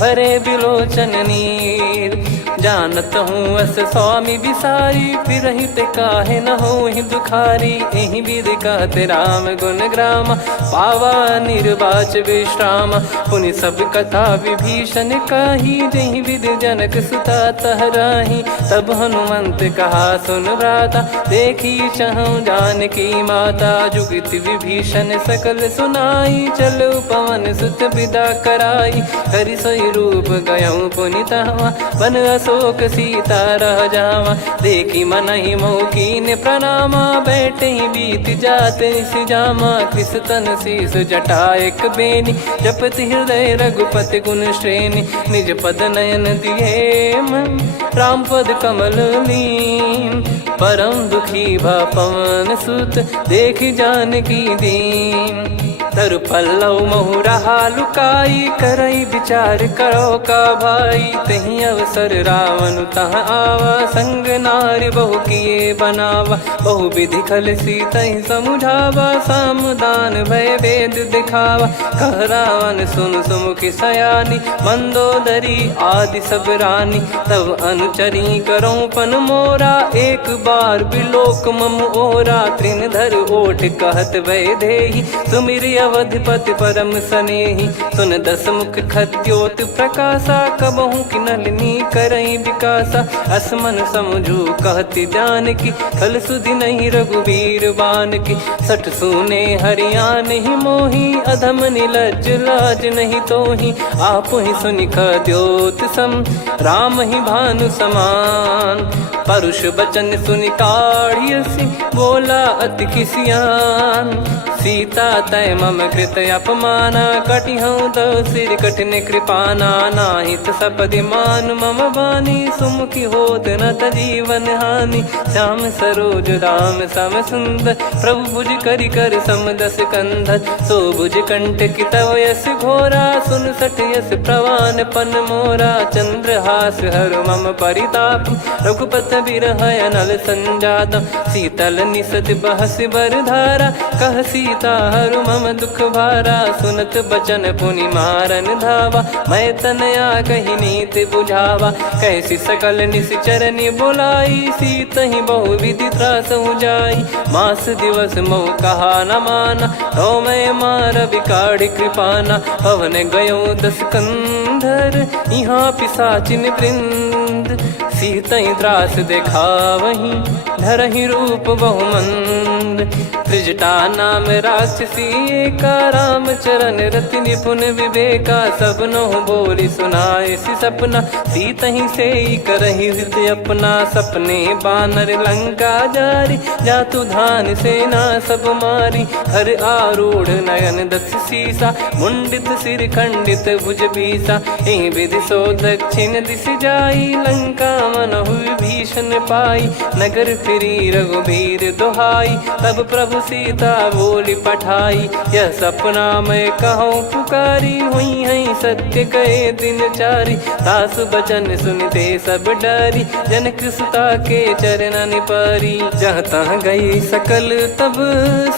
भरे बिलोचन नीर। जानत हूँ अस स्वामी विसारी, फिर हित काहे न होहि दुखारी। एहि विधि कहते राम गुण ग्राम, पावा निर्वाच विश्राम। पुनि सब कथा विभीषण काही, जहि विधि जनक सुता तहराही। तब हनुमंत कहा सुन भ्राता, देखी चहु जानकी माता। जुगित विभीषण सकल सुनाई, चलो पवन सुत विदा कराई। हरि सोई रूप गयऊँ पुनितवा, बन अशोक सीता रह जावा। देखी मनहि मोकीन प्रणामा, बैठे ही बीत जाते निस जामा। कृस तन शीस जटा एक बेनी, जपति हृदय रघुपति गुण श्रेणी। निज पद नयन दिए मन, राम पद कमल लीन। परम दुखी भा पवन सुत, देखि जानकी दीन। तरु पल्लव महु रहा लुकाई, करई विचार करो का भाई। तही अवसर रावण तहाँ आवा, संग नारी बहु किए बनावा। बहु विधि खल सीतहि समुझावा, सामदान भय वेद दिखावा। कह रावण सुन सुमुखि सयानी, मंदोदरी आदि सब रानी। तब अनुचरी करो पन मोरा, एक बार बिलोक मम ओरा। तृण धर ओठ कहत भय देहि, सुमिरि अवधिपति परम सनेहि। सुन दस मुख खद्योत प्रकाशा, कबहु कि नलिनी करई विकासा। असमन समझू कहति जानकी, खल सुधि नहीं रघुबीर बान की। सठ सुने हरियान ही मोही, अधम निलज लाज नहीं तोहि। आप ही सुनि खद्योत सम, राम ही भानु समान। परुष बचन सुनि काढ़ियसि, बोला अति किसियान। सीता तय मम कृत अपमाना, कटिहऊँ तो सिर कठिन कृपाना। नाहित सपदि मान मम बानी, सुमुखी होत न तजीवन हानि। श्याम सरोज राम सम सुंदर, प्रभु भुज करि कर सम दस कंधर। सो भुज कंठ की तव यस घोरा, सुन सठ यस प्रवान पन मोरा। चंद्रहास हर मम परिताप, रघुपत बिरह अनल संजात। शीतल निसत बहस बर धारा, कह सीता हरु मम दुख भारा। सुनत बचन पुनि मारन धावा, मैं तनया कही नीति बुझावा। कैसी सकल निश्चरनि बुलाई, सीतहि बहु विधि त्रासहु जाई। मास दिवस मोह कहा न माना, तो मैं मार बिकाढ़ कृपाना। पवन गयो दस कंधर, यहाँ पिशाचिन वृंद। सीतहि त्रास देखावहीं, धरहि रूप बहुमंद। त्रिजटा नाम राक्षसी का राम चरण रति निपुण विवेका सबनो बोली सुनाए सी सपना सीत ही से करही हित अपना सपने बानर लंका जारी जातु धान सेना सब मारी हर आरूढ़ नयन दस सीसा मुंडित सिर खंडित भुज बीसा एहि विधि सो दक्षिण दिश जाई लंका मनहु भीषण पाई नगर फिरी रघुबीर दोहाई तब प्रभु सीता बोली पठाई यह सपना मैं कहूँ पुकारी हुई है सत्य कहे दिन चारी सासु बचन सुनते सब डरी जनक सुता के चरण परी जहाँ तहाँ गई सकल तब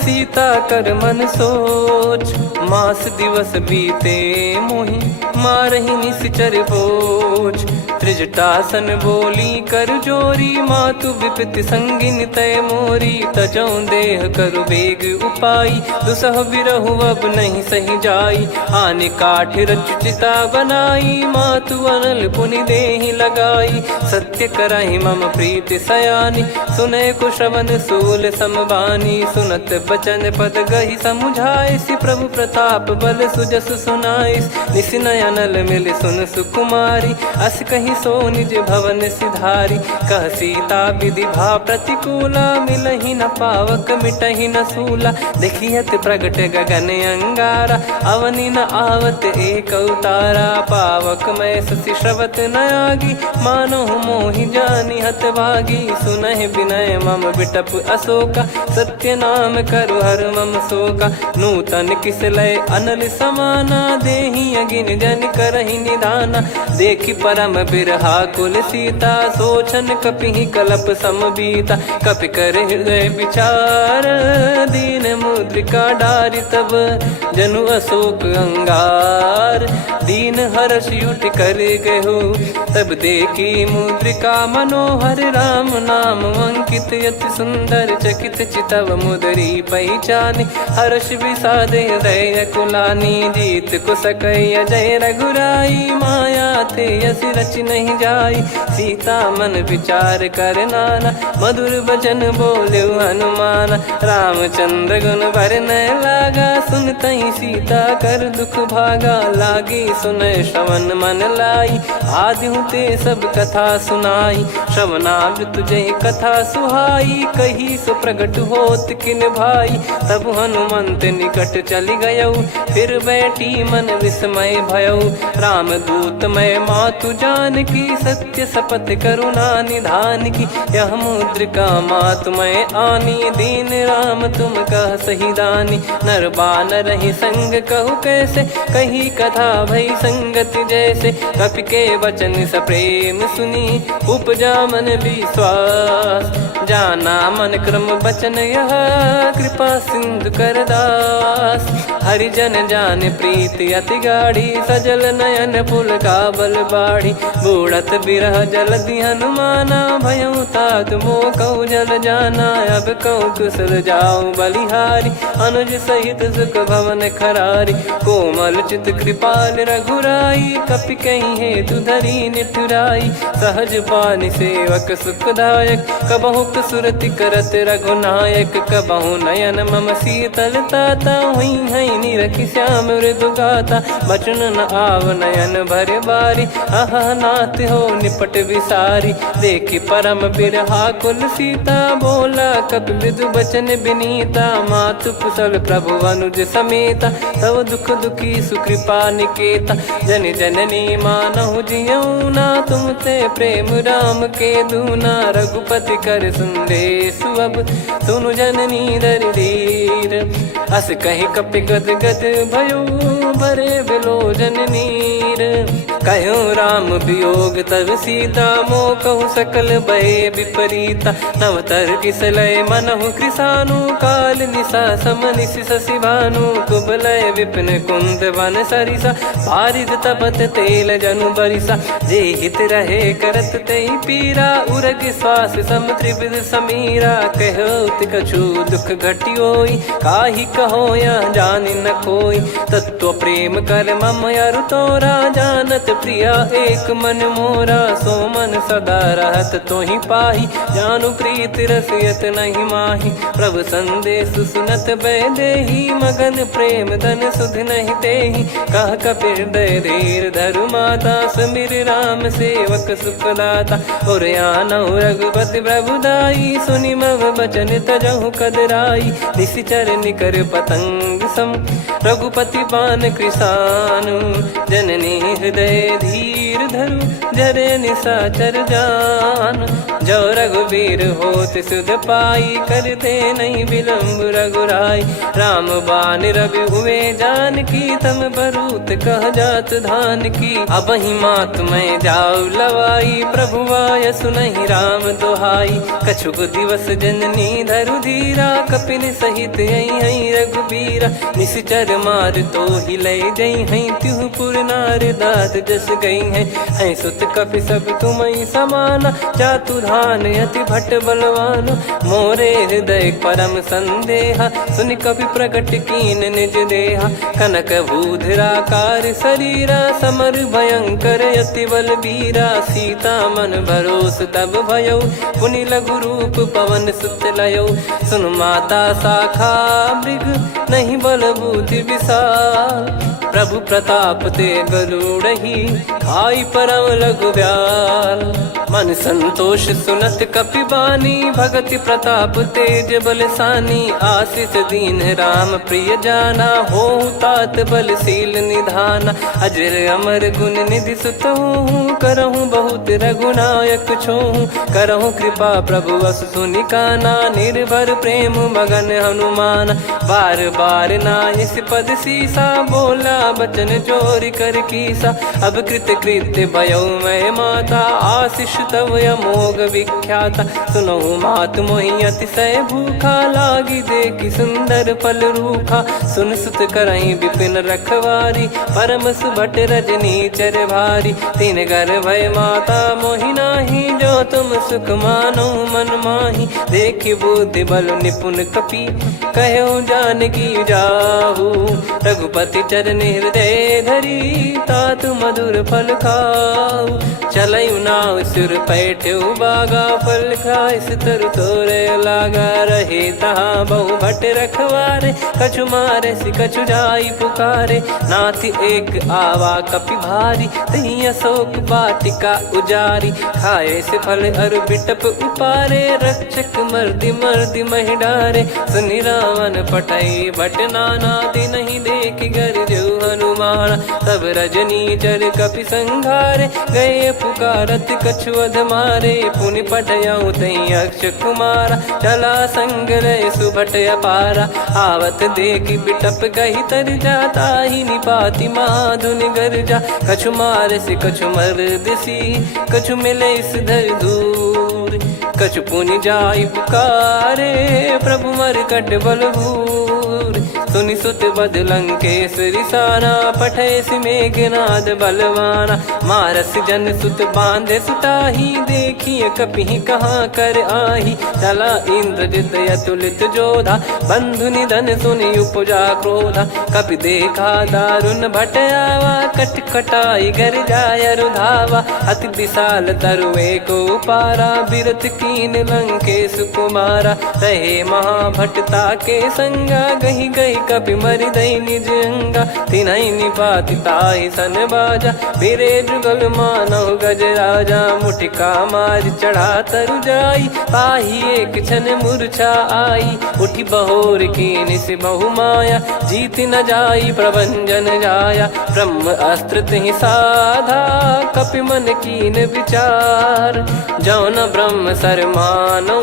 सीता कर मन सोच मास दिवस बीते मोहि मारहि निश्चर बोझ त्रिजटासन बोली कर जोरी मातु विपति संगिन तय मोरी तजौ देह करु बेग उपाई दुसह बिरहु अब नहीं सही जाई आने काठ रचिता बनाई मातु अनल पुनि देहि लगाई सत्य कराई मम प्रीति सयानी सुने को श्रवण सूल समबानी सुनत बचन पद गही समुझाए सि प्रभु प्रताप बल सुजस सुनाइस निस नयनल मिल सुन सुकुमारी अस कहीं सो निज भवन सिधारी कह सीता विधि भा प्रतिकूला मिलहि न पावक मिटहि न सूला देखियत प्रगट गगन अंगारा अवनि न आवत एक उतारा पावक मैं ससी श्रवत न आगी मानो मोहि जानि हत भागी सुनहि विनय मम बिटप अशोका सत्य नाम करु हर मम शोका नूतन किस लय अनल समाना देहि अगिन जन करहि निधाना देखि परम बिरहा कुल सीता सोचन कपिहि कलप समबीता कपि कर हृदय विचार दीन मुद्रिका डारि तब जनु अशोक अंगार दीन हर्ष उठ कर गहु तब देखी मुद्रिका मनोहर राम नाम अंकित यति सुंदर चकित चितव मुदरी पहचानी हर्ष विषाद हृदय कुलानी जीत को सकई अजय रघुराई माया थे यस रच नहीं जाई सीता मन विचार कर नाना मधुर वचन बोले हनुमान रामचंद्र गुण भरन लागा सुनत ही सीता कर दुख भागा लागी सुन श्रवण मन लाई आदि ते सब कथा सुनाई श्रवणावृत तुझे कथा सुहाई कही सो प्रगट होत किन भाई तब हनुमंत निकट चली गयऊ फिर बैठी मन विस्मय भयऊ राम दूत मैं मातु जान की सत्य शपथ करुणा निधान की यह मुद्रिका मातु मैं आनी दीन राम तुम कह सही दानी नर बानर ही संग कहु कैसे कही कथा भई संगत जैसे कपि के वचन सप्रेम सुनी उपजा मन विश्वास जाना मन क्रम बचन यह कृपा सिंधु कर दास हरिजन जान प्रीति अति गाढ़ी सजल नयन पुल काबल बाढ़ी बूढ़त बिरह जल हनुमाना भयऊ तात मो कऊ जल जाना अब कऊ कुशल जाऊं बलिहारी अनुज सहित सुख भवन खरारी कोमल चित कृपाल रघुराई कपि कहीं है धरी निठुराई सहज पानि सेवक सुखदायक कबहु सुरति करत रघुनायक कबहु नयन मम शीतल ताता हुई है निरखि श्याम मृदु गाता बचन न आव नयन भर बारी अह नाथ हो निपट विसारी देखि परम बिरहा कुल सीता बोला कपि मृदु बचन विनीता मातु कुशल प्रभु अनुज समेता तव दुख दुखी सुकृपा निकेता जन जननी मानहु जियऊ ना तुम ते प्रेम राम के दूना रघुपति कर संदेश अब सुनु जननी दर धीर अस कहि कपि गद गद भयो भरे बिलोचन नीर कहो राम वियोग तब सीता मोह कहु सकल भय विपरीता नवतर किसलय मनहु कृसानु काल निशा समनिश शशि भानु कुबलय विपिन कुंद वन सरिसा पारिद तपत तेल जनु बरिसा जे हित रहे करत ते पीरा उरग श्वास सम त्रिविध समीरा कहो कछु दुख घटियोई काहि कहो या जान न कोई तत्व प्रेम कर मम अरु तोरा जानत प्रिया एक मन मोरा, सो मन सदा रहत तो ही पाही। जानु प्रीत रसियत नहीं माही, प्रभु संदेश सुनत बैदेही। मगन प्रेम धन सुध नहीं तेही, कह कपिर दय धीर धरु माता। सुमिर राम सेवक सुखदाता, और आनौ रघुपति प्रभुदाई। सुनि मम बचन तजहु कदराई, निशिचर निकर पतंग सम। रघुपति पान कृसानु, जननी हृदय धीर धरु। जरे निशाचर जान, जो रघुवीर होत सुध पाई। करते नहीं विलम्ब रघुराई, राम बान रवि हुए जानकी। तम बरूत कह जात धान की, अब ही मात मैं जाऊ लवाई। प्रभु आय सुनहि राम दुहाई, कछुक दिवस जननी धरु धीरा। कपिन सहित आई रघुबीरा, निश्चर मार तो ही लय जई हैं। त्युह पुर नार दात जस गई हैं, सुत कपि सब तुमई समाना। जातु धान अति भट बलवान, मोरे हृदय परम संदेहा। सुनि कपि प्रकट कीन निज देहा, कनक भूधराकार शरीरा। समर भयंकर अति बल बीरा, सीता मन भरोस तब भयौ। पुनि लघु रूप पवन सुत लयौ, सुन माता शाखा मृग नहीं बल बुद्धि विशाल। प्रभु प्रताप ते गरुड़हि, खाई परम लघु ब्याल। मन संतोष सुनत कपि बानी, भगति प्रताप तेज बलसानी। आशीष दीन राम प्रिय जाना, होहु तात बलशील निधाना। अजर अमर गुण निधि सुतहु, करहु बहुत रघुनायक छोहु। करहु कृपा प्रभु अस सुनि काना, निर्भर प्रेम मगन हनुमान। बार बार नायस पद सीसा, बोला बचन चोरी कर कीसा। अब कृत कृत्य भयो मैं माता, आशीष तव अमोघ विख्याता। सुनहु मात मोहि अतिशय भूखा, लागी देखि सुंदर फल रूखा। सुन सुत करहि विपिन रखवारी, परम सुभट रजनी चर भारी। तीन घर भय माता मोहि नाही, जो तुम सुख मानो मन माही। देखि बुद्धि बल निपुण कपि, कहो जानकी जाहू। रघुपति चरण हृदय धरी, तातु मधुर फल खाऊ। चलयु नाव सुर पैठ्यु बागा, फल खाइस तरु तोरे लागा। रहे तहाँ बहु भट रखवारे, कछु मारे सि कछु जाई पुकारे। नाथ एक आवा कपि भारी, तही अशोक वाटिका उजारी। खाए से फल अर बिटप उपारे, रक्षक मर्दि मर्दि महि डारे। सुनि रावण पटई भट नाना, तिनहि देख गरजु हनुमान। तब रजनी चर कपि संघारे, गए पुकारत कछु अध मारे। पुनि पटयउ तई अक्ष कुमारा, चला संग लय सुभट अपारा। आवत देखि बिटप गहि तर जाता, ही निपाति माधुनि गर्जा। कछु मार से कछु मर्दिसी, कछु मिले इस धर दूर। कछु पुनि जाई पुकारे, प्रभु मरकट बल भूर। सुनि सुत बद लंकेश्वरी साना, पठय सि मेघनाद बलवाना। मारस जन सुत बांधे सुताही, देखिए कपि कहाँ कर आही। चला इंद्रजित अतुलित जोधा, बंधु निधन सुनि उपजा क्रोधा। कपि देखा दारुण भट आवा, कट कटाई गर जाय रुधावा। अति विशाल तरुए को पारा, बिरत कीन लंकेश कुमारा। रहे महाभटता के संगा, गही गही कपि मरि दई निज अंगा। तिन्हि निपाति ताहि सन बाजा, बिरे जुगल मानव गज राजा। मुटिका मार चढ़ा तरु जाई, पाही एक क्षण मूर्छा आई। उठी बहोर कीन से बहु माया, जीत न जाई प्रभंजन जाया। ब्रह्म अस्त्र तिहि साधा, कपि मन कीन विचार। जौन ब्रह्म सर मानौ,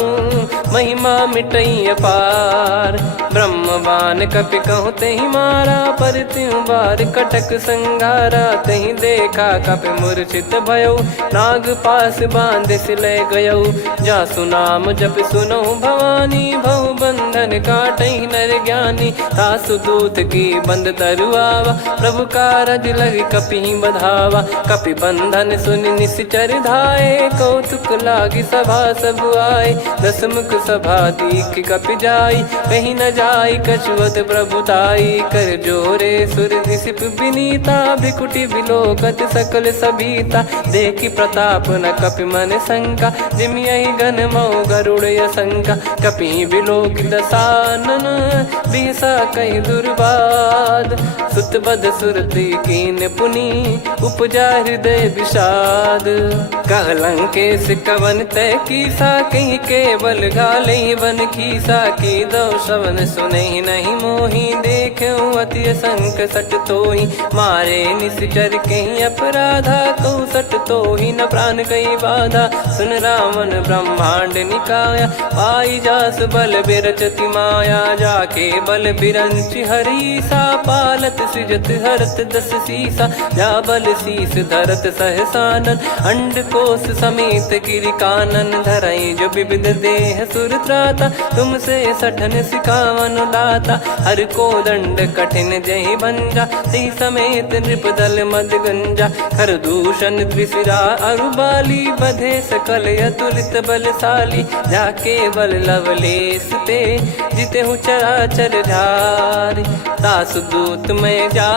महिमा मिटई अपार। ब्रह्म बान कपि कहु तहि मारा, पर त्यों बार कटक संगारा। तहि देखा कपि मूर्छित भयउ, नाग पास बांध सिलय गयउ। जासु नाम जप सुनहु भवानी, भव बंधन काटहि नर ज्ञानी। तासु दूत की बंद तरुआवा, प्रभु कारज लग कपि बधावा। कपि बंधन सुनि निश्चर धाये, कौतुक लागी सभा सब आए। दस मुख सभा दीख कपि जाई, कहीं न जाई कछुअत प्रभुताई कर जोरे सुर दिसिप विनीता भिकुटी बिलोकत सकल सबीता देखी प्रताप न कपि मन शंका जिमियहि गण मऊ गरुड़ शंका कपि बिलोक दसानन बिहसा कहि दुर्बाद सुत बद सुरति कीन पुनि उपजा हृदय विषाद कहलंकेश कवन तय कीसा कहीं केवल गाले बन खीसा की दो श्रवण सुने नहीं मोही देखे अति संक सट तोही मारे निश्चर कहीं अपराधा कहु सट तोही न प्राण कई बाधा सुन रावण ब्रह्मांड निकाया पाई जास बल बिरचति माया जाके बल बिरंच हरीसा पालत सृजत हरत दस सीसा जा बल शीस धरत सहसानन अंड कोश समेत गिरि कानन धरई जो विविध देह सुर त्राता तुमसे सठन सिखावन दाता हर को दंड कठिन जय बंजा सी समेत नृपदल मद गंजा खर दूषण त्रिशिरा अरुबाली बधे सकल अतुलित बलशाली जाके बल लवलेस ते जिते हूँ चराचर झारी दास दूत में जा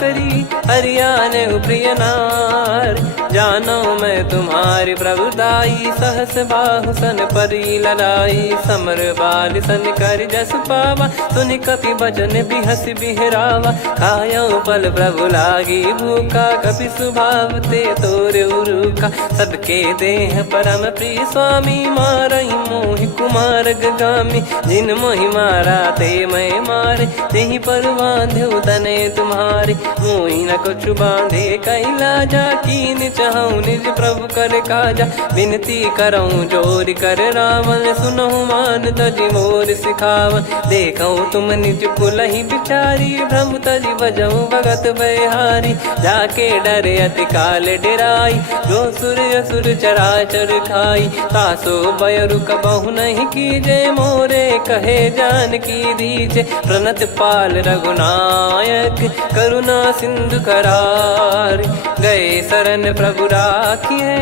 करी हरियाने प्रिय नार जानो मैं तुम्हारी प्रभुताई सहस बाहु सन परी लड़ाई समर बाल सन कर जस पावा सुनि कपि भजन बिहस बिहरावा खायो पल प्रभु लागी भूखा कपि स्वभाव ते तोर उरुका सबके देह परम प्रिय स्वामी मारई मोहि कुमार गामी जिन मोहि मारा ते मैं मारे तेहि पर बांधो तने तुम्हारे मोहि न कुछ बांधे कैला जा कीन चाहूं निज प्रभु कर काजा विनती करऊं जोर कर रावण सुनहु मान तजि मोर सिखावन देखऊं तुम निज कुलहि बिचारी भ्रम तजि बजऊं भगत बहारी जाके डरे अति काल डेराई जो सुर असुर चराचर खाई तासो बयरु कबहु नहीं कीजे मोरे कहे जान की दीजे प्रणत पाल रघुनायक करुणा सिंधु करार गए शरण प्रभु राखिए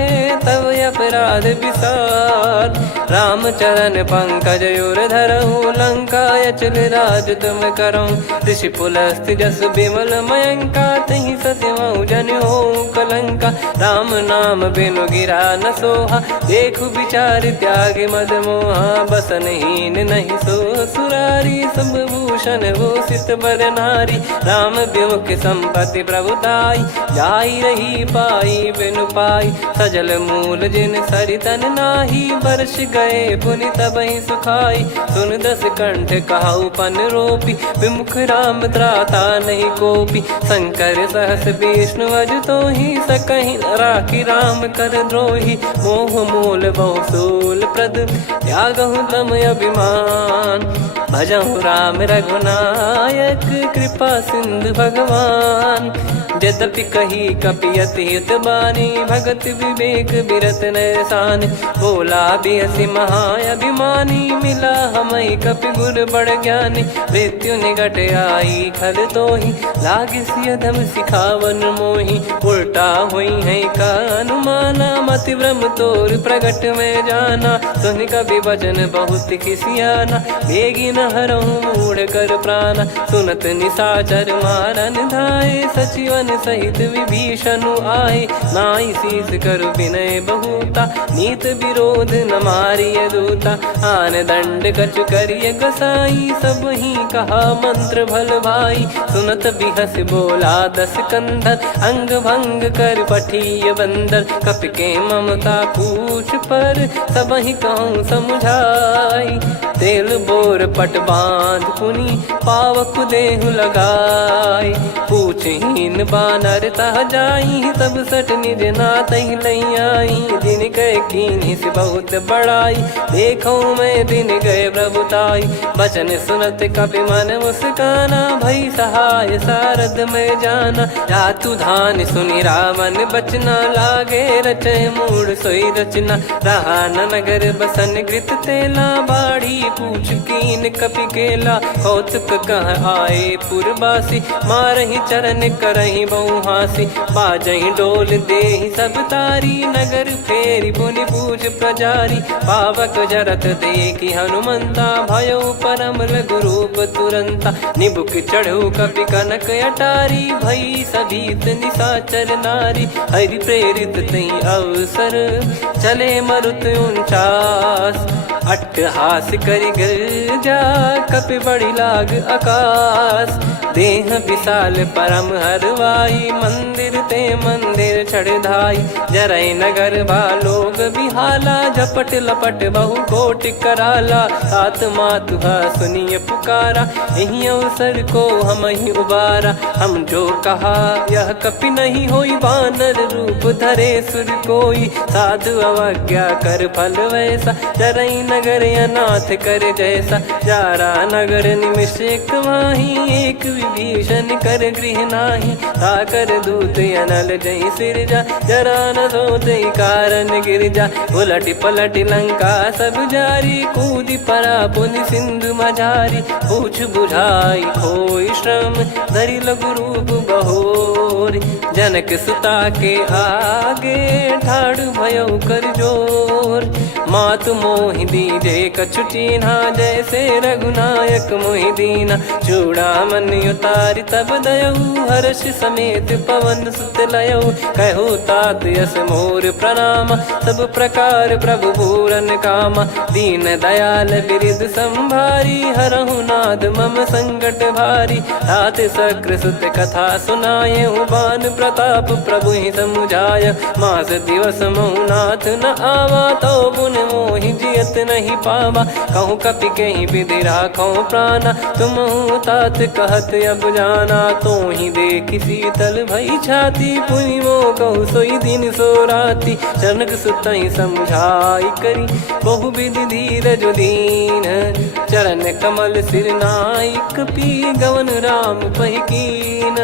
तब अपराध विसार राम चरण पंकज योर धरहु लंका अचल राज तुम करऊं ऋषि पुलस्त जस विमल मयंका तहि ससिमऊ जन हो कलंका राम नाम बिनु गिरा न सोहा देखु विचार त्याग मद मोहा बसनहीन नहीं सो सुरारी सब भूषण वो सित बर नारी राम विमुख संपत्ति प्रभुताई जाई रही पाई बिनु पाई सजल मूल जिन सरितन नाही वर्ष गए पुनि तबहि सुखाई सुन दस कंठ कहाऊ पन रोपी विमुख राम त्राता नहीं कोपी शंकर सहस विष्णु अज तो ही सकहि राखी राम कर द्रोही मोह मूल बहुसूल प्रद त्यागहु तम अभिमान भजहु राम रघुनायक कृपा सिंधु भगवान यद्यपि कही कपियति हित बानी भगत विवेक बिरत नैसान बोला बिहसी महाअभिमानी मिला हमई कपि गुर बड़ ज्ञानी मृत्यु निकट आई खल तो ही लागे सियधम सिखावन मोही उल्टा हुई है का अनुमाना मति ब्रह्म तोर प्रगट में जाना सुन कवि वचन बहुत खिसियाना बेगी न हरहु मूढ़ कर प्राण सुनत निशाचर मारन धाये सचिवन सहित विभीषणु आए नाई शीस कर विनय बहुता नीत विरोध न मारिय दूता आन दंड कछु करिय गसाई सब ही कहा मंत्र भल भाई सुनत बिहस बोला दस कंधर अंग भंग कर पठिय बंदर कपि के ममता पूछ पर सब ही कहूँ समझाई तेल बोर पट बांध पुनि पावक देहु लगाई पूछहीन बानर तह जाई तब सट निज नाथ लई आई दिन गए कीन्ही से बहुत बड़ाई देखो मैं दिन गए प्रभुताई बचन सुनत कपि मन मुस्काना भई सहाय सारद में जाना जातु धान सुनि रावण बचना लागे रचे मूड सोई रचना रहा न नगर बसन कृत तेला बाड़ी पूछ कीन कपि केला कौतुक कह आए पुरबासी मारहि चर हरन करही बहु हासी बाजही डोल देहि सब तारी नगर फेरी पुनि पूज प्रजारी पावक जरत देखी हनुमंता भयो परम लघु रूप तुरंता निबुक चढ़ऊ कपि कनक अटारी भई सभीत निशाचर नारी हरि प्रेरित तई अवसर चले मरुत 49 अट्टहास करि गिरजा कपि बड़ी लाग आकाश देह विशाल परम हरवाई मंदिर ते मंदिर चढ़धाई जरई नगर बालोग बिहाला झपट लपट बहु कोटि कराला सात मातुहा सुनिय पुकारा यही अवसर को हम ही उबारा हम जो कहा यह कपि नहीं होई वानर रूप धरे सुर कोई साधु अवज्ञा कर फल वैसा जरई नगर अनाथ कर जैसा जारा नगर निमिष माही एक विभीषण कर गृह नाही ताकर दूत अनल जय सिरजा जरा न सोते कारण गिरजा उलट पलट लंका सब जारी कूदी परा पुनि सिंधु मझारी पूछ बुझाई खोई श्रम धरि लघु रूप बहोरी जनक सुता के आगे ठाड़ भयो कर जोर मातु मोहि दीजे कछु चीन्हा जैसे रघुनायक मोहि दीना चूड़ामन उतारि तब दयऊ हर्ष समेत पवन सुत लयऊ कहु तात यस मोर प्रणाम सब प्रकार प्रभु पूरन कामा दीन दयाल बिरिद संभारी हरहु नाद मम संकट भारी तात सक्र सुत कथा सुनाये बान प्रताप प्रभु ही समुझाय मास दिवस महु नाथ न आवा तो पुन मोहि जियत नहीं पावा कहूँ कपि कहीं विधि राखो प्राणा तुम तात कहत अब जाना तो ही देखी शीतल भई छाती पुनि मो कहु सोई दिन सो राती जनक सुतई समझाई करी बहु विधि धीरज दीन चरण कमल सिर नाई कपि गवन राम पहिकीन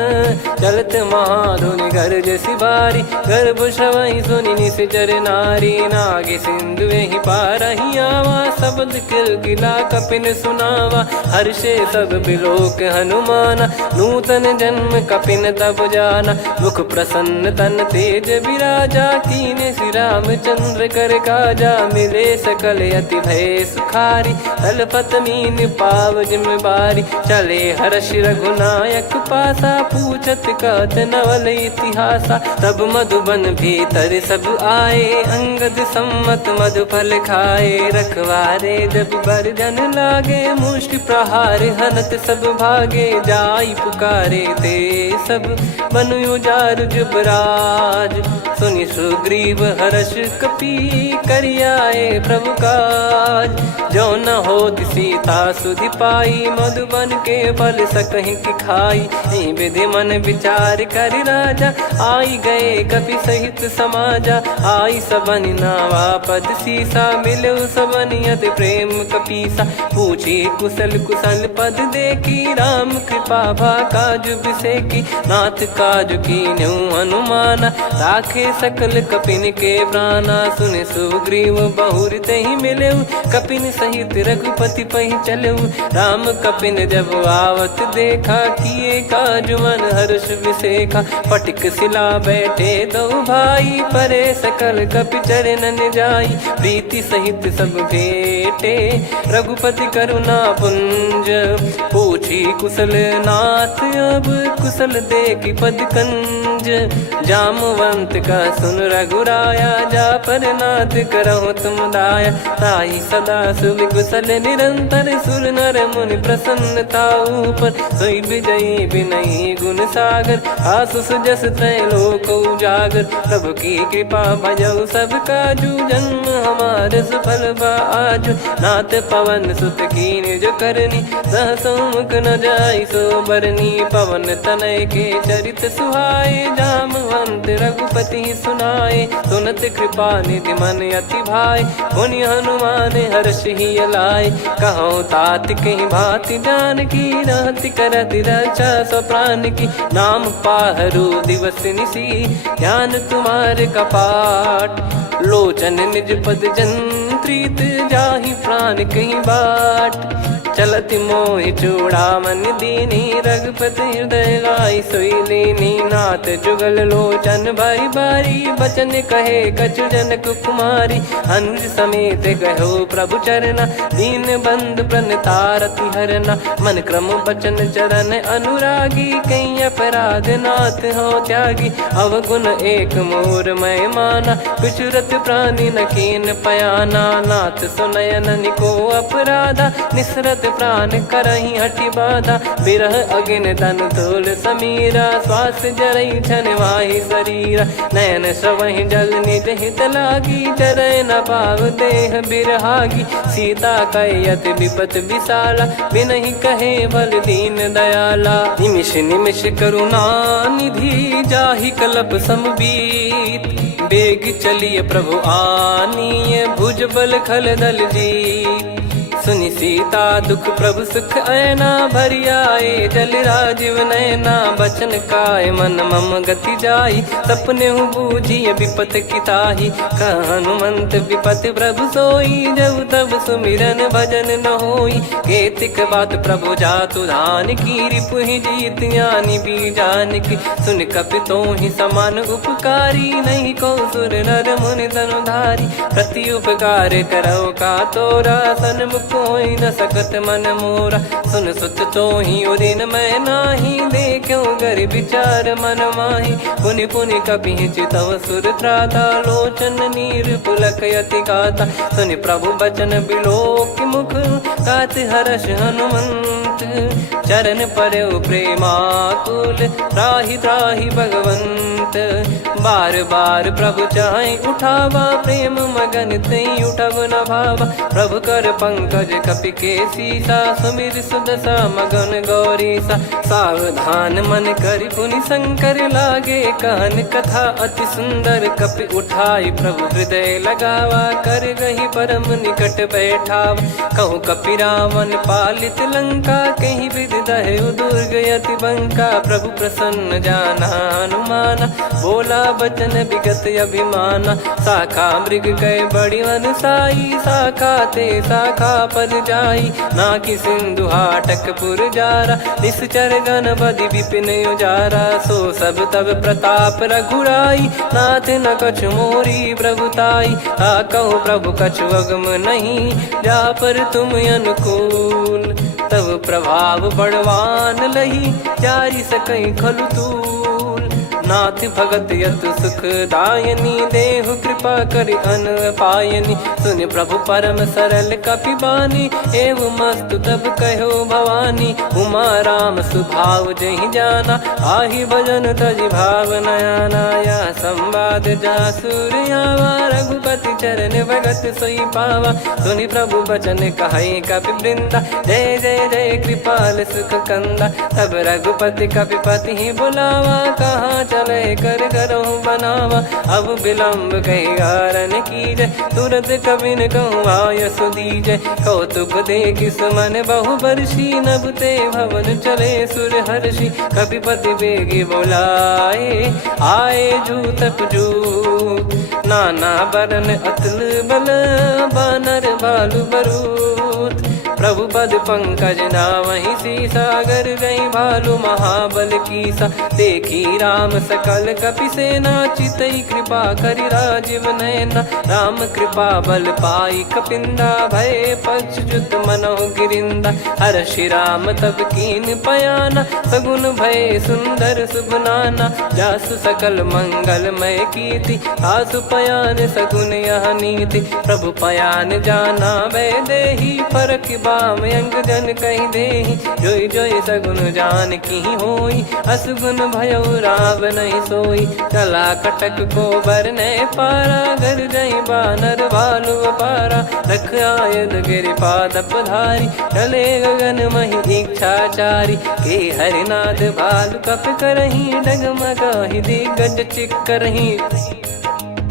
चलत महाधुनि गर्ज सिबारी गर्भ श्रवहि सुनि निश्चर नारी नागे सिंधु ही पारही आवा शब्द किलकिला कपिन सुनावा हर्षे सब बिलोक हनुमाना नूतन जन्म कपिन तब जाना मुख प्रसन्न तन तेज विराजा कीने श्री रामचंद्र कर काजा मिले सकल अति भय सुखारी तलपत मीन पाव जिम बारी चले हर्ष रघुनायक पासा पूछत कहत नवल इतिहासा तब मधुबन भीतर सब आए अंगद सम्मत मधु फल खाए रखवारे जब बरजन लागे मुष्टि प्रहार हनत सब भागे जाई पुकारे ते सब बनु उजार जुबराज सुनि सुग्रीव हर्ष कपि करियाए प्रभु काज जो न होत सीता सुधि पाई मधुबन के फल सकहि की खाई विधि मन विचार कर राजा आई गए कपि सहित समाजा आई सबन नावा पद सीसा मिलो सबनियत प्रेम कपीसा पूछी कुशल कुशल पद देखी राम कृपा भा काज बिसेकी नाथ काज कीन्यु हनुमाना राखे सकल कपिन के प्राणा सुने सुग्रीव बहुर तहि मिलेऊ कपिन सहित रघुपति पहि चलेऊ राम कपिन जब आवत देखा किए काज मन हर्ष विसेखा फटिक सिला बैठे दो भाई परे सकल कपि चरणन जाई प्रीति सहित सब भेटे रघुपति करुणा पुंज पूछी कुशल नाथ अब कुशल देखी पद कंज जामवंत का सुन रघुराया जा पर नाथ करहु तुम दाया ताई सदा सुभि कुशल निरंतर सुर नर मुनि प्रसन्नता ऊपर सोई विजयी विनयी गुण सागर आसु सुजस त्रैलोक उजागर प्रभु की कृपा भजऊ सब काजू जन्म हमारे सफल बाजू नाथ पवन सुत कीन जो करनी सहसो मुख न जाई सो बरनी पवन तनय के चरित सुहाए जामवंत रघुपति सुनाए सुनत कृपा निधि मन अति भाई पुनि हनुमान हर्ष ही लाए कहो तात कहीं भांति जान की रहति करति रक्षा सो प्राण की नाम पाहरू दिवस निसी ध्यान तुम्हारे कपाट लोचन निज पद जन प्रीत जाहि प्राण कहीं बाट। चलत मोहि चूड़ामन दीनी रघुपति हृदय लाई सोई लीनी। नाथ जुगल लोचन बारी बारी बचन कहे कछु जनक कुमारी। अनुज समेत गयो प्रभु चरना दीन बंद प्रणतारति हरना। मन क्रम बचन चरण अनुरागी कहीं अपराध नाथ हो त्यागी। अवगुण एक मोर मैं माना विचुरत प्राणी न कीन पयाना। नाथ सुनयन निको अपराधा निसरत प्राण करही हटि बाधा। बिरह अगिन तन तोल समीरा श्वास जरई छन वाहि शरीरा। नयन श्रवहि जल निज हित लागी जरय न पाव देह बिरहागी। सीता कयत विपत विशाला बिनहि कहे बल दीन दयाला। निमिष निमिष करुणा निधि जाहि कलप समबीत। बेग चलिए प्रभु आनीय भुज बल खल दल जीत। सुनि सीता दुख प्रभु सुख ऐना भरि आए जल राजीव नैना। बचन काय मन मम गति जाई सपने हूँ बूझिए विपत किताही। हनुमंत विपत प्रभु सोई जब तब सुमिरन भजन न होई। केतिक बात प्रभु जातु धान की रिपुहि जीत यानी बीजान की। सुन कपितों ही समान उपकारी नहीं को सुर नर मुनि धनुधारी। प्रति उपकार करो का तोरा सन्मुख कोई न सकत मन मोरा। सुन सुत तो ही उदिन मैं नाही देखो गर विचार मन माही। पुनि पुनि कपि चितव सुर त्राता लोचन नीर पुलक यति गाता। सुनि प्रभु बचन बिलोक मुख गात हर्ष हनुमंत। चरण परयो प्रेमाकुल त्राहि त्राहि भगवंत। बार बार प्रभु चाहि उठावा प्रेम मगन तई उठब न भावा। प्रभु कर पंकज कपि के सीसा सुमिर सुदशा मगन गौरीसा। सावधान मन करि पुनि शंकर लागे कहन कथा अति सुंदर। कपि उठाई प्रभु हृदय लगावा कर गही परम निकट बैठावा। कहूँ कपि रावण पालित लंका कहीं विधि दहु दुर्ग यति बंका। प्रभु प्रसन्न जाना हनुमाना बोला बचन विगत अभिमाना। शाखा मृग गए बड़ी अनुसाई शाखा ते शाखा पर जाई। ना कि सिंधु हाटक पुर जारा निश्चर गण बदि विपिन उजारा। सो सब तब प्रताप रघुराई नाथ न कछु मोरी प्रभुताई। कहो प्रभु कछु अगम नहीं जा पर तुम अनुकूल। तब प्रभाव बड़वान लही जारी सकई खलु तूल। नाथ भगत यत सुख दायनी देहु कृपा करि अन पायनी। सुन प्रभु परम सरल कपि बानी एवं मस्तु तब कहो भवानी। उमा राम सुभाव जहि जाना आहि भजन तजि भाव नयाना। या संवाद जासुर आवा रघुपति चरण भगत सोई पावा। सुनि प्रभु बचन कहै कपि वृंदा जय जय जय कृपाल सुख कंदा। तब रघुपति कपि पति ही बुलावा कहाँ चले कर करहु बनावा। अब विलम्ब कही कारण कीजय तुरत कवि न कहूँ आयस दीजय। कौतुक देख सुमन बहु बरसी नभते भवन चले सुर हर्षि। कपिपति बेगी बोलाए आए जू तप जू। नाना बरन अतुल बल बानर बालु बरूत। प्रभु पद पंकज नावहि सीसागर गई भालु महाबल कीसा। देखी राम सकल कपि सेना चितई कृपा करि राजीव नयना। राम कृपा बल पाई कपिंदा भय पक्ष जुत मनोह गिरिंदा। हर्षि राम तब कीन पयाना सगुन भय सुंदर सुगुनाना। जासु सकल मंगलमय कीर्ति आसु पयान सगुन यह नीति। प्रभु पयान जाना वै देहि फरक बाम अंग जन कहि देहि। जोई जोई सगुन जान की होई असुगुन भयो राव नहीं सोई। चला कटक को बरने पारा घर जई बानर भालु अपारा। रख आयद गिरि पाद पधारी चले गगन महि इच्छाचारी। के हरिनाथ भालु कप करही डगमगाहि दिग्गज चिक करही।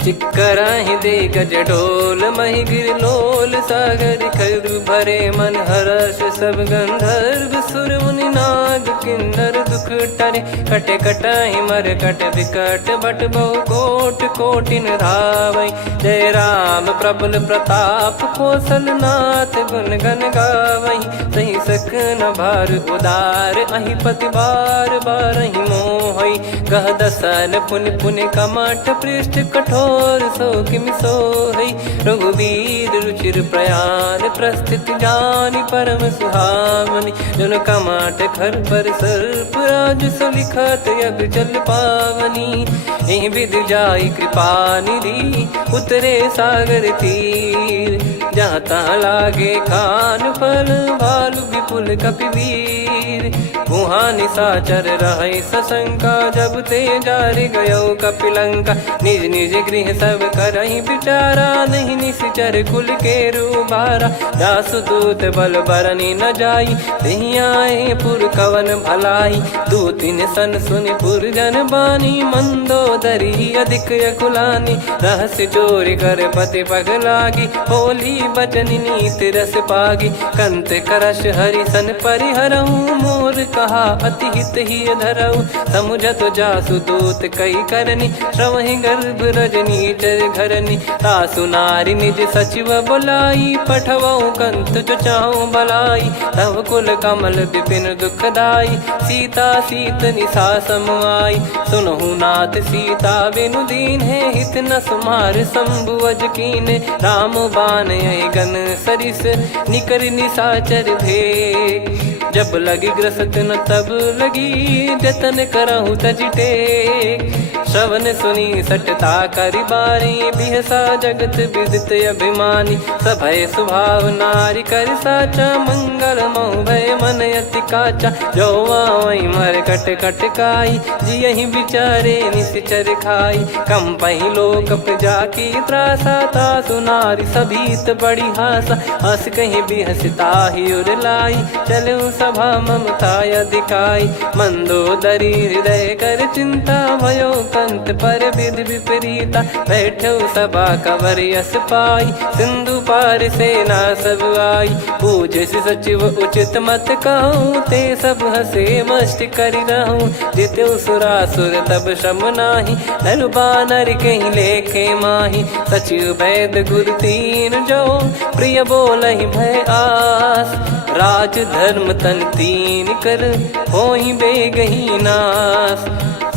चिक्कराहि दे गजडोल मही गिरलोल सागर खरु भरे मन हर्ष सब गंधर्व सुर मुनि नाग किन्नर दुख टरे कटे कटाहि मर कट विकट बट बहु कोट कोटिन धावै जय राम प्रबल प्रताप कौशल नाथ गुण गण गावै सही सक न भार उदार अहि पति बार बारहि मोहै गह दसन पुन पुन कमठ पृष्ठ कठोर सो किमि सोहै रघुवीर रुचिर प्रयाण प्रस्थित जानि परम सुहावनि जन कमठ खर पर सर्प राज सलिखत यग जल पावनी एहि विध जाई कृपा निधि उतरे सागर तीर जहाँ तहाँ लागे खान फल भालु विपुल कपिवीर वहाँ निशाचर रहै सशंका जब ते जारि गयो कपिलंका निज निज गृह सब करहि विचारा नहीं निश्चर कुल के रूबारा जासुदूत बल बरनी न जाई तेहि आए पुर कवन भलाई दू तीन सन सुनि पुर जन बानी मंदोदरी अधिक अकुलानी रहस्य चोरी कर पति पग लागी होली बचन नीत रस पागी कंत करश हरि सन परिहरऊँ मोर कहा अति हित ही धरऊ समुझत जासु दूत कई करनी श्रवहि गर्भ रजनी चर घरनी तासु नारी निज सचिव बुलाई पठवऊ कंत जो चाहूं बलाई तव कुल कमल विपिन दुखदाई सीता सीत निशा समाई सुनहु नाथ सीता बिनु दीन है हित न सुमार शंभुअज कीन राम बान गन सरिस निकर निशाचर भेग जब लगी ग्रसत न तब लगी जतन करहु तजिटे श्रवण सुनी सटता करि बारी बिहसा जगत विदित अभिमानी सभय स्वभाव नारी कर साचा मंगल मोह भय मन अति काचा जो आवई मर कट कट काई जियहि बिचारे निश्चर खाई कम पही लोक प्रजा की त्रासा तासु नारी सभीत बड़ी हासा हस कहीं बिहसता ही उर लाई चलूं सभा ममता अधिकाई मंदोदरी हृदय कर चिंता भयो कंत पर विधि विपरीता बैठो सभा कवर यस पाई सिंधु पार सेना सब आई पूज्य सचिव उचित मत कहूँ ते सब हसे मस्त करि रहूं जित्यो सुरासुर तब श्रम नाही नर बानर कहीं लेखे माही सचिव वैद गुरु तीन जो प्रिय बोलहि भय आस राज धर्म तन तीन कर होई बेगही नास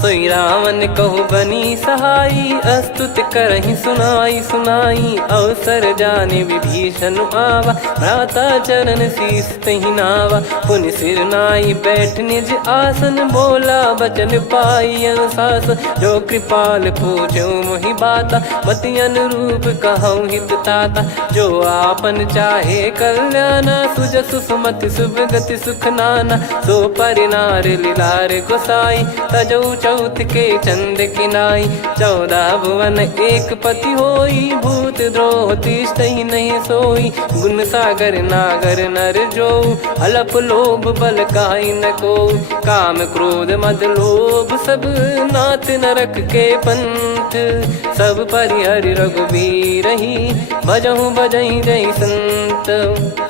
सोई रावण कहु बनी सहाई अस्तुत करहि सुनाई सुनाई अवसर जाने विभीषण आवा भ्राता चरण शीस तहि नावा पुनि सिर नाई बैठ निज आसन बोला बचन पाई अनुशास जो कृपाल पूछो मोहि बाता मति अनुरूप कहूँ हित ताता जो आपन चाहे कल्याणा सुजसु सुमति शुभ गति सुख नाना सो परिनार लीलार गोसाई तजौ चौथ के चंद किनाई 14 भुवन एक पति होई भूत द्रोह तिष्ठहि नहीं सोई गुण सागर नागर नर जो अलप लोभ बल काई न को काम क्रोध मद लोभ सब नाथ नरक के पंथ सब परिहरि रघुबीर ही भजहु बजहि जय संत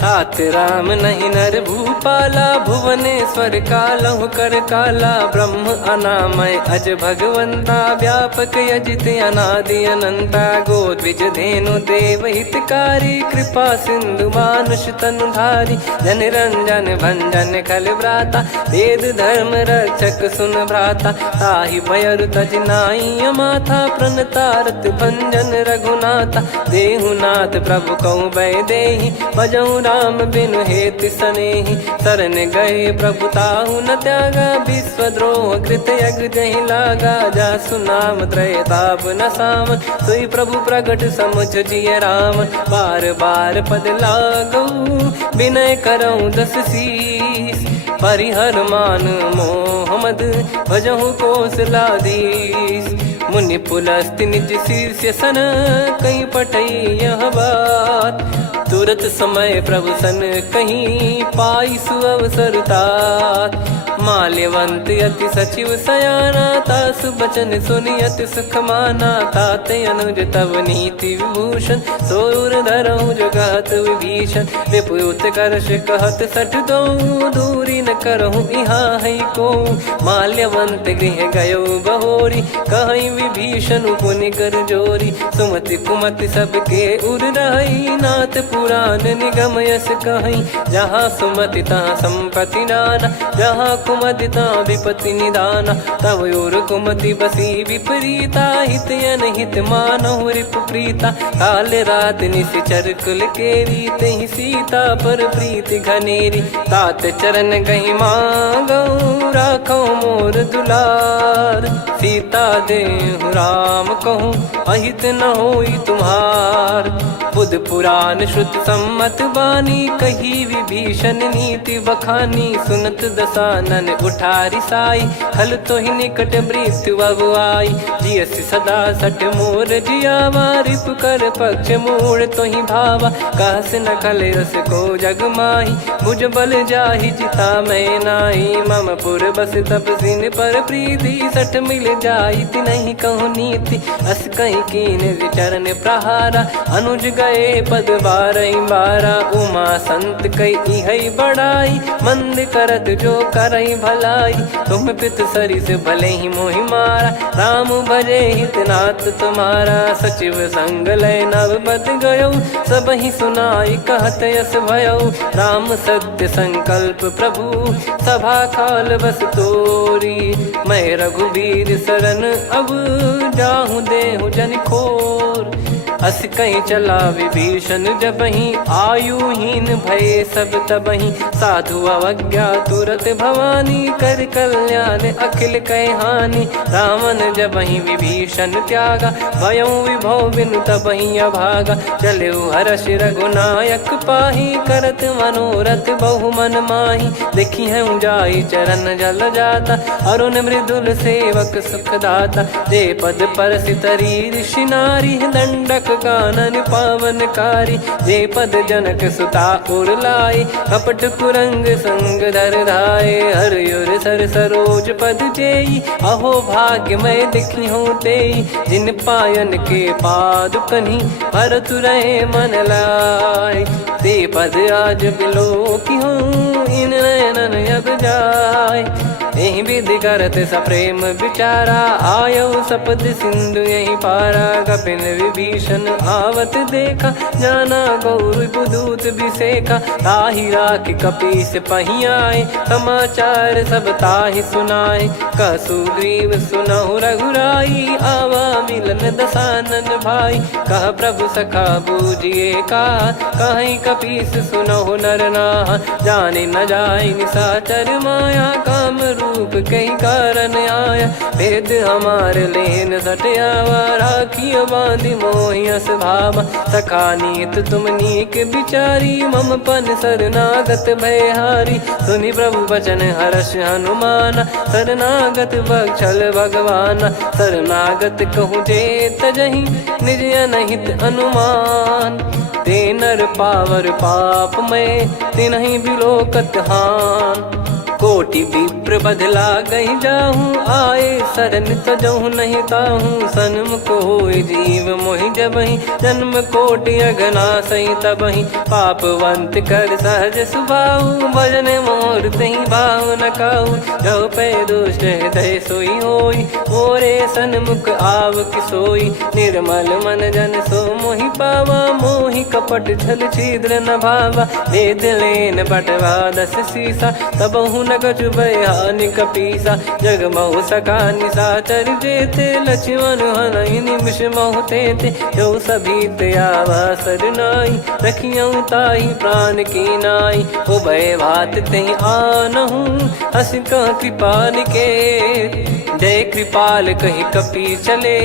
हाथ राम नहीं नर भूपाला भुवनेश्वर कालहु कर काला ब्रह्म अनामय अज भगवंता व्यापक यजित अनादि अनंता गोद्विज धेनु देव हितकारी कृपा सिंधु मानुष तनुधारी जन रंजन भंजन खल भ्राता वेद धर्म रक्षक सुन भ्राता ताहि भयर तज नाई माथा प्रणतारत भंजन रघुनाथा देहुनाथ प्रभु कहु बै देहि भजहु राम बिनु हेतु सनेहि शरण गए प्रभु ताहु न त्यागा विश्वद्रोह कृत यज्ञ जहि लागा जासु नाम त्रयताप न सामन सोई प्रभु प्रगट समुझ जिय राम बार बार पद लागऊ विनय करऊँ 10 शीस परिहर मान मोहम्मद भजहु कौशलाधीश मुनि पुलस्त्य निज शीर्ष सन कहीं पटई यह बात तुरत समय प्रभु सन कहीं पाई सुअवसर तात माल्यवंत अति सचिव सयाना, तासु बचन सुनियत सुख माना। ताते अनुज तव नीति विभूषण, सोर धरहु जगत विभीषण। विपुत करश कहत सठ दो, दूरी न करहु यहाँ है को। माल्यवंत गृह गयो बहोरी, कहीं विभीषण पुनि कर जोरी। सुमति कुमति सबके उर रही, नाथ पुराण निगम यस कहीं। जहाँ सुमति तहाँ संपत्ति नाना, जहाँ कुमति तहाँ विपत्ति निदाना। तब और कुमति बसी विपरीता, हित अनहित मानहु रिपु प्रीता। काल रात निश्चर कुल केरी, तहि सीता पर प्रीति घनेरी। तात चरण गही मांगऊ, राखो मोर दुलार। सीता देहु राम कहूँ, अहित न होई तुम्हार। बुध पुराण श्रुत सम्मत बानी, कही विभीषण नीति बखानी। सुनत दसानन उठारी साई, खल तो ही निकट मृत्यु अब आई। जियस सदा सठ मोर जियावा, रिप कर पक्ष मूड़ तो ही भावा। कहस न खल रस को जग माही, भुज बल जाहि जिता मैं नाई। मम पुर बस तब सिन पर प्रीति, सठ मिल जाई नहीं कहूँ नीति। अस कहीं कीन विचरण प्रहारा, अनुज गए पद बारही बारा। उमा संत कई है बड़ाई, मंद करत जो करई भलाई। तुम पित सरिस भले ही मोहि मारा, राम भजे हित नाथ तुम्हारा। सचिव संग लय नव बद गयो, सब ही सुनाई कहत यस भयो। राम सत्य संकल्प प्रभु, सभा काल बस तोरी। मैं रघुबीर शरण अब, जाहु देहु जन खोर। अस कहीं चला विभीषण जबहि, आयुहीन भय सब तबहि। साधु अवज्ञा तुरत भवानी, कर कल्याण अखिल कह हानि। रावण जबहि विभीषण त्यागा, भयउ विभव बिनु तबहि अभागा। चलऊ हर्ष रघुनायक पाही, करत मनोरथ बहु मन माही। देखी है जाई चरण जल जाता, अरुण मृदुल सेवक सुखदाता। जे पद परसि तरी ऋषि नारी, दंडक कानन पावनकारी। जे पद जनक सुता उर लाए, कपट कुरंग संग धर धाये। हर सर सरोज पद जेई, अहो भाग्य मैं दिखी हूँ तेई। जिन पायन के पाद कन्ही, भरत रहे मन लाए। ते पद आज बिलो की हूँ, इन नयनन अब जाय। यही विधि करत सप्रेम विचारा, आयो सपद सिंधु यही पारा। कपिन विभीषण आवत देखा, जाना गौर बुदूत बिसेखा। ताहि राख कपीस पही आए, समाचार सब ताहि सुनाए। कह सुग्रीव सुनहु रघुराई, आवा मिलन दसानन भाई। कह प्रभु सखा बूझिए का, कहीं कपीस सुनहु नर नाहा। जाने न जाय निशाचर माया, काम रूप कई कारण आया। भेद हमार लेन सटयावा, राखिय बांधि मोहियस भावा। सखा नीत तुम नीक बिचारी, मम पन शरणागत भयहारी। सुनि प्रभु बचन हर्ष हनुमाना, शरणागत बक्षल भगवाना। शरणागत कहूँ जे तजहि, निज अनहित अनुमान। ते नर पावर पाप में, तिन्हि बिलोकत हान। कोटि विप्र बदला गई जाहूँ, आए शरण तजहु नहीं ताहूँ। सन्मुख होय जीव मोहि जबहि, जन्म कोटि अघना सही तबहि। पापवंत कर सहज सुभाऊ, भजन मोर तहि भाव न काऊ। जो पै दुष्ट हृदय सोई होई, मोरे सन्मुख आव किसोई। निर्मल मन जन सो मोहि पावा, मोहि कपट छल छिद्र न भावा। वेद लेन बटवा दस सीसा, तबहु न कछु भयानि कपीसा। जग महु सका निशाचर जेते, लक्ष्मण हनहि निमिष महु तेते। जो सभी त्यावा सरनाई, रखियऊ ताहि प्राण की नाई। उभय भात तेहि आनहु, हस कह कृपाल के। जय कृपाल कहि कपी चले,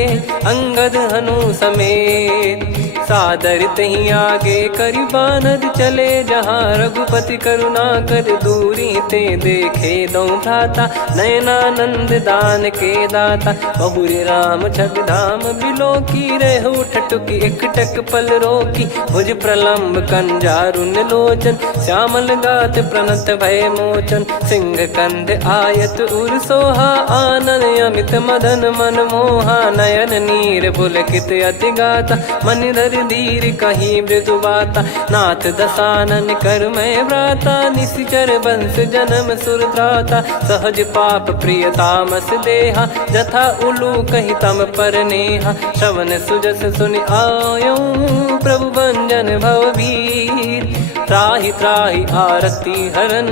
अंगद हनु समेत। सादर तही आगे करी बानर चले जहाँ रघुपति करुणा कर दूरी ते देखे दो भ्राता नयनानंद दान के दाता बहुरी राम छवि धाम बिलो की रेहू ठटुकी एकटक पल रोकी भुज प्रलम्ब कंजारुन लोचन श्यामल गात प्रणत भय मोचन सिंह कंद आयत उर सोहा आनन अमित मदन मन मोहा नयन नीर पुलकित अति गाता मन धर धीर कहीं मृदु बाता नाथ दसानन कर मैं व्राता निशिचर बंस जन्म सुरत्राता सहज पाप प्रिय तामस देहा जथा उलू कही तम पर नेहा श्रवण सुजस सुनि आयो प्रभु भंजन भववीर त्राहि त्राहि आरती हरन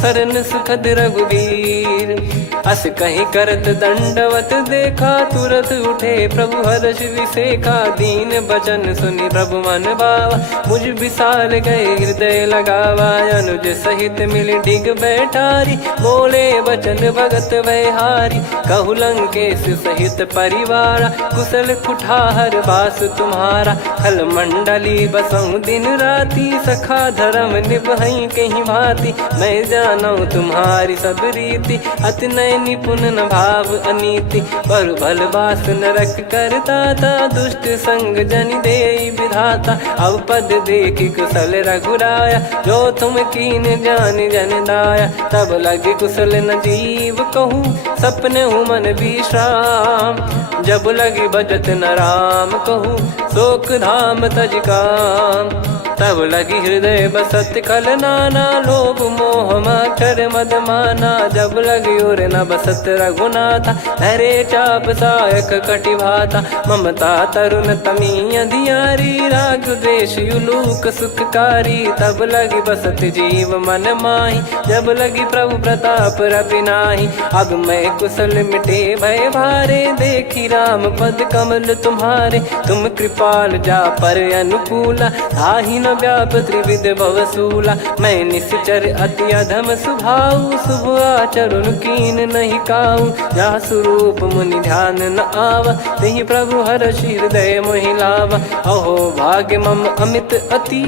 सरन सुखद रघुवीर अस कहीं करत दंडवत देखा तुरत उठे प्रभु हर्ष विसेखा दीन बचन सुनि प्रभु मन भावा मुझ विसार गए हृदय लगावा अनुज सहित मिल डिग बैठारी बोले बचन भगत वैहारी कहु लंकेश सहित परिवारा कुशल कुठार बास तुम्हारा खल मंडली बसऊं दिन राती सखा धर्म निभई कहीं भांति मैं जानू तुम्हारी सब रीति अति नय निपुण न भाव अनीति पर भल बास नरक करता था दुष्ट संग जन दे विधाता अब पद देखी कुशल रघुराया जो तुम कीन जान जन दाया तब लगे कुशल न जीव कहूँ सपने हूँ मन विश्राम जब लगी बजत न राम कहूँ शोक धाम तज काम तब लगी हृदय बसत खल नाना लोभ मोह मकर मद माना जब लगी उर न बसत रघुनाथा हरे चाप सायक कटि भाता ममता तरुण तमी अधियारी राग द्वेष युलूक सुखकारी तब लगी बसत जीव मन माही जब लगी प्रभु प्रताप रवि नाही अब मैं कुशल मिटे भय भारे देखी राम पद कमल तुम्हारे तुम कृपाल जा पर अनुकूला ताहि न व्याप त्रिविध भवसूला मैं निश्चर अति अधम सुभाऊ शुभ आचरण कीन नहीं काऊ जा स्वरूप मुनि ध्यान न आवा तहि प्रभु हर्ष हृदय मोहि लावा अहो भाग्य मम अमित अति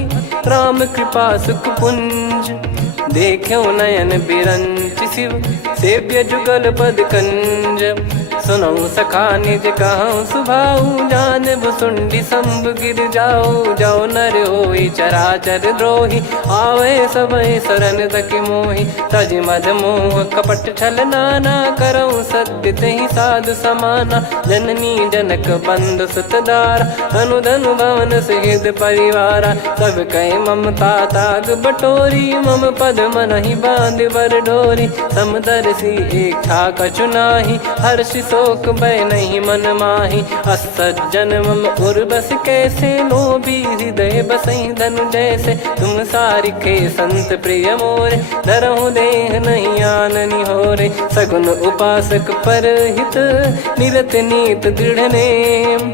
राम कृपा सुख पुंज देखो नयन बिरंच शिव सेव्य जुगल पद कंज सुनऊ सखा निज कहूँ सुभाऊ जान भुसुंडी संभ गिर जाओ जाओ नर होई चराचर द्रोही आवे सबय शरण तक मोहि तज मद मोह कपट छल नाना करऊँ सत्य तहि साधु समाना जननी जनक बंधु सुतदारा धनु धनु भवन सहित परिवारा सब कहे ममता ताग बटोरी मम पद मन ही बांध बर डोरी समदर्शी इच्छा कछु नाही हर्ष शोक भय नहीं मन माही असज्जन मम उर्वस कैसे लोभी हृदय बसई धनु जैसे तुम सारिखे संत प्रिय मोरे धरहु देह नहीं आननि होरे सगुन उपासक पर हित निरत नीत दृढ़ नेम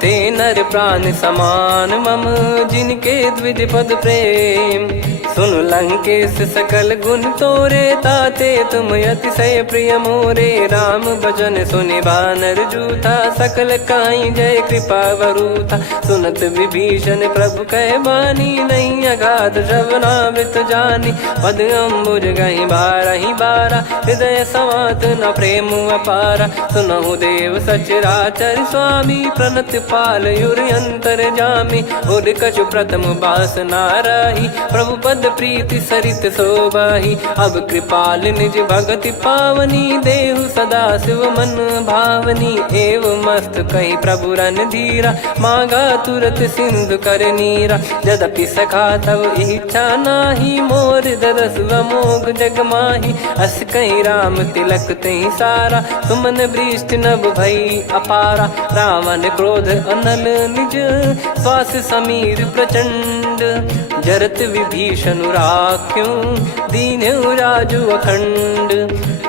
ते नर प्राण समान मम जिनके द्विज पद प्रेम सुन लंकेश सकल गुण तोरे ताते तुम अतिशय प्रिय मोरे राम भजन सुनि बानर जूथा सकल काई जय कृपा वरूथा सुनत विभीषण प्रभु कह बानी नहीं अगाध श्रवणामृत जानी पद अम्बुज गही बारा हृदय समात न प्रेम अपारा सुनहु देव सचराचर स्वामी प्रणत पाल युर अंतर जामी उद कछु प्रथम बास नाराही प्रभु पद प्रीति सरित शोभाही अब कृपाल निज भगति पावनी देहु सदा शिव मन भावनी एव मस्त कही प्रभु रन धीरा मांगा तुरत सिंधु कर नीरा यद्यपि सखा तब इच्छा नाही मोर दरस मोग जग माही अस कही राम तिलक तही सारा सुमन वृष्टि नभ भई अपारा रावण क्रोध अनल निज श्वास समीर प्रचंड जरत विभीषण राख्यों दीन राजु अखंड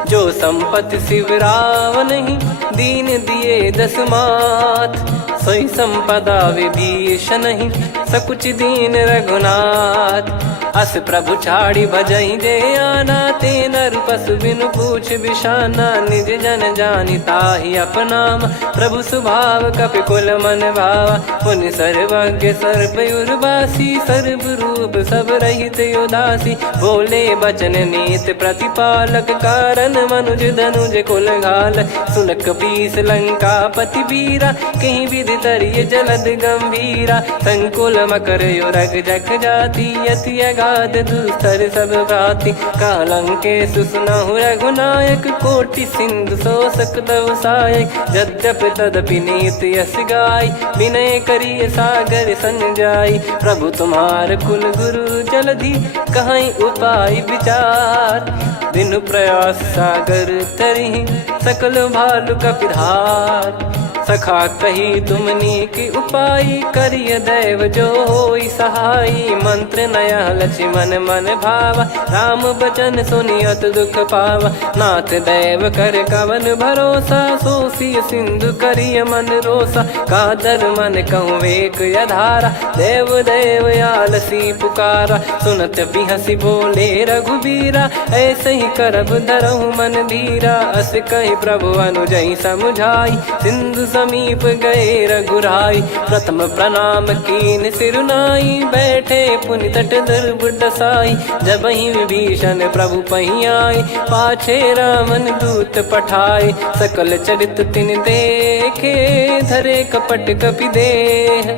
जो संपत्ति शिव रावण ही दीन दिए दस मात सोई संपदा विभीषण ही सकुच दीन रघुनाथ अस प्रभु छाड़ी भजई जे आना, ते नर पशु बिनु पूछ बिशाना। निज जन जानी ताहि अपनाम, प्रभु स्वभाव कपि कुल मन भावा। पुनि सर्वज्ञ सर्वयुर्वासी, सर्व रूप सब रहित उदासी। बोले बचन नीत प्रतिपालक, कारण मनुज धनुज कुल घाल। सुन कपीस लंका पति वीरा, कहीं विधि तरिय जलद गंभीरा। संकुल मकर युरग जख जाति, अति अगाध दुस्तर सब भांति। कालंके सुसुनहु रघुनायक, कोटि सिंधु शोषक तव सहायक। यद्यपि तदपि नीति यस गाय, विनय करिय सागर सन जाई। प्रभु तुम्हार कुल गुरु जलधि, कहीं उपाय विचार। बिनु प्रयास सागर तरिहि, सकल भालु कपिधार। सखा कही तुमनी की उपाय, करिय दैव जो होई सहाई। मंत्र नया लक्ष्मण मन भावा, राम बचन सुनियत दुख पावा। नाथ दैव कर कवन भरोसा, सोसिय सिंधु करिय मन रोसा। कादर मन कहूँ एक यधारा, देव देव आलसी पुकारा। सुनत बिहसी बोले रघुबीरा, ऐसे ही करब धरहु मन धीरा। अस कही प्रभु अनुजई समुझाई, सिंधु समीप गए रघुराई। प्रथम प्रणाम कीन सिरुनाई, बैठे पुनि तट दुर्ब डसाई। जब ही विभीषण प्रभु पही आए, पाछे रामन दूत पठाए। सकल चरित तिन देखे, धरे कपट कपि देह।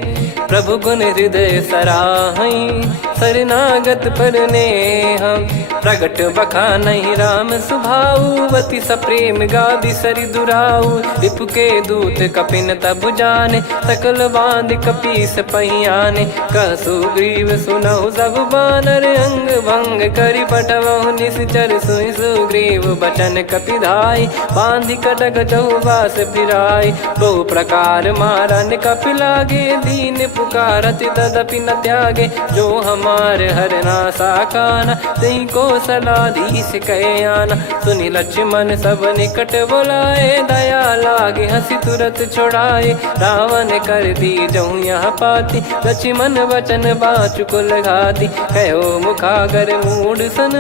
प्रभु गुण हृदय सराहई, शरणागत पर नेह। प्रगट बखानहि राम सुभाऊ, अति सप्रेम गादि सरि दुराऊ। रिपु के दूत कपिन तब जाने, सकल बांध कपीस पहियाने। कह सुग्रीव सुनहु सब बानर, अंग भंग करि पठवहु निश्चर। सुनि सुग्रीव बचन कपिधाई, बांधि कटक चौबास फिराई। बहु प्रकार मारन कपि लागे, दीन पुकारत तदपि न त्यागे। जो हमार हरना साकाना, तई को सलाधीश कहे आना। सुनि लक्ष्मण सब निकट बुलाए, दया लागे हंसी तुरत छुड़ाए। रावण कर दी जहूँ यहाँ पाती, लक्ष्मण वचन बाचु कुल घाती। कहो मुखागर मूढ़ सन,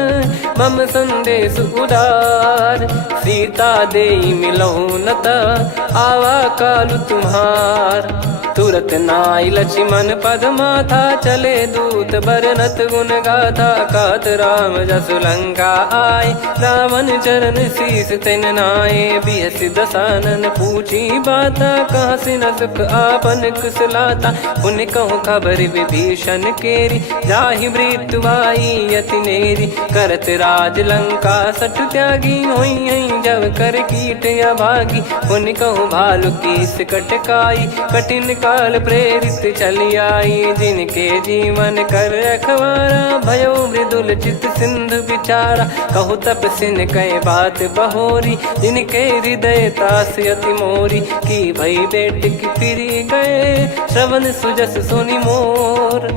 मम संदेश उदार। सीता देई मिलहु नता, आवा कालु तुम्हार। तुरत नाई लक्ष्मण पद माथा, चले दूत बरनत गुण गाथा। कहत राम जसु लंका आए, रावण चरण शीस तिन नाये। बिहस दसानन पूछी बाता, कहाँ से न सुख आपन कुशलाता। पुन कहूँ खबर विभीषण केरी, जाहि मृत्यु आई अति नेरी। करत राज लंका सठ त्यागी, होई जब कर कीट अभागी। पुन कहूँ भालु कीस कटकाई, कठिन काल प्रेरित चली आई। जिनके जीवन कर रखवारा, भयो मृदुल चित सिंधु विचारा। कहु तपसिन कई बात बहोरी, जिनके हृदय तास अति मोरी। की भई बेट की फिरी गए, श्रवण सुजस सुनि मोर।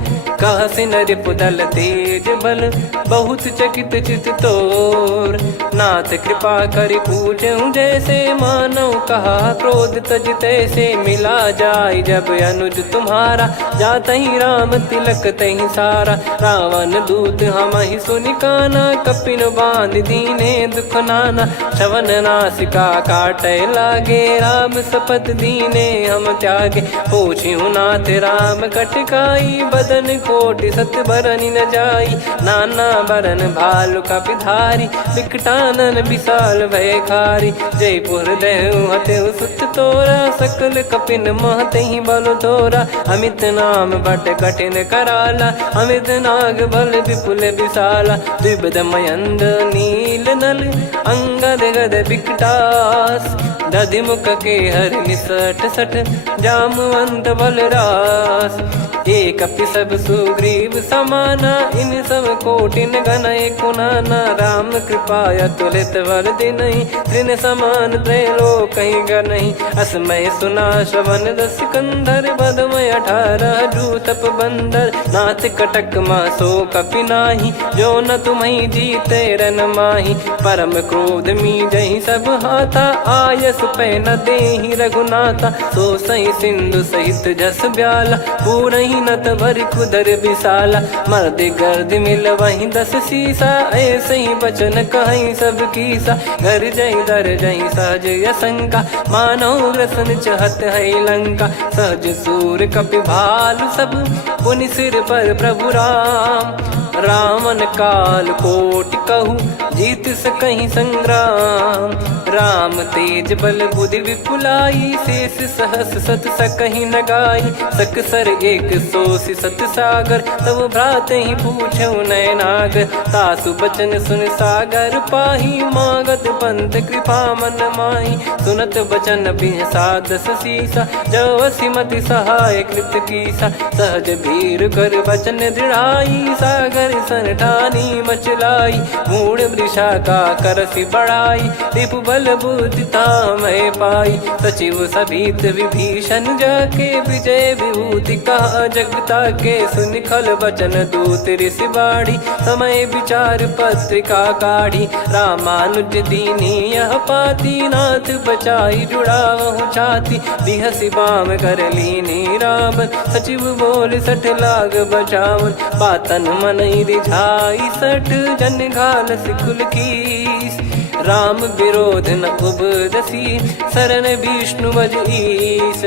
कहसिन रिपुदल तेज बल, बहुत चकित चित तोर। नाथ कृपा करि पूछऊँ जैसे, मानव कहा क्रोध तज तैसे। मिला जाय जब अनुज तुम्हारा, जातहि राम तिलक तहि सारा। रावण दूत हमहि सुनि काना, कपिन बांध दीने दुख नाना। श्रवण नासिका काटै लागे, राम शपथ दीने हम त्यागे। पूछिहु नाथ राम कटकाई, बदन कोटि सत बरनि न जाई। नाना बरन भालु कपिधारी, विकटानन विशाल भयखारी। जयपुर देहु हतेहु सुत तोरा, सकल कपिन महतहि बल तोरा। अमित नाम बट कठिन कराला, अमित नाग बल विपुल विशाला। द्विविध मयंद नील नल, अंगद गद विकटास। दधिमुख के हर निसठ सठ, जामवंत बलरास। एक अपि सब सुग्रीव समाना, इन सब कोटिन गणय कुनाना। राम कृपा अतुलित वर दिनहि, तृण समान त्रैलोक कहीं गनहि। असमय सुना श्रवण दस कंधर, बदमय 18 जूतप बंदर। नाथ कटक मासो कपि नाही, जो न तुम्हि जीते रन माही। परम क्रोध मी जहि सब हाथा, आयस पै न देहि रघुनाथा। सो सही सिंधु सहित जस ब्याला, पूरही नत भर कुदर विशाला, मर्द गर्द मिल वही 10 सीसा, ऐसे ही बचन कहीं सब कीसा, घर जई दर जई सहज यसंका, मानो ग्रसन चहत है लंका, सहज सूर कपि भालु सब, पुनि सिर पर प्रभु राम, रामन काल कोटि कहू, जीत सकहीं संग्राम, राम तेज बल बुद्धि विपुलाई, शेष सहस सत सकहीं न गाई, सकसर एक सोसी सत सागर, तब भ्रात ही पूछौ नयनागर, तासु बचन सुन सागर पाही, मागत पंथ कृपा मन माही, सुनत बचन बिहसादस सीसा, जवसि मति सहाय कृत कीसा, सहज भीर कर बचन दृढ़ाई, सागर सन ठानी मचलाई, मूढ़ वृषा का करसि बढ़ाई, रिपु बल बुद्धि तामय पाई, सचिव सभीत विभीषण जाके, विजय विभूति कहा जगता के, सुनि खल बचन दूत ऋषि बाड़ी, समय विचार पत्रिका काढ़ी, रामानुज दीनी यह पाती, नाथ बचाई जुड़ावहु छाती, बिहसि बाम कर लीनी रावण, सचिव बोल सठ लाग बचावन, बातन मनई रिझाई सठ, जन घाल सिकुल कीस, राम विरोध न उपदसी, शरण विष्णु बज ईस,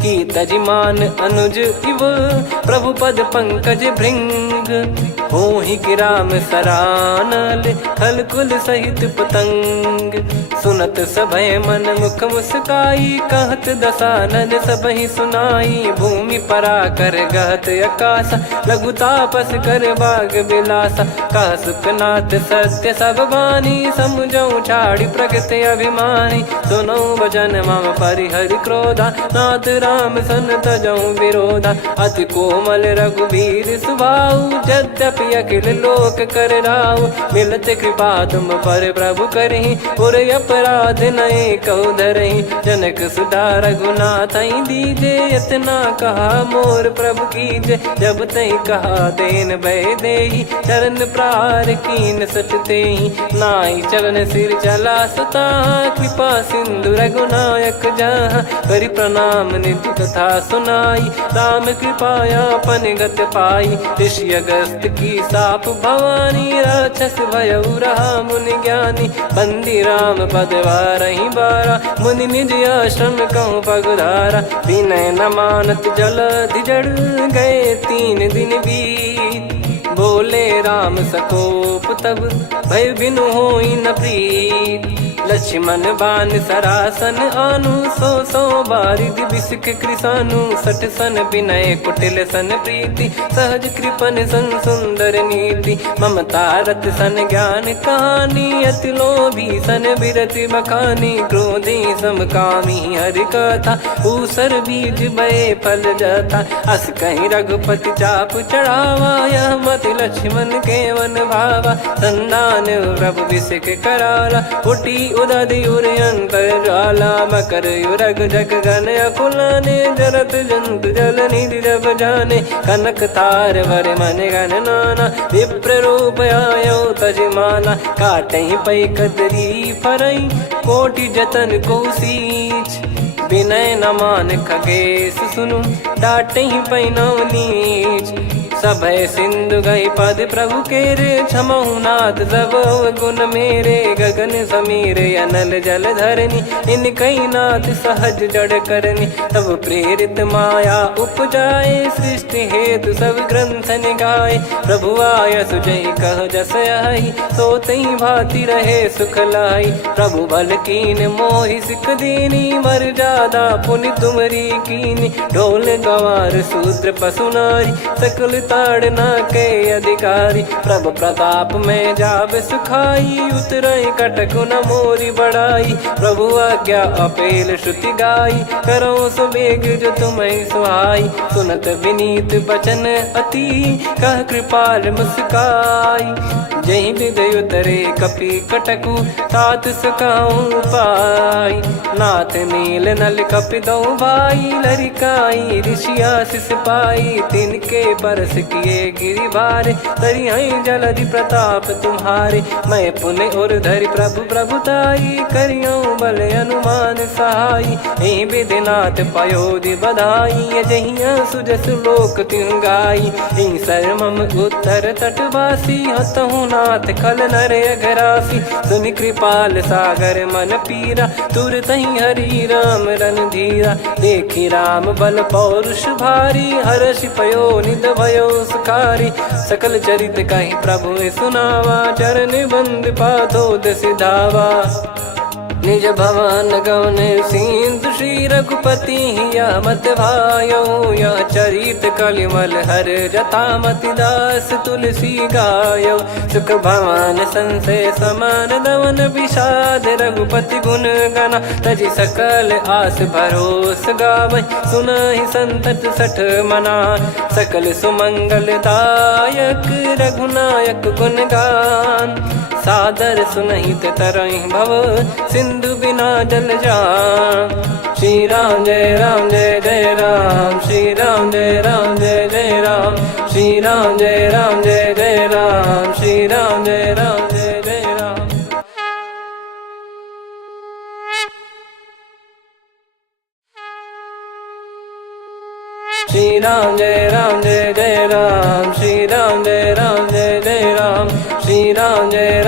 की तजिमान अनुज इव, प्रभु पद पंकज भृंग, होहि कि राम सरानल, खल कुल सहित पतंग, सुनत सभय मन मुख मुस्काई, कहत दसानन सबहि सुनाई, भूमि परा कर गहत आकाशा, लघु तापस कर बाग बिलासा, कह सुखनाथ सत्य सब बानी, समझौ छाड़ी प्रकृति अभिमानी, सुनो भजन मम परिहरि क्रोधा, नाथ राम सन तजौ विरोधा, अति कोमल रघुवीर सुभाऊ, यद्यपि अखिल लोक कर राऊ, मिलत कृपा तुम पर प्रभु करहि, पुर अपराध नये कौ धरहि, जनक सुधा रघुनाथ दीजे, इतना कहा मोर प्रभु कीजे, जब तई कहा देन भय देहि, चरण प्रार कीन सटतेहि, नाई चलन सिर चला सता, कृपा सिंधु रघुनायक जहाँ, करि प्रणाम निधि कथा सुनाई, राम कृपाया पन गत पाई, ऋषि अगस्त की साप भवानी, राक्षस भयउ रहा मुनि ज्ञानी, बंदी राम पद वारहि बारा, मुनि निज आश्रम कहूँ पगधारा, विनय न मानत जलधि जड़, गए 3 दिन बीत, बोले राम सकोप तब, भय बिनु होई न प्रीत, लक्ष्मण बान सरासन आनु, 100 बारिद बिसक कृसानु, 60 सन विनय कुटिल सन प्रीति, सहज कृपन सन सुंदर नीति, ममता रत सन ज्ञान कहानी, अति लोभी सन बिरति बखानी, क्रोधी समकामी हरि कथा, ऊसर बीज भय फल जथा, अस कहीं रघुपति चाप चढ़ावा, यह मति लक्ष्मण के वन भावा, संदान प्रभु बिसक कराला, उटी उदधि उर अंतर ज्वाला, मकर युरग जग गन अकुलाने, जरत जंतु जल निधि जब जाने, कनक तार वर मन गण नाना, विप्र रूप आयो तजमाना, काटहि पै कदरी फरई, कोटि जतन को सींच, विनय न मान खगेश सुनु, डांटहि पै नव नीच, सभय सिंधु गई पद प्रभु केरे, क्षमहु नाथ सब गुण मेरे, गगन समीर अनल जल धरनी, इनकई नाथ सहज जड़ करनी, तब प्रेरित माया उपजाए, सृष्टि हेतु सब ग्रंथ निगाए, प्रभु आय सुजय कह जस आई, सोतहि भांति रहे सुख लाई, प्रभु बल कीन मोहि सिख दीनी, मर्यादा पुनि तुमरी कीनी, ढोल गंवार शूद्र पशु नारी, सकल ताड़ना के अधिकारी, प्रभु प्रताप में जाब सुखाई, उतरई कटक न मोरी बढ़ाई, प्रभु आज्ञा अपेल श्रुति गाई, करो सुबेग जो तुम्हें सुहाई, सुनत विनीत बचन अति, कह कृपाल मुस्काई, जही विदय उतरे कपि कटकु, तात सकाऊं पाई, नाथ नील नल कपि दो भाई, लरिकाई ऋषि आशीष पाई, तिनके परस किए गिरिबारे, तरियाई जलधि प्रताप तुम्हारे। मैं पुण्य और धरि प्रभु प्रभुताई, करियों बल अनुमान सहाई। ए विधिनाथ पयोधि बधाई, जहिया सुजस लोक तिहुँ गाई। ए सरमम उत्तर तटवासी, हतहु नाथ खल नर अघरासी। सुनि कृपाल सागर मन पीरा, तुरतहि हरि राम रणधीरा। देखि राम बल पौरुष भारी, हर्षि पयो निध भयो सुखारी। सकल चरित कहि प्रभु सुनावा, चरण बंद पादोद सिधावा। निज भवन गवन सिंधु श्री रघुपति, या मत भायो या चरित कलिमल हर जतामति दास तुलसी गायो। सुख भवन संशय समान दवन, विषाद रघुपति गुण गना। तजि सकल आस भरोस गावै, सुनहि संतत सठ मना। सकल सुमंगल दायक रघुनायक गुण गान, सादर सुनहित तरहि भव सिंधु बिना जल जान। श्री राम जय जय राम, श्री राम जय जय राम। श्री राम जय जय राम, श्री राम जय जय राम। श्री राम जय जय राम, श्री राम जय जय राम। श्री राम जय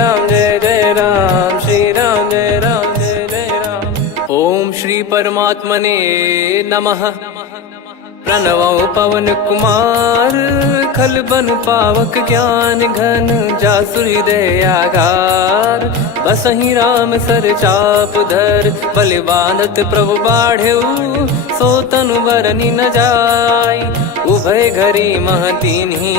जय राम, श्री राम जय जय राम। ओम श्री परमात्मने नमः। प्रणवो पवन कुमार, खल बन पावक ज्ञान घन। जासु हृदय आगार, बसहि राम सर चाप धर। बलि बांधत प्रभु बाढ़ऊ, सो तनु बरनि न जाय। उभय घरी मह दीन्ही,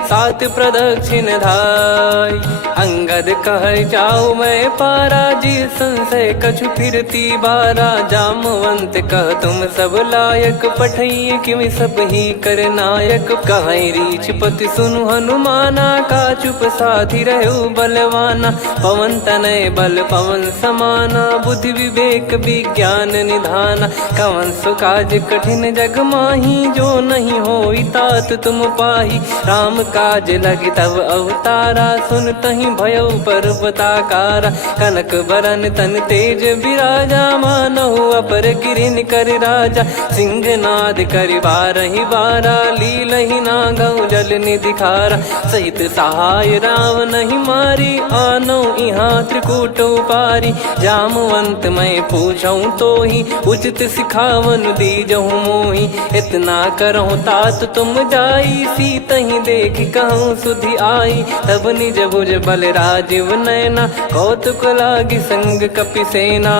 सात प्रदक्षिण धाय। अंगद कह जाऊ मैं पारा, जी संशय कछु फिरती बारा। जामवंत कह तुम सब लायक, पठई किमि सब ही कर नायक। कहीं रीछ पति सुनु हनुमाना, का चुप साथी रहु बलवाना। पवन तनय बल पवन समाना, बुद्धि विवेक विज्ञान निधाना। कवन सो काज कठिन जग माही, जो नहीं होई तात तुम पाही। राम काज लगी तब अवतारा, सुनतहि भयउ पर्वताकारा। कनक बरन तन तेज बिराजा, मानहु अपर गिरिन कर राजा। सिंहनाद करि बारहि बारा, लीलहि नागौ जल निधि खारा। सहित सहाय रावण ही मारी, आनो इहाँ त्रिकूट उपारी। जामवंत मैं पूछऊँ तोहि, उचित सिखावन दीजहु मोहि। इतना करहु तात तुम जाई, सीतहि देख कहूँ सुधि आई। तब निज भुज बल राजीव नैना, कौतुक लागी संग कपिसेना।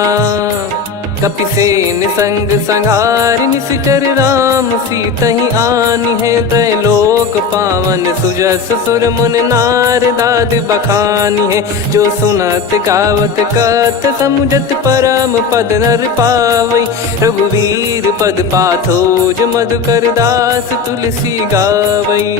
कपिसेन संग संहारि निशिचर राम, सीतहि आनि है त्रैलोक पावन। सुजस सुर मुन नार दाद बखानी है, जो सुनत गावत कथ समुझत परम पद नर पावई। रघुवीर पद पाथोज मधुकर दास तुलसी गावई।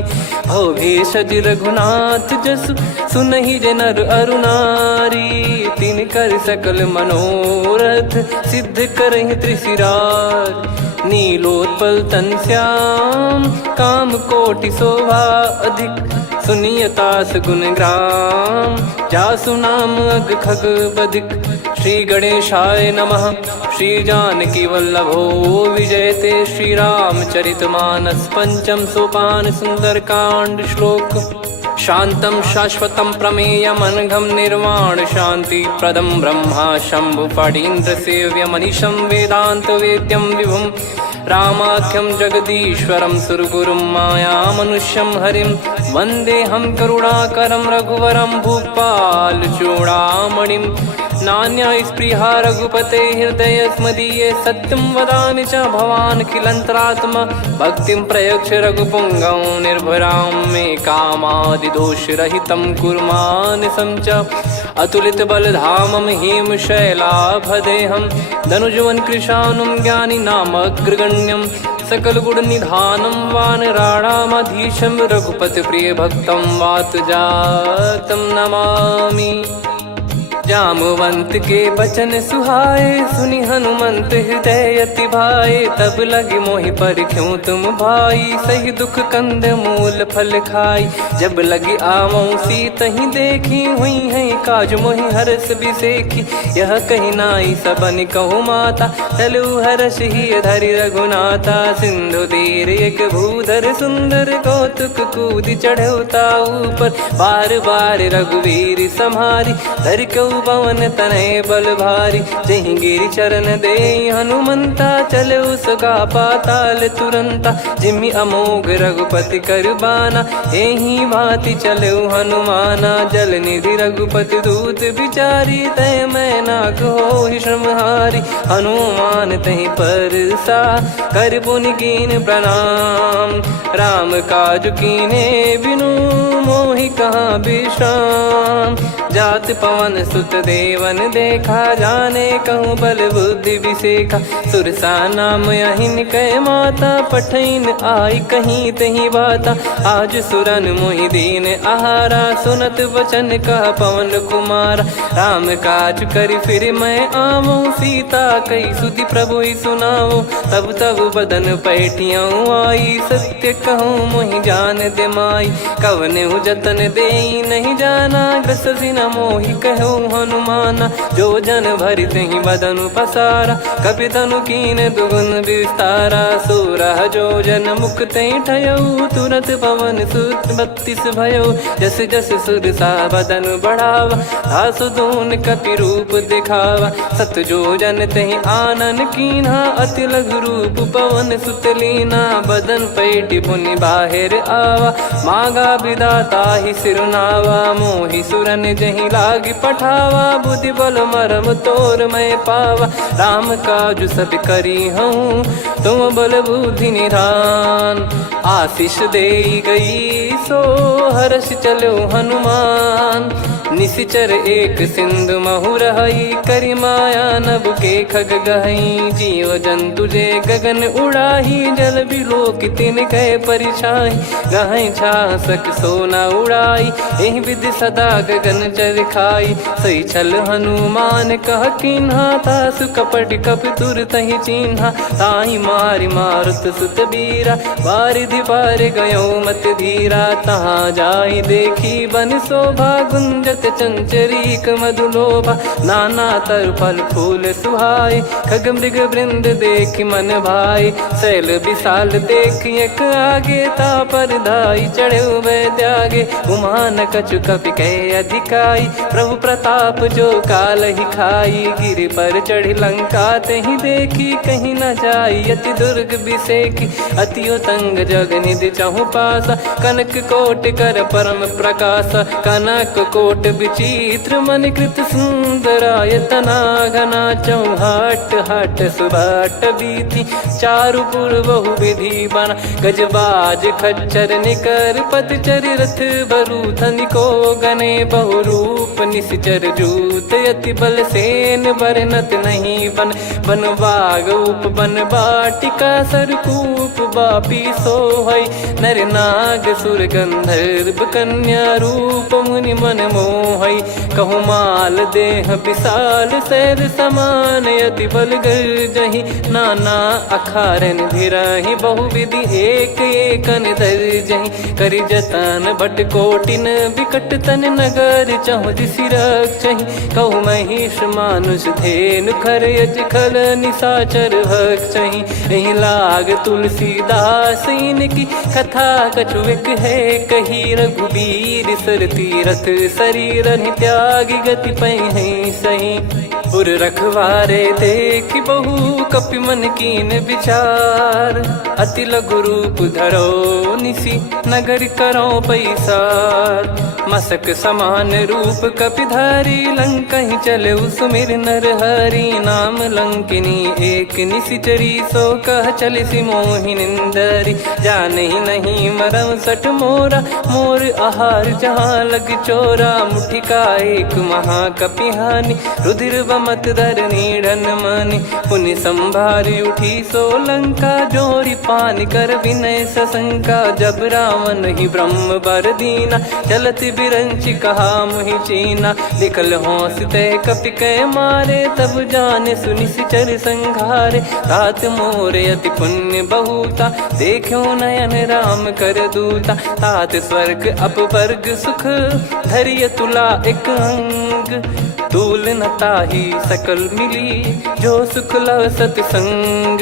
भव भेषज रघुनाथ जसु, सुनहि जे नर अरु नारी। तिन कर सकल मनोरथ, सिद्ध करहि त्रिशिरार। नीलोत्पल तन श्याम, काम कोटि शोभा अधिक। सुनियतास गुण ग्राम, जासु नाम अग खग बदिक। श्री गणेशाय नमः। श्री जानकी वल्लभो विजयते, श्री रामचरितमानस। पंचम सोपान सुंदरकांड श्लोक। शांतं शाश्वतं प्रमेयमनघं निर्वाण शांति प्रदं ब्रह्मा शंभु फणीन्द्र सेव्य मनीषं वेदांत वेद्यं विभुं। रामाख्यं जगदीश्वरं सुरगुरुं मायामनुष्यं हरिं। वन्देऽहं करुणाकरं रघुवरं भूपाल चूडामणिं। नान्या स्पृहा रघुपते हृदय स्मदीये, सत्यं वदामि च भवान् किलन्तरात्मा। भक्तिं प्रयच्छ रघुपुङ्गं निर्भरां मे कामादिदोषरहितं कुर्मानिसं च। अतुलित बलधामं हेमशैलाभदेहं, धनुजवन कृशानुं ज्ञानी नामग्रगण्यं। सकल गुण निधानं वानराणामधीशं, रघुपति प्रिय भक्तं वात जातं नमामि। जामवंत के बचन सुहाए, सुनि हनुमंत हृदय अति भाए। तब लगे मोहि पर क्यों तुम भाई, सही दुख कंद मूल फल खाई। जब लगे आवऊं सीतहि देखी, हुई है काज मोहि हरस बिसेखी। यह कही नाई सबन कहु माता, चलु हरष ही धरि रघुनाथा। सिंधु तीर एक भूधर सुंदर, कौतुक कूद चढ़ौता ऊपर। बार बार रघुवीर सम्हारी, धरि कऊ पवन तनय बल भारी। जहि गिरि चरण दे हनुमंता, चले उसका पाताल तुरंता। जिमि अमोघ रघुपति कर बाना, एहि भांति चले हनुमाना। जल निधि रघुपति दूत बिचारी, तय मैं नाक होहि श्रमहारी। हनुमान तहि परसा, कर पुनि कीन प्रणाम। राम काज कीने बिनु, मोहि कहाँ विश्राम। जात पवन सुत देवन देखा, जाने कहूँ बल बुद्धि विसेखा। सुरसा नाम अहिन कै माता, पठैन आई कहीं तहीं बाता। आज सुरन मोहि दीन आहारा, सुनत वचन कह पवन कुमारा। राम काज करि फिर मैं आवऊं, सीता कई सुधि प्रभु ही सुनाऊं। तब तब बदन पैठियाँ आई, सत्य कहूँ मोहि जान दे माई। कवने जतन दे नहीं जाना, ग्रसि न मोहि कहूँ हनुमाना। जो जन भरि तहि बदनु पसारा, कपि तनु कीन दुगुन विस्तारा। सोरह जो जन मुख तहि ठयऊ, तुरत पवन सुत 32 भयऊ। जस जस सुरसा बदन बढ़ावा, आसु दून कपि रूप दिखावा। सत जो जन तहि आनन कीन्हा, अति लघु रूप पवन सुत लीना। बदन पैठि पुनि बाहिर आवा, मांगा विधाता ही सिरुनावा। मोहि सुरन जहि लागी पठावा, बुद्धि बल मरम तोर मैं पावा। राम काज सब करी हूँ, तुम बल बुद्धि निधान। आशीष दे गई सो, हर्ष चलो हनुमान। निशिचर एक सिंधु महु रहई, करि माया नभ के खग गहई। जीव जंतु जे गगन उड़ाही, जल बिलोक तिन कह परिछाई। गहई छासक सोना उड़ाई, एहि विधि सदा गगन चर खाई। सही छल हनुमान कह कीन्हा, तासु कपट कपि तुर तहि चिन्हा। ताहि मारि मारुत सुत बीरा, वारिधि पार गयो मत धीरा। तहाँ जाई देखी बन शोभा, गुंजत चंचरीक मधुलोभा। नाना तर फल फूल सुहाए, खग मृग वृंद देख मन भाई। शैल विशाल देख एक आगे, तापर धाई चढ़े वै त्यागे। उमान कछु कपि कह अधिकाई, प्रभु प्रताप जो काल ही खाई। गिरि पर चढ़ी लंका तहि देखी, कहीं न जाई अति दुर्ग बिसेखी। अति उतंग जग निधि चहु पासा, कनक कोट कर परम प्रकाशा। कनक कोट विचित्र मन कृत सुंदरायतना। घना चौहाट हाट सुभाट बीथी, चारु पुर बहु विधि बना। गजबाज खच्चर निकर पतचर, रथ बरु धनिको गने। बहु रूप निशिचर जूत, अति बल सेन बरनत नहीं बन। बन बाग उप बन बाटिका, सरकूप बापी सोहई। नर नाग सुर गंधर्व कन्या, रूप मुनि मन मोहई। कहु माल देह विशाल, सैर समान अति बल गर्जहि। नाना अखारन भिरहि, बहु विधि एक एकन दर्जहि। करि जतन भट कोटिन, विकट तन नगर चहु दिसि रक्षहि। कहु महिष मानुष धेनु, खर यज खल निशाचर भक्षहि। एहि लाग तुलसीदास इनकी, कथा कछु एक है कही। रघुबीर सर तीरथ शरीर, त्यागी गति पै सही। उर रखवारे देख बहु, कपि मन कीन विचार। अति लघु रूप धरो निसी, नगर करो पैसार। मसक समान रूप कपिधारी, लंकहि चले सुमिर नर हरि। नाम लंकिनी एक निशिचरी, सो कह चलिसि मोहि निंदरी। जानहि नहीं मरम सठ मोरा, मोर आहार जहाँ लग चोरा। मुठिका एक महाकपिहानि, रुधिर बमत धर नीढ़न मानि। पुनि सम संभारी उठी सोलंका, जोरी पान कर विनय सशंका। जब रावण ही ब्रह्म बर दीना, चलत बिरंच कहा मुहि चीना। निकल होंस ते कपि कै मारे, तब जाने सुनिश्चर संघारे। तात मोरे अति पुण्य बहुता, देखो नयन राम कर दूता। तात स्वर्ग अपवर्ग सुख, धैर्य तुला एक अंग। तूल न ताहि सकल मिली, जो सुख लव सतसंग।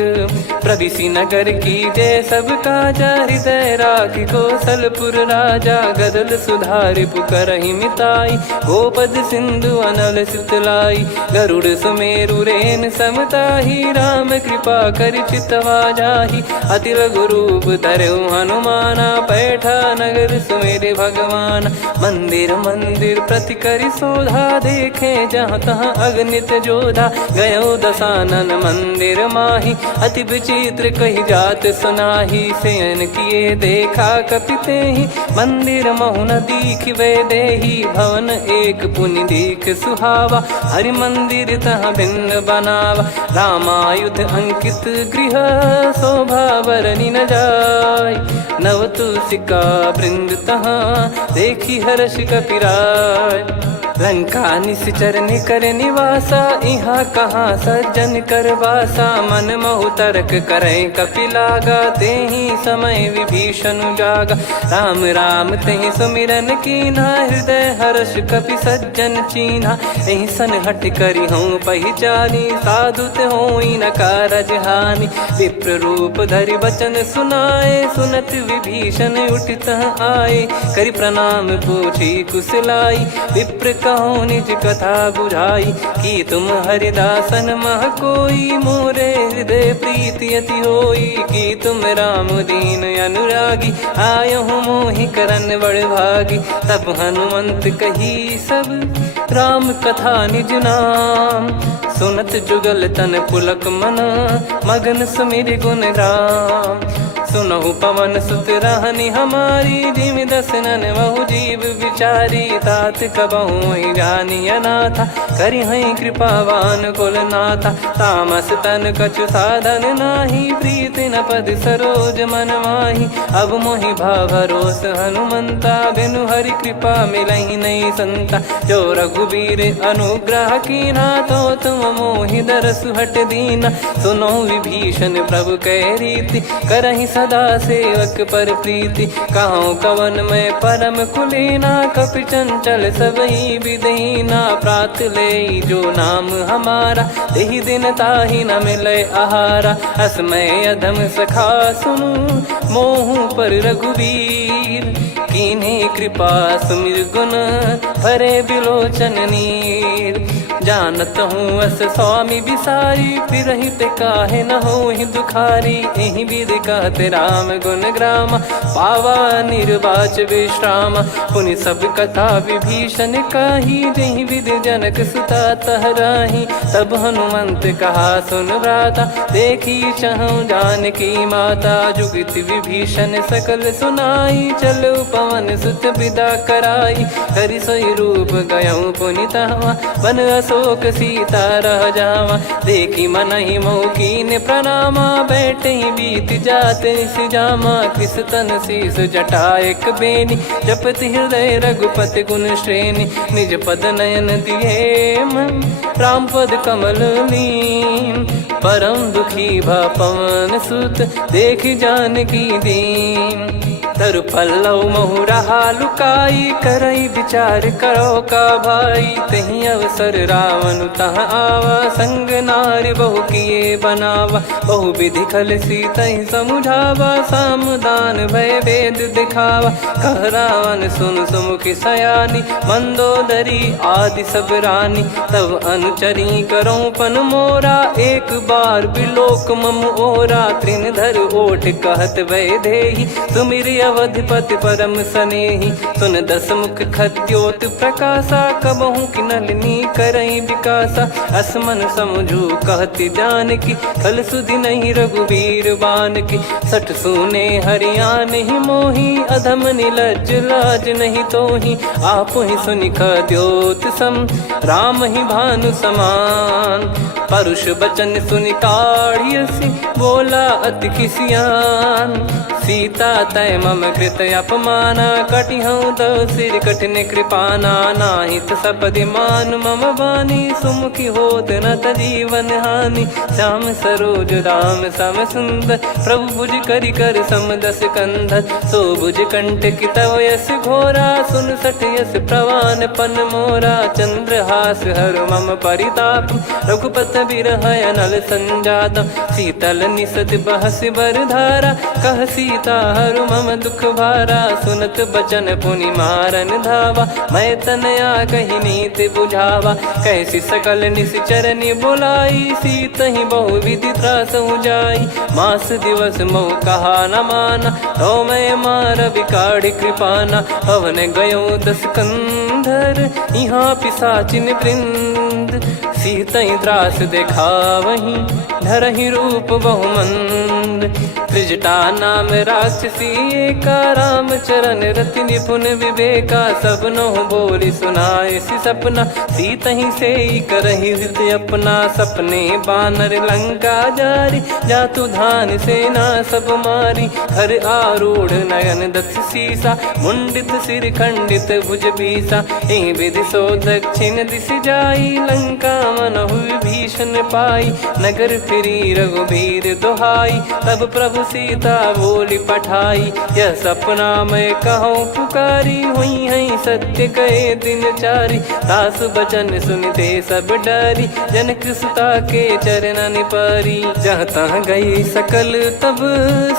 प्रदिशि नगर की जय सब काजा, हृदय राखि कौशलपुर राजा। गदल सुधारि पुकारहि मिताई, गोपद सिंधु अनल सितलाई। गरुड़ सुमेरु रेन समताहि, राम कृपा करि चितवा जाहि। अति लघु रूप धरऊ हनुमाना, पैठा नगर सुमेरे भगवान। मंदिर मंदिर प्रति करि शोधा, देखे जहाँ तहाँ अगणित जोधा। गयो दशानन मंदिर माही, अति विचित्र कही जात सुनाही। शयन किए देखा कपिते ही, मंदिर महु न दीख वे देही। भवन एक पुनि दीख सुहावा, हरि मंदिर तहाँ भिन्न बनावा। रामायुध अंकित गृह, शोभा बरनि न जाय। नव तुलसी का वृंद तहाँ, देखी हर्ष कपिराय। लंका निश्चर निकर निवासा, यहाँ कहाँ सज्जन कर वासा। मन महु तर्क करें कपिलागा, तेहि समय विभीषण जागा। राम राम तेहि सुमिरन कीन्हा, हृदय हर्ष कपि सज्जन चीन्हा। एहि सन हट करि हूँ पहिचानी, साधु ते होई न कारज हानि। विप्र रूप धरि वचन सुनाए, सुनत विभीषण उठितः आए। करि प्रणाम पूछी कुशलाई, विप्र कहो निज कथा बुझाई। कि तुम हरिदासन मह कोई, मोरे हृदय प्रीति अति होई। कि तुम राम दीन अनुरागी, आयहु मोहि करन बड़ भागी। तब हनुमंत कही सब, राम कथा निज नाम। सुनत जुगल तन पुलक मना, मगन सुमिर गुण राम। सुनहु पवन सुत रहनि हमारी, जिमि दसनन महु जीव विचारी। तात कबहु ही जानिय नाथा, करिहहि कृपावान कुल नाथा। तामस तन कछु साधन नाही, प्रीति न पद सरोज मन माही। अब मोहि भाव भरोस हनुमंता, बिनु हरि कृपा मिलहि नहीं संता। जो रघुबीर अनुग्रह कीन्हा, तो तुम मोहि दरसु हट दीना। सुनो विभीषण प्रभु कह रीति, करहि सदा सेवक पर प्रीति। कहूँ कवन में परम कुलीना, कपि चंचल सबही विदहीना। प्रात ले जो नाम हमारा, तेहि दिन ताहि न मिले आहारा। असमय अधम सखा सुनु, मोहु पर रघुवीर। कीन्हे कृपा सुमिर गुण, भरे बिलोचन नीर। जानत हूँ अस स्वामी बिसारी, फिरहित काहे न होहि दुखारी। एहि विधि कहते राम गुण ग्राम, पावा निर्वाच विश्राम। पुनि सब कथा विभीषण काही, जेहि विधि जनक सुता तहराही। तब हनुमंत कहा सुन भ्राता, देखी चहु जानकी माता। जुगित विभीषण सकल सुनाई, चलो पवन सुत विदा कराई। हरि सोई रूप गयऊँ पुनि तहवा, बन अशोक सीता रह जावा। देखी मनहि मोह कीन्ह प्रणामा, बैठे ही बीत जात निस जामा। किस तन शीस जटा एक बेनी, जपति हृदय रघुपति गुण श्रेणी। निज पद नयन दिए मन, राम पद कमल लीन। परम दुखी भा पवन सुत, देखि जानकी दीन। तरु पल्लव महु रहा लुकाई, करई विचार करो का भाई। तही अवसर रावण तहाँ आवा, संग नारी बहु किए बनावा। बहु विधि खल सीतहि समुझावा, सामदान भय वेद दिखावा। कह रावण सुन सुमुखि सयानी, मंदोदरी आदि सब रानी। तब अनुचरी करो पन मोरा, एक बार बिलोक मम ओरा। तृण धर ओठ कहत वै देहि, सुमिरि अवधिपति परम सनेहि। सुन दस मुख खद्योत प्रकाशा, कबहु कि नलिनी करई विकासा। असमन समझू कहति जानकी, खल सुधि नहीं रघुबीर बान की। सठ सुने हरियान ही मोही, अधम निलज लाज नहीं तोही। आप ही सुनि खद्योत सम, राम ही भानु समान। परुष बचन सुनि काढ़ियसि बोला अति किसियान। सीता तय मम कृत अपमाना कटिहऊँ तो सिर कठिन कृपाना। नाहित सपदि मान मम बानी सुमुखी होत न जीवन हानि। श्याम सरोज राम सम सुंदर प्रभु भुज करि कर समदस कंधर। सो भुज कंठ की तव यस घोरा सुन सठ यस प्रवान पन मोरा। चंद्रहास हर मम परिताप रघुपत बिरह अनल संजातम। शीतल निसत बहस बर धारा कह सीता हरु मम दुख भारा। सुनत बचन पुनि मारन धावा मैं तनया कही नीति बुझावा। कैसी सकल निश्चरनि बोलाई सीतहि बहु विधि त्रास जाई। मास दिवस मोह कहा न माना तो मैं मार बिकाढ़ कृपाना। पवन गयो दस कंधर यहाँ पिशाचिन वृंद। सीतहि त्रास देखावहीं धरहि रूप बहुमंद। त्रिजटा नाम राक्षसी एका राम चरण रति निपुण विवेका। सब नोह बोली सुनाए सि सपना सीतहि से करहि हित अपना। सपने बानर लंका जारी जातु धान सेना सब मारी। हर आरूढ़ नयन दस सीसा मुंडित सिर खंडित भुज बीसा। एहि विधि सो दक्षिण दिश जाई लंका मनहु विभीषण पाई। नगर फिरी रघुबीर दोहाई तब प्रभु सीता बोली पठाई। यह सपना मैं कहूँ पुकारी हुई है सत्य कहे दिन चारी। दास बचन सुनते सब डरी जनक सुता के चरण परी। जहाँ तहाँ गई सकल तब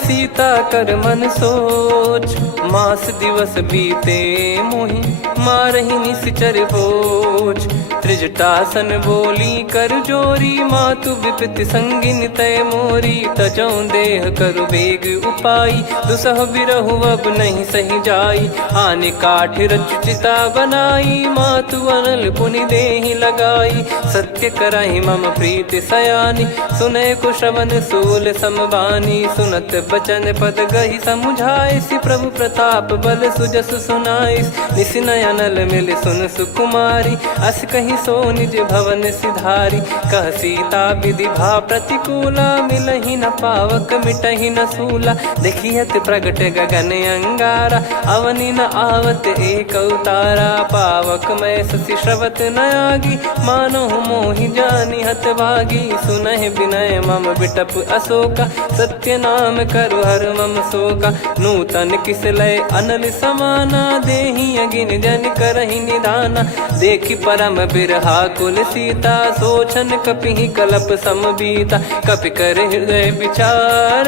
सीता कर मन सोच। मास दिवस बीते मोहि मारहि निश्चर भोज। त्रिजटासन बोली कर जोरी मातु विपति संगिन तय मोरी। तजौ देह करु बेग उपाई दुसह बिरहु अब नहीं सही जाई। आने काठ रचिता बनाई मातु अनल पुनि देहि लगाई। सत्य कराई मम प्रीति सयानी सुनय को श्रवण सूल समबानी। सुनत बचन पद गही समुझाए सि प्रभु प्रताप बल सुजस सुनाइस। निस नयनल मिल सुन सुकुमारी अस कहीं सो निज भवन सिधारी। कह सीता विधि भा प्रतिकूला मिलहि न पावक मिटहि न सूला। देखियत प्रगट गगन अंगारा अवनि न आवत एक अवतारा। पावक मैं शशि श्रवत न आगी मानो मोहि जानि हत भागी। सुनहि विनय मम बिटप अशोका सत्य नाम करु हर मम शोका। नूतन किस लय अनल समाना देहि अगिन जन करहि निधाना। देखि परम बिरहा कुल सीता सोचन कपिहि कलप समबीता। कपि कर हृदय विचार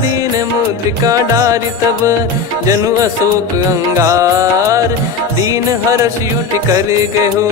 दीन मुद्रिका डारि तब जनु अशोक अंगार। दीन हर्ष उठ कर गहु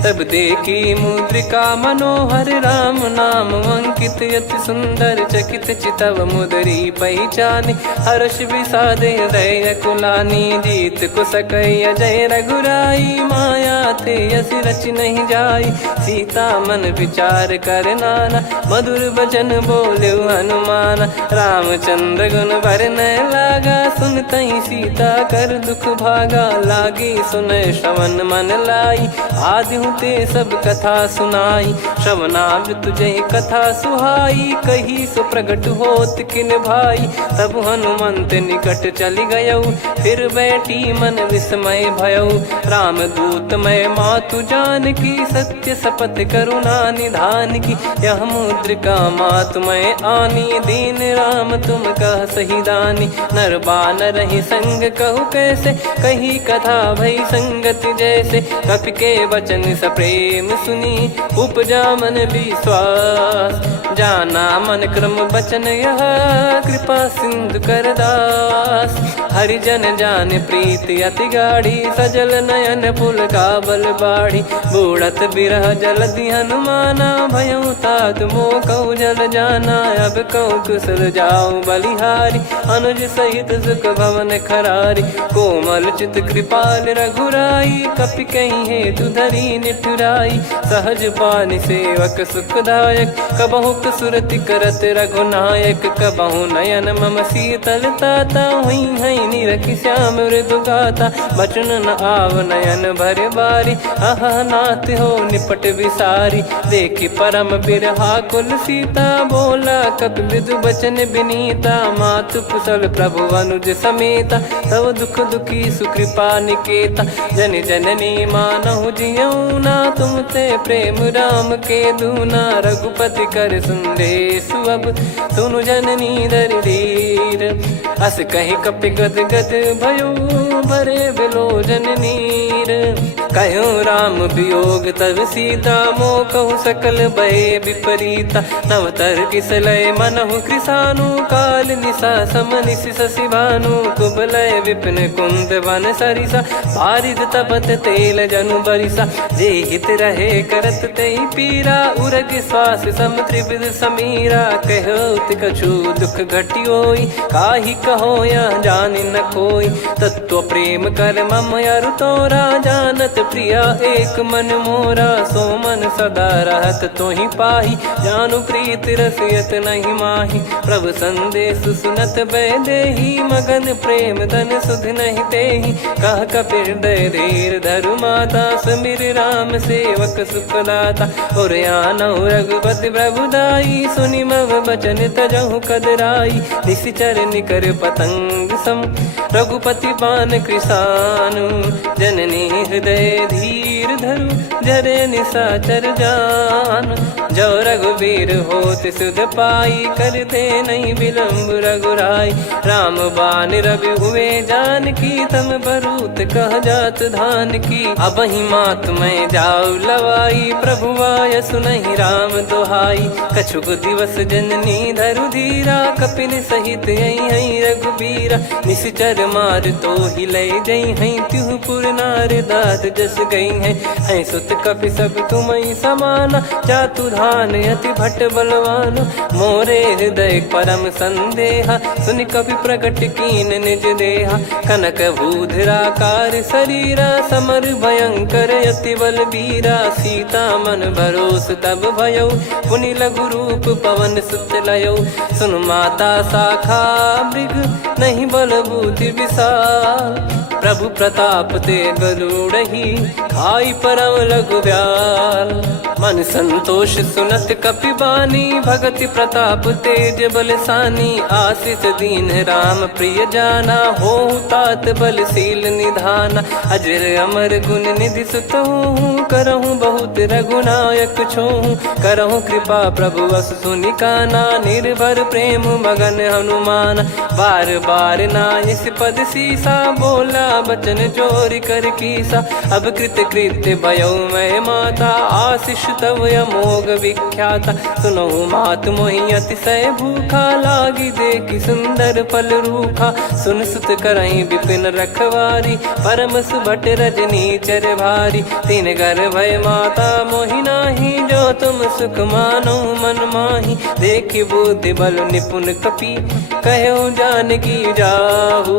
तब देखी मुद्रिका मनोहर। राम नाम अंकित अति सुंदर चकित चितव मुदरी पहचानी। हर्ष विषाद हृदय कुलानी जीत को सकई अजय रघुराई। माया थे यस रच नहीं जाई सीता मन विचार कर नाना। मधुर वचन बोले हनुमान रामचंद्र गुण भरने लागा। सुनतहि सीता कर दुख भागा लागी सुनय श्रवण मन लाई। आदि ते सब कथा सुनाई श्रवणाव तुझे कथा सुहाई। कही सो प्रगट होत किन भाई तब हनुमंत निकट चली गयौ। फिर बैठी मन विस्मय भयौ राम दूत मैं मातु जान की। सत्य शपथ करुणा निधान की यह मुद्रिका मातु मैं आनी। दीन राम तुम कह सही दानी नर बानर ही संग कहु कैसे। कही कथा भई संगत जैसे कपि के वचन सप्रेम सुनी। उपजा मन विश्वास जाना मन क्रम बचन यह कृपा सिंधु कर दास। हरिजन जान प्रीति अति गाढ़ी सजल नयन पुल काबल बाढ़ी। बूढ़त बिरह जलधि हनुमाना भयउ तात मोह कहु जल जाना। अब कहु कुशल जाऊ बलिहारी अनुज सहित सुख भवन खरारी। कोमल चित कृपाल रघुराई कपि कहीं हेतु धरी निठुराई। सहज पानि सेवक सुखदायक कबहु सुरति करत रघुनायक। कबहु नयन मम शीतल ताता हुई है कीनी रखी श्याम मृदु गाता, बचन न आव नयन भरे बारी, आह नाथ हो निपट विसारी। देखी परम बिरहा कुल सीता, बोला कपि मृदु बचन बिनीता, मातु कुशल प्रभु अनुज समेता, तव दुख दुखी सुकृपा निकेता। जन जननी मानहु जियऊ ना, तुम ते प्रेम राम के दूना, रघुपति कर संदेश अब सुनु जननी दर धीर। अस कहीं कपि गद गद भयो, भरे बिलोचन नीर। कहूँ राम वियोग तब सीता, मोह कहूँ सकल भय विपरीता। नवतर किसलय मनहु कृसानु, काल निशा समनिश शशि भानु, कुबलय विपिन कुंद वन सरिसा, पारिद तपत तेल जनु बरिसा। जे हित रहे करत तेहि पीरा, उरग श्वास सम त्रिविध समीरा। कहो कछु दुख घटियोई, काहि कहो या जानि न कोई। तत्व प्रेम कर मम अरु तोरा, जानत प्रिया एक मन मोरा। सो मन सदा रहत तोहि पाही, जानु प्रीत रसियत नहीं माही। प्रभु संदेश सुनत बैदेही, मगन प्रेम धन सुध नहीं तेहि। कह कपि हृदय धीर धरु माता, सुमिर राम सेवक सुखदाता। और आनौ रघुपति प्रभुदाई, सुनि मम बचन तजहु कदराई। निशिचर निकर पतंग सम, रघुपति पान कृसानु। जननी हृदय धीर धरु, जरे निशाचर जान। जो रघुवीर होत सुध पाई, कर दे नहीं विलम्ब रघुराई। राम बान रवि हुए जानकी, तम बरूत कह जात धान की। अब ही मात मैं जाऊ लवाई, प्रभु आय सुनहि राम दोहाई। कछुक दिवस जननी धरु धीरा, कपिन सहित यही रघुबीरा। निशिचर मार तो ही लय जई हैं, त्युह पुर नार दाद जस गई हैं। सुत कपि सब तुमहि समाना, जातु धान अति भट बलवान। मोरे हृदय परम संदेहा, सुनि कपि प्रकट कीन निज देहा। कनक भूधराकार शरीरा, समर भयंकर अति बल बीरा। सीता मन भरोस तब भयो, पुनि लघु रूप पवन सुत लयो। सुन माता शाखा मृग, नहीं बल बुद्धि विशाल। प्रभु प्रताप ते गरुड़हि, खाई परम लघु ब्याल। मन संतोष सुनत कपि बानी, भगति प्रताप तेज बलसानी। आशीष दीन राम प्रिय जाना, होहु तात बलशील निधाना। अजर अमर गुण निधि सुतहु, करहु बहुत रघुनायक छोहु। करहु कृपा प्रभु अस सुनि काना, निर्भर प्रेम मगन हनुमान। बार बार नायस पद सीसा, बोला बचन चोरी कर कीसा। अब कृत कृत्य भयो मैं माता, आशीष तव अमोघ विख्याता। सुनो मात मोहि अतिशय भूखा, लागी देखी सुंदर फल रूखा। सुन सुत करई विपिन रखवारी, परम सुभट रजनी चर भारी। तीन घर भय माता मोहि नाही, जो तुम सुख मानो मन माही। देखी बुद्धि बल निपुण कपि, कहो जानकी जाहू।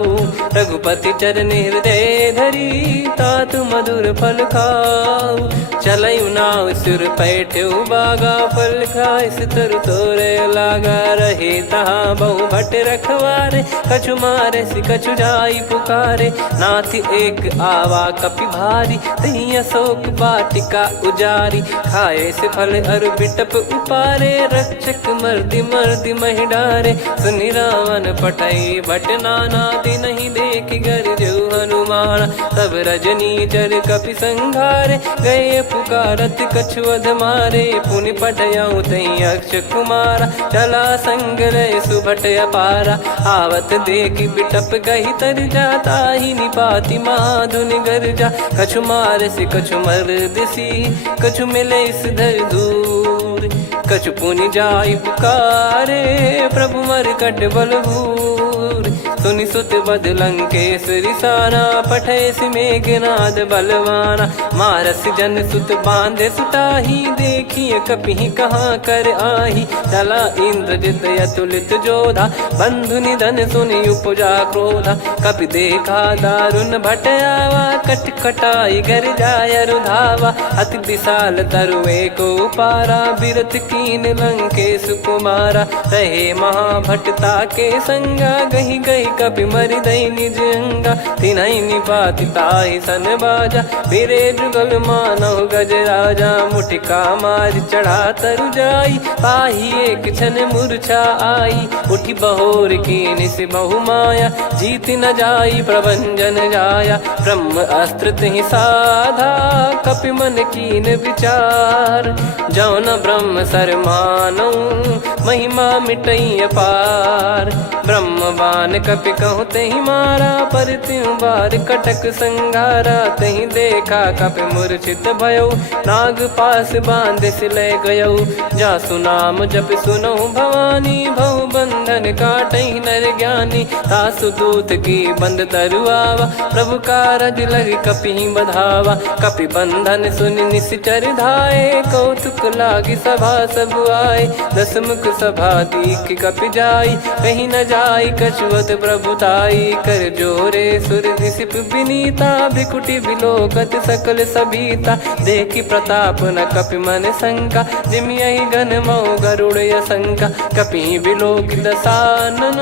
रघुपति चरण हृदय धरी, तात मधुर फल खाऊ। चलयु नाव सुर पैठ्यु बागा, फल खाय सितर तोरे लागा। रहे तहाँ बहु भट रखवारे, कछु मारे सि कछु जाई पुकारे। नाथ एक आवा कपि भारी, तही अशोक वाटिका उजारी। खाए से फल अर बिटप उपारे, रक्षक मर्दि मर्दि महि डारे। सुनि रावण पटई भट नाना, तिनहि देख गरजु हनुमान। तब रजनी चर कपि संघारे, गए पुकारत कछु अध मारे। पुनि पटयऊ तई अक्ष कुमारा, चला संग लय सुभट अपारा। आवत देखि बिटप गहि तर जाता, ही निपाति माधुनि गर्जा। कछु मार से कछु मर्दिसी, कछु मिले इस धर दूर। कछु पुनि जाई पुकारे, प्रभु मरकट बलभूर। सुनि सुत बद लंकेश्वरी साना, पठय सि मेघनाद बलवाना। मारस जन सुत बांधे सुताही, देखिए कपि कहाँ कर आही। चला इंद्रजित अतुलित जोधा, बंधु निधन सुनि उपजा क्रोधा। कपि देखा दारुण भट आवा, कट कटाई घर जाय रुधावा। अति विशाल तरुए को पारा, बिरत कीन लंकेश कुमारा। रहे महाभटता के संगा, गही गई कपि मरि दई निज अंगा तिन्हई निपाति ताहि सन बाजा बिरे जुगल मानव गज राजा मुटिका मार चढ़ा तरु जाई पाही एक क्षण मूर्छा आई उठी बहोर कीन से बहु माया जीत न जाई प्रभंजन जाया ब्रह्म अस्त्र तिहि साधा कपि मन कीन विचार जौन ब्रह्म सर मानौ महिमा मिटई अपार ब्रह्म बान कपि कहूँ तहि मारा पर त्यों बार कटक संगारा तहि देखा कपि मूर्छित भयो नाग पास बांध सिले गयो जा सुनाम जप सुनो भवानी भव बंधन काटई नर ज्ञानी तासु दूत की बंद तरुआवा प्रभु कारज लग कपि बधावा कपि बंधन सुन निश्चर धाये कौतुक लागी सभा सब आए दसमुख सभा दीख कपि जाई कहीं न जाई कछुवत प्रभुताई कर जोरे सुर दिसिप विनीता भिकुटी बिलोकत सकल सबीता देखी प्रताप न कपि मन शंका जिमियहि गन मऊ गरुड़ असंका कपि बिलोक दसानन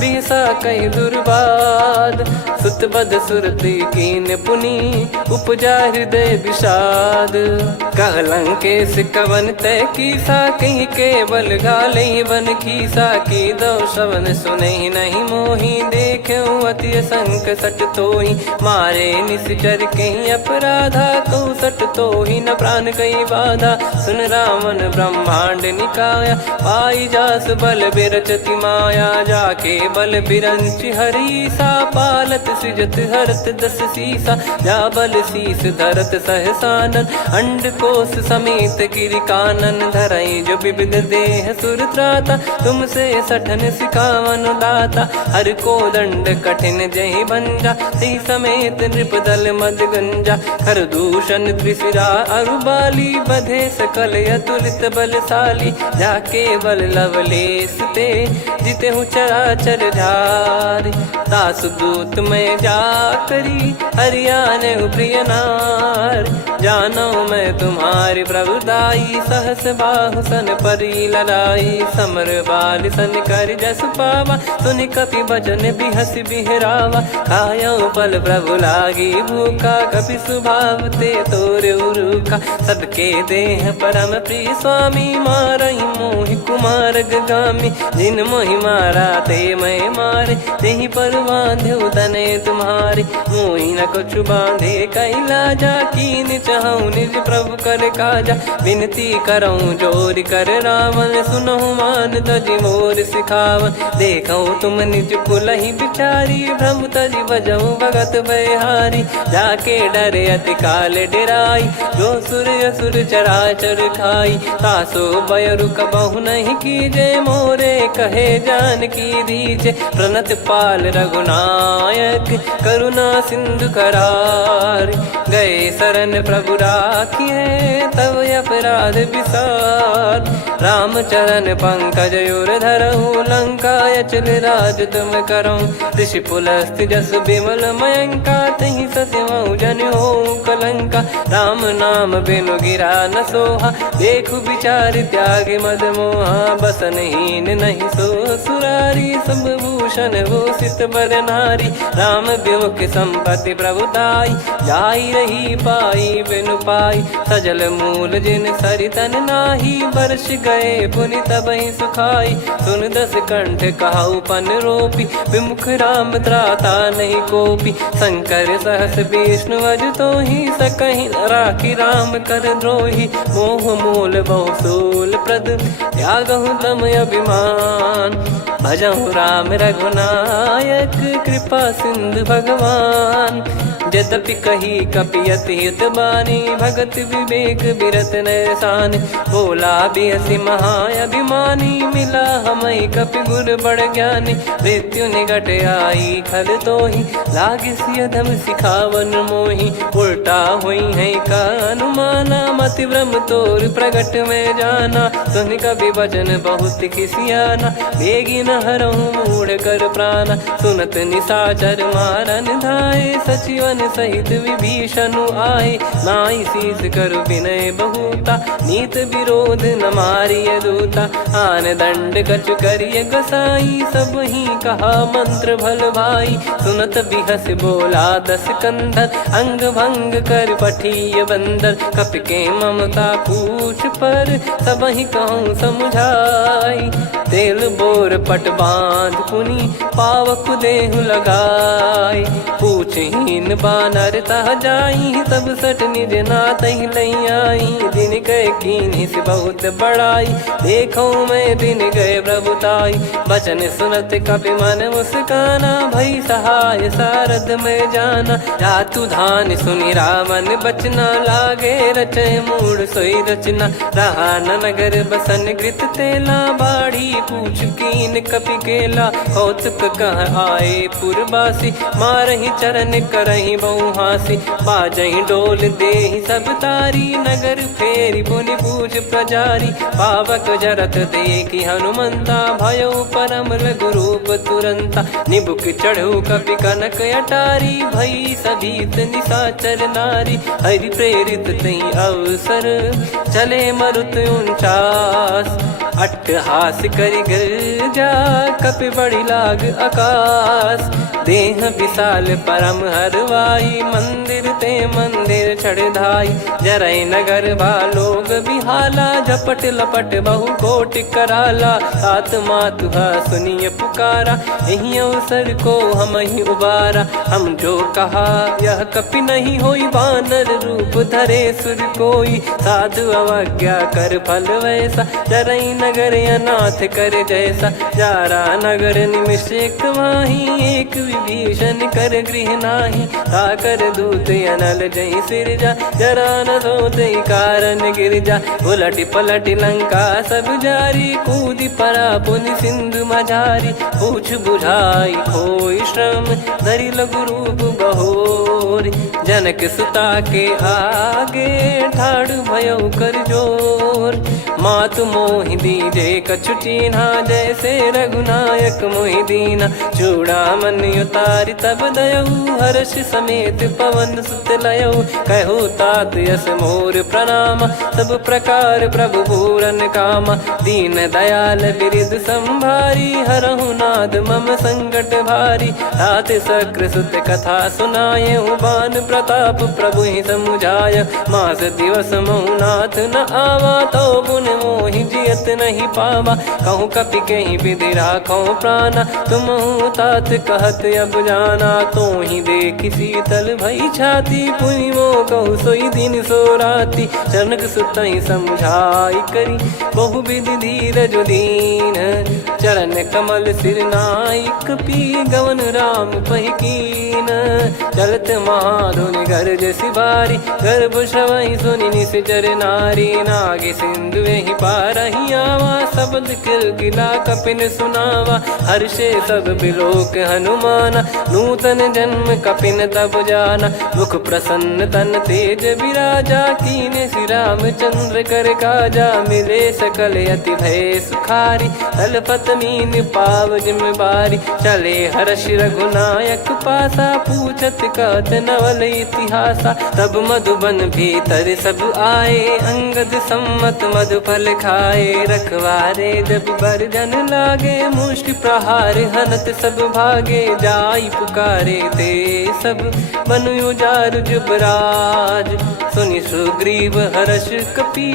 बिहसा कहि दुर्बाद सुतबद सुरति कीन पुनि उपजा हृदय विषाद कहलंकेश कवन तय कीसा कहीं केवल गाले बन खीसा की दो श्रवण सुने नहीं मोही देखे अति संक सट तोही मारे निश्चर कहीं अपराधा कहूँ सट तोही न प्राण कहीं बाधा सुन रावण ब्रह्मांड निकाया पाई जास बल बिरचति माया जाके बल बिरंच हरीसा पालत सृजत हरत दस सीसा जा बल शीस धरत सहसानन अंड कोश समेत गिरि कानन धरई जो विविध देह सुर त्राता तुमसे सठन सिखावन दाता हर को दंड कठिन जहि भंजा सी समेत नृपदल मद गंजा खर दूषण त्रिशिरा अरुबाली बधे सकल अतुलित बलशाली जाके बल लवलेस ते जिते हूँ चराचर झार दास दूत में जा करी हरियाने प्रिय नार जानो मैं तुम्हारी प्रभुदाई सहस बाहु सन परी ललाई समर बाल सन कर जस पावा सुन कपि भजन बिहस बिहरावा खायो पल प्रभु लागी भूखा कपि स्वभाव ते तोरे उरुका सबके देह परम प्रिय स्वामी मारई मोहि कुमार गामी जिन मोहि मारा ते मैं मारे तेहि पर बांधे तने तुम्हारे मोहि न कुछ बांधे कैला जा कीन चाहूँ निज प्रभु कर काजा विनती करऊँ जोर कर रावण सुनहु मान तजि मोर सिखावन देखऊँ तुम निज कुलहि बिचारी भ्रम तजि बजऊँ भगत बहारी जाके डरे अति काल डेराई जो सुर असुर चराचर खाई तासो बयरु कबहु नहीं कीजे मोरे कहे जान की दीजे प्रणत पाल रघुनायक करुणा सिंधु करार गए शरण प्रभु राखिए तब अपराध विसार राम चरण पंकज योर धरहु लंका अचल राज तुम करऊँ ऋषि पुलस्त जस विमल मयंका तहि ससिमऊ जन हो कलंका राम नाम बिनु गिरा न सोहा देखु विचार त्याग मद मोहा बसनहीन नहीं सो सुरारी सब भूषण भूषित बर नारी राम विमुख संपत्ति प्रभुताई जाई रही पाई बिनु पाई सजल मूल जिन सरितन नाही वर्ष गए पुनि तबहि सुखाई सुन दस कंठ कहाऊ पन रोपी विमुख राम त्राता नहीं कोपी शंकर सहस विष्णु अज तो ही सकहि राखी राम कर द्रोही मोह मूल बहु सूल प्रद त्यागहु तम अभिमान भजहु राम रघुनायक कृपा सिंधु भगवान यद्यपि कही कपियत हित बानी भगत विवेक बिरत नैसान बोला बिहसी महाअभिमानी मिला हमई कपि गुर बड़ ज्ञानी मृत्यु निकट आई खल तो ही लागे सियधम सिखावन मोही उल्टा हुई है का अनुमाना मति ब्रह्म तोर प्रगट में जाना सुन कभी वचन बहुत खिसियाना बेगी न हरहु मूढ़ कर प्राण। सुनत निशाचर मारन धाये, सचिवन सहित विभीषण आए। नाई शीस कर विनय बहुता, नीत विरोध न मारिय दूता। आन दंड कछु करिय गोसाई, सब ही कहा मंत्र भल भाई। सुनत बिहस बोला दस कंधर, अंग भंग कर पठिय बंदर। कपि के ममता पूछ पर, सब ही कहूँ समझाई। तेल बोर पट बांध पुनि, पावक देहु लगाई। पूछहीन बानर तह जाई, तब सट निज नाथ ही लई आई। दिन गए कीन्ही से बहुत बड़ाई, देखो मैं दिन गए प्रभुताई। बचन सुनत कपि मन मुस्काना, भई सहाय सारद में जाना। जातु धान सुनि रावण बचना, लागे रचय मूढ़ सोई रचना। रहा न नगर बसन कृत तेला, बाढ़ी पूछ कीन कपि केला। कौतुक कह आए पुरबासी, मारहि चरण करहि बहु हासी। बाजहि डोल देहि सब तारी, नगर फेरी पुनि पूछ प्रजारी। पावक जरत देखि हनुमंता, भयो परम लघु रूप तुरंता। निबुक चढ़ऊ कपि कनक अटारी, भई सभीत निशाचर नारी। हरि प्रेरित तई अवसर, चले मरुत 49। अट्टहास करि गर्जा, कपि बड़ी लाग आकाश। देह विशाल परम हरवाई, मंदिर ते मंदिर चढ़ धाई। जरई नगर बालोग बिहाला, झपट लपट बहु कोटि कराला। सात मातुहा सुनिय पुकारा, यही अवसर को हम ही उबारा। हम जो कहा यह कपि नहीं होई, वानर रूप धरे सुर कोई। साधु अवज्ञा कर फल वैसा, जरई नगर अनाथ कर जैसा। जारा नगर निमिष एक माही, एक विभीषण कर गृह नाही। ताकर दूत अनल जय सिरजा, जरा न सोते कारण गिरजा। उलट पलट लंका सब जारी, कूदी परा पुनि सिंधु मझारी। पूछ बुझाई खोई श्रम, धरि लघु रूप बहोरी। जनक सुता के आगे, ठाड़ भयो कर जोर। मातु मोहि दीजे कछु चीन्हा, जैसे रघुनायक मोहि दीना। चूड़ामन उतारि तब दयऊ, हर्ष समेत पवन सुत लयऊ। कहु तात यस मोर प्रणाम, सब प्रकार प्रभु पूरन कामा। दीन दयाल बिरिद संभारी, हरहु नाद मम संकट भारी। तात शक्र सुत कथा सुनाये, बान प्रताप प्रभु ही समुझाय। मास दिवस महु नाथ न आवा, तो पुन मोहि जियत नहीं पावा। कहूँ कपि कहीं विधि राखो प्राणा, तुम तात कहत अब जाना। तो ही देखि शीतल भई छाती, पुनि मो कहु सोई दिन सो राती। जनक सुतहि समझाई करी, बहु विधि धीरज दीन। चरण कमल सिर नाई, कपि गवन राम पहि कीन। चलत महाधुनि गरज सिबारी, गर्भ श्रवहि सुनि निश्चर नारी। नागे सिंधु ही पारहि आवा, शब्द किलकिला कपिन सुनावा। हर्षे सब बिलोक हनुमाना, नूतन जन्म कपिन तब जाना। मुख प्रसन्न तन तेज विराजा, कीने श्री रामचंद्र कर काजा। मिले सकल अति भय सुखारी, तलपत मीन पाव जिम बारी। चले हर्ष रघुनायक पासा, पूछत कहत नवल इतिहासा। तब मधुबन भीतर सब आए, अंगद सम्मत मधुफल खाए। रखवारे जब बरजन लागे, मुष्टि प्रहार हनत सब भागे। जाई पुकारे ते सब, बनु उजारु जुबराज। सुनि सुग्रीव हर्ष कपि,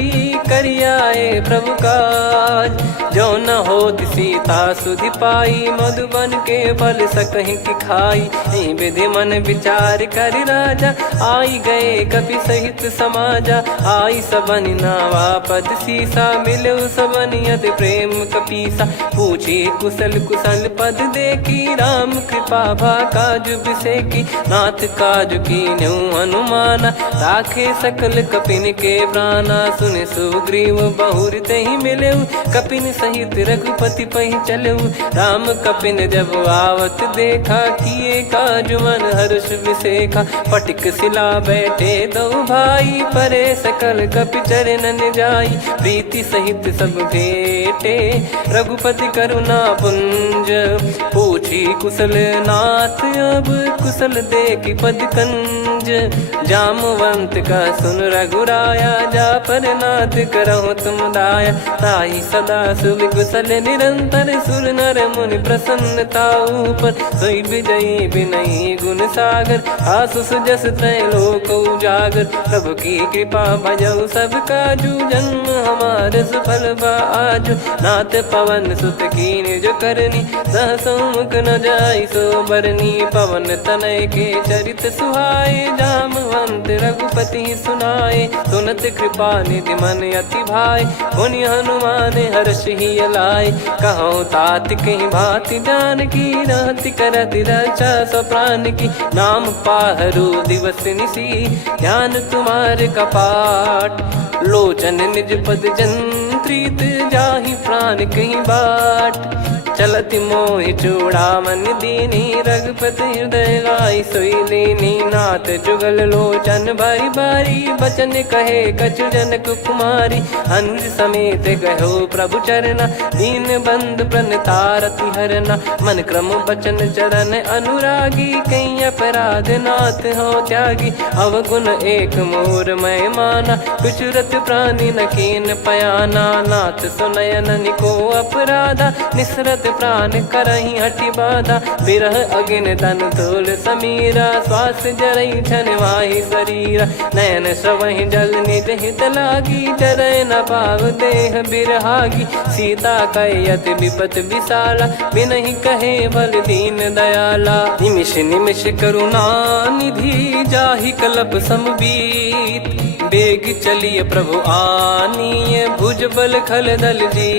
करियाए प्रभु काज। जो न होत सीता सुधि पाई, मधुबन के फल सकहि कि खाई। यही विधि मन विचार कर राजा, आई गए कपि सहित समाजा। आई सबन नावा पद सीसा, मिलो सबन यत प्रेम कपीसा। पूछी कुशल कुशल पद देखी, राम कृपा भा काज बिसेकी। नाथ काज कीन्हु हनुमाना, राखे सकल कपिन के प्राणा। सुन सुग्रीव बहुर तेहि मिलेऊ, कपिन सहित रघुपति पहि चलेऊ। राम कपिन जब आवत देखा, किए काज मन हर्ष विसेखा। फटिक सिला बैठे दो भाई, परे सकल कपि चरणन जाई। प्रीति सहित सब भेटे, रघुपति करुणा पुंज कुंज। पूछी कुशल नाथ अब कुशल देखी पद कंज। जामवंत का सुन रघुराया जा पर नाथ करहु तुम दाया। ताई सदा सुविकुशल निरंतर सुर नर मुनि प्रसन्नता ऊपर। सोई विजयी विनयी गुण सागर आसु सुजस त्रैलोक उजागर। प्रभु की कृपा भजऊ सब काजू जन्म हमारे सफल बा आजु। नाथ पवन सुत की निज करनी सहसो मुख न जाई सो बरनी। पवन तनय के चरित सुहाए जामवंत रघुपति सुनाए। सुनत कृपा निधि मन अति भाई पुनि हनुमान हर्ष ही लाए। कहो तात कहीं भांति जान की रहति करति रक्षा सो प्राण की। नाम पाहरु दिवस निसी ध्यान तुम्हारे कपाट। लोचन निज पद जंत्रित जाहि प्राण कहीं बाट। चलति मोहि चूड़ामन दीनी रघुपति हृदय लाई सोई लीनी। नाथ जुगल लोचन बारी बारी बचन कहे कछु जनक कुमारी। अंज समेत कहो प्रभु चरना दीन बंद प्रणतारति हरना। मन क्रम बचन चरण अनुरागी कहीं अपराध नाथ हो त्यागी। अवगुण एक मोर मैं माना कुचरत प्राणी न कीन पयाना। नाथ सुनयन निको अपराधा निसरत प्राण करही हटि बाधा। बिरह अगिन तन तोल समीरा श्वास जरई छन माही शरीरा। नयन श्रवहि जल निज हित लागी जरय न पाव देह बिरहागी। सीता कयत विपत विशाला बिनहि कहे बल दीन दयाला। निमिष निमिष करुणा निधि जाहि कलप समबीत। बेग चलिए प्रभु आनीय भुज बल खल दल जी।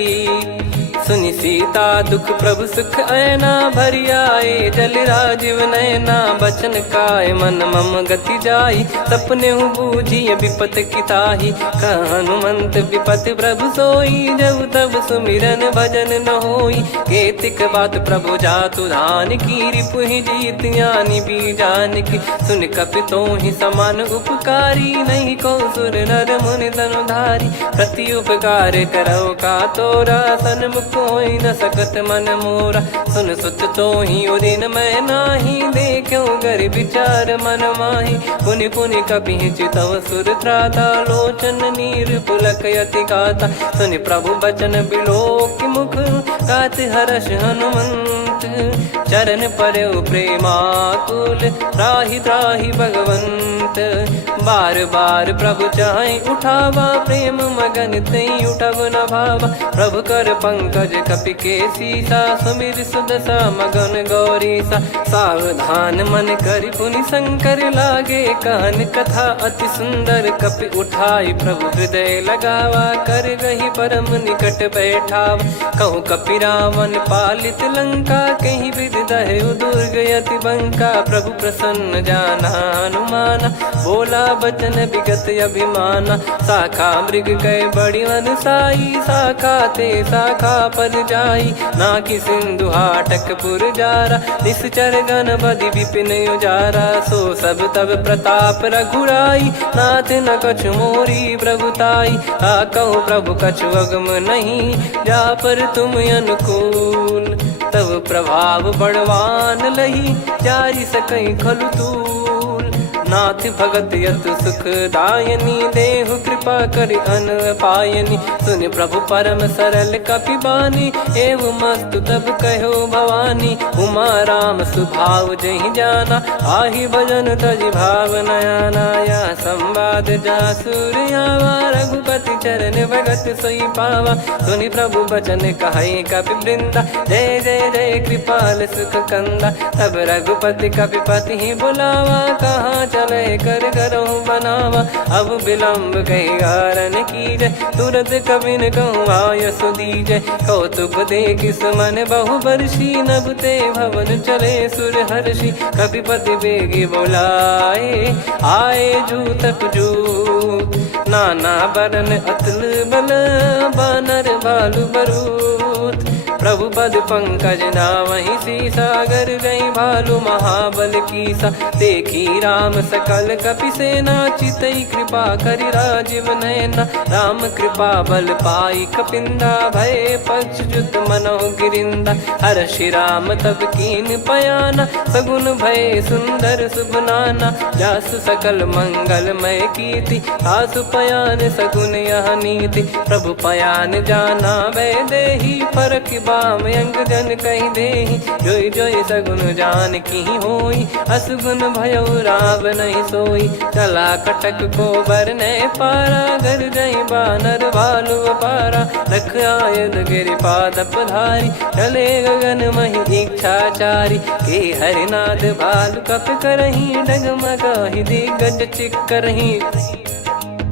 सुनि सीता दुख प्रभु सुख ऐना भरि आए। जल राजीव नैना बचन काय मन मम गति जाई। सपने हूँ बूझिए विपत किताही हनुमंत विपत प्रभु सोई। जब तब सुमिरन भजन न होई। केतिक बात प्रभु जातु धान की रिपुहि जीत यानी बीजान की। सुन कपितो ही समान उपकारी नहीं को सुर नर मुनि तनुधारी। प्रति उपकार करो का तोरा सन्मुख कोई न सकत मन मोरा। सुन सुत तो ही उदिन मैं नाही देखो गर विचार मन माही। पुनि पुनि कपि चितव सुर त्राता लोचन नीर पुलक यति गाता। सुनि प्रभु बचन बिलोक मुख गात हर्ष हनुमंत। चरण परउ प्रेमाकुल त्राहि त्राहि भगवंत। बार बार प्रभु चाहि उठावा प्रेम मगन तई उठब न भावा। प्रभु कर पंकज कपि के सीसा सुमिर सुदशा मगन गौरीसा। सावधान मन करि पुनि शंकर लागे कहन कथा अति सुंदर। कपि उठाई प्रभु हृदय लगावा कर गही परम निकट बैठावा। कहु कपि रावण पालित लंका कहीं विद दहु दुर्ग यति बंका। प्रभु प्रसन्न जाना हनुमाना बोला बचन विगत अभिमाना। शाखा मृग गए बड़ी वनसाई शाखा ते शाखा पर जाई। ना कि सिंधु हाटक पुर जारा निश्चर गण बदि विपिन उजारा। सो सब तब प्रताप रघुराई नाथ न कछु मोरी प्रभुताई। कहो प्रभु कछु अगम नहीं जा पर तुम अनुकूल। तब प्रभाव बड़वान लही जारी सकई खलु तूल। नाथ भगत यत सुख दायनी देहु कृपा करि अन पायनी। सुन प्रभु परम सरल कपि बानी एव मस्तु तब कहो भवानी। उमा राम सुभाव जहि जाना आहि भजन तजि भाव नयाना। या संवाद जासुर आवा रघुपति चरण भगत सोई पावा। सुनि प्रभु बचन कहै कपि वृंदा जय जय जय कृपाल सुख कंदा। तब रघुपति कपि पति ही बुलावा कहाँ चले कर करहु बनावा। अब विलम्ब कही कारण कीजय तुरत कबि न कहूँ आयस दीजय। कौतुक देखि सुमन बहु बरसी नभते भवन चले सुर हर्षि। कपिपति बेगी बोलाए आए जूतक जू। नाना बरन अतुल बल बानर बालु बरूत। प्रभु पद पंकज नावहि सीसा, अगर गई भालू महाबल कीसा। देखी राम सकल कपि सेना, चितई कृपा करि राजीव नयना। राम कृपा बल पाई कपिंदा, भय पक्ष जुत मनोह गिरिंदा। हर्षि राम तब कीन पयाना, सगुन भय सुंदर शुभ नाना। जासु सकल मंगलमय कीर्ति, आसु पयान सगुन यह नीति। प्रभु पयान जाना वै देहि, फरक बाम अंग जन कहि देहि। जोई जोई सगुन जान की होई, असगुन भयो राव नहीं सोई। चला कटक को बरने पारा, घर जई बानर भालु अपारा। रख आयद गिरि पाद पधारी, चले गगन महि इच्छाचारी। के हरिनाथ भालु कप करही, डगमगाहि दिग्गज चिक्करही।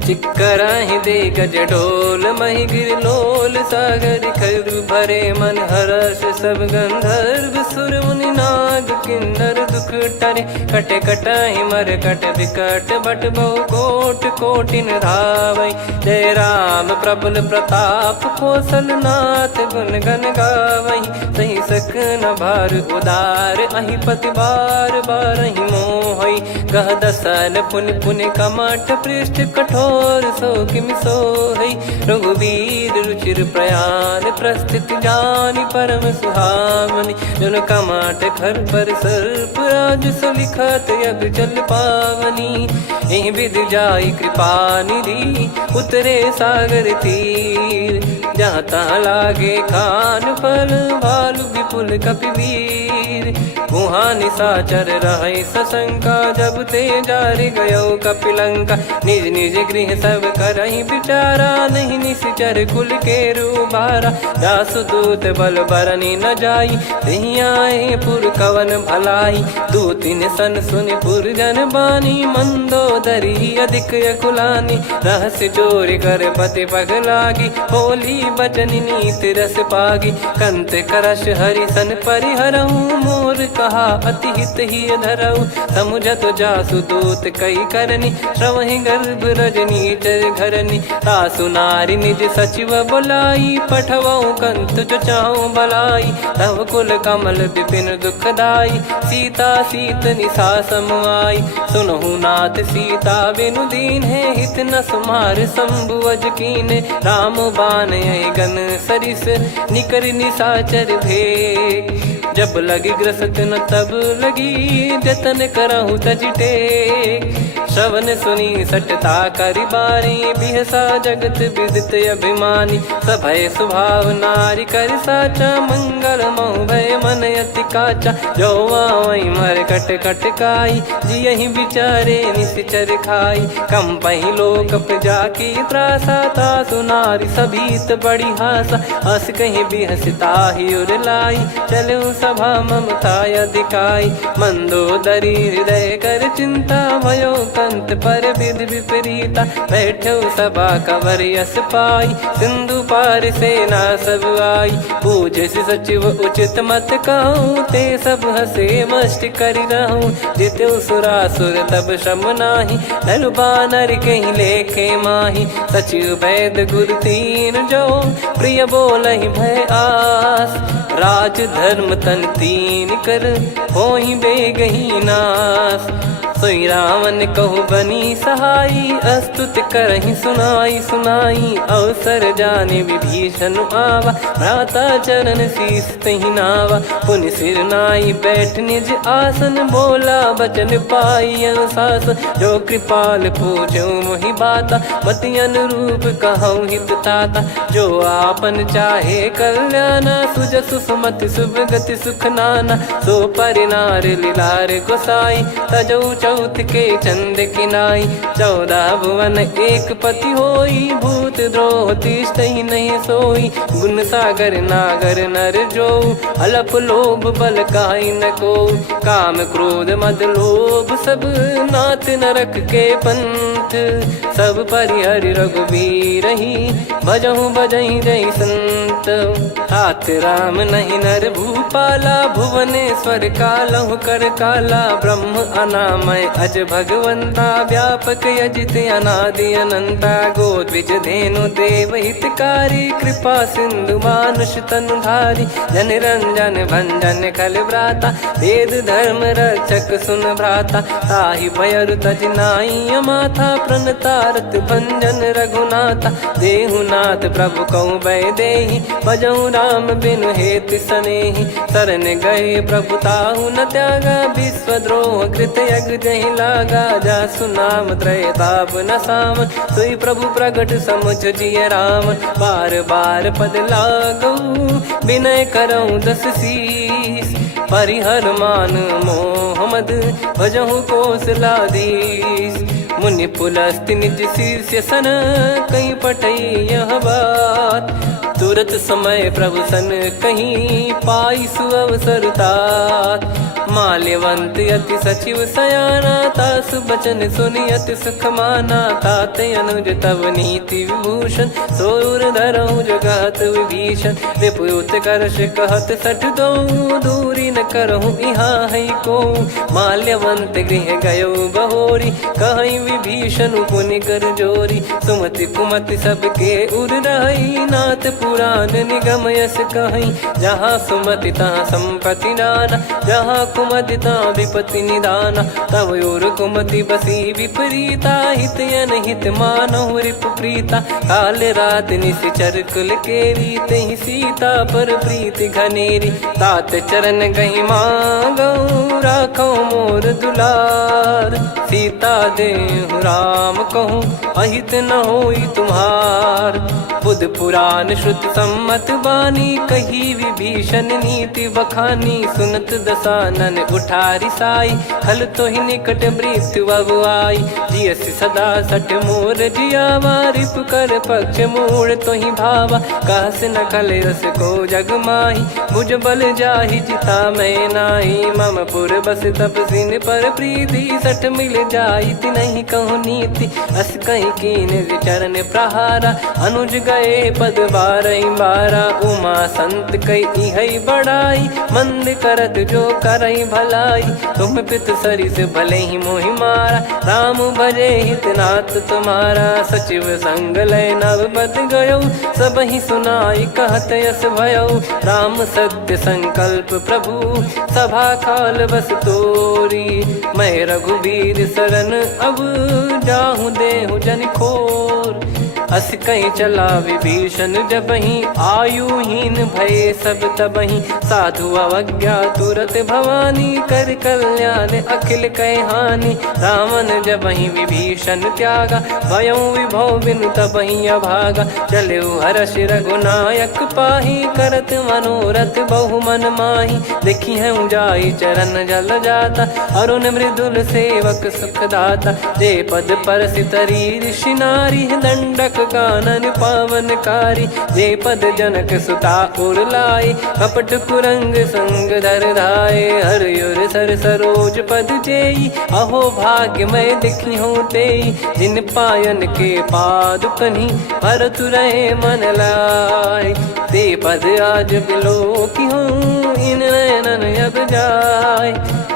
चिक्कराहि दिग्गज डोल, महि गिर लोल। सागर खरु भरे मन हर्ष, सब गंधर्व सुर मुनि नाग किन्नर दुख टरे। कटे कटाहि मरकट विकट, बट बहु कोट कोटिन धावै। जय राम प्रबल प्रताप, कौशल नाथ गुण गण गावै। सही सकन भार उदार, अहि पति बार बारहि मोहै। गह दसन पुनि पुनि कमठ, पृष्ठ कठोर सो किमि सोहै। रघुवीर रुचिर प्रयाण, प्रस्थित जानि परम सुहावनी। जन कमठ खर पर सर्प, राज सलिखत अब चल पावनी। एहि विध जाई कृपा निधि, उतरे सागर तीर। जहाँ तहाँ लागे खान फल, भालु विपुल कपिवीर। वहाँ निशाचर रहै सशंका, जब ते जारि गयो कपिलंका। निज निज गृह सब करहि विचारा, नहीं निश्चर कुल के रूबारा। दासु दूत बल बरनी न जाई, तेहि आए पुर कवन भलाई। दूतिन सन सुनि पुर जन बानी, मंदोदरी अधिक अकुलानी। रहस्य चोरी कर पति पग लागी, होली बचन नीत रस पागी। कंत करश हरि सन परिहरऊ, मोर कहा अति हित ही धरऊ। समुझत जासु दूत कई करनी, श्रवहि गर्भ रजनी चर घरनी। तासु नारी निज सचिव बुलाई, पठवऊ कंत जो चाहूं बलाई। तव कुल कमल विपिन दुखदाई, सीता सीत निशा समुआई। सुनहु नाथ सीता बिनु दीन है, हित न सुमार शंभु अज कीने। राम बान यही गन सरिस, निकर निशाचर भेग। जब लगी ग्रसत न तब लगी, जतन करहु तज टेक। श्रवण सुनी सटता करि बारी, बिहसा जगत विदित अभिमानी। सभय स्वभाव नारी कर साचा, मंगल मोह भय मन अति काचा। जो आवै मर कट कट काई, जियहि विचारे निश्चर खाई। कंपहि लोक प्रजा की त्रासा, तासु नारी सभीत बड़ी हासा। हस कहीं बिहसता ही उर लाई, चलऊ सभा ममता अधिकाई। मंदोदरी हृदय कर चिंता, भयो कंत पर विध विपरीता। बैठो सभा कवर यस पाई, सिंधु पार सेना सब आई। पूजे सचिव उचित मत कहूँ, ते सब हसे मस्त करि रहूं। जितु सुरासुर तब श्रम नाही, नर बानर कहीं लेखे माही। सचिव वैद गुरु तीन जो, प्रिय बोलहि भय आस। राज धर्म तन तीन कर, होहि बेगहि नाश। सोई रावण कहु बनी सहाई, अस्तुत करहि सुनाई सुनाई। अवसर जाने विभीषण आवा, भ्राता चरण शीस तहि नावा। पुनि सिर नाई बैठ निज आसन, बोला बचन पाई अनुशासन। जो कृपाल पूछो मोहि बाता, मति अनुरूप कहूँ हित ताता। जो आपन चाहे कल्याणा, सुजसु सुमति शुभ गति सुख नाना। सो परिनार लीलार गोसाई, तजौ चौथ के चंद किनाई। 14 भुवन एक पति होई, भूत द्रोह तिष्ठहि नहीं सोई। गुण सागर नागर नर जो, अलप लोभ बल काई न को। काम क्रोध मद लोभ सब, नाथ नरक के पंथ। दुख सब परिहरि रघुबीर ही, भजहु भजहि जय संत। हाथ राम नहीं नर भूपाला, भुवनेश्वर कालहु कर काला। ब्रह्म अनामय अज भगवंता, व्यापक यजित अनादि अनंता। गोद्विज धेनु देव हितकारी, कृपा सिंधु मानुष तनुधारी। जन रंजन भंजन खल भ्राता, वेद धर्म रक्षक सुन भ्राता। ताहि भयरु तज नाई माथा, प्रणतारत भंजन रघुनाथा। देहुनाथ प्रभु कहु बै देहि, भजहु राम बिनु हेतु सनेहि। शरण गए प्रभु ताहु न त्यागा, विश्वद्रोह कृत यज्ञ जहि लागा। जासु नाम त्रयताप न सामन, सोई प्रभु प्रगट समुझ जिय रामन। बार बार पद लागऊ, विनय करऊँ दस शीस। परिहर मान मोह मद, भजहु कौशलाधीश। मुनि पुलस्त्य निज शीर्ष सन, कहीं पटई यह बात। तुरत समय प्रभु सन कहीं, पाई सुअवसर तात। माल्यवंत अति सचिव सयाना, तासु बचन सुनि अति सुख माना। तात अनुज तव नीति विभूषण, सोर धरहु जगत विभीषण। रिपुत करश कहत सठ दो, दूरी न करहु यहाँ है को। माल्यवंत गृह गयो बहोरी, कहीं विभीषण पुनि कर जोरी। सुमति कुमति सबके उर रही, नाथ पुराण निगम यस कहीं। जहाँ सुमति तहाँ संपत्ति नाना, जहाँ कुमति तहाँ विपत्ति निदाना। तव और कुमति बसी विपरीता, हित अनहित मानहु रिपु प्रीता। काल रात निशिचर कुल केरी, तहि सीता पर प्रीति घनेरी। तात चरण गहि मांगऊ, राखो मोर दुलार। सीता देहु राम कहूँ, अहित न होई तुम्हार। बुध पुराण श्रुत सम्मत बानी, कही विभीषण नीति बखानी। सुनत दसानन उठारी साई, खल तो ही निकट मृत्यु अब आई। जियस सदा सठ मोर जियावा, रिप कर पक्ष मूड़ तो ही भावा। कहस न खल रस को जग माही, भुज बल जाहि जिता मैं नाई। मम पुर बस तब सिन पर प्रीति, सठ मिल जाई नहीं कहूँ नीति। अस कहीं कीन चरण प्रहारा, अनुज गए पद बारई बारा। उमा संत कई है बड़ाई, मंद करत जो करई भलाई। तुम पित सरिस भले ही मोहि मारा, राम भजे हितनाथ तुम्हारा। सचिव संग लय नव बद गयो, सब ही सुनाई कहत यस भयो। राम सत्य संकल्प प्रभु, सभा काल बस तोरी। मैं रघुबीर शरण अब, जाहु देहु जन खोर। अस कहीं चला विभीषण जबहि, आयुहीन भय सब तबहि। साधु अवज्ञा तुरत भवानी, कर कल्याण अखिल कह हानि। रावण जबहि विभीषण त्यागा, भयउ विभव बिनु तबहि अभागा। चलऊ हर्ष रघुनायक पाहि, करत मनोरथ बहु मन माहि। देखी हूँ जाई चरण जल जाता, अरुण मृदुल सेवक सुखदाता। जे पद पर सितरी ऋषि नारी, दंडक कानन पावनकारी। जे पद जनक सुता उर लाए, कपट कुरंग संग धर धाये। हरियुर सर सरोज पद जेई, अहो भाग्य मैं दिखी हूँ तेई। जिन पायन के पादुकनि, भरत रहे मन लाय। ते पद आज बिलो की हूँ, इन नयनन अब जाय।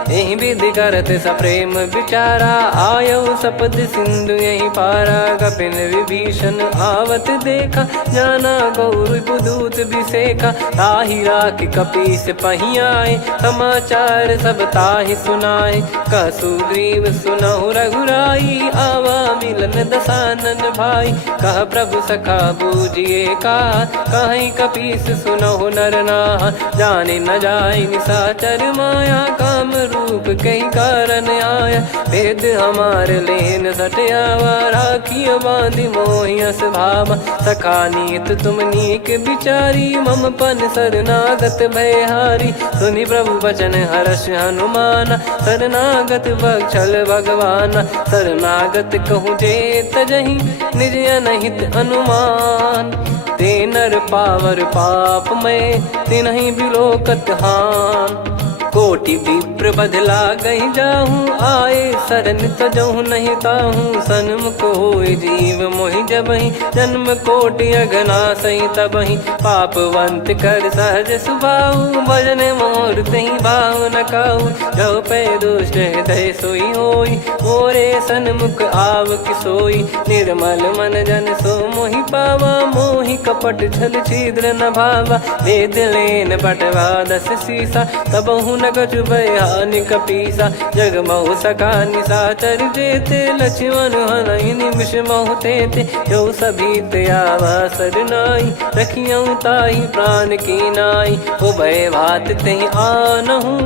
यही विधि करत सप्रेम विचारा, आयऊ सपद सिंधु यही पारा। कपिन विभीषण आवत देखा, जाना गौर बुदूत बिसेखा। ताहि राख कपीस पही आए, समाचार सब ताहि सुनाए। कह सुग्रीव सुनहु रघुराई, आवा मिलन दसानन भाई। कह प्रभु सखा बूझिए का, कहीं कपीस सुनहु नर नाहा। जाने न जाय निशाचर माया, काम रूप कई कारण आया। वेद हमार लेन सटयावा, राखिय बांधि मोहियस भावा। सखा नीत तुम नीक बिचारी, मम पन शरणागत भयहारी। सुनि प्रभु वचन हर्ष हनुमाना, शरणागत बक्षल भगवाना। शरणागत कहूँ जे तजहि, निज अनहित अनुमान। ते नर पावर पाप में, तिन्हि बिलोकत हान। कोटि विप्र बदला गई जाहूँ, आए शरण तजहूँ नहीं ताहूँ। सन्मुख होए जीव मोहि जबहि, जन्म कोटि अगना सही तबहि। पापवंत कर सहज सुभाऊ, भजन मोर तहि भाव न काऊ। जो पै दुष्ट हृदय सोई होई, मोरे सन्मुख आव किसोई। निर्मल मन जन सो मोहि पावा, मोहि कपट छल छिद्र न भावा। वेद लेन बटवा दस सीसा, तबहु न कछु भय हानि कपीसा। जग महु सका निशाचर जेते, लक्ष्मण हनहि निमिष महु तेते। जो सभी ते आवा सरनाई, रखियऊ ताहि प्राण की नाई। उभय भात तेहि आनहु,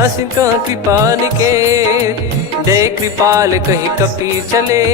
हस कह कृपाल के। जय कृपाल कहि कपि चले,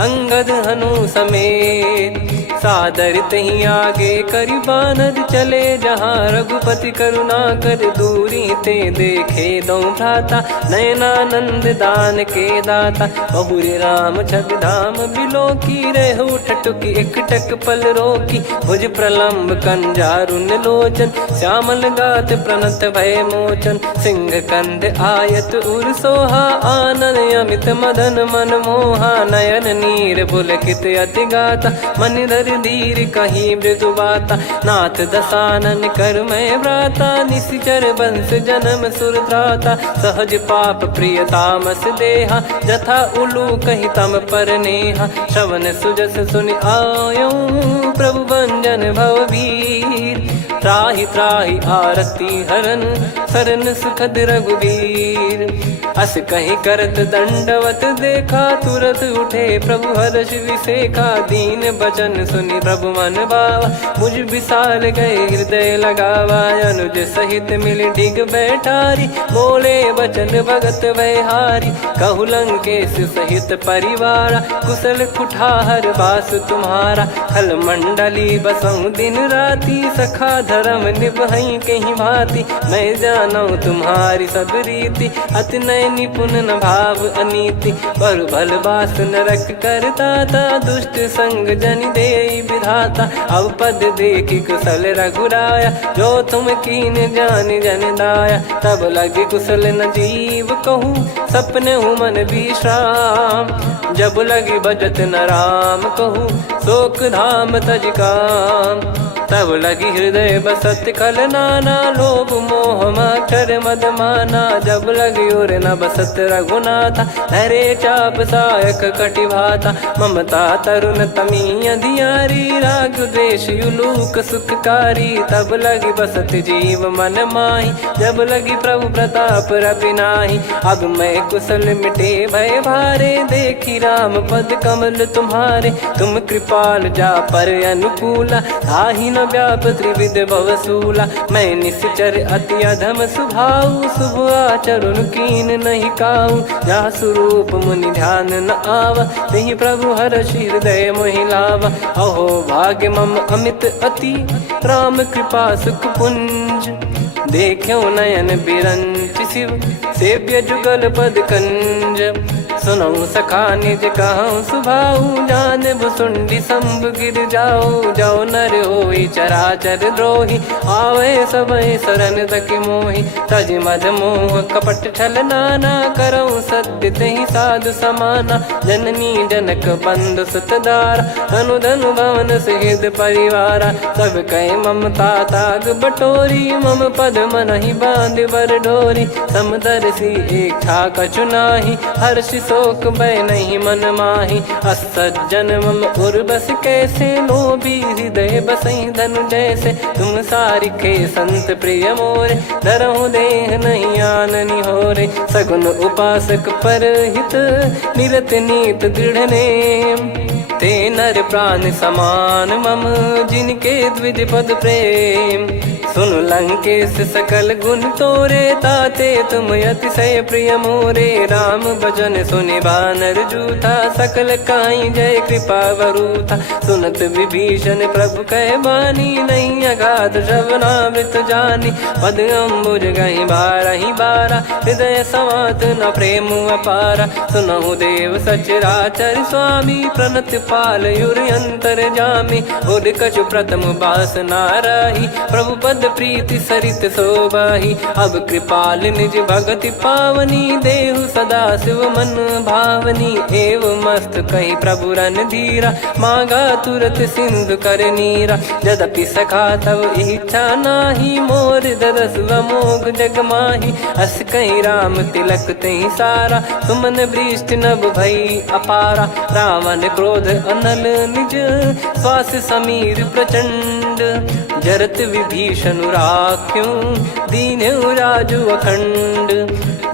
अंगद हनु समेत। सादर तहीं आगे करि बानर चले, जहाँ रघुपति करुणा कर दूरी ते देखे दो भ्राता। नयनानंद दान के दाता, बहुरी राम छग धाम बिलो की। रहु ठटुकी एकटक पल रोकी, भुज प्रलम्ब कंजारुन लोचन। श्यामल गात प्रणत भय मोचन, सिंह कंद आयत उर सोहा। आनन अमित मदन मन मोहा, नयन नीर पुलकित अति गाता। मन धर धीर कहीं मृदु बाता, नाथ दसानन कर मैं व्राता। निशिचर बंस जन्म सुर त्राता, सहज पाप प्रिय तामस देहा। जथा उलू कही तम पर नेहा, श्रवण सुजस सुनि आयो। प्रभु भंजन भववीर, त्राहि त्राहि आरती हरन। शरण सुखद रघुवीर, अस कहीं करत दंडवत देखा। तुरत उठे प्रभु हर्ष विसेखा, दीन बचन सुनि प्रभु मन भावा। मुझ विशाल गए हृदय लगावा, अनुज सहित मिल डिग बैठारी। बोले बचन भगत वैहारी, कहु लंकेश सहित परिवारा। कुशल कुठार बास तुम्हारा, खल मंडली बसऊं दिन राती। सखा धर्म निभई कहीं भांति, मैं जानू तुम्हारी सब रीति। अति नय निपुण न भाव अनीति, पर भल बास नरक करता था। दुष्ट संग जन दे विधाता, अब पद देखी कुशल रघुराया। जो तुम कीन जान जन दाया, तब लगे कुशल न जीव कहूँ। सपने हूँ मन विश्राम, जब लगी भजत न राम कहूँ। शोक धाम तज काम, तब लगी हृदय बसत कल नाना। लोभ मोह मकर मद माना, जब लगी और न बसत रघुनाथा। धरे चाप सायक कटि भाता, ममता तरुण तमी अधियारी। राग द्वेष युलूक सुखकारी, तब लगी बसत जीव मन माही। जब लगी प्रभु प्रताप रवि नाही, अब मैं कुशल मिटे भय भारे। देखी राम पद कमल तुम्हारे, तुम कृपाल जा पर अनुकूला। ताहि न व्याप त्रिविध भवसूला, मैं निश्चर अति अधम सुभाऊ। शुभ आचरण कीन नहीं काऊ, जा स्वरूप मुनि ध्यान न आवा। तेहि प्रभु हर्ष हृदय मोहि लावा। अहो भाग्य मम अमित अति, राम कृपा सुख पुंज। देख्यो नयन बिरंच शिव, सेव्य जुगल पद कंज। सुनऊ सखा निज कहूँ सुभाऊ, जान भुसुंडी शंभ गिर जाओ। जाओ नर होई चराचर द्रोही, आवे सबय शरण तक मोहि। तज मद मोह कपट छल नाना, करऊँ सत्य तहि साधु समाना। जननी जनक बंधु सुतदारा, धनु धनु भवन सहित परिवारा। सब कहे ममता ताग बटोरी, मम पद मनहि बांध बर डोरी। समदर्शी इच्छा कछु नाही, हर्षि शोक भय नहीं मन माही। असज्जन मम उर बस कैसे, लोभी हृदय बसई धनु जैसे। तुम सारिखे संत प्रिय मोरे, धरहु देह नहीं आननि होरे। सगुन उपासक पर हित, निरत नीत दृढ़ नेम। ते नर प्राण समान मम, जिनके द्विज पद प्रेम। सुन लंकेश सकल गुण तोरे, ताते तुम अतिशय प्रिय मोरे। राम भजन सुनि बानर जूथा, सकल काई जय कृपा वरूथा। सुनत विभीषण प्रभु कह बानी, नहीं अगाध श्रवणामृत जानी। पद अम्बुज गहि बारहि बारा, हृदय समात न प्रेम अपारा। सुनहु देव सचराचर स्वामी, प्रणत पाल युर अंतर जामी। उद कछु प्रथम बास नाराही, प्रभु पद पद प्रीति सरित सोबाही। अब कृपाल निज भगति पावनी, देहु सदा शिव मन भावनी। एव मस्त कही प्रभु रन धीरा, मांगा तुरत सिंधु कर नीरा। यद्यपि सखा तब इच्छा नाही, मोर दरस अमोघ जग माही। अस कही राम तिलक तही सारा, सुमन वृष्टि नभ भई अपारा। रावण क्रोध अनल निज, श्वास समीर प्रचंड। जरत विभीषण राख्यों, दीन्हु राजु अखंड।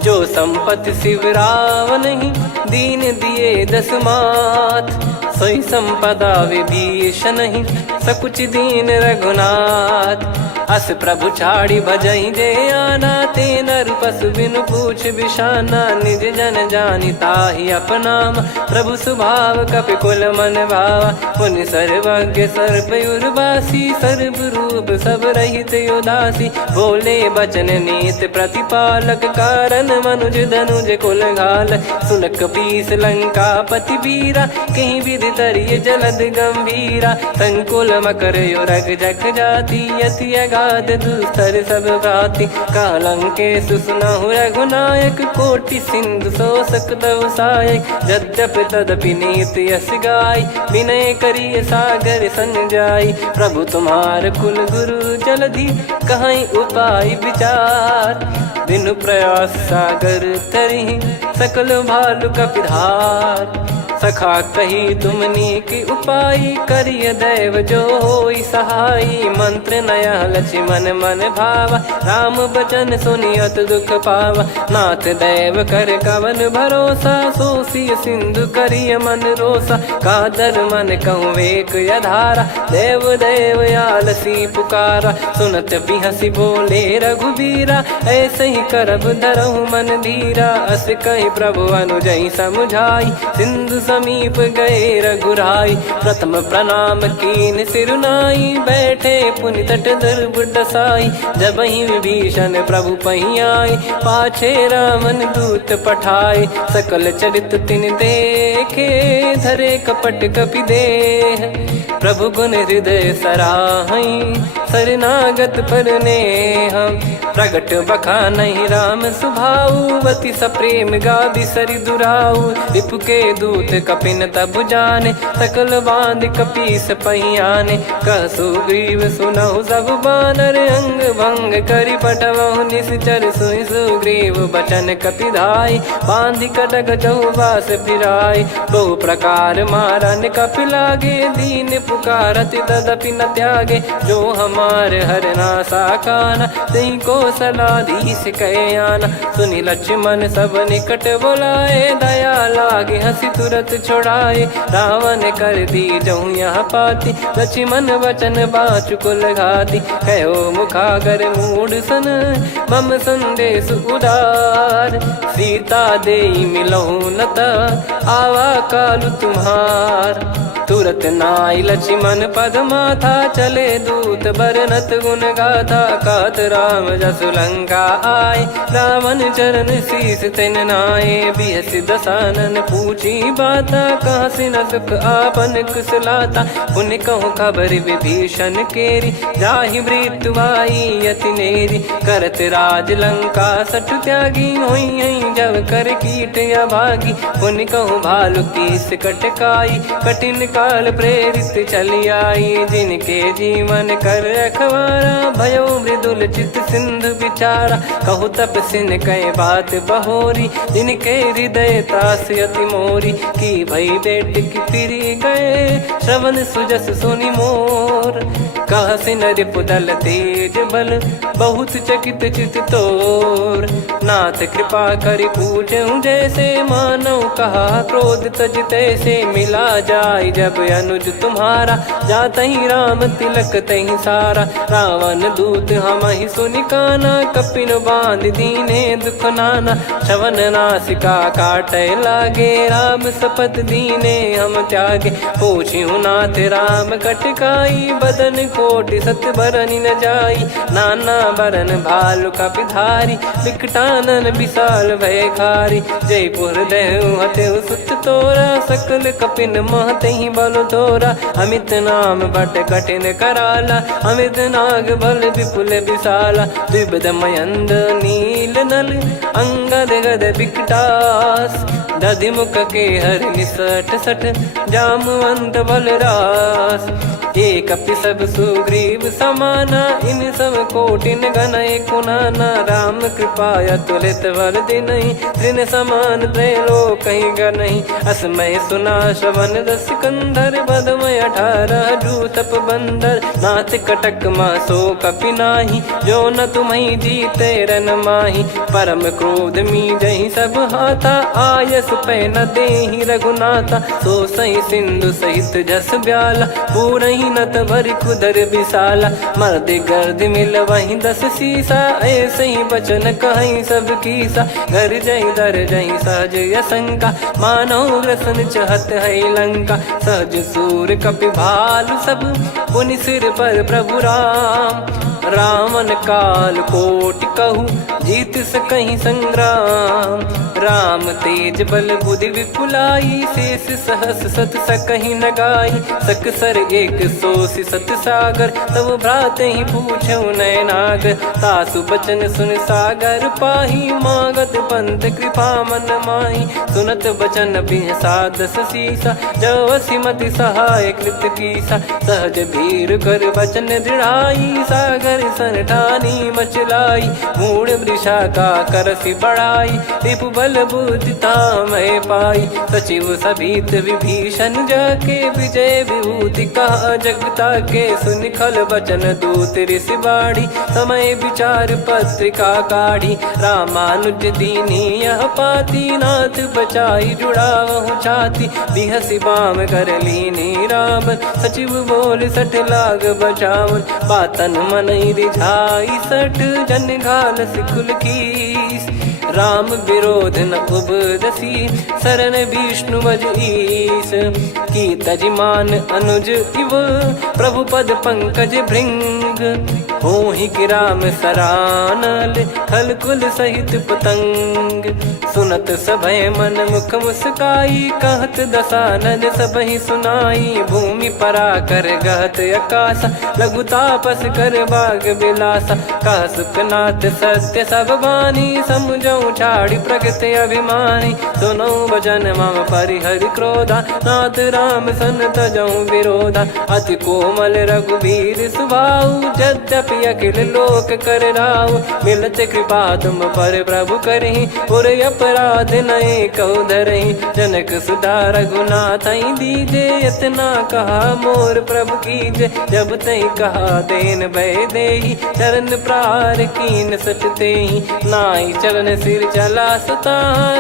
जो संपत्ति शिव रावण ही, दीन दिए दस मात। सोई संपदा विभीषण ही, सकुच दीन रघुनाथ। अस प्रभु छाड़ी भजई जे आना, ते नर पशु बिनु पूछ बिशाना। निज जन जानि ताहि अपनाम, प्रभु स्वभाव कपि कुल मन भावा। मुनि सर्वज्ञ सर्वयुर्वासी, सर्व रूप सब रहित उदासी। बोले बचन नीत प्रतिपालक, कारण मनुज धनुज कुल घाल। सुन कपीस लंका पति वीरा, कहीं विधि तरिय जलद गंभीरा। संकुल मकर युरग जख जाति, यति अगाध दुस्तर सब भांति। कालंकेश सुनहु रघुनायक, कोटि सिंधु शोषक तव सहायक। यद्यपि तदपि नीति यस गाय, विनय करिय सागर सन जाई। प्रभु तुम्हार कुल गुरु जलधि, कहीं उपाय विचार। बिनु प्रयास सागर तरि, सकल भालु कपिधार। सखा कही तुमनी की उपाय, करिय दैव जो होई सहाई। मंत्र नया लक्ष्मण मन भावा, राम बचन सुनियत दुख पावा। नाथ दैव कर कवन भरोसा, सोसिय सिंधु करिय मन रोसा। कादर मन कहूँ एक यधारा, देव देव आलसी पुकारा। सुनत बिहसी बोले रघुबीरा, ऐसे ही करब धरहु मन धीरा। अस कही प्रभु अनुजई समुझाई, सिंधु समीप गए रघुराई। प्रथम प्रणाम कीन सिरुनाई, बैठे पुनि तट दर्भ डसाई। जब ही विभीषण प्रभु पही आए, पाछे रावण दूत पठाए। सकल चरित तिन देखे, धरे कपट कपि देह। प्रभु गुण हृदय सराहई, शरणागत पर नेह। प्रगट बखानहि राम सुभाऊ, बति सप्रेम गाबि सरि दुराऊ। रिपु के दूत कपिन तब जाने, सकल बांध कपीस पहियाने। कह सुग्रीव सुनहु सब बानर, अंग भंग करि पटवहु निश्चर। सुनि सुग्रीव बचन कपिधाई, बांधि कटक चौबास फिराई। बहु प्रकार मारन कपि लागे, दीन पुकारत तदपि न त्यागे। जो हमार हरना साकाना, तही को सलाधीश कहे आना। सुनि लक्ष्मण सब निकट बुलाए, दया लागे हंसी तुरत छुड़ाए। रावण कर दी जहूँ यहाँ पाती, लक्ष्मण वचन बाचु कुल घाती। कहो मुखागर मूढ़ सन, मम संदेश उदार। सीता देई मिलहु नता, आवा कालु तुम्हार। तुरत नाई लक्ष्मण पद माथा, चले दूत बरनत गुण गाथा। कहत राम जसु लंका आए, रावण चरण शीस तिन नाये। बिहसि दसानन पूछी बाता, कहाँ से न सुख आपन कुशलाता। पुन कहूँ खबर विभीषण केरी, जाहि मृत्यु आई यति नेरी। करत राज लंका सठ त्यागी, होई जब कर कीट अभागी। पुन कहूँ भालु कीस कटकाई, कठिन काल प्रेरित चली आई। जिनके जीवन कर रखवारा, भयो मृदुल चित सिंधु विचारा। कहु तपसिन कह बात बहोरी, जिनके हृदय तास अति मोरी। की भई बेट की फिरी गए, श्रवण सुजस सुनि मोर। कह सिन रिपुदल तेज बल, बहुत चकित चित तोर। नाथ कृपा करि पूजऊं जैसे, मानव कहा क्रोध तज तैसे। मिला जाय जब अनुज तुम्हारा, जात ही राम तिलक तही सारा। रावण दूत हम ही सुनि काना, कपिन बांध दीने दुख नाना। श्रवण नासिका काटे लागे, राम सपत दीने हम त्यागे। पूछ्यू नाथ राम कटकाई, बदन कोटि सत बरन न जाई। नाना बरन भालु कपिधारी, विकटा कानन विशाल भय खारी। जयपुर देहु हतेउ सुत तोरा, सकल कपिन महते ही बल तोरा। अमित नाम बट कठिन कराला, अमित नाग बल विपुल विशाला। द्विविध मयंद नील नल, अंगद गद विकटास। दधिमुख के हर निसठ सठ, जामवंत बलरास। एक अपि सब सुग्रीव समाना, इन सब कोटिन गणय कुनाना। राम कृपाया तुलित बल दिनहि, तृण समान त्रैलोक कहीं गनहि। असमय सुना श्रवण दस कंधर, बदमय 18 जूतप बंदर। नाथ कटक मासो कपि नाही, जो न तुम्हि जीते रन माही। परम क्रोध मी जहि सब हाथा, आयस पै न देहि रघुनाथा। सो सही सिंधु सहित जस ब्याला, पूरहि नत भरि कुदर विशाला। मर्द गर्द मिल वही 10 सीसा, ऐसे ही बचन कहीं सब कीसा। घर जहि दर जहि सहज यसंका, मानव ग्रसन चहत है लंका। सहज सूर कपि भालु सब, पुनि सिर पर प्रभु राम। रावण काल कोटि कहु, जीत सकहि संग्राम। राम तेज बल बुद्धि विपुलाई, शेष सहस सत सकहि न गाई। सकसर एक सोसी सत सागर, तब भ्रात ही पूछौ नयनागर। तासु बचन सुन सागर पाही, मागत पंथ कृपा मन माही। सुनत बचन बिहसा 10 सीसा, जवसि मति सहाय कृत कीसा। सहज भीर कर बचन दृढ़ाई, सागर सन ठानी मचलाई। मूढ़ वृषा का करसि बढ़ाई, रिपु बल बुद्धि तामय पाई। सचिव सभीत विभीषण जाके, विजय विभूति कहा जगता के। सुनि खल बचन दूत ऋषि बाढ़ी, समय विचार पत्रिका काढ़ी। रामानुज दीनी यह पाती, नाथ बचाई जुड़ावहु छाती। बिहसि बाम कर लीनी राम, सचिव बोल सठ लाग बचावन। बातन मनहि रिझाई सठ, जन घाल सिकुल कीस। राम विरोध न उपदसी, शरण विष्णु बज ईस। की तजिमान अनुज इव, प्रभु पद पंकज भृंग। होहि कि राम सरानल, खल कुल सहित पतंग। सुनत सभय मन मुख मुस्काई, कहत दसानन सबहि सुनाई। भूमि परा कर गहत आकाशा, लघु तापस कर बाग बिलासा। कह सुखनाथ सत्य सब बानी, समझौ छाड़ी प्रकृति अभिमानी। सुनो भजन मम परिहरि क्रोधा, नाथ राम सन तजौ विरोधा। अति कोमल रघुवीर सुभाऊ, यद्यपि अखिल लोक कर राऊ। मिलत कृपा तुम पर प्रभु करहि, पुर अपराध नए कहु धरहि। जनक सुधा रघुनाथ दीजे, इतना कहा मोर प्रभु कीजे। जब तई कहा देन भय देहि, चरण प्रार कीन सटतेहि। नाई चरण सिर चला सता,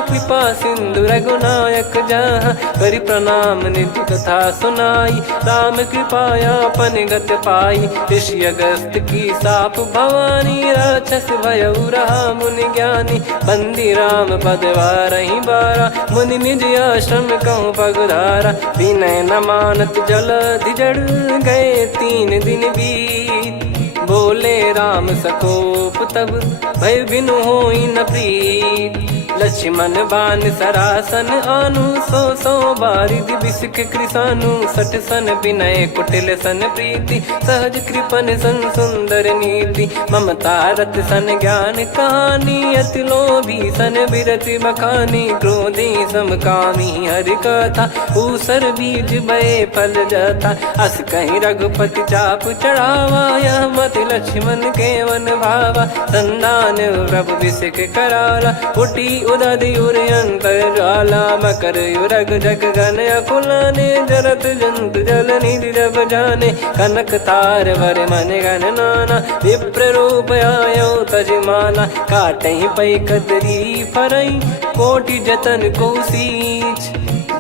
कृपा सिंधु रघुनायक जहाँ। करि प्रणाम निधि कथा सुनाई, राम कृपाया अपन गत पाई। ऋषि अगस्त की साप भवानी, राक्षस भयउ रहा मुनि ज्ञानी। बंदी राम बदवारहि बारा, मुनि निज आश्रम कहूँ पगधारा। विनय न मानत जलधि जड़, गए 3 दिन बीत। बोले राम सकोप तब, भय बिनु होई न प्रीत। लक्ष्मण बान सरासन आनु, 100 बारिधि बिसिक कृसानु। 60 सन विनय कुटिल सन प्रीति, सहज कृपन सन सुंदर नीति। ममता रत सन ज्ञान कहानी, अति लोभी सन बिरति बखानी। क्रोधी समकामी हरि कथा, ऊसर बीज भय फल जथा। अस कहीं रघुपति चाप चढ़ावा, यह मति लक्ष्मण के वन भावा। संदान प्रभु बिसिक कराला, उठी उदधि उर अंतर ज्वाला। मकर युरग जग गन अकुलाने, जरत जंतु जल निधि जब जाने। कनक तार वर मन गण नाना, विप्र रूप आयो तजमाना। काटहि पै कतरी फरई, कोटि जतन को सींच।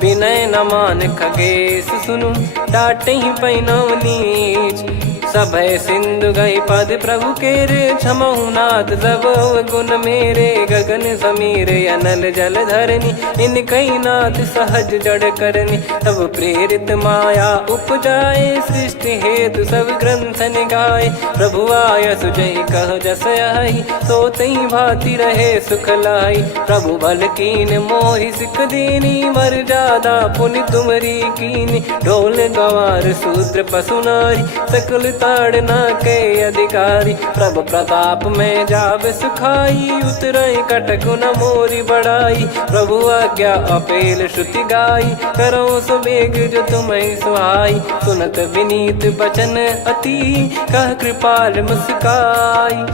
विनय न मान खगेश सुनु, डांटहि पै नव नीच। सभय सिंधु गई पद प्रभु केरे, क्षमहु नाथ सब गुण मेरे। गगन समीर अनल जल धरनी, इन कई नाथ सहज जड़ करनी। तब प्रेरित माया उपजाए, सृष्टि हेतु सब ग्रंथन गाए। प्रभु आय सुजय कह जस आई, सो तई भांति रहे सुख लाई। प्रभु बल कीन मोहि सिख दीनी, मर्यादा पुनि तुमरी कीनी। ढोल गवार शूद्र पशु नारी, सकल ताड़ना के अधिकारी। प्रभु प्रताप में जाब सुखाई, उतरई कटक न मोरी बढ़ाई। प्रभु आज्ञा अपेल श्रुति गाई, करो सो बेग जो तुम्हें सुहाई। सुनत विनीत बचन अति, कह कृपाल मुस्काई।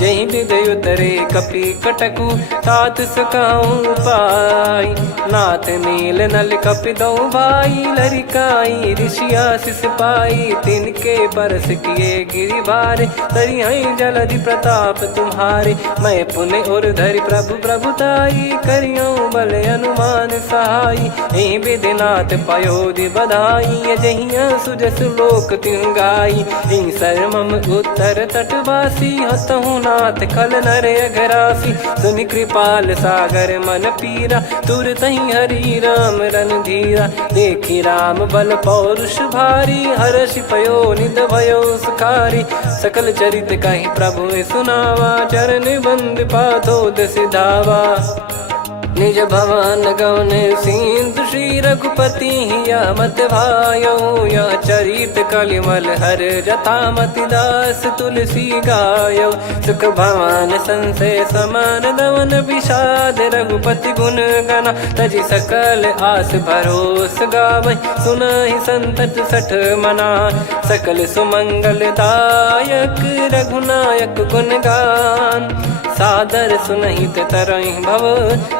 जही विद उतरे कपि कटकु, तात सकाऊं पाई। नाथ नील नल कपि दो भाई, लरिकाई ऋषि आशीष पाई। तिनके परस किए गिरि भारे, तरी हई जलधि प्रताप तुम्हारे। मैं पुण्य और धरि प्रभु प्रभुताई, करियो बल अनुमान सहाई। एहि विधिनाथ पयोधि बधाई, जहिया सुजस लोक तिहुँ गाई। एहि सरमम उत्तर तटवासी, हतहु नाथ खल नर अघरासी। सुनि कृपाल सागर मन पीरा, तुरत ही हरि राम रन धीरा। देखी राम बल पौरुष भारी, हर्षि पयो निध भयो सुखारी। सकल चरित कहि प्रभु सुनावा, चरण बंद पाथोद सिधावा। निज भवन गवन सिंधु, श्री रघुपति या मत भायो। यह चरित कलिमल हर जथामति, दास तुलसी गायो। सुख भवन संशय समान दवन, विषाद रघुपति गुण गना। तजि सकल आस भरोस गावै, सुनहि संतत सठ मना। सकल सुमंगल दायक, रघुनायक गुण गान। सादर सुनहित तरहि भव,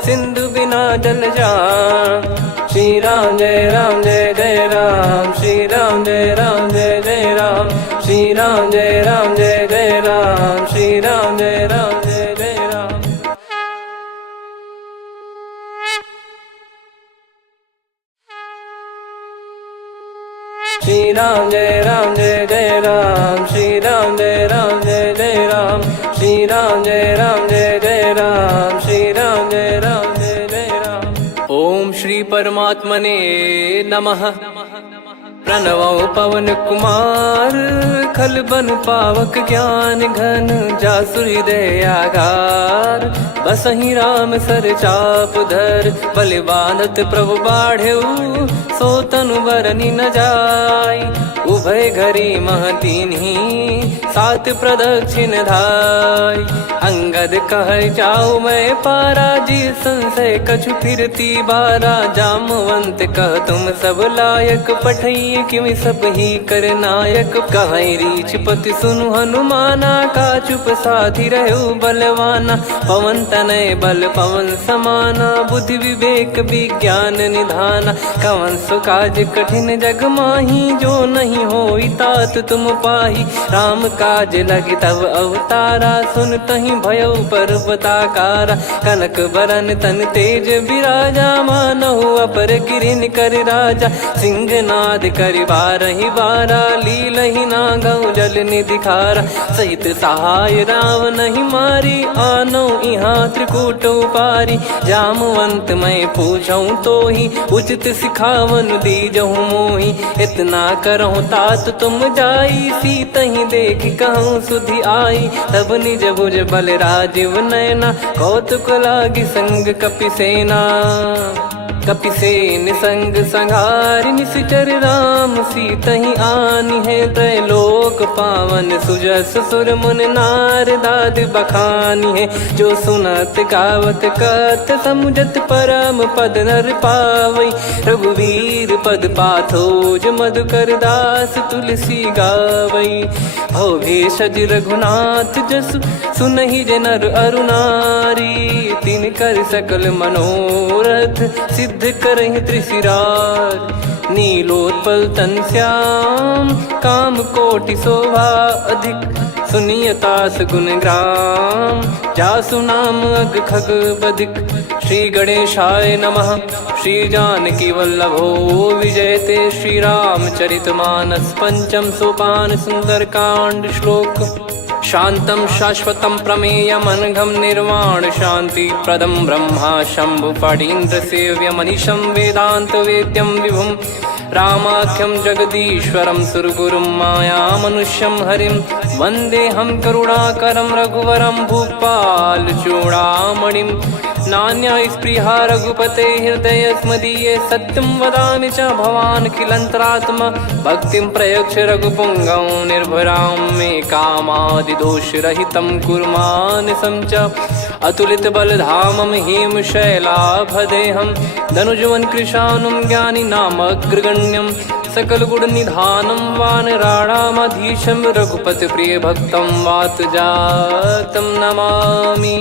सिंधु बिना जल जान। श्री राम जय राम जय जय राम, श्री राम जय राम जय जय राम। श्री राम जय राम जय जय राम, श्री राम जय राम जय जय राम। श्री राम जय राम जय जय राम, श्री राम जय राम जय जय राम। श्री राम जय राम जय जय राम, श्री राम जय राम जय जय राम। ओम श्री परमात्मने नमः। प्रणवो पवन कुमार, खल बन पावक ज्ञान घन। जासु हृदय आगार, बसहि राम सर चाप धर। बलि बांधत प्रभु बाढ़ऊ, सो तनु बरनि न जाय। उभय घरी मह दीन्ही, सात प्रदक्षिण धाय। अंगद कह जाऊ मैं पारा, जी संशय कछु फिरती बारा। जामवंत कह तुम सब लायक, पठई किमि सब ही कर नायक। कहै रीछ पति सुनु हनुमाना, का चुप साधि रहु बलवाना। पवन तनय बल पवन समाना, बुद्धि विवेक विज्ञान निधाना। कवन सो काज कठिन जग माही, जो नहीं होई तात तुम पाही। राम काज लगी तब अवतारा, सुन तहि भयो पर्वताकारा। कनक बरन तन तेज बिराजा, मानहु अपर गिरिन कर राजा। सिंहनाद करि बारहि बारा, लीलहि नागौ जल निधि खारा। सहित सहाय राव नहीं मारी, आनो इहाँ त्रिकूट उपारी। जामवंत मैं पूछऊँ तोहि, उचित सिखावन दीजहु मोहि। इतना करहु तात तुम जाई, सीतहि देख कहूँ सुधि आई। तब निज भुज बल राजीव नयना, कौतुक लागी संग कपिसेना। कपिसेन संग संहारि निश्चर राम, सीतहि आनि है त्रैलोक पावन। सुजस सुर मुन नार दाद बखानी है, जो सुनत गावत कथ समुझत परम पद नर पावई। रघुवीर पद पाथोज मधुकर दास, तुलसी गावई। भव भेषज रघुनाथ जसु, सुनहि जे नर अरु नारी। तिन कर सकल मनोरथ, सिद्ध करहि त्रिशिराज। नीलोत्पल तन श्याम, काम कोटि शोभा अधिक। सुनियतास गुण ग्राम, जासु नाम अग खग बधिक। श्री गणेशाय नमः। श्री जानकी वल्लभो विजयते श्रीरामचरितमानस। पंचम सोपान सुंदरकांड श्लोक। शांतं शाश्वतं प्रमेयमनघं निर्वाण शांति प्रदं ब्रह्मा शंभु फणीन्द्र सेव्यमनिशं वेदांत वेद्यं विभुं रामाख्यं जगदीश्वरं सुरगुरुं मायामनुष्यं हरिं वन्देऽहं करुणाकरं रघुवरं भूपाल चूडामणिं। नान्या स्पृहा रघुपते हृदय स्मदीये सत्यं वदामि च भवान् खिलन्तरात्मा भक्तिं प्रयच्छ रघुपुङ्गं निर्भरां मे कामादिदोषरहितं कुर्मानसं च अतुलितबलधामं हेमशैलाभदेहं धनुजवन् कृशानुं ज्ञानिनामग्रगण्यं सकलगुणनिधानं वानराणामधीशं रघुपतिप्रियभक्तं वातजातं नमामि।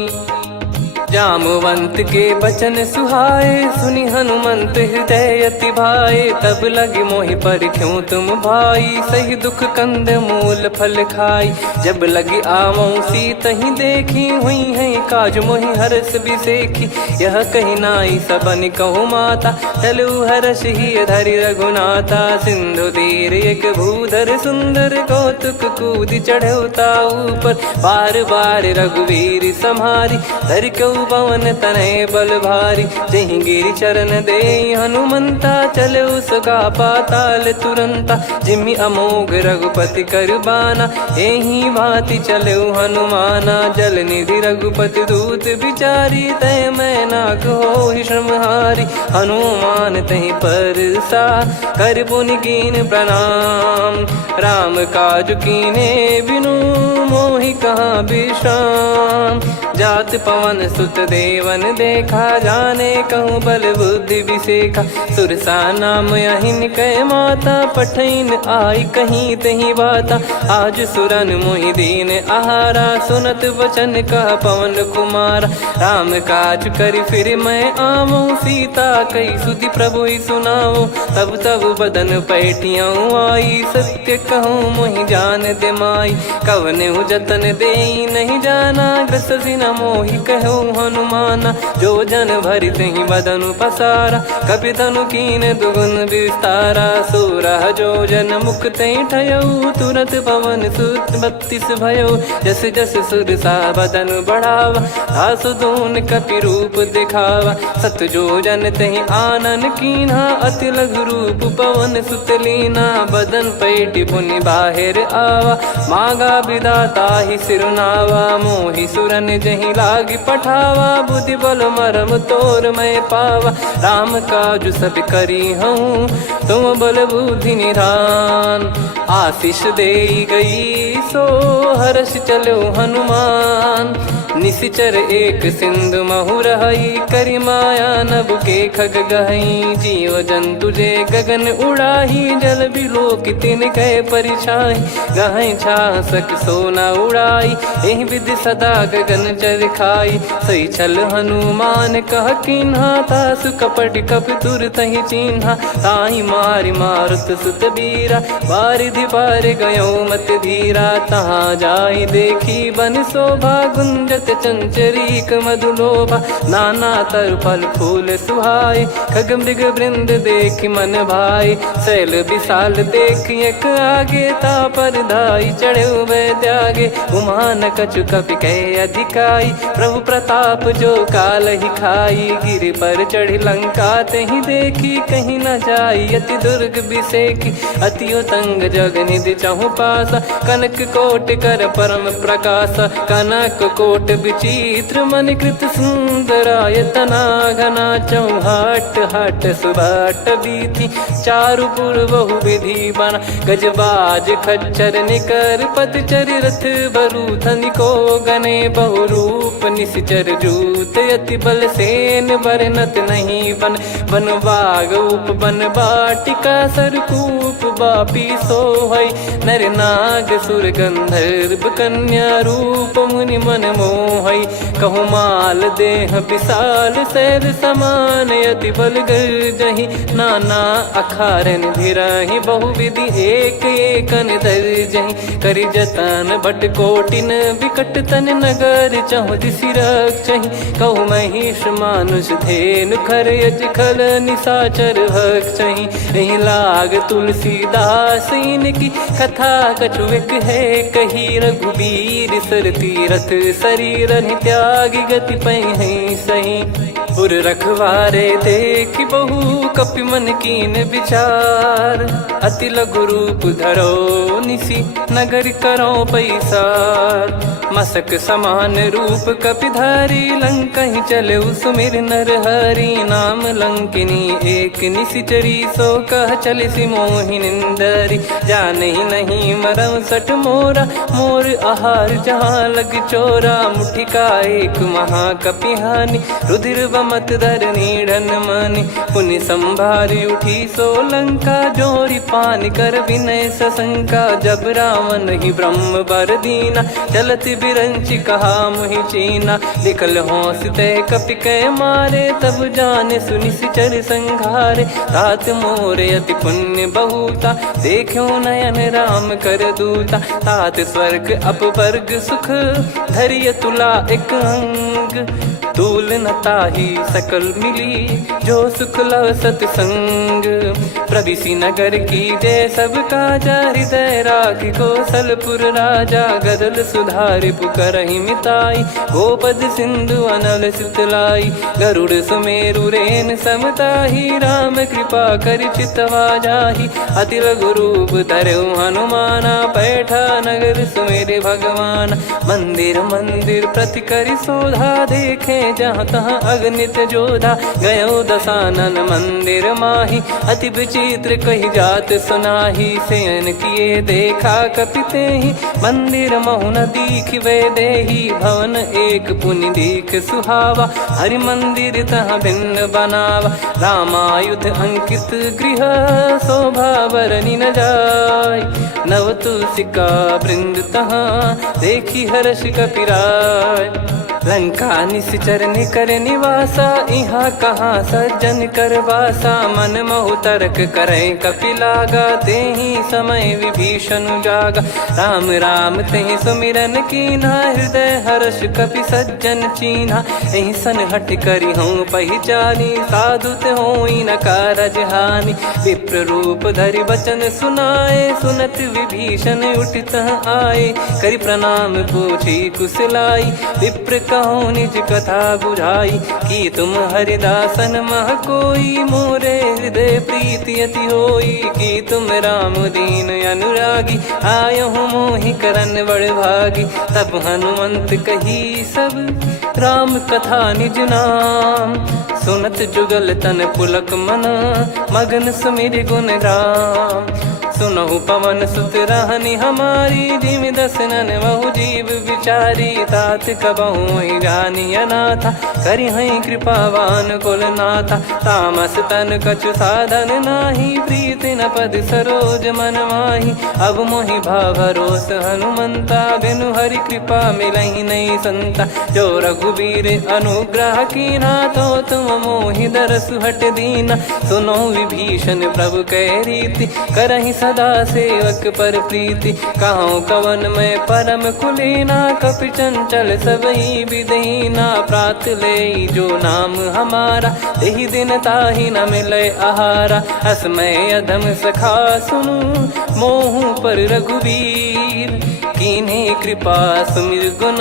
जामवंत के बचन सुहाए सुनि हनुमंत हृदय अति भाए। तब लगे मोहि पर क्यों तुम भाई सही दुख कंद मूल फल खाई। जब लगी आवों सीतहि देखी हुई है काज मोहि हरस बिसेखी। यह कही नाई सबन कहु माता चलु हरष ही धरि रघुनाथा। सिंधु तीर एक भूधर सुंदर कौतुक कूद चढ़ौता ऊपर। बार बार रघुवीर सम्हारी धरि कौ पवन तनय बल भारी। जहि गिरि चरण दे हनुमंता चले उसका पाताल तुरंता। जिमि अमोघ रघुपति कर बाना एहि भांति चले हनुमाना। जल निधि रघुपति दूत बिचारी तय मैं नाग होहि श्रमहारी। हनुमान तहि परसा कर पुनि कीन प्रणाम। राम काज कीने बिनु मोहि कहाँ विश्राम। जात पवन सुत देवन देखा जाने कहूँ बल बुद्धि विसेखा। सुरसा नाम अहिन कै माता पठैन आई कहीं तही बाता। आज सुरन मोहि दीन आहारा सुनत वचन कह पवन कुमारा। राम काज करि फिर मैं आवूं सीता कई सुधि प्रभु ही सुनाऊं। तब तब बदन पैठियाँ आई सत्य कहूँ मोहि जान दे माई। कवने जतन दे नहीं जाना ग्रसि न मोहि कहूँ हनुमाना। जो जन भरि तहि बदनु पसारा कपि तनु कीन दुगुन विस्तारा। सोरह जो जन मुख तहि ठयऊ तुरत पवन सुत 32 भयऊ। जस जस सुरसा बदन बढ़ावा आसु दून कपि रूप दिखावा। सत जो जन तहि आनन कीन्हा अति लघु रूप पवन सुत लीना। बदन पैटि पुनि बाहिर आवा मांगा विधाता ही सिरुनावा। मोहि सुरन जहि लागी पठावा बुद्धि बल मरम तोर मैं पावा। राम काजु सब करी हूँ तुम बल बुद्धि निधान। आशीष दे गई सो हर्ष चलो हनुमान। निशिचर एक सिंधु महु रही करि माया नभ के खग गहई। जीव जंतु जे गगन उड़ाही जल बिलो तिन कह परिछाई। गहई छासक सोना उड़ाई एहि विधि सदा गगन चर खाई। सही छल हनुमान कह किन्हा तासु कपट कप तुर तहि चिन्हा। ताहि मारि मारुत सुत बीरा बारिधि पार गयो मत धीरा। तहाँ जाई देखी बन शोभा गुंजत चंचरीक मधुलोभा। नाना तर फल फूल सुहाए खग मृग वृंद देख मन भाई। शैल विशाल देख एक आगे ता पर धाई चढ़े वै त्यागे। उमान कछु कपि कहे अधिकाई प्रभु प्रताप जो काल ही खाई। गिरि पर चढ़ी लंका तहि देखी कहीं न जाई। अति दुर्ग बिसेखी अति उतंग जग निधि चहु पासा। कनक कोट कर परम प्रकाश कनक कोट विचित्र मन कृत सुंदरायतना। घना चौहाट हाट सुबाट बीथी चारु पुर बहु विधि बना। गजबाज खच्चर निकर पतचर रथ बरु धनिको गने बहु रूप। निशिचर जूत अति बल सेन बरनत नहीं बन। बन बाग उप बन बाटिका सरकूप बापी सोहई। नर नाग सुर गंधर्व कन्या रूप मुनि मन मोहई। कहु माल देह विशाल शैल समान अति बल गर्जहि। नाना अखारन भिरहि बहुविधि एक एकन दर्जहि। करि जतन भट कोटिन विकट तन नगर चहु दिसि रक्षहि कहु महिष मानुष धेनु खर यज खल निशाचर भक्षहि एहि लाग तुलसीदास इनकी कथा कछुक है कही रघुबीर सर तीरथ शरीर त्यागी गति पै सही उर रखवारे देख बहु कपि मन कीन विचार अति लघु रूप धरो निसी नगर करो पैसार मसक समान रूप कपिधारी लंकहि चले सुमिर नर हरि नाम लंकिनी एक निशिचरी सो कह चले सि मोहि निंदरी जानहि नहीं मरम सठ मोरा मोर आहार जहाँ लग चोरा मुठिका एक महाकपिहानि रुधिर बमत धरनी ढन मानि पुनि संभारी उठी सो लंका जोरी पान कर विनय सशंका जब रावण ही ब्रह्म बर दीना चलति बिरंचि कहा मुहि चीना निकल होंस तय कपि कै मारे तब जाने सुनि सिचर संघारे तात मोरे अति पुण्य बहुता देखो नयन राम कर दूता तात स्वर्ग अपवर्ग सुख धैर्य तुला एक अंग तूल न ताहि सकल मिली जो सुख लव सतसंग प्रविसी नगर की जय सब काजा हृदय राग कौशलपुर राजा गदल सुधारि पुकरहि मिताई गोपद सिंधु अनल सितलाई गरुड़ सुमेरु रेन समताहि राम कृपा कर चितवा जाहि अति लघु रूप धरऊ हनुमाना पैठा नगर सुमेरे भगवान मंदिर मंदिर प्रति करि शोधा देखे जहाँ तहाँ अगणित जोधा गयो दशानन मंदिर माही अति विचित्र कही जात सुनाही सेन किए देखा कपिते ही मंदिर महु न दीख वे देही भवन एक पुनि दीख सुहावा हरि मंदिर तहाँ भिन्न बनावा रामायुध अंकित गृह शोभा बरनी न जाय नव तुलसिका वृंद तहाँ देखी हर्ष कपिराय लंका निश्चर निकर निवासा यहाँ कहाँ सज्जन कर वासा मन महु तर्क करें कपिलागा तेहि समय विभीषण जागा राम राम तेहि सुमिरन कीन्हा हृदय हर्ष कपि सज्जन चीन्हा एहि सन हट करी हूँ पहचानी साधु ते होई न कारज हानि विप्र रूप धरि वचन सुनाए सुनत विभीषण उठित आए करि प्रणाम पूछी कुशलाई विप्र कहो निज कथा बुझाई कि तुम हरिदासन मह कोई मोरे हृदय प्रीति अति होई कि तुम राम दीन अनुरागी आयहु मोहि करन बड़ भागी तब हनुमंत कही सब राम कथा निज नाम सुनत जुगल तन पुलक मना मगन सुमिर गुण राम सुनहु पवन सुत रहनी हमारी जिम दसनन बहु जीव विचारी तात कबहु जानी अनाथा करि हई कृपावान कुल नाथा तामस तन कछु साधन नाही प्रीति न पद सरोज मन माही अब मोहि भावरोस हनुमंता बिनु हरि कृपा मिलहि नहीं संता जो रघुबीर अनुग्रह कीना तो तुम मोहि दरस हट दीना सुनो विभीषण प्रभु कह रीति करहि सदा सेवक पर प्रीति कहूँ कवन में परम कुलीना कपि चंचल सबई विदहीना प्रात ले जो नाम हमारा यही दिन ताहि न मिले आहारा असमय अधम सखा सुनु मोहु पर रघुवीर कीन्हे कृपा सुमिर गुण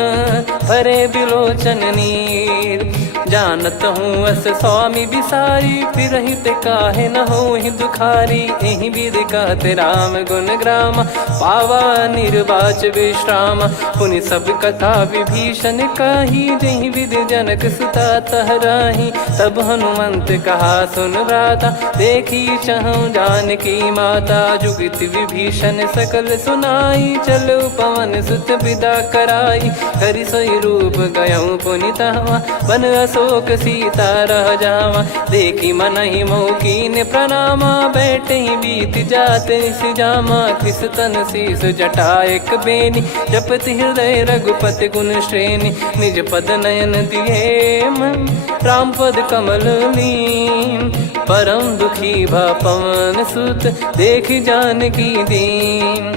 भरे बिलोचन नीर जानत हूँ अस स्वामी बिसारी फिर हित काहे न हो ही दुखारी यही विध कहते राम गुण ग्राम पावा निर्वाच विश्राम पुनि सब कथा विभीषण काही जही विध जनक सुता तहराही तब हनुमंत कहा सुन भ्राता देखी चहु जानकी माता जुगित विभीषण सकल सुनाई चलो पवन सुत विदा कराई हरि सोई रूप गयऊ पुनितवा बन अशोक सीता रह जावा देखी मन ही मौकीन प्रणामा बैठे ही बीत जाते जामा किस तन शीस जटा एक बेनी जपति हृदय रघुपति गुण श्रेणी निज पद नयन दिए मन राम पद कमल लीन परम दुखी भा पवन सुत देख जानकी दीन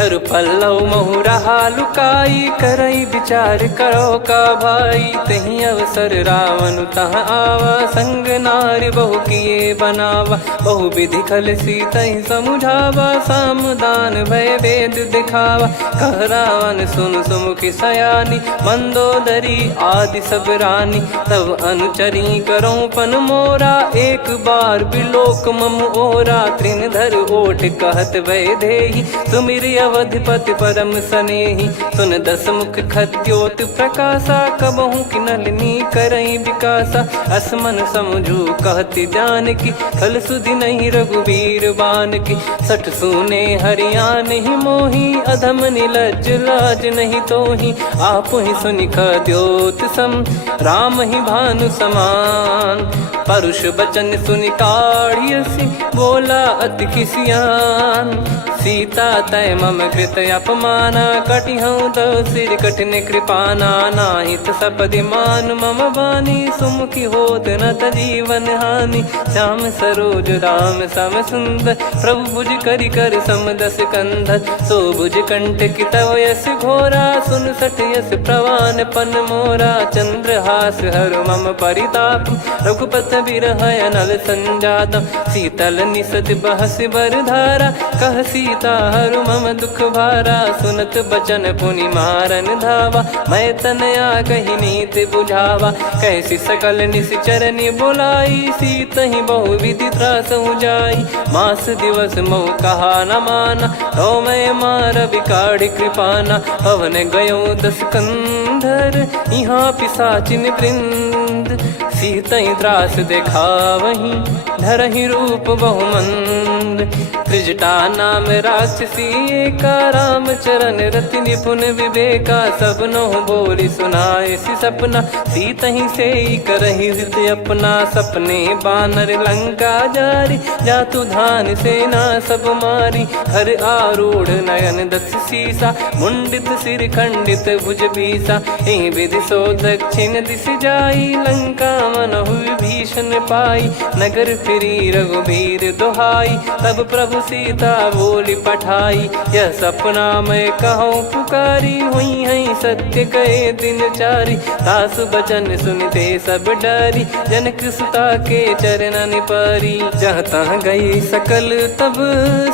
तर पल्लव महु रहा लुकाई, करई विचार करो का भाई। तही अवसर रावण तहाँ आवा, संग नार बहु किए बनावा। बहु विधि खल सीतहि समुझावा, सामदान भय वेद दिखावा। कह रावण सुन सुमुखी सयानी, मंदोदरी आदि सब रानी। तब अनुचरी करो पन मोरा, एक बार बिलोक मम ओरा। त्रिनधर ओट कहत भय देहि, सुमिर अवधिपति परम सनेहि। सुन दस मुख खद्योत प्रकाशा, कबहु कि नलिनी करई विकासा। असमन समझू कहति जानकी, खल सुधि नहीं रघुबीर बान की। सठ सुने हरियान ही मोही, अधम निलज्ज लाज नहीं तोही। आप ही सुनि खद्योत सम, राम ही भानु समान। परुष बचन सुनि काढ़ियसि, बोला अति किसियान। सीता तय मम कृत अपमाना, कटिहऊँ तो सिर कठिन कृपाना। नाहित सपदि मान मम बानी, सुमुखी होत न जीवन हानि। श्याम सरोज राम सम सुंदर, प्रभु भुज करि कर सम दस कंधर। सो भुज कंठ की तव यस घोरा, सुन सठ यस प्रवान पन मोरा। चंद्रहास हर मम परिताप, रघुपत बिरह अनल संजातम। शीतल निसत बहस बर धारा, कह सीता हरु मम दुख भारा। सुनत बचन पुनि मारन धावा, मैं तनया कही नीति बुझावा। कैसी सकल निश्चरनि बुलाई, सीतहि बहु विधि त्रास जाई। मास दिवस मोह कहा न माना, तो मैं मार बिकाढ़ कृपाना। पवन गयो दस कंधर, यहाँ पिशाचिन वृंद। सीतहि त्रास देखावहीं, धरहि रूप बहुमंद। त्रिजटा नाम राक्षसी एका, राम चरण रति निपुण विवेका। सबनो बोली सुनाए सि सपना, सीतहि सेई करहि हृदय अपना। सपने बानर लंका जारी, जातु धान सेना सब मारी। हर आरूढ़ नयन दस सीसा, मुंडित सिर खंडित भुज बीसा। एहि विधि सो दक्षिण दिस जाई, लंका मनहु विभीषण पाई। नगर फिरी रघुबीर दुहाई, तब प्रभु सीता बोली पठाई। यह सपना मैं कहूँ पुकारी, हुई है सत्य कहे दिन चारी। तासु बचन सुनते सब डरी, जनक सुता के चरणन परी। जहाँ तहाँ गई सकल तब,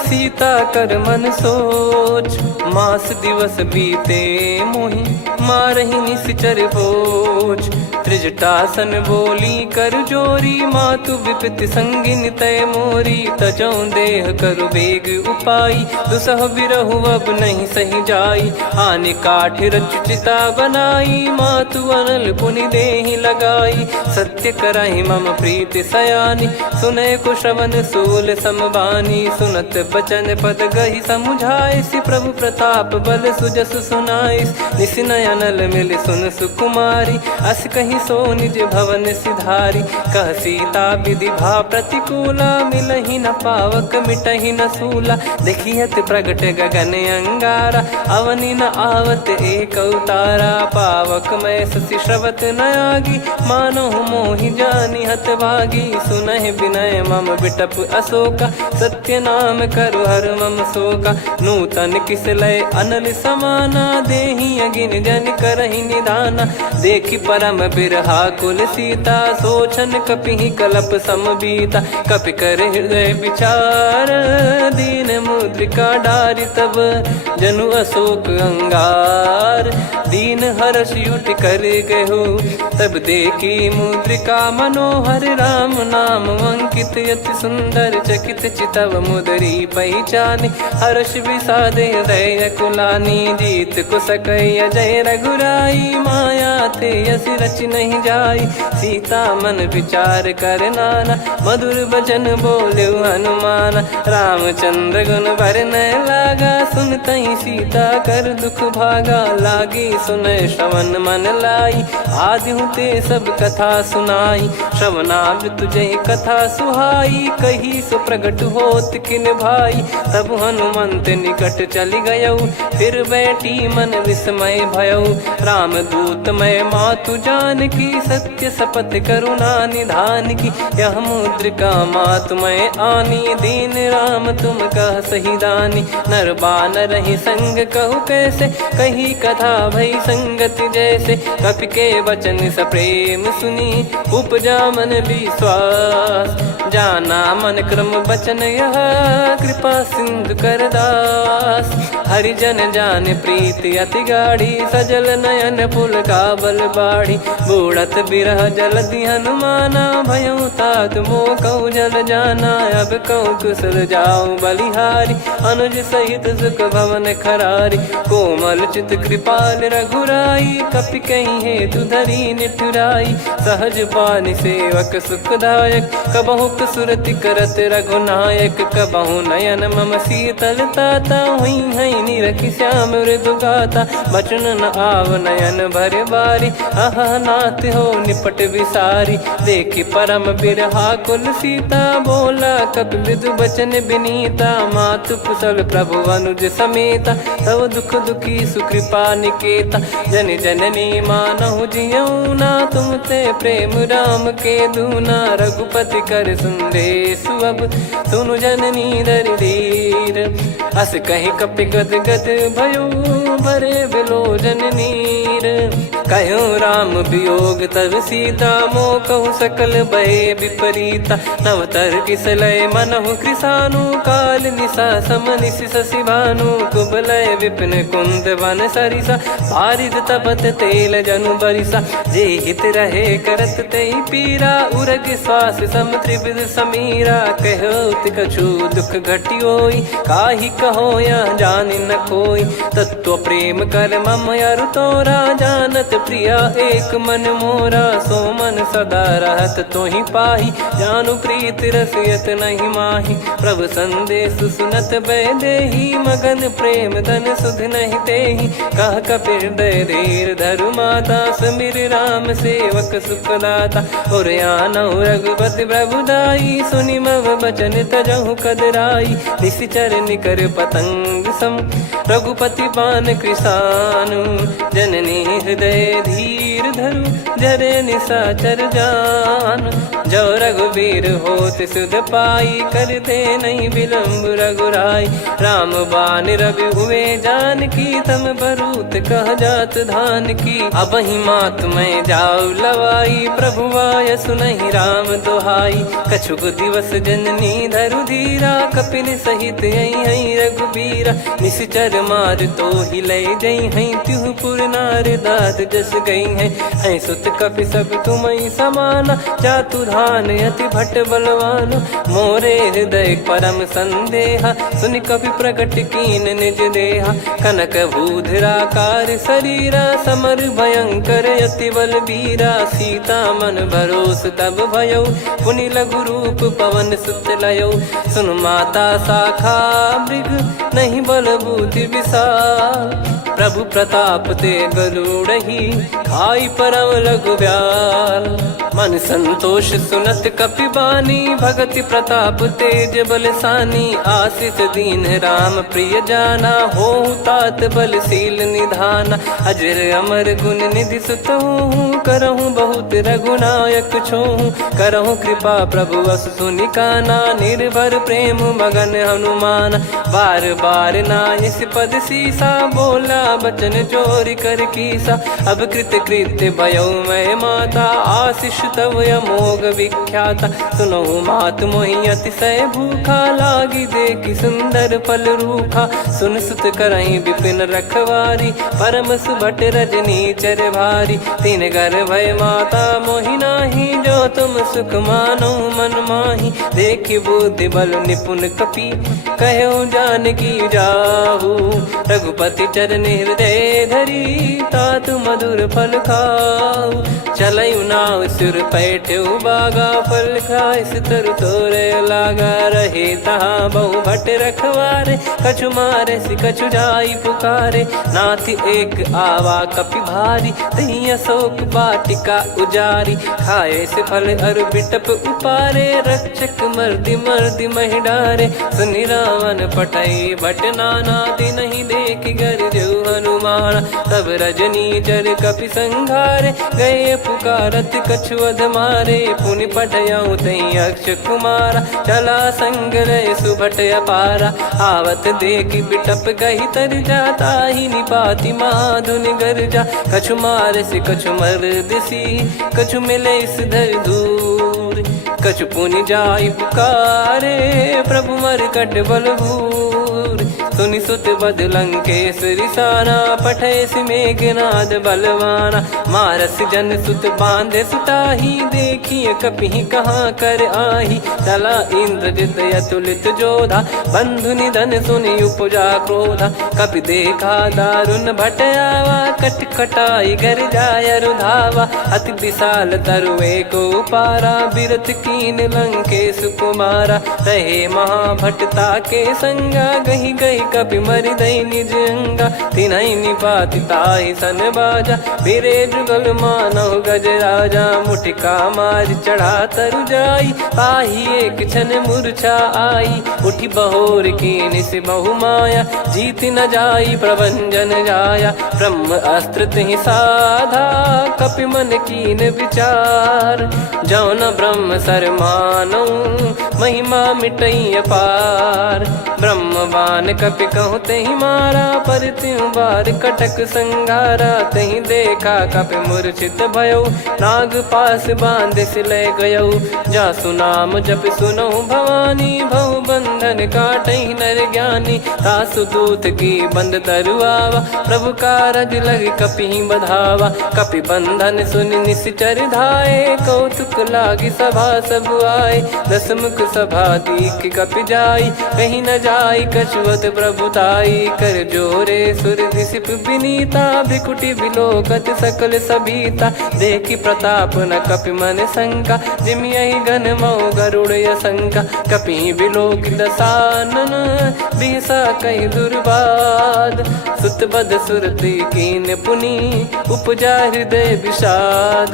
सीता कर मन सोच। मास दिवस बीते मोहि, मारहि निश्चर बोझ। त्रिजटासन बोली कर जोरी, मातु विपति संगिन तय मोरी। तजौ देह करु बेग उपाई, दुसह बिरहु अब नहीं सही जाई। आने काठ रचिता बनाई, मातु अनल पुनि देहि लगाई। सत्य करहि मम प्रीति सयानी, सुनय को श्रवण सूल समबानी। सुनत बचन पद गहि समुझाइसि, प्रभु प्रताप बल सुजस सुनाइस। निस नयनल मिल सुन सुकुमारी, अस कहीं सो निज भवन सिधारी। कह सीता विधि भा प्रतिकूला, मिलहि न पावक मिटहि न सूला। देखियत प्रगट गगन अंगारा, अवनि न आवत एक अवतारा। पावक मैं शशि श्रवत न आगी, मानो मोहि जानि हत भागी। सुनहि विनय मम बिटप अशोका, सत्य नाम करु हर मम शोका। नूतन किस लय अनल समाना, देहि अगिन जन करहि निदाना। देखि परम बिरहा कुल सीता, सोचन कपिहि कलप समबीता। कपि कर हृदय विचार, दीन मुद्रिका डारि तब। जनु अशोक अंगार, दीन हर्ष युट कर गहु। तब देखी मुद्रिका मनोहर, राम नाम अंकित अति सुंदर। चकित चितव मुदरी पहचानी, हर्ष विषाद हृदय कुलानी। जीत को सकय जय रघुराई, माया थे यस रच नहीं जाई। सीता मन विचार कर नाना, मधुर बचन बोले हनुमान। रामचंद्र गुण भरने लागा, सुनतहि सीता कर दुख भागा। लागी सुनय श्रवण मन लाई, आदि हूँ ते सब कथा सुनाई। श्रवणामृत जय कथा सुहाई, कही सो प्रगट होत किन भाई। तब हनुमंत निकट चली गयऊ, फिर बैठी मन विस्मय भयऊ। राम दूत मैं मातु जान की, सत्य शपथ करुणा निधान की। यह मुद्रिका मातु मैं आनी, दीन राम तुम कह सही दानी। नर बानर ही संग कहु कैसे, कही कथा भई संगति जैसे। कपि के वचन सप्रेम सुनी, उपजा मन विश्वास। जाना मन क्रम वचन यह, कृपा सिंधु कर दास। हरिजन जान प्रीति अति गाढ़ी, सजल नयन पुलकावल बाढ़ी। बूढ़त बिरह जलधि हनुमाना, भयउ तात मोह कहु जल जाना। अब कहु कुशल जाऊं बलिहारी, अनुज सहित सुख भवन खरारी। कोमल चित कृपाल रघुराई, कपि कहीं हेतु धरी निठुराई। सहज पानि सेवक सुखदायक, कबहु सुरति करत रघुनायक। कबहु नयन मम शीतल ताता, हुई है निरखि श्याम मृदु गाता। बचन न आव नयन भर बारी, अह नाथ हो निपट विसारी। देखि परम बिरहा कुल सीता, बोला कपि मृदु बचन बिनीता। मातु कुशल प्रभु अनुज समेता, तव दुख दुखी सुकृपा निकेता। जन जननी मानहु जियऊ ना, तुम ते प्रेम राम के दूना। रघुपति कर संदेशु अब, सुनु जननी दर धीर। अस कहीं कपि गद गद भयो, भरे बिलोचन नीर। कहो राम वियोग तब सीता, मोह कहु सकल भय विपरीता। नव तर किसलय मनहु कृसानु, काल निशा समनिश शशि भानु। कुबलय विपिन कुंद वन सरिसा, पारिद तपत तेल जनु बरिसा। जे हित रहे करत तेहि पीरा, उरग श्वास सम त्रिविध समीरा। कहो कछु दुख घटियोई, काहि कहो या जानि न कोई। तत्व प्रेम कर मम अरु तोरा, जानत प्रिया एक मन मोरा। सो मन सदा रहत तोहि पाही, जानु प्रीत रसियत नहीं माही। प्रभु संदेश सुनत बैदेही, मगन प्रेम धन सुध नहीं तेहि। कह कपि हृदय धीर धरु माता, समिर राम सेवक सुखदाता। और आनहु रघुपति प्रभुदाई, सुनि मम बचन तजहु कदराई। निशिचर निकर पतंग सम, रघुपति पान कृसानु। जननी हृदय धीर धरु, जरे निशाचर जान। जो रघुबीर होत सुध पाई, कर दे नहीं विलम्ब रघुराई। राम बान रवि हुए जान की, तम बरूत कह जात धान की। अब ही मात मैं जाऊ लवाई, प्रभु आय सुनहि राम दोहाई। कछुक दिवस जननी धरु धीरा, कपिन सहित यही रघुबीरा। निश्चर मार तो ही ले जई हैं, त्युह पुर नार दाद जस गई हैं। सुत कपि सब तुमई समाना, चातुधान अति भट्ट बलवान। मोरे हृदय परम संदेहा, सुनि कपि प्रकट कीन निज देहा। कनक भूधराकार शरीरा, समर भयंकर अति बल बीरा। सीता मन भरोस तब भयऊ, पुनि लघु रूप पवन सुत लयऊ। सुन माता शाखा मृग, नहीं बल बुद्धि विशाल। प्रभु प्रताप ते गरुड़हि, खाई परम लघु ब्याल। मन संतोष सुनत कपि बानी, भगति प्रताप तेज बलसानी। आशीष दीन राम प्रिय जाना, होहु तात बलशील निधाना। अजर अमर गुण निधि सुतहु, करहु बहुत रघुनायक छोहु। करहु कृपा प्रभु अस सुनि काना, निर्भर प्रेम मगन हनुमान। बार बार नायस पद सीसा, बोला बचन चोरी कर कीसा। अब कृत कृत्य भयउ मैं माता, आशीष तव अमोघ विख्याता। सुनहु मात मोहि अतिशय भूखा, लागी देखि सुंदर फल रूखा। सुन सुत करहि विपिन रखवारी, परम सुभट रजनी चर भारी। तीन घर भय माता मोहि नाही, जो तुम सुख मानो मन माही। देखि बुद्धि बल निपुण कपि, कहो जानकी जाहू। रघुपति चरण हृदय धरी, तात मधुर फल खाऊ। चलयु नाव सिर पैठ उबार, लागा, फल खाए सितर तोरे लागा। रहे तहाँ बहु भट रखवारे, कछु मारे सि कछु जाई पुकारे। नाथ एक आवा कपि भारी, तही अशोक वाटिका उजारी। खाए से फल अर बिटप उपारे, रक्षक मर्दि मर्दि महि डारे। सुनि रावण पटई भट नाना, तिनहि देख गर जऊ हनुमाना। तब रजनी चर कपि संघारे, गए पुकारत कछु अध मारे। पुनि पटयऊ तई अक्ष कुमारा, चला संग रहे सुभट अपारा। आवत देखि बिटप गही तर जाता, ही निपाति माधुनि गर्जा। कछु मार से कछु मर्दिसी, कछु मिले इस धर दूर। कछु पुनि जाई पुकारे, प्रभु मरकट बलभूर। सुनि सुत बद लंकेश्वरी साना, पठय मेघनाद बलवाना। मारस जन सुत बांधे सुताही, देखिए कपि कहाँ कर आही। चला इंद्रजित अतुलित जोधा, बंधु निधन सुनि उपजा क्रोधा। कपि देखा दारुण भट आवा, कट कटाई घर जाय रुधावा। अति विशाल तरुए को पारा, बिरत कीन लंकेश कुमारा। रहे महाभटता के संगा, गही गही कपि मरि दई निज अंगा। तिन्हि निपाति ताहि सन बाजा, बिरे जुगल मानव गज राजा। मुटिका मार चढ़ा तरु जाई, पाही एक क्षण मूर्छा आई। उठी बहोर कीन से बहु माया, जीत न जाई प्रभंजन जाया। ब्रह्म अस्त्र तिहि साधा, कपि मन कीन विचार। जौ न ब्रह्म सर मानौ, महिमा मिटई अपार। ब्रह्म बान कपि कहूँ तहि मारा, पर त्यों बार कटक संगारा। तहि देखा कपि मूर्छित भयऊ, नाग पास बांध सिले गयऊ। जासु नाम जप सुनऊ भवानी, भव बंधन काटहि नर ज्ञानी। तासु दूत की बंद तरुआवा, प्रभु कारज लग कपि बधावा। कपि बंधन सुनि निश्चर धाये, कौतुक लागी सभा सब आए। दसमुख सभा दीख कपि जाई, कहीं न जाई कछुअत प्रभुताई। कर जोरे सुर दिसिप विनीता, भिकुटी बिलोकत सकल सबीता। देखि प्रताप न कपि मन शंका, जिमियहि गन मऊ गरुड़ असंका। कपि बिलोक दसानन, बिहसा कहि दुर्बाद। सुत बद सुरति कीन पुनि, उपजा हृदय विषाद।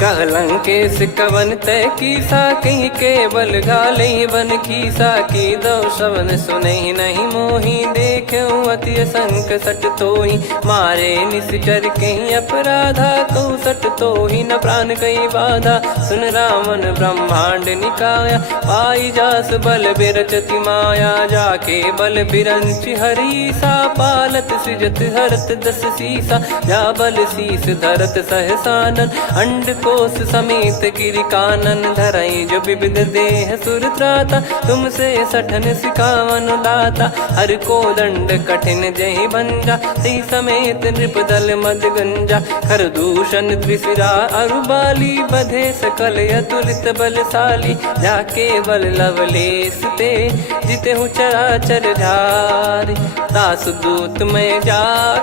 कह लंकेश कवन तय कीसा, कहीं केवल घाले बन कीसा। की दो श्रवण सुनहि नहीं मोहि, देखऊँ अति संक सट तोहि। मारे निश्चर कहीं अपराधा, कहूँ सट तोहि न प्राण कहीं बाधा। सुन रावण ब्रह्मांड निकाया, पाई जास बल बिरचति माया। जाके बल बिरंचि हरीसा, पालत सृजत हरत दस सीसा। जा बल शीस धरत सहसानन, अंड कोश समेत गिरि कानन। धरई जो विविध देह सुर त्राता, तुमसे सठन सिखावन दाता। हर को दंड कठिन जहि भंजा, ती समेत नृपदल मद गंजा। खर दूषण त्रिशिरा अरुबाली, बधे सकल अतुलित बलशाली। जाके बल लवलेस ते, जितेहु चराचर झारि। दास दूत मैं जा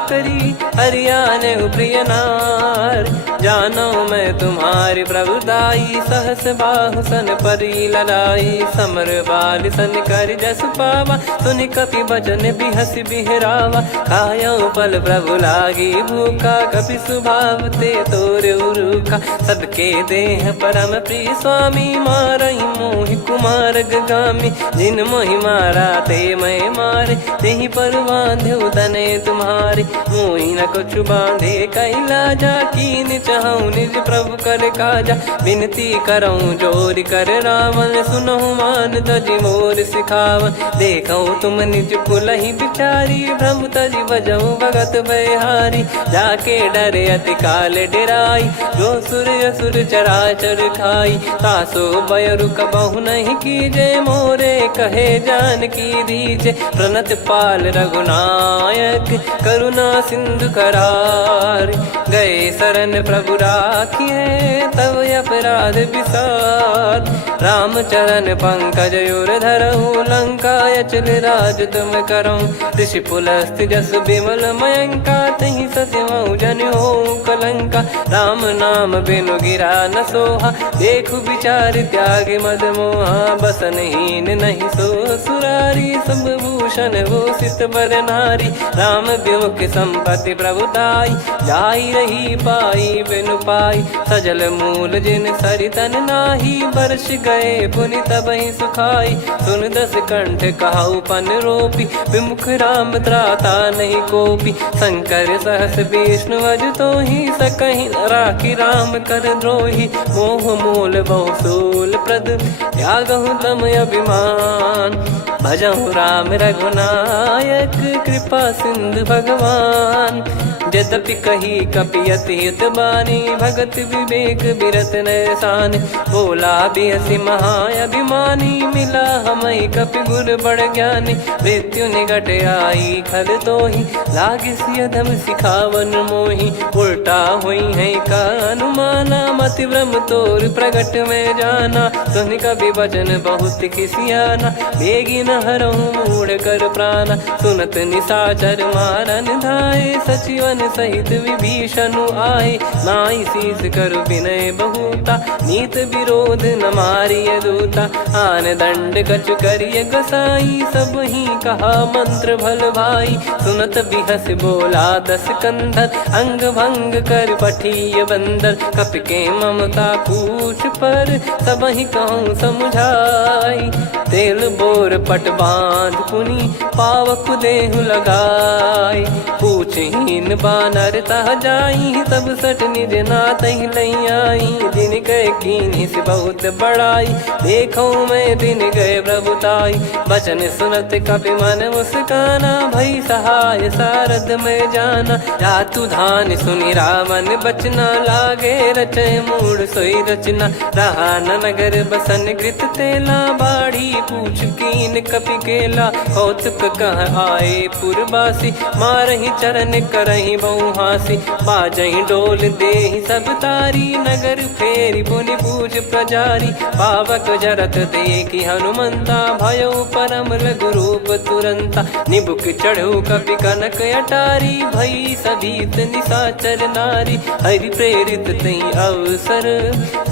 करी, हरियाने प्रिय नार। जानो मैं तुम्हारी प्रभुदाई, सहस बाहु सन परी ललाई। समर बाल सन कर जस पावा, सुनि कपि बचन बिहसि बिहरावा। खायऊ पल प्रभु लागी भूखा, कपि स्वभाव ते तोरे उरुखा। सबके देह परम प्रिय स्वामी, मारई मोहि कुमार गामी। जिन मोहि मारा ते मैं मारे, तेहि पर बांधे तने तुम्हारे। मोहि न कुछ बांधे कैलाजा, कीन चाहूँ निज प्रभु कर काजा। विनती करऊँ जोर कर रावण, सुनहु मान तजि मोर सिखावन। देखऊँ तुम निज कुलहि बिचारी, भ्रम तजि बजऊँ भगत बहारी। जाके डरे अति काल डेराई, जो सुर असुर चराचर खाई। तासो बयरु कबहु नहीं कीजे, मोरे कहे जान की दीजे। प्रणत पाल रघुनायक, करुणा सिंधु करार। गए शरण प्रभु राखिए तब अपराध विसार। राम चरण पंकज उर धरहु लंका अचल राज तुम करऊं। ऋषि पुलस्त जस विमल मयंका तहि सत्यमऊ जन हो कलंका। राम नाम बिनु गिरा न सोहा देखु विचार त्याग मद मोहा। बसनहीन नहीं सो सुरारी सब भूषण भूषित बर नारी। राम विमुख संपत्ति प्रभुताई जाई रही पाई बिनु पाई। सजल मूल जिन सरितन नाही बरस गए पुनि तबहि सुखाई। सुन दस कंठ कहाऊ पन रोपी विमुख राम त्राता नहीं कोपी। शंकर सहस विष्णु अज तो ही सकहि राखी राम कर द्रोही। मोह मूल बहु सूल प्रद त्यागहु तम अभिमान। भजहु राम रघुनायक कृपा सिंधु भगवान। यद्यपि कही कपियत हित बानी भगत विवेक बिरत नैसान। बोला बिहसी महाअभिमानी मिला हमई कपि गुर बड़ ज्ञानी। मृत्यु निकट आई खल तोहि लागे सियधम सिखावन मोहि। उल्टा हुई है का अनुमाना मति भ्रम तोर प्रगट में जाना। सुन कवि वचन बहुत खिसियाना बेगी न हरहु मूढ़ कर प्राणा। सुनत निशाचर मारन धाये सचिवन सहित विभीषणु आए। नाई शीस कर विनय बहुता नीत विरोध न मारिय दूता। आन दंड कछु करिय गोसाई सब ही कहा मंत्र भल भाई। सुनत बिहस बोला दस कंधर अंग भंग कर पठिय बंदर। कपि के ममता पूछ पर सब ही कहूँ समझाई। तेल बोर पट बांध पुनि पावक देहु लगाई। पूछहीन बानर तह जाई तब सट निज नाथ ही लई आई। दिन गए कीन्ही से बहुत बड़ाई देखो मैं दिन गए प्रभुताई। बचन सुनत कपि मन मुस्काना भई सहाय सारद में जाना। जातु धान सुनि रावण बचना लागे रचय मूढ़ सोई रचना। रहा न नगर बसन कृत तेला बाढ़ी पूछ कीन कपि केला। कौतुक कह आए पुरबासी मारहि चरण करहि बहु हासी। बाजहि डोल देहि सब तारी नगर फेरी पुनि पूज प्रजारी। पावक जरत देखि हनुमंता भयो परम लघु रूप तुरंता। निबुक चढ़ऊ कपि कनक अटारी भई सभीत निशाचर नारी। हरि प्रेरित तई अवसर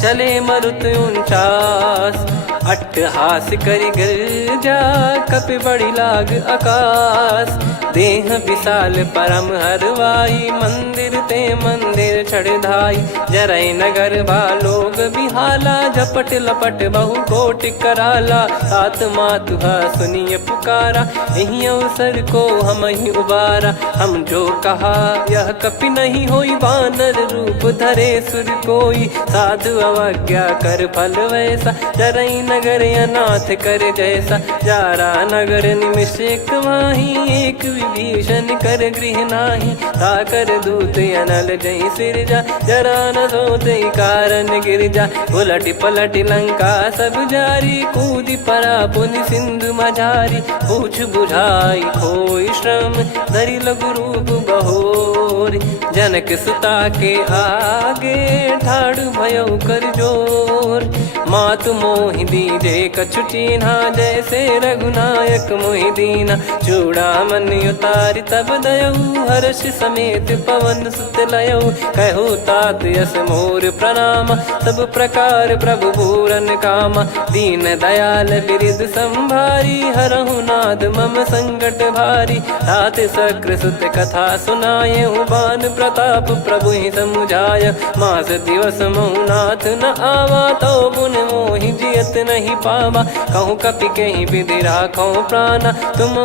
चले मरुत 49। अट्टहास करि गिरजा कपि बड़ी लाग आकाश। देह विशाल परम हरवाई मंदिर ते मंदिर चढ़धाई। जरई नगर भालोग बिहाला झपट लपट बहु कोटि कराला। सात मातुहा सुनिय पुकारा यही अवसर को हम ही उबारा। हम जो कहा यह कपि नहीं होई वानर रूप धरे सुर कोई। साधु अवज्ञा कर फल वैसा जरई नगर अनाथ कर जैसा। जारा नगर निमिष एक माही एक विभीषण कर गृह नाही। ताकर दूत अनल जय सिरजा जरा न सोते कारण गिर जा। उलट पलट लंका सब जारी कूदी परा पुनि सिंधु मझारी। पूछ बुझाई खोई श्रम धरि लघु रूप बहोरी। जनक सुता के आगे ठाड़ भयो कर जोर। मातु मोहि दीजे कछु चीन्हा जैसे रघुनायक मोहि दीना। चूड़ामन उतारि तब दयऊ हर्ष समेत पवन सुत लयऊ। कहु तात यस मोर प्रणाम सब प्रकार प्रभु पूरन कामा। दीन दयाल बिरिद संभारी हरहु नाद मम संकट भारी। तात सक्र सुत कथा सुनायहु बान प्रताप प्रभु ही समुझाय। मास दिवस महु नाथ न आवा तो पुन मोहि जियत नहीं पावा। कहूँ कपि कहीं विधि राखो प्राणा तुम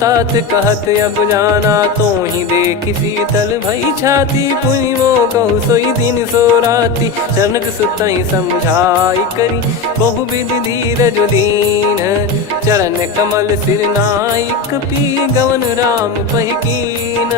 तात कहत अब जाना। तो ही देख शीतल भई छाती पुनि मो कहु सोई दिन सो राती। जनक सुतहि समझाई करी बहु विधि धीरज दीन। चरण कमल सिर नाई कपि गवन राम पहिकीन।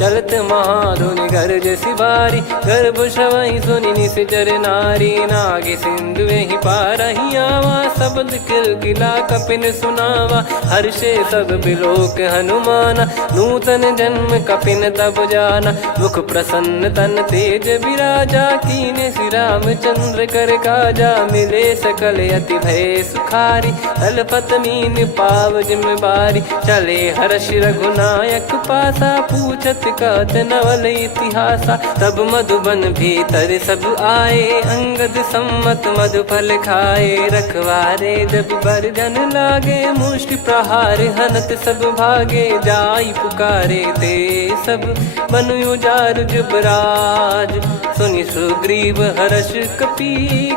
चलत महाधुनि गरज सिबारी गर्भ श्रवहि सुनि निशिचर नारी। नाग सिंधु ही पारहि जाहि आवा, शब्द किलकिला कपिन सुनावा। हर्षे सब बिलोक हनुमाना, नूतन जन्म कपिन तब जाना। मुख प्रसन्न तन तेज विराजा, कीने श्री रामचंद्र कर काजा। मिले सकल अति भय सुखारी, तलपत मीन पाव जिम बारी। चले हर्ष रघुनायक पासा, पूछत कहत नवल इतिहासा। तब मधुबन भीतर सब आए, अंगद सम्मत मधुफल खाए। रखवारे जब बरजन लागे, मुष्टि प्रहार हनत सब भागे। जाई पुकारे ते सब बन उजार जुबराज। सुनि सुग्रीव हर्ष कपि,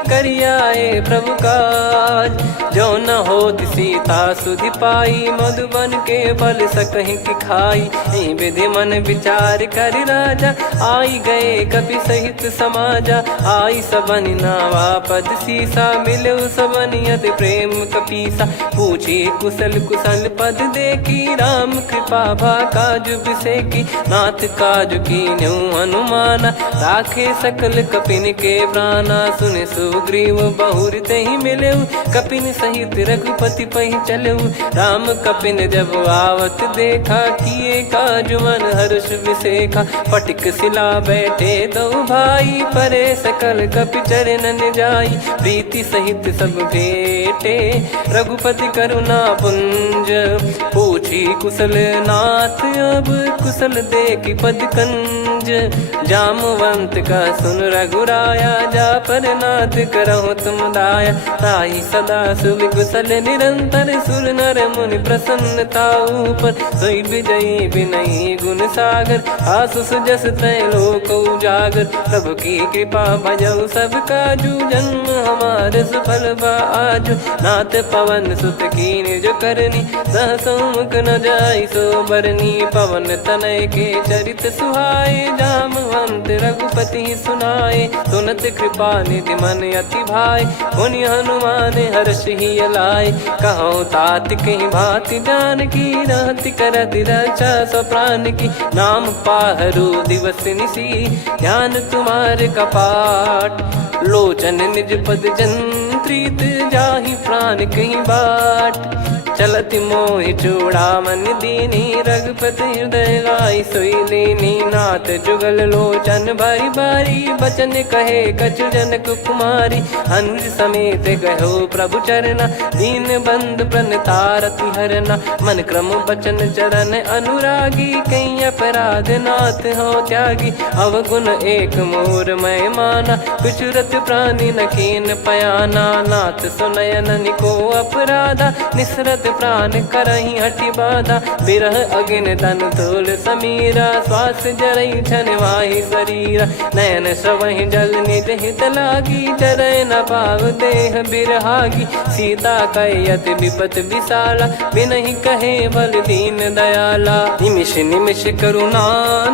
करियाए प्रभु काज। जो न होत सीता सुधि पाई, मधुबन के फल सकहि की खाई। विधि मन विचार कर राजा, आई गए कपि सहित समाजा। आई सबन नावा पद सीसा, मिलो सबन यति प्रेम कपीसा। पूछी कुशल कुशल पद देखी, राम कृपा भा काजु बिसेकी। नाथ काजु कीन्यु हनुमाना, राखे सकल कपिन के प्राणा। सुन सुग्रीव बहुर तेहि मिलेउ, कपिन सहित रघुपति पहि चलेउ। राम कपिन जब आवत देखा, किए काजु मन हर्ष विसेखा। फटिक सिला बैठे दो भाई, परे सकल कपि चरणन जाई। प्रीति सहित सब भेटे, रघुपति करुणा पुंज। पूछी कुशल नाथ, अब कुशल देखि पद कंज। जामवंत का सुन रघुराया, जा पर नाथ करहु तुम दाया। ताहि सदा सुविकुशल निरंतर, सुर नर मुनि प्रसन्नता ऊपर। सोई विजयी विनयी गुण सागर, आसुस जस तै लोक उजागर। प्रभु की कृपा भजऊ सब काजू, जन्म हमार सफल बा आजु। नाथ पवन सुत कीन्ह जो करनी, सहसो मुख न जाई सो बरनी। पवन तनय के चरित सुहाए, जामवंत रघुपति सुनाए। सुनत कृपा निधि मन अति भाई, मुनि हनुमान हर्ष ही लाए। कहो तात कहीं भांति जानकी, रहति करति रक्षा सब प्राण की। नाम पाहरु दिवस निसी, ध्यान तुम्हारे कपाट। लोचन निज पद जंत्रित, जाहि प्राण कहीं बाट। चलति मोहि चूड़ामणि दीनी, रघुपति हृदय लाई सोई लीनी। नाथ जुगल लोचन बारी बारी, बचन कहे कछु जनक कुमारी। अनुज समेत कहो प्रभु चरना, दीन बंद प्रणतारति हरना। मन क्रम बचन चरण अनुरागी, कहीं अपराध नाथ हो त्यागी। अवगुण एक मोर मैं माना, विचुरत प्राणी न कीन पयाना। नाथ सुनयन निको अपराधा, निसरत प्राण करहि हटि बाधा। बिरह अगिन तन तोल समीरा, श्वास जरई छन वाहि शरीरा। नयन श्रवहि जल निज हित लागी, चरय न पाव देह बिरहागी। सीता कयत विपत विशाला, बिनहि कहे बल दीन दयाला। निमिष निमिष करुणा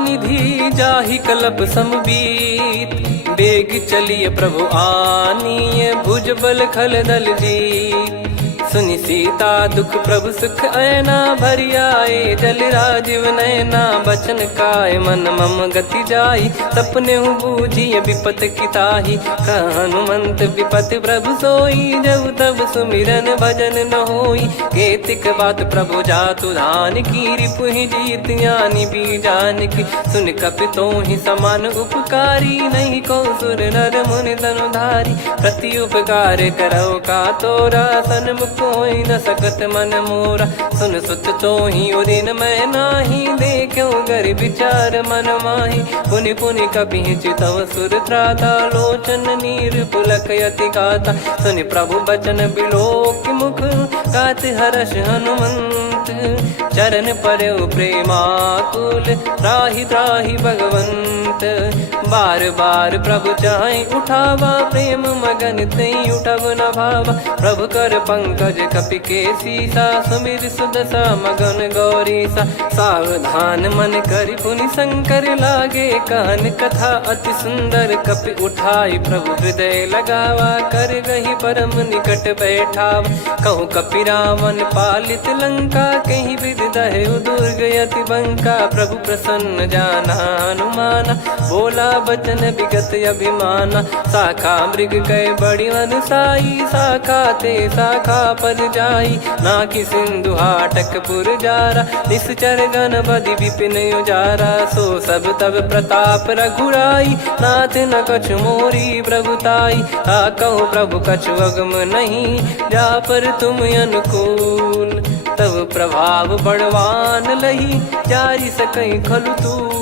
निधि, जाहि कल्प समबीत। बेग चलिए प्रभु आनीय, भुज बल खल दल जीत। सुनि सीता दुख प्रभु सुख ऐना, भरि आए जल राजीव नैना। बचन काय मन मम गति जाई, सपने हूँ बूझिए विपत किताही। हनुमंत विपत प्रभु सोई, जब तब सुमिरन भजन न होई। केतिक बात प्रभु जातु धान की, रिपुहि जीत ज्ञानी बीजान की। सुन कपि तोहि समान उपकारी, नहीं को सुर नर मुनि तनुधारी। प्रति उपकार करो का तोरा, सन्मुख कोई न सकत मन मोरा। सुन सुत तोहि उदिन मैं नाही, देखो गर विचार मन माही। पुनि पुनि कपि चितव सुर त्राता, लोचन नीर पुलक यति गाता। सुनि प्रभु बचन बिलोक मुख, गात हर्ष हनुमंत। चरण परउ प्रेमाकुल, त्राहि त्राहि भगवंत। बार बार प्रभु चाहि उठावा, प्रेम मगन तई उठब न भावा। प्रभु कर पंकज कपि के सीसा, सुमिर सुदशा मगन गौरीसा। सावधान मन करि पुनि शंकर लागे, कहन कथा अति सुंदर। कपि उठाई प्रभु हृदय लगावा, कर गही परम निकट बैठावा। कहूँ कपि रावण पालित लंका, कहीं विधि दहेउ दुर्ग यति बंका। प्रभु प्रसन्न जाना हनुमाना, बोला बचन विगत अभिमाना। शाखा मृग कह बड़ी मनसाई, शाखा ते शाखा पर जाई। ना कि सिंधु हाटकपुर जारा, निश्चर गण बधि विपिन उजारा। सो सब तब प्रताप रघुराई, नाथ न कछु मोरी प्रभुताई। ता कहो प्रभु कछु अगम नहीं, जा पर तुम अनुकूल। तब प्रभाव बड़वान लही, जारी सकई खलु तूल।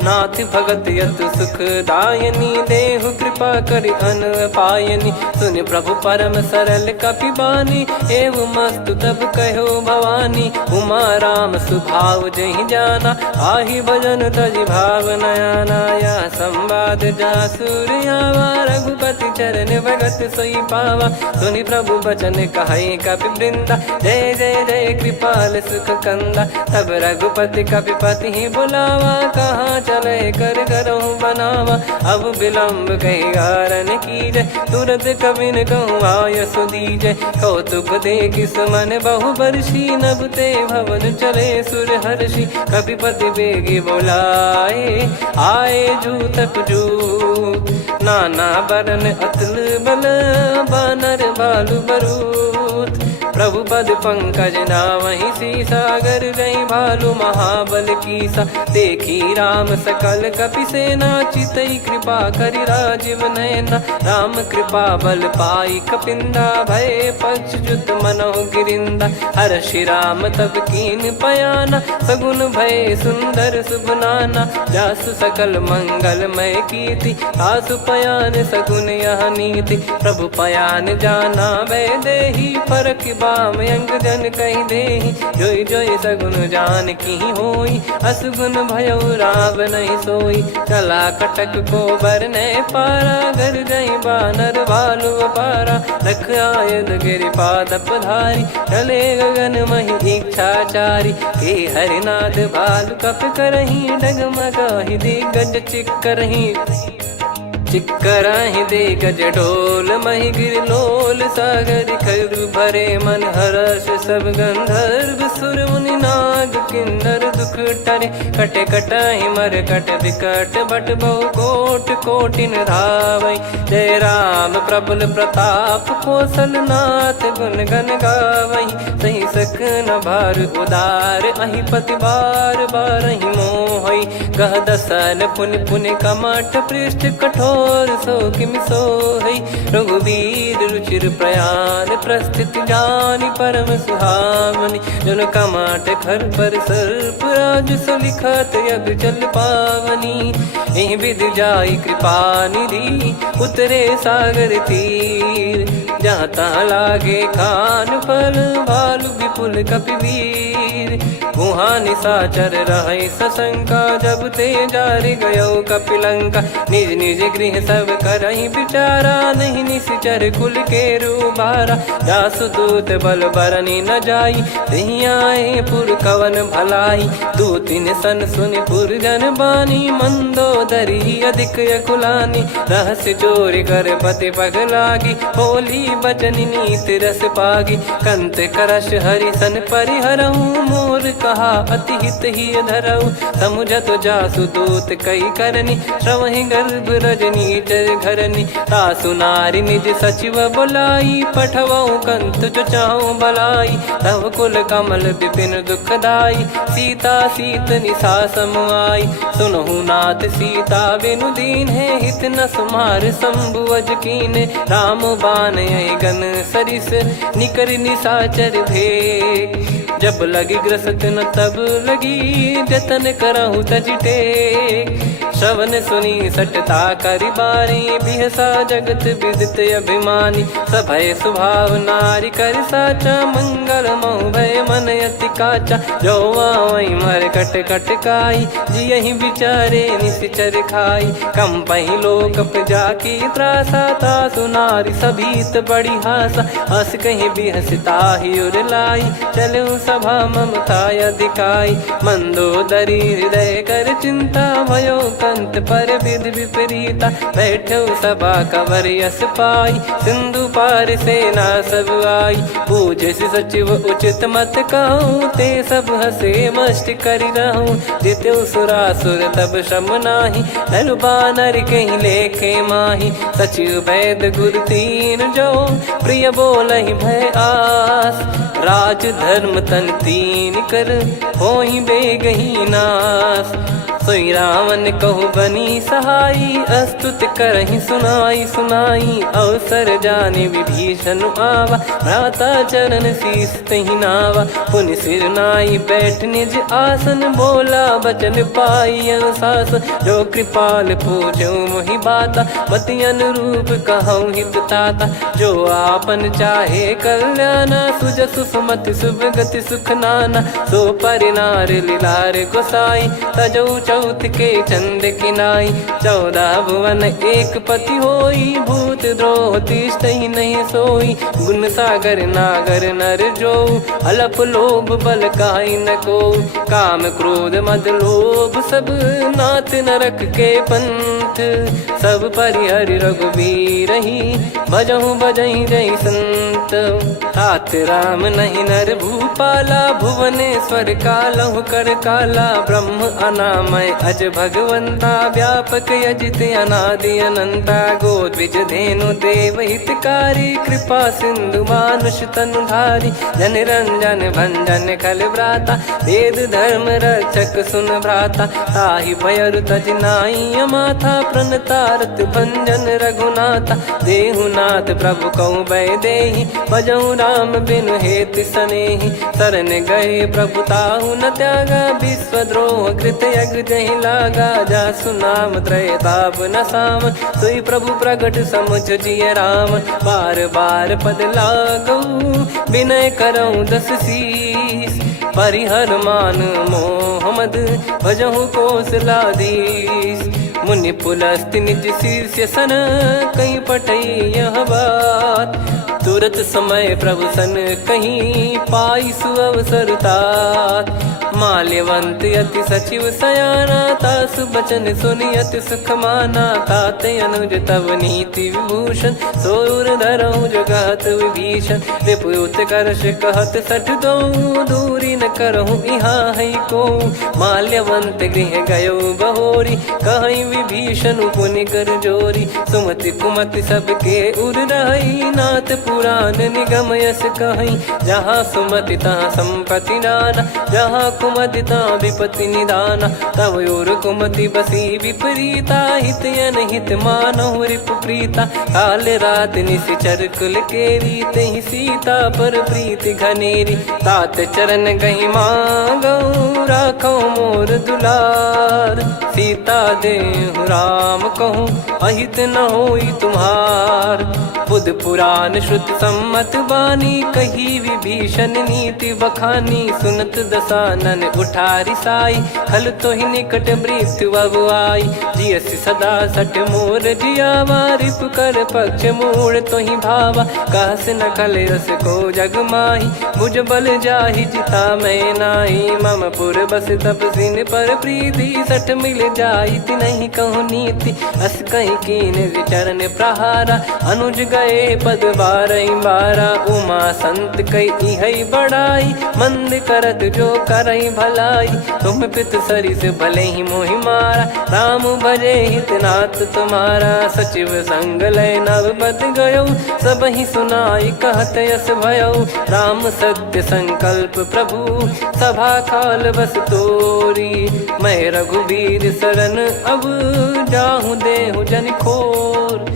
नाथ भगत यत सुख दायनी, देहु कृपा करि अन पायनी। सुन प्रभु परम सरल कपिबानी, एव मस्तु तब कहो भवानी। उमा राम सुभाव जहि जाना, आहि भजन तजि भाव नयाना। या संवाद जासुर आवा, रघुपति चरण भगत सोई पावा। सुनि प्रभु बचन कहै कपि वृंदा, जय जय जय कृपाल सुख कंदा। तब रघुपति कपिपति ही बुलावा, कहाँ चले कर करहु बनावा। अब विलम्ब कही कारण कीजय, तुरत कबिन कहूँ आयस दीजय। कौतुक देखि सुमन बहु बरसी, नभ ते भवन चले सुर हर्षि। कपिपति बेगी बोलाए, आए जूतक जूत। नाना बरन अतुल बल, बानर बालु बरूत। प्रभु पद पंकज नावहि सीसागर, गई भालु महाबल कीसा। देखी राम सकल कपि सेना, चितई कृपा करि राजीव नयना। राम कृपा बल पाई कपिंदा, भय पक्ष जुत मनोह गिरिंदा। हर्षि राम तब कीन पयाना, सगुन भय सुंदर सुगुनाना। जासु सकल मंगलमय कीर्ति, आसु पयान सगुन यह नीति। प्रभु पयान जाना वै देहि, फरक बाम अंग जन कहि देहि। जोई जोई सगुन जान की होई, असगुन भयो राव नहीं सोई। चला कटक को बरने पारा, घर जई बानर भालु अपारा। रख आयद गिरि पाद पधारी, चले गगन महि इच्छाचारी। के हरिनाथ भालु कप करही, डगमगाहि दिग्गज चिक्करही। चिक्कराहि दिग्गज डोल, महि गिर लोल। सागर खरु भरे मन हर्ष, सब गंधर्व सुर मुनि नाग किन्नर दुख टरे। कटे कटाहि मर कट विकट, बट बहु कोट कोटिन धावै। जय राम प्रबल प्रताप, कौशल नाथ गुण गण गावै। सही सकन भार उदार, अहि पति बार बारहि मोहै। गह दसन पुनि पुनि कमठ, पृष्ठ कठोर सो किमि सोहै। रघुवीर रुचिर प्रयाण, प्रस्थित जानि परम सुहावनी। जन कमाट खर पर सर्प, राज सलिखत यग चल पावनी। एहि विधि जाई कृपा निधि, उतरे सागर तीर। जहाँ तहाँ लागे खान फल, भालु विपुल कपिवीर। गुहा निशाचर रहै सशंका, जब ते जारि गयो कपिलंका। निज निज गृह सब करहि विचारा, नहीं निश्चर कुल के रूबारा। जासु दूत बल बरनी न जाई, तेहि आए पुर कवन भलाई। दूतिन सन सुनि पुर जन बानी, मंदोदरी अधिक अकुलानी। रहस्य चोरी कर पति पग लागी, होली बचन नीत रस पागी। कंत करश हरि सन परिहरहु, मोर कहा अति हित ही धरऊ। समुझत जासु दूत कई करनी, श्रवहि गर्भ रजनी चर घरनी। तासु नारी निज सचिव बुलाई, पठवऊ कंत जो चाहूं बलाई। तव कुल कमल विपिन दुखदाई, सीता सीत निशा समुआई। सुनहु नाथ सीता बिनु दीन है, हित न सुमार शंभु अज कीने। राम बान यही गन सरिस, निकर निशाचर भेग। जब लगी ग्रसत न तब लगी, जतन करहु तज टेक। श्रवण सुनी सटता करि बारी, बिहसा जगत विदित अभिमानी। सभय स्वभाव नारी कर साचा, मंगल महु भय मन अति काचा। जो आवै मर कट कट काई, जियहि विचारे निश्चर खाई। कम पहि लोक जाकी त्रासा, तासु नारी सभीत बड़ी हासा। हस कहीं बिहसता ही उर लाई, चलऊ सभा ममता अधिकाई। मंदोदरी हृदय कर चिंता, भयो कंत पर विधि विपरीता। बैठ बैठो सभा कवर यस पाई, सिंधु पार सेना सब आई। पूज्य सचिव उचित मत कहूँ, ते सब हसे मस्त करि रहूँ। जित्यु सुरासुर तब श्रम नाही, धनु बानर कहीं लेखे माही। सचिव वैद गुरु तीन जो, प्रिय बोलहि भय आस। राज धर्म तन तीन कर, होई बेगही नास। सोई रावण कहु बनी सहाई, अस्तुत करहि सुनाई सुनाई। अवसर जाने विभीषण आवा, भ्राता चरण शीस तहि नावा। पुनि सिर नाई बैठ निज आसन, बोला बचन पाई अनुशासन। जो कृपाल पूछो मोहि बाता, मति अनुरूप कहूँ हित ताता। जो आपन चाहे कल्याणा, सुजसु सुमति शुभ गति सुख नाना। सो परिनार लीलार गोसाई, तजौ चौथ के चंद किनाई। 14 भुवन एक पति होई, भूत द्रोह तिष्ठहि नहीं सोई। गुण सागर नागर नर जो, अलप लोभ बल काई न को। काम क्रोध मद लोभ सब, नाथ नरक के पंथ। सब परिहरि रघुबीर ही, भजहु भजहि जय संत। तात राम नहीं नर भूपाला, भुवनेश्वर कालहु कर काला। ब्रह्म अनामय अज भगवंता, व्यापक यजित अनादि अनंता। गोद्विज धेनु देव हितकारी, कृपा सिंधु मानुष तनुधारी। जन रंजन भंजन खल भ्राता, वेद धर्म रक्षक सुन भ्राता। ताहि भयरु तज नाई माथा, प्रणतारत भंजन रघुनाथा। देहुनाथ प्रभु कहु बै देहि, भजहु राम बिनु हेति सनेहि। शरण गए प्रभु ताहु न त्यागा, विश्वद्रोह कृत यज्ञ जहि लागा। जासु नाम त्रयताप न सावन, सोई प्रभु प्रगट समुझ जिय राम। बार बार पद लागऊ, विनय करऊँ 10 शीस। परिहर मान मोह मद, भजहु कौशलाधीश। मुनि पुलस्त्य निज शीर्ष सन, कहीं पटई यह बात। तुरत समय प्रभु सन कहीं, पाई सुअवसर तात। माल्यवंत अति सचिव सयाना, तासु बचन सुनि अति सुख माना। ताते अनुज तव नीति विभूषण, सोर धरहु जगत विभीषण। रिपुत करश कहत सठ दो, दूरी न करहु यहाँ है को। माल्यवंत गृह गयो बहोरी, कहीं विभीषण पुनि कर जोरी। सुमति कुमति सबके उर रही, नाथ पुराण निगम यस कहीं। जहाँ सुमति तहाँ संपत्ति नाना, जहाँ कुमति तहाँ विपत्ति निदाना। तव और कुमति बसी विपरीता, हित अनहित मानहु रिपु प्रीता। काल रात निशिचर कुल केरी, तहि सीता पर प्रीति घनेरी। तात चरण गहि मांगऊ, राखो मोर दुलार। सीता देहु राम कहूँ, अहित न होई तुम्हार। बुध पुराण श्रुत सम्मत बानी, कही विभीषण नीति बखानी। सुनत दसानन उठारी साई, खल तो ही निकट मृत्यु अब आई। जियसि सदा सठ मोर जियावा, रिपु कर पक्ष मूड़ तो ही भावा। कहस न खल रस को जग माही, भुज बल जाहि जिता मैं नाई। मम पुर बस तप सिन पर प्रीति, सठ मिल जाई नहीं कहूँ नीति। अस कहीं कीन चरण प्रहारा, अनुज गए पद 12 उमा संत कई है बड़ाई। मंद करत जो करई भलाई, तुम पित सरिस भले ही मोहि मारा। राम भजे हितनाथ तुम्हारा, सचिव संग लय नव बद गयो। सब ही सुनाई कहत यस भयो, राम सत्य संकल्प प्रभु। सभा काल बस तोरी, मैं रघुबीर शरण अब जाहूँ देहु जन खोर।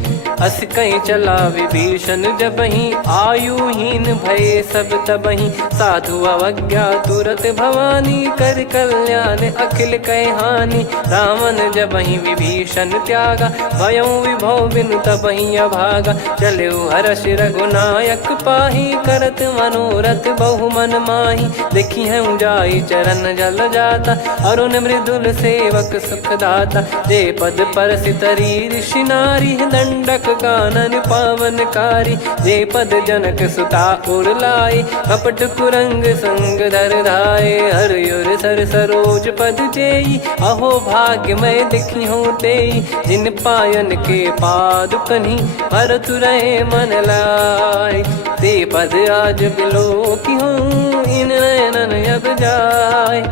अस कहीं चला विभीषण जबहि, आयुहीन भय सब तबहि। साधु अवज्ञा तुरत भवानी, कर कल्याण अखिल कह हानि। रावण जबहि विभीषण त्यागा, भयउ विभव बिनु तबहि अभागा। चलऊ हर्ष रघुनायक पाहि, करत मनोरथ बहु मन माहि। देखी हूँ जाई चरण जल जाता, अरुण मृदुल सेवक सुखदाता। जे पद पर सितरी ऋषि नारी, दंडक कानन पावनकारी। जे पद जनक सुता उर लाए, कपट कुरंग संग धर धाये। हर युर सर सरोज पद जेई, अहो भाग्य मैं दिखी हूँ तेई। जिन पायन के पाद कन्ही, भरत रहे मन लाय। ते पद आज बिलो की हूँ, इन नयनन अब जाय।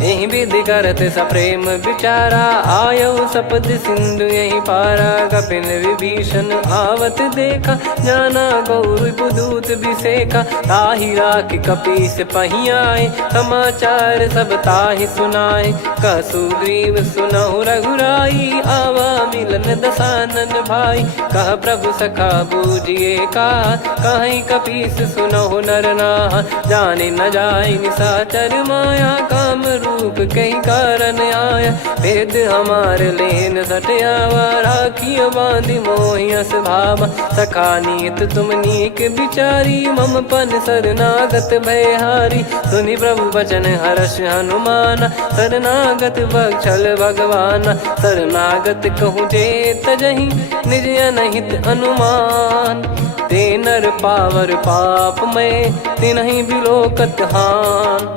यही विधि करत सप्रेम विचारा, आयो सपद सिंधु यही पारा। कपिन विभीषण आवत देखा, जाना गौर बुदूत बिसेखा। ताहि राख कपीस पही आए, समाचार सब ताहि सुनाए। कह सुग्रीव सुनहु रघुराई, आवा मिलन दसानन भाई। कह प्रभु सखा बूझिए का, कहीं कपीस सुनहु नर नाहा। जाने न जाय निशाचर माया, काम रूप कई कारण आया। भेद हमार लेन सटयावा, राखियो बांधि मोहियस भावा। सखा नीत तुम नीक बिचारी, मम पन शरणागत भयहारी। सुनि प्रभु वचन हर्ष हनुमाना, शरणागत बक्षल भगवाना। शरणागत कहूँ जे तजहि, निज अनहित अनुमान। ते नर पावर पाप में, तिन्हि बिलोकत हान।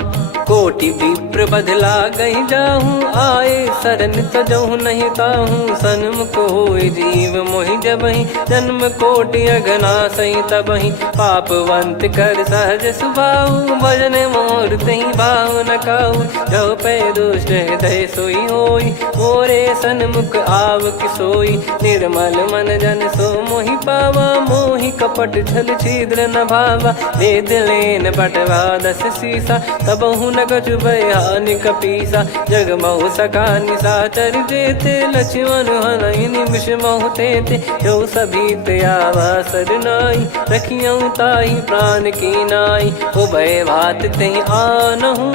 कोटि विप्र बदला गई जाहूँ, आए शरण तजहु नहीं ताहूँ। सन्मुख होय जीव मोहि जबहि, जन्म कोटि अघना सही तबहि। पापवंत कर सहज सुभाऊ, भजन मोर तहि भाव न काऊ। जो पै दुष्ट हृदय सोई होई, मोरे सन्मुख आव किसोई। निर्मल मन जन सो मोहि पावा, मोहि कपट छल छिद्र न भावा। वेद लेन पटवा दस सीसा, तबहु न कछु भयानि कपीसा। जग महु सका निशाचर जेते, लक्ष्मण हनहि निमिष महु तेते। जो सभी ते आवा सरनाई, रखियऊ ताहि प्राण की नाई। उभय भात तेहि आनहु,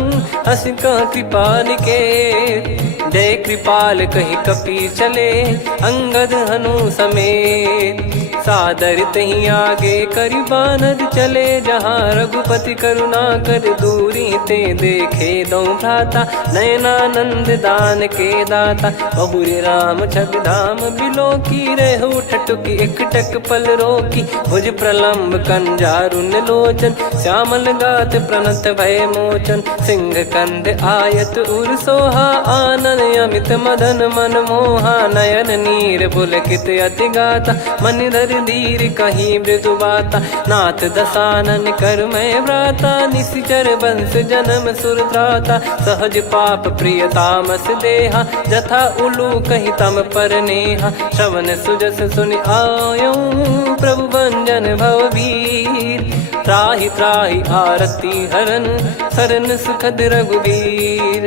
हस कह कृपाल के। जय कृपाल कहि कपी चले, अंगद हनु समेत। सादर तही आगे करि बानर चले, जहाँ रघुपति करुणा कर दूरी ते देखे। दो भ्राता नयनानंद दान के दाता, बहुरी राम छवि धाम बिलो की। रहु ठटुकी एकटक पल रोकी, भुज प्रलम्ब कंजारुन लोचन। श्यामल गात प्रणत भय मोचन, सिंह कंद आयत उर सोहा। आनन अमित मदन मन मोहा, नयन नीर पुलकित अति गाता। मन धर धीर कहीं मृदु बाता, नाथ दसानन कर मैं व्राता। निशिचर वंश जन्म सुर त्राता, सहज पाप प्रिय तामस देहा। जथा उलू कही तम पर नेहा, श्रवण सुजस सुनि आयो। प्रभु भंजन भववीर, त्राहि त्राहि आरती हरन। शरण सुखद रघुवीर,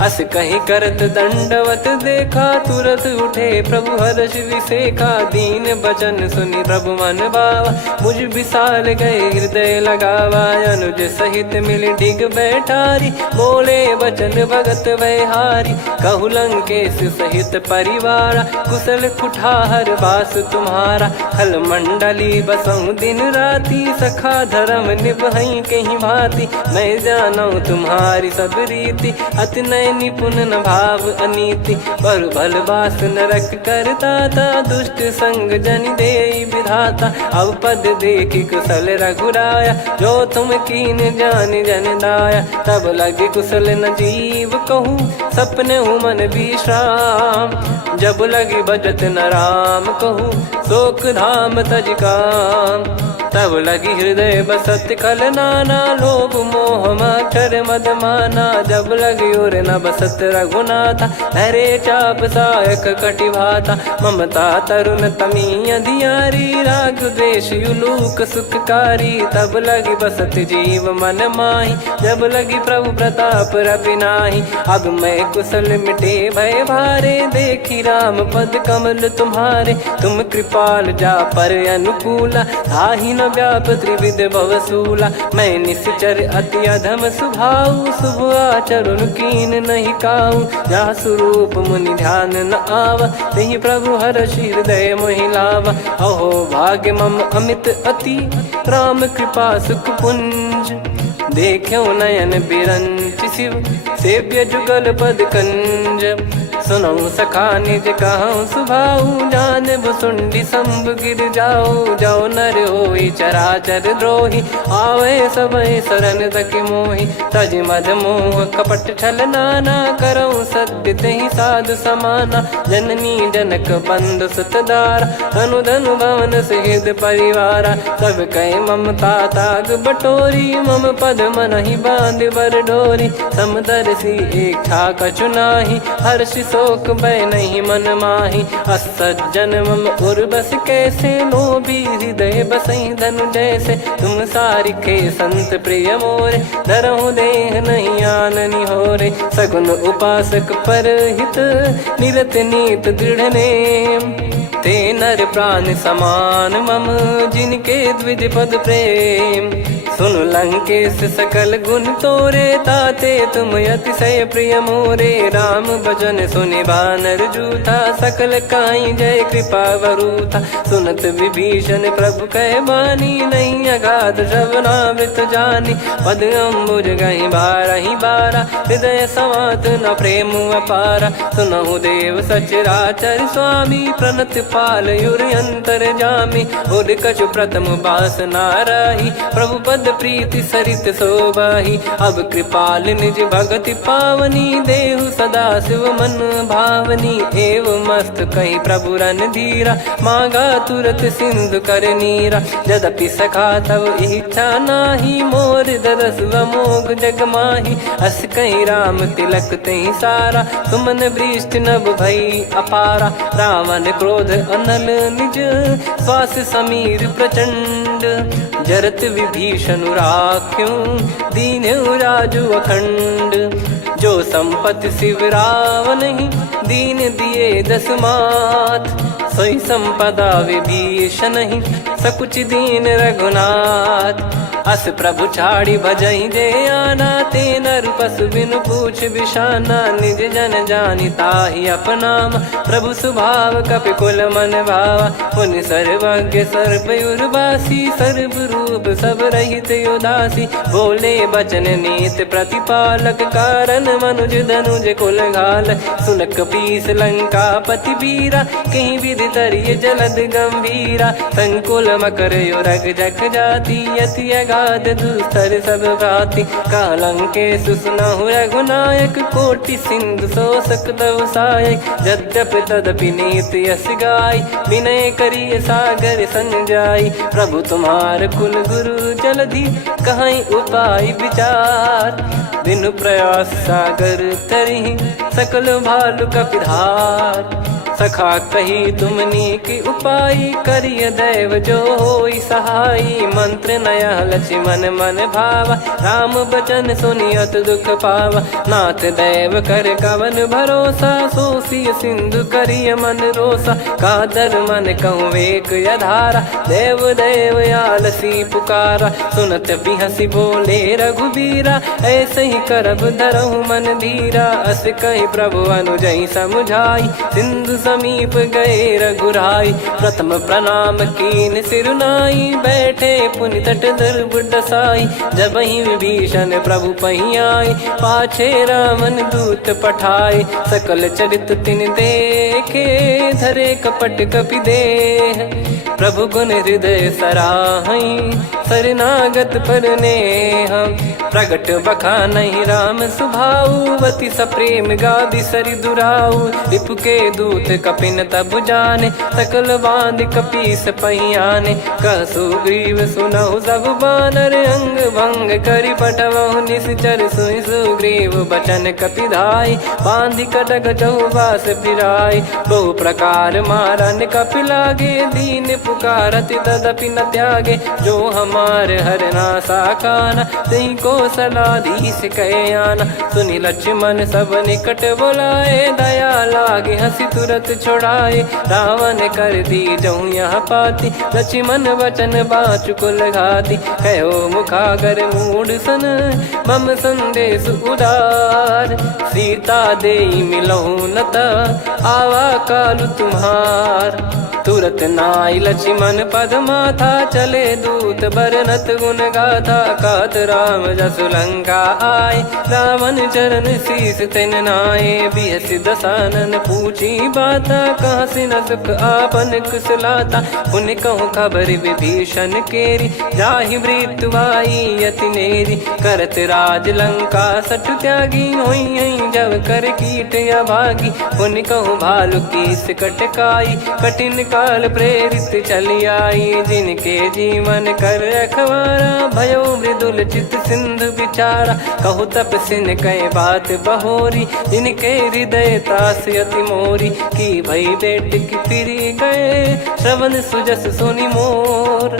अस कहीं करत दंडवत देखा। तुरत उठे प्रभु हर्ष विसेखा, दीन बचन सुनि प्रभु मन भावा। मुझ विशाल गए हृदय लगावा, अनुज सहित मिल डिग बैठारी। बोले बचन भगत वैहारी, कहु लंकेश सहित परिवारा। कुशल कुठार बास तुम्हारा, खल मंडली बसहु दिन राति। सखा धर्म निभहि कहीं भांति, मैं जानू तुम्हारी सब रीति। अति नय निपुण न भाव अनीति, पर भल बास नरक करता था। दुष्ट संग जन देई विधाता, अब पद देखी कुशल रघुराया। जो तुम कीन जान जन दाया, तब लगे कुशल न जीव कहूँ। सपने मन विश्राम, जब लगे बजत न राम कहूँ। शोक धाम तज काम, तब लगी हृदय बसत खल नाना। लोभ मोह मच्छर मद माना, जब लगी और न बसत रघुनाथा। हरे चाप सायक कटि भाता, ममता तरुण तमी अधियारी। राग द्वेष युलूक सुखकारी, तब लगी बसत जीव मन माही। जब लगी प्रभु प्रताप रवि नाही, अब मैं कुशल मिटे भय भारे। देखी राम पद कमल तुम्हारे, तुम कृपाल जा पर अनुकूला। ताहि न व्याप त्रिविध भवसूला, मैं निश्चर अति अधम सुभाऊ। शुभ आचरण कीन नहीं काऊ, जहाँ स्वरूप मुनि ध्यान न आवा। तहि प्रभु हर्षि हृदय मोहि लावा। अहो भाग्य मम अमित अति, राम कृपा सुख पुंज। देखो नयन बिरंच शिव, सेव्य जुगल पद कंज। सुनऊ सखा निज कहूँ सुभाऊ जान बुसुंडी संभ गिर जाओ जाओ नर होई चराचर द्रोही आवे सबय शरण तक मोहि तज मद मोह कपट छल नाना करऊँ सत्य तहि साधु समाना जननी जनक बंधु सुतदारा धनु धनु भवन सहित परिवारा सब कहे ममता ताग बटोरी मम पद मनहि बांध बर डोरी समदर्शी इच्छा कछु नाही हर्ष शोक भय नहीं मन माही असज्जन मम उर्वश कैसे लोभी हृदय बसई धनु जैसे तुम सारिखे संत प्रिय मोरे धरहु देह नहीं आननि होरे सगुन उपासक पर हित निरत नीत दृढ़ नेम ते नर प्राण समान मम जिनके द्विज पद प्रेम सुन लंकेश सकल गुण तोरे ताते तुम अतिशय प्रिय मोरे राम भजन सुनि बानर जूथा सकल काई जय कृपा वरूथा सुनत विभीषण प्रभु कह बानी नहीं अगाध श्रवणामृत जानी पद अम्बुज गहि बारहि बारा हृदय समात न प्रेम अपारा सुनहु देव सचराचर स्वामी प्रणत पाल युर अंतर जामी उद कछु प्रथम बास नाराही प्रभु पद प्रीति सरित शोभाही अब कृपाल निज भगति पावनी देहु सदा शिव मन भावनी एव मस्त कही प्रभु रन धीरा मांगा तुरत सिंधु कर नीरा यद्यपि सखा तब इच्छा नाही मोर दरस वमोग जग माही अस कही राम तिलक तही सारा सुमन वृष्टि नभ भई अपारा रावण क्रोध अनल निज श्वास समीर प्रचंड जरत विभीषण राख्यों दीन्यु राजु अखंड जो संपत्ति शिव रावण ही दीन दिए दस मात सोई संपदा विभीषण ही सकुच दीन रघुनाथ अस प्रभु छाड़ी भजई जे आना ते नर पशु बिनु पूछ बिशाना निज जन जानी ताहि अपनाम प्रभु स्वभाव कपि कुल मन भावा मुनि सर्वज्ञ सर्वयुर्वासी सर्व रूप सब रहित उदासी बोले बचन नीत प्रतिपालक कारण मनुज धनुज कुल घाल सुनक पीस लंका पति बीरा कहीं विधि तरिय जलद गंभीरा संकुल मकर युरग जग जाति यति अगाध दुस्तर सब भाति कालंकेशु सुनहु रघुनायक कोटि सिंधु शोषक तव सहायक यद्यपि तदपि नीति यस गाय विनय करिय सागर संग जाई प्रभु तुम्हार कुल गुरु जलधि कहीं उपाय विचार बिनु प्रयास सागर तरि सकल भालु कपिधार सखा कही तुमनी की उपाय करिय दैव जो होई सहाई मंत्र नया लक्ष्मण मन भावा राम बचन सुनियत दुख पावा नाथ दैव कर कवन भरोसा सोसी सिंधु करिय मन रोसा कादर मन कहूँ एक यधारा देव देव आलसी पुकारा सुनत बिहसी बोले रघुबीरा ऐसे ही करब धरहु मन धीरा अस कही प्रभु अनुजई समुझाई सिंधु समीप गए रघुराई प्रथम प्रणाम कीन सिरुनाई बैठे पुनि तट दर्भ डसाई जब ही विभीषण प्रभु पही आए पाछे रावण दूत पठाए सकल चरित तिन देखे धरे कपट कपि देह प्रभु गुण हृदय सराहई शरणागत पर नेह प्रगट बखा नहीं राम सुभाऊवती सप्रेम गादि सरि दुराऊ रिपु के दूत कपिन तब जाने सकल बांध कपीस पहियाने कह सुग्रीव सुनहु सब बानर अंग भंग करि पटवहु निश्चर सुनि सुग्रीव बचन कपिधाई बांधि कटक चौबास फिराई बहु प्रकार मारन कपि लागे दीन पुकारत तदपि न त्यागे जो हमार हरना साखाना तही को सलाधीश कहे आना सुनि लक्ष्मण सब निकट बुलाए दया लागे हंसी तुरत छुड़ाए रावण कर दी जऊँ यहाँ पाती लक्ष्मण वचन बाचु कुल घाती कहो मुखागर मूड सन मम संदेश उदार सीता देई मिलहु नता आवा कालु तुम्हार। तुरत नाई लक्ष्मण पद माथा, चले दूत बरनत गुण गाथा। कहत राम जसु लंका आए, रावण चरण शीस तिन नाये। बिहस दसानन पूछी बाता, कहाँ से न सुख आपन कुशलाता। पुन कहूँ खबर विभीषण केरी, जाहि मृत्यु आई अति नेरी। करत राज लंका सठ त्यागी, होई जब कर कीट अभागी। पुन कहूँ भालु कीस कटकाई, कठिन काल प्रेरित चली आई। जिनके जीवन कर रखवारा, भयो मृदुल चित सिंधु विचारा। कहु तपसिन कह बात बहोरी, जिनके हृदय तास अति मोरी। की भई बेट की फिरी गए, श्रवण सुजस सुनि मोर।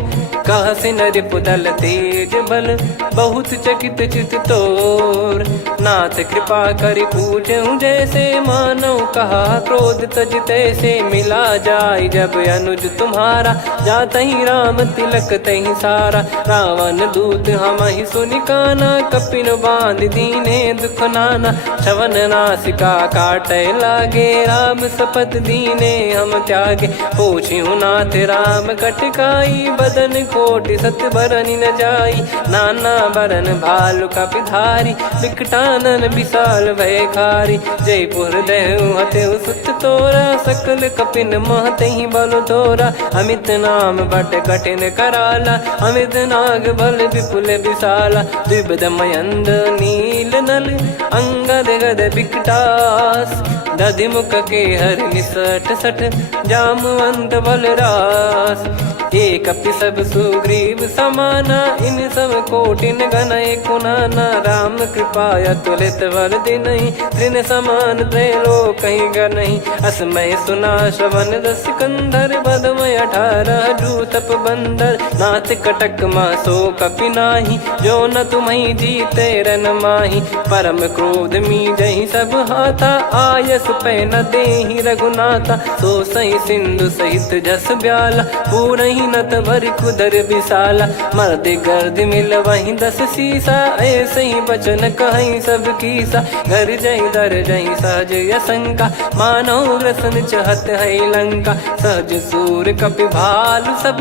कह सिन रिपुदल तेज बल, बहुत चकित चित तोर। नाथ कृपा करि पूजऊं जैसे, मानव कहा क्रोध तज तैसे। मिला जाय जब अनुज तुम्हारा, जात ही राम तिलक तही सारा। रावण दूत हम ही सुनि काना, कपिन बांध दीने दुख नाना। श्रवण नासिका काटे लागे, राम सपत दीने हम त्यागे। पूछ्यू नाथ राम कटकाई, बदन कोटि सत बरनि न जाई। नाना बरन भालु कपिधारी, विकटानन विशाल भयकारी। जयपुर देहु हतेउ सुत तोरा, सकल कपिन महतहि बल तोरा। अमित नाम बट कठिन कराला, अमित नाग बल विपुल विशाला। द्विविध मयंद नील नल, अंगद गद विकटास। दधिमुख के हर निसठ सठ, जामवंत बलरास। एक अपि सब सुग्रीव समाना, इन सब कोटिन गणय कुनाना। राम कृपा अतुलित बल दिनहि, तृण समान त्रैलोकहि गणहि। असमय सुना श्रवण रस कंधर, बदमय 18 जूतप बंदर। नाथ कटक मासो कपि नाही, जो न तुम्हि जीते रन माही। परम क्रोध मीजहि सब हाथा, आयस पै न देहि रघुनाथा। सो सही सिंधु सहित जस ब्याला, पूरहि नत भरि कुदर विशाला। मर्द गर्द मिल वही 10 सीसा, ऐसे ही बचन कहीं सब कीसा। घर जहि दर जहि सहज यसंका, मानव ग्रसन चहत है लंका। सहज सूर कपि भालु सब,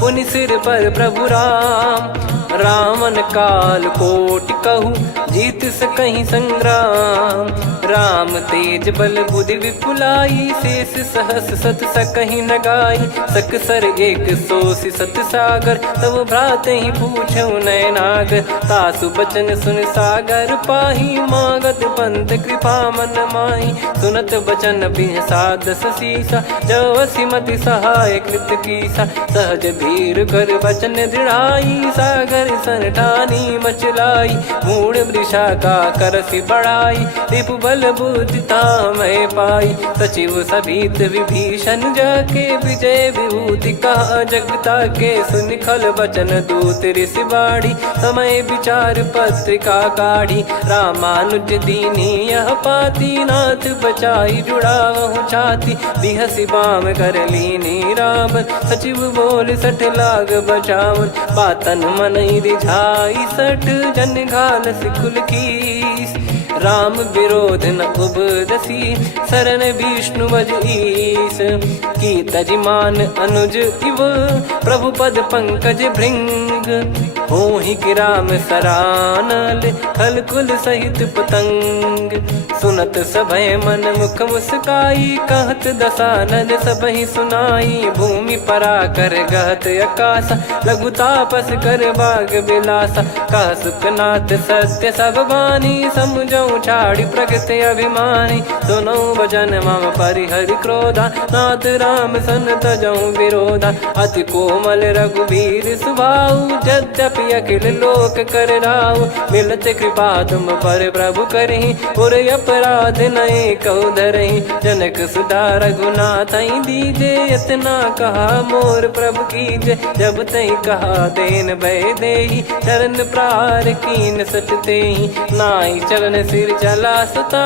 पुनि सिर पर प्रभु राम। रावण काल कोटि कहु, जीत सकहि संग्राम। राम तेज बल बुद्धि विपुलाई, शेष सहस सत सकहि न गाई। सकसर एक सोसि सत सागर, तब भ्रात ही पूछऊ नयनागर। तासु बचन सुन सागर पाही, मागत पंथ कृपा मन माही। सुनत बचन बिहसा 10 सीसा, जवसि मति सहाय कृत कीसा। सहज भीर कर बचन दृढ़ाई, सागर सन ठानी मचलाई। मूढ़ वृषा का करसि बढ़ाई, रिपु बल बुद्धि तामय पाई। सचिव सभीत विभीषण जाके, विजय विभूति कहा जगता के। सुनि खल बचन दूत ऋषि बाड़ी, समय विचार पत्रिका काढ़ी। रामानुज दीनी यह पाती, नाथ बचाई जुड़ावहु छाती। बिहसि बाम कर लीनी रावण, सचिव बोल सठ लाग बचावन। बातन मनहि रिझाई सठ, जन घाल सिकुल कीस। राम विरोध न उपदसी, शरण विष्णु बज ईस। की तजिमान अनुज इव, प्रभु पद पंकज भृंग। होहि कि राम सरानल, खल कुल सहित पतंग। सुनत सभय मन मुख मुस्काई, कहत दसानन सबहि सुनाई। भूमि परा कर गहत आकाशा, लघु तापस कर बाग बिलासा। कह सुखनाथ सत्य सब बानी, समझऊ छाड़ी प्रगति अभिमानी। सुनौ भजन मम परिहरि क्रोधा, नाथ राम सन तजऊ विरोधा। अति कोमल रघुवीर सुभाऊ, यद्यपि अखिल लोक कर राऊ। मिलत कृपा तुम पर प्रभु करहि, पुर अपराध नए कहु धरहि। जनक सुधा रघुनाथ दीजे, इतना कहा मोर प्रभु कीजे। जब तई कहा देन भय देहि, चरण प्रार कीन सटतेहि। नाई चरण सिर चला सता,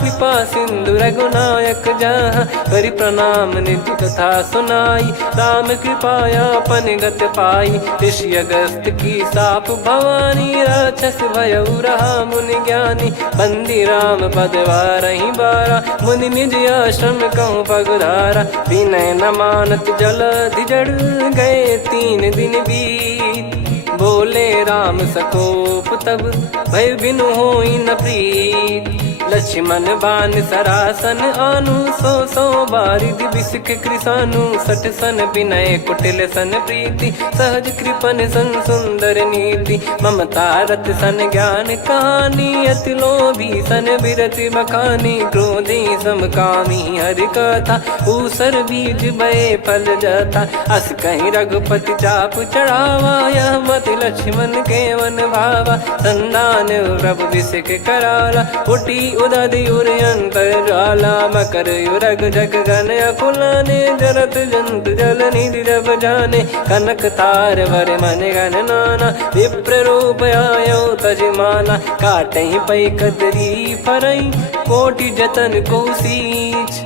कृपा सिंधु रघुनायक जहाँ। करि प्रणाम नित्य कथा सुनाई, राम कृपाया अपन गत पाई। ऋषि अगस्त की ही साप भवानी, राक्षस भयउ रहा मुनि ज्ञानी। बंदी राम पदवारहि बारा, मुनि निज आश्रम कहूँ पगधारा। विनय न मानत जलधि जड़, गए 3 दिन बीत। बोले राम सकोप तब, भय बिनु होई न प्रीत। लक्ष्मण बान सरासन आनु, 100 बारिधि बिसक कृसानु। 60 सन विनय कुटिल सन प्रीति, सहज कृपन सन सुंदर नीति। ममता रत सन ज्ञान कहानी, अति लोभी सन बिरति बखानी। क्रोधी समकामी हरि कथा, ऊसर बीज बये फल जता। अस कहीं रघुपति चाप चढ़ावा, यह मत लक्ष्मण के वन भावा। संदान प्रभु बिसक कराला, उठी उदधि उर अंतर ज्वाला। मकर युरग जग गण अकुलाने, जरत जंतु जल निधि जब जाने। कनक तार वर मन गण नाना, विप्र रूप आयो तजमाना। काटहि पै कदरी फरई, कोटि जतन को सींच।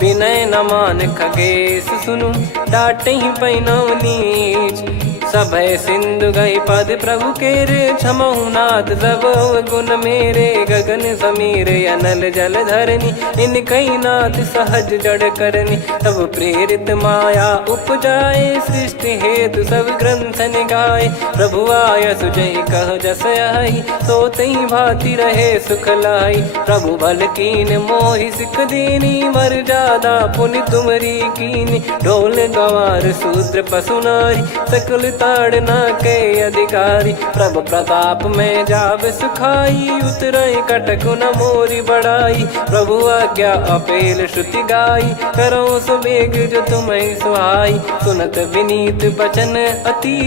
विनय न मान खगेश सुनु, डांटहि पै नव नीच। सभय सिंधु गई पद प्रभु केरे, क्षमहु नाथ सब गुण मेरे। गगन समीर अनल जल धरनी, इनकई नाथ सहज जड़ करनी। तब प्रेरित माया उपजाए, सृष्टि हेतु सब ग्रंथ निगाए। प्रभु आय सुजय कह जस आई, सो तई भांति रहे सुख लाई। प्रभु बल कीन मोहि सिख दीनी, मर्यादा पुनि तुमरी कीनी। ढोल गवार शूद्र पशु नारी, सकल ताड़ना के अधिकारी। प्रभु प्रताप में जाब सुखाई, उतरई कटक न मोरी बढ़ाई। प्रभु आज्ञा अपेल श्रुति गाई, करो सो बेग जो तुम्हें सुहाई। सुनत विनीत बचन अति,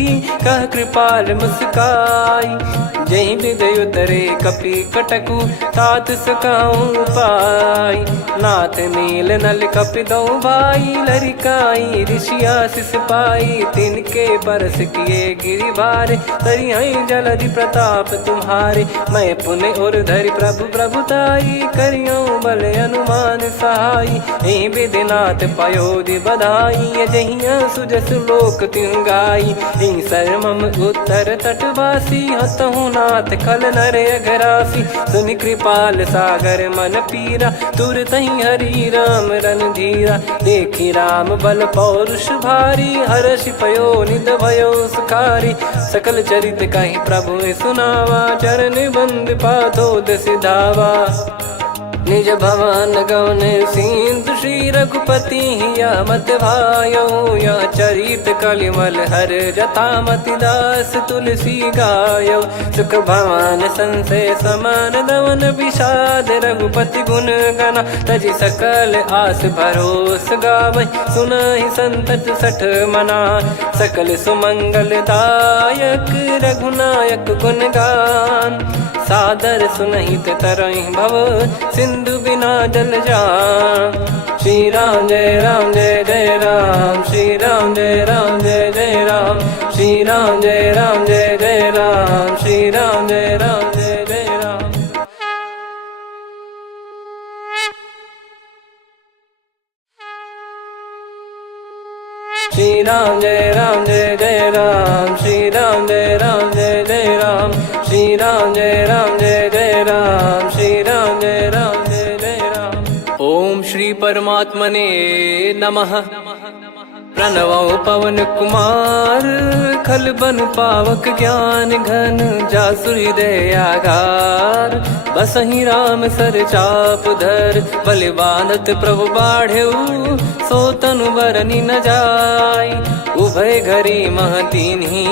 कह कृपाल मुस्काई। जही विदय उतरे कपि कटकु, तात सकाऊं पाई। नाथ नील नल कपि दो भाई, लरिकाई ऋषि आशीष पाई। तिनके परस किए गिरि भारे, तरिहै जलधि प्रताप तुम्हारे। मैं पुण्य और धरि प्रभु प्रभुताई, करियौ बल अनुमान सहाई। एहि विधिनाथ पयोधि बधाई, जहिया सुजस लोक तिहुँ गाई। एहि सरमम उत्तर तटवासी, हतहु नाथ खल नर अघरासी। सुनि कृपाल सागर मन पीरा, तुरत ही हरि राम रणधीरा। देखी राम बल पौरुष भारी, हर्ष पयो निध भयो सुखारी। सकल चरित कहि प्रभु सुनावा, चरण बंद पाथोद सिधावा। निज भवन गवन सिंधु, श्री रघुपति या मत भायो। या चरित कलिमल हर जथा, मति दास तुलसी गायो। सुख भवन संशय समान दवन, विषाद रघुपति गुण गना। तजि सकल आस भरोस गावै, सुनहि संतत सठ मना। सकल सुमंगल दायक, रघुनायक गुण गान। सादर सुनहित तरहि भव, सिंधु बिना जल जान। श्री राम जय राम जय जय राम, श्री राम जय राम जय जय राम। श्री राम जय राम जय जय राम, श्री राम जय राम जय जय राम। श्री राम जय राम जय जय राम, श्री राम जय राम जय जय राम। श्री राम जय राम जय जय राम, श्री राम जय राम जय जय राम। ओम श्री परमात्मने नमः। प्रणवो पवन कुमार, खल बन पावक ज्ञान घन। जासु हृदय आगार, बसहि राम सर चाप धर। बलिवानत प्रभु बाढ़ेऊ, सो तनु बरनि न जाय। उभय घरी महतीन्ही,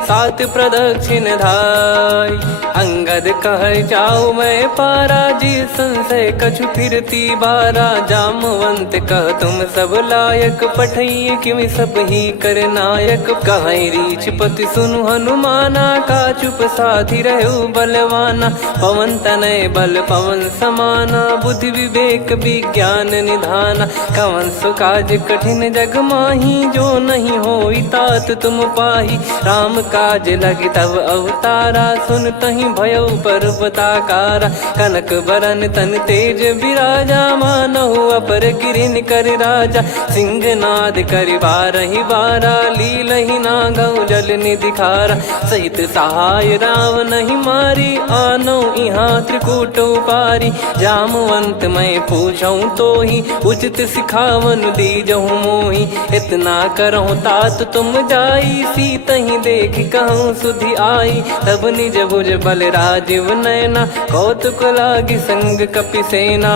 सात प्रदक्षिण धाय। अंगद कह जाऊ मैं पारा, जी संशय कछु फिरती बारा। जामवंत कह तुम सब लायक, पठई किमि सब ही कर नायक। कहीं रीछ पति सुनु हनुमाना, का चुप साधि रहु बलवाना। पवन तनय बल पवन समाना, बुद्धि विवेक विज्ञान निधाना। कवन सो काज कठिन जग माही, जो नहीं होई तात तुम पाही। राम काज लगी तब अवतारा, सुन तहि भयो पर्वताकारा। कनक बरन तन तेज विराजा, मानहु अपर गिरिन कर राजा। सिंहनाद कर करि बारहि बारा, लीलहि ना गौ जल निधि खारा। सहित सहाय राव नहीं मारी, आनो यहाँ त्रिकूट उपारी। जामवंत मैं पूछऊँ तो ही, उचित सिखावन दीजहु मोहि। इतना करहु तात तुम जाई, सीतहि देख कहूँ सुधि आई। तब निज भुज बल राजीव नैना, कौतुक लागी संग कपिसेना।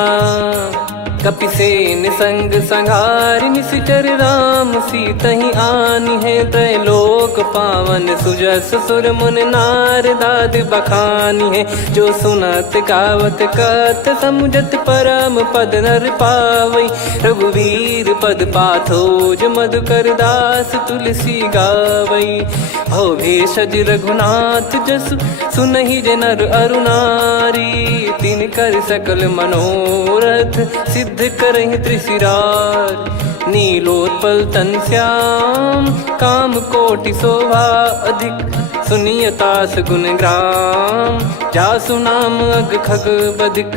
कपिसेन संग संघारि निशिचर राम, सीतहि आनी है त्रैलोक पावन। सुजस सुर मुन नार दाद बखानी है, जो सुनत गावत कथ समुझत परम पद नर पावई। रघुवीर पद पाथोज मधुकर दास तुलसी गावई। भव भेषज रघुनाथ जसु, सुनहि जे नर अरु नारी। तिन कर सकल मनोरथ, सिद्ध करहि त्रिशिरार। नीलोत्पल तन श्याम, काम कोटि शोभा अधिक। सुनियतास गुण ग्राम, जासु नाम अग खग बधिक।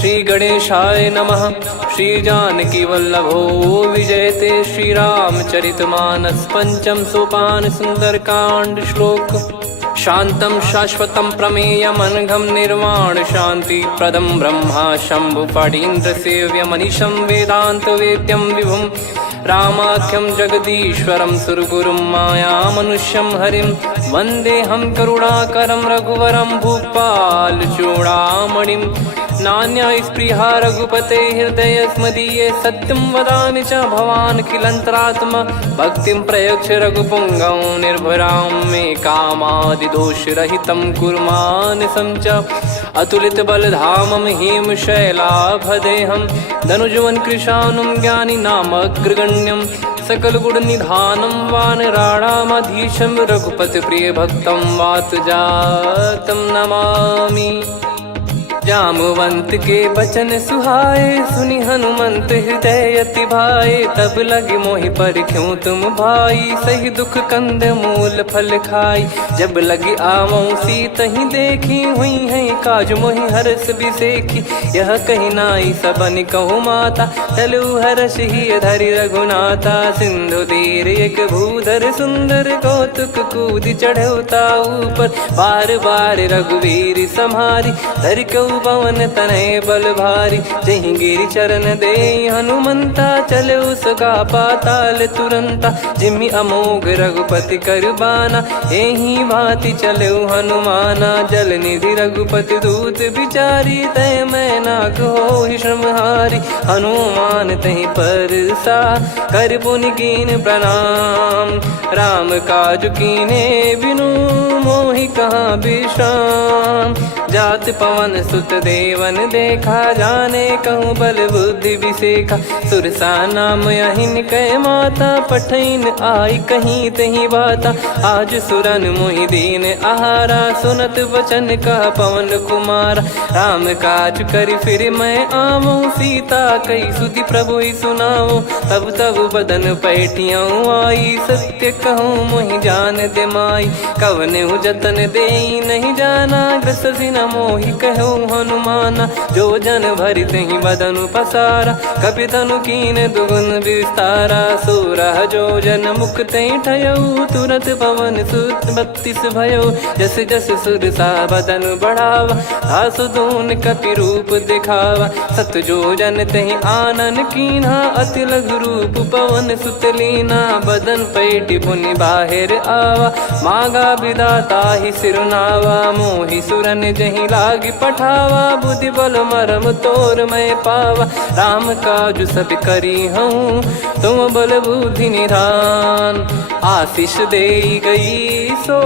श्री गणेशाय नमः। श्री जानकी वल्लभो विजयते, श्री रामचरित मानस पंचम सोपान सुंदरकांड श्लोक। शांतं शाश्वतं प्रमेयमनघं निर्वाण शांति प्रदं ब्रह्मा शंभु फणीन्द्र सेव्यमनिशं वेदांत वेद्यं विभुं। रामाख्यं जगदीश्वरं सुरगुरुं मायामनुष्यं हरिं। वन्देऽहं करुणाकरं रघुवरं भूपाल चूडामणिं। नान्या स्पृहा रघुपते हृदय स्मदीये, सत्यं वदामि च भवान् खिलन्तरात्मा। भक्तिं प्रयच्छ रघुपुङ्गं निर्भरां मे कामादिदोषरहितं कुर्मानसं च। अतुलित बलधामं हेमशैलाभदेहं, धनुजवन कृशानुं ज्ञानी नामग्रगण्यं। सकल गुण निधानं वानराणामधीशं, रघुपति प्रिय भक्तं वात जातं नमामि। जामवंत के बचन सुहाए, सुनि हनुमंत हृदय अति भाए। तब लगे मोहि पर क्यों तुम भाई, सही दुख कंद मूल फल खाई। जब लगी आवऊँ सीतहि देखी, हुई है काज मोहि हरस बिसेखी। यह कही नाई सबन कहु माता, चलु हरष ही धरि रघुनाथा। सिंधु तीर एक भूधर सुंदर, कौतुक कूद चढ़ौता ऊपर। बार बार रघुवीर सम्हारी, धर कऊ पवन तनय बल भारी। जहि गिरि चरण दे हनुमंता, चले उसका पाताल तुरंता। जिमि अमोघ रघुपति कर बाना, एहि भांति चले हनुमाना। जल निधि रघुपति दूत बिचारी, तय मैं नाग होहि श्रमहारी। हनुमान तहि परसा, कर पुनि कीन प्रणाम। राम काज कीने बिनु, मोहि कहाँ विश्राम। जात पवन सुत देवन देखा, जाने कहूँ बल बुद्धि विसेखा। सुरसा नाम अहिन कै माता, पठैन आई कहीं तहीं बाता। आज सुरन मोहि दीन आहारा, सुनत वचन कह पवन कुमार। राम काज करि फिर मैं आवऊँ, सीता कई सुधि प्रभु ही सुनाऊँ। तब तब बदन पैठियाँ आई, सत्य कहूँ मोहि जान दे माई। कवने जतन दे नहीं जाना, ग्रसि न मोहि कहूँ हनुमाना। जो जन भरि तहि बदनु पसारा, कपि तनु कीन दुगुन विस्तारा। सोरह जो जन मुख तहि ठयऊ, तुरत पवन सुत 32 भयऊ। जस जस सुरसा बदन बढ़ावा, आसु दून कपि रूप दिखावा। सत जो जन तहि आनन कीन्हा, अति लघु रूप पवन सुत लीना। बदन पैटि पुनि बाहिर आवा, मागा विधाता ही सिरुनावा। मोहि सुरन जहि लागी पठावा, बुद्धि बल मरम तोर मैं पावा। राम काजु सब करी हूँ, तुम बल बुद्धि निधान। आशीष दे गई सो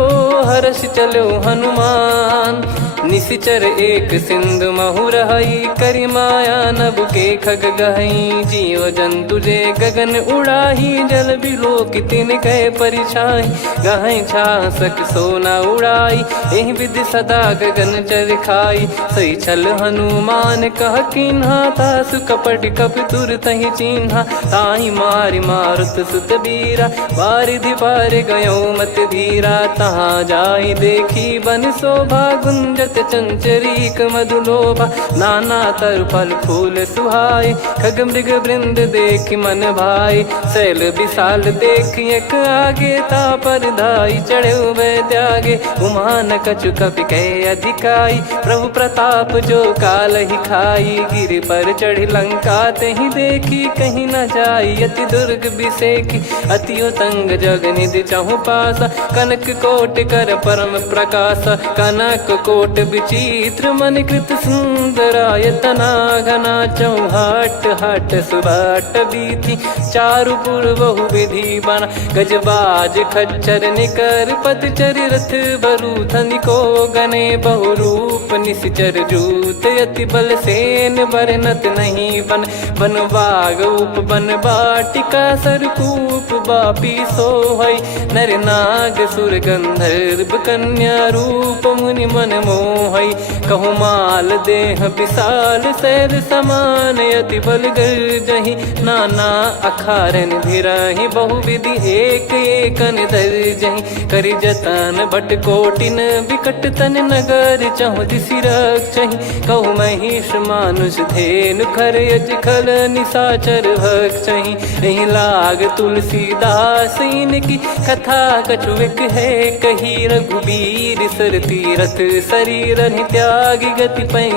हर्ष चलो हनुमान। निशिचर एक सिंधु महु रहई, करि माया नभ के खग गहई। जीव जंतु जे गगन उड़ाही, जल बिलोक तिन कह परिछाई। गहई छासक सोना उड़ाई, एहि विधि सदा गगन निशाचर खाई। सही छल हनुमान कह कीन्हा, तासु कपट कपि तुर तहि चिन्हा। ताहि मारि मारुत सुत बीरा, बारिधि पार गयो मत धीरा। तहाँ जाई देखी बन शोभा, गुंजत चंचरीक मधुलोभा। नाना तरु फल फूल सुहाई, खग मृग वृंद देख मन भाई। शैल विशाल देख एक आगे, तापर धाई चढ़े वै त्यागे। उमा न कछु कपि कहे अधिकाई, प्रभु प्रताप जो काल ही खाई। गिर पर चढ़ी लंका तहि देखी, कहीं न जाई अति दुर्ग बिसेखी। अति उतंग जग निधि चहु पासा, कनक कोट कर परम प्रकाश। कनक कोट विचित्र मन कृत सुंदरायतना घना। चौहाट हाट सुबाट बीथी, चारु पुर बहु विधि बना। गजबाज खच्चर निकर पतचर रथ बरु धनिको गने। बहु रूप निश्चर जूत, अति बल सेन बरनत नहीं बन। बन बाग उप बन बाटिका, सरकूप बापी सोहई। नर नाग सुर गंधर्व कन्या, रूप मुनि मन मोहई। कहु माल देह विशाल, शैल समान अति बल गर्जहि। नाना अखारन भिराहि, बहुविधि एक एकन दर्जहि। करि जतन भट कोटिन, विकट तन नगर चहु दिसि रक्षहि। कहु महिष मानुष धेनु, खर यज खल निशाचर भक्षहि। एहि लाग तुलसीदास इनकी, कथा कछुक है कही। रघुबीर सर तीरथ शरीर त्यागी, गति पै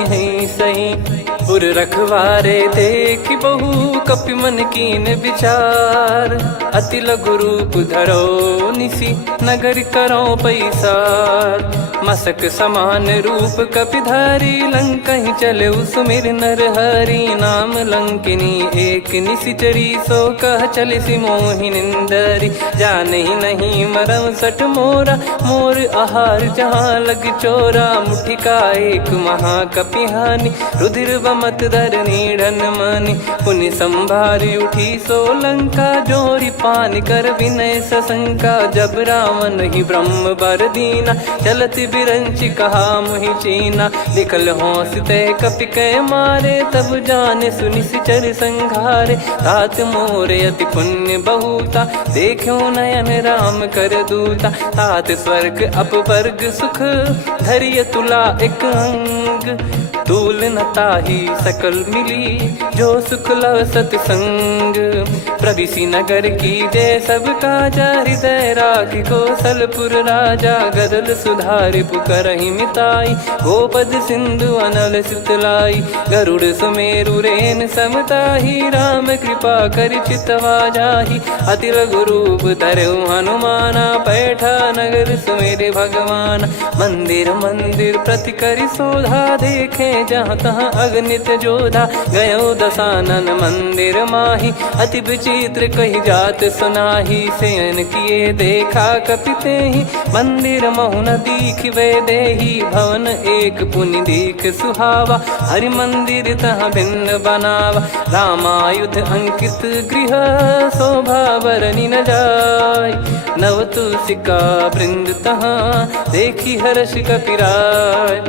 सही। पुर रखवारे देखि बहु, कपि मन कीन विचार। अति लघु रूप धरो निसी, नगर करो पैसार। मसक समान रूप कपिधारी, लंकहि चले सुमिर नर हरि। नाम लंकिनी एक निशिचरी, सो कह चलिसि मोहि निंदरी। जानहि नहीं मरम सठ मोरा, मोर आहार जहाँ लग चोरा। मुठिका एक महाकपिहानि, रुधिर बमत धरनी ढन मानि। पुनि संभारी उठी सोलंका, जोरी पान कर विनय सशंका। जब रावण ही ब्रह्म बर दीना, चलत बिरंचि कहा मुहि चीना। निकल होंस तय कपि कै मारे, तब जाने सुनि सिचर संघारे। तात मोर अति पुण्य बहुता, देखो नयन राम कर दूता। तात स्वर्ग अपवर्ग सुख, धैर्य तुला एक अंग। तूल न ताहि सकल मिली, जो सुख लव सतसंग। प्रविशि नगर की जय सब काजा, हृदय राखि कौशलपुर राजा। गदल सुधारि पुकारहि मिताई, गोपद सिंधु अनल सितलाई। गरुड़ सुमेरु रेन समताहि, राम कृपा करि चितवा जाहि। अति लघु रूप धरऊ हनुमाना, पैठा नगर सुमेरे भगवान। मंदिर मंदिर प्रति करि शोधा, देखे जहाँ तहाँ अगणित जोधा। गयो दशानन मंदिर माही, अति विचित्र कही जात सुनाही। शयन किए देखा कपिते ही, मंदिर महु न दीख वे देही। भवन एक पुनि दीख सुहावा, हरि मंदिर तहाँ भिन्न बनावा। रामायुध अंकित गृह, शोभा बरनि न जाय। नव तुलसिका वृंद तहाँ, देखी हर्ष कपिराय।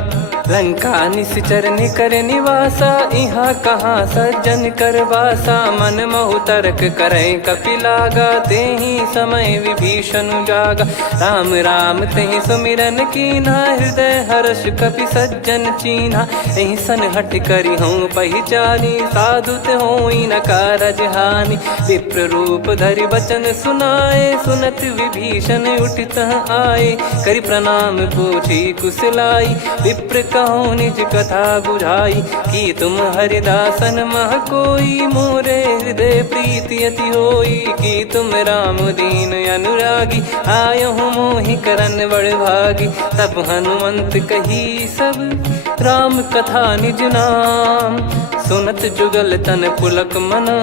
लंका निश्चर निकर निवासा, इहाँ कहाँ सज्जन कर वासा। मन महु तर्क करें कपिलागा, तेहि समय विभीषण जागा। राम राम तेहि सुमिरन कीन्हा, हृदय हर्ष कपि सज्जन चीन्हा। एहि सन हठ करि हूँ पहिचानी, साधु ते होई न कारज हानि। विप्र रूप धरि बचन सुनाए, सुनत विभीषण उठित आए। करि प्रणाम पूछी कुशलाई, विप्र कहूँ निज कथा बुझाई। कि तुम हरिदासन मह कोई, मोरे हृदय प्रीति अति होई। कि तुम राम दीन अनुरागी, आयहु मोहि करन बड़ भागी। तब हनुमंत कही सब, राम कथा निज नाम। सुनत जुगल तन पुलक मना,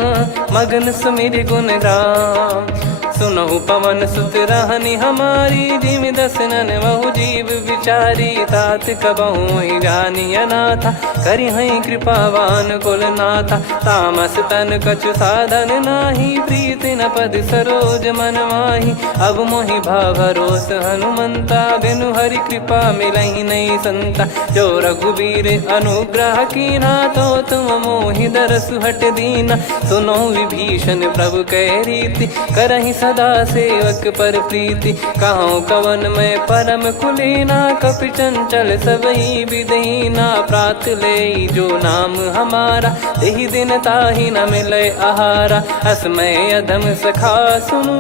मगन सुमिर गुण राम। सुनहु पवन सुत रहनी हमारी, जिमि दसनन बहु जीव विचारी। तात कबहु ही जानी अनाथा, करि हई कृपावान कुल नाथा। तामस तन कछु साधन नाही, प्रीति न पद सरोज मन माही। अब मोहि भाव भरोस हनुमंता, बिनु हरि कृपा मिलहि नहीं संता। जो रघुबीर अनुग्रह कीना, तो तुम मोहि दरसु हट दीना। सुनो विभीषण प्रभु कह रीति, करहि सदा सेवक पर प्रीति। कहूँ कवन में परम कुलीना, कपि चंचल सबई विदहीना। प्रात ले जो नाम हमारा, तेहि दिन ताहि न मिले आहारा। असमय अधम सखा सुनु,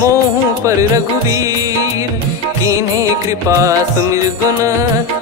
मोहु पर रघुवीर। कीन्हे कृपा सुमिर गुण,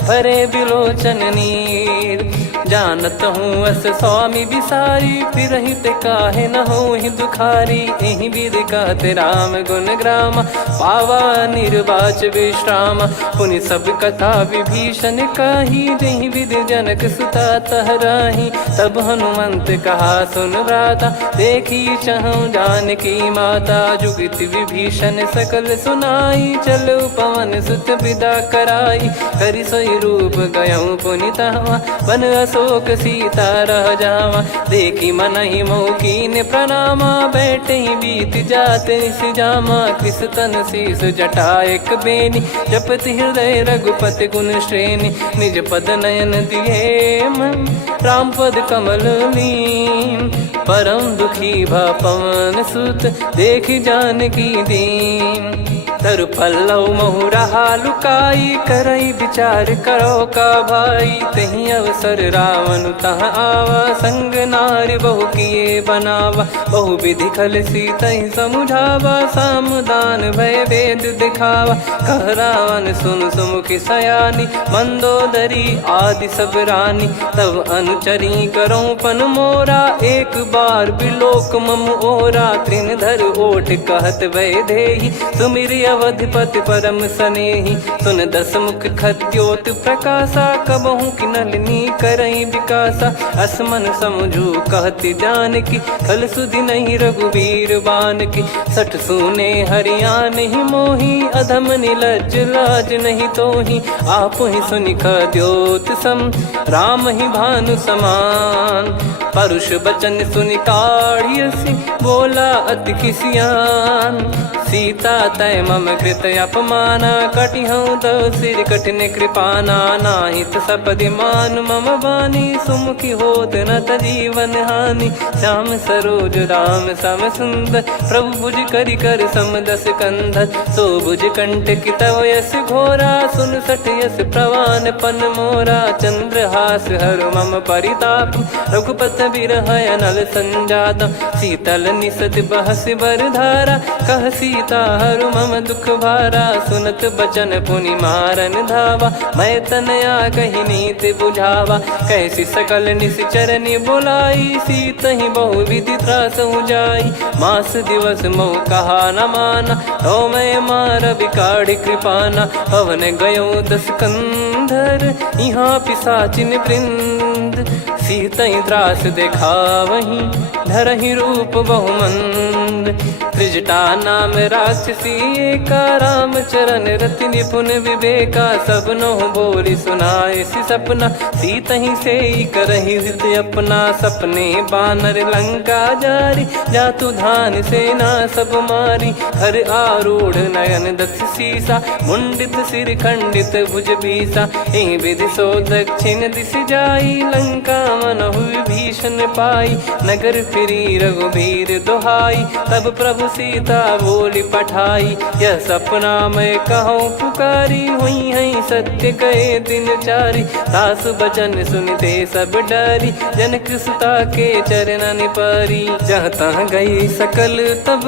भरे बिलोचन नीर। जानत हूँ अस स्वामी बिसारी, फिरहित काहे न होहि दुखारी। एहि विधि कहते राम गुण ग्राम, पावा निर्वाच विश्राम। पुनि सब कथा विभीषण कही, जहि विधि जनक सुता तहराही। तब हनुमंत कहा सुन भ्राता, देखी चहु जानकी माता। जुगति विभीषण सकल सुनाई, चलो पवन सुत विदा कराई। करि सोई रूप गयऊँ पुनि तहवा, बन अशोक सीता रह जावा। देखी मनहि मौकीन प्रणामा, बैठे ही बीत जात निस जामा। कृस तन शीस जटा एक बेनी, जपति हृदय रघुपति गुण श्रेणी। निज पद नयन दिए मन, राम पद कमल लीन। परम दुखी भा पवन सुत, देखि जानकी दीन। तरु पल्लव महु रहा लुकाई, करई विचार करो का भाई। तहि अवसर रावण तह आवा, संग नारी बहु किए बनावा। बहु विधि खल सीतहि समुझावा, सामदान भय वेद दिखावा। कह रावण सुन सुमुखि सयानी, मंदोदरी आदि सब रानी। तब अनुचरी करो पन मोरा, एक बार बिलोक मम ओरा। तृण धर ओठ कहत भय देहि, सुमिरि अवधिपति परम सनेहि। सुन दस मुख खद्योत प्रकाशा, कबहु कि नलिनी करई विकासा। असमन समझू कहति जानकी, खल सुधि नहीं रघुवीर बान की। सठ सुने हरियान ही मोही, अधम निलज्ज लाज नहीं तोही। आप ही सुनि खद्योत सम, राम ही भानु समान। परुष बचन सुनि काढ़ियसि, बोला अति किसियान। सीता तय मम कृत अपमाना, कटिहऊँ तव सिर कठिन कृपाना। नाहित सपदि मान मम बानी, सुमुखी होत न तजीवन हानि। श्याम सरोज राम सम सुंदर, प्रभु भुज करि कर समदस कंधर। सो भुज कंठ की तव यस घोरा, सुन सठ यस प्रवान पन मोरा। चंद्रहास हर मम परिताप, रघुपत बिरह अनल संजात। शीतल निसत बहस बर धारा, कह सीता हरु मम दुख भारा। सुनत बचन पुनि मारन धावा, मैं तनया कही नीति बुझावा। कैसी सकल निश्चर बुलाई, सीतहि बहु विधि त्रासहु जाई। मास दिवस मोह कहा न माना, तो मैं मार बिकाढ़ कृपाना। पवन गयो दस कंधर, यहाँ पिशाचिन वृंद। सीतहि त्रास देखावहीं, धरहि रूप बहुमंद। त्रिजटा नाम राक्षसी एका, राम चरण रति निपुण विवेका। सबनो बोली सुनाए सि सपना, सीतहि सेई करहि हृदय अपना। सपने बानर लंका जारी, जातु धान सेना सब मारी। हर आरूढ़ नयन दस सीसा, मुंडित सिर खंडित भुज बीसा। एहि विधि सो दक्षिण दिश जाई, लंका मनहु विभीषण पाई। नगर फिरी रघुबीर दुहाई, तब प्रभु सीता बोली पठाई। यह सपना मैं कहूँ पुकारी, हुई है सत्य कहे दिन चारी। सासु बचन सुनते सब डरी, जनक सुता के चरणन परी। जहाँ तहाँ गई सकल तब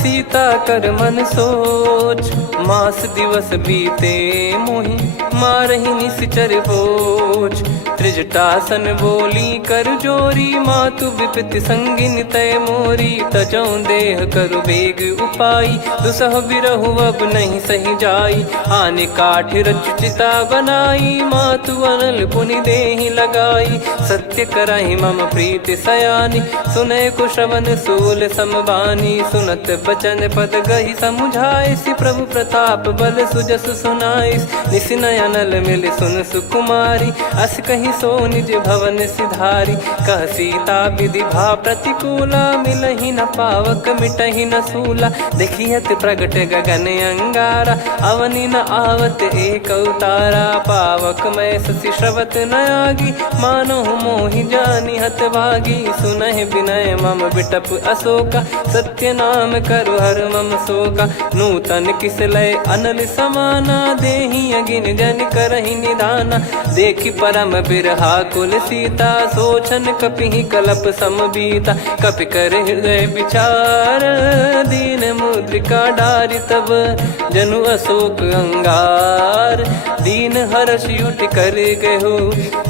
सीता कर मन सोच। मास दिवस बीते मोहि, मारहि निश्चर बोझ। त्रिजटासन बोली कर जोरी, मातु विपत्ति संगिन तय मोरी। तजौ देह करु बेग उपाई, दुसह बिरहु अब नहीं सही जाई। आने काठ रचिता बनाई, मातु अनल पुनि देहि लगाई। सत्य करहि मम प्रीति सयानी, सुनय को श्रवण सूल समबानी। सुनत बचन पद गहि समुझाए, सि प्रभु प्रताप बल सुजस सुनाइस। निसि नयनल मिल सुन सुकुमारी, अस कहीं सो निज भवन सिधारी। कह सीता विधि भा प्रतिकूला, मिलहि न पावक मिटहि न सूला। देखियत प्रगट गगन अंगारा, अवनि न आवत एक अवतारा। पावक मैं ससि श्रवत न आगी, मानो मोहि जानि हत भागी। सुनहि विनय मम बिटप अशोका, सत्य नाम करु हर मम शोका। नूतन किस लय अनल समाना, देहि अगिन जन करहि निदाना। देखि परम बिरहा कुल सीता, सोचन कपिहि कलप समबीता। कपि कर हृदय विचार, दीन मुद्रिका डारि तब जनु अशोक अंगार। दीन हर्ष युट कर गहु,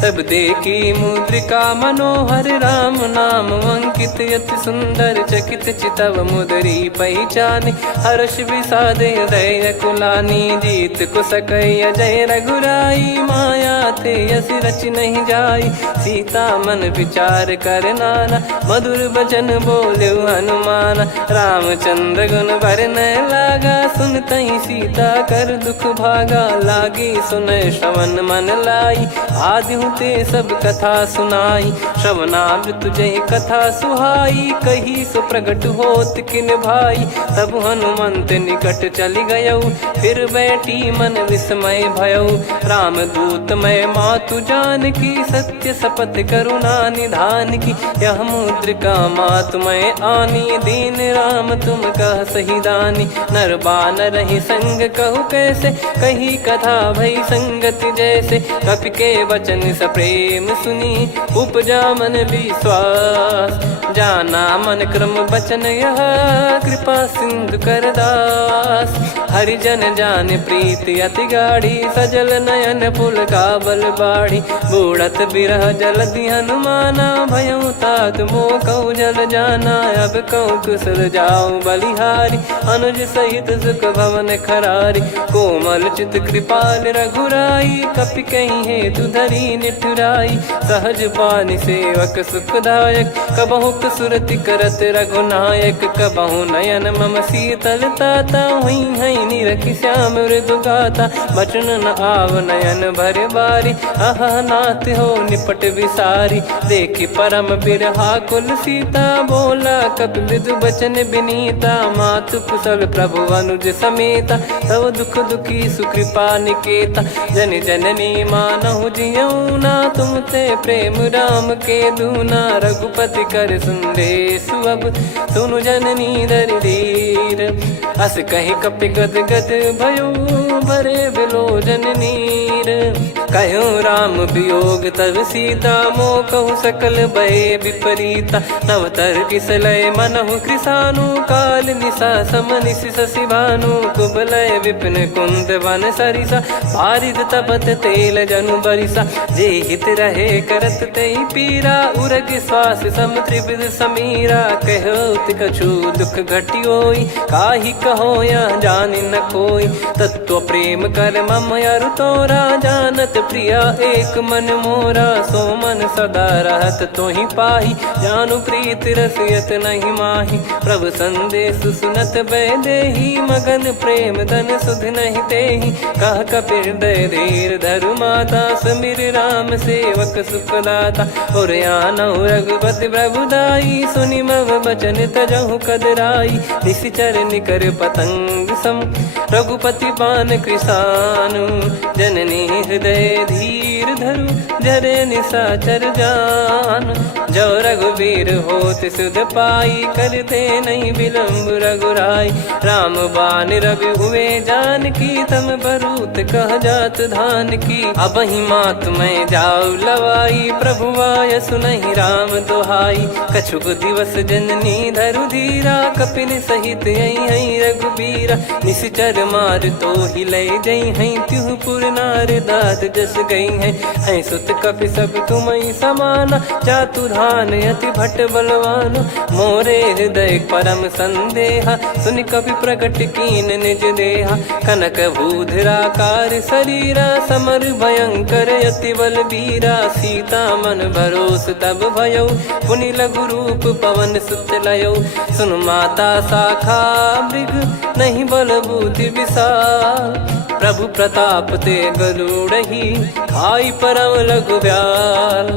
तब देखी मुद्रिका मनोहर। राम नाम अंकित अति सुंदर, चकित चितव मुदरी पहचाने। हर्ष विषाद हृदय कुलानी, जीत को सकय जय रघुराई। माया थे यस रच नहीं जाई, सीता मन विचार कर नाना। मधुर बचन बोले हनुमान, रामचंद्र गुण बरन लागा। सुनतहि सीता कर दुख भागा, लागी सुनय श्रवण मन लाई। आदि ते सब कथा सुनाई, श्रवणामृत जय कथा सुहाई। कही सो प्रगट होत किन भाई, तब हनुमंत निकट चली गयौ। फिर बैठी मन विस्मय भयौ, राम दूत मैं मातु जान की। सत्य शपथ करुणा निधान की, यह मुद्रिका मातु मैं आनी। दीन राम तुम कह सही दानी, नर बानर रही संग कहु कैसे। कही कथा भई संगति जैसे, कपि के वचन सप्रेम सुनी। उपजा मन विश्वास, जाना मन क्रम बचन यह। कृपा सिंधु कर दास, हरिजन जान प्रीति अति गाढ़ी। सजल नयन पुल काबल बाढ़ी, बूढ़त बिरह जलधि हनुमाना। भयउ तात मोह कहु जल जाना, अब कहु कुशल जाऊ बलिहारी। अनुज सहित सुख भवन खरारी, कोमल चित कृपाल रघुराई। कपि कहीं हेतु धरी निठुराई, सहज पानि सेवक सुखदायक। कबहु सुरति करत रघुनायक, कबहु नयन मम शीतल ताता। हुई है निरखि श्याम मृदु गाता, बचन न आव नयन भर बारी। अह नाथ हो निपट विसारी, देखि परम बिरहा कुल सीता। बोला कपि मृदु बचन बिनीता, मातु कुशल प्रभु अनुज समेता। तव दुख दुखी सुकृपा निकेता, जन जननी मानहु जियऊ ना। तुम ते प्रेम राम के दूना, रघुपति कर संदेशु अब सुनु जननी दर धीर। अस कहि कपि गद गद भयो, भरे विलोचन नीर। कहु राम वियोग तब सीता, मोह कहु सकल भय विपरीता। नवतर किसलय मनहु कृसानु, काल निशा समनिश शशि भानु। कुबलय विपिन कुंद वन सरिसा, पारिद तपत तेल जनु बरिसा। जे हित रहे करत तेहि पीरा, उरग श्वास सम त्रिविध समीरा। कहत कछु दुख घटियोई, काहि कहो या जानि न कोई। तत्व प्रेम कर मम अरु तोरा, जानत प्रिया एक मन मोरा। सो मन सदा रहत तोहि पाहि, जानु प्रीत रसियत नहीं माहि। प्रभु संदेश सुनत बैदेहि, मगन प्रेम धन सुध नहीं तेहि। कह कपि हृदय धीर धरु माता, समिर राम सेवक सुखदाता। और आनहु रघुपति प्रभुदाई, सुनि मम बचन तजहु कदराई। निशिचर निकर पतंग सम, रघुपति पान कृसानु। जननी हृदय धीर धरु, जरे निशाचर जान। जो रघुवीर होत सुध पाई, करते नहीं विलम्ब रघुराई। राम बान रवि हुए जान की, तम बरूत कह जात धान की। अब ही मात मैं जाऊ लवाई, प्रभु आय सुनहि राम दोहाई। कछुक दिवस जननी धरु धीरा, कपिन सहित यही रघुबीरा। निश्चर मार तो ही लय जई हैं, त्युह पुर नार दात जस गई है सुत कपि सब तुम ही समाना जातु धान अति भट बलवान मोरे हृदय परम संदेहा सुनि कपि प्रकट कीन निज देहा कनक भूधराकार शरीरा समर भयंकर अति बल बीरा सीता मन भरोस तब भयो पुनि लघु रूप पवन सुत लयो सुन माता शाखा मृग नहीं बल बुद्धि विशाल प्रभु प्रताप ते गरुड़ही खाई परम लघु ब्याल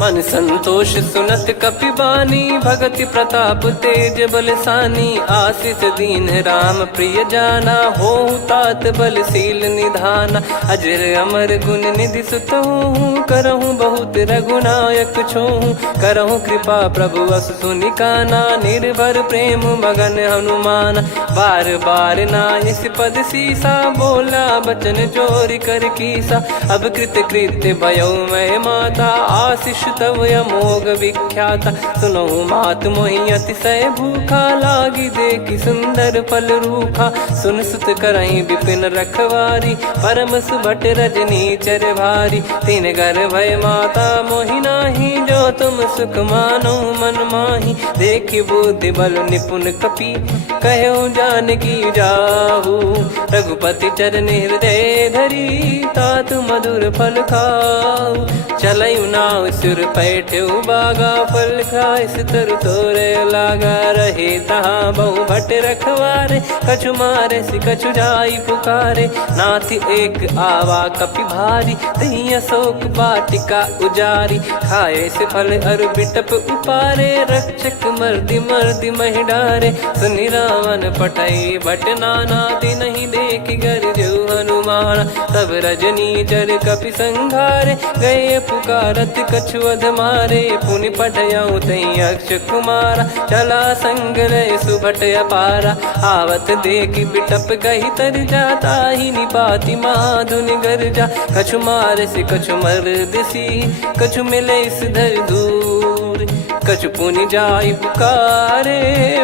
मन संतोष सुनत कपि बानी भगति प्रताप तेज बलसानी आशीष दीन राम प्रिय जाना हो तात बलशील निधाना अजर अमर गुण निधि सुत हूँ करहूँ बहुत रघुनायक छोहूँ करहूँ कृपा प्रभु अस सुनि काना निर्भर प्रेम मगन हनुमान बार बार नायस पद सीसा बोला बचन चोरी कर कीसा अब कृत कृत्य भयो मैं माता आशीष तव अमोघ विख्याता सुनो मात मोहि अतिशय भूखा लागी देखी सुंदर फल रूखा सुन सुत करहीं विपिन रखवारी परम सुभट रजनी चर भारी तीन घर भय माता मोहि नाही जो तुम सुख मानो मन माही देखी बुद्धि बल निपुण कपि कहो जानकी जाहू रघुपति चरण हृदय धरी तात मधुर फल खाऊ चलऊ नाव सिर पैठे बागा फल खाए सितर तोरे लागा रहे तहाँ बहु भट रखवारे कछु मारे सि कछु जाई पुकारे नाथ एक आवा कपि भारी तही अशोक बाटिका उजारी खाए से फल अरु बिटप उपारे रक्षक मर्दि मर्दि महि डारे सुनि रावण पटई भट नाना नहीं देख गर जो हनुमान तब रजनी चर कपि संघारे गए पुकारत कछुअध मारे पुनि पठयऊ तई अक्ष कुमारा चला संग रहे सुभट अपारा आवत देखी बिटप गही तर जाता ही निपाति माधुनि गर्जा कछु मारे से कछु मर्दिसी कछु मिले इस धर दूर कछु पुनि जाई पुकारे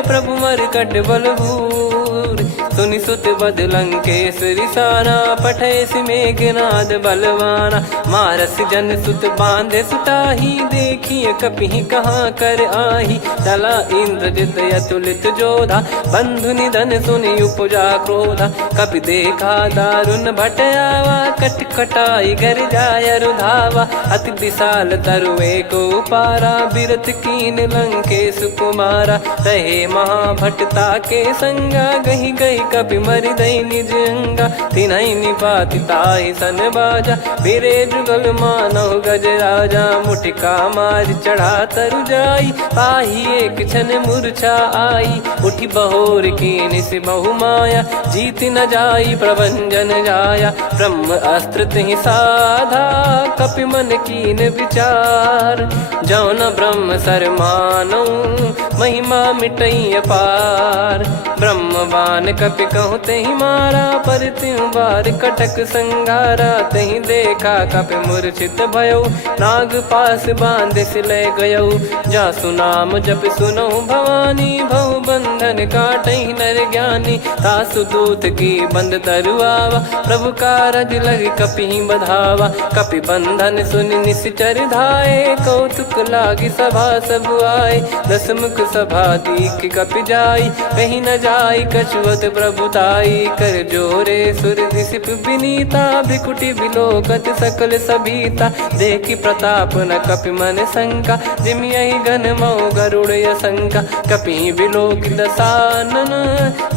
प्रभु मरकट बलभूर सुनि सुत बद लंकेश्वरी साना पठयसि मेघनाद बलवाना मारस जन सुत बांधे सुताही देखिए कपि कहाँ कर आही चला इंद्रजित अतुलित जोधा बंधु निधन सुनि उपजा क्रोधा कपि देखा दारुण भट आवा कट कटाई घर जाय रुधावा अति विशाल तरुए को पारा बिरत कीन लंकेश कुमारा रहे महाभटता के संगा गही गही कपि मरि दई निज अंगा तिन्हि निपाति ताहि सन बाजा बिरे जुगल मानव गज राजा मुटिका मार चढ़ा तरु जाई पाही एक क्षण मूर्छा आई उठी बहोर कीन से बहु माया जीत न जाई प्रभंजन जाया ब्रह्म अस्त्र तिहि साधा कपि मन कीन विचार जौन ब्रह्म सर मानौ महिमा मिटई अपार ब्रह्मवान कपि कहूँ तही मारा पर त्यों बार कटक संगारा तही देखा कपि मूर्छित भयो नाग पास बांध सिले गयो जा सुनाम जप सुनो भवानी भव बंधन काटई नर ज्ञानी तासु दूत की बंद तरुआवा प्रभु कारज लग कपि बधावा कपि बंधन सुनि निश्चर धाये कौतुक लागी सभा सब आए दसमुख सभा दीख कपि जाई कहीं न जाई कछुअत प्रभुताई कर जोरे सुर दिसिप विनीता भिकुटी बिलोकत सकल सबीता देखी प्रताप न कपि मन शंका जिमियहि गन मऊ गरुड़ असंका कपि बिलोक दसानन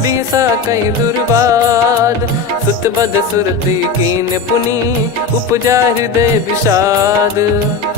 बिहसा कहि दुर्बाद सुत बद सुरति कीन पुनि उपजा हृदय विषाद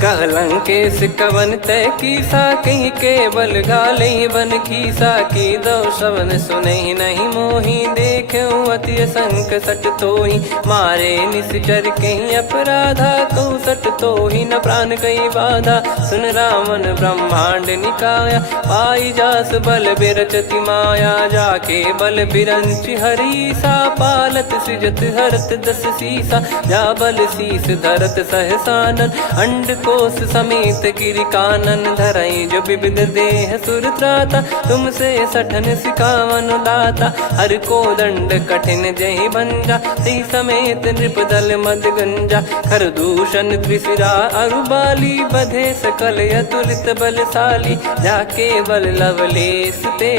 कहलंकेश कवन तय कीसा कहीं केवल गाले बन खीसा की दो शवन सुने नहीं मोही देखे अति संक सट तोही मारे निश्चर कहीं अपराधा कौ सट तो ही न प्राण कई बाधा। सुन रावण ब्रह्मांड निकाया, पाई जास बल बिरचति माया। जाके बल बिरंच हरीसा, पालत सृजत हरत दस सीसा। जा बल शीस धरत सहसानन, अंड कोश समेत गिरि कानन। धरई जो विविध देह सुर त्राता, तुमसे सठन सिखावन दाता। हर को दंड कठिन जहि भंजा, ती समेत नृप दल मद गंजा। खर दूषण त्रिशिरा अरुबाली, बधे सकल अतुलित बलशाली। जाके बल लवलेस ते,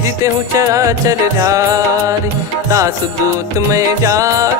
जिते हूँ चराचर झारी। दास दूत में जा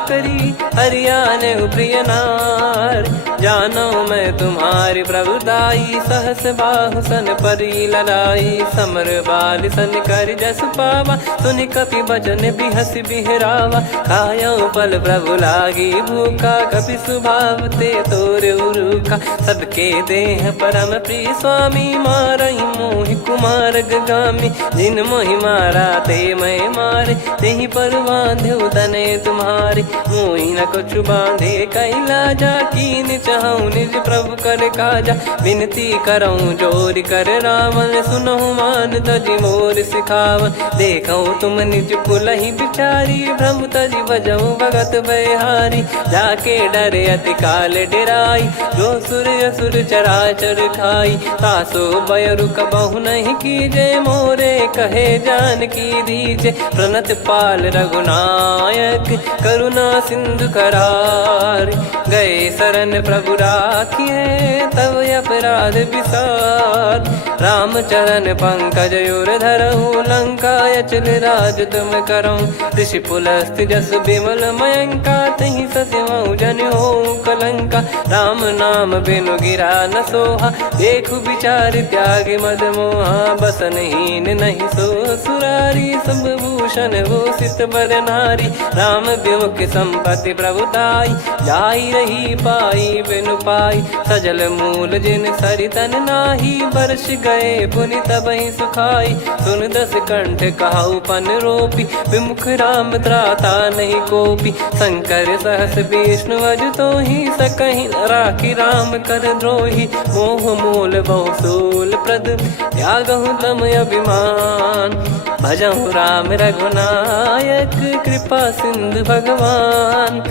करी, हरियाने प्रिय नार। जानो मैं तुम्हारी प्रभुदाई, सहस बाहु सन परी ललाई। समर बाल सन कर जस पावा, सुन कपि बचन बिहस बिहरावा। खायो पल प्रभु लागी भूखा, कपि स्वभाव ते तोर उरुखा। सबके देह परम प्रिय स्वामी, मारई मोहि कुमार गगामी। जिन मोहि मारा ते मैं मारे, तेहि पर बांधे तने तुम्हारे। मोहि न कुछ बांधे कैला जा, कीन चाहूं निज प्रभु कर काजा। विनती करऊं जोर कर रावण, सुनहु मान तजि मोर सिखावन। देखऊं तुम निज कुलहि बिचारी, भ्रम तजि बजऊं भगत बहारी। जाके डरे अति काल डेराई, जो सुर असुर चराचर खाई। तासो भय रुक बहु नहीं कीजे, मोरे कहे जान की दीजे। प्रणत पाल रघुनायक, करुणा सिंधु करार। गए शरण प्रभु राखिए, तब अपराध विसार। राम चरण पंकज उर धरहु, लंका अचल राज तुम करऊं। ऋषि पुलस्त्य जस विमल मयंका, तहि ससिमऊ जन हो कलंका। राम नाम बिनु गिरा न सोहा, देखु विचार त्याग मद मोहा। बसनहीन नहीं सो सुरारी, सब भूषण भूषित बर नारी। राम विमुख संपत्ति प्रभुताई, जाई रही पाई बिनु पाई। सजल मूल जिन सरितन नाही, बरस गए पुनि तबहि सुखाई। सुन दस कंठ कहाऊ पन रोपी, विमुख राम त्राता नहीं कोपी। शंकर सहस विष्णु अज तो ही, सकहि न राखी राम कर द्रोही। मोह मूल बहु सूल प्रद, त्यागहु तम अभिमान। भजहु राम रघुनायक, कृपा सिंधु भगवान।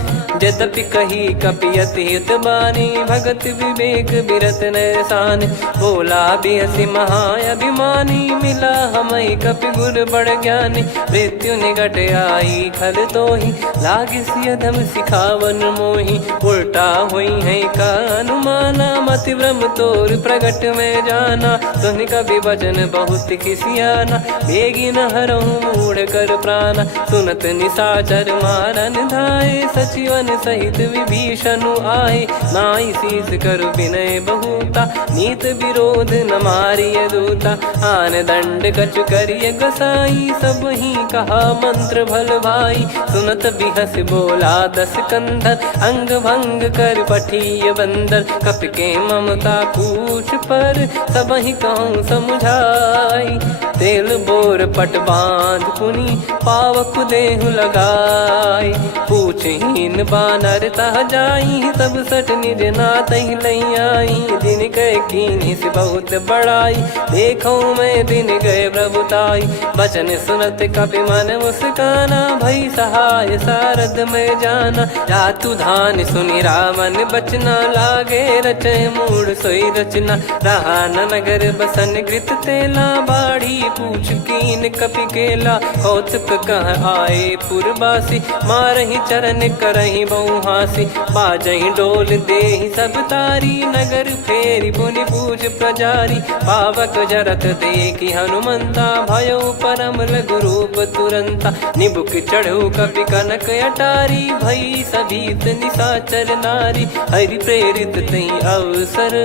यद्यपि कही कपियत हित बानी, भगत विवेक बिरत नैसान। बोला बिहसी महाअभिमानी, मिला हमई कपि गुर बड़ ज्ञानी। मृत्यु निकट आई खल तोहि, लागे सियधम सिखावन मोहि। उल्टा हुई है का अनुमाना, मति भ्रम तोर प्रगट में जाना। सुन कवि वचन बहुत किसियाना, बेगी न हरहु मूढ़ कर प्राणा। सुनत निशाचर मारन धाये, सचिवन सहित विभीषणु आए। नाई शीस करु विनय बहुता, नीत विरोध न मारिय दूता। आन दंड कछु करिय गोसाई, सब ही कहा मंत्र भल भाई। सुनत बिहस बोला दस कंधर, अंग भंग कर पठिय बंदर। कपि के ममता पूछ पर, सब ही कहूँ समझाई। तेल बोर पट बांध पुनि, पावक देहु लगाई। पूछहीन बानर तह जाई, तब सट निज नातहि लई आई। दिन गए कीन्ही से बहुत बड़ाई, देखूं मैं दिन गए प्रभुताई। बचन सुनत कपि मन मुस्काना, भई सहाय सारद में जाना। जातु धान सुनि रावण बचना, लागे रचय मूढ़ सोई रचना। रहा न नगर बसन कृत तेला, बाढ़ी पूछ कीन कपि केला। कौतुक कह आए पुरबासी, मारहि चरण करहि बहु हासी। बाजहि डोल देहि सब तारी, नगर फेरी पुनि पूछ प्रजारी। पावक जरत देखि हनुमंता, भयो परम लघु रूप तुरंता। निबुक चढ़ऊ कपि कनक अटारी, भई सभीत निशाचर नारी। हरि प्रेरित तई अवसर,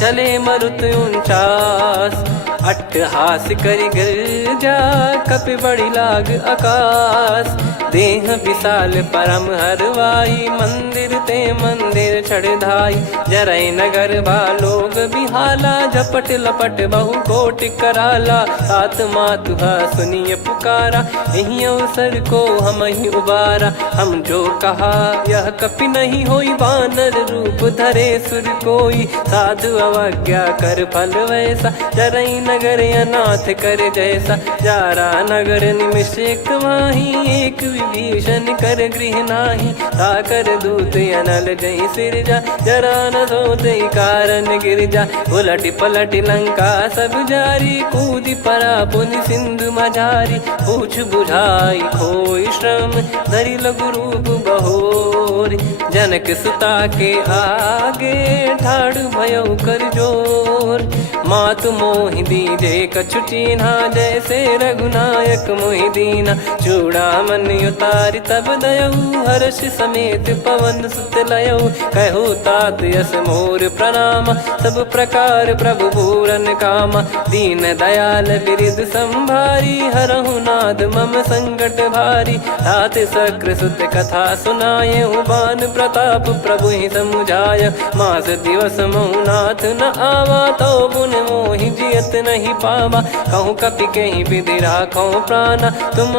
चले मरुत 49। अट्टहास करि गिर जा, कपि बड़ी लाग आकाश। देह विशाल परम हरवाई, मंदिर ते मंदिर चढ़धाई। जरई नगर बा लोग बिहाला, झपट लपट बहु कोटि कराला। आत्मा तुहा सुनिए पुकारा, यही अवसर को हम ही उबारा। हम जो कहा यह कपि नहीं होई, वानर रूप धरे सुर कोई। साधु अवज्ञा कर फल वैसा, जरई नगर अनाथ कर जैसा। जारा नगर निमिष एक माही, एक विभीषण कर गृह नाही। ताकर दूत अनल जय सिरजा, जरा न सोते कारण गिर जा। उलट पलट लंका सब जारी, कूदी परा पुनि सिंधु मझारी। पूछ बुझाई खोई श्रम, धरि लघु रूप बहोरी। जनक सुता के आगे, ठाड़ भयो कर जोर। मातु मोहि दीजे कछु चीन्हा, जैसे रघुनायक मोहि दीना। चूड़ामन उतारि तब दयऊ, हर्ष समेत पवन सुत लयऊ। कहु तात यस मोर प्रणाम, सब प्रकार प्रभु पूरन कामा। दीन दयाल बिरिद संभारी, हरहु नाद मम संकट भारी। तात सक्र सुत कथा सुनाए, बान प्रताप प्रभु ही समुझाय। मास दिवस महु नाथ न आवा, तो पुन मोहि जियत नहीं पावा। कहूँ कपि कहीं विधि राखो प्राणा, तुम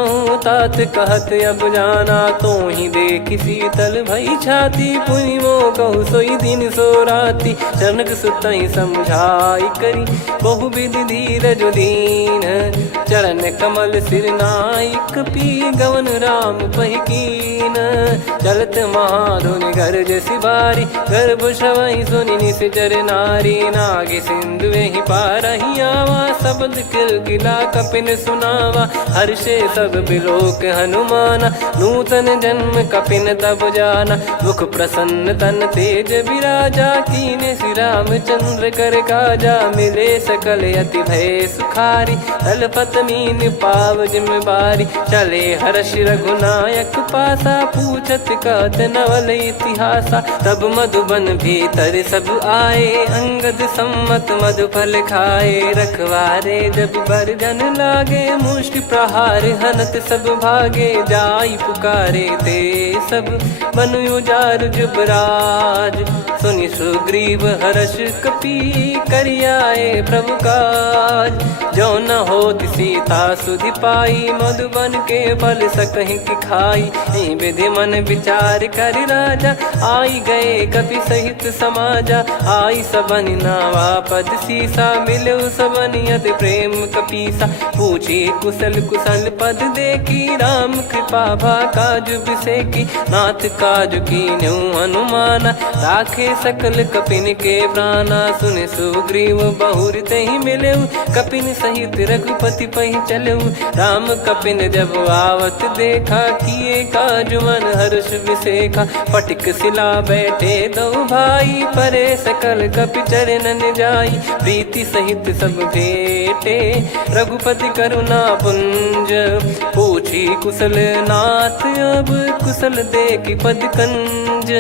तात कहत अब जाना। तो ही देखी शीतल भई छाती, पुनि मो कहु सोई दिन सो राती। जनक सुत ही समझाई करी, बहु विधि धीरज दीन। चरण कमल सिर नाई, कपि गवन राम पहिकीन। चलत महाधुनि गरज सिबारी, गर्भ श्रवहि सुनि निश्चर नारी। नागे सिंधु ही पारहि आवा, शब्द किलकिला कपिन सुनावा। हर्षे सब बिलोक हनुमाना, नूतन जन्म कपिन तब जाना। मुख प्रसन्न तन तेज विराजा, कीने श्री रामचंद्र कर काजा। मिले सकल अति भय सुखारी, तलपत मीन पाव जिम्मेवारी। चले हर्ष रघुनायक पासा, पूछत कहत नवल इतिहासा। तब मधुबन भीतर सब आए, अंगद सम्मत मधुफल खाए। रखवारे जब बरजन लागे, मुष्टि प्रहार हनत सब भागे। जाई पुकारे ते सब, बन उजार जुबराज। सुनि सुग्रीव हर्ष कपि, करियाए प्रभु काज। जो न होत सीता सुधि पाई, मधुबन के फल सकहि की खाई। विधि मन विचार कर राजा, आई गए कपि सहित समाजा। आई सबन नावा पद सीसा, मिलो सबन यत प्रेम कपीसा। पूछी कुशल कुशल पद देखी, राम कृपा भा काजु बिसेकी। नाथ काजु कीन्हु हनुमाना, राखे सकल कपिन के प्राणा। सुन सुग्रीव बहुर तहि मिलेऊ, कपिन सहित रघुपति पहि चलेऊ। राम कपिन जब आवत देखा, किए काजु मन हर्ष विसेखा। पटिक सिला बैठे दो भाई, परे सकल कपि चरणन जाई। प्रीति सहित सब भेटे, रघुपति करुणा पुंज। पूछी कुशल नाथ अब, कुशल देखि पद कंज।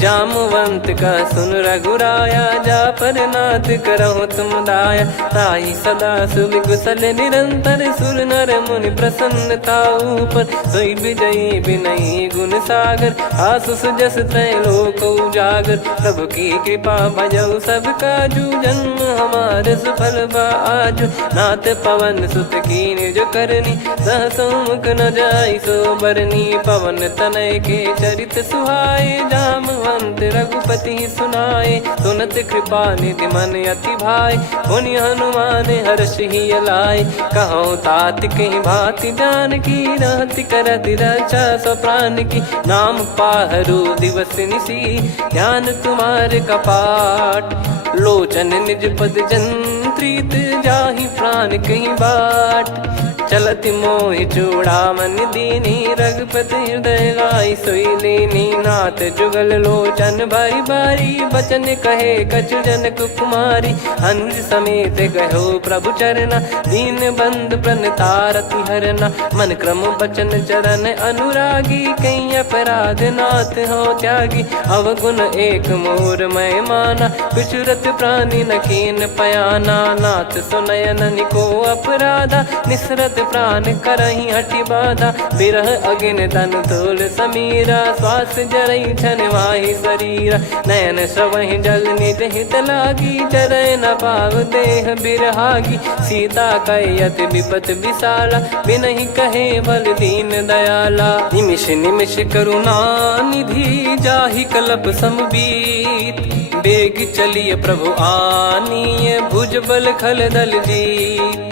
जामवंत का सुन रघुराया, जा पर नाथ करहु तुम दाया। ताई सदा सुभि कुशल निरंतर, सुर नर मुनि प्रसन्नता ऊपर। सोई विजयी विनयी गुण सागर, आसुस जस तय लोक उजागर। प्रभु की कृपा भजऊ सब काजू, जन्म हमार सफल बा आजु। नाथ पवन सुत कीन्ह जो करनी, सहसो मुख न जाई सो बरनी। पवन तनय के चरित सुहाए, जामवंत रघुपति सुनाए। सुनत कृपा निधि मन अति भाई, पुनि हनुमान हर्ष ही लाए। कहो तात कहीं भांति जानकी, रहति करति रक्षा सो प्राण की। नाम पाहरु दिवस निसी, ध्यान तुम्हारे कपाट। लोचन निज पद जंत्रित, जाहि प्राण कहीं बाट। चलति मोहि चूड़ामणि दीनी, रघुपति हृदय लाई सोई लीनी। नाथ जुगल लोचन भारी भारी, बचन कहे कछु जनक कुमारी। अनुज समेत गयो प्रभु चरना, दीन बंधु प्रणतारति हरना। मन क्रम बचन चरण अनुरागी, कहीं अपराध नाथ हो त्यागी। अवगुण एक मोर मैं माना, विचुरत प्राणी न कीन पयाना। नाथ सुनयन को अपराधा, निसरत प्राण करही हटि बाधा, बिरह अगिन तन धूल समीरा, श्वास जरई छन माही शरीरा, नयन श्रवहि जल निज हित लागी, चरय न पाव देह बिरहागी, सीता कयत विपत विशाला, बिनहि कहे बल दीन दयाला, निमिष निमिष करुणा निधि, जाहि कलप समबीत, बेग चलिय प्रभु आनीय, भुज बल खल दल जीत,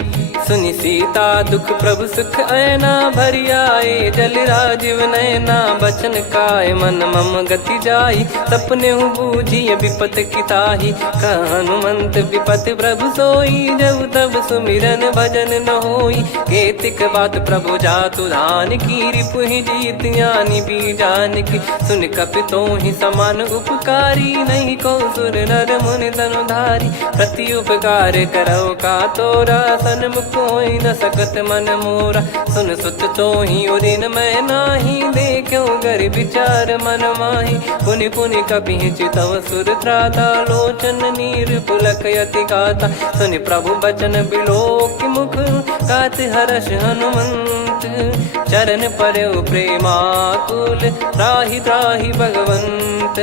सुनि सीता दुख प्रभु सुख ऐना, भरि आए जल राजीव नैना, बचन काय मन मम गति जाई, सपने हूँ बूझिय विपत किताही, हनुमंत विपत प्रभु सोई, जब तब सुमिरन भजन न होई, केतिक बात प्रभु जातु धान की, रिपुहि जीत ज्ञानी बीजान की, सुन कपि तोहि समान उपकारी, नहीं को सुर नर मुनि तनुधारी, प्रति उपकार करो का तोरा, सन्मुख कोई न सकत मन मोरा, सुन सुत तो ही उदिन मैं नाही, देखो गर विचार मन माही, पुनि पुनि कपि चितव सुर त्राता, लोचन नीर पुलक यति गाता, सुनि प्रभु बचन बिलोक मुख, गात हर्ष हनुमंत, चरण परयो प्रेमाकुल, त्राहि त्राहि भगवंत,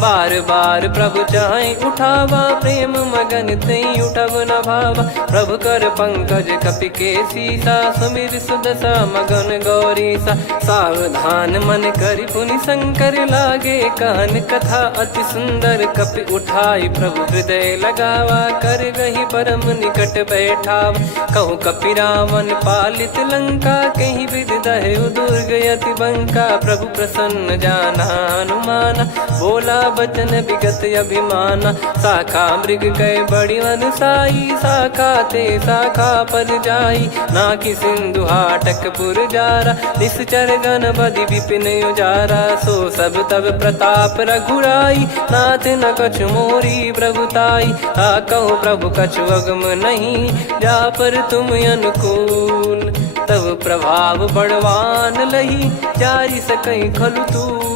बार बार प्रभु चाहि उठावा, प्रेम मगन तई उठब न भावा, प्रभु कर पंकज कपि के सीसा, सुमिर सुदशा मगन गौरीसा, सावधान मन करि पुनि शंकर लागे, कहन कथा अति सुंदर, कपि उठाई प्रभु हृदय लगावा, कर गही परम निकट बैठावा, कहु कपि रावण पालित लंका, कहीं विधि दह्यु दुर्ग यति बंका, प्रभु प्रसन्न जाना हनुमाना, बोला बचन विगत अभिमाना, शाखा मृग कय बड़ी अनुसाई, शाखा ते शाखा पर जाई, नाकि सिंधु हाटक पुर जारा, निश्चर गण बधि विपिन उजारा, सो सब तब प्रताप रघुराई, नाथ न कछु मोरी प्रभुताई, कहो प्रभु कछु अगम नहीं, जा पर तुम अनुकूल, तब प्रभाव बड़वान लही, जारी सकई खलु तूल,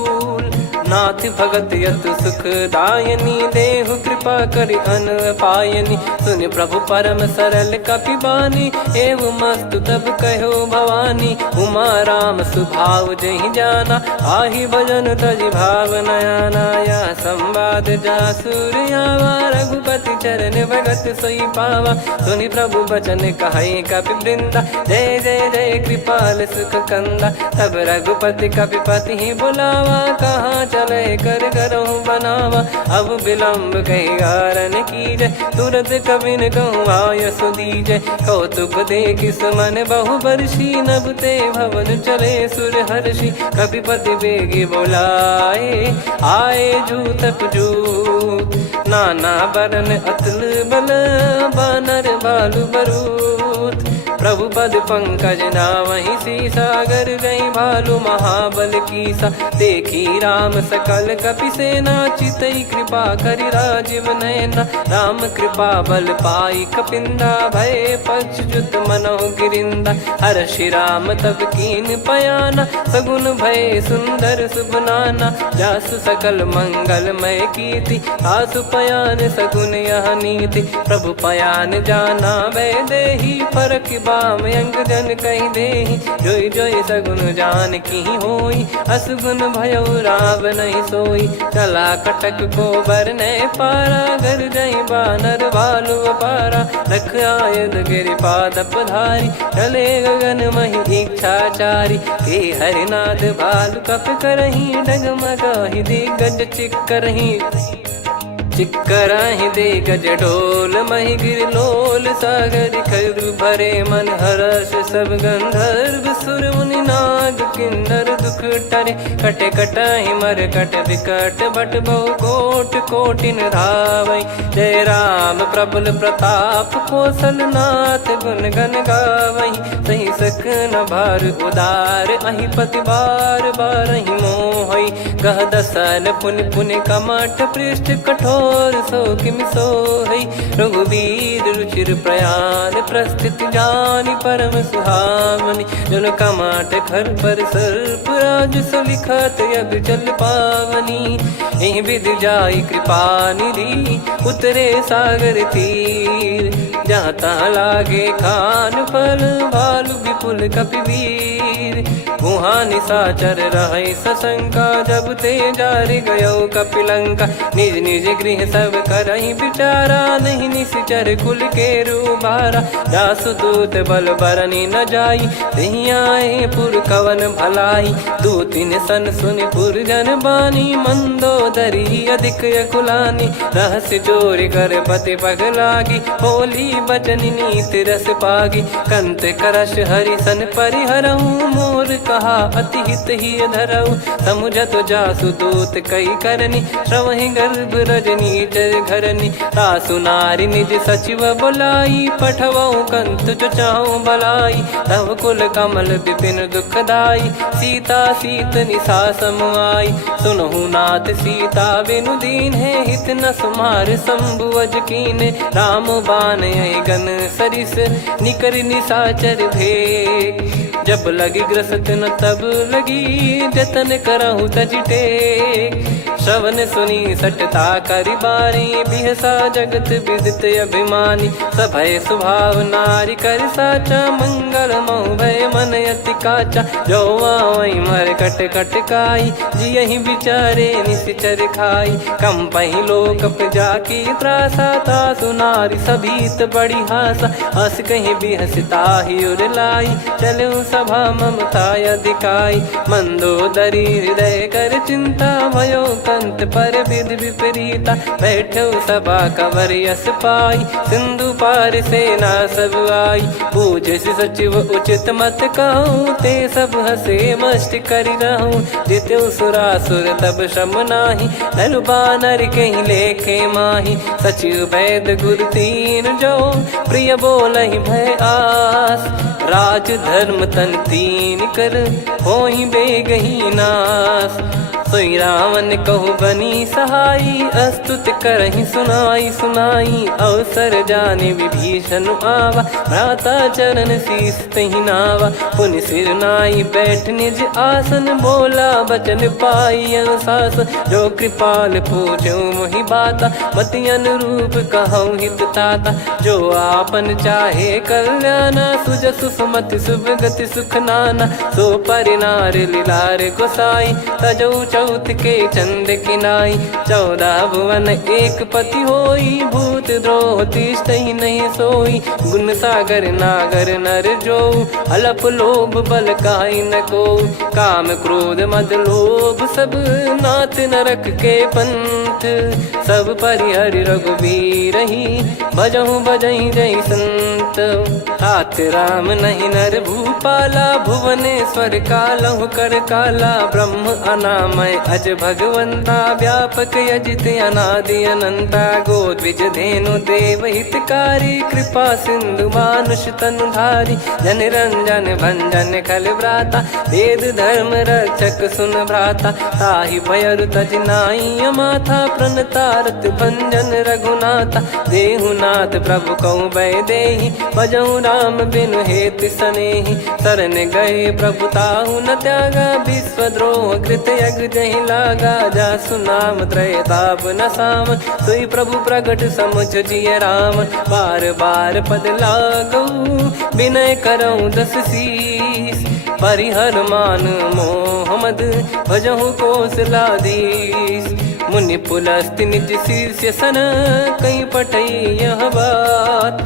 नाथ भगत यत सुख दायनी, देहु कृपा करि अन पायनी, सुनि प्रभु परम सरल कपि बानी, एव मस्तु तब कहो भवानी, उमा राम सुभाव जहि जाना, आहि भजन तजि भाव नयाना, या संवाद जासुर आवा, रघुपति चरण भगत सोई पावा, सुनि प्रभु बचन कहै कपि वृंदा, जय जय जय कृपाल सुख कंदा, तब रघुपति कपि पति बुलावा, कहाँ चले कर करहु बनावा, अब विलम्ब कही कारण कीजय, तुरत कबिन कहूँ आयस दीजय, कौतुक देखि सुमन बहु बरसी, नभ ते भवन चले सुर हर्षि, कपिपति बेगी बोलाए, आए जूतक जूत, नाना बरन अतुल बल, बानर बालु बरूत, प्रभु पद पंकज नावहि सीसा, गर गई भालु महाबल कीसा, देखी राम सकल कपि सेना, चितई कृपा करि राजीव नयना, राम कृपा बल पाई कपिंदा, भय पक्ष जुत मनोह गिरिंदा, हर्षि राम तब कीन पयाना, सगुन भय सुंदर सुगुनाना, जासु सकल मंगलमय कीर्ति, आसु पयान सगुन यह नीति, प्रभु पयान जाना वै देहि, फरक बाम अंग जन कहि देहि, जोई जोई सगुन जान की होई, असगुन भयो राव नहीं सोई, चला कटक को बरने पारा, घर जई बानर भालु अपारा, रख आयद गिरि पादप धारी, चले गगन महि इच्छाचारी, के हरिनाथ भालु कप करही, डगमगाहि दिग्गज चिक्करही, चिक्कराहि दिग्गज ढोल, महि गिर लोल, सागर खर भरे मन हर्ष, सब गंधर्व सुर मुनि नाग किन्नर दुख टरे, कटे कटाहि मर कट विकट, भट बहु कोट कोटिन धावै, जय राम प्रबल प्रताप, कौशल नाथ गुण गन गावै, सही सकन भार उदार, अहि पति बार बारहि मोहै, गह दसन पुनि पुनि कमठ पृष्ठ कठोर, और सो किम सोहई। रघुवीर रुचिर प्रयाण प्रस्थित जानि परम सुहावनी। जन कमाट घर पर सर्प राज सलिखत अब चल पावनी। एहि विधि जाई कृपा निधि उतरे सागर तीर। जहाँ तहाँ लागे खान फल भालु विपुल कपिवीर। वहाँ निशाचर रहे सशंका जब ते जारि गयो कपिलंका। निज निज गृह सब करहि विचारा नहीं निश्चर कुल के रूबारा। जासु दूत बल बरनी न जाई तेहि आए पुर कवन भलाई। दूतिन सन सुनि पुर जन बानी मंदोदरी अधिक अकुलानी। रहस्य चोरी कर पति पगलागी होली बचन नीति रस पागी। कंत करश हरि सन परिहरहु मोर कहा अति हित ही धरऊ। समुझत जासु दूत कई करनी श्रवहि गर्भ रजनी चर घरनी। तासु नारी निज सचिव बुलाई पठवऊ कंत जो चाहूं भलाई। तव कुल कमल विपिन दुखदाई सीता सीत निशा समुआई। सुनहु नाथ सीता बिनु दीन है हित न सुमार शंभु अज कीने। राम बाण गन सरिस निकर निशाचर भेग। जब लगी ग्रसत न तब लगी जतन करहु तज टेक। श्रवण सुनी सटता करि बारी बिहसा जगत विदित अभिमानी। सभय स्वभाव नारी कर साचा मंगल मऊ भय मन अति काचा। जो आवई मर कट कट काई जियहि विचारे निश्चर खाई। कम पही लोक प्रजा की त्रासा तासु नारी सभीत बड़ी हासा। हस कहीं बिहसता ही उर लाई चलऊ सभा ममता अधिकाई। मंदोदरी हृदय कर चिंता भयो कंत पर विधि विपरीता। बैठो सभा कवर यस पाई सिंधु पार सेना सब आई। पूजे सचिव उचित मत कहूँ ते सब हसे मस्त करि रहूं। जित्यु सुरासुर तब श्रम नाही नर बानर कहीं लेखे माही। सचिव वैद गुरु तीन जो प्रिय बोलहि भय आस। राज धर्म तन तीन कर होई बेगही नास। सोई रावण कहु बनी सहाई अस्तुत करहि सुनाई सुनाई। अवसर जाने विभीषण आवा भ्राता चरण शीस तहि नावा। पुनि सिर नाई बैठ निज आसन बोला बचन पाई अनुशासन। जो कृपाल पूछो मोहि बाता मति अनुरूप कहूँ हित ताता। जो आपन चाहे कल्याणा सुजसु सुमति शुभ गति सुख नाना। सो परिनार लीलार गोसाई तजौ चौथ के चंद किनाई। 14 भुवन एक पति होई भूत द्रोह तिष्ठहि नहीं सोई। गुण सागर नागर नर जो अलप लोभ बल काई न को। काम क्रोध मद लोभ सब नाथ नरक के पंथ। सब परिहरि रघुबीर ही भजहु भजहि जय संत। हाथ राम नहीं नर भूपाला भुवनेश्वर कालहु कर काला। ब्रह्म अनामय अज भगवंता व्यापक यजित अनादि अनंता। गोद्विज धेनु देव हितकारी कृपा सिंधु मानुष तनुधारी। जन रंजन भंजन खल व्राता वेद धर्म रक्षक सुन भ्राता। ताहि भयरु तज नाई माथा प्रणतारत भंजन रघुनाथा। देहुनाथ प्रभु कहु भय देहि भजहु राम बिनु हेतु सनेहि। शरण गए प्रभु ताहु न त्यागा विश्वद्रोह कृत यज्ञ जहि लागा। जासु नाम त्रयताप न सावन सोई प्रभु प्रगट समुझ जिय रामन। बार बार पद लागऊ विनय करऊँ 10 शीस। परिहर मान मोह मद भजहु कौशलाधीश। मुनि पुलस्त्य निज शीर्ष सन कहीं पटई यह बात।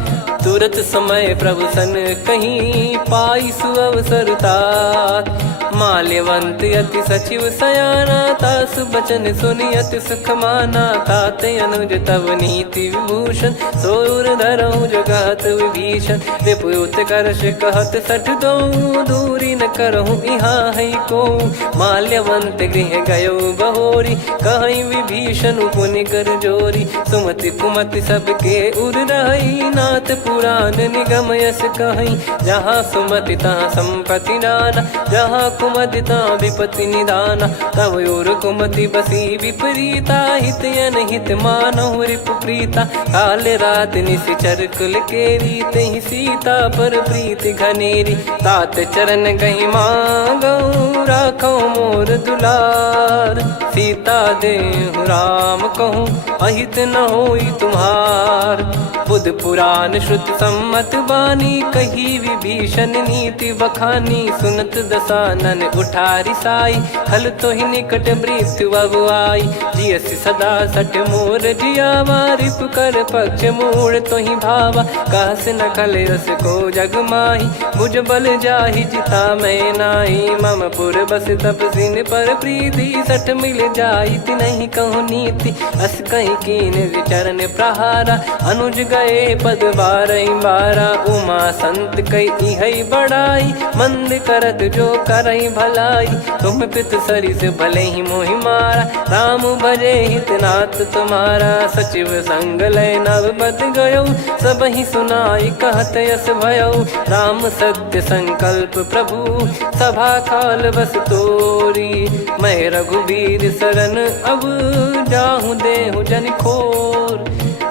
तुरत समय प्रभु सन कहीं पाई सुअवसर तात। माल्यवंत अति सचिव सयाना तासु बचन सुनि अति सुख माना। ताते अनुज तव नीति विभूषण सोर धरहु जगत विभीषण। विपुत करश कहत सठ दो दूरी न करहु यहाँ है को। माल्यवंत गृह गयो बहोरी कहीं विभीषण पुनि कर जोरी। सुमति कुमति सबके उर रही नाथ पुराण निगम यस कहीं। जहाँ सुमति तहाँ संपत्ति नाना जहाँ कुमदिता विपत्ति निदाना तव और कुमति बसी विपरीता हित अनहित मानहु रिपु प्रीता काल रात निशिचर कुल केरी तहि सीता पर प्रीति घनेरी तात चरण गही मांगऊ राखो मोर दुलार सीता देहु राम कहूँ अहित न होई तुम्हार बुध पुराण श्रुत सम्मत बानी कही विभीषण नीति बखानी सुनत दसानन उठारी साई खल तो ही निकट मृत्यु अब आई जियस सदा सठ मोर जियावा रिप कर पक्ष मूड़ तो ही भावा कास न कलयस को जग माही भुज बल जाहि जिता मैं नाई मम पुर बस तपसिन पर प्रीति सठ मिल जाई नहीं कहूँ नीति अस कहीं कीन विचरण प्रहारा अनुज गए पद बारही बारा उमा संत कई है बड़ाई मंद करत जो करई भलाई तुम पित सरिस भले ही मोहि मारा राम भजे हितनाथ तुम्हारा सचिव संग लय नव बद गयो सब ही सुनाई कहत यस भयो राम सत्य संकल्प प्रभु सभा काल बस तोरी मैं रघुबीर शरण अब जाहूँ देहु जन खोर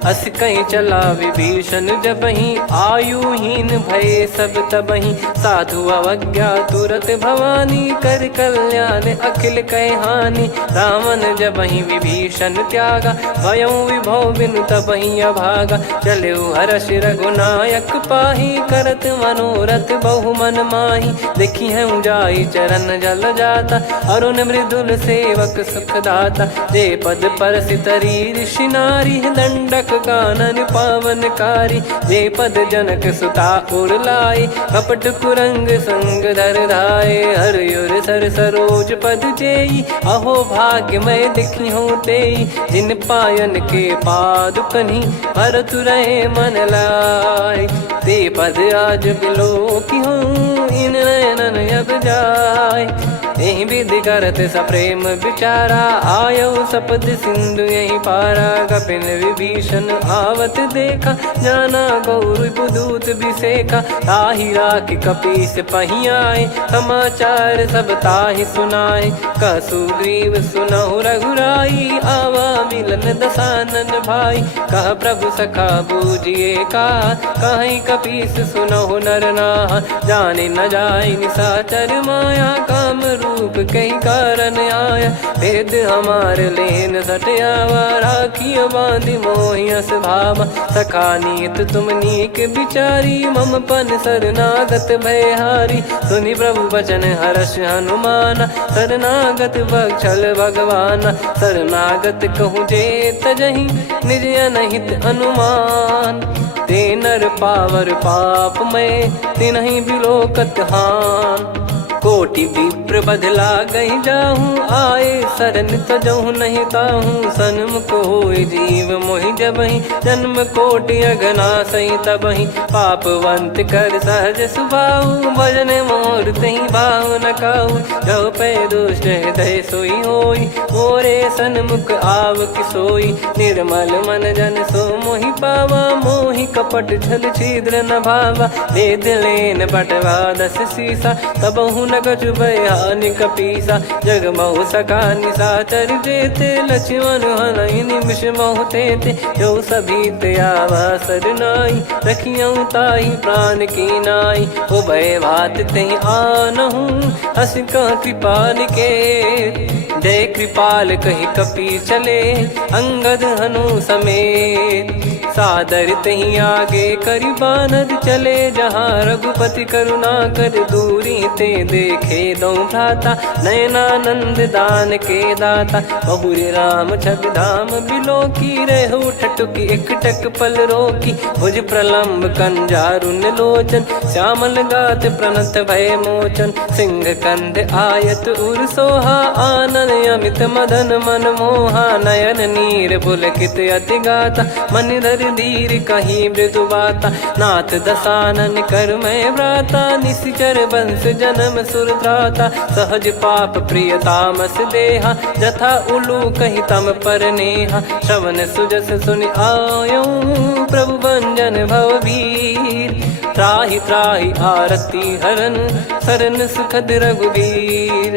अस कहीं चला विभीषण जबहि आयुहीन भय सब तबहि साधु अवज्ञा तुरत भवानी कर कल्याण अखिल कह हानि रावण जबहि विभीषण त्यागा भयं विभव बिनु तबहि अभागा चले हर्ष रघुनायक पाही करत मनोरथ बहु मन माही देखी है जाई चरण जल जाता अरुण मृदुल सेवक सुखदाता जे पद पर सितरी ऋषि नारी दंडक कानन पावनकारी जे पद जनक सुता उर लाए कपट कुरंग संग धर धाये हरियुर सर सरोज पद जेई अहो भाग्य मैं दिखी हूँ तेई जिन पायन के पादुकनी भरत रहे मन लाए ते पद आज बिलो की हूँ इन नयनन अब जाय यही विधि करत सप्रेम विचारा आयो सपद सिंधु यही पारा कपिन विभीषण आवत देखा जाना गौर बुदूत बिसेखा ताहि राख कपीस पही आए समाचार सब ताहि सुनाए कह सुग्रीव सुनहु रघुराई आवा मिलन दसानन भाई कह प्रभु सखा बूझिए का कहीं कपीस सुनहु नर नाहा जाने न जाय निशाचर माया काम रूप कई कारण आया भेद हमार लेन सटयावा राखिय बांधि मोहियस भावा सखा नीत तुम नीक बिचारी मम पन शरणागत भयहारी सुनि प्रभु वचन हर्ष हनुमाना शरणागत बक्षल भगवाना शरणागत कहूँ जे तजहि निज अनहित अनुमान ते नर पावर पाप में तिन्हि बिलोकत हान कोटि विप्र बदला गई जाहूँ आए शरण तजहूँ नहीं ताहूँ सन्मुख होय जीव मोहि जबहि जन्म कोटि अघना सही तबहि पापवंत कर सहज सुभाऊ भजन मोर तहि भाव न काऊ जो पै दुष्ट हृदय सोई होई मोरे सन्मुख आव किसोई निर्मल मन जन सो मोहि पावा मोहि कपट छल छिद्र न भावा वेद लेन बटवा दस सीसा तबहु न कछु भयानि कपीसा जग महु सका निशाचर जेते लक्ष्मण हनहि निमिष महु तेते जो सभी ते आवा सरनाई रखियऊ ताहि प्राण की नाई ओ भय भात तेहि आनहु हस कह कृपाल के जय कृपाल कहि कपी चले अंगद हनु समेत सादर तही आगे करी बानर चले जहाँ रघुपति करुणा कर दूरी ते देखे दो भ्राता नयनानंद दान के दाता बहुरी राम छवि धाम बिलो की रहु ठटुकी एकटक पल रोकी भुज प्रलम्ब कंजारुन लोचन श्यामल गात प्रणत भय मोचन सिंह कंद आयत उर सोहा आनन अमित मदन मन मोहा नयन नीर पुलकित अति गाता मन धर धीर कहीं मृदु बाता नाथ दसानन कर मैं व्राता निशिचर वंश जन्म सुरत्राता सहज पाप प्रिय तामस देहा जथा उलू कही तम पर नेहा श्रवण सुजस सुनि आयो प्रभु भंजन भववीर त्राहि त्राहि आरती हरन सरन सुखद रघुवीर।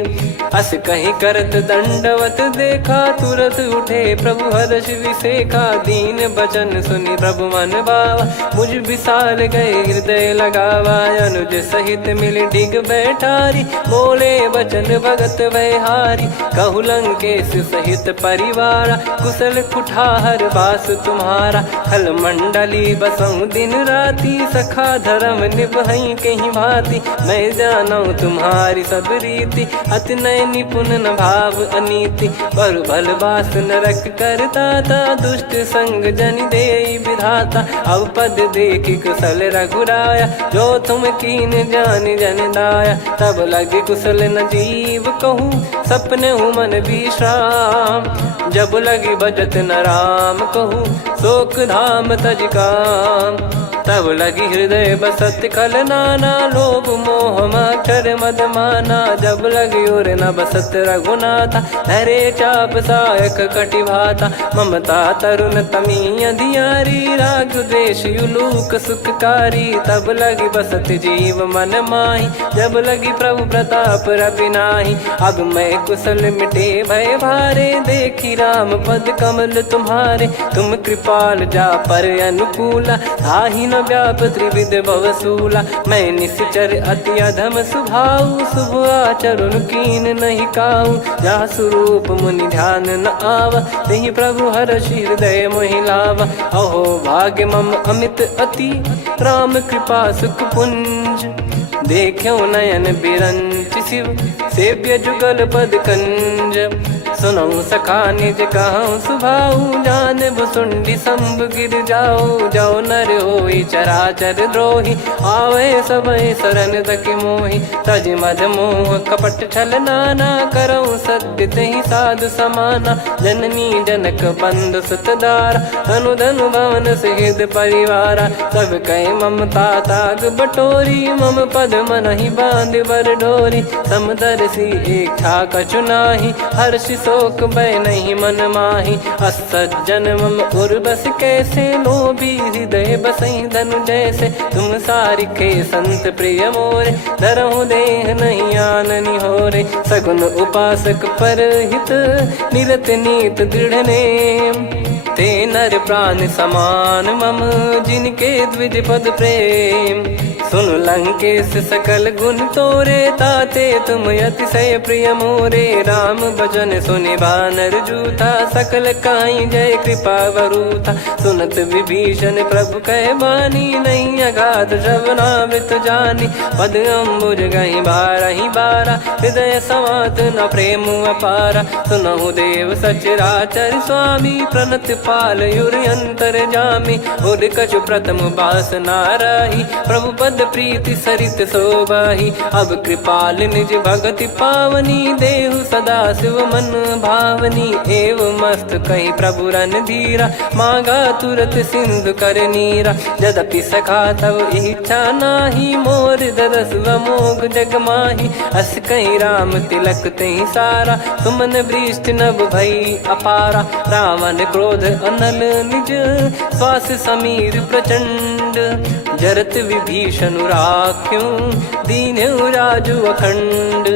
अस कहीं करत दंडवत देखा तुरत उठे प्रभु हर्ष विसेखा। दीन बचन सुनि प्रभु मन भावा मुझ विसाल गए हृदय लगावा। अनुज सहित मिल डिग बैठारी बोले बचन भगत वैहारी। कहु लंकेश सहित परिवारा कुशल कुठार बास तुम्हारा। खल मंडली बसऊं दिन राती सखा धर्म निभई कहीं भांति। मैं जानू तुम्हारी सब रीति अति नय निपुण न भाव अनीति। पर भल बास नरक करता था दुष्ट संग जन दे विधाता। अब पद देखी कुशल रघुराया जो तुम कीन जान जन दाया। तब लगे कुशल न जीव कहूँ सपने मन विश्राम। जब लगी बजत न राम कहूँ शोक धाम तज काम। तब लगी हृदय बसत खल नाना लोभ मोह मकर मद माना। जब लगी और न बसत रघुनाथा धरे चाप सायक कटि भाता। ममता तरुण तमी अधियारी राग द्वेष युलूक सुखकारी। तब लगी बसत जीव मन माही जब लगी प्रभु प्रताप रवि नाही। अब मैं कुशल मिटे भय भारे देखी राम पद कमल तुम्हारे। तुम कृपाल जा पर अनुकूला ताहि न व्याप त्रिविध भवसूला। मैं निश्चर अति अधम सुभाऊ शुभ आचरण कीन नहीं काऊ। जा स्वरूप मुनि ध्यान न आवा नहीं प्रभु हर्षि हृदय मोहि लावा। अहो भाग्य मम अमित अति राम कृपा सुख पुंज। देखो नयन बिरंच शिव सेव्य जुगल पद कंज। सुनऊ सखा निज कहूँ सुभाऊ जान भुसुंडी संभ गिर जाओ। जाओ नर होई चराचर द्रोही आवे सबय शरण तक मोहि। तज मद मोह कपट छल नाना करऊँ सत्य तहि साधु समाना। जननी जनक बंधु सुतदारा धनु धनु भवन सहित परिवारा। सब कहे ममता ताग बटोरी मम पद मनहि बांध बर डोरी। समदर्शी इच्छा कछु नाही हर्षि शोक भय नहीं मन माही। असज्जन मम उर्वश कैसे लोभी हृदय बसई धनु जैसे। तुम सारिखे संत प्रिय मोरे धरहु देह नहीं आननि होरे। सगुन उपासक पर हित निरत नीत दृढ़ नेम। ते नर प्राण समान मम जिनके द्विज पद प्रेम। सुन लंकेश सकल गुण तोरे ताते तुम अतिशय प्रिय मोरे। राम भजन सुनि बानर जूथा सकल काई जय कृपा वरूथा। सुनत विभीषण प्रभु कह बानी नहीं अगाध श्रवणामृत जानी। पद अम्बुज गहि बारहि बारा हृदय समात न प्रेम अपारा। सुनहु देव सचराचर स्वामी प्रणत पाल युर अंतर जामी। उर कछु प्रथम बास नाराही प्रभु पद प्रीति सरित शोभाही। अब कृपाल निज भगति पावनी देहु सदा शिव मन भावनी। एव मस्त कहीं प्रभु रन धीरा मांगा तुरत सिंधु कर नीरा। यद्यपि सखा तब इच्छा नाही मोर दरस वमोग जग माही। अस कहीं राम तिलक तही सारा सुमन वृष्ट नभ भई अपारा। रावण क्रोध अनल निज श्वास समीर प्रचंड। जरत विभीषण राख्यों दीन्हु राजु अखंड।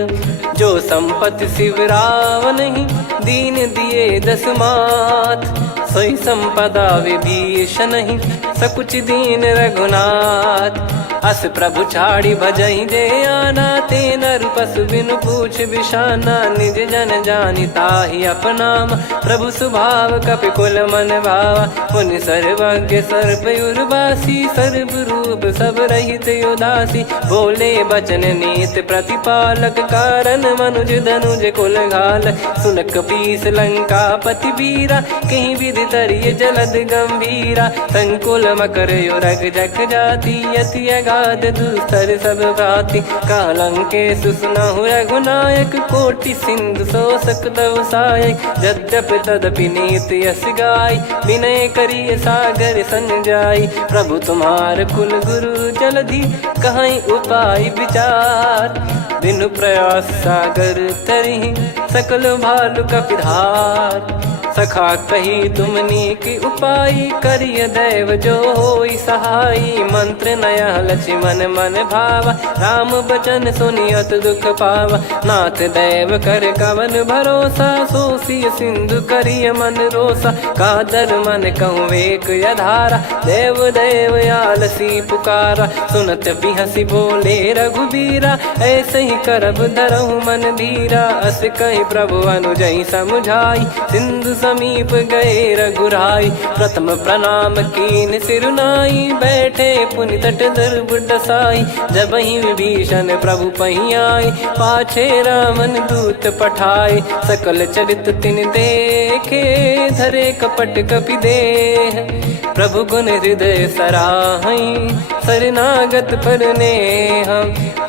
जो संपत्ति शिव रावण ही दीन दिए दस मात। सोई संपदा विभीषण ही सकुच दीन रघुनाथ। अस प्रभु छाड़ी भजई जे आना ते नर पशु बिनु पूछ बिशाना। निज जन जानि ताहि अपनाम प्रभु स्वभाव कपि कुल मन भावा। मुनि सर्वज्ञ सर्वयुर्वासी सर्व रूप सब रहित उदासी। बोले बचन नीत प्रतिपालक कारण मनुज धनुज कुल घाल। सुन कपीस लंका पति वीरा कहीं विधि तरिय जलद गंभीरा। संकुल मकर युरग जग जाति अति अगाध दुस्तर सब भांति। कालंकेश सुनहु रघुनायक कोटि सिंधु शोषक तव सहायक। यद्यपि तदपि नीति यस गाय विनय करिय सागर सन जाई। प्रभु तुम्हार कुल गुरु जलधि कहीं उपाय विचार। बिनु प्रयास सागर तरि सकल भालु कपिधार। सखा कही तुमनी की उपाई, करिय दैव जो होई सहाई। मंत्र नया लक्ष्मण मन भावा, राम बचन सुनियत दुख पावा। नाथ दैव कर कवन भरोसा, सोसी सिंधु करिय मन रोसा। कादर मन कहूँ एक यधारा, देव देव आलसी पुकारा। सुनत बिहसी बोले रघुबीरा, ऐसे ही करब धरहु मन धीरा। अस कही प्रभु अनुजई समझाई, सिंधु समीप गए रघुराई। प्रथम प्रणाम कीन सिरुनाई, बैठे पुनि तट दर्ब डसाई। जब ही विभीषण प्रभु पहियाई, पाछे रामन दूत पठाए। सकल चरित तिन देखे, धरे कपट कपि देह। प्रभु गुण हृदय सराहई, शरणागत पर नेह।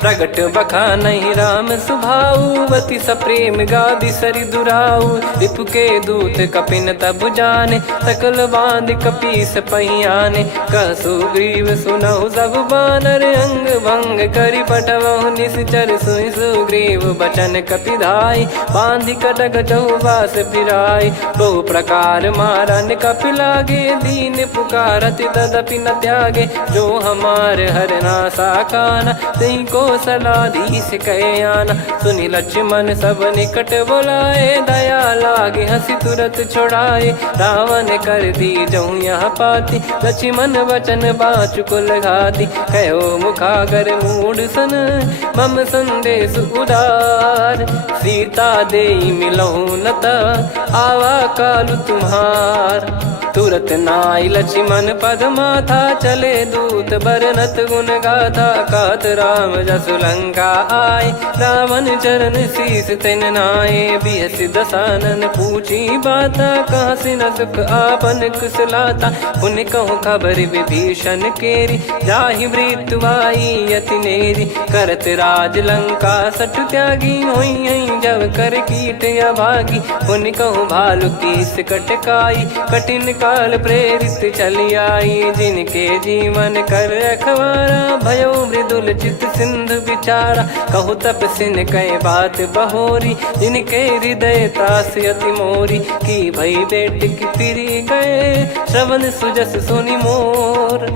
प्रगट बखानहि राम सुभाऊ, अति सप्रेम गादि सरि दुराऊ। रिपु के दूत कपिन तब जाने, सकल बांध कपीस पहियाने। कह सुग्रीव सुनहु सब बानर, अंग भंग करि पठवहु निश्चर। सुनि सुग्रीव बचन कपिधाई, बांधि कटक चौबास फिराई। बहु प्रकार मारन कपि लागे, दीन पुकारत तदपि न त्यागे। जो हमार हरना साकाना, तई को सलाधीश कहे आना। सुनि लक्ष्मण सब निकट बोलाए, दया लागे हंसी तुरत छोड़ाए। रावण कर दी जऊँ यहाँ पाती, लक्ष्मण वचन बाचु कुल घाती। कहो मुखागर मूढ़ सन, मम संदेश उदार। सीता देई मिलहु नता, आवा कालु तुम्हार। तुरत नाई लक्ष्मण पद माथा, चले दूत बरनत गुण गाथा। कहत राम जसु लंका आए, रावण चरण शीस तिन नाए। बिहस दसानन पूछी बाता, कहाँ से न सुख आपन कुशलाता। पुन कहूँ खबर विभीषण केरी, जाहि मृत्यु आई अति नेरी। करत राज लंका सठ त्यागी, होई जब कर कीट अभागी। पुन कहूँ भालु कीस कटकाई, कठिन काल प्रेरित चली आई। जिनके जीवन कर रखवारा, भयो मृदुल चित सिंधु विचारा। कहु तपसिन कई बात बहोरी, जिनके हृदय तास अति मोरी। की भई बेट की फिरी गए, श्रवण सुजस सुनि मोर।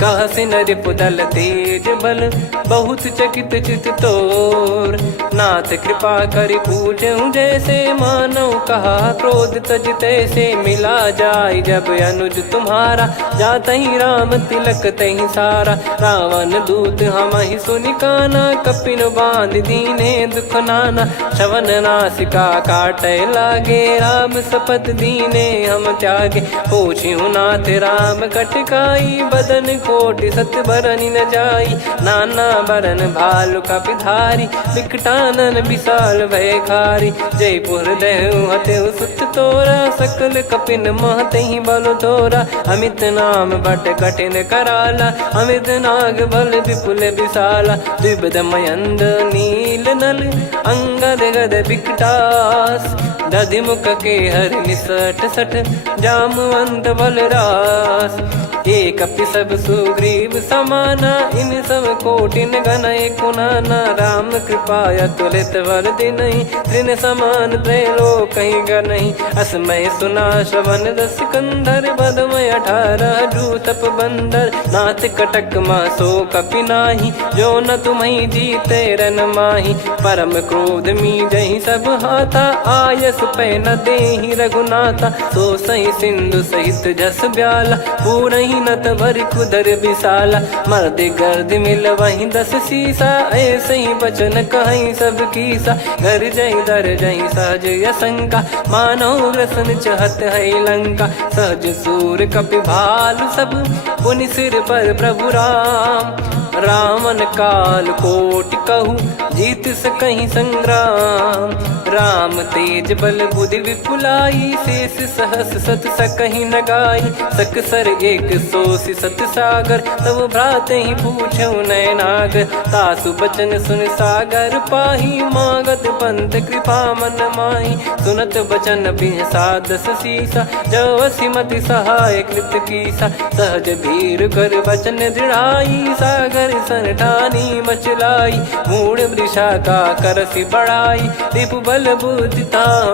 कहसिन रिपुदल तेज बल, बहुत चकित चित तोर। नाथ कृपा करि पूजहु जैसे, मानव कहा क्रोध तज तैसे। मिला जाय जब अनुज तुम्हारा, जातहि राम तिलक तहि सारा। रावण दूत हमहि सुनि काना, कपिन बांध दीने दुख नाना। श्रवण नासिका काटै लागे, राम शपथ दीने हम त्यागे। पूछिहु नाथ राम कटकाई, बदन कोटि सत बरनि न जाई। नाना बरन भालु कपिधारी, विकटानन विशाल भयकारी। जयपुर देहु हतेहु सुत तोरा, सकल कपिन महतहि बल तोरा। अमित नाम बट कठिन कराला, अमित नाग बल विपुल विशाला। द्विविध मयंद नील नल, अंगद गद विकटास। दधिमुख के हर निसठ सठ, जामवंत बलरास। एक अपि सब सुग्रीव समाना, इन सब कोटिन गणय कुनाना। राम कृपा अतुलित वर दिनहि, तृण समान त्रैलोकहि गणहि। असमय सुना श्रवण रस कंधर, बदमय 18 जूतप बंदर। नाथ कटक मां सो कपि नाही, जो न तुम्हि जीते रन माही। परम क्रोध मीजहि सब हाथा, आयस पै न देहि रघुनाथा। सो सही सिंधु सहित जस ब्याला, पूरहि नत भरि कुदर विशाला। मर्द गर्द मिल वहीं 10 सीसा, ऐसे ही बचन कहीं सब कीसा। घर जय दर जय सहज यसंका, मानव रसन चहत है लंका। सहज सूर कपि भालु सब, पुनि सिर पर प्रभु राम। रावण काल कोटि कहूँ, जीत सकहि संग्राम। राम तेज बल बुद्धि विपुलाई, शेष सहस सत सकहि न गाई। सकसर एक सोसि सत सागर, तब भ्रात ही पूछऊ नयनागर। तासु बचन सुन सागर पाही, मागत पंथ कृपा मन माही। सुनत बचन बिहसा 10 सीसा, जवसि मति सहाय कृत कीसा। सहज धीर कर बचन दृढ़ाई, सागर सन ठानी मचलाई। मूढ़ विशाखा करसी बढ़ाई, रिपु बल बुद्धि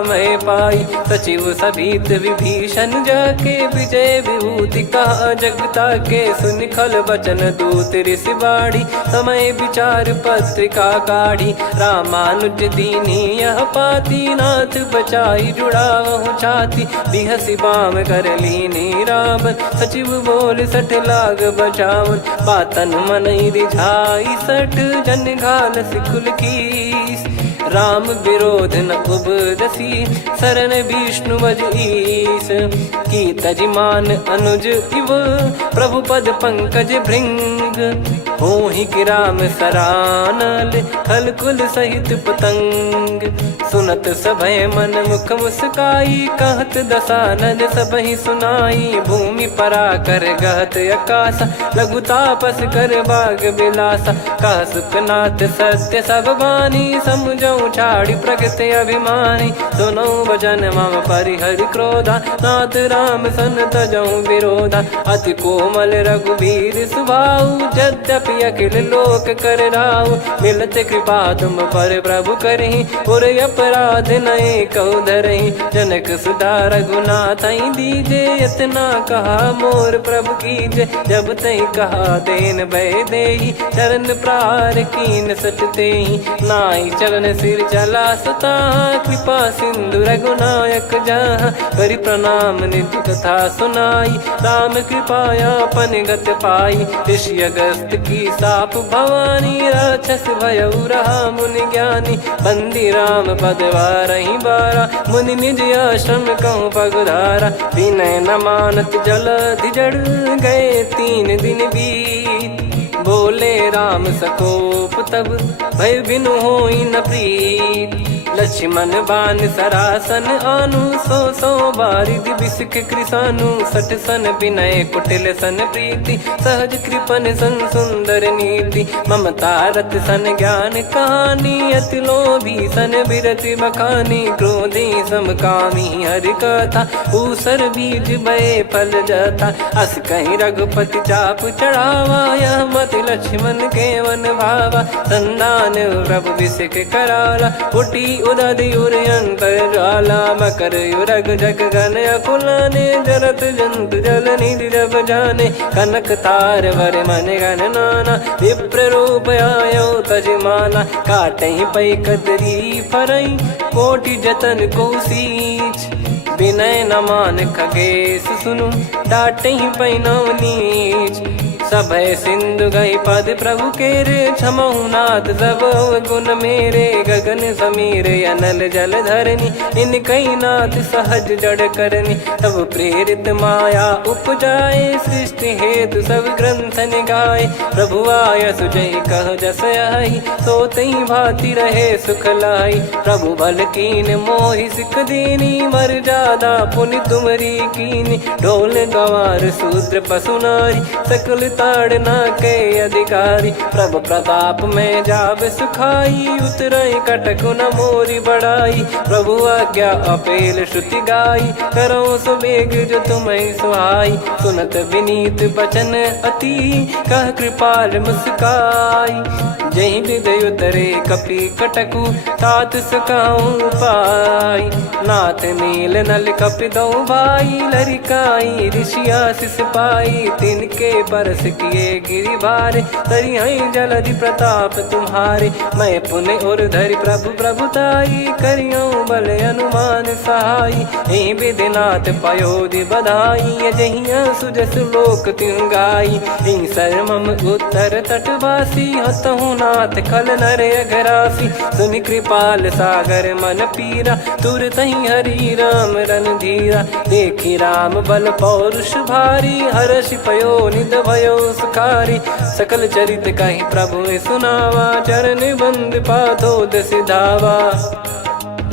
मैं पाई। सचिव सभीत विभीषण जाके, विजय विभूति कहा जगता के। सुन खल बचन दूत ऋषि बाड़ी, समय विचार पत्रिका काढ़ी। रामानुज दीनी यह पाती, नाथ बचाई जुड़ावहु छाती। बिहसी बाम कर लीनी राम, सचिव बोल सठ लाग बचावन। बातन मनई रिझाई सठ, जन घाल सिकुल कीस। राम विरोध न उपजसी, शरण विष्णु बज ईस। की तजिमान अनुज इव, प्रभु पद पंकज भृंग। होहि कि राम सरानल, खल कुल सहित पतंग। सुनत सभय मन मुख मुस्काई, कहत दसानन सबहि सुनाई। भूमि परा कर गहत आकाशा, लघु तापस कर बाग बिलासा। कह सुखनाथ सत्य सब बानी, समझौ छाड़ी प्रकृति अभिमानी। सुनो भजन मम परिहरि क्रोधा, नाथ राम सन तजौ विरोधा। अति कोमल रघुवीर सुभाऊ, यद्यपि अखिल लोक कर राऊ। मिलत कृपा तुम पर प्रभु करहि, पुर अपराध नए कौ धरहि। जनक सुधा रघुनाथ दीजे, इतना कहा मोर प्रभु कीजे। जब तई कहा देन भय देहि, चरण प्रार कीन सटतेहि। नाई चरण सिर चला सता, कृपा सिंधु रघुनायक जहाँ। करि प्रणाम निज कथा सुनाई, राम कृपाया अपन गत पाई। ऋषि अगस्त की साप भवानी, राक्षस भयउ रहा मुनि ज्ञानी। बंदी राम पद वारहि बारा, मुनि निज आश्रम कहूँ पगुधारा। विनय न मानत जलधि जड़, गए 3 दिन बीत। बोले राम सकोप तब, भय बिनु होई न प्रीत। लक्ष्मण बान सरासन आनु, 100 बारिधि बिसक कृसानु। 60 सन विनय कुटिल सन प्रीति, सहज कृपन सन सुंदर नीति। ममता रत सन ज्ञान कहानी, अति लोभी सन बिरति बखानी। क्रोधी समकामी हरि कथा, ऊसर बीज भय फल जता। अस कहीं रघुपति चाप चढ़ावा, यह मत लक्ष्मण के वन भावा। संदान प्रभु बिसक कराला, उठी उदधि उर अंतर ज्वाला। मकर युरग जग गन अकुलाने, जरत जंतु जल निधि जब जाने। कनक तार वर मन गण नाना, विप्र रूप आयो तजमाना। काटहि पै कदरी फरई, कोटि जतन को सींच। विनय न मान खगेश सुनु, डांटहि पै नव नीच। सभय सिंधु गई पद प्रभु केरे, क्षमहु नाथ सब गुण मेरे। गगन समीर अनल जल धरनी, इनकई नाथ सहज जड़ करनी। तब प्रेरित माया उपजाए, सृष्टि हेतु सब ग्रंथ निगाए। प्रभु आय सुजय कह जस आई, सोतई भांति रहे सुख लाई। प्रभु बल कीन मोहि सिख दीनी, मर जादा पुनि तुमरी कीनी। ढोल गवार शूद्र पशु नारी, सकल ताड़ना के अधिकारी। प्रभु प्रताप में जाब सुखाई, उतरई कटक न मोरी बढ़ाई। प्रभु आज्ञा अपेल श्रुति गाई, करो सुबेग जो तुम्हें सुहाई। सुनत विनीत बचन अति, कह कृपाल मुस्काई। जही हृदय उतरे कपि कटकु, तात सकाऊं पाई। नाथ मील नल कपि दो भाई, लरिकाई ऋषि आशीष पाई। तिनके परस किए गिरि भारे, तरी हई जलधि प्रताप तुम्हारे। मैं पुण्य और धरि प्रभु प्रभुताई, करियो बल अनुमान सहाई। यही विधिनाथ पयोधि बधाई, जहिया सुजस लोक तिहु गाई। यही सरमम उत्तर तटवासी, हतहु नाथ खल नर अघरासी। सुनि कृपाल सागर मन पीरा, तुरत ही हरि राम रन धीरा। देखी राम बल पौरुष भारी, हर्ष पयो निध भयो सुखारी। सकल चरित कहि प्रभु सुनावा, चरण बंद पाथो दस धावा।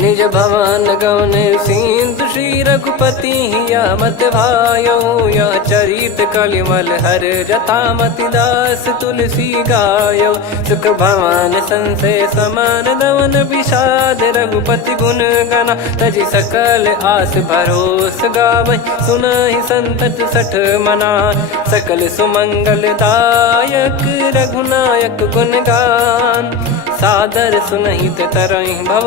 निज भवन गवन सिंधु श्री रघुपति या मत भायो या चरित कलिमल हर जतामति दास तुलसी गायो सुख भवन संशय समान दवन विषाद रघुपति गुण गना तजि सकल आस भरोस गावै सुनहि संतत सठ मना सकल सुमंगल दायक रघुनायक गुण गान सादर सुनहित तरहि भव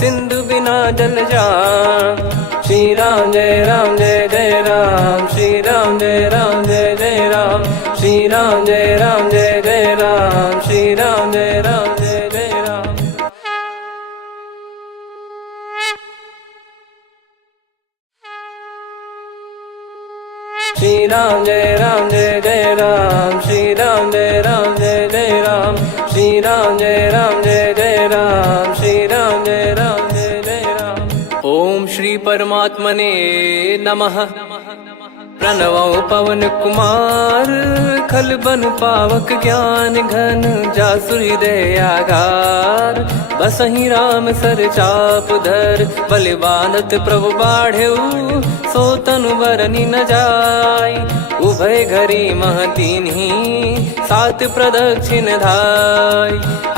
सिंधु बिना जल जान। श्री राम जय राम जय जय राम श्री राम जय राम जय जय राम श्री राम जय राम जय जय राम श्री राम जय राम जय जय राम। श्री राम जय राम जय जय राम श्री राम जय राम जय जय राम श्री राम जय राम जय जय राम श्री राम जय राम जय जय राम। ओम श्री परमात्मने नमः। प्रणवो पवन कुमार खल बन पावक ज्ञान घन जासु हृदय आगार बसहि राम सर चाप धर बल बांधत प्रभु बाढ़ेऊ सो तनु बरनि न जाय उभय घरी महतीन्ही सात प्रदक्षिण धाय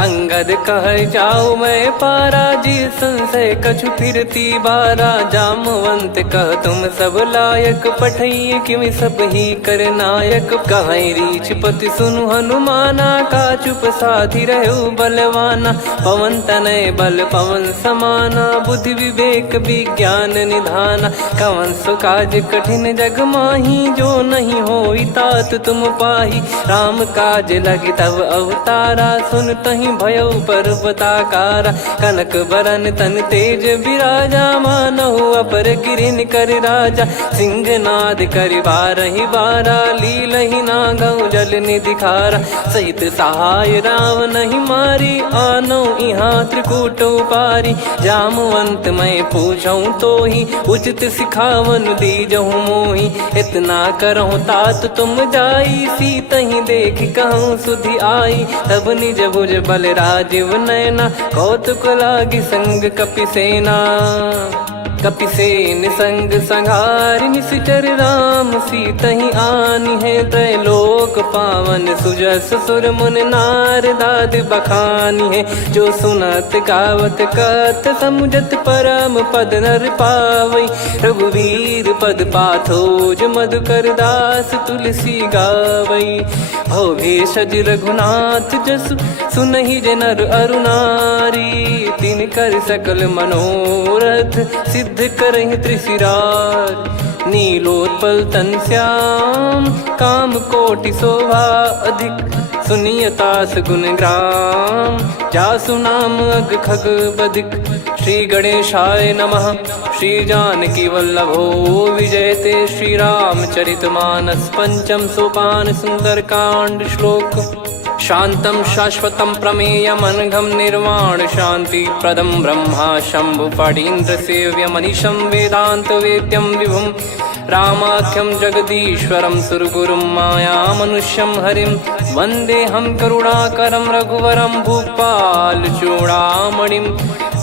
अंगद कह जाऊ मैं पारा जी संशय कछु फिरती बारा जामवंत कह तुम सब लायक पठई किमि सब ही कर नायक कहीं रीछ पति सुनु हनुमाना का चुप साधि रहु बलवाना पवन तनय बल पवन समाना बुद्धि विवेक विज्ञान निधाना कवन सो काज कठिन जग माही जो नहीं होई तात तुम पाही राम काज लगी तब अवतारा सुन तहि भयो पर्वताकारा कनक बरन तन तेज विराजा मानहु अपर गिरिन कर राजा सिंहनाद करि बारहि बारा लीलहि नागौ जल निधि खारा सहित सहाय राम नहीं मारी आनो इहाँ त्रिकूट पारी जामवंत मैं पूछऊँ तो ही उचित सिखावन दीजहु मोही इतना करहु तात तुम जाई सीतहि देख कहूँ सुधि आई तब निज भुज बल राजीव नैना कौतुक लागी संग कपिसेना कपिसेन संग संघार निश्चर राम सीतहि आनी है त्रैलोक पावन सुजस सुर मुन नार दाद बखानी है जो सुनत गावत कथ समुझत परम पद नर पावई रघुवीर पद पाथोज मधुकर दास तुलसी गावई भव भेषज रघुनाथ जसु सुनहि जनर अरुनारी तिन कर सकल मनोरथ सिद्ध करहि त्रिशिरार नीलोत्पल तन श्याम काम कोटि शोभा अधिक सुनियतास गुण ग्राम जासु नाम अग खग बदिक श्री गणेशाय नमः। श्री जानकी वल्लभो विजयते श्री रामचरितमानस पंचम सोपान सुंदरकांड श्लोक शांतं शाश्वतं प्रमेयमनघं निर्वाण शांति प्रदं ब्रह्मा शंभु फणीन्द्र सेव्य मनीषं वेदांत वेद्यं विभुं रामाख्यं जगदीश्वरं सुरगुरुं माया मनुष्यं हरिं वन्देऽहं करुणाकरं रघुवरं भूपाल चूडामणिं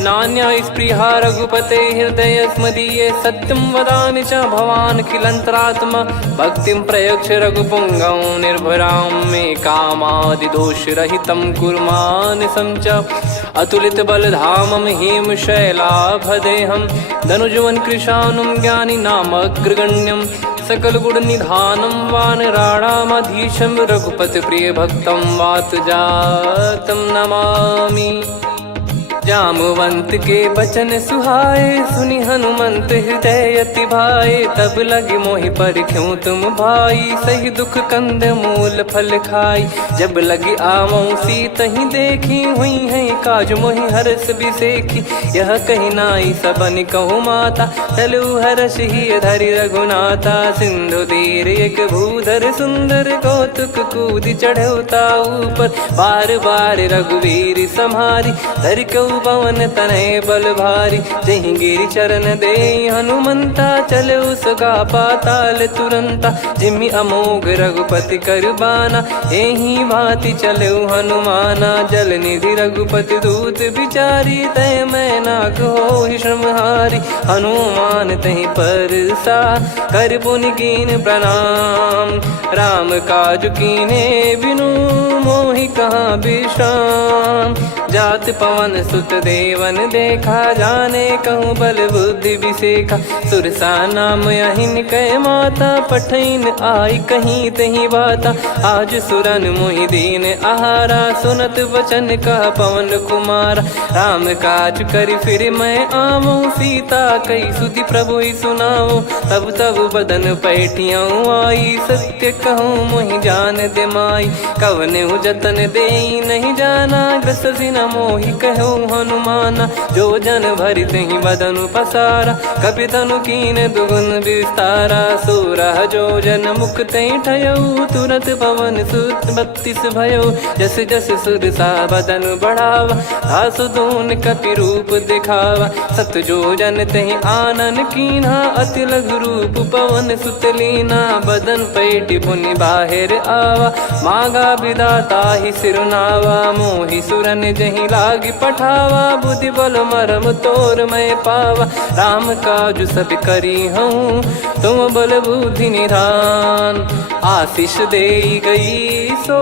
नान्या स्पृहा रघुपते हृदय स्मदीये सत्यं वदामि च भवान् खिलन्तरात्मा भक्तिं प्रयच्छ रघुपुङ्गं निर्भरां मे कामादिदोषरहितं कुर्मानिसं च अतुलित बलधामं हेमशैलाभदेहं धनुजवन् कृशानुं ज्ञानि नामग्रगण्यं सकल गुण निधानं वानराणामधीशं रघुपति प्रिय भक्तं वात जातं नमामि। जामवंत के बचन सुहाए सुनि हनुमंत हृदय अति भाए तब लगे मोहि पर क्यों तुम भाई सही दुख कंद मूल फल खाई जब लगी आवऊं सीतहि देखी हुई है काज मोहि हरस बिसेखी यह कही नाई सबन कहु माता चलु हरष ही धरि रघुनाथा सिंधु तीर एक भूधर सुंदर कौतुक कूद चढ़ौता ऊपर बार बार रघुवीर सम्हारी धर कऊ जयऊ पवन तनय बल भारी, जहि गिरि चरण दे हनुमंता, चले उसका पाताल तुरंता। जिमि अमोघ रघुपति कर बाना, एहि भांति चले हनुमाना। जल निधि रघुपति दूत बिचारी, तय मैं नाक होहि श्रमहारी। हनुमान तहि परसा, कर पुनि कीन प्रणाम। राम काज कीने बिनु, मोहि कहाँ विश्राम। जात पवन सुत देवन देखा, जाने कहूँ बल बुद्धि विसेखा। सुरसा नाम अहिन कै माता, पठैन आई कहीं तहीं बाता। आज सुरन मोहि दीन आहारा, सुनत वचन कह पवन कुमारा। राम काज करि फिर मैं आवूँ, सीता कई सुधि प्रभु ही सुनाऊँ। तब तब बदन पैठियाँ आई, सत्य कहूँ मोहि जान दे माई। कवने जतन दे नहीं जाना, ग्रसि न मोहि कहूँ हनुमाना। जो जन भरि तहि बदन पसारा, कपि तनु कीन दुगुन विस्तारा। सोरह जो जन मुख तहि ठयऊ, तुरत पवन सुत 32 भयऊ। जस जस सुरसा बदन बढ़ावा, आसु दून कपि रूप दिखावा। सत जो जन तहि आनन कीन्हा, अति लघु रूप पवन सुत लीना। बदन पैठि पुनि बाहिर आवा, मांगा विधाता ही सिरुनावा। मोहि सुरन जहि लागी पठावा, बुद्धि बल मरम तोर मैं पावा। राम काज सब करी हूँ, तुम बल बुद्धि निधान। आशीष दे गई सो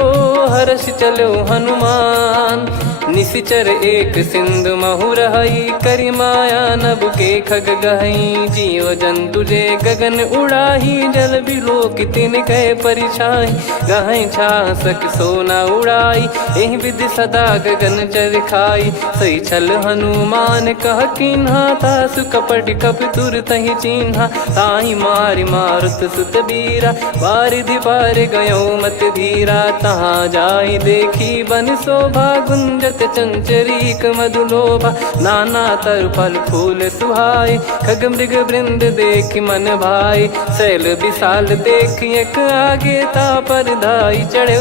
हर्ष चलो हनुमान। निशिचर एक सिंधु महु रहई, करि माया नभ के खग गहई। जीव जंतु जे गगन उड़ाही, जल बिलोक तिन कह परिछाई। गहई छासक सोना उड़ाई, एहि विधि सदा गगन चर खाई। सही छल हनुमान कह कीन्हा, तासु कपट कप तुर तहि चिन्हा। ताहि मारि मारुत सुत बीरा, बारिधि पार गयो मत धीरा। तहाँ जाई देखी बन शोभा, गुंजत चंचरीक मधुलोभा। नाना तर फल फूल सुहाई, खग मृग वृंद देख मन भाई। शैल विशाल देख एक आगे, तापर धाई चढ़े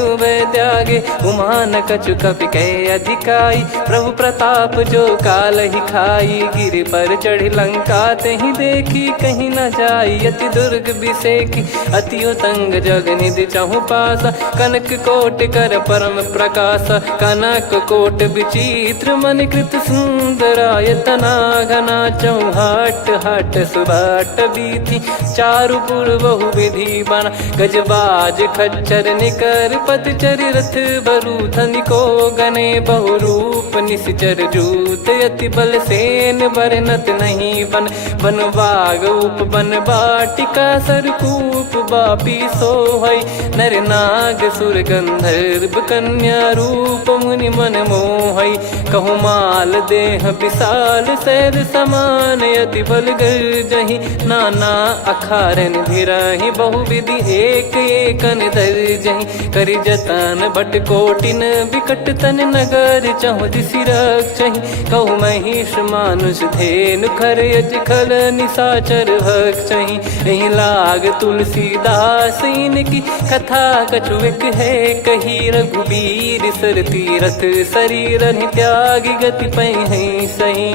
त्यागे। उमान कछु कपि कह अधिकाई, प्रभु प्रताप जो काल ही खाई। गिरि पर चढ़ी लंका तहि देखी, कहीं न जाई अति दुर्ग विसेखी। अति उतंग जग निधि चहु पासा, कनक कोट कर परम प्रकाश। कनक कोट विचित्र मन कृत सुंदरायतना। घना चौहाट हाट सुबाट बीथी, चारु पुर बहु विधि बना। गजबाज खच्चर निकर पतचर, रथ बरु धनिको गने। बहु रूप निशिचर जूत, अति बल सेन बरनत नहीं बन। बन बाग उप बन बाटिका, सरकूप बापी सोहई। नर नाग सुर गंधर्व कन्या, रूप मुनि मन मोहई। कहु माल देह विशाल, सैल समान अति बल गर्जहि। नाना अखारन भिरहि, बहु विधि एक एकन दर्जहि। करि जतन भट कोटिन, विकट तन नगर चहु दिसि रक्षहि। कहु महिष मानुष धेनु, खर यज खल निशाचर भक्षहि। एहि लाग तुलसीदास इनकी, कथा कछु एक है कही। रघुबीर सर तीरथ शरीर, त्यागी गति पै सही।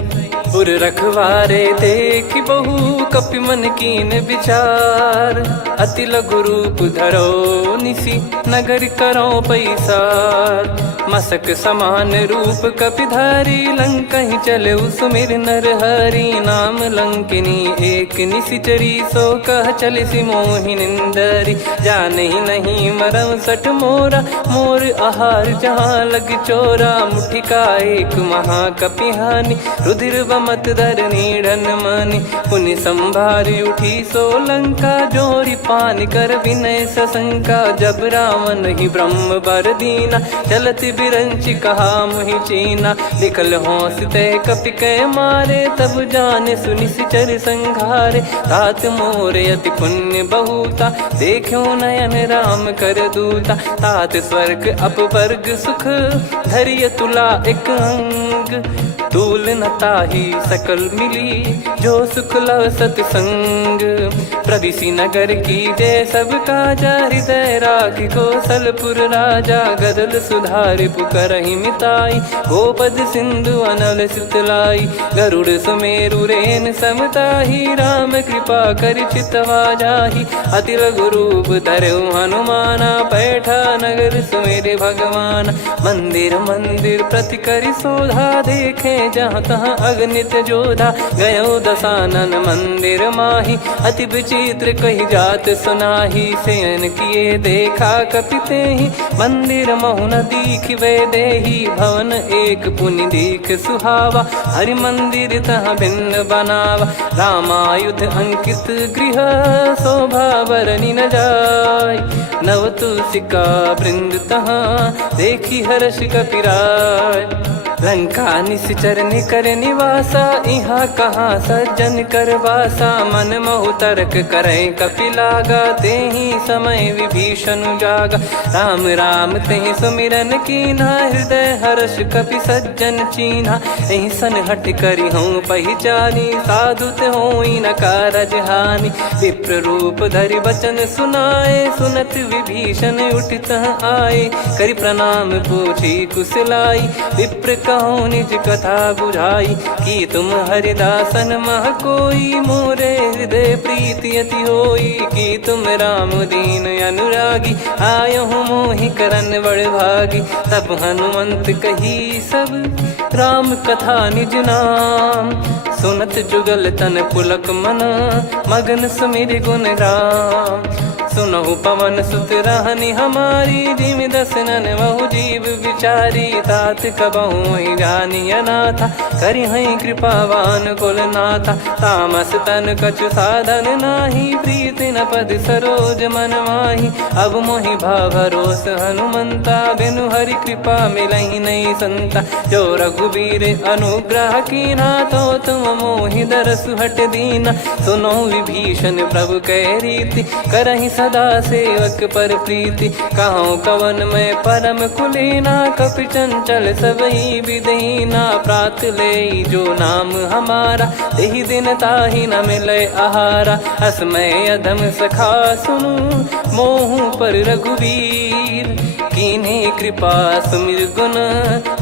उर रखवारे देखि बहु, कपि मन कीन विचार। अति लघु रूप धरो निसी, नगर करो पैसार। मसक समान रूप कपिधारी, लंका ही चले सुमिर नर हरि। नाम लंकिनी एक निशिचरी, सो कह चले सि मोहि निंदरी। जान ही नहीं मरम सठ मोरा, मोर आहार जहाँ लग चोरा। मुठिका एक महाकपिहानि, रुधिर बमत धर नीढ़न मानि। पुनि संभारी उठी सो लंका, जोरी पान कर विनय सशंका। जब रावण ही ब्रह्म बर दीना, चलत बिरंचि कहा मुहि चीना। लिखल होंस तय कपि कै मारे, तब जाने सुनिशिचर संघारे। तात मोर अति पुण्य बहुता, देखो नयन राम कर दूता। तात स्वर्ग अपवर्ग सुख, धैर्य तुला एक अंग। तूल न ताहि सकल मिली, जो सुख लव सतसंग। प्रविशि नगर की कीजे सब काजा, हृदय राखी कौशलपुर राजा। गदल सुधारि पुकरहि मिताई, गोपद सिंधु अनल सितलाई। गरुड़ सुमेरु रेन समताही, राम कृपा कर चितवा जाही। अति लघु रूप धरऊ हनुमाना, बैठा नगर सुमेरे भगवान। मंदिर मंदिर प्रति करि शोधा, देखे जहाँ तहाँ अगणित जोधा। गयो दशानन मंदिर माही, अति विचित्र कही जात सुनाही। शयन किए देखा कपिते ही, मंदिर महु न दीख वे देही। भवन एक पुनि दीख सुहावा, हरि मंदिर तह भिन्न बनावा। रामायुध अंकित गृह, शोभा बरनी न जाय। नव तुलसी का वृंद तहाँ, देखी हर्ष कपिराय। लंका निश्चर निकर निवासा, इहाँ कहाँ सज्जन कर वासा। मन महु तर्क करे कपिलागा, तेहि समय विभीषण जागा। राम राम तेहि सुमिरन कीन्हा, हृदय हर्ष कपि सज्जन चीन्हा। एहि सन हट करि हूँ पहिचानी, साधु ते होई न कारज हानि। विप्र रूप धरि बचन सुनाए, सुनत विभीषण उठित आए। करि प्रणाम पूछी कुशलाई, विप्र कहो निज कथा बुझाई। कि तुम हरिदासन मह कोई, मोरे हृदय प्रीति अति होई। कि तुम राम दीन अनुरागी, आयहु मोहि करन बड़ भागी। तब हनुमंत कही सब, राम कथा निज नाम। सुनत जुगल तन पुलक मन, मगन सुमिर गुण राम। सुनहु पवन सुत रहनी हमारी, जिम दसनन महु जीव विचारी। तात कबहु जानी अनाथा, करि हई कृपावान कुल नाथा। तामस तन कछु साधन नाही, प्रीति न पद सरोज मन माही। अब मोहि भावरोस हनुमंता, बिनु हरि कृपा मिलहि नहीं संता। जो रघुबीर अनुग्रह कीन्हा, तो तुम मोहि दरसु हट दीना। सुनो विभीषण प्रभु कह रीति, करहि सदा सेवक पर प्रीति। कहूँ कवन में परम कुलीना, कपि चंचल सबही विदहीना। प्रात ले जो नाम हमारा, तेहि दिन ताहि न मिले आहारा। असमय अधम सखा सुनु, मोहु पर रघुवीर। कीन्हे कृपा सुमिर गुण,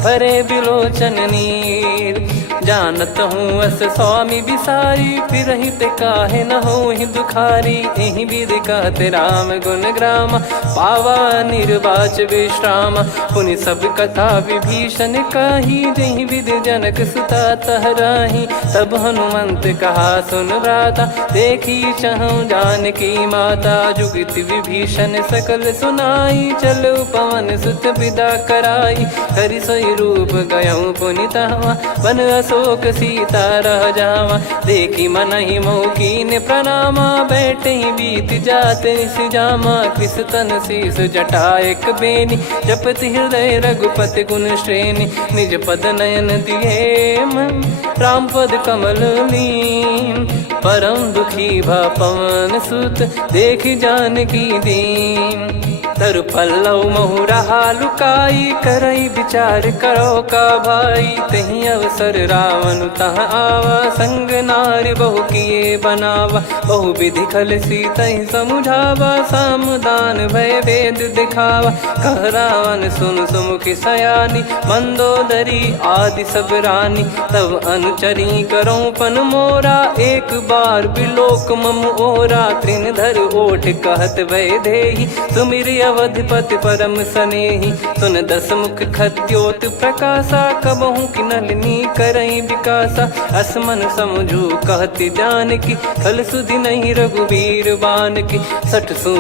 भरे बिलोचन नीर। जानत हूँ अस स्वामी बिसारी, फिर ते काहे न होहि दुखारी। एहि विधि कहते राम गुण ग्राम, पावा निर्वाच विश्राम। पुनि सब कथा विभीषण काही, जहि विधि जनक सुता तहराही। तब हनुमंत कहा सुन भ्राता, देखी चहु जानकी माता। जुगति विभीषण सकल सुनाई, चलो पवन सुत विदा कराई। हरि सोई रूप गयऊँ पुनि तहवा, वन अशोक सीता रह जावा। देखी मनहि मोह कीन्ह प्रणामा, बैठे ही बीत जात निस जामा। कृस तन शीस जटा एक बेनी, जपति हृदय रघुपति गुण श्रेणी। निज पद नयन दिए मन, राम पद कमल लीन। परम दुखी भा पवन सुत, देखि जानकी दीन। तरु पल्लव महु रहा लुकाई, करई विचार करो का भाई। तहि अवसर रावण तह आवा, संग नारी बहु किए बनावा। बहु विधि खल सीतहि समुझावा, सामदान भय वेद दिखावा। कह रावण सुन सुमुखि सयानी, मंदोदरी आदि सब रानी। तब अनुचरी करो पन मोरा, एक बार बिलोक मम ओरा। तृण धर ओठ कहत भय देहि, सुमिर अवधिपति परम सनेहि। सुन दस मुख खद्योत प्रकाशा, कबहु कि नलिनी करई विकासा। असमन समझू कहति जानकी, खल सुधि नहीं रघुबीर बान की। सठ सु